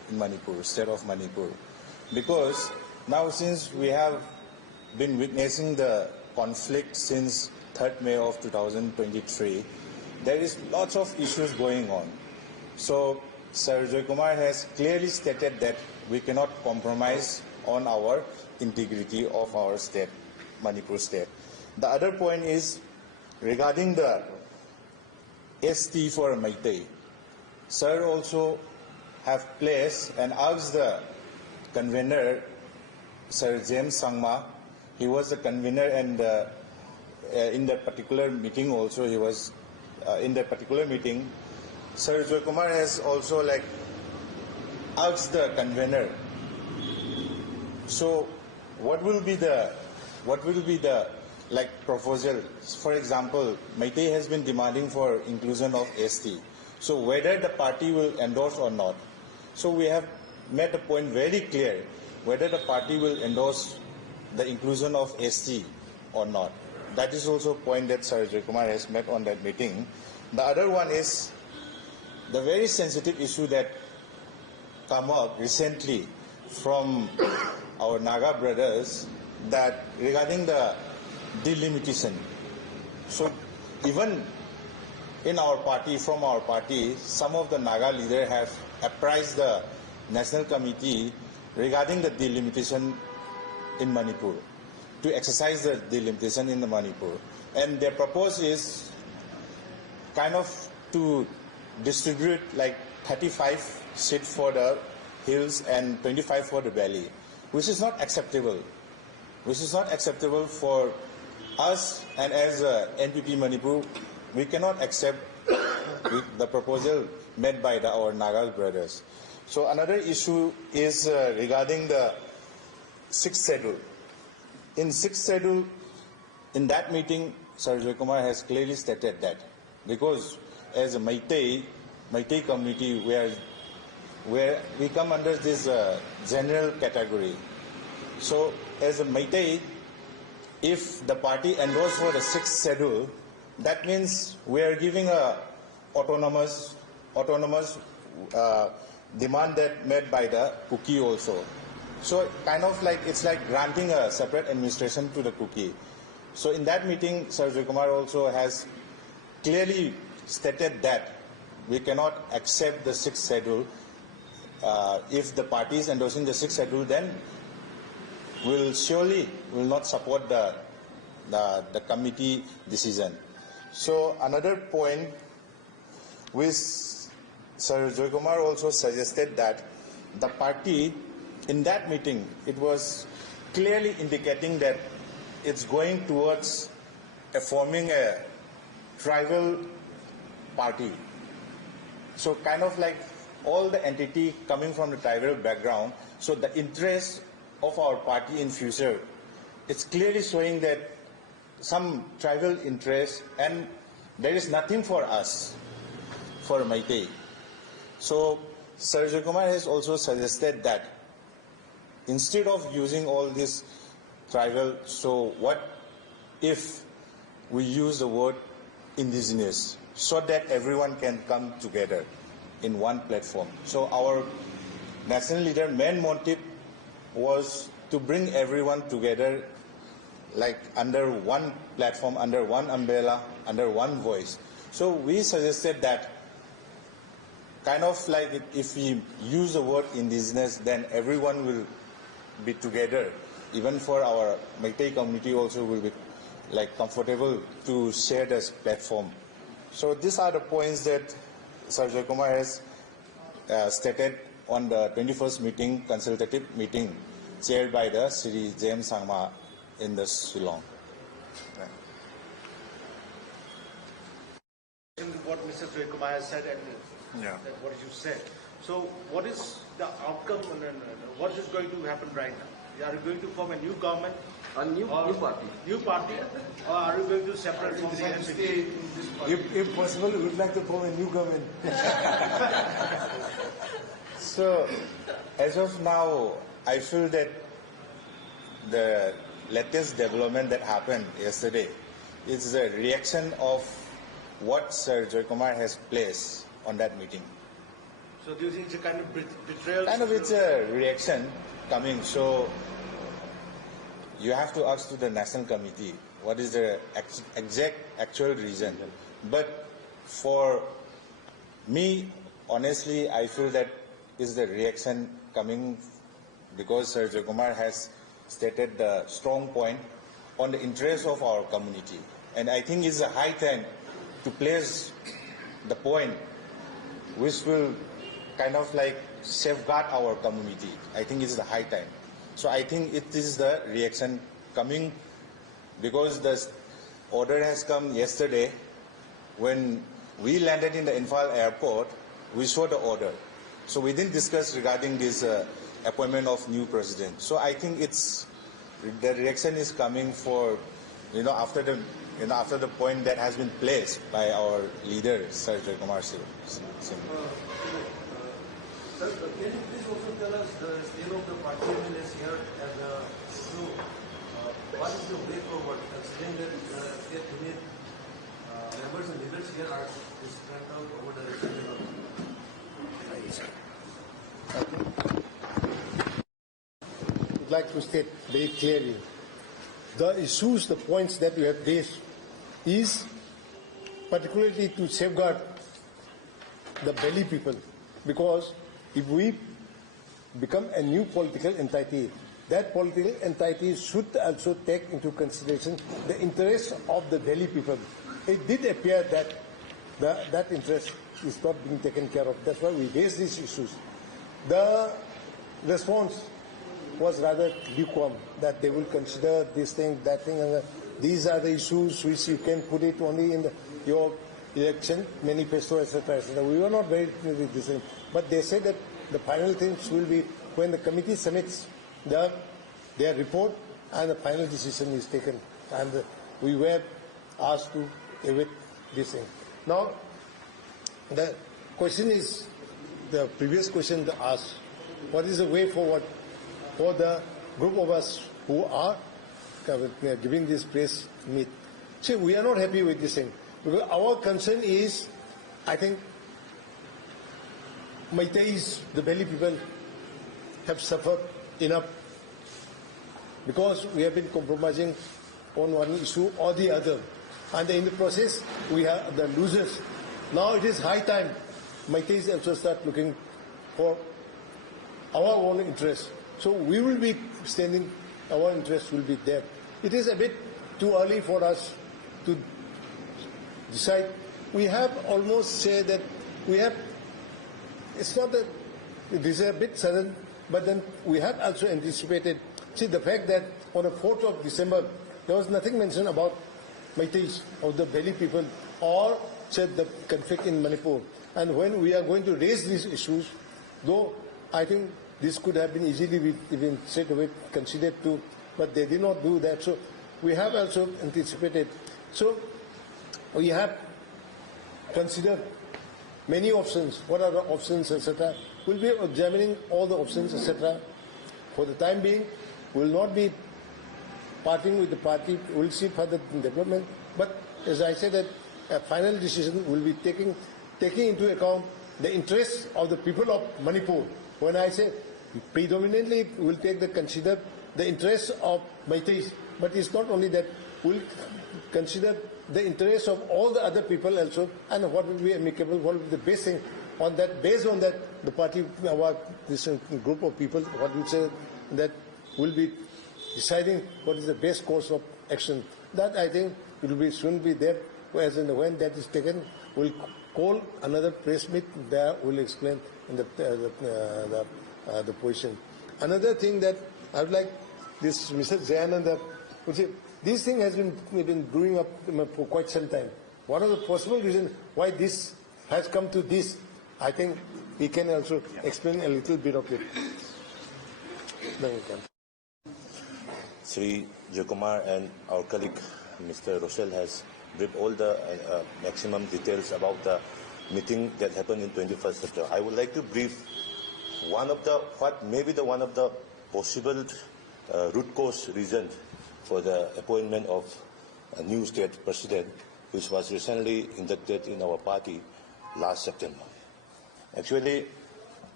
in Manipur, state of Manipur. Because now since we have been witnessing the conflict since 3rd May of 2023, there is lots of issues going on. So Sir Joykumar has clearly stated that we cannot compromise on our integrity of our state, Manipur state. The other point is regarding the ST for Meitei. Sir also have placed and asked the convener, Sir James Sangma. He was the convener, and in that particular meeting also he was in that particular meeting. Sir Joykumar has also asked the convener. So what will be the proposal? For example, Meitei has been demanding for inclusion of ST. So whether the party will endorse or not. So we have made the point very clear whether the party will endorse the inclusion of ST or not. That is also a point that Sir Joykumar has made on that meeting. The other one is the very sensitive issue that come up recently from our Naga brothers, that regarding the delimitation. So even in our party, from our party, some of the Naga leaders have apprised the National Committee regarding the delimitation in Manipur, to exercise the delimitation in the Manipur. And their proposal is kind of to distribute 35 seats for the hills and 25 for the valley, which is not acceptable. Which is not acceptable for us, and as NPP Manipur, we cannot accept the proposal made by our Naga brothers. So another issue is regarding the 6th schedule. In 6th schedule, in that meeting, Sir Joykumar has clearly stated that because as a Meitei community, where we come under this general category. So as a Meitei, if the party endorses for the 6th schedule, that means we are giving a autonomous demand that made by the Kuki also. So kind of it's like granting a separate administration to the Kuki. So in that meeting, Sir Joykumar also has clearly stated that we cannot accept the 6th schedule. If the party is endorsing the 6th schedule, then we'll surely will not support the committee decision. So another point which Sir Joykumar also suggested that the party in that meeting, it was clearly indicating that it's going towards forming a tribal party. So kind of all the entity coming from the tribal background, so the interest of our party in future, it's clearly showing that some tribal interest, and there is nothing for us, for Meitei. So Sir Joykumar has also suggested that instead of using all this tribal, so what if we use the word indigenous, so that everyone can come together in one platform. So our national leader main motive was to bring everyone together under one platform, under one umbrella, under one voice. So we suggested that kind of if we use the word indigenous, then everyone will be together. Even for our Meitei community also will be comfortable to share this platform. So these are the points that Sir Joykumar has stated on the 21st meeting, consultative meeting, chaired by the Sri James Sangma in the Shillong. What Mr. Joykumar has said and what you said. So what is the outcome and what is going to happen right now? Are you going to form a new government? A new party. New party? Or are you going to separate from the NPP? If possible, we would like to form a new government. So, as of now, I feel that the latest development that happened yesterday is a reaction of what Sir Joykumar has placed on that meeting. So do you think it's a kind of betrayal? Kind of, it's a reaction coming. So you have to ask to the National Committee what is the exact actual reason. But for me, honestly, I feel that is the reaction coming because Sir Joykumar has stated the strong point on the interest of our community. And I think it's a high time to place the point which will kind of like safeguard our community. I think it's the high time. So I think it is the reaction coming because the order has come yesterday. When we landed in the Imphal airport, we saw the order. So we didn't discuss regarding this appointment of new president. So I think it's the reaction is coming for, after the point that has been placed by our leader, Sir Joykumar Singh. Sir, can you please also tell us the state of the party MLAs here and what is the way forward, considering that state unit members and leaders here are spread out over the region? I would like to state very clearly, the issues, the points that we have raised is particularly to safeguard the Delhi people, because if we become a new political entity, that political entity should also take into consideration the interests of the Delhi people. It did appear that that interest is not being taken care of. That's why we raised these issues. The response was rather lukewarm, that they will consider this thing, that thing, and these are the issues which you can put it only in your election manifesto, etc., etc. We were not very with this thing, but they said that the final things will be when the committee submits their report and the final decision is taken, and we were asked to await this thing. Now, the question is, the previous question asked, what is the way forward for the group of us who are giving this press meet? See, we are not happy with this thing, because our concern is, I think, Maitais, the Delhi people, have suffered enough because we have been compromising on one issue or the other, and in the process we are the losers. Now it is high time Maitais also start looking for our own interests. So we will be standing, our interests will be there. It is a bit too early for us to decide. We have almost said that we have, it's not that it is a bit sudden, but then we have also anticipated. See, the fact that on the 4th of December, there was nothing mentioned about Maitais or the Delhi people or said the conflict in Manipur. And when we are going to raise these issues, though I think this could have been easily even straight away considered too, but they did not do that. So we have also anticipated. So we have considered many options. What are the options, etc.? We'll be examining all the options, etc. For the time being, we will not be parting with the party. We'll see further development. But as I said, that a final decision will be taking into account the interests of the people of Manipur. When I say predominantly, we'll consider the interests of Maitais, but it's not only that. We'll consider the interests of all the other people also, and what will be amicable, what will be the best thing. On that, based on that, the party, this group of people, what we say, that will be deciding what is the best course of action. That I think will be soon be there. As and when that is taken, we'll call another press meet. There we'll explain in the position. Another thing that I would like this Mr. Jayananda would say, this thing has been brewing up for quite some time. What are the possible reasons why this has come to this? I think he can also explain a little bit of it. Then you can. Sri Joykumar and our colleague Mr. Rochelle has briefed all the maximum details about the meeting that happened in 21st September. I would like to brief one of the possible root cause reasons for the appointment of a new state president, which was recently inducted in our party last September. Actually,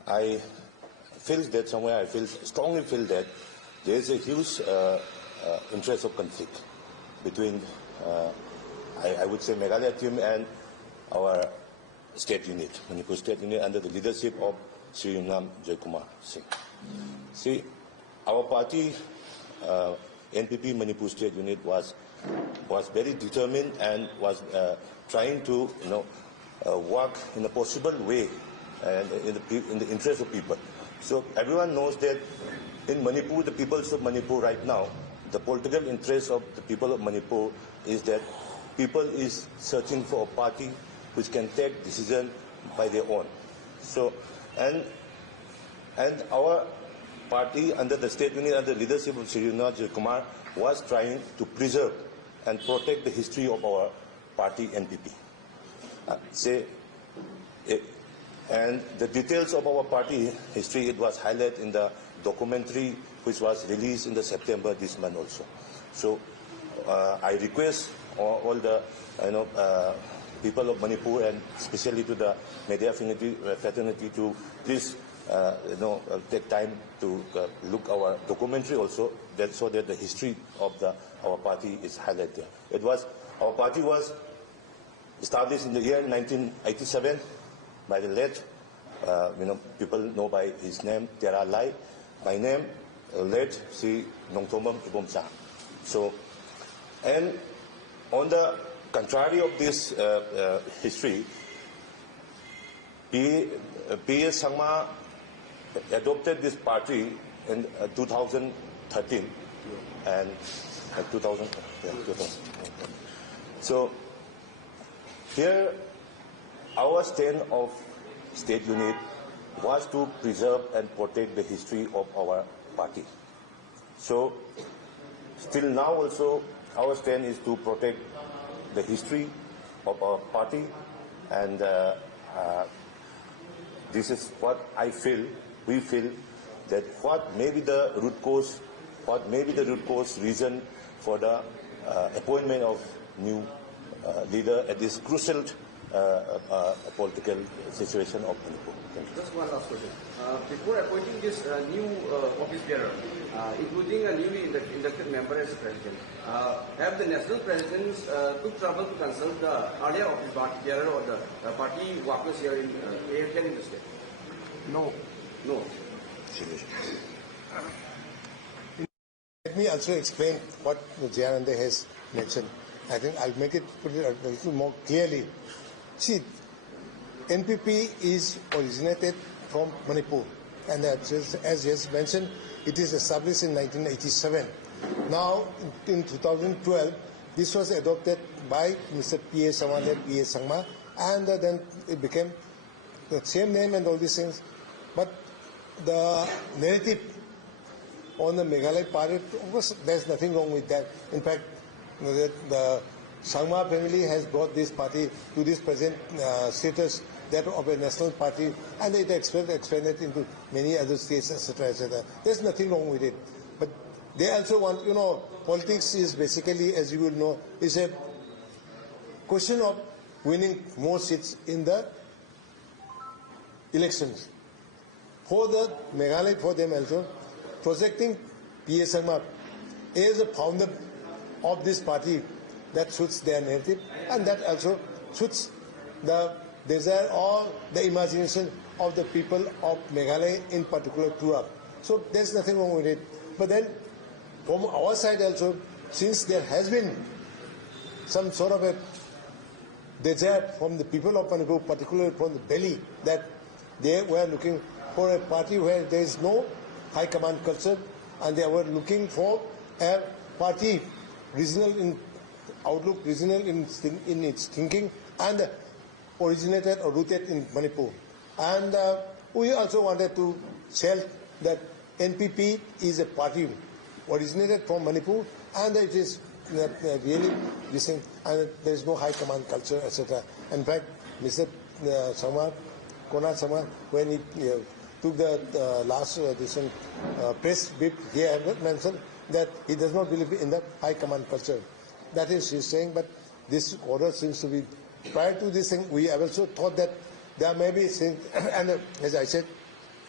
I strongly feel that there is a huge interest of conflict between, I would say, Meghalaya team and our state unit, Manipur state unit, under the leadership of Sri Joykumar Singh. See, our party, NPP Manipur state unit, was very determined and was trying to, work in a possible way and in the interest of people. So everyone knows that in Manipur, the peoples of Manipur right now, the political interest of the people of Manipur is that people is searching for a party which can take decision by their own. So, and our party under the state unit, under the leadership of Sri Joykumar, was trying to preserve and protect the history of our party NPP. And the details of our party history, it was highlighted in the documentary which was released in the September this month also. So I request all the people of Manipur, and especially to the media fraternity, to please take time to look our documentary also, so that the history of our party is highlighted there. Our party was established in the year 1987 by the late, people know by his name, Tera Lai. My name, late Sri Nongthomam Ibomsa. So, and on the contrary of this history, P.S. Sangma adopted this party in 2013 and 2000. So here, our stand of state unit was to preserve and protect the history of our party. So still now also, our stand is to protect the history of our party, and this is what we feel that what may be the root cause reason for the appointment of new leader at this crucial political situation of Manipur. Thank you. Just one last question. Before appointing this new office bearer, including a newly inducted member as president, have the national presidents took trouble to consult the earlier office bearer or the party workers here in the state? No. No. Let me also explain what Jayananda has mentioned. I think I'll put it a little more clearly. See, NPP is originated from Manipur, and as yes mentioned, it is established in 1987. Now, in 2012, this was adopted by Mr. P.A. Sangma, and then it became the same name and all these things. But the narrative on the Meghalaya party, of course, there's nothing wrong with that. In fact, the Sangma family has brought this party to this present status, that of a national party, and it expanded into many other states, etc., etc. There's nothing wrong with it. But they also want, politics is basically, as you will know, is a question of winning more seats in the elections. For the Meghalaya, for them also, projecting P.A. Sangma as a founder of this party, that suits their narrative, and that also suits the desire or the imagination of the people of Meghalaya in particular to us. So there's nothing wrong with it. But then, from our side also, since there has been some sort of a desire from the people of Manipur, particularly from the Delhi, that they were looking for a party where there is no high command culture, and they were looking for a party regional in outlook, regional in its thinking, and originated or rooted in Manipur. And we also wanted to tell that NPP is a party originated from Manipur, and it is really decent, and there is no high command culture, etc. In fact, Mr. Konar Samar, when he took the last press brief, he had mentioned that he does not believe in the high command culture. That is, he is saying, but this order seems to be, prior to this thing, we have also thought that there may be things, and as I said,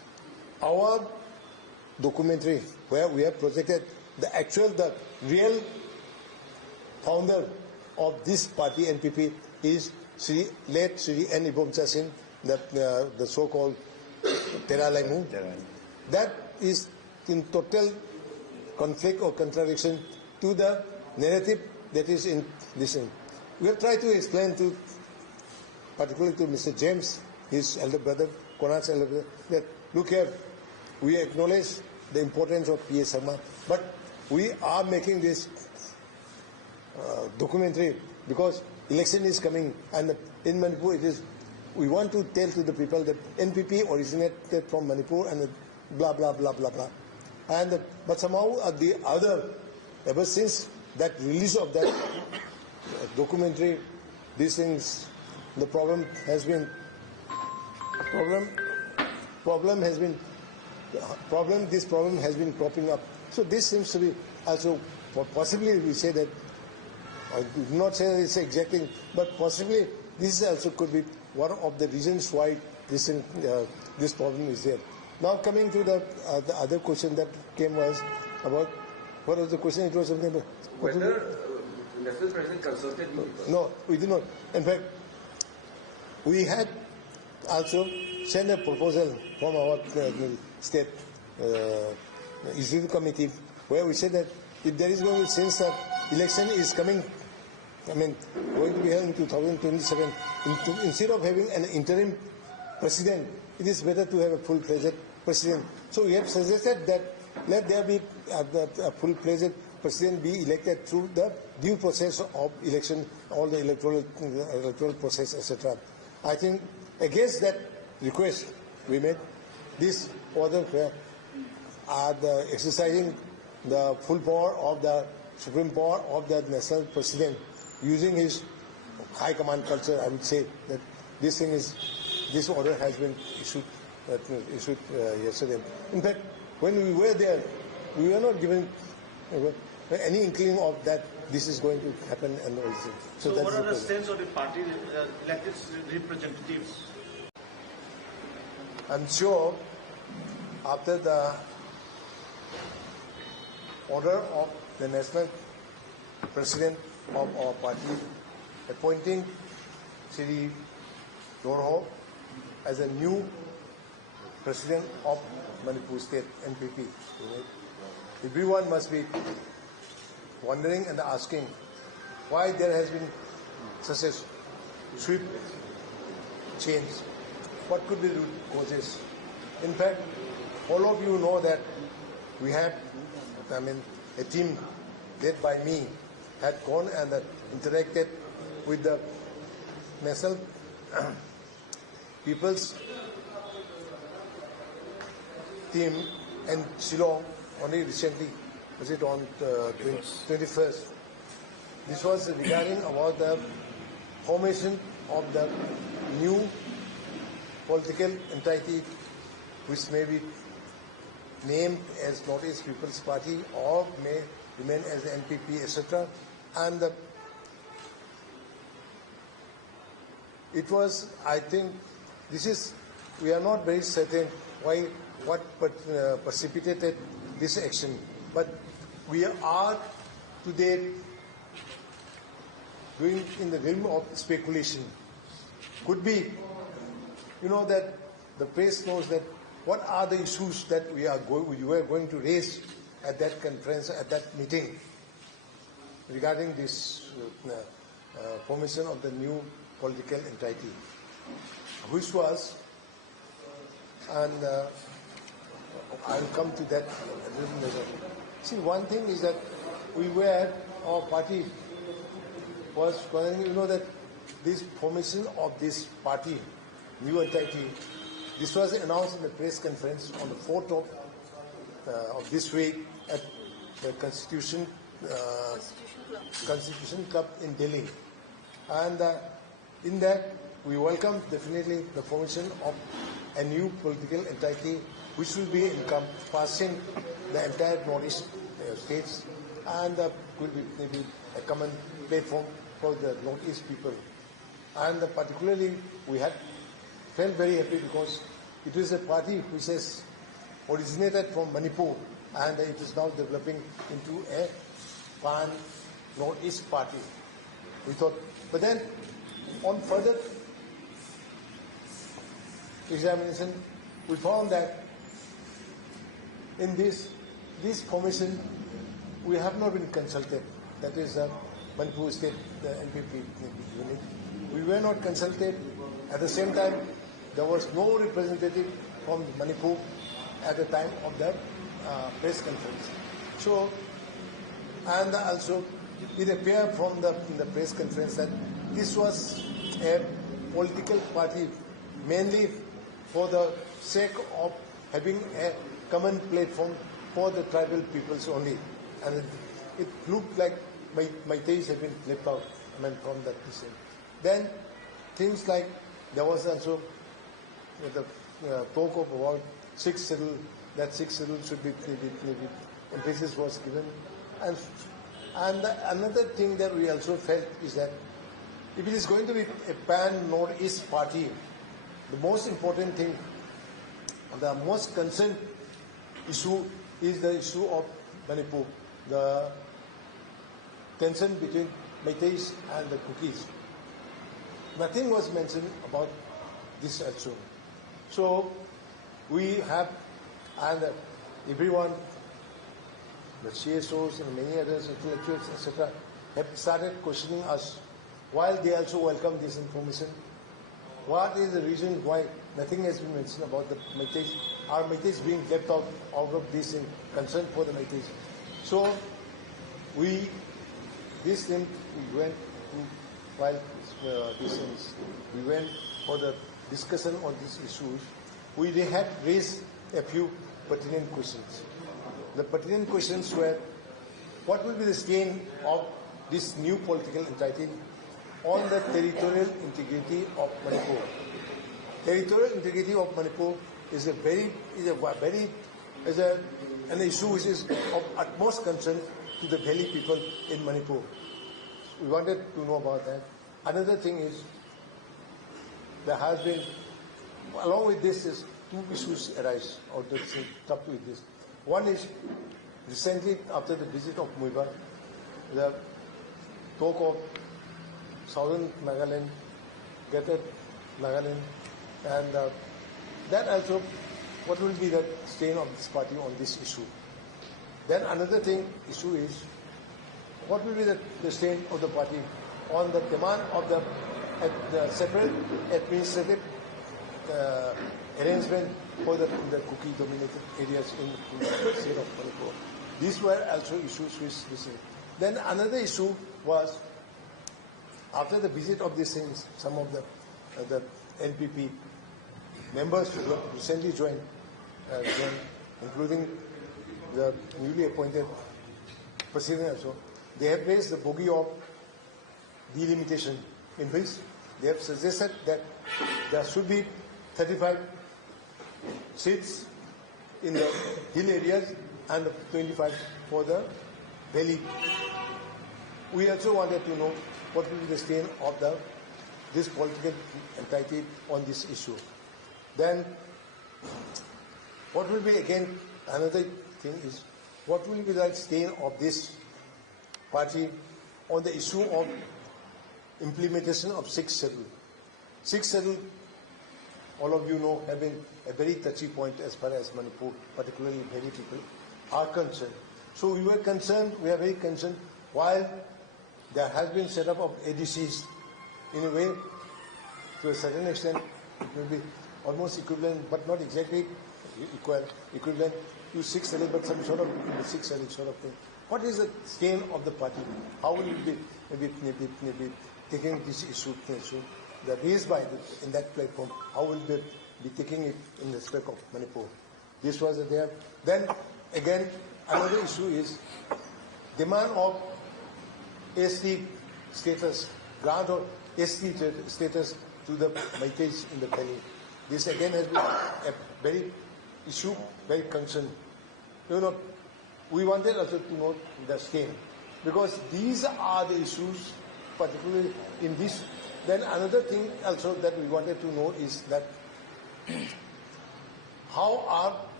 our documentary where we have projected the real founder of this party, NPP, is late Sri N. Ibomcha Singh, the so-called Teralaimu. That is in total conflict or contradiction to the narrative that is in this. We have tried to explain to, particularly to Mr. James, his elder brother, Konark's elder brother, that look here, we acknowledge the importance of P.A. Sharma, but we are making this documentary because election is coming, and in Manipur it is. We want to tell to the people that NPP originated from Manipur and blah blah blah blah blah, and but somehow the other, ever since that release of that documentary, these things, the problem has been this problem has been cropping up. So this seems to be also, possibly we say that, I do not say that it's exacting, but possibly this also could be one of the reasons why this problem is there. Now coming to the other question that came was about, what was the question? It was something about whether National President consulted you? No, we did not. In fact, we had also sent a proposal from our state executive committee where we said that if there is going to, since the election is coming, going to be held in 2027, instead of having an interim president, it is better to have a full-fledged president. So we have suggested that let there be a full-fledged president be elected through the due process of election, all the electoral process, etc. I think against that request we made, this order are exercising the full power of the supreme power of the national president, using his high command culture. I would say that this order has been issued yesterday. In fact, when we were there, we were not given any inkling of that this is going to happen and all this. So what are the sense of the party elected representatives? I'm sure after the order of the national president of our party appointing Shri Dorho as a new president of Manipur State, NPP, everyone must be wondering and asking why there has been such a swift change. What could be the root causes? In fact, all of you know that we had, a team led by me had gone and interacted with the National People's team in Shillong only recently. Was it on 21st? This was regarding about the formation of the new political entity which may be named as Northeast People's Party or may remain as the NPP, etc. And it was, I think, we are not very certain what precipitated this action, but we are today doing in the realm of speculation. Could be, that the press knows that what are the issues that we were going to raise at that conference, at that meeting, regarding this formation of the new political entity, which was, and I'll come to that a little later. See, one thing is that our party was, that this formation of this party, new entity, this was announced in the press conference on the 4th of this week at the Constitution Club in Delhi. And in that, we welcome definitely the formation of a new political entity which will be encompassing the entire Northeast states and will be maybe a common platform for the Northeast people. And particularly, we had felt very happy because it is a party which has originated from Manipur, and it is now developing into a pan-Northeast party. We thought, but then on further examination, we found that in this commission, we have not been consulted. That is Manipur State, the NPP unit. We were not consulted. At the same time, there was no representative from Manipur at the time of the press conference. So, and also it appeared from the press conference that this was a political party mainly for the sake of having a common platform for the tribal peoples only. And it looked like Meiteis have been left out from that decision. Then things like there was also the talk of about 6 schedule, that 6 schedule should be emphasis was given. And another thing that we also felt is that if it is going to be a pan-Northeast party, the most important thing, the most concerned issue is the issue of Manipur, the tension between Meiteis and the Kukis. Nothing was mentioned about this also. So we have, and everyone, the CSOs and many others, intellectuals, etc., have started questioning us while they also welcome this information. What is the reason why nothing has been mentioned about the Meiteis? Are Meiteis being left out of this in concern for the Meiteis? So we went for the discussion on these issues. We had raised a few pertinent questions. The pertinent questions were, what will be the stain of this new political entity on the territorial integrity of Manipur? Territorial integrity of Manipur is an issue which is of utmost concern to the valley people in Manipur. We wanted to know about that. Another thing is, there has been, along with this, is 2 issues arise out of top with this. One is, recently after the visit of Muiba, the talk of Southern Nagaland, Greater Nagaland, and that also, what will be the stain of this party on this issue? Then another issue is, what will be the stain of the party on the demand of the separate administrative arrangement for the Kuki-dominated areas in the state of Manipur. These were also issues which we see. Then another issue was, after the visit of these things, some of the NPP members who recently joined, including the newly appointed president also, they have raised the bogey of delimitation, in which they have suggested that there should be 35 seats in the hill areas and 25 for the valley. We also wanted to know what will be the stain of this political entity on this issue. Then, what will be, again, another thing is, what will be the stain of this party on the issue of implementation of 6th schedule. 6th schedule, all of you know, have been a very touchy point as far as Manipur, particularly many people, are concerned. So we were concerned, we are very concerned, while there has been set up of ADCs, in a way, to a certain extent, it will be almost equivalent, but not exactly equivalent to 6th schedule, but some sort of 6th schedule sort of thing. What is the stain of the party? How will it be maybe taking this issue that raised by in that platform? How will they be taking it in respect of Manipur? This was there. Then again, another issue is demand of ST status, grant of ST status to the Meiteis in the valley. This again has been a very issue, very concern. You know, we wanted also to note the stain, because these are the issues, particularly in this. Then another thing also that we wanted to know is that how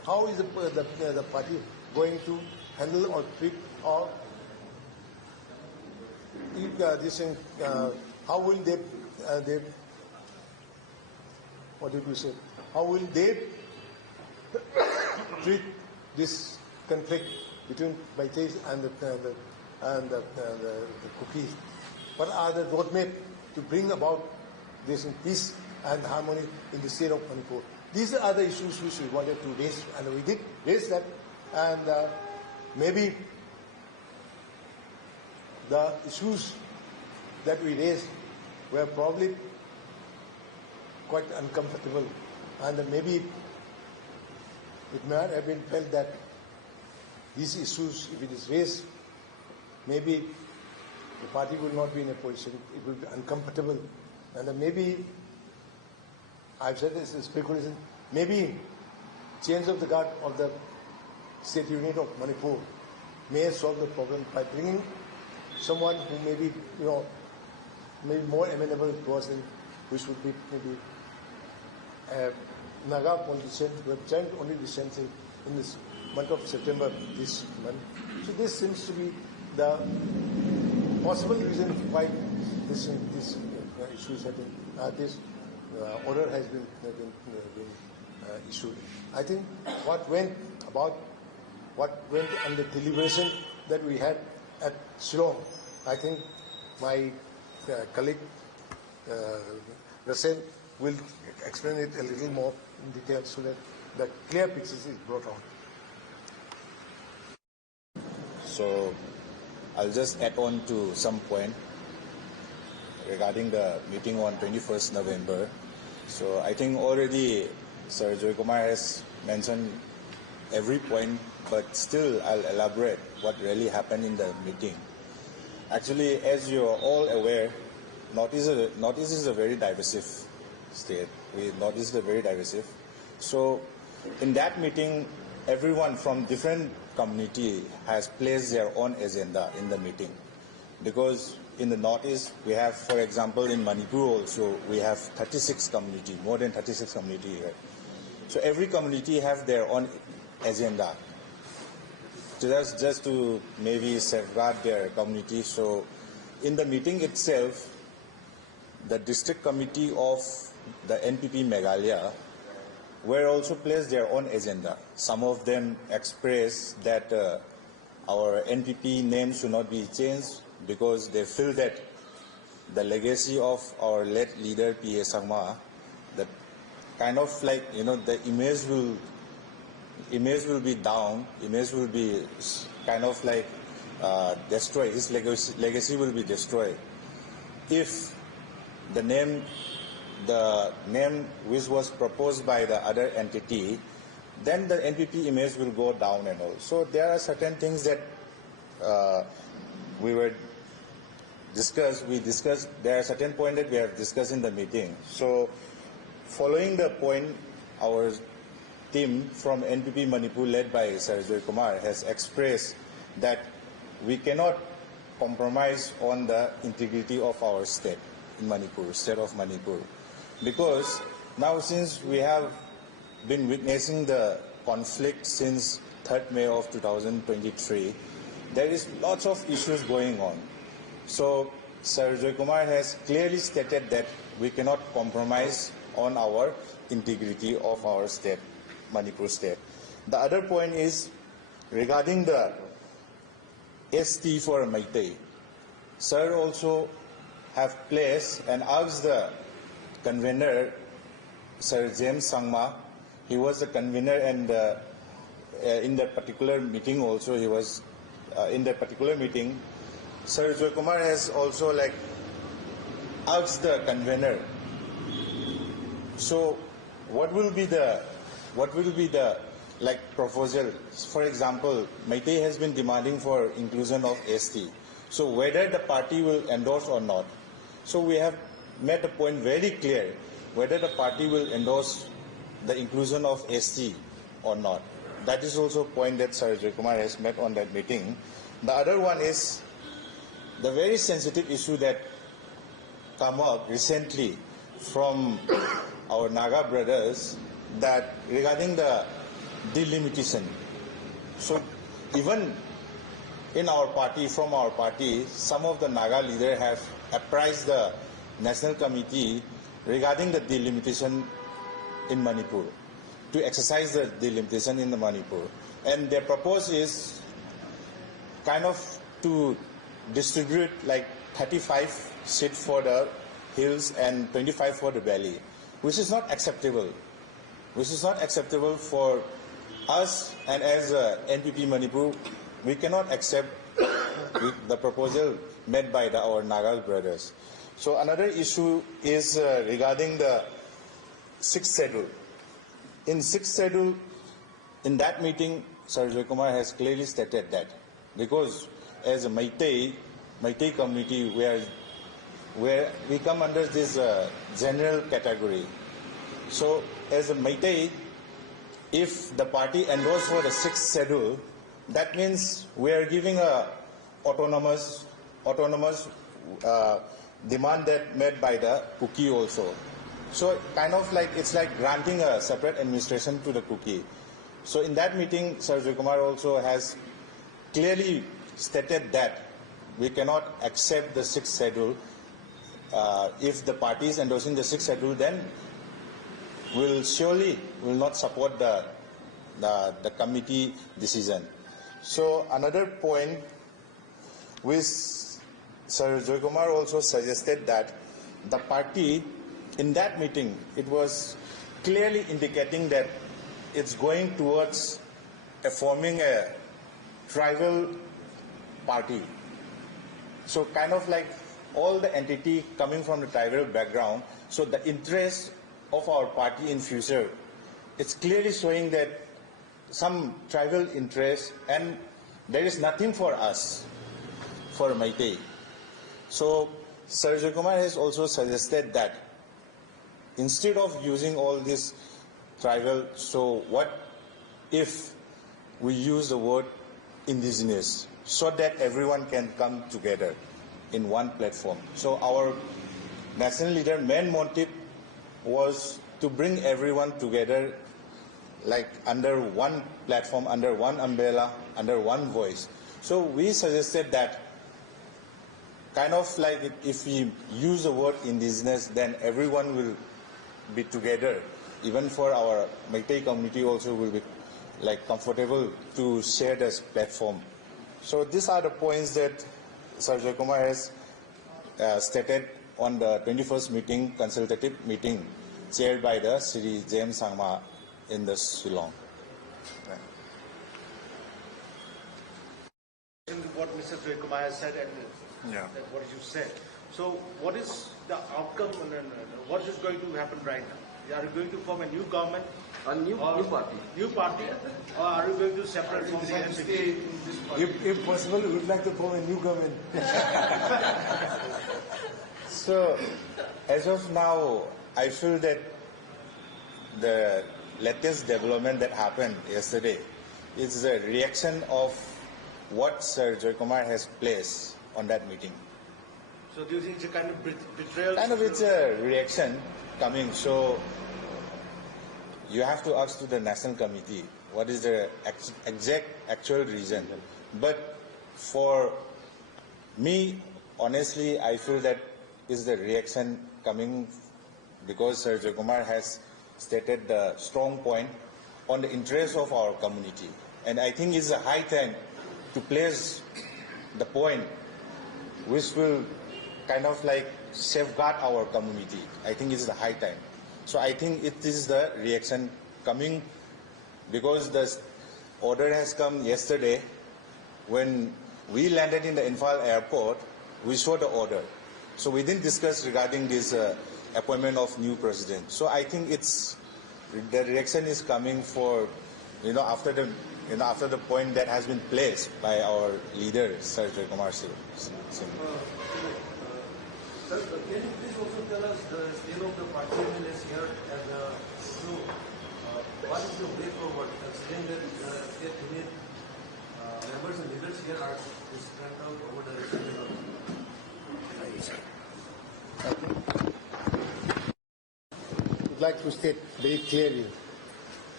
how is the party going to handle or treat or how will they what did you say? How will they treat this conflict between Baitais and the Cookies? What are the roadmap to bring about this peace and harmony in the state of Manipur? These are the issues which we wanted to raise, and we did raise that. And maybe the issues that we raised were probably quite uncomfortable, and maybe it might have been felt that these issues, if it is raised, maybe the party will not be in a position, it will be uncomfortable, and maybe, I've said this is speculation, maybe change of the guard of the state unit of Manipur may solve the problem by bringing someone who may be, maybe more amenable to us, and which would be maybe Naga politicians who have joined only recently in this month of September this month. So this seems to be the possible reason why this issues have been, this order has been issued. I think what went on the deliberation that we had at Shillong, I think my colleague Russell will explain it a little more in detail so that the clear picture is brought out. So I'll just add on to some point regarding the meeting on 21st November. So I think already Sir Joykumar has mentioned every point, but still I'll elaborate what really happened in the meeting. Actually, as you are all aware, Northeast is a very divisive state. Northeast is very divisive. So in that meeting, everyone from different community has placed their own agenda in the meeting. Because in the Northeast, we have, for example, in Manipur also, we have 36 community, more than 36 community here. So every community have their own agenda. Just to maybe safeguard their community. So in the meeting itself, the district committee of the NPP Meghalaya were also placed their own agenda. Some of them expressed that our NPP name should not be changed because they feel that the legacy of our late leader P.A. Sangma, that kind of like, the image will be down, image will be kind of like destroyed, his legacy will be destroyed if the name which was proposed by the other entity, then the NPP image will go down and all. So there are certain things that we discussed, there are certain points that we have discussed in the meeting. So following the point, our team from NPP Manipur led by Sir Joykumar has expressed that we cannot compromise on the integrity of our state in Manipur, state of Manipur. Because now since we have been witnessing the conflict since 3rd May of 2023, there is lots of issues going on. So Sir Joykumar has clearly stated that we cannot compromise on our integrity of our state, Manipur state. The other point is regarding the ST for Maitai. Sir also have placed and asked the convener, Sir James Sangma. He was the convener, and in that particular meeting also, he was in that particular meeting. Sir Joykumar has also asked the convener. So, what will be the proposal? For example, Maitai has been demanding for inclusion of ST. So, whether the party will endorse or not. So, we have made the point very clear whether the party will endorse the inclusion of ST or not. That is also a point that Sir Joykumar has made on that meeting. The other one is the very sensitive issue that come up recently from our Naga brothers, that regarding the delimitation. So even in our party, from our party, some of the Naga leaders have apprised the National Committee regarding the delimitation in Manipur, to exercise the delimitation in the Manipur. And their proposal is kind of to distribute like 35 seats for the hills and 25 for the valley, which is not acceptable. Which is not acceptable for us, and as NPP Manipur, we cannot accept the proposal made by our Naga brothers. So another issue is regarding the 6th schedule. In 6th schedule, in that meeting, Sir Joykumar has clearly stated that, because as a Meitei community, where we come under this general category. So as a Meitei, if the party endorsed for the 6th schedule, that means we are giving a autonomous demand that made by the Kuki also. So kind of like, it's like granting a separate administration to the Kuki. So in that meeting, Sir Joykumar also has clearly stated that we cannot accept the 6th schedule. If the party is endorsing the 6th schedule, then will not support the committee decision. So another point which Sir Joykumar also suggested, that the party in that meeting, it was clearly indicating that it's going towards forming a tribal party. So kind of like all the entity coming from the tribal background, so the interest of our party in future, it's clearly showing that some tribal interest, and there is nothing for us, for Meitei. So Sir Joykumar has also suggested that instead of using all this tribal, so what if we use the word indigenous, so that everyone can come together in one platform. So our national leader main motive was to bring everyone together, like under one platform, under one umbrella, under one voice. So we suggested that kind of like if we use the word indigenous, then everyone will be together. Even for our Meitei community also will be like comfortable to share this platform. So these are the points that Sir Joykumar has stated on the 21st meeting, consultative meeting, chaired by the Sri James Sangma in the Shillong. What Mr. Joykumar has said and what you said. So what is the outcome and what is going to happen right now? Are you going to form a new government? A new party. New party? Or are you going to separate from the NPP? If possible, we would like to form a new government. So, as of now, I feel that the latest development that happened yesterday is a reaction of what Sir Joykumar has placed on that meeting. So do you think it's a kind of betrayal? Kind of, it's a reaction coming. So you have to ask to the National Committee what is the exact actual reason. But for me, honestly, I feel that is the reaction coming because Sir Joykumar has stated the strong point on the interest of our community. And I think it's a high time to place the point which will kind of like safeguard our community. I think it's the high time. So I think it is the reaction coming because the order has come yesterday. When we landed in the Imphal airport, we saw the order. So we didn't discuss regarding this appointment of new president. So I think it's the reaction is coming for, after the point that has been placed by our leader, Sir Joykumar Singh. Sir, can you please also tell us the state of the party MLAs here and what is the way forward? Considering that state unit members and leaders here are spread out over the region. I would like to state very clearly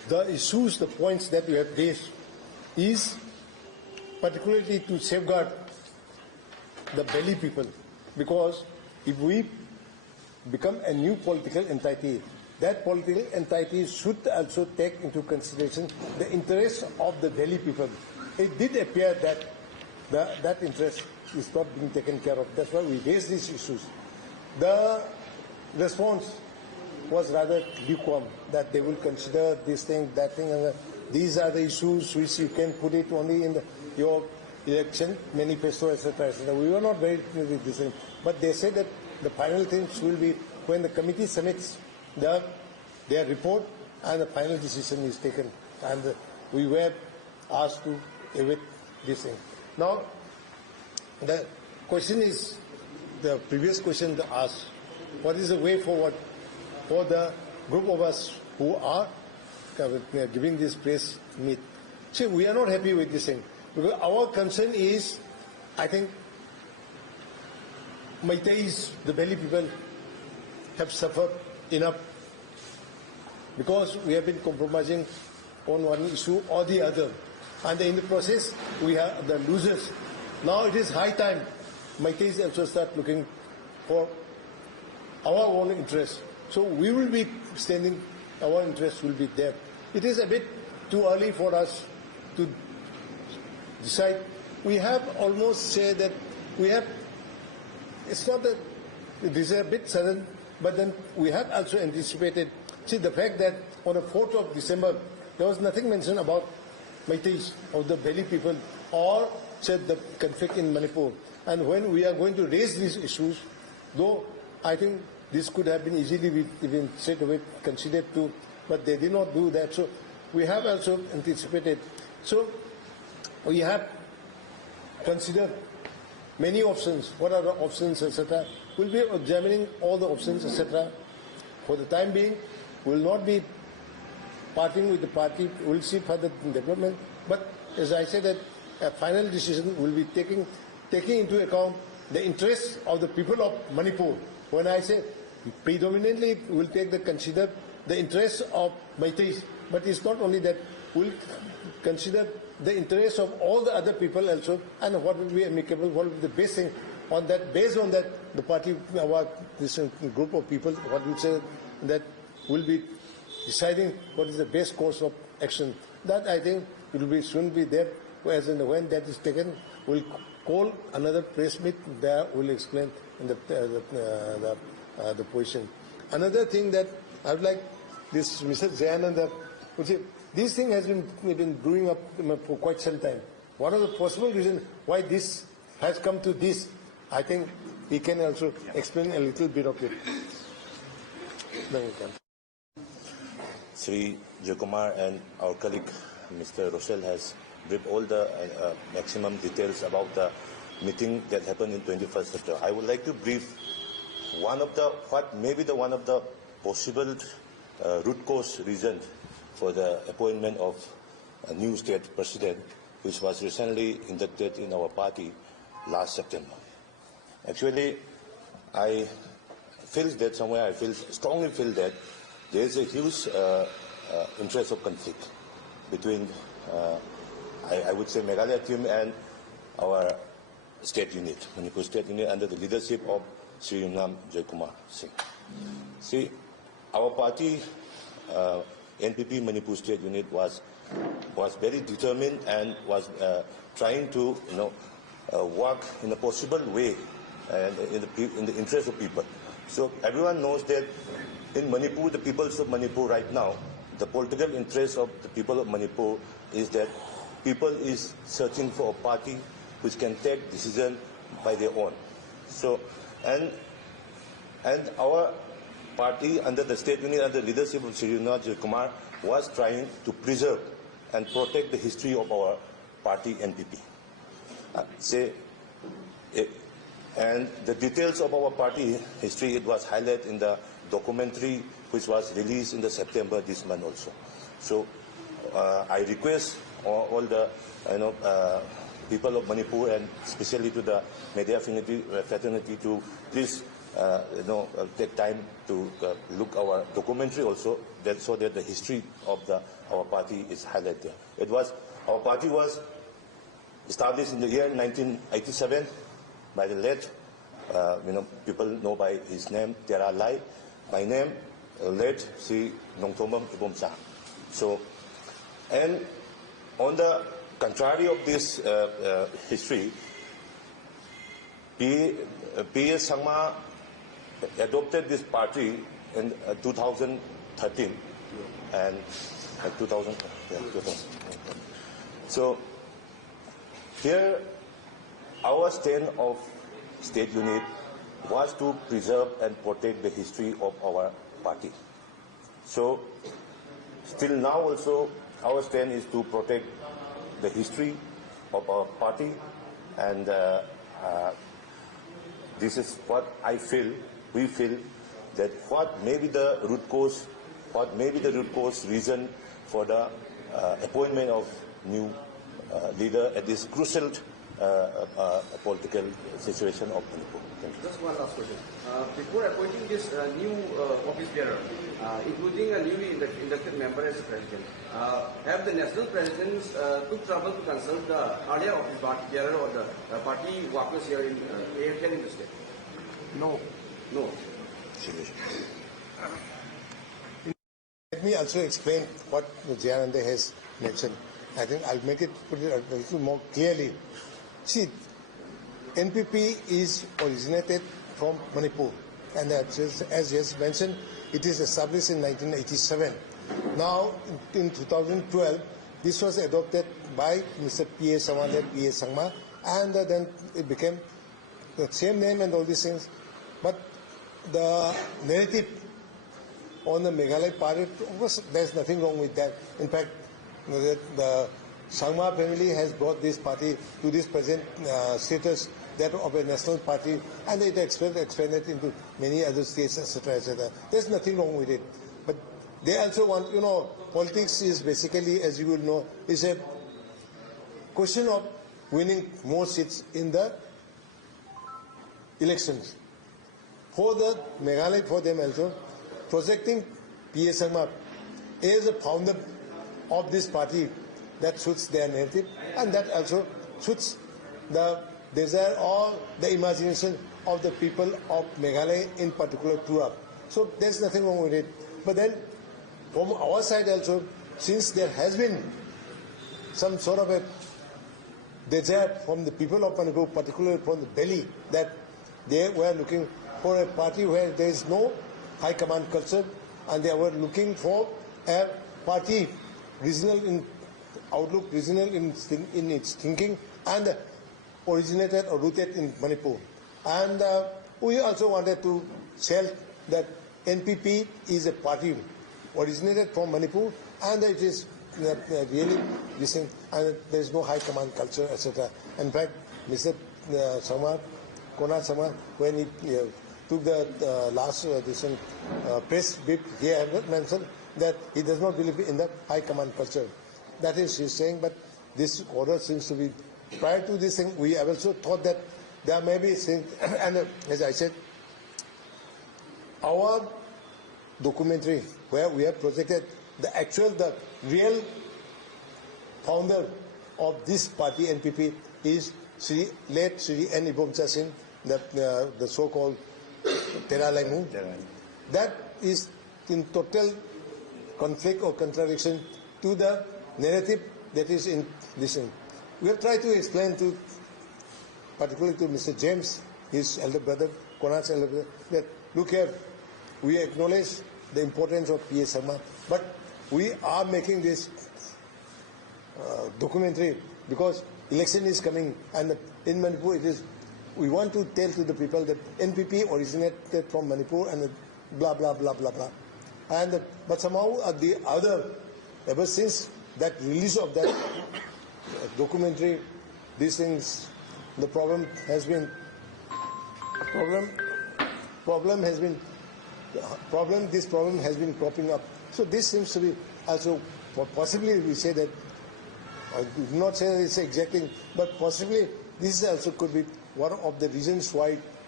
the issues, the points that we have raised is particularly to safeguard the Delhi people, because if we become a new political entity, that political entity should also take into consideration the interests of the Delhi people. It did appear that that interest is not being taken care of. That's why we raised these issues. The response was rather lukewarm, that they will consider this thing, that thing, and these are the issues which you can put it only in your election manifesto, etc., etc. We were not very clear with this thing, but they said that the final things will be when the committee submits their report and the final decision is taken, and we were asked to await this thing. Now, the question is, the previous question asked, what is the way forward for the group of us who are giving this press meet? See, we are not happy with this thing, because our concern is, I think, Meiteis, the Delhi people, have suffered enough, because we have been compromising on one issue or the other, and in the process we are the losers. Now it is high time Meiteis also start looking for our own interests. So we will be standing, our interests will be there. It is a bit too early for us to decide. We have almost said that we have, it's not that it is a bit sudden, but then we have also anticipated. See, the fact that on the 4th of December, there was nothing mentioned about Meiteis or the Delhi people, or said the conflict in Manipur. And when we are going to raise these issues, though I think this could have been easily even straight away considered too, but they did not do that. So we have also anticipated. So we have considered many options. What are the options, etc.? We'll be examining all the options, etc. For the time being, we will not be parting with the party. We'll see further development. But as I said, that a final decision will be taking into account the interests of the people of Manipur. When I say predominantly, we'll consider the interests of Meiteis, but it's not only that. We'll consider the interests of all the other people also, and what will be amicable, what will be the best thing. On that, based on that, the party, this group of people, what we say, that will be deciding what is the best course of action. That I think will be soon be there. As and when that is taken, we'll call another press meet. There we'll explain the position. Another thing that I would like this Mr. Jayananda would say, this thing has been brewing up for quite some time. What are the possible reasons why this has come to this? I think he can also explain a little bit of it. No, you can. Sri Joykumar and our colleague Mr. Rochelle has briefed all the maximum details about the meeting that happened in 21st September. I would like to brief one of the possible root cause reasons for the appointment of a new state president, which was recently inducted in our party last September. Actually, I strongly feel that there is a huge interest of conflict between, I would say, Meghalaya team and our state unit, Manipur state unit, under the leadership of Sri Joykumar Singh. See, our party, NPP Manipur State Unit was very determined and was trying to work in a possible way and in the interest of people. So everyone knows that in Manipur, the peoples of Manipur right now, the political interest of the people of Manipur is that people is searching for a party which can take decision by their own. So and our party under the state unit under the leadership of Sri Joykumar was trying to preserve and protect the history of our party NPP. And the details of our party history, it was highlighted in the documentary which was released in the September this month also. So I request all the people of Manipur and especially to the media fraternity to please take time to look our documentary also, so that the history of our party is highlighted. Our party was established in the year 1987 by the late, people know by his name, Tera Lai. My name, late Sri Naoremthong Ibomsa. So, and on the contrary of this history, P.S. Sangma adopted this party in 2013 and 2000. So here our stand of state unit was to preserve and protect the history of our party. So still now also our stand is to protect the history of our party, and this is what we feel that what may be the root cause reason for the appointment of new leader at this crucial political situation of Manipur. Thank you. Just one last question. Before appointing this new office bearer, including a newly inducted member as president, have the national presidents took trouble to consult the earlier office bearer or the party workers here in the state? No. No. Let me also explain what Jayananda has mentioned. I think I'll put it a little more clearly. See, NPP is originated from Manipur, and as yes mentioned, it is established in 1987. Now, in 2012, this was adopted by Mr. P.A. Sangma, and then it became the same name and all these things. But the narrative on the Meghalaya party, of course, there's nothing wrong with that. In fact, the Sangma family has brought this party to this present status, that of a national party, and it expanded into many other states, etc., etc. There's nothing wrong with it. But they also want, politics is basically, as you will know, is a question of winning more seats in the elections. For the Meghalaya, for them also, projecting P.A. Sangma as a founder of this party, that suits their narrative, and that also suits the desire or the imagination of the people of Meghalaya in particular to us. So there's nothing wrong with it. But then from our side also, since there has been some sort of a desire from the people of Manipur, particularly from the Delhi, that they were looking for a party where there is no high command culture, and they were looking for a party regional in outlook, regional in its thinking, and originated or rooted in Manipur. And we also wanted to tell that NPP is a party originated from Manipur, and it is really listening, and there is no high command culture, etc. In fact, Mr. Konark Sangma, when he took the last press brief, he had mentioned that he does not believe in the high command culture. That is, he's saying, but this order seems to be, prior to this thing, we have also thought that there may be things, and as I said, our documentary where we have projected the real founder of this party, NPP, is late Sri N. Ibomsa Singh, the so-called Tera Lai Mu. That is in total conflict or contradiction to the narrative that is in this thing. We have tried to explain to, particularly to Mr. James, his elder brother, Konark's elder brother, that look here, we acknowledge the importance of P.A. Sangma, but we are making this documentary because election is coming, and in Manipur it is, we want to tell to the people that NPP originated from Manipur and blah, blah, blah, blah, blah. And but somehow the other, ever since that release of that documentary, these things, the problem has been cropping up. So this seems to be also, possibly we say that, I do not say that it's exacting, but possibly this also could be one of the reasons why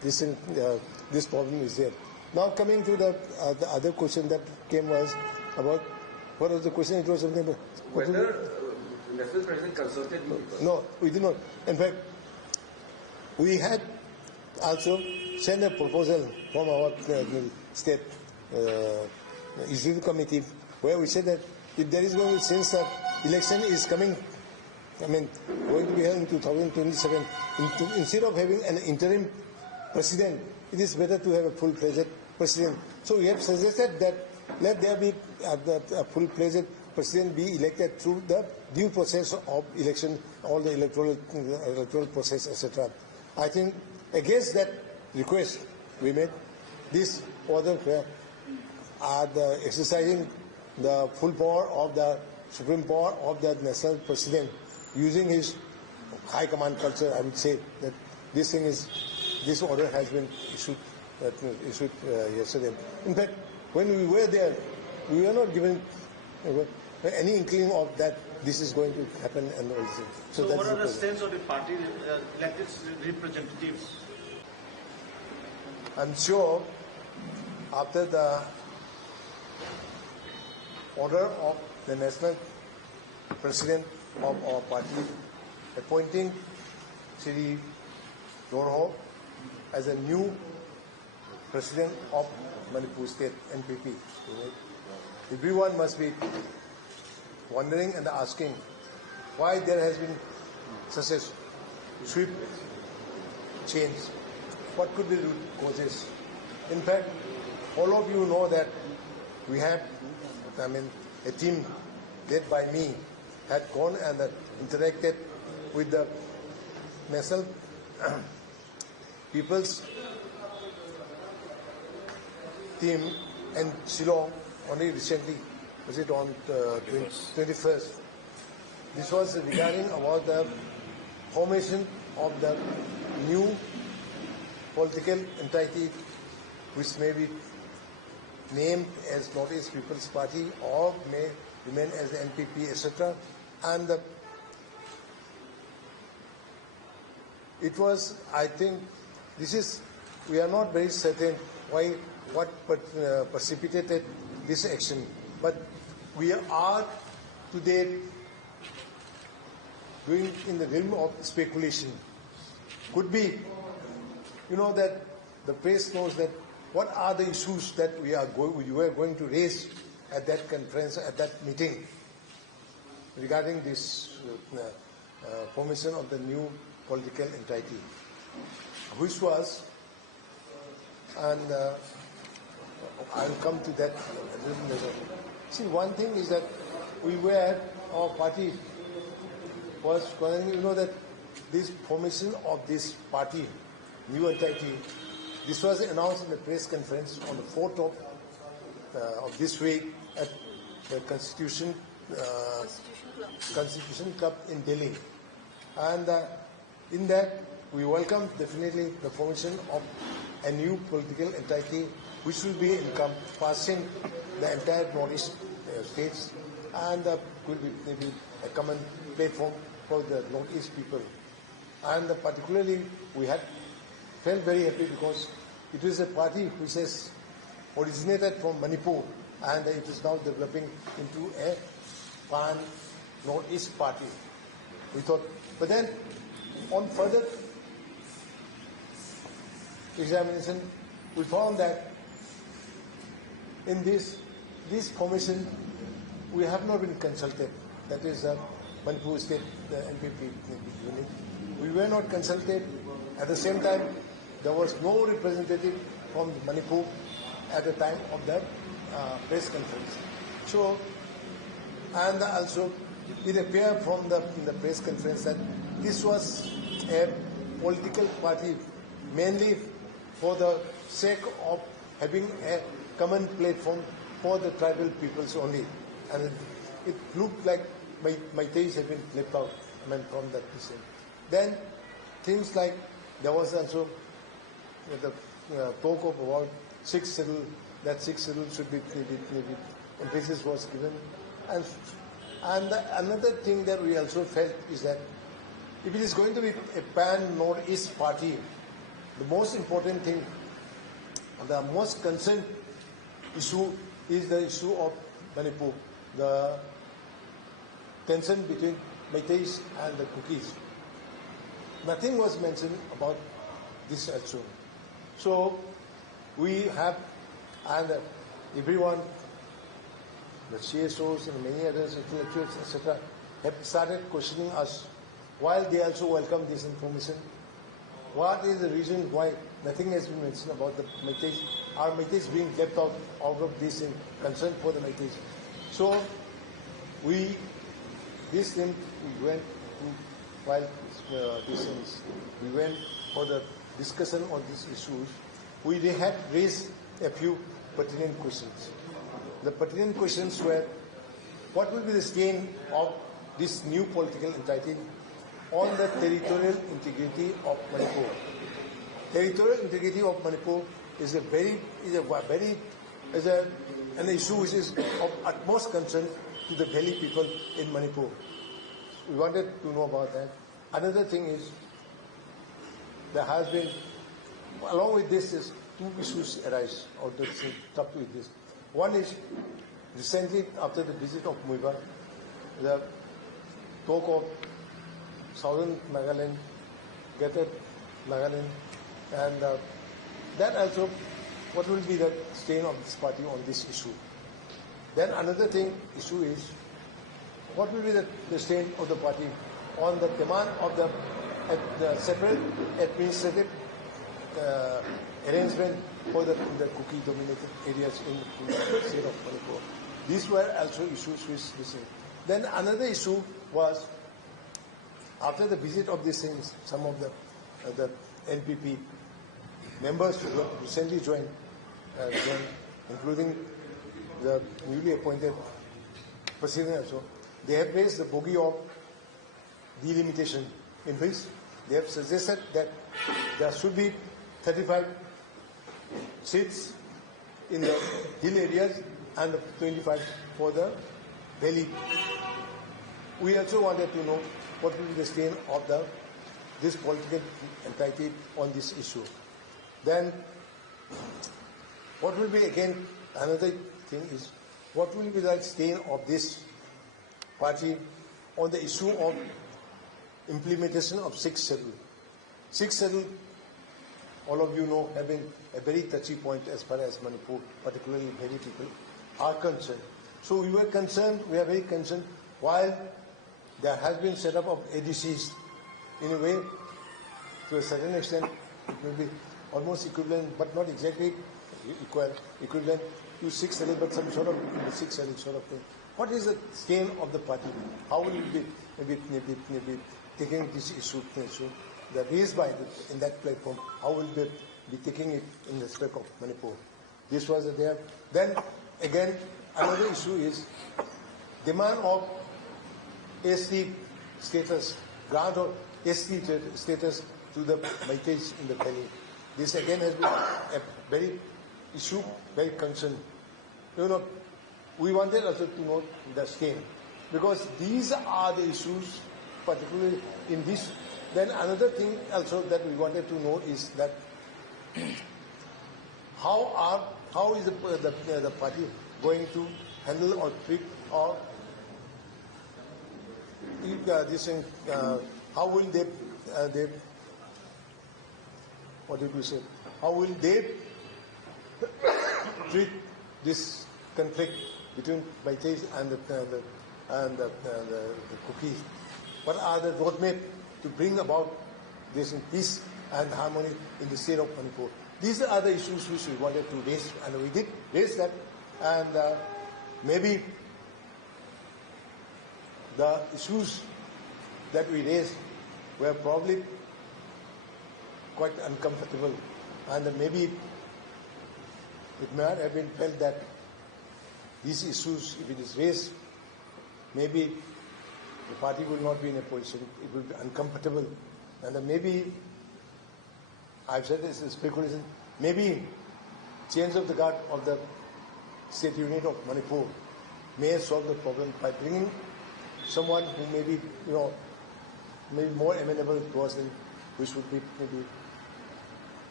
this problem is there. Now coming to the other question that came was about, what was the question? It was something about whether the national president consulted you people. No, we did not. In fact, we had also sent a proposal from our state executive committee where we said that if there is going to, since the election is coming, going to be held in 2027, instead of having an interim president, it is better to have a full-fledged president. So we have suggested that let there be a full-fledged president be elected through the due process of election, all the electoral process, etc. I think against that request we made, this order are exercising the full power of the supreme power of the national president, using his high command culture. I would say that this order has been issued yesterday. In fact, when we were there, we were not given any inkling of that this is going to happen and all this. So what are the sense of the party elected representatives? I'm sure after the order of the national president of our party appointing Shri Dorho as a new president of Manipur State NPP, everyone must be wondering and asking why there has been such a swift change. What could be the root causes? In fact, all of you know that we had, a team led by me had gone and interacted with the National People's team in Shillong only recently. Was it on 21st? This was regarding about the formation of the new political entity which may be named as Northeast People's Party or may remain as the NPP, etc. And it was, I think, we are not very certain what precipitated this action, but we are today doing in the realm of speculation. Could be, that the press knows that what are the issues that we were going to raise at that conference, at that meeting, regarding this formation of the new political entity, which was, and I'll come to that a little later. See, one thing is that our party was, that this formation of this party, new entity, this was announced in the press conference on the 4th of this week at the Constitution Club in Delhi. And in that, we welcome definitely the formation of a new political entity which will be encompassing the entire Northeast states and could be maybe a common platform for the Northeast people. And particularly, we had felt very happy because it is a party which has originated from Manipur and it is now developing into a pan-Northeast party. We thought, but then on further examination, we found that in this commission, we have not been consulted. That is Manipur State NPP unit. We were not consulted. At the same time, there was no representative from Manipur at the time of the press conference. So, and also it appeared from the press conference that this was a political party mainly for the sake of having a common platform for the tribal peoples only. And it looked like my days have been left out from that decision. Then things like there was also the talk of about 6 schedule, that 6 schedule should be maybe emphasis was given. And another thing that we also felt is that if it is going to be a pan-Northeast party, the most important thing, the most concerned issue is the issue of Manipur, the tension between Meiteis and the Kukis. Nothing was mentioned about this also. So we have, and everyone, the CSOs and many others, intellectuals, etc., have started questioning us while they also welcome this information. What is the reason why nothing has been mentioned about the Meiteis? Are Meiteis being left out of this in concern for the Meiteis? So we went to, while we went for the discussion on these issues, we had raised a few pertinent questions. The pertinent questions were, what will be the stain of this new political entity on the territorial integrity of Manipur? Territorial integrity of Manipur is an issue which is of utmost concern to the Valley people in Manipur. We wanted to know about that. Another thing is, there has been, along with this, is two issues arise out of top with this. One is, recently after the visit of Muiba, the talk of Southern Nagaland, Greater Nagaland, and that also, what will be the stain of this party on this issue? Then another issue is, what will be the stain of the party on the demand of the separate administrative arrangement for the Kuki-dominated areas in the state of Manipur. These were also issues which we see. Then another issue was, after the visit of these things, some of the NPP members who recently joined, including the newly appointed president also, they have raised the bogey of delimitation, in which they have suggested that there should be 35 seats in the hill areas and 25 for the valley. We also wanted to know what will be the stain of this political entity on this issue. Then, what will be, again, another thing is, what will be the stain of this party on the issue of implementation of 6th schedule. 6th schedule, all of you know, have been a very touchy point as far as Manipur, particularly many people, are concerned. So we are very concerned, while there has been set up of ADCs, in a way, to a certain extent, it will be almost equivalent, but not exactly equivalent to 6th schedule, but some sort of 6th schedule sort of thing. What is the stain of the party? How will it be maybe taking this issue that raised by in that platform? How will they be taking it in respect of Manipur? This was there. Then again, another issue is demand of ST status, grant of ST status to the Meiteis in the valley. This again has been a very concern. You know, we wanted also to know the stain, because these are the issues, particularly in this. Then another thing also that we wanted to know is that how is the party going to handle or treat or this thing? How will they what did we say? How will they treat this conflict between Meiteis and the Kukis? What are the roadmap to bring about this peace and harmony in the state of Manipur? These are the issues which we wanted to raise, and we did raise that. And maybe the issues that we raised were probably quite uncomfortable, and maybe it might have been felt that these issues, if it is raised, maybe the party will not be in a position, it will be uncomfortable, and maybe, I've said this is speculation, maybe change of the guard of the state unit of Manipur may solve the problem by bringing someone who may be, maybe more amenable to us, than which would be maybe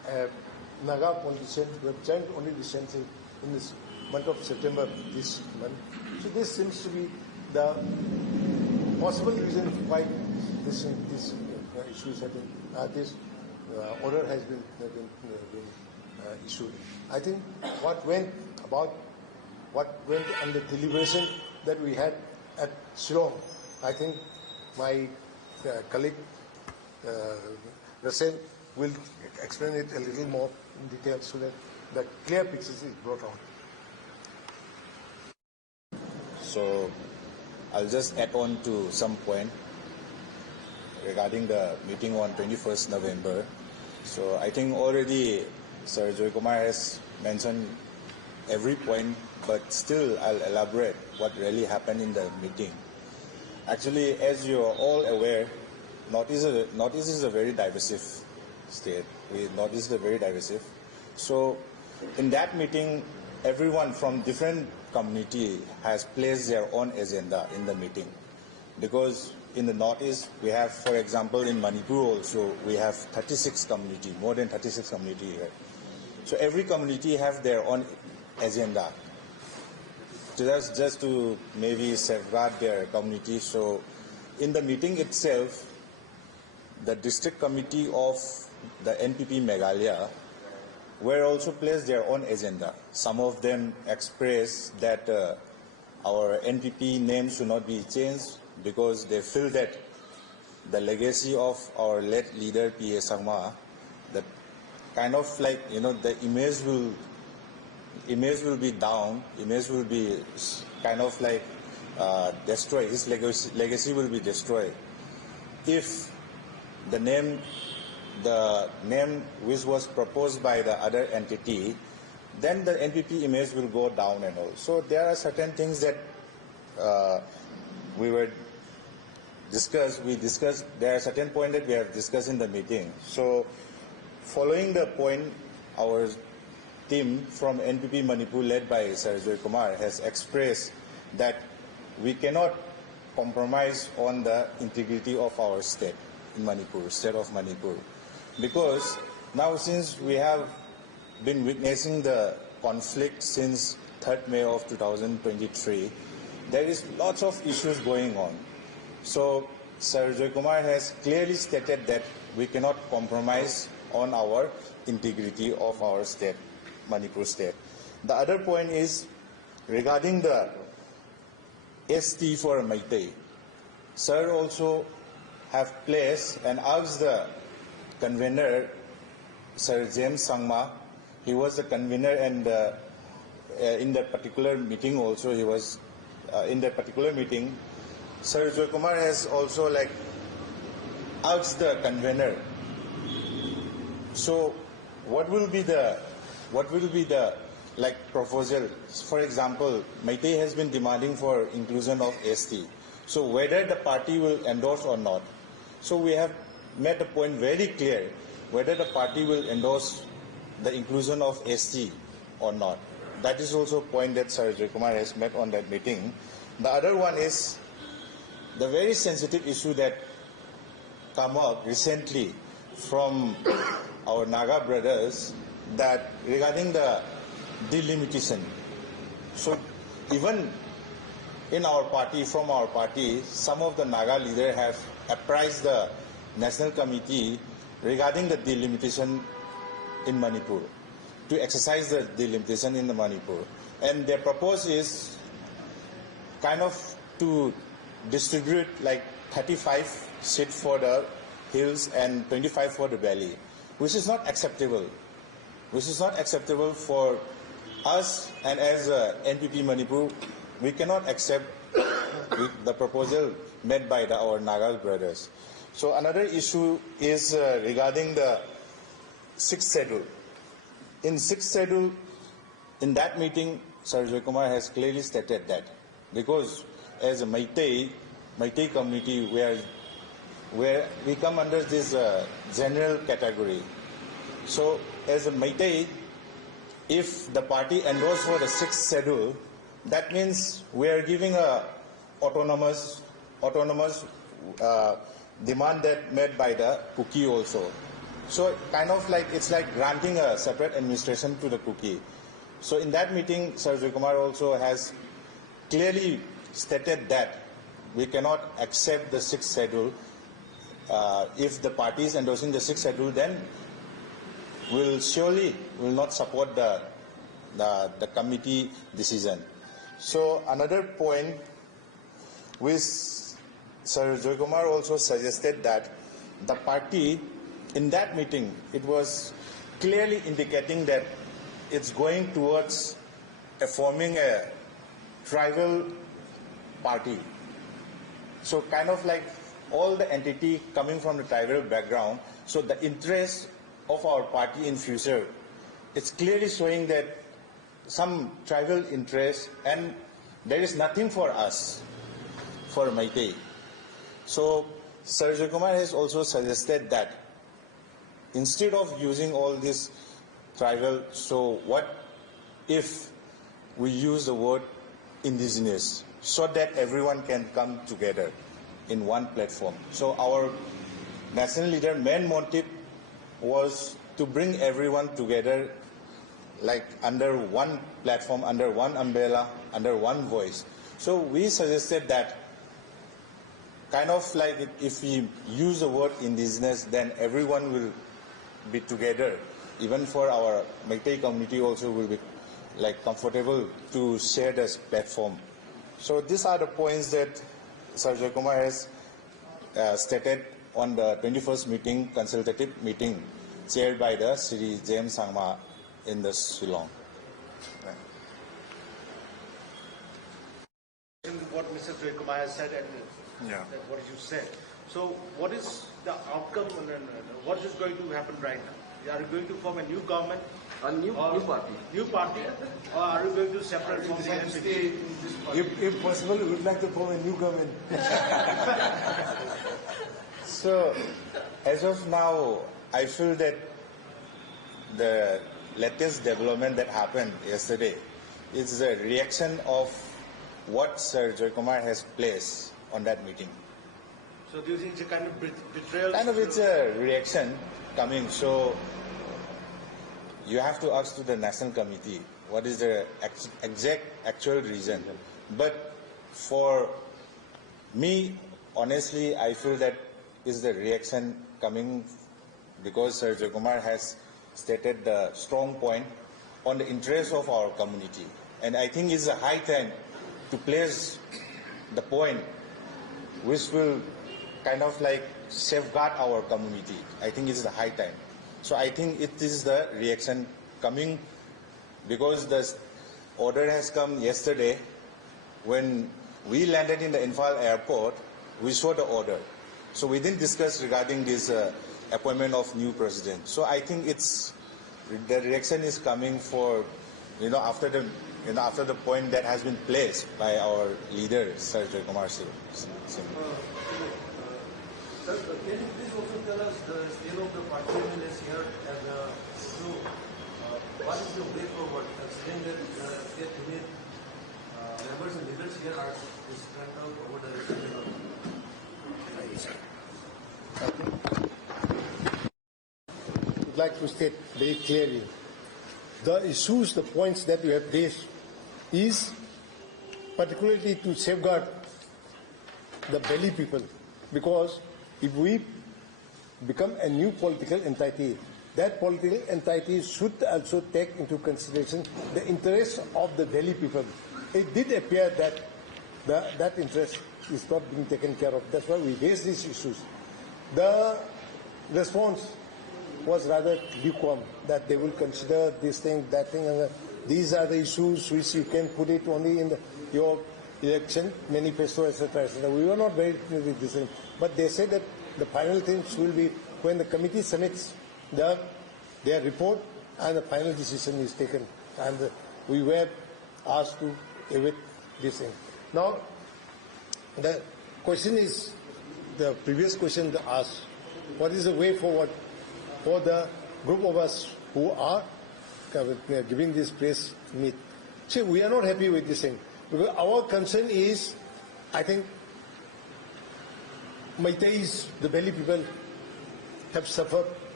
Naga politicians who have joined only recently in this month of September this month. So this seems to be the possible reason why this issues have been, this order has been issued. I think what went on the deliberation that we had at Shillong, I think my colleague Russell will explain it a little more in detail so that the clear picture is brought out. So I'll just add on to some point regarding the meeting on 21st November. So I think already Sir Joykumar has mentioned every point, but still I'll elaborate what really happened in the meeting. Actually, as you are all aware, Northeast is a very diverse state. Northeast is very diverse. So in that meeting, everyone from different community has placed their own agenda in the meeting. Because in the Northeast, we have, for example, in Manipur also, we have 36 community, more than 36 community here. So every community have their own agenda. Just to maybe safeguard their community. So in the meeting itself, the district committee of the NPP Meghalaya were also placed their own agenda. Some of them expressed that our NPP name should not be changed because they feel that the legacy of our late leader P.A. Sangma, that kind of like, the image will be down, image will be kind of like destroyed, his legacy will be destroyed. If the name which was proposed by the other entity, then the NPP image will go down and all. So there are certain things that we discussed, there are certain points that we have discussed in the meeting. So following the point, our team from NPP Manipur led by Sir Joykumar has expressed that we cannot compromise on the integrity of our state in Manipur, state of Manipur. Because now since we have been witnessing the conflict since 3rd May of 2023, there is lots of issues going on. So Sir Joykumar has clearly stated that we cannot compromise on our integrity of our state, Manipur state. The other point is regarding the ST for Meitei. Sir also have placed and asked the convener, Sir James Sangma. He was the convener, and in that particular meeting also, he was in that particular meeting. Sir Joykumar has also asked the convener. So, what will be the proposal? For example, Meitei has been demanding for inclusion of ST. So, whether the party will endorse or not. So, we have made the point very clear whether the party will endorse the inclusion of ST or not. That is also a point that Sir Joykumar has made on that meeting. The other one is the very sensitive issue that come up recently from our Naga brothers, that regarding the delimitation. So even in our party, from our party, some of the Naga leaders have apprised the National Committee regarding the delimitation in Manipur, to exercise the delimitation in the Manipur. And their proposal is kind of to distribute 35 seats for the hills and 25 for the valley, which is not acceptable. Which is not acceptable for us, and as NPP Manipur, we cannot accept the proposal made by our Naga brothers. So another issue is regarding the 6th schedule. In 6th schedule, in that meeting, Sir Joykumar has clearly stated that because as a Meitei community, where we come under this general category. So as a Meitei, if the party endorses for the 6th schedule, that means we are giving a autonomous demand that made by the Kuki also. So kind of like it's like granting a separate administration to the Kuki. So in that meeting, Sir Joykumar also has clearly stated that we cannot accept the 6th schedule. If the party is endorsing the 6th schedule, then we'll surely will not support the committee decision. So another point which Sir Joykumar also suggested that the party in that meeting, it was clearly indicating that it's going towards forming a tribal party. So kind of like all the entity coming from the tribal background, so the interest of our party in future, it's clearly showing that some tribal interest, and there is nothing for us, for Meitei. So Sir Joykumar has also suggested that instead of using all this tribal, so what if we use the word indigenous, so that everyone can come together in one platform. So our national leader main motive was to bring everyone together like under one platform, under one umbrella, under one voice. So we suggested that kind of like if we use the word indigenous, then everyone will be together. Even for our Meitei community also will be like comfortable to share this platform. So these are the points that Sir Joykumar has stated on the 21st meeting, consultative meeting, chaired by the Sri James Sangma in the Shillong. What Mr. Joykumar has said and what you said. So what is the outcome and what is going to happen right now? Are you going to form a new government? A new party. New party? Or are you going to separate from the NPP? If possible, we would like to form a new government. So, as of now, I feel that the latest development that happened yesterday is a reaction of what Sir Joykumar has placed on that meeting. So do you think it's a kind of betrayal? Kind of it's a reaction coming. So you have to ask to the National Committee what is the exact actual reason. But for me, honestly, I feel that is the reaction coming because Sir Joykumar has stated the strong point on the interest of our community. And I think it's a high time to place the point which will kind of like safeguard our community. I think it's the high time. So I think it is the reaction coming because the order has come yesterday. When we landed in the Imphal airport, we saw the order. So we didn't discuss regarding this appointment of new president. So I think it's the reaction is coming for after the point that has been placed by our leader, Sir Joykumar Singh. Sir, can you please also tell us the state of the party here and what is the way forward? Considering that state unit members and leaders here are spread out over the region. I would like to state very clearly the issues, the points that we have raised is particularly to safeguard the Belly people, because if we become a new political entity, that political entity should also take into consideration the interests of the Delhi people. It did appear that that interest is not being taken care of. That's why we raised these issues. The response was rather lukewarm, that they will consider this thing, that thing, and these are the issues which you can put it only in your election manifesto, etc., etc. We were not very clear with this thing, but they said that the final things will be when the committee submits their report and the final decision is taken, and we were asked to await this thing. Now, the question is, the previous question asked, what is the way forward for the group of us who are giving this press meet? See, we are not happy with this thing, because our concern is, I think, Meiteis, the Belly people, have suffered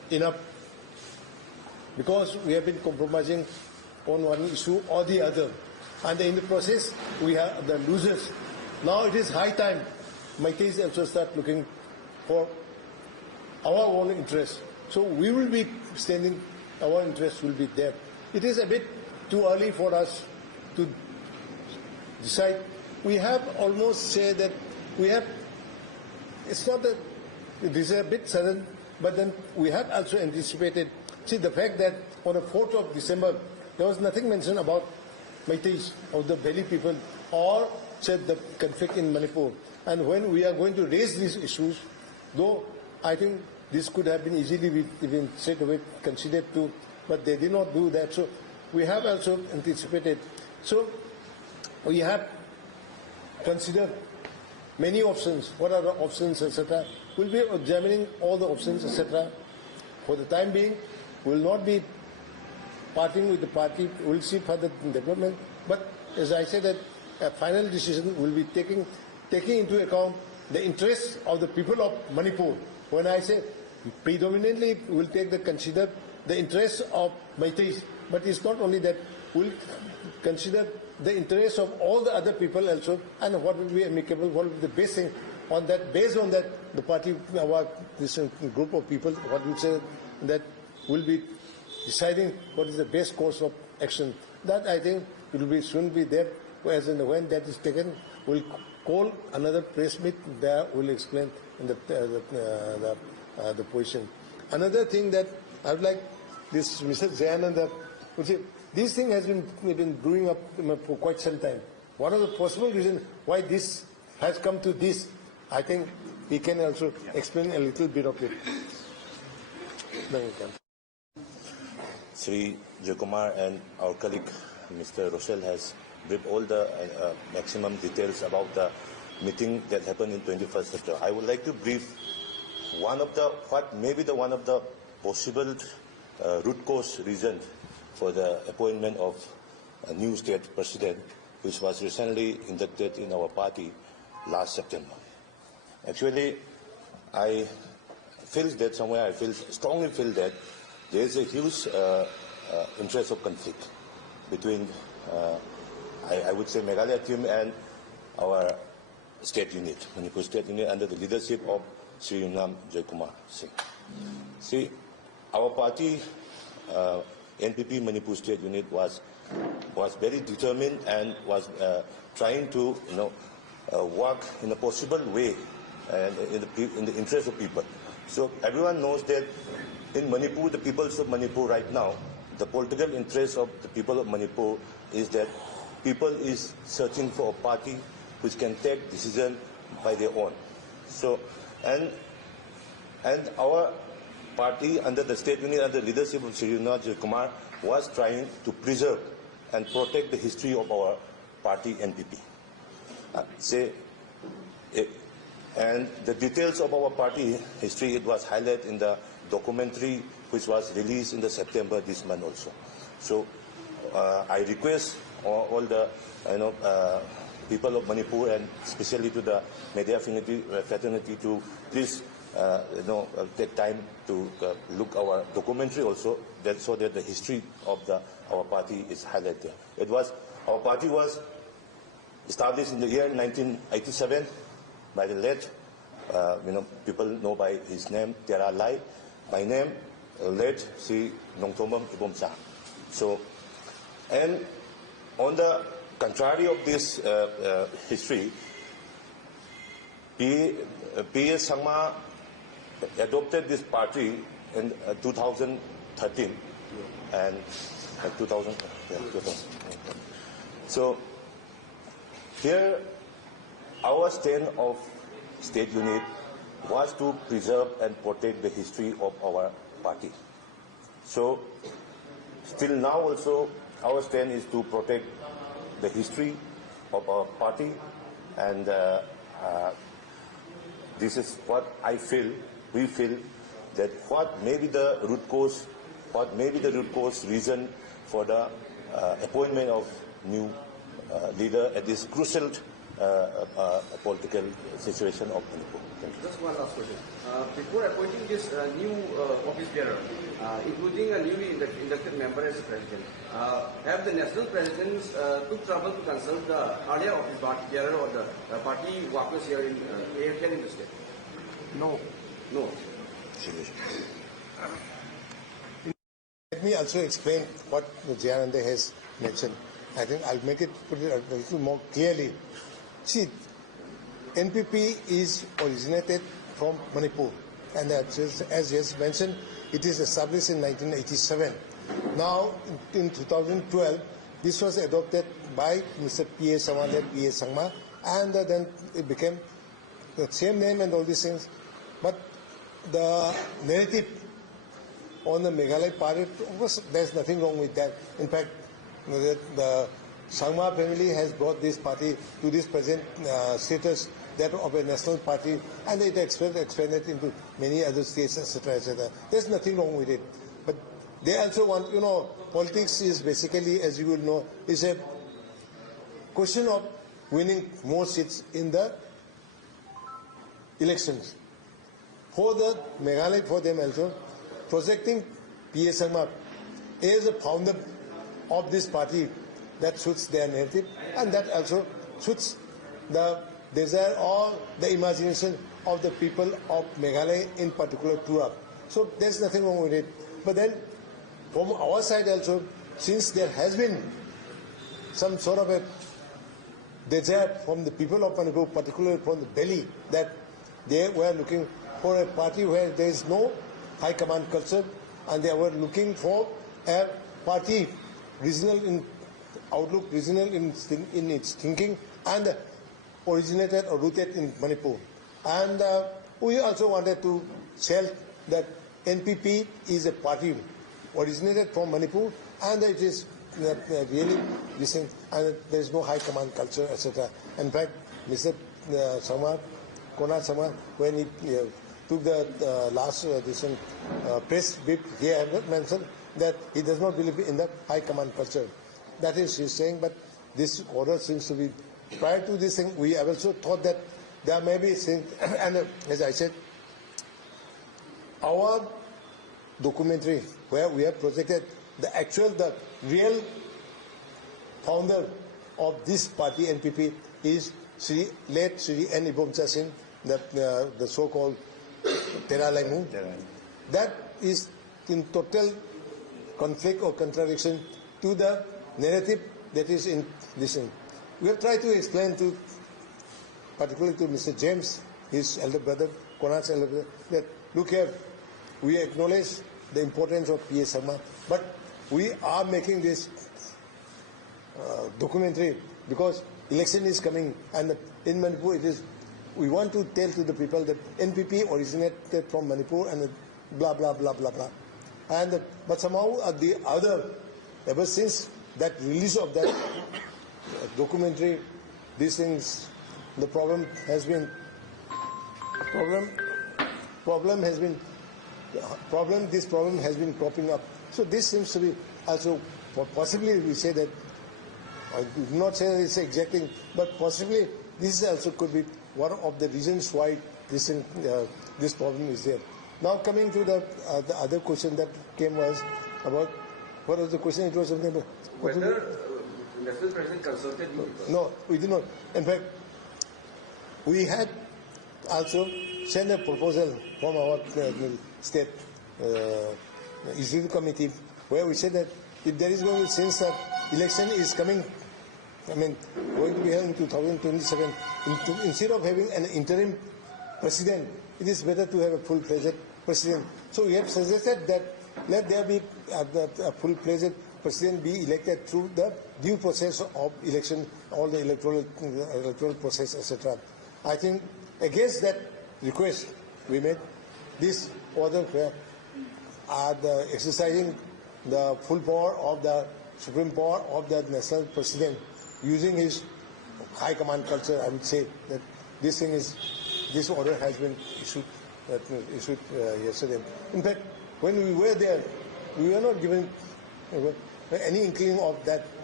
enough, because we have been compromising on one issue or the other, and in the process we have the losers. Now it is high time Meiteis also start looking for our own interest. So we will be standing, our interest will be there. It is a bit too early for us to decide. We have almost said that we have, it's not that it is a bit sudden, but then we have also anticipated. See, the fact that on the 4th of December, there was nothing mentioned about Meiteis or the Valley people or said the conflict in Manipur. And when we are going to raise these issues, though I think this could have been easily even straight away considered too, but they did not do that. So we have also anticipated. So we have considered many options. What are the options, etc. We'll be examining all the options, etc. For the time being, we will not be parting with the party. We'll see further development. But as I said, that a final decision will be taking into account the interests of the people of Manipur. When I say predominantly, we'll consider the interests of Meiteis. But it's not only that. We'll consider the interests of all the other people also, and what will be amicable, what will be the best thing. On that, based on that, the party, this group of people, what we say, that will be deciding what is the best course of action. That I think it will be soon be there. As and when that is taken, we'll call another press meet. There we'll explain the position. Another thing that I would like this Mr. Zayananda would say. This thing has been brewing up for quite some time. What are the possible reasons why this has come to this? I think he can also explain a little bit of it. Sri Joykumar and our colleague Mr. Rochelle has briefed all the maximum details about the meeting that happened in 21st September. I would like to brief one of the possible root cause reasons for the appointment of a new state president, which was recently inducted in our party last September. Actually, I strongly feel that there is a huge interest of conflict between, I would say, Meghalaya team and our state unit, Manipur state unit, under the leadership of Sri Joykumar Singh. See, our party, NPP Manipur State Unit was very determined and was trying to work in a possible way and in the interest of people. So everyone knows that in Manipur, the peoples of Manipur right now, the political interest of the people of Manipur is that people is searching for a party which can take decision by their own. So and our party under the state unit, under the leadership of Sri Joykumar, was trying to preserve and protect the history of our party NPP. And the details of our party history, it was highlighted in the documentary which was released in the September this month also. So I request all the people of Manipur and especially to the media fraternity to please take time to look our documentary also, so that the history of our party is highlighted. Our party was established in the year 1987 by the late, people know by his name, Tiara Lai, by name, late Sri Naoremthong Ibomsa. So, and on the contrary of this history, P.S. Sangma adopted this party in 2013 and 2000. So here our stand of state unit was to preserve and protect the history of our party. So still now also our stand is to protect the history of our party, and this is what we feel that what may be the root cause reason for the appointment of new leader at this crucial political situation of Manipur. Thank you. Just one last question. Before appointing this new office bearer, including a newly inducted member as president, have the national presidents took trouble to consult the earlier office bearer or the party workers here in the state? No. No. Let me also explain what Jayanande has mentioned. I think I'll put it a little more clearly. See, NPP is originated from Manipur, and as just mentioned, it is established in 1987. Now, in 2012, this was adopted by Mr. P.A. Sangma, P.A. Sangma, and then it became the same name and all these things. But the narrative on the Meghalaya party, of course, there's nothing wrong with that. In fact, the Sangma family has brought this party to this present status, that of a national party, and it expanded into many other states, etc., etc. There's nothing wrong with it. But they also want, politics is basically, as you will know, is a question of winning more seats in the elections. For the Meghalaya, for them also, projecting P.A. Sangma as a founder of this party, that suits their narrative, and that also suits the desire or the imagination of the people of Meghalaya in particular throughout. So there's nothing wrong with it. But then from our side also, since there has been some sort of a desire from the people of Manipur, particularly from the Delhi, that they were looking for a party where there is no high command culture, and they were looking for a party regional in outlook, regional in its thinking, and originated or rooted in Manipur. And we also wanted to tell that NPP is a party originated from Manipur, and it is really listening, and there is no high command culture, etc. In fact, Mr. Sangma, Konark Sangma, when he took the last press brief, he had mentioned that he does not believe in the high command culture. That is, he's saying, but this order seems to be, prior to this thing, we have also thought that there may be things, and as I said, our documentary where we have projected the real founder of this party, NPP, is late Sri N. Ibomcha Singh, the so-called Teralaimu. That is in total conflict or contradiction to the narrative that is in this thing. We have tried to explain to, particularly to Mr. James, his elder brother, Konark's elder brother, that look here, we acknowledge the importance of P.A. Sangma, but we are making this documentary because election is coming, and in Manipur it is, we want to tell to the people that NPP originated from Manipur and blah, blah, blah, blah, blah. And but somehow the other, ever since that release of that documentary, these things, the problem has been cropping up. So this seems to be also, possibly we say that, I do not say that it's exacting, but possibly this also could be one of the reasons why this problem is there. Now coming to the other question that came was about, what was the question? It was something about whether national president consulted you? No, we did not. In fact, we had also sent a proposal from our state executive committee, where we said that if there is going to, since that election is coming, going to be held in 2027, instead of having an interim president, it is better to have a full-fledged president. So we have suggested that let there be a full-fledged president be elected through the due process of election, all the electoral process, etc. I think against that request we made this order where the exercising the full power of the supreme power of the national president, using his high command culture. I would say that this order has been issued yesterday. In fact, when we were there, we were not given any inkling of that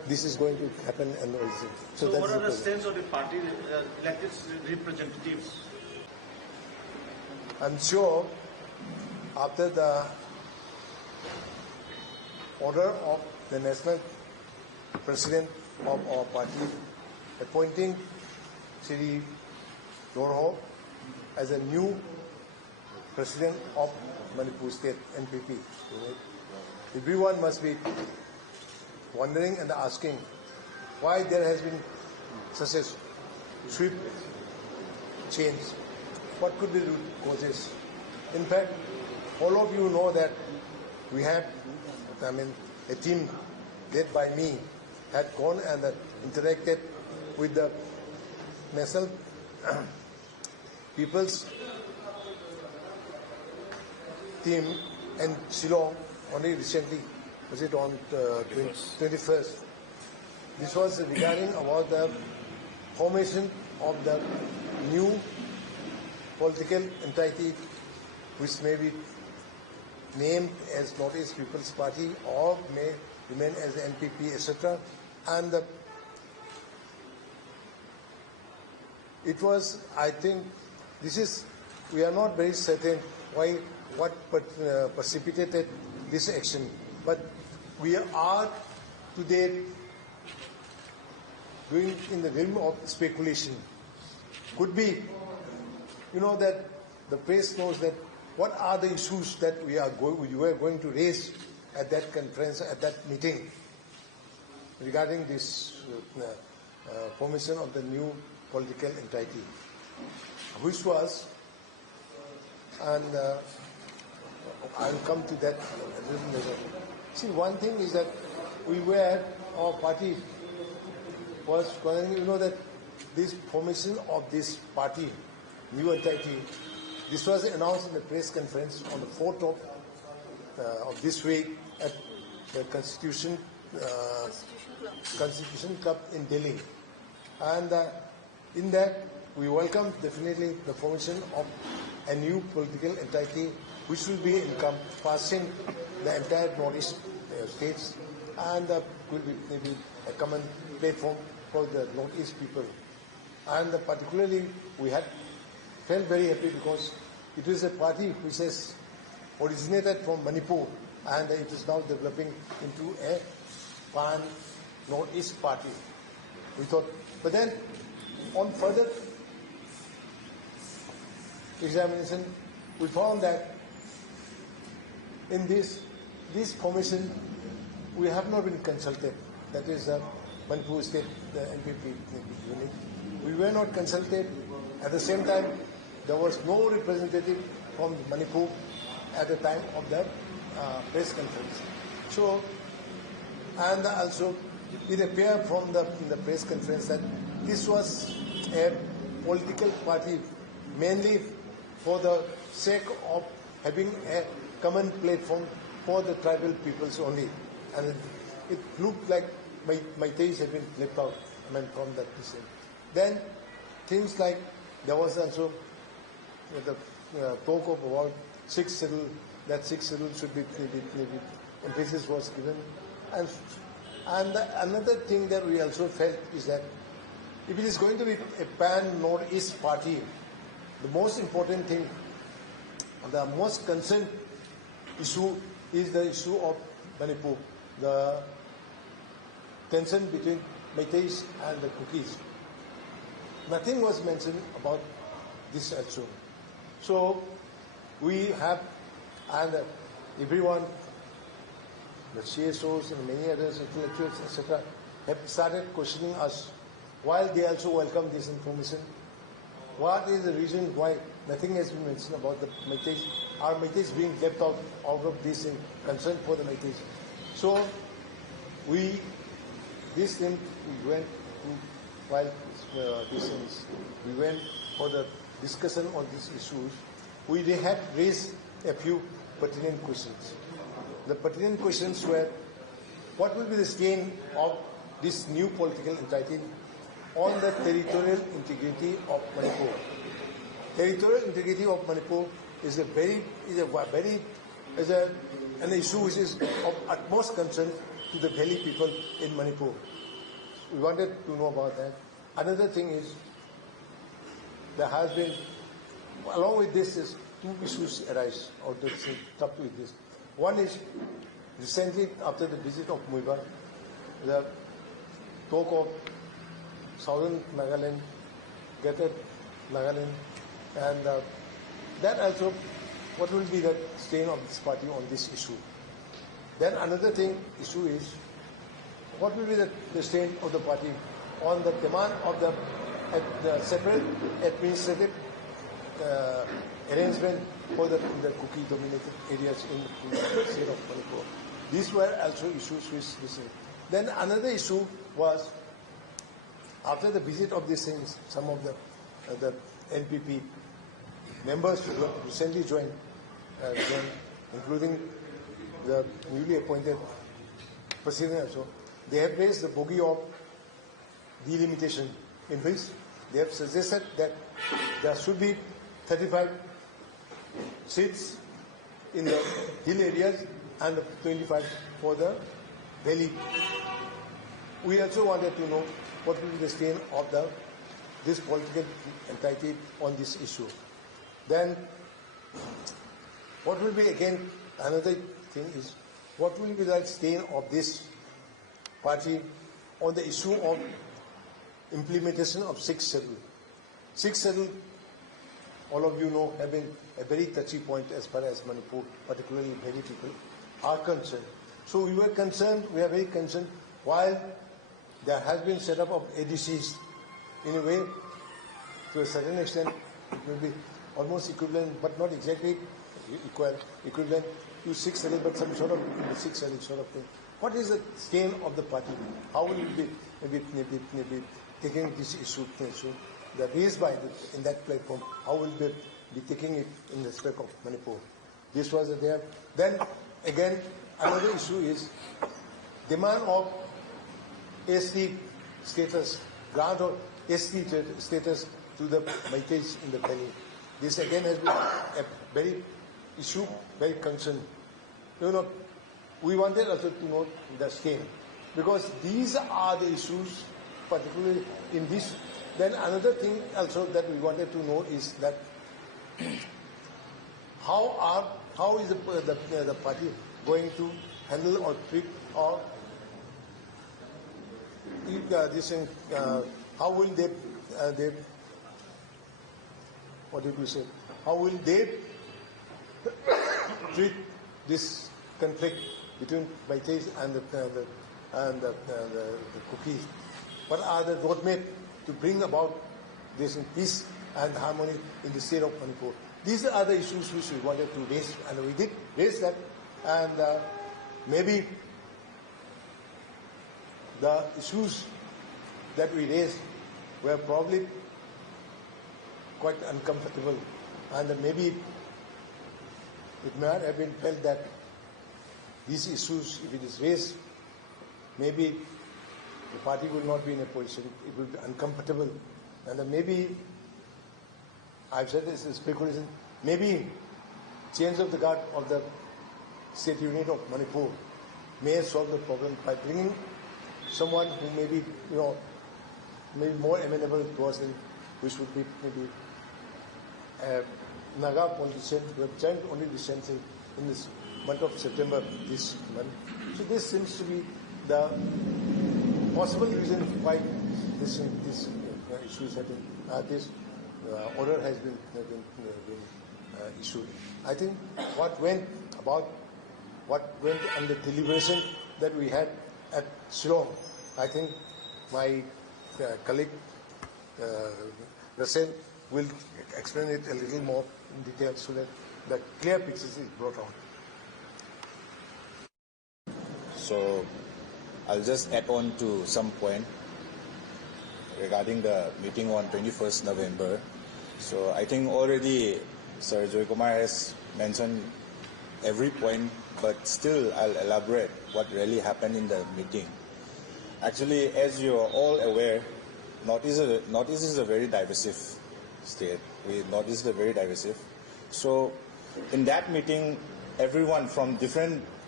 this is going to happen and all this. So that's what are the problem. sense of the party elected representatives? I'm sure after the order of the national president of our party appointing Shri Dorho as a new president of Manipur State NPP, everyone must be wondering and asking why there has been such a swift change. What could be the root causes? In fact, all of you know that we have, a team led by me had gone and interacted with the National People's team in Shillong only recently. Was it on 21st? This was regarding about the formation of the new political entity which may be named as Northeast People's Party or may remain as the NPP, etc. And it was, I think, we are not very certain what precipitated this action, but we are today doing in the realm of speculation. Could be, that the press knows that what are the issues that we were going to raise at that conference, at that meeting, regarding this formation of the new political entity, which was, and I'll come to that a little later. See, one thing is that our party was, that this formation of this party, new entity, this was announced in the press conference on the 4th of this week at the Constitution Club in Delhi. And in that, we welcome definitely the formation of a new political entity which will be encompassing the entire Northeast states and will be maybe a common platform for the Northeast people. And particularly, we felt very happy because it is a party which has originated from Manipur and it is now developing into a pan-Northeast party. We thought, but then on further examination, we found that in this formation, we have not been consulted. That is Manipur State, the NPP unit. We were not consulted. At the same time, there was no representative from Manipur at the time of the press conference. So, and also it appeared from the press conference that this was a political party mainly for the sake of having a common platform for the tribal peoples only. And it looked like Meiteis had been left out from that decision. Then things like there was also the talk of about 6 schedule, that 6 schedule should be maybe emphasis was given. And another thing that we also felt is that if it is going to be a pan-Northeast party, the most important thing, the most concerned issue is the issue of Manipur, the tension between Meiteis and the Kukis. Nothing was mentioned about this also. So we have, and everyone, the CSOs and many others, intellectuals, etc., have started questioning us while they also welcome this information. What is the reason why nothing has been mentioned about the Meiteis? Are Meiteis being left out of this concern for the Meiteis? So we went for the discussion on these issues. We had raised a few pertinent questions. The pertinent questions were, what will be the stain of this new political entity on the territorial integrity of Manipur? Territorial integrity of Manipur is an issue which is of utmost concern to the valley people in Manipur. We wanted to know about that. Another thing is, there has been, along with this, is two issues arise out of up with this. One is, recently after the visit of Muiba, the talk of southern Nagaland, Greater Nagaland, and that also, what will be the stand of this party on this issue? Then another issue is, what will be the stand of the party on the demand of the separate administrative arrangement for the Kuki-dominated areas in the state of Manipur. These were also issues which we see. Then another issue was, after the visit of these things, some of the NPP members who recently joined, including the newly appointed president also, they have raised the bogey of delimitation, in which they have suggested that there should be 35 seats in the hill areas and 25 for the valley. We also wanted to know what will be the stand of this political entity on this issue. Then, what will be, again, another thing is, what will be the stand of this party on the issue of implementation of 6th schedule. 6th schedule, all of you know, have been a very touchy point as far as Manipur, particularly many people, are concerned. So we were concerned, we are very concerned, while there has been set up of ADCs, in a way, to a certain extent, it will be almost equivalent, but not exactly equivalent to 6th schedule, but some sort of 6th schedule sort of thing. What is the stand of the party? How will it be maybe taking this issue that raised by in that platform? How will they be taking it in respect of Manipur? This was there. Then again, another issue is demand of ST status, grant of ST status to the Meiteis in the valley. This again has been a very issue, very concern. You know, we wanted also to know the scale, because these are the issues, particularly in this. Then another thing also that we wanted to know is that how is the party going to handle or treat or how will they what did we say? How will they treat this conflict between Meiteis and the Kuki? What are the roadmap to bring about this peace and harmony in the state of Manipur? These are the issues which we wanted to raise, and we did raise that. And maybe the issues that we raised were probably quite uncomfortable, and maybe it might have been felt that these issues, if it is raised, maybe the party will not be in a position, it will be uncomfortable, and maybe, I've said this is speculation, maybe change of the guard of the state unit of Manipur may solve the problem by bringing someone who may be, maybe more amenable to us, which would be maybe a Naga politician who have joined only recently in this month of September this month. So this seems to be the possible reason why this issues have been, this order has been issued. I think what went on the deliberation that we had at Shillong, I think my colleague Russell will explain it a little more in detail so that the clear picture is brought out. So I'll just add on to some point regarding the meeting on 21st November. So I think already Sir Joykumar has mentioned every point, but still I'll elaborate what really happened in the meeting. Actually, as you are all aware, Northeast is a very divisive state. Northeast is very divisive. So in that meeting, everyone from different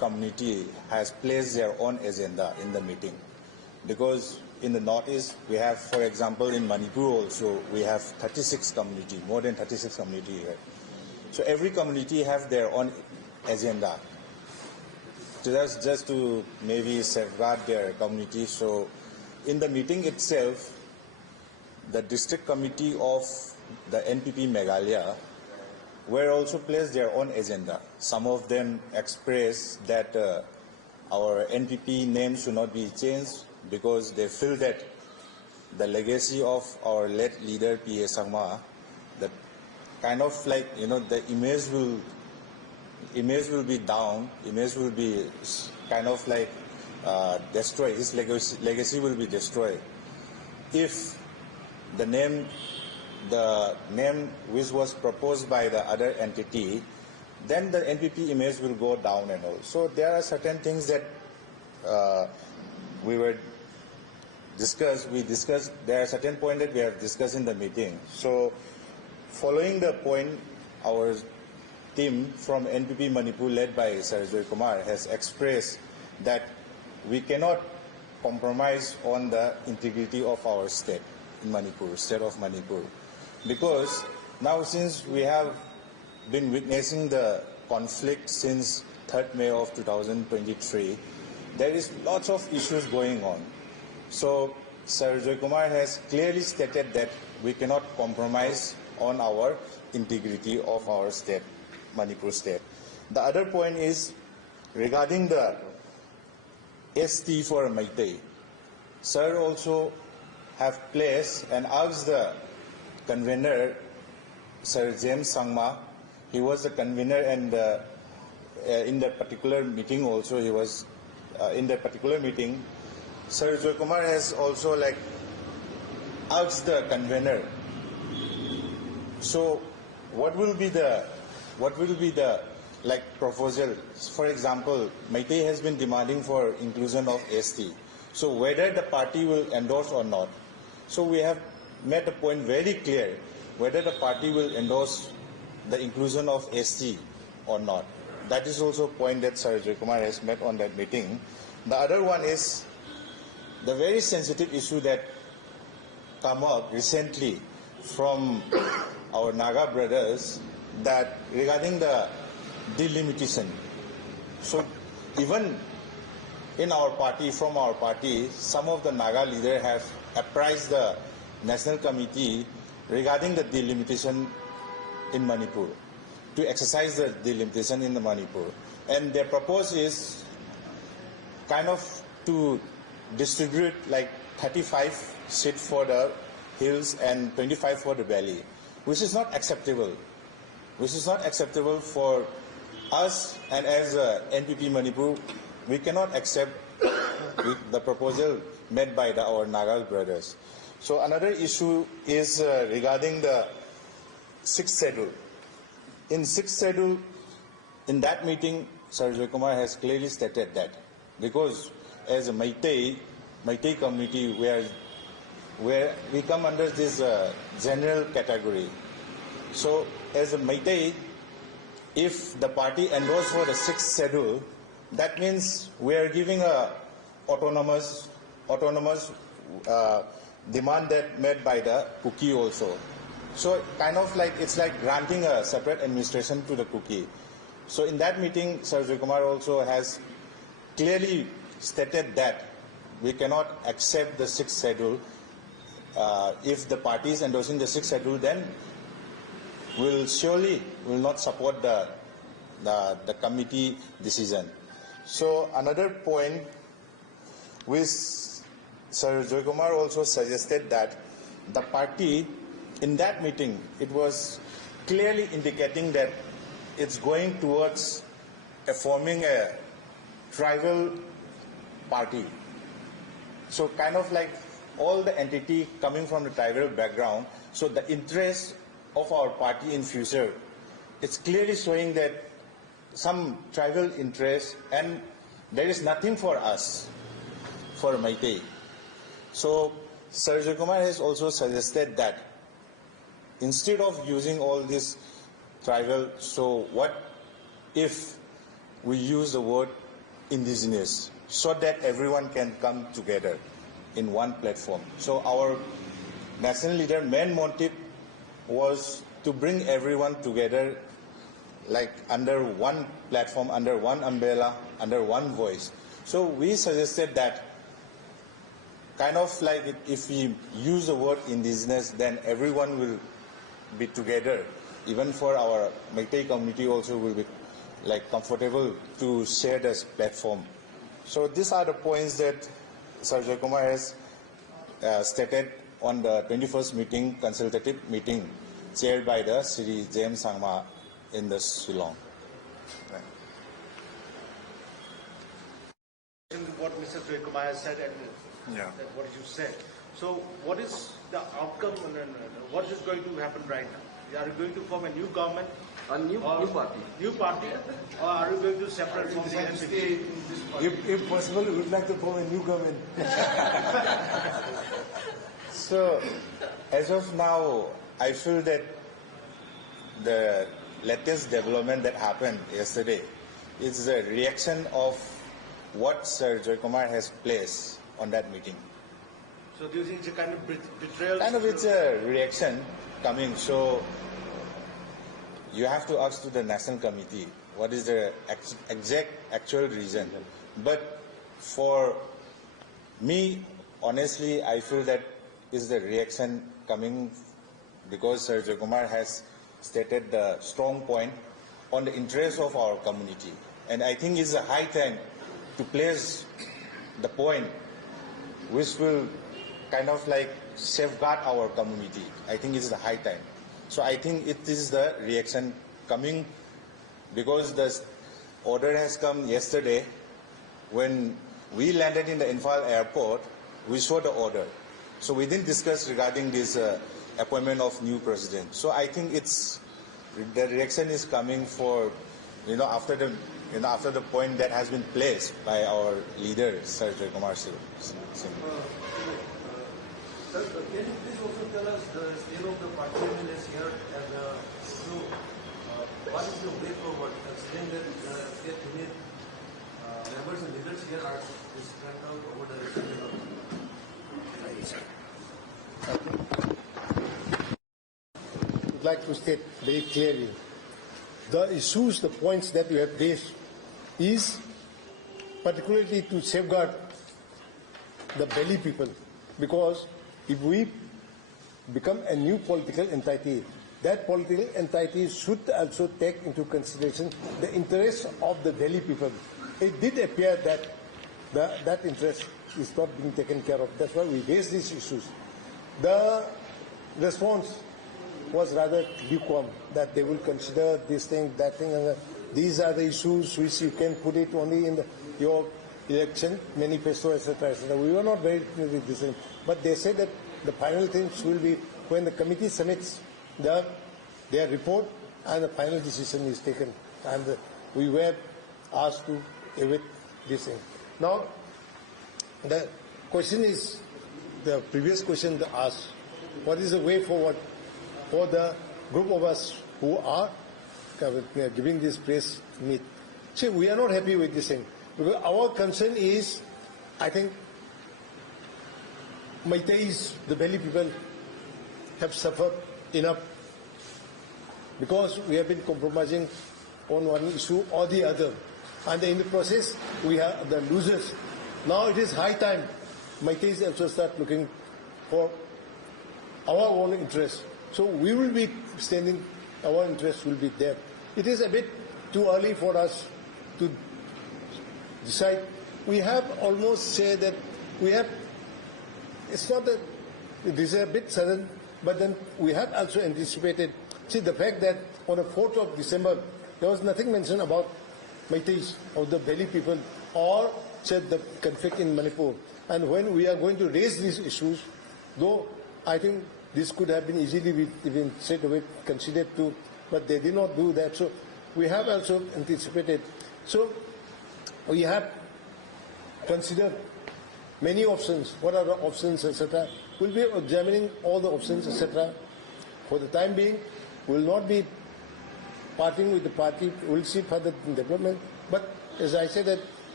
community has placed their own agenda in the meeting. Because in the Northeast, we have, for example, in Manipur also, we have 36 community, more than 36 community here. So every community have their own agenda. Just to maybe safeguard their community. So in the meeting itself, the district committee of the NPP Meghalaya were also placed their own agenda. Some of them expressed that our NPP name should not be changed because they feel that the legacy of our late leader P.A. Sangma, that kind of like, you know, the image will be down, image will be kind of like destroyed, his legacy will be destroyed if the name which was proposed by the other entity, then the NPP image will go down and all. So there are certain things that we discussed, there are certain points that we have discussed in the meeting. So following the point, our team from NPP Manipur led by Sir Joykumar has expressed that we cannot compromise on the integrity of our state in Manipur, state of Manipur. Because now since we have been witnessing the conflict since 3rd May of 2023, there is lots of issues going on. So Sir Joykumar has clearly stated that we cannot compromise on our integrity of our state, Manipur state. The other point is regarding the ST for Meitei. Sir also have placed and asked the convener, Sir James Sangma. He was the convener, and in that particular meeting also, he was in that particular meeting. Sir Joykumar has also like asked the convener. So, what will be the like proposal? For example, Meitei has been demanding for inclusion of ST. So, whether the party will endorse or not. So, we have made a point very clear whether the party will endorse the inclusion of ST or not. That is also a point that Sir Joykumar has made on that meeting. The other one is the very sensitive issue that come up recently from our Naga brothers, that regarding the delimitation. So even in our party, from our party, some of the Naga leaders have apprised the National Committee regarding the delimitation in Manipur, to exercise the delimitation in the Manipur. And their proposal is kind of to distribute like 35 seats for the hills and 25 for the valley, which is not acceptable. Which is not acceptable for us, and as NPP Manipur, we cannot accept the proposal made by our Naga brothers. So another issue is regarding the 6th schedule. In 6th schedule, in that meeting, Sir Joykumar has clearly stated that because as a Meitei community, where we come under this general category. So as a Meitei, if the party endorses for the 6th schedule, that means we are giving a autonomous demand that made by the Kuki also. So kind of like it's like granting a separate administration to the Kuki. So in that meeting, Sir Joykumar also has clearly stated that we cannot accept the 6th schedule. If the party is endorsing the 6th schedule, then we'll surely will not support the committee decision. So another point which Sir Joykumar also suggested that the party in that meeting, it was clearly indicating that it's going towards forming a tribal party. So kind of like all the entity coming from the tribal background, so the interest of our party in future, it's clearly showing that some tribal interest, and there is nothing for us, for Meitei. So Sir Joykumar has also suggested that instead of using all this tribal, so what if we use the word indigenous, so that everyone can come together in one platform. So our national leader main motive was to bring everyone together, like under one platform, under one umbrella, under one voice. So we suggested that kind of like if we use the word indigenous, then everyone will be together. Even for our Meitei community also will be like comfortable to share this platform. So these are the points that Sir Joykumar has stated on the 21st meeting, consultative meeting, chaired by the Sri James Sangma in the Shillong. What Mr. Joykumar has said and that what you said. So what is the outcome and what is going to happen right now? Are you going to form a new government? A new party. New party? Or are you going to separate from the NPP? If possible, we would like to form a new government. So, as of now, I feel that the latest development that happened yesterday is a reaction of what Sir Joykumar has placed on that meeting. So do you think it's a kind of betrayal? Kind of it's a reaction coming. So you have to ask to the National Committee what is the exact actual reason. But for me, honestly, I feel that is the reaction coming because Sir Joykumar has stated the strong point on the interest of our community. And I think it's a high time to place the point which will kind of like safeguard our community. I think it's the high time. So I think it is the reaction coming because the order has come yesterday. When we landed in the Imphal airport, we saw the order. So we didn't discuss regarding this appointment of new president. So I think it's the reaction is coming for, after the point that has been placed by our leader, Sir Joykumar Singh. Sir, can you please also tell us the state of the party is here and what is the way forward? Considering that state unit members and leaders here are spread out over the region. I would like to state very clearly the issues, the points that you have raised is particularly to safeguard the Belly people, because if we become a new political entity, that political entity should also take into consideration the interests of the Delhi people. It did appear that that interest is not being taken care of. That's why we raised these issues. The response was rather lukewarm, that they will consider this thing, that thing, and these are the issues which you can put it only in your election manifesto, etc., etc. We were not very clear with this thing, but they said that the final things will be when the committee submits their report and the final decision is taken. And we were asked to await this thing. Now, the question is, the previous question asked, what is the way forward for the group of us who are giving this press meet? See, we are not happy with this thing, because our concern is, I think, Meiteis, the Belly people, have suffered enough because we have been compromising on one issue or the other, and in the process we are the losers. Now it is high time Meiteis also start looking for our own interests. So we will be standing, our interests will be there. It is a bit too early for us to decide. We have almost said that we have, it's not that it is a bit sudden, but then we have also anticipated. See, the fact that on the 4th of December, there was nothing mentioned about Meiteis or the Belly people or said the conflict in Manipur. And when we are going to raise these issues, though I think this could have been easily even straight away considered too, but they did not do that. So we have also anticipated. So we have considered many options. What are the options, etc.? We'll be examining all the options, etc. For the time being, we will not be parting with the party. We'll see further development. But as I said, that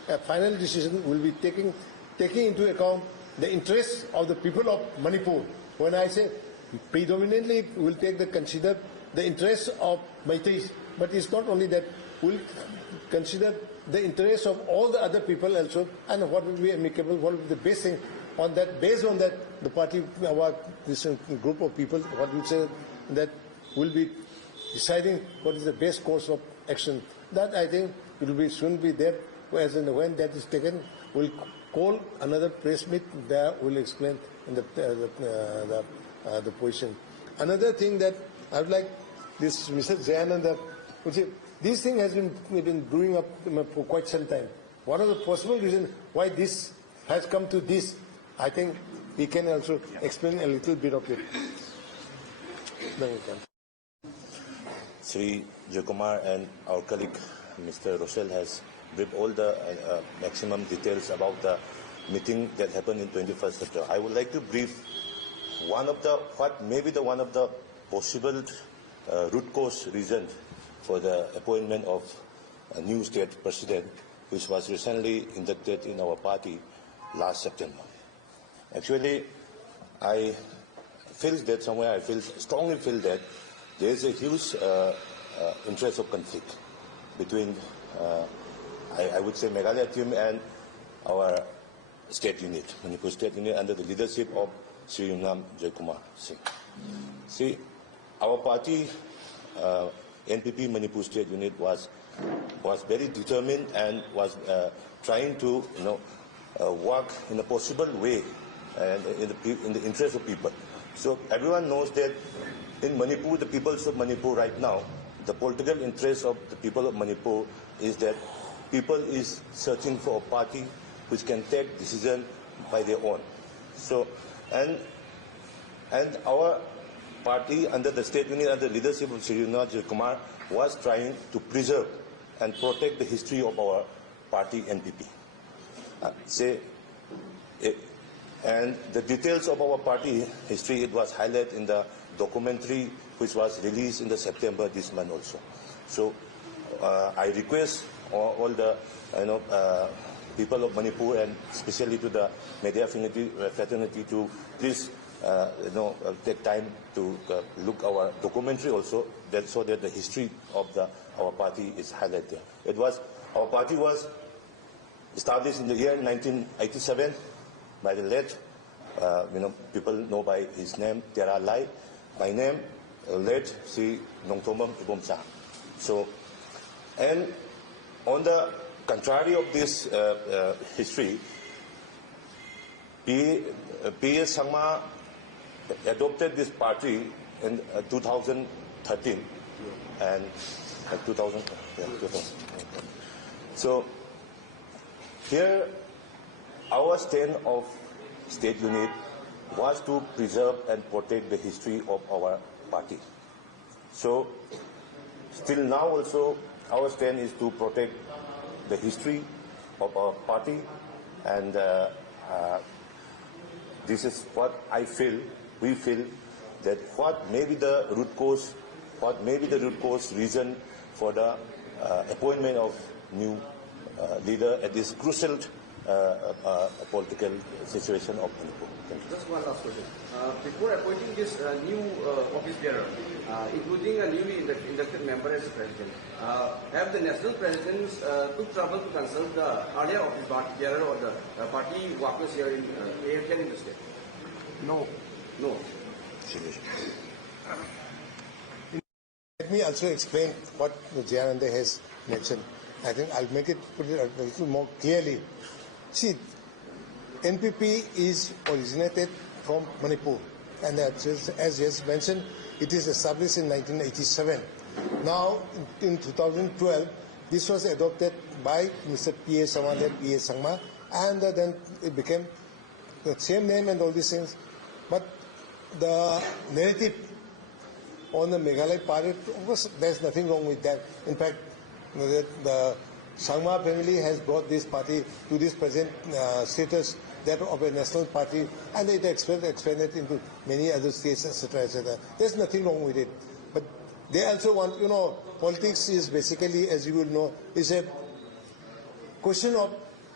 a final decision will be taking into account the interests of the people of Manipur. When I say predominantly, we'll consider the interests of Meiteis, but it's not only that. We'll consider the interests of all the other people also, and what will be amicable, what will be the best thing. On that, based on that, the party, this group of people, what we say, that will be deciding what is the best course of action. That I think will be soon be there. As and when that is taken, we'll call another press meet. There we'll explain the position. Another thing that I would like this Mr. Jayananda, this thing has been brewing up for quite some time. What are the possible reasons why this has come to this? I think we can also explain a little bit of it. Sri Joykumar and our colleague Mr. Rochelle has briefed all the maximum details about the meeting that happened in 21st September. I would like to brief one of the possible root cause reasons for the appointment of a new state president, which was recently inducted in our party last September. Actually, I strongly feel that there is a huge interest of conflict between, I would say, Meghalaya team and our state unit, Manipur state unit, under the leadership of Sri Joykumar Singh. See, our party, NPP Manipur State Unit was very determined and was trying to work in a possible way and in the interest of people. So everyone knows that in Manipur, the peoples of Manipur right now, the political interest of the people of Manipur is that people is searching for a party which can take decision by their own. So and our party under the state unit under the leadership of Sri Joykumar was trying to preserve and protect the history of our party NPP. And the details of our party history, it was highlighted in the documentary which was released in the September this month also. So I request all the people of Manipur and especially to the media fraternity to please take time to look our documentary also, so that the history of our party is highlighted. Our party was established in the year 1987 by the late, people know by his name, Tera Lai. My name, late Sri Nongthomam Ibomsa. So, and on the contrary of this history, P.S. Sangma adopted this party in 2013 and 2000. So here our stand of state unit was to preserve and protect the history of our party. So still now also our stand is to protect the history of our party, and this is what we feel that what may be the root cause reason for the appointment of new leader at this crucial political situation of Manipur. Thank you. Just one last question. Before appointing this new office bearer, including a newly inducted member as president, have the national presidents took trouble to consult the earlier office bearer or the party workers here in AFN in the state? No. No. Let me also explain what Jayananda has mentioned. I think I'll put it a little more clearly. See, NPP is originated from Manipur, and as just mentioned, it is established in 1987. Now, in 2012, this was adopted by Mr. P.A. Sangma, and then it became the same name and all these things. But the narrative on the Meghalaya party, of course, there's nothing wrong with that. In fact, the Sangma family has brought this party to this present status, that of a national party, and it expanded into many other states, etc., etc. There's nothing wrong with it. But they also want, politics is basically, as you will know, is a question of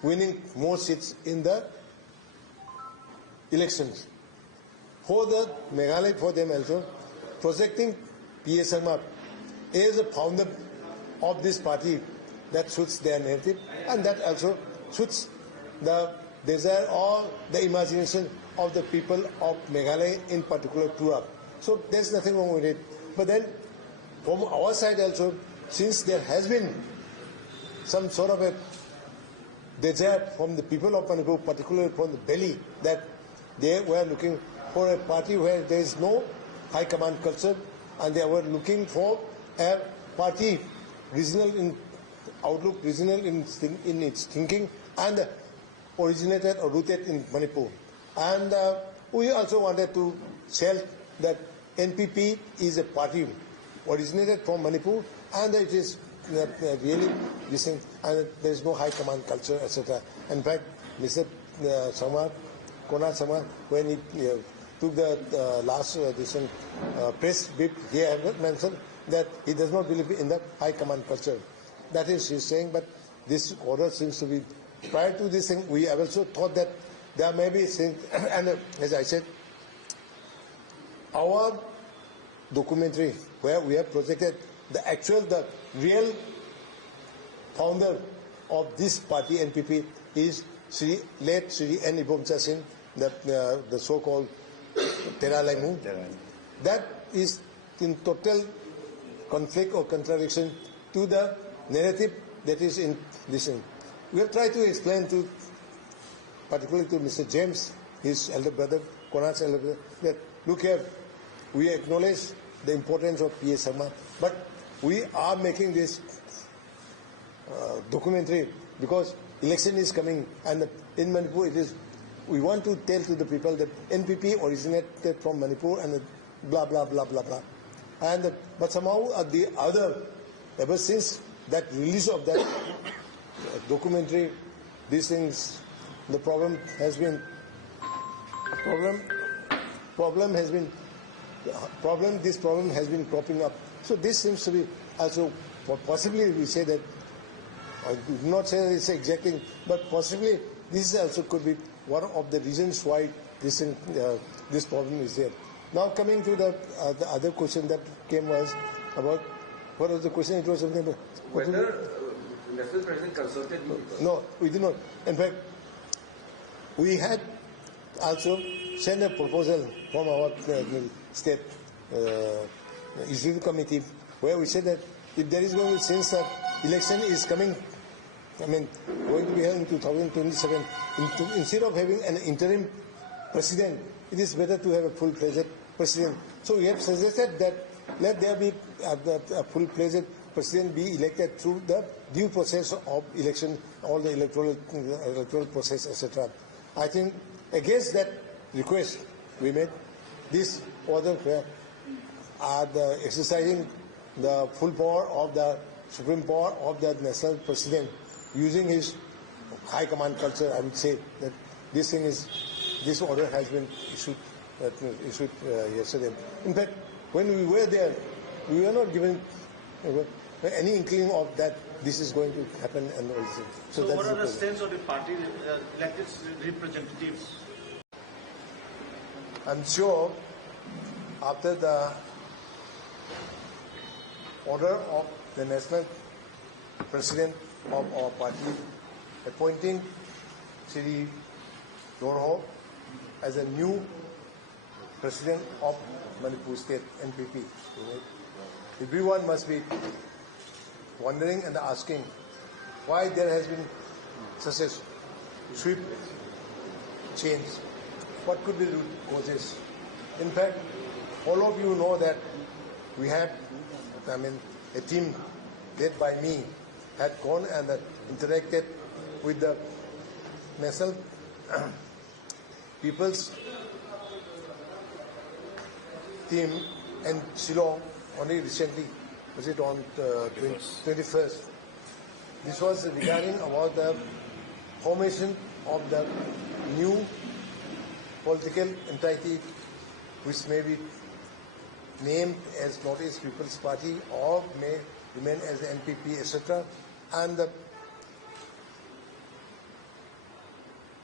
winning more seats in the elections. For the Meghalaya, for them also, projecting P.A. Sharma as a founder of this party, that suits their narrative, and that also suits the desire or the imagination of the people of Meghalaya in particular to. So there's nothing wrong with it. But then from our side also, since there has been some sort of a desire from the people of Manipur, particularly from the belly, that they were looking for a party where there is no high command culture, and they were looking for a party regional in outlook, regional in its thinking, and originated or rooted in Manipur. And we also wanted to tell that NPP is a party originated from Manipur, and it is really listening, and there is no high command culture, etc. In fact, Mr. Sharma, Konark Sharma, when he took the last press bit, he had mentioned that he does not believe in the high command culture. That is, he is saying, but this order seems to be, prior to this thing, we have also thought that there may be things, and as I said, our documentary where we have projected the real founder of this party, NPP, is late Sri N. Ibomcha Singh, the so-called Tera Laimu. That is in total conflict or contradiction to the narrative that is in this thing. We have tried to explain to, particularly to Mr. James, his elder brother, Konark's elder brother, that look here, we acknowledge the importance of P.A. Sharma, but we are making this documentary because election is coming, and in Manipur it is, we want to tell to the people that NPP originated from Manipur and blah blah blah blah blah. And but somehow the other, ever since that release of that documentary, these things, the problem has been this problem has been cropping up. So this seems to be also, possibly we say that, I do not say that it's exacting, but possibly this also could be one of the reasons why this problem is there. Now coming to the other question that came was about, what was the question? It was something about whether National President consulted you? No, we did not. In fact, we had also sent a proposal from our state executive committee where we said that if there is going to, since the election is coming, going to be held in 2027, instead of having an interim president, it is better to have a full-fledged president. So we have suggested that let there be a full-fledged president be elected through the due process of election, all the electoral process, etc. I think against that request we made, this order where the exercising the full power of the supreme power of the national president, using his high command culture. I would say that this order has been issued yesterday. In fact, when we were there, we were not given any inkling of that this is going to happen and all this. So what are the sense of the party elected representatives? I'm sure after the order of the national president of our party appointing Shri Dorho as a new president of Manipur State, NPP. Everyone must be wondering and asking why there has been such a swift change. What could be the root causes? In fact, all of you know that we had, a team led by me had gone and interacted with the National People's team in Shillong only recently. Was it on 21st? This was regarding about the formation of the new political entity which may be named as Northeast People's Party or may remain as the NPP, etc. And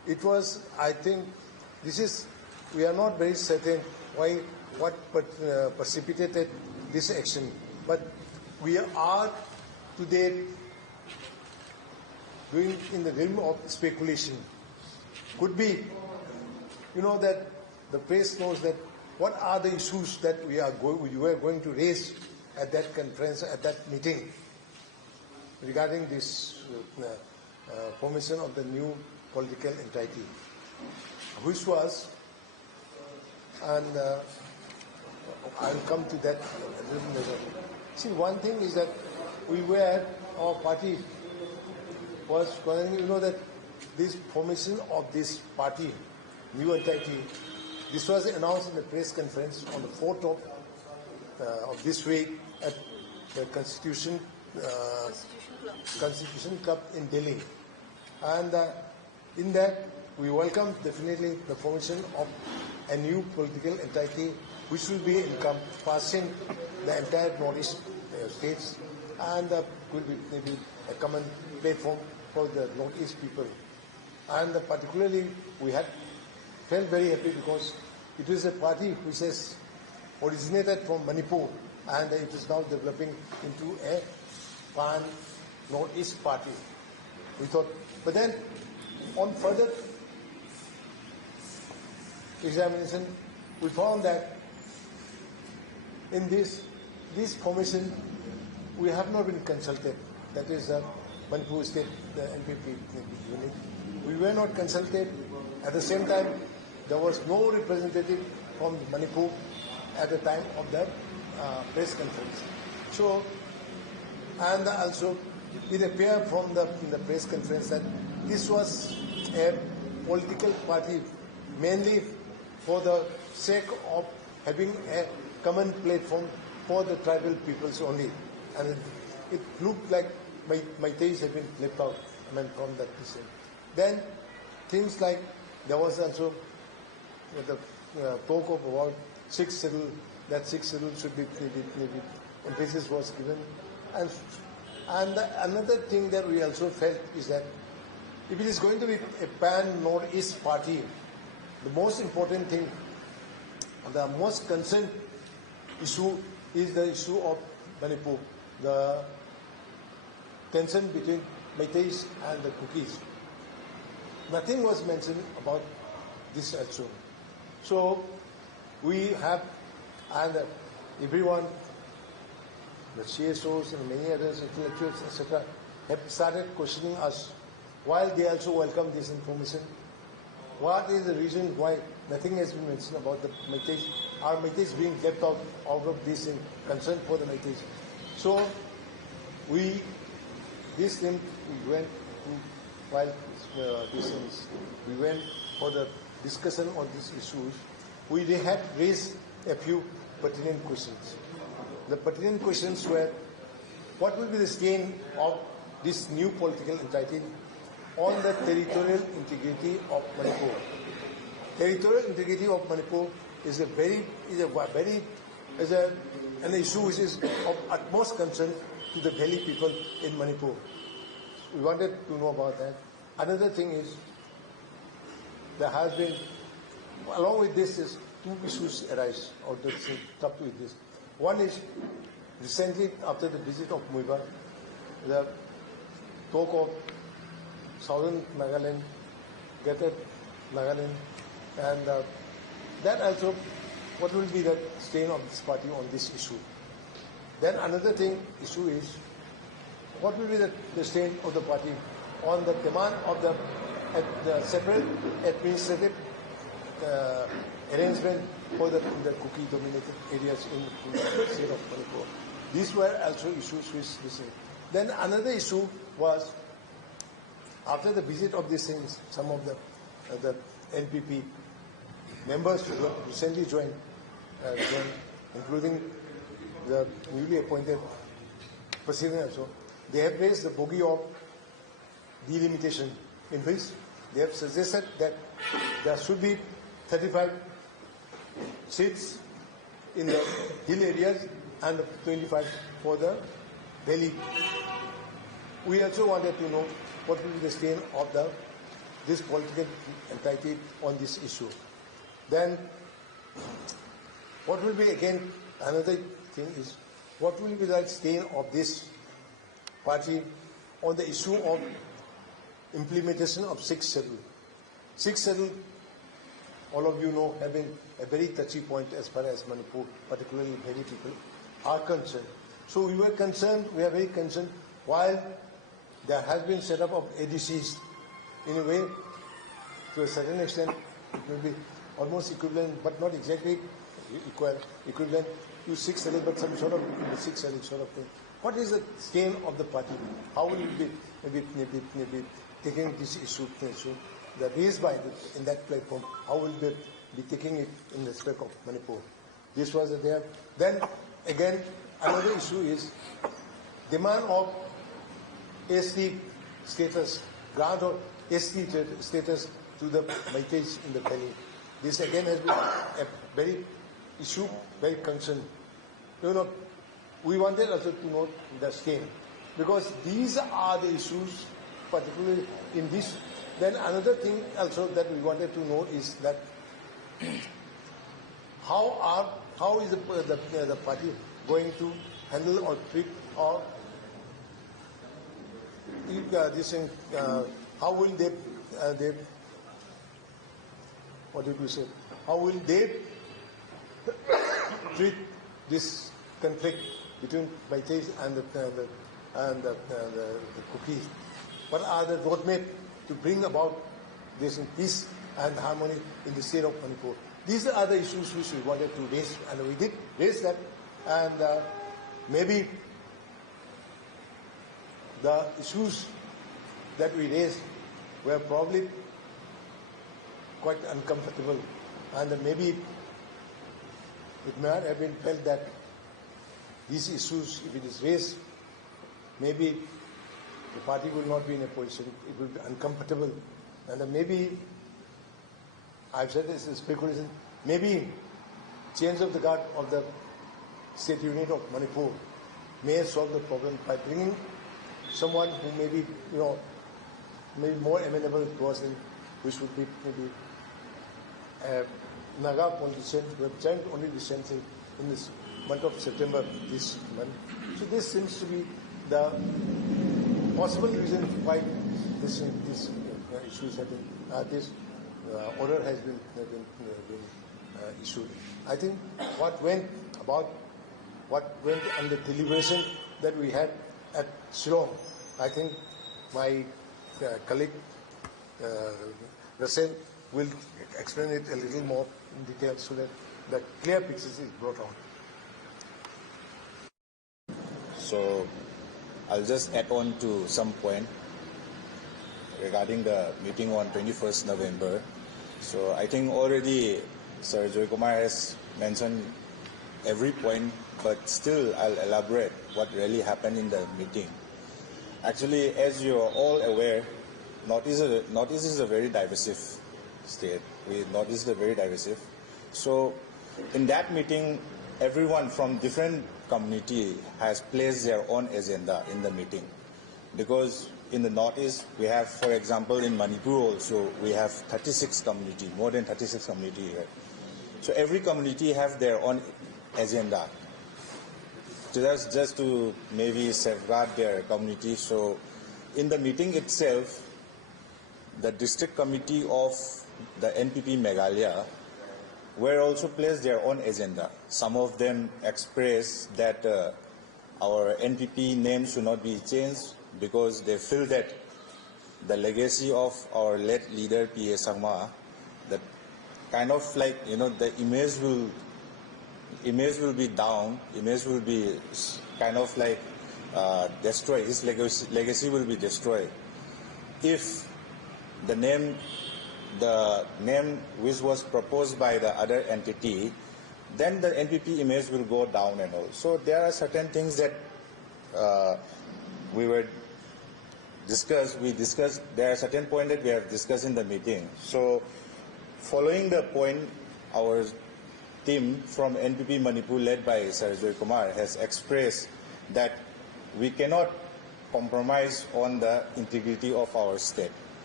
it was, I think, we are not very certain what precipitated this action, but we are today doing in the realm of speculation. Could be, that the press knows that what are the issues that we were going to raise at that conference, at that meeting, regarding this formation of the new political entity, which was, and I'll come to that a little later. See, one thing is that our party was, that this formation of this party, new entity, this was announced in the press conference on the 4th of this week at the Constitution Club in Delhi. And in that, we welcome definitely the formation of a new political entity which will be encompassing the entire Northeast states, and will be maybe a common platform for the Northeast people. And particularly, we had felt very happy because it is a party which has originated from Manipur, and it is now developing into a pan-Northeast party. We thought, but then on further examination, we found that in this formation, we have not been consulted. That is Manipur State, the NPP unit. We were not consulted. At the same time, there was no representative from Manipur at the time of the press conference. So, and also it appeared from the press conference that this was a political party mainly for the sake of having a common platform for the tribal peoples only. And it looked like Meiteis have been left out from that decision. Then things like there was also the talk of about 6 schedule, that 6 schedule should be maybe emphasis was given. And another thing that we also felt is that if it is going to be a pan-Northeast party, the most important thing, the most concerned issue is the issue of Manipur, the tension between Meiteis and the Kukis. Nothing was mentioned about this also. So we have, and everyone, the CSOs and many others, intellectuals, etc., have started questioning us while they also welcome this information. What is the reason why nothing has been mentioned about the Meiteis, our Meiteis being left out of this in concern for the Meiteis? So we went for the discussion on these issues. We had raised a few pertinent questions. The pertinent questions were, what will be the stain of this new political entity on the territorial integrity of Manipur? Territorial integrity of Manipur is an issue which is of utmost concern to the valley people in Manipur. We wanted to know about that. Another thing is, there has been, along with this, is 2 issues arise out of up with this. One is, recently after the visit of Muiba, the talk of Southern Nagaland, Greater Nagaland, and that also, what will be the stain of this party on this issue? Then another issue is, what will be the stain of the party on the demand of the separate administrative arrangement for the Kuki-dominated areas in the state of Manipur? These were also issues which this. Then another issue was, after the visit of these things, some of the NPP members who recently joined, including the newly appointed president also, they have raised the bogey of delimitation, in which they have suggested that there should be 35 seats in the hill areas and 25 for the valley. We also wanted to know what will be the stain of the this political entity on this issue. Then what will be again another thing is what will be the stain of this party on the issue of implementation of sixth schedule. Sixth schedule, all of you know, have been a very touchy point as far as Manipur, particularly many people, are concerned. So we were concerned, we are very concerned, while there has been set up of ADCs, in a way, to a certain extent, it will be almost equivalent, but not exactly equivalent to sixth schedule, but some sort of sixth schedule sort of thing. What is the stain of the party? How will it be maybe taking this issue that raised by in that platform? How will they be taking it in respect of Manipur? This was there. Then again, another issue is demand of ST status, grant of ST status to the Maitais in the valley. This again has been a very issue, very concern. You know, we wanted also to know the stain, because these are the issues, particularly in this. Then another thing also that we wanted to know is that how is the party going to handle or treat or this thing, how will they what did we say? How will they treat this conflict between Maitais and the Cookies? What are the roadmap to bring about this peace and harmony in the state of Manipur? These are the issues which we wanted to raise, and we did raise that. And maybe the issues that we raised were probably quite uncomfortable, and maybe it may have been felt that these issues, if it is raised, maybe the party will not be in a position, it will be uncomfortable, and maybe, I've said this is speculation, maybe change of the guard of the state unit of Manipur may solve the problem by bringing someone who may be, maybe more amenable to us, which would be maybe a Naga politician who have joined only recently in this month of September this month. So this seems to be the possible reason why this issues have been, this order has been issued. I think what went on the deliberation that we had at Shillong, I think my colleague Russell will explain it a little more in detail so that the clear picture is brought out. So I'll just add on to some point regarding the meeting on 21st November. So I think already Sir Joykumar has mentioned every point, but still I'll elaborate what really happened in the meeting. Actually, as you are all aware, Northeast is a very divisive state. Northeast is very divisive. So in that meeting, everyone from different community has placed their own agenda in the meeting. Because in the Northeast, we have, for example, in Manipur also, we have 36 community, more than 36 community here. So every community have their own agenda. So that's just to maybe safeguard their community. So in the meeting itself, the district committee of the NPP Meghalaya were also placed their own agenda. Some of them expressed that our NPP name should not be changed because they feel that the legacy of our late leader P.A. Sangma, that kind of like, the image will be down, image will be kind of like destroyed, his legacy will be destroyed. If the name which was proposed by the other entity, then the NPP image will go down and all. So there are certain things that we discussed, there are certain points that we have discussed in the meeting. So following the point, our team from NPP Manipur led by Sir Joykumar has expressed that we cannot compromise on the integrity of our state.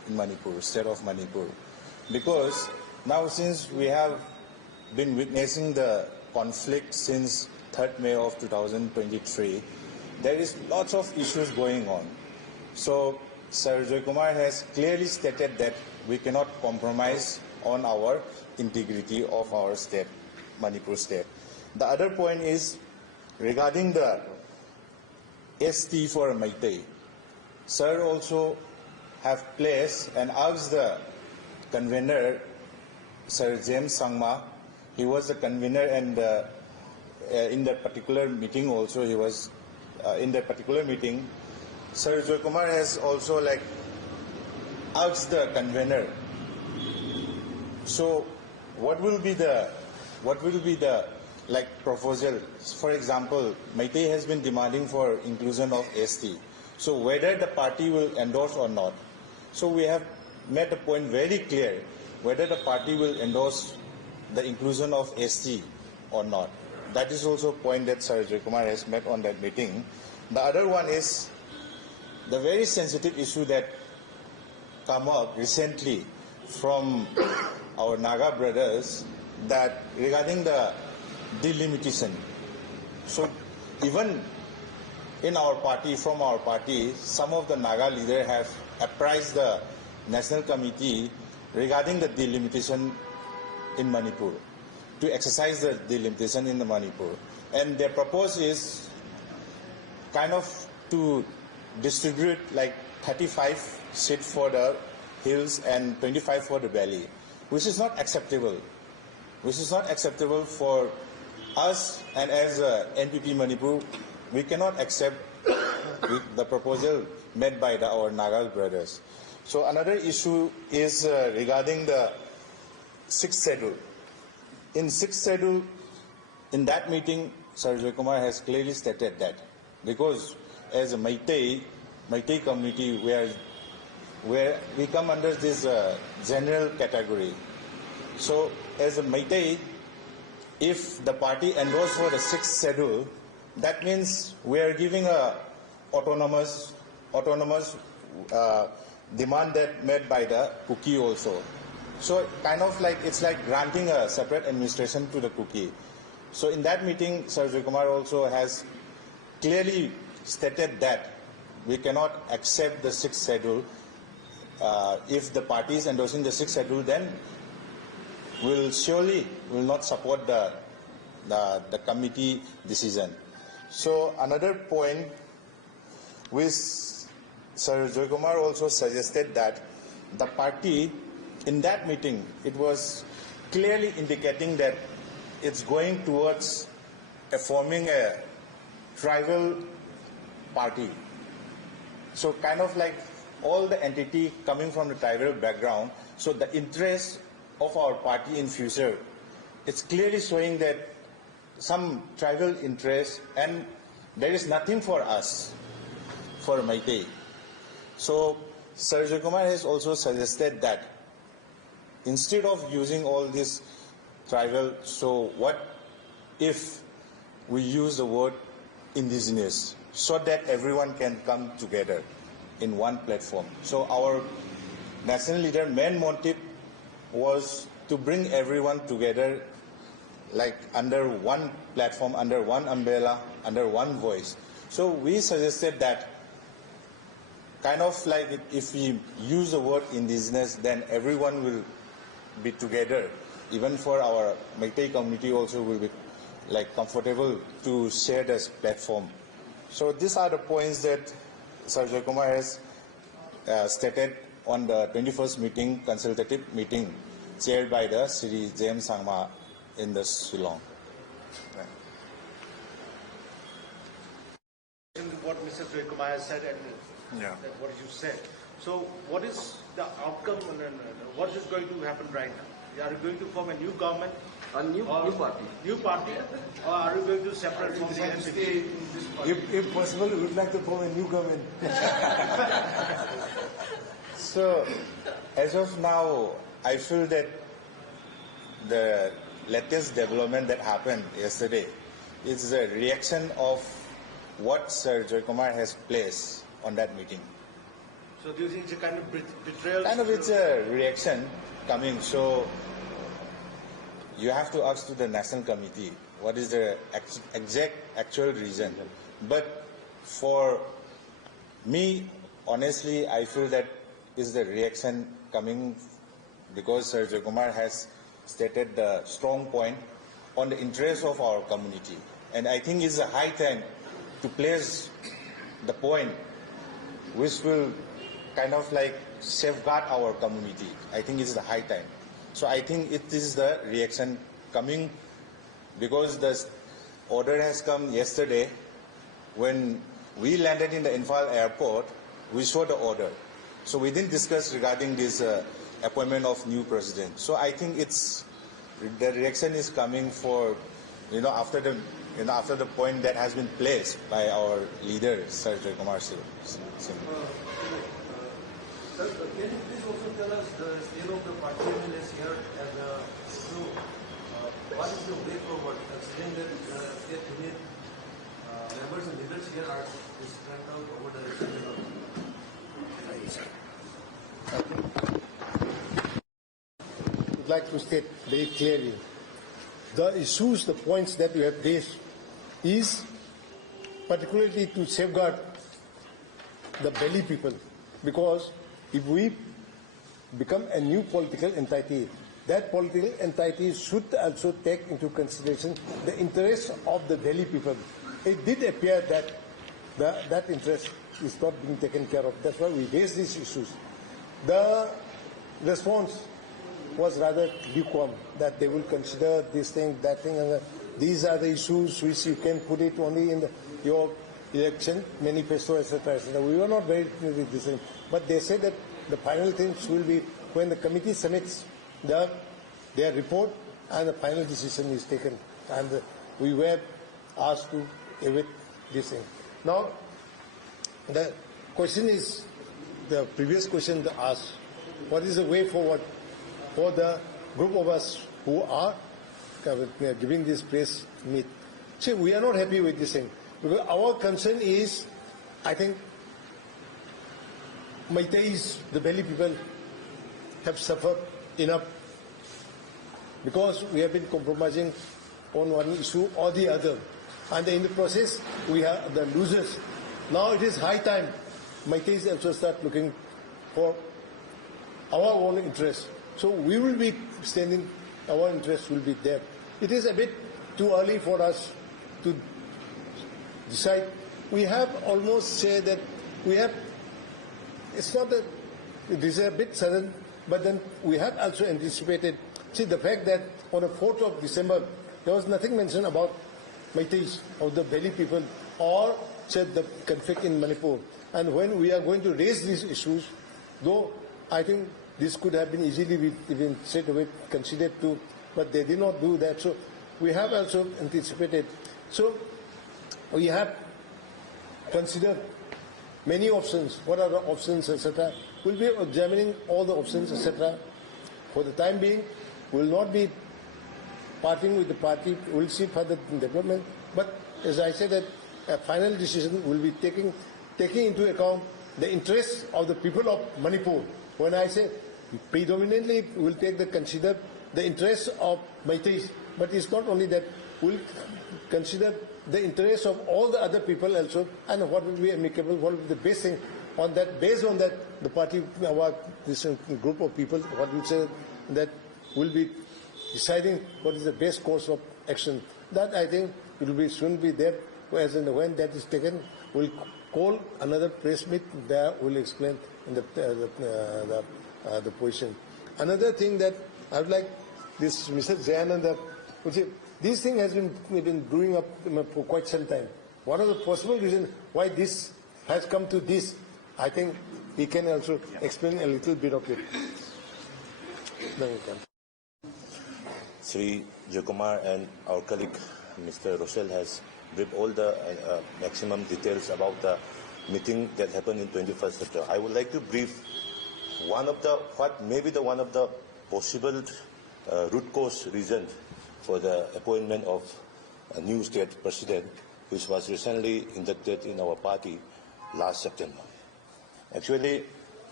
in Manipur, state of Manipur. Because now since we have been witnessing the conflict since 3rd May of 2023, there is lots of issues going on. So Sir Joykumar has clearly stated that we cannot compromise on our integrity of our state, Manipur state. The other point is regarding the ST for Meitei. Sir also have placed and asked the convener, Sir James Sangma. He was the convener, and in that particular meeting also he was in that particular meeting. Sir Joykumar has also asked the convener. So what will be the proposal? For example, Meitei has been demanding for inclusion of ST. So whether the party will endorse or not. So we have made the point very clear whether the party will endorse the inclusion of ST or not. That is also a point that Sir Joykumar has made on that meeting. The other one is the very sensitive issue that come up recently from our Naga brothers, that regarding the delimitation. So even in our party, from our party, some of the Naga leaders have apprised the National Committee regarding the delimitation in Manipur, to exercise the delimitation in the Manipur. And their proposal is kind of to distribute 35 seats for the hills and 25 for the valley, which is not acceptable. Which is not acceptable for us, and as NPP Manipur, we cannot accept the proposal made by our Naga brothers. So another issue is regarding the 6th schedule. In 6th schedule, in that meeting, Sir Joykumar has clearly stated that because as a Meitei community, where we come under this general category. So as a Meitei, if the party endorses for the 6th schedule, that means we are giving a autonomous demand that made by the Kuki also. So kind of it's like granting a separate administration to the Kuki. So in that meeting, Sir Joykumar also has clearly stated that we cannot accept the 6th schedule. If the party is endorsing the 6th schedule, then we'll surely will not support the committee decision. So another point which Sir Joykumar also suggested that the party in that meeting, it was clearly indicating that it's going towards forming a tribal party. So kind of all the entity coming from the tribal background, so the interest of our party in future, it's clearly showing that some tribal interest, and there is nothing for us, for Meitei. So Sir Joykumar has also suggested that instead of using all this tribal, so what if we use the word indigenous, so that everyone can come together in one platform. So our national leader main motive was to bring everyone together under one platform, under one umbrella, under one voice. So we suggested that kind of if we use the word indigenous, then everyone will be together. Even for our Meitei community also will be comfortable to share this platform. So these are the points that Sir Joykumar has stated on the 21st meeting, consultative meeting, chaired by the Sri James Sangma in the Shillong. What Mr. Joykumar has said and what you said. So what is the outcome and what is going to happen right now? Are you going to form a new government? A new party. New party? Or are you going to separate from the NPP? If possible, we would like to form a new government. So, as of now, I feel that the latest development that happened yesterday is a reaction of what Sir Joykumar has placed on that meeting. So do you think it's a kind of betrayal? Kind of it's a reaction coming. So you have to ask to the National Committee what is the exact actual reason. But for me, honestly, I feel that is the reaction coming because Sir Joykumar has stated the strong point on the interest of our community. And I think it's a high time to place the point which will kind of like safeguard our community. I think it's the high time. So I think it is the reaction coming because the order has come yesterday. When we landed in the Imphal airport, we saw the order. So we didn't discuss regarding this appointment of new president. So I think the reaction is coming for, after the point that has been placed by our leader, Sir Joykumar Singh. Sir, can you please also tell us the state of the party MLAs here and what is the way forward considering that state unit members and leaders here are spread out over the region? I would like to state very clearly the issues, the points that we have raised is particularly to safeguard the Delhi people, because if we become a new political entity, that political entity should also take into consideration the interests of the Delhi people. It did appear that that interest is not being taken care of. That's why we raised these issues. The response was rather lukewarm, that they will consider this thing, that thing, and these are the issues which you can put it only in your election manifesto, etc., etc. We were not very clear with this thing, but they said that the final things will be when the committee submits their report and the final decision is taken, and we were asked to await this thing. Now, the question is, the previous question asked, what is the way forward for the group of us who are giving this press meet? See, we are not happy with this thing, because our concern is, I think, Meiteis, the Delhi people, have suffered enough because we have been compromising on one issue or the other, and in the process we are the losers. Now it is high time Meiteis also start looking for our own interest. So we will be standing, our interest will be there. It is a bit too early for us to decide. We have almost said that we have, it's not that it is a bit sudden, but then we have also anticipated. See, the fact that on the 4th of December, there was nothing mentioned about Meiteis, of the Delhi people, or said the conflict in Manipur. And when we are going to raise these issues, though I think this could have been easily even straight away considered too, but they did not do that. So we have also anticipated. So we have considered many options. What are the options, etc.? We'll be examining all the options, etc. For the time being, we will not be parting with the party. We'll see further development. But as I said, that a final decision will be taking into account the interests of the people of Manipur. When I say predominantly, we'll consider the interests of Meiteis, but it's not only that. We'll consider the interests of all the other people also, and what will be amicable, what will be the best thing on that. Based on that, the party, this group of people, what we say, that will be deciding what is the best course of action. That I think it will be soon be there. As and when that is taken, we'll call another press meet. There we'll explain in the position. Another thing that I would like this Mr. Zayananda would say. This thing has been brewing up for quite some time. What are the possible reasons why this has come to this? I think he can also explain a little bit of it. Sri Joykumar and our colleague Mr. Rochelle has briefed all the maximum details about the meeting that happened in 21st September. I would like to brief one of the possible root cause reasons for the appointment of a new state president, which was recently inducted in our party last September. Actually,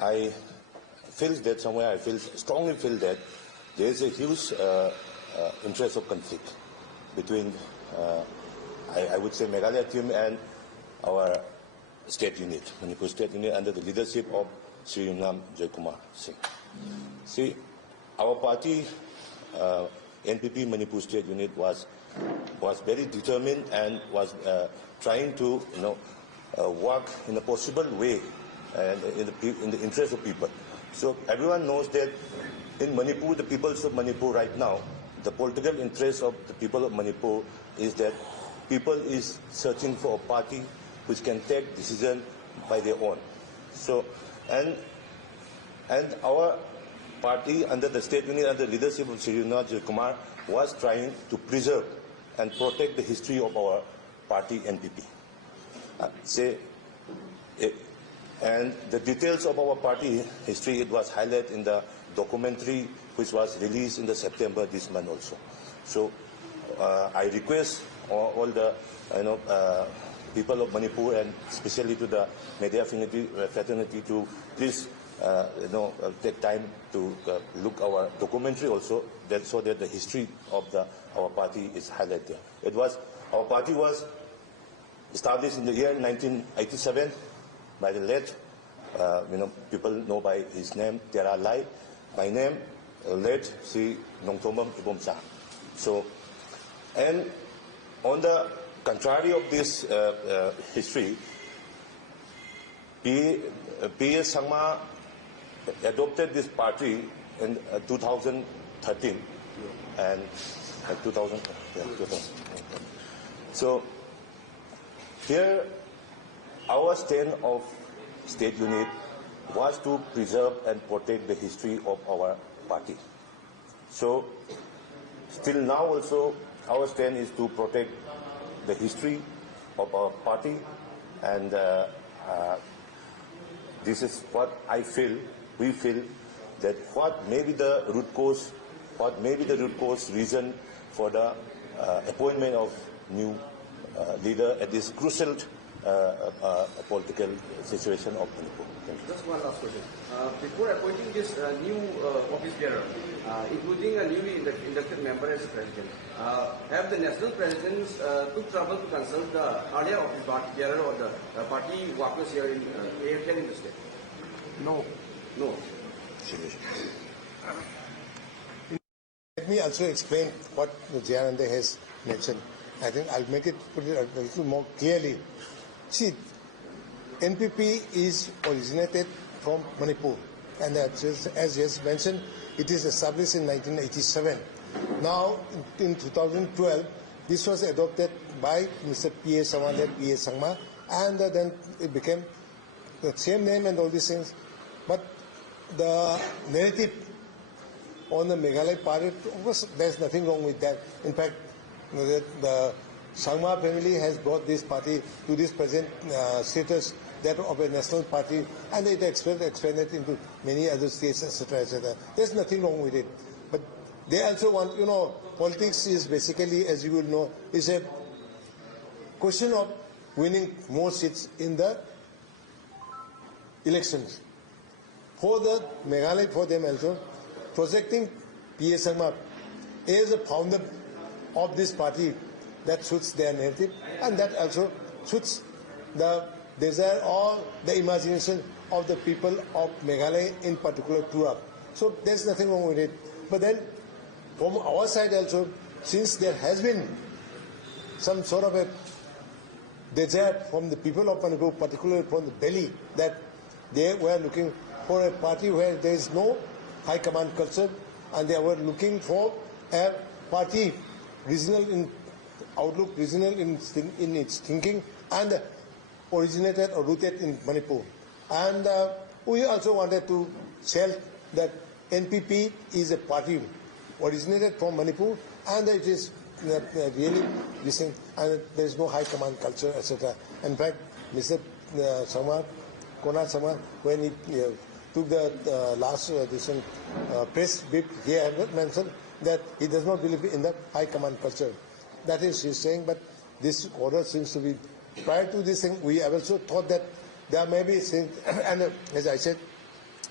I feel that somewhere I strongly feel that there is a huge interest of conflict between, I would say, Meghalaya team and our state unit, Manipur state unit, under the leadership of Sri Joykumar Singh. See, our party, NPP Manipur state unit, was very determined and was trying to, work in a possible way and in the interest of people. So everyone knows that in Manipur, the peoples of Manipur right now, the political interest of the people of Manipur is that people is searching for a party which can take decision by their own. So, and our party under the state unit, under the leadership of Sri Joykumar, was trying to preserve and protect the history of our party NPP. And the details of our party history, it was highlighted in the documentary which was released in the September this month also. So I request all the people of Manipur, and especially to the media fraternity, to please take time to look our documentary also, so that the history of our party is highlighted there. Our party was established in the year 1987 by the late, people know by his name, Tera Lai, by name, late Sri Naoremthong Ibomsa. So, and on the contrary of this history, P.S. Sangma adopted this party in 2013 and 2000. So here our stand of state unit was to preserve and protect the history of our party. So still now also our stand is to protect the history of our party, and this is what we feel that what may be the root cause reason for the appointment of new leader at this crucial political situation of Manipur. Just one last question. Before appointing this new office bearer, including a newly inducted member as president, have the national presidents took trouble to consult the earlier office bearer or the party workers here in the state? No. No. Let me also explain what Jayanande has mentioned. I think I'll put it a little more clearly. See, NPP is originated from Manipur, and as just mentioned, it is established in 1987. Now, in 2012, this was adopted by Mr. P.A. Sangma, and then it became the same name and all these things. But the narrative on the Meghalaya party, of course, there's nothing wrong with that. In fact, the Sangma family has brought this party to this present status, that of a national party, and it expanded into many other states, etc., etc. There's nothing wrong with it. But they also want, politics is basically, as you will know, is a question of winning more seats in the elections. For the Meghalaya, for them also, projecting P.A. Sangma as a founder of this party, that suits their narrative, and that also suits the desire or the imagination of the people of Meghalaya in particular throughout. So there's nothing wrong with it. But then from our side also, since there has been some sort of a desire from the people of Manipur, particularly from the Delhi, that they were looking for a party where there is no high command culture, and they were looking for a party regional in outlook, regional in its thinking, and originated or rooted in Manipur. And we also wanted to tell that NPP is a party originated from Manipur, and it is really listening, and there is no high command culture, etc. In fact, Mr. Konar Sangma, when he took the last press brief, he had mentioned that he does not believe in the high command culture. That is, he's saying, but this order seems to be, prior to this thing, we have also thought that there may be things, and as I said,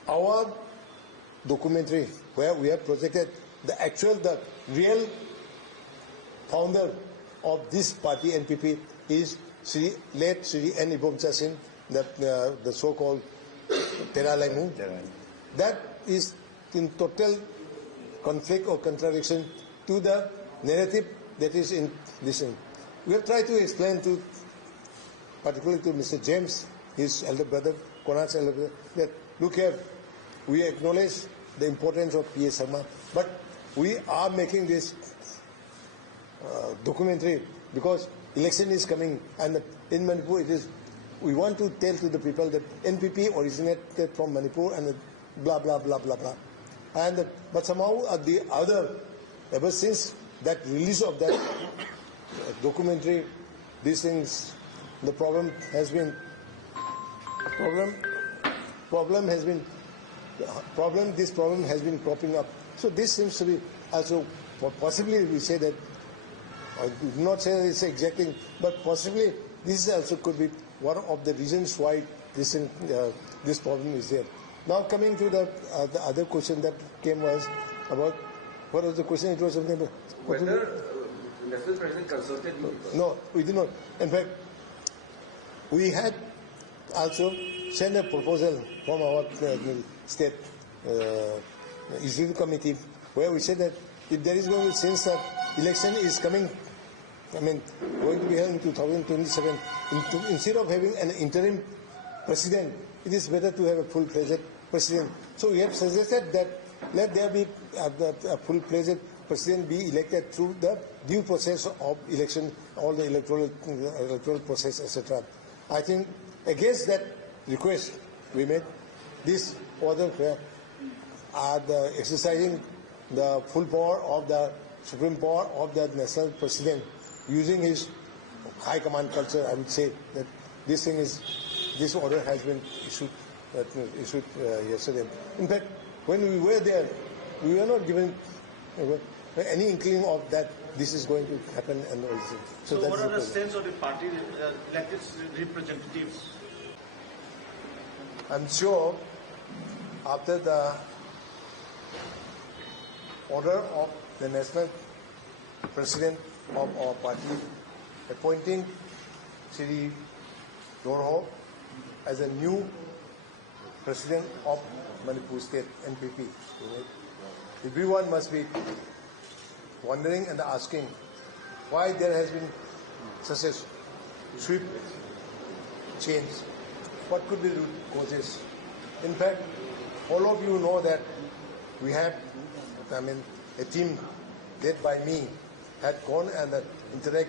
our documentary where we have projected the real founder of this party, NPP, is late Sri N. Imphal Singh, the so-called Betrayal. That is in total conflict or contradiction to the narrative that is in this. We have tried to explain to, particularly to Mr. James, his elder brother, Konark's elder brother, that look here, we acknowledge the importance of P.A. Sharma, but we are making this documentary because election is coming, and in Manipur we want to tell to the people that NPP originated from Manipur and blah blah blah blah blah, but somehow ever since that release of that documentary, these things, the problem has been cropping up. So this seems to be also, possibly we say that, I do not say that it's exacting, but possibly this also could be one of the reasons why this problem is there. Now coming to the other question that came was about, what was the question? It was something about whether National President consulted you? No, we did not. In fact, we had also sent a proposal from our state executive committee where we said that if there is going to, since that election is coming, going to be held in 2027, instead of having an interim president, it is better to have a full-fledged president. So we have suggested that let there be a full-fledged president be elected through the due process of election, all the electoral process, etc. I think against that request we made, this order where the exercising the full power of the supreme power of the national president, using his high command culture, I would say that this order has been issued yesterday. In fact, when we were there, we were not given any inkling of that this is going to happen and all this. So what are the sense of the party elected representatives? I'm sure after the order of the national president of our party appointing Shri Dorho as a new president of Manipur State, NPP, everyone must be wondering and asking why there has been such a swift change. What could be the root causes? In fact, all of you know that we have, a team led by me had gone and interacted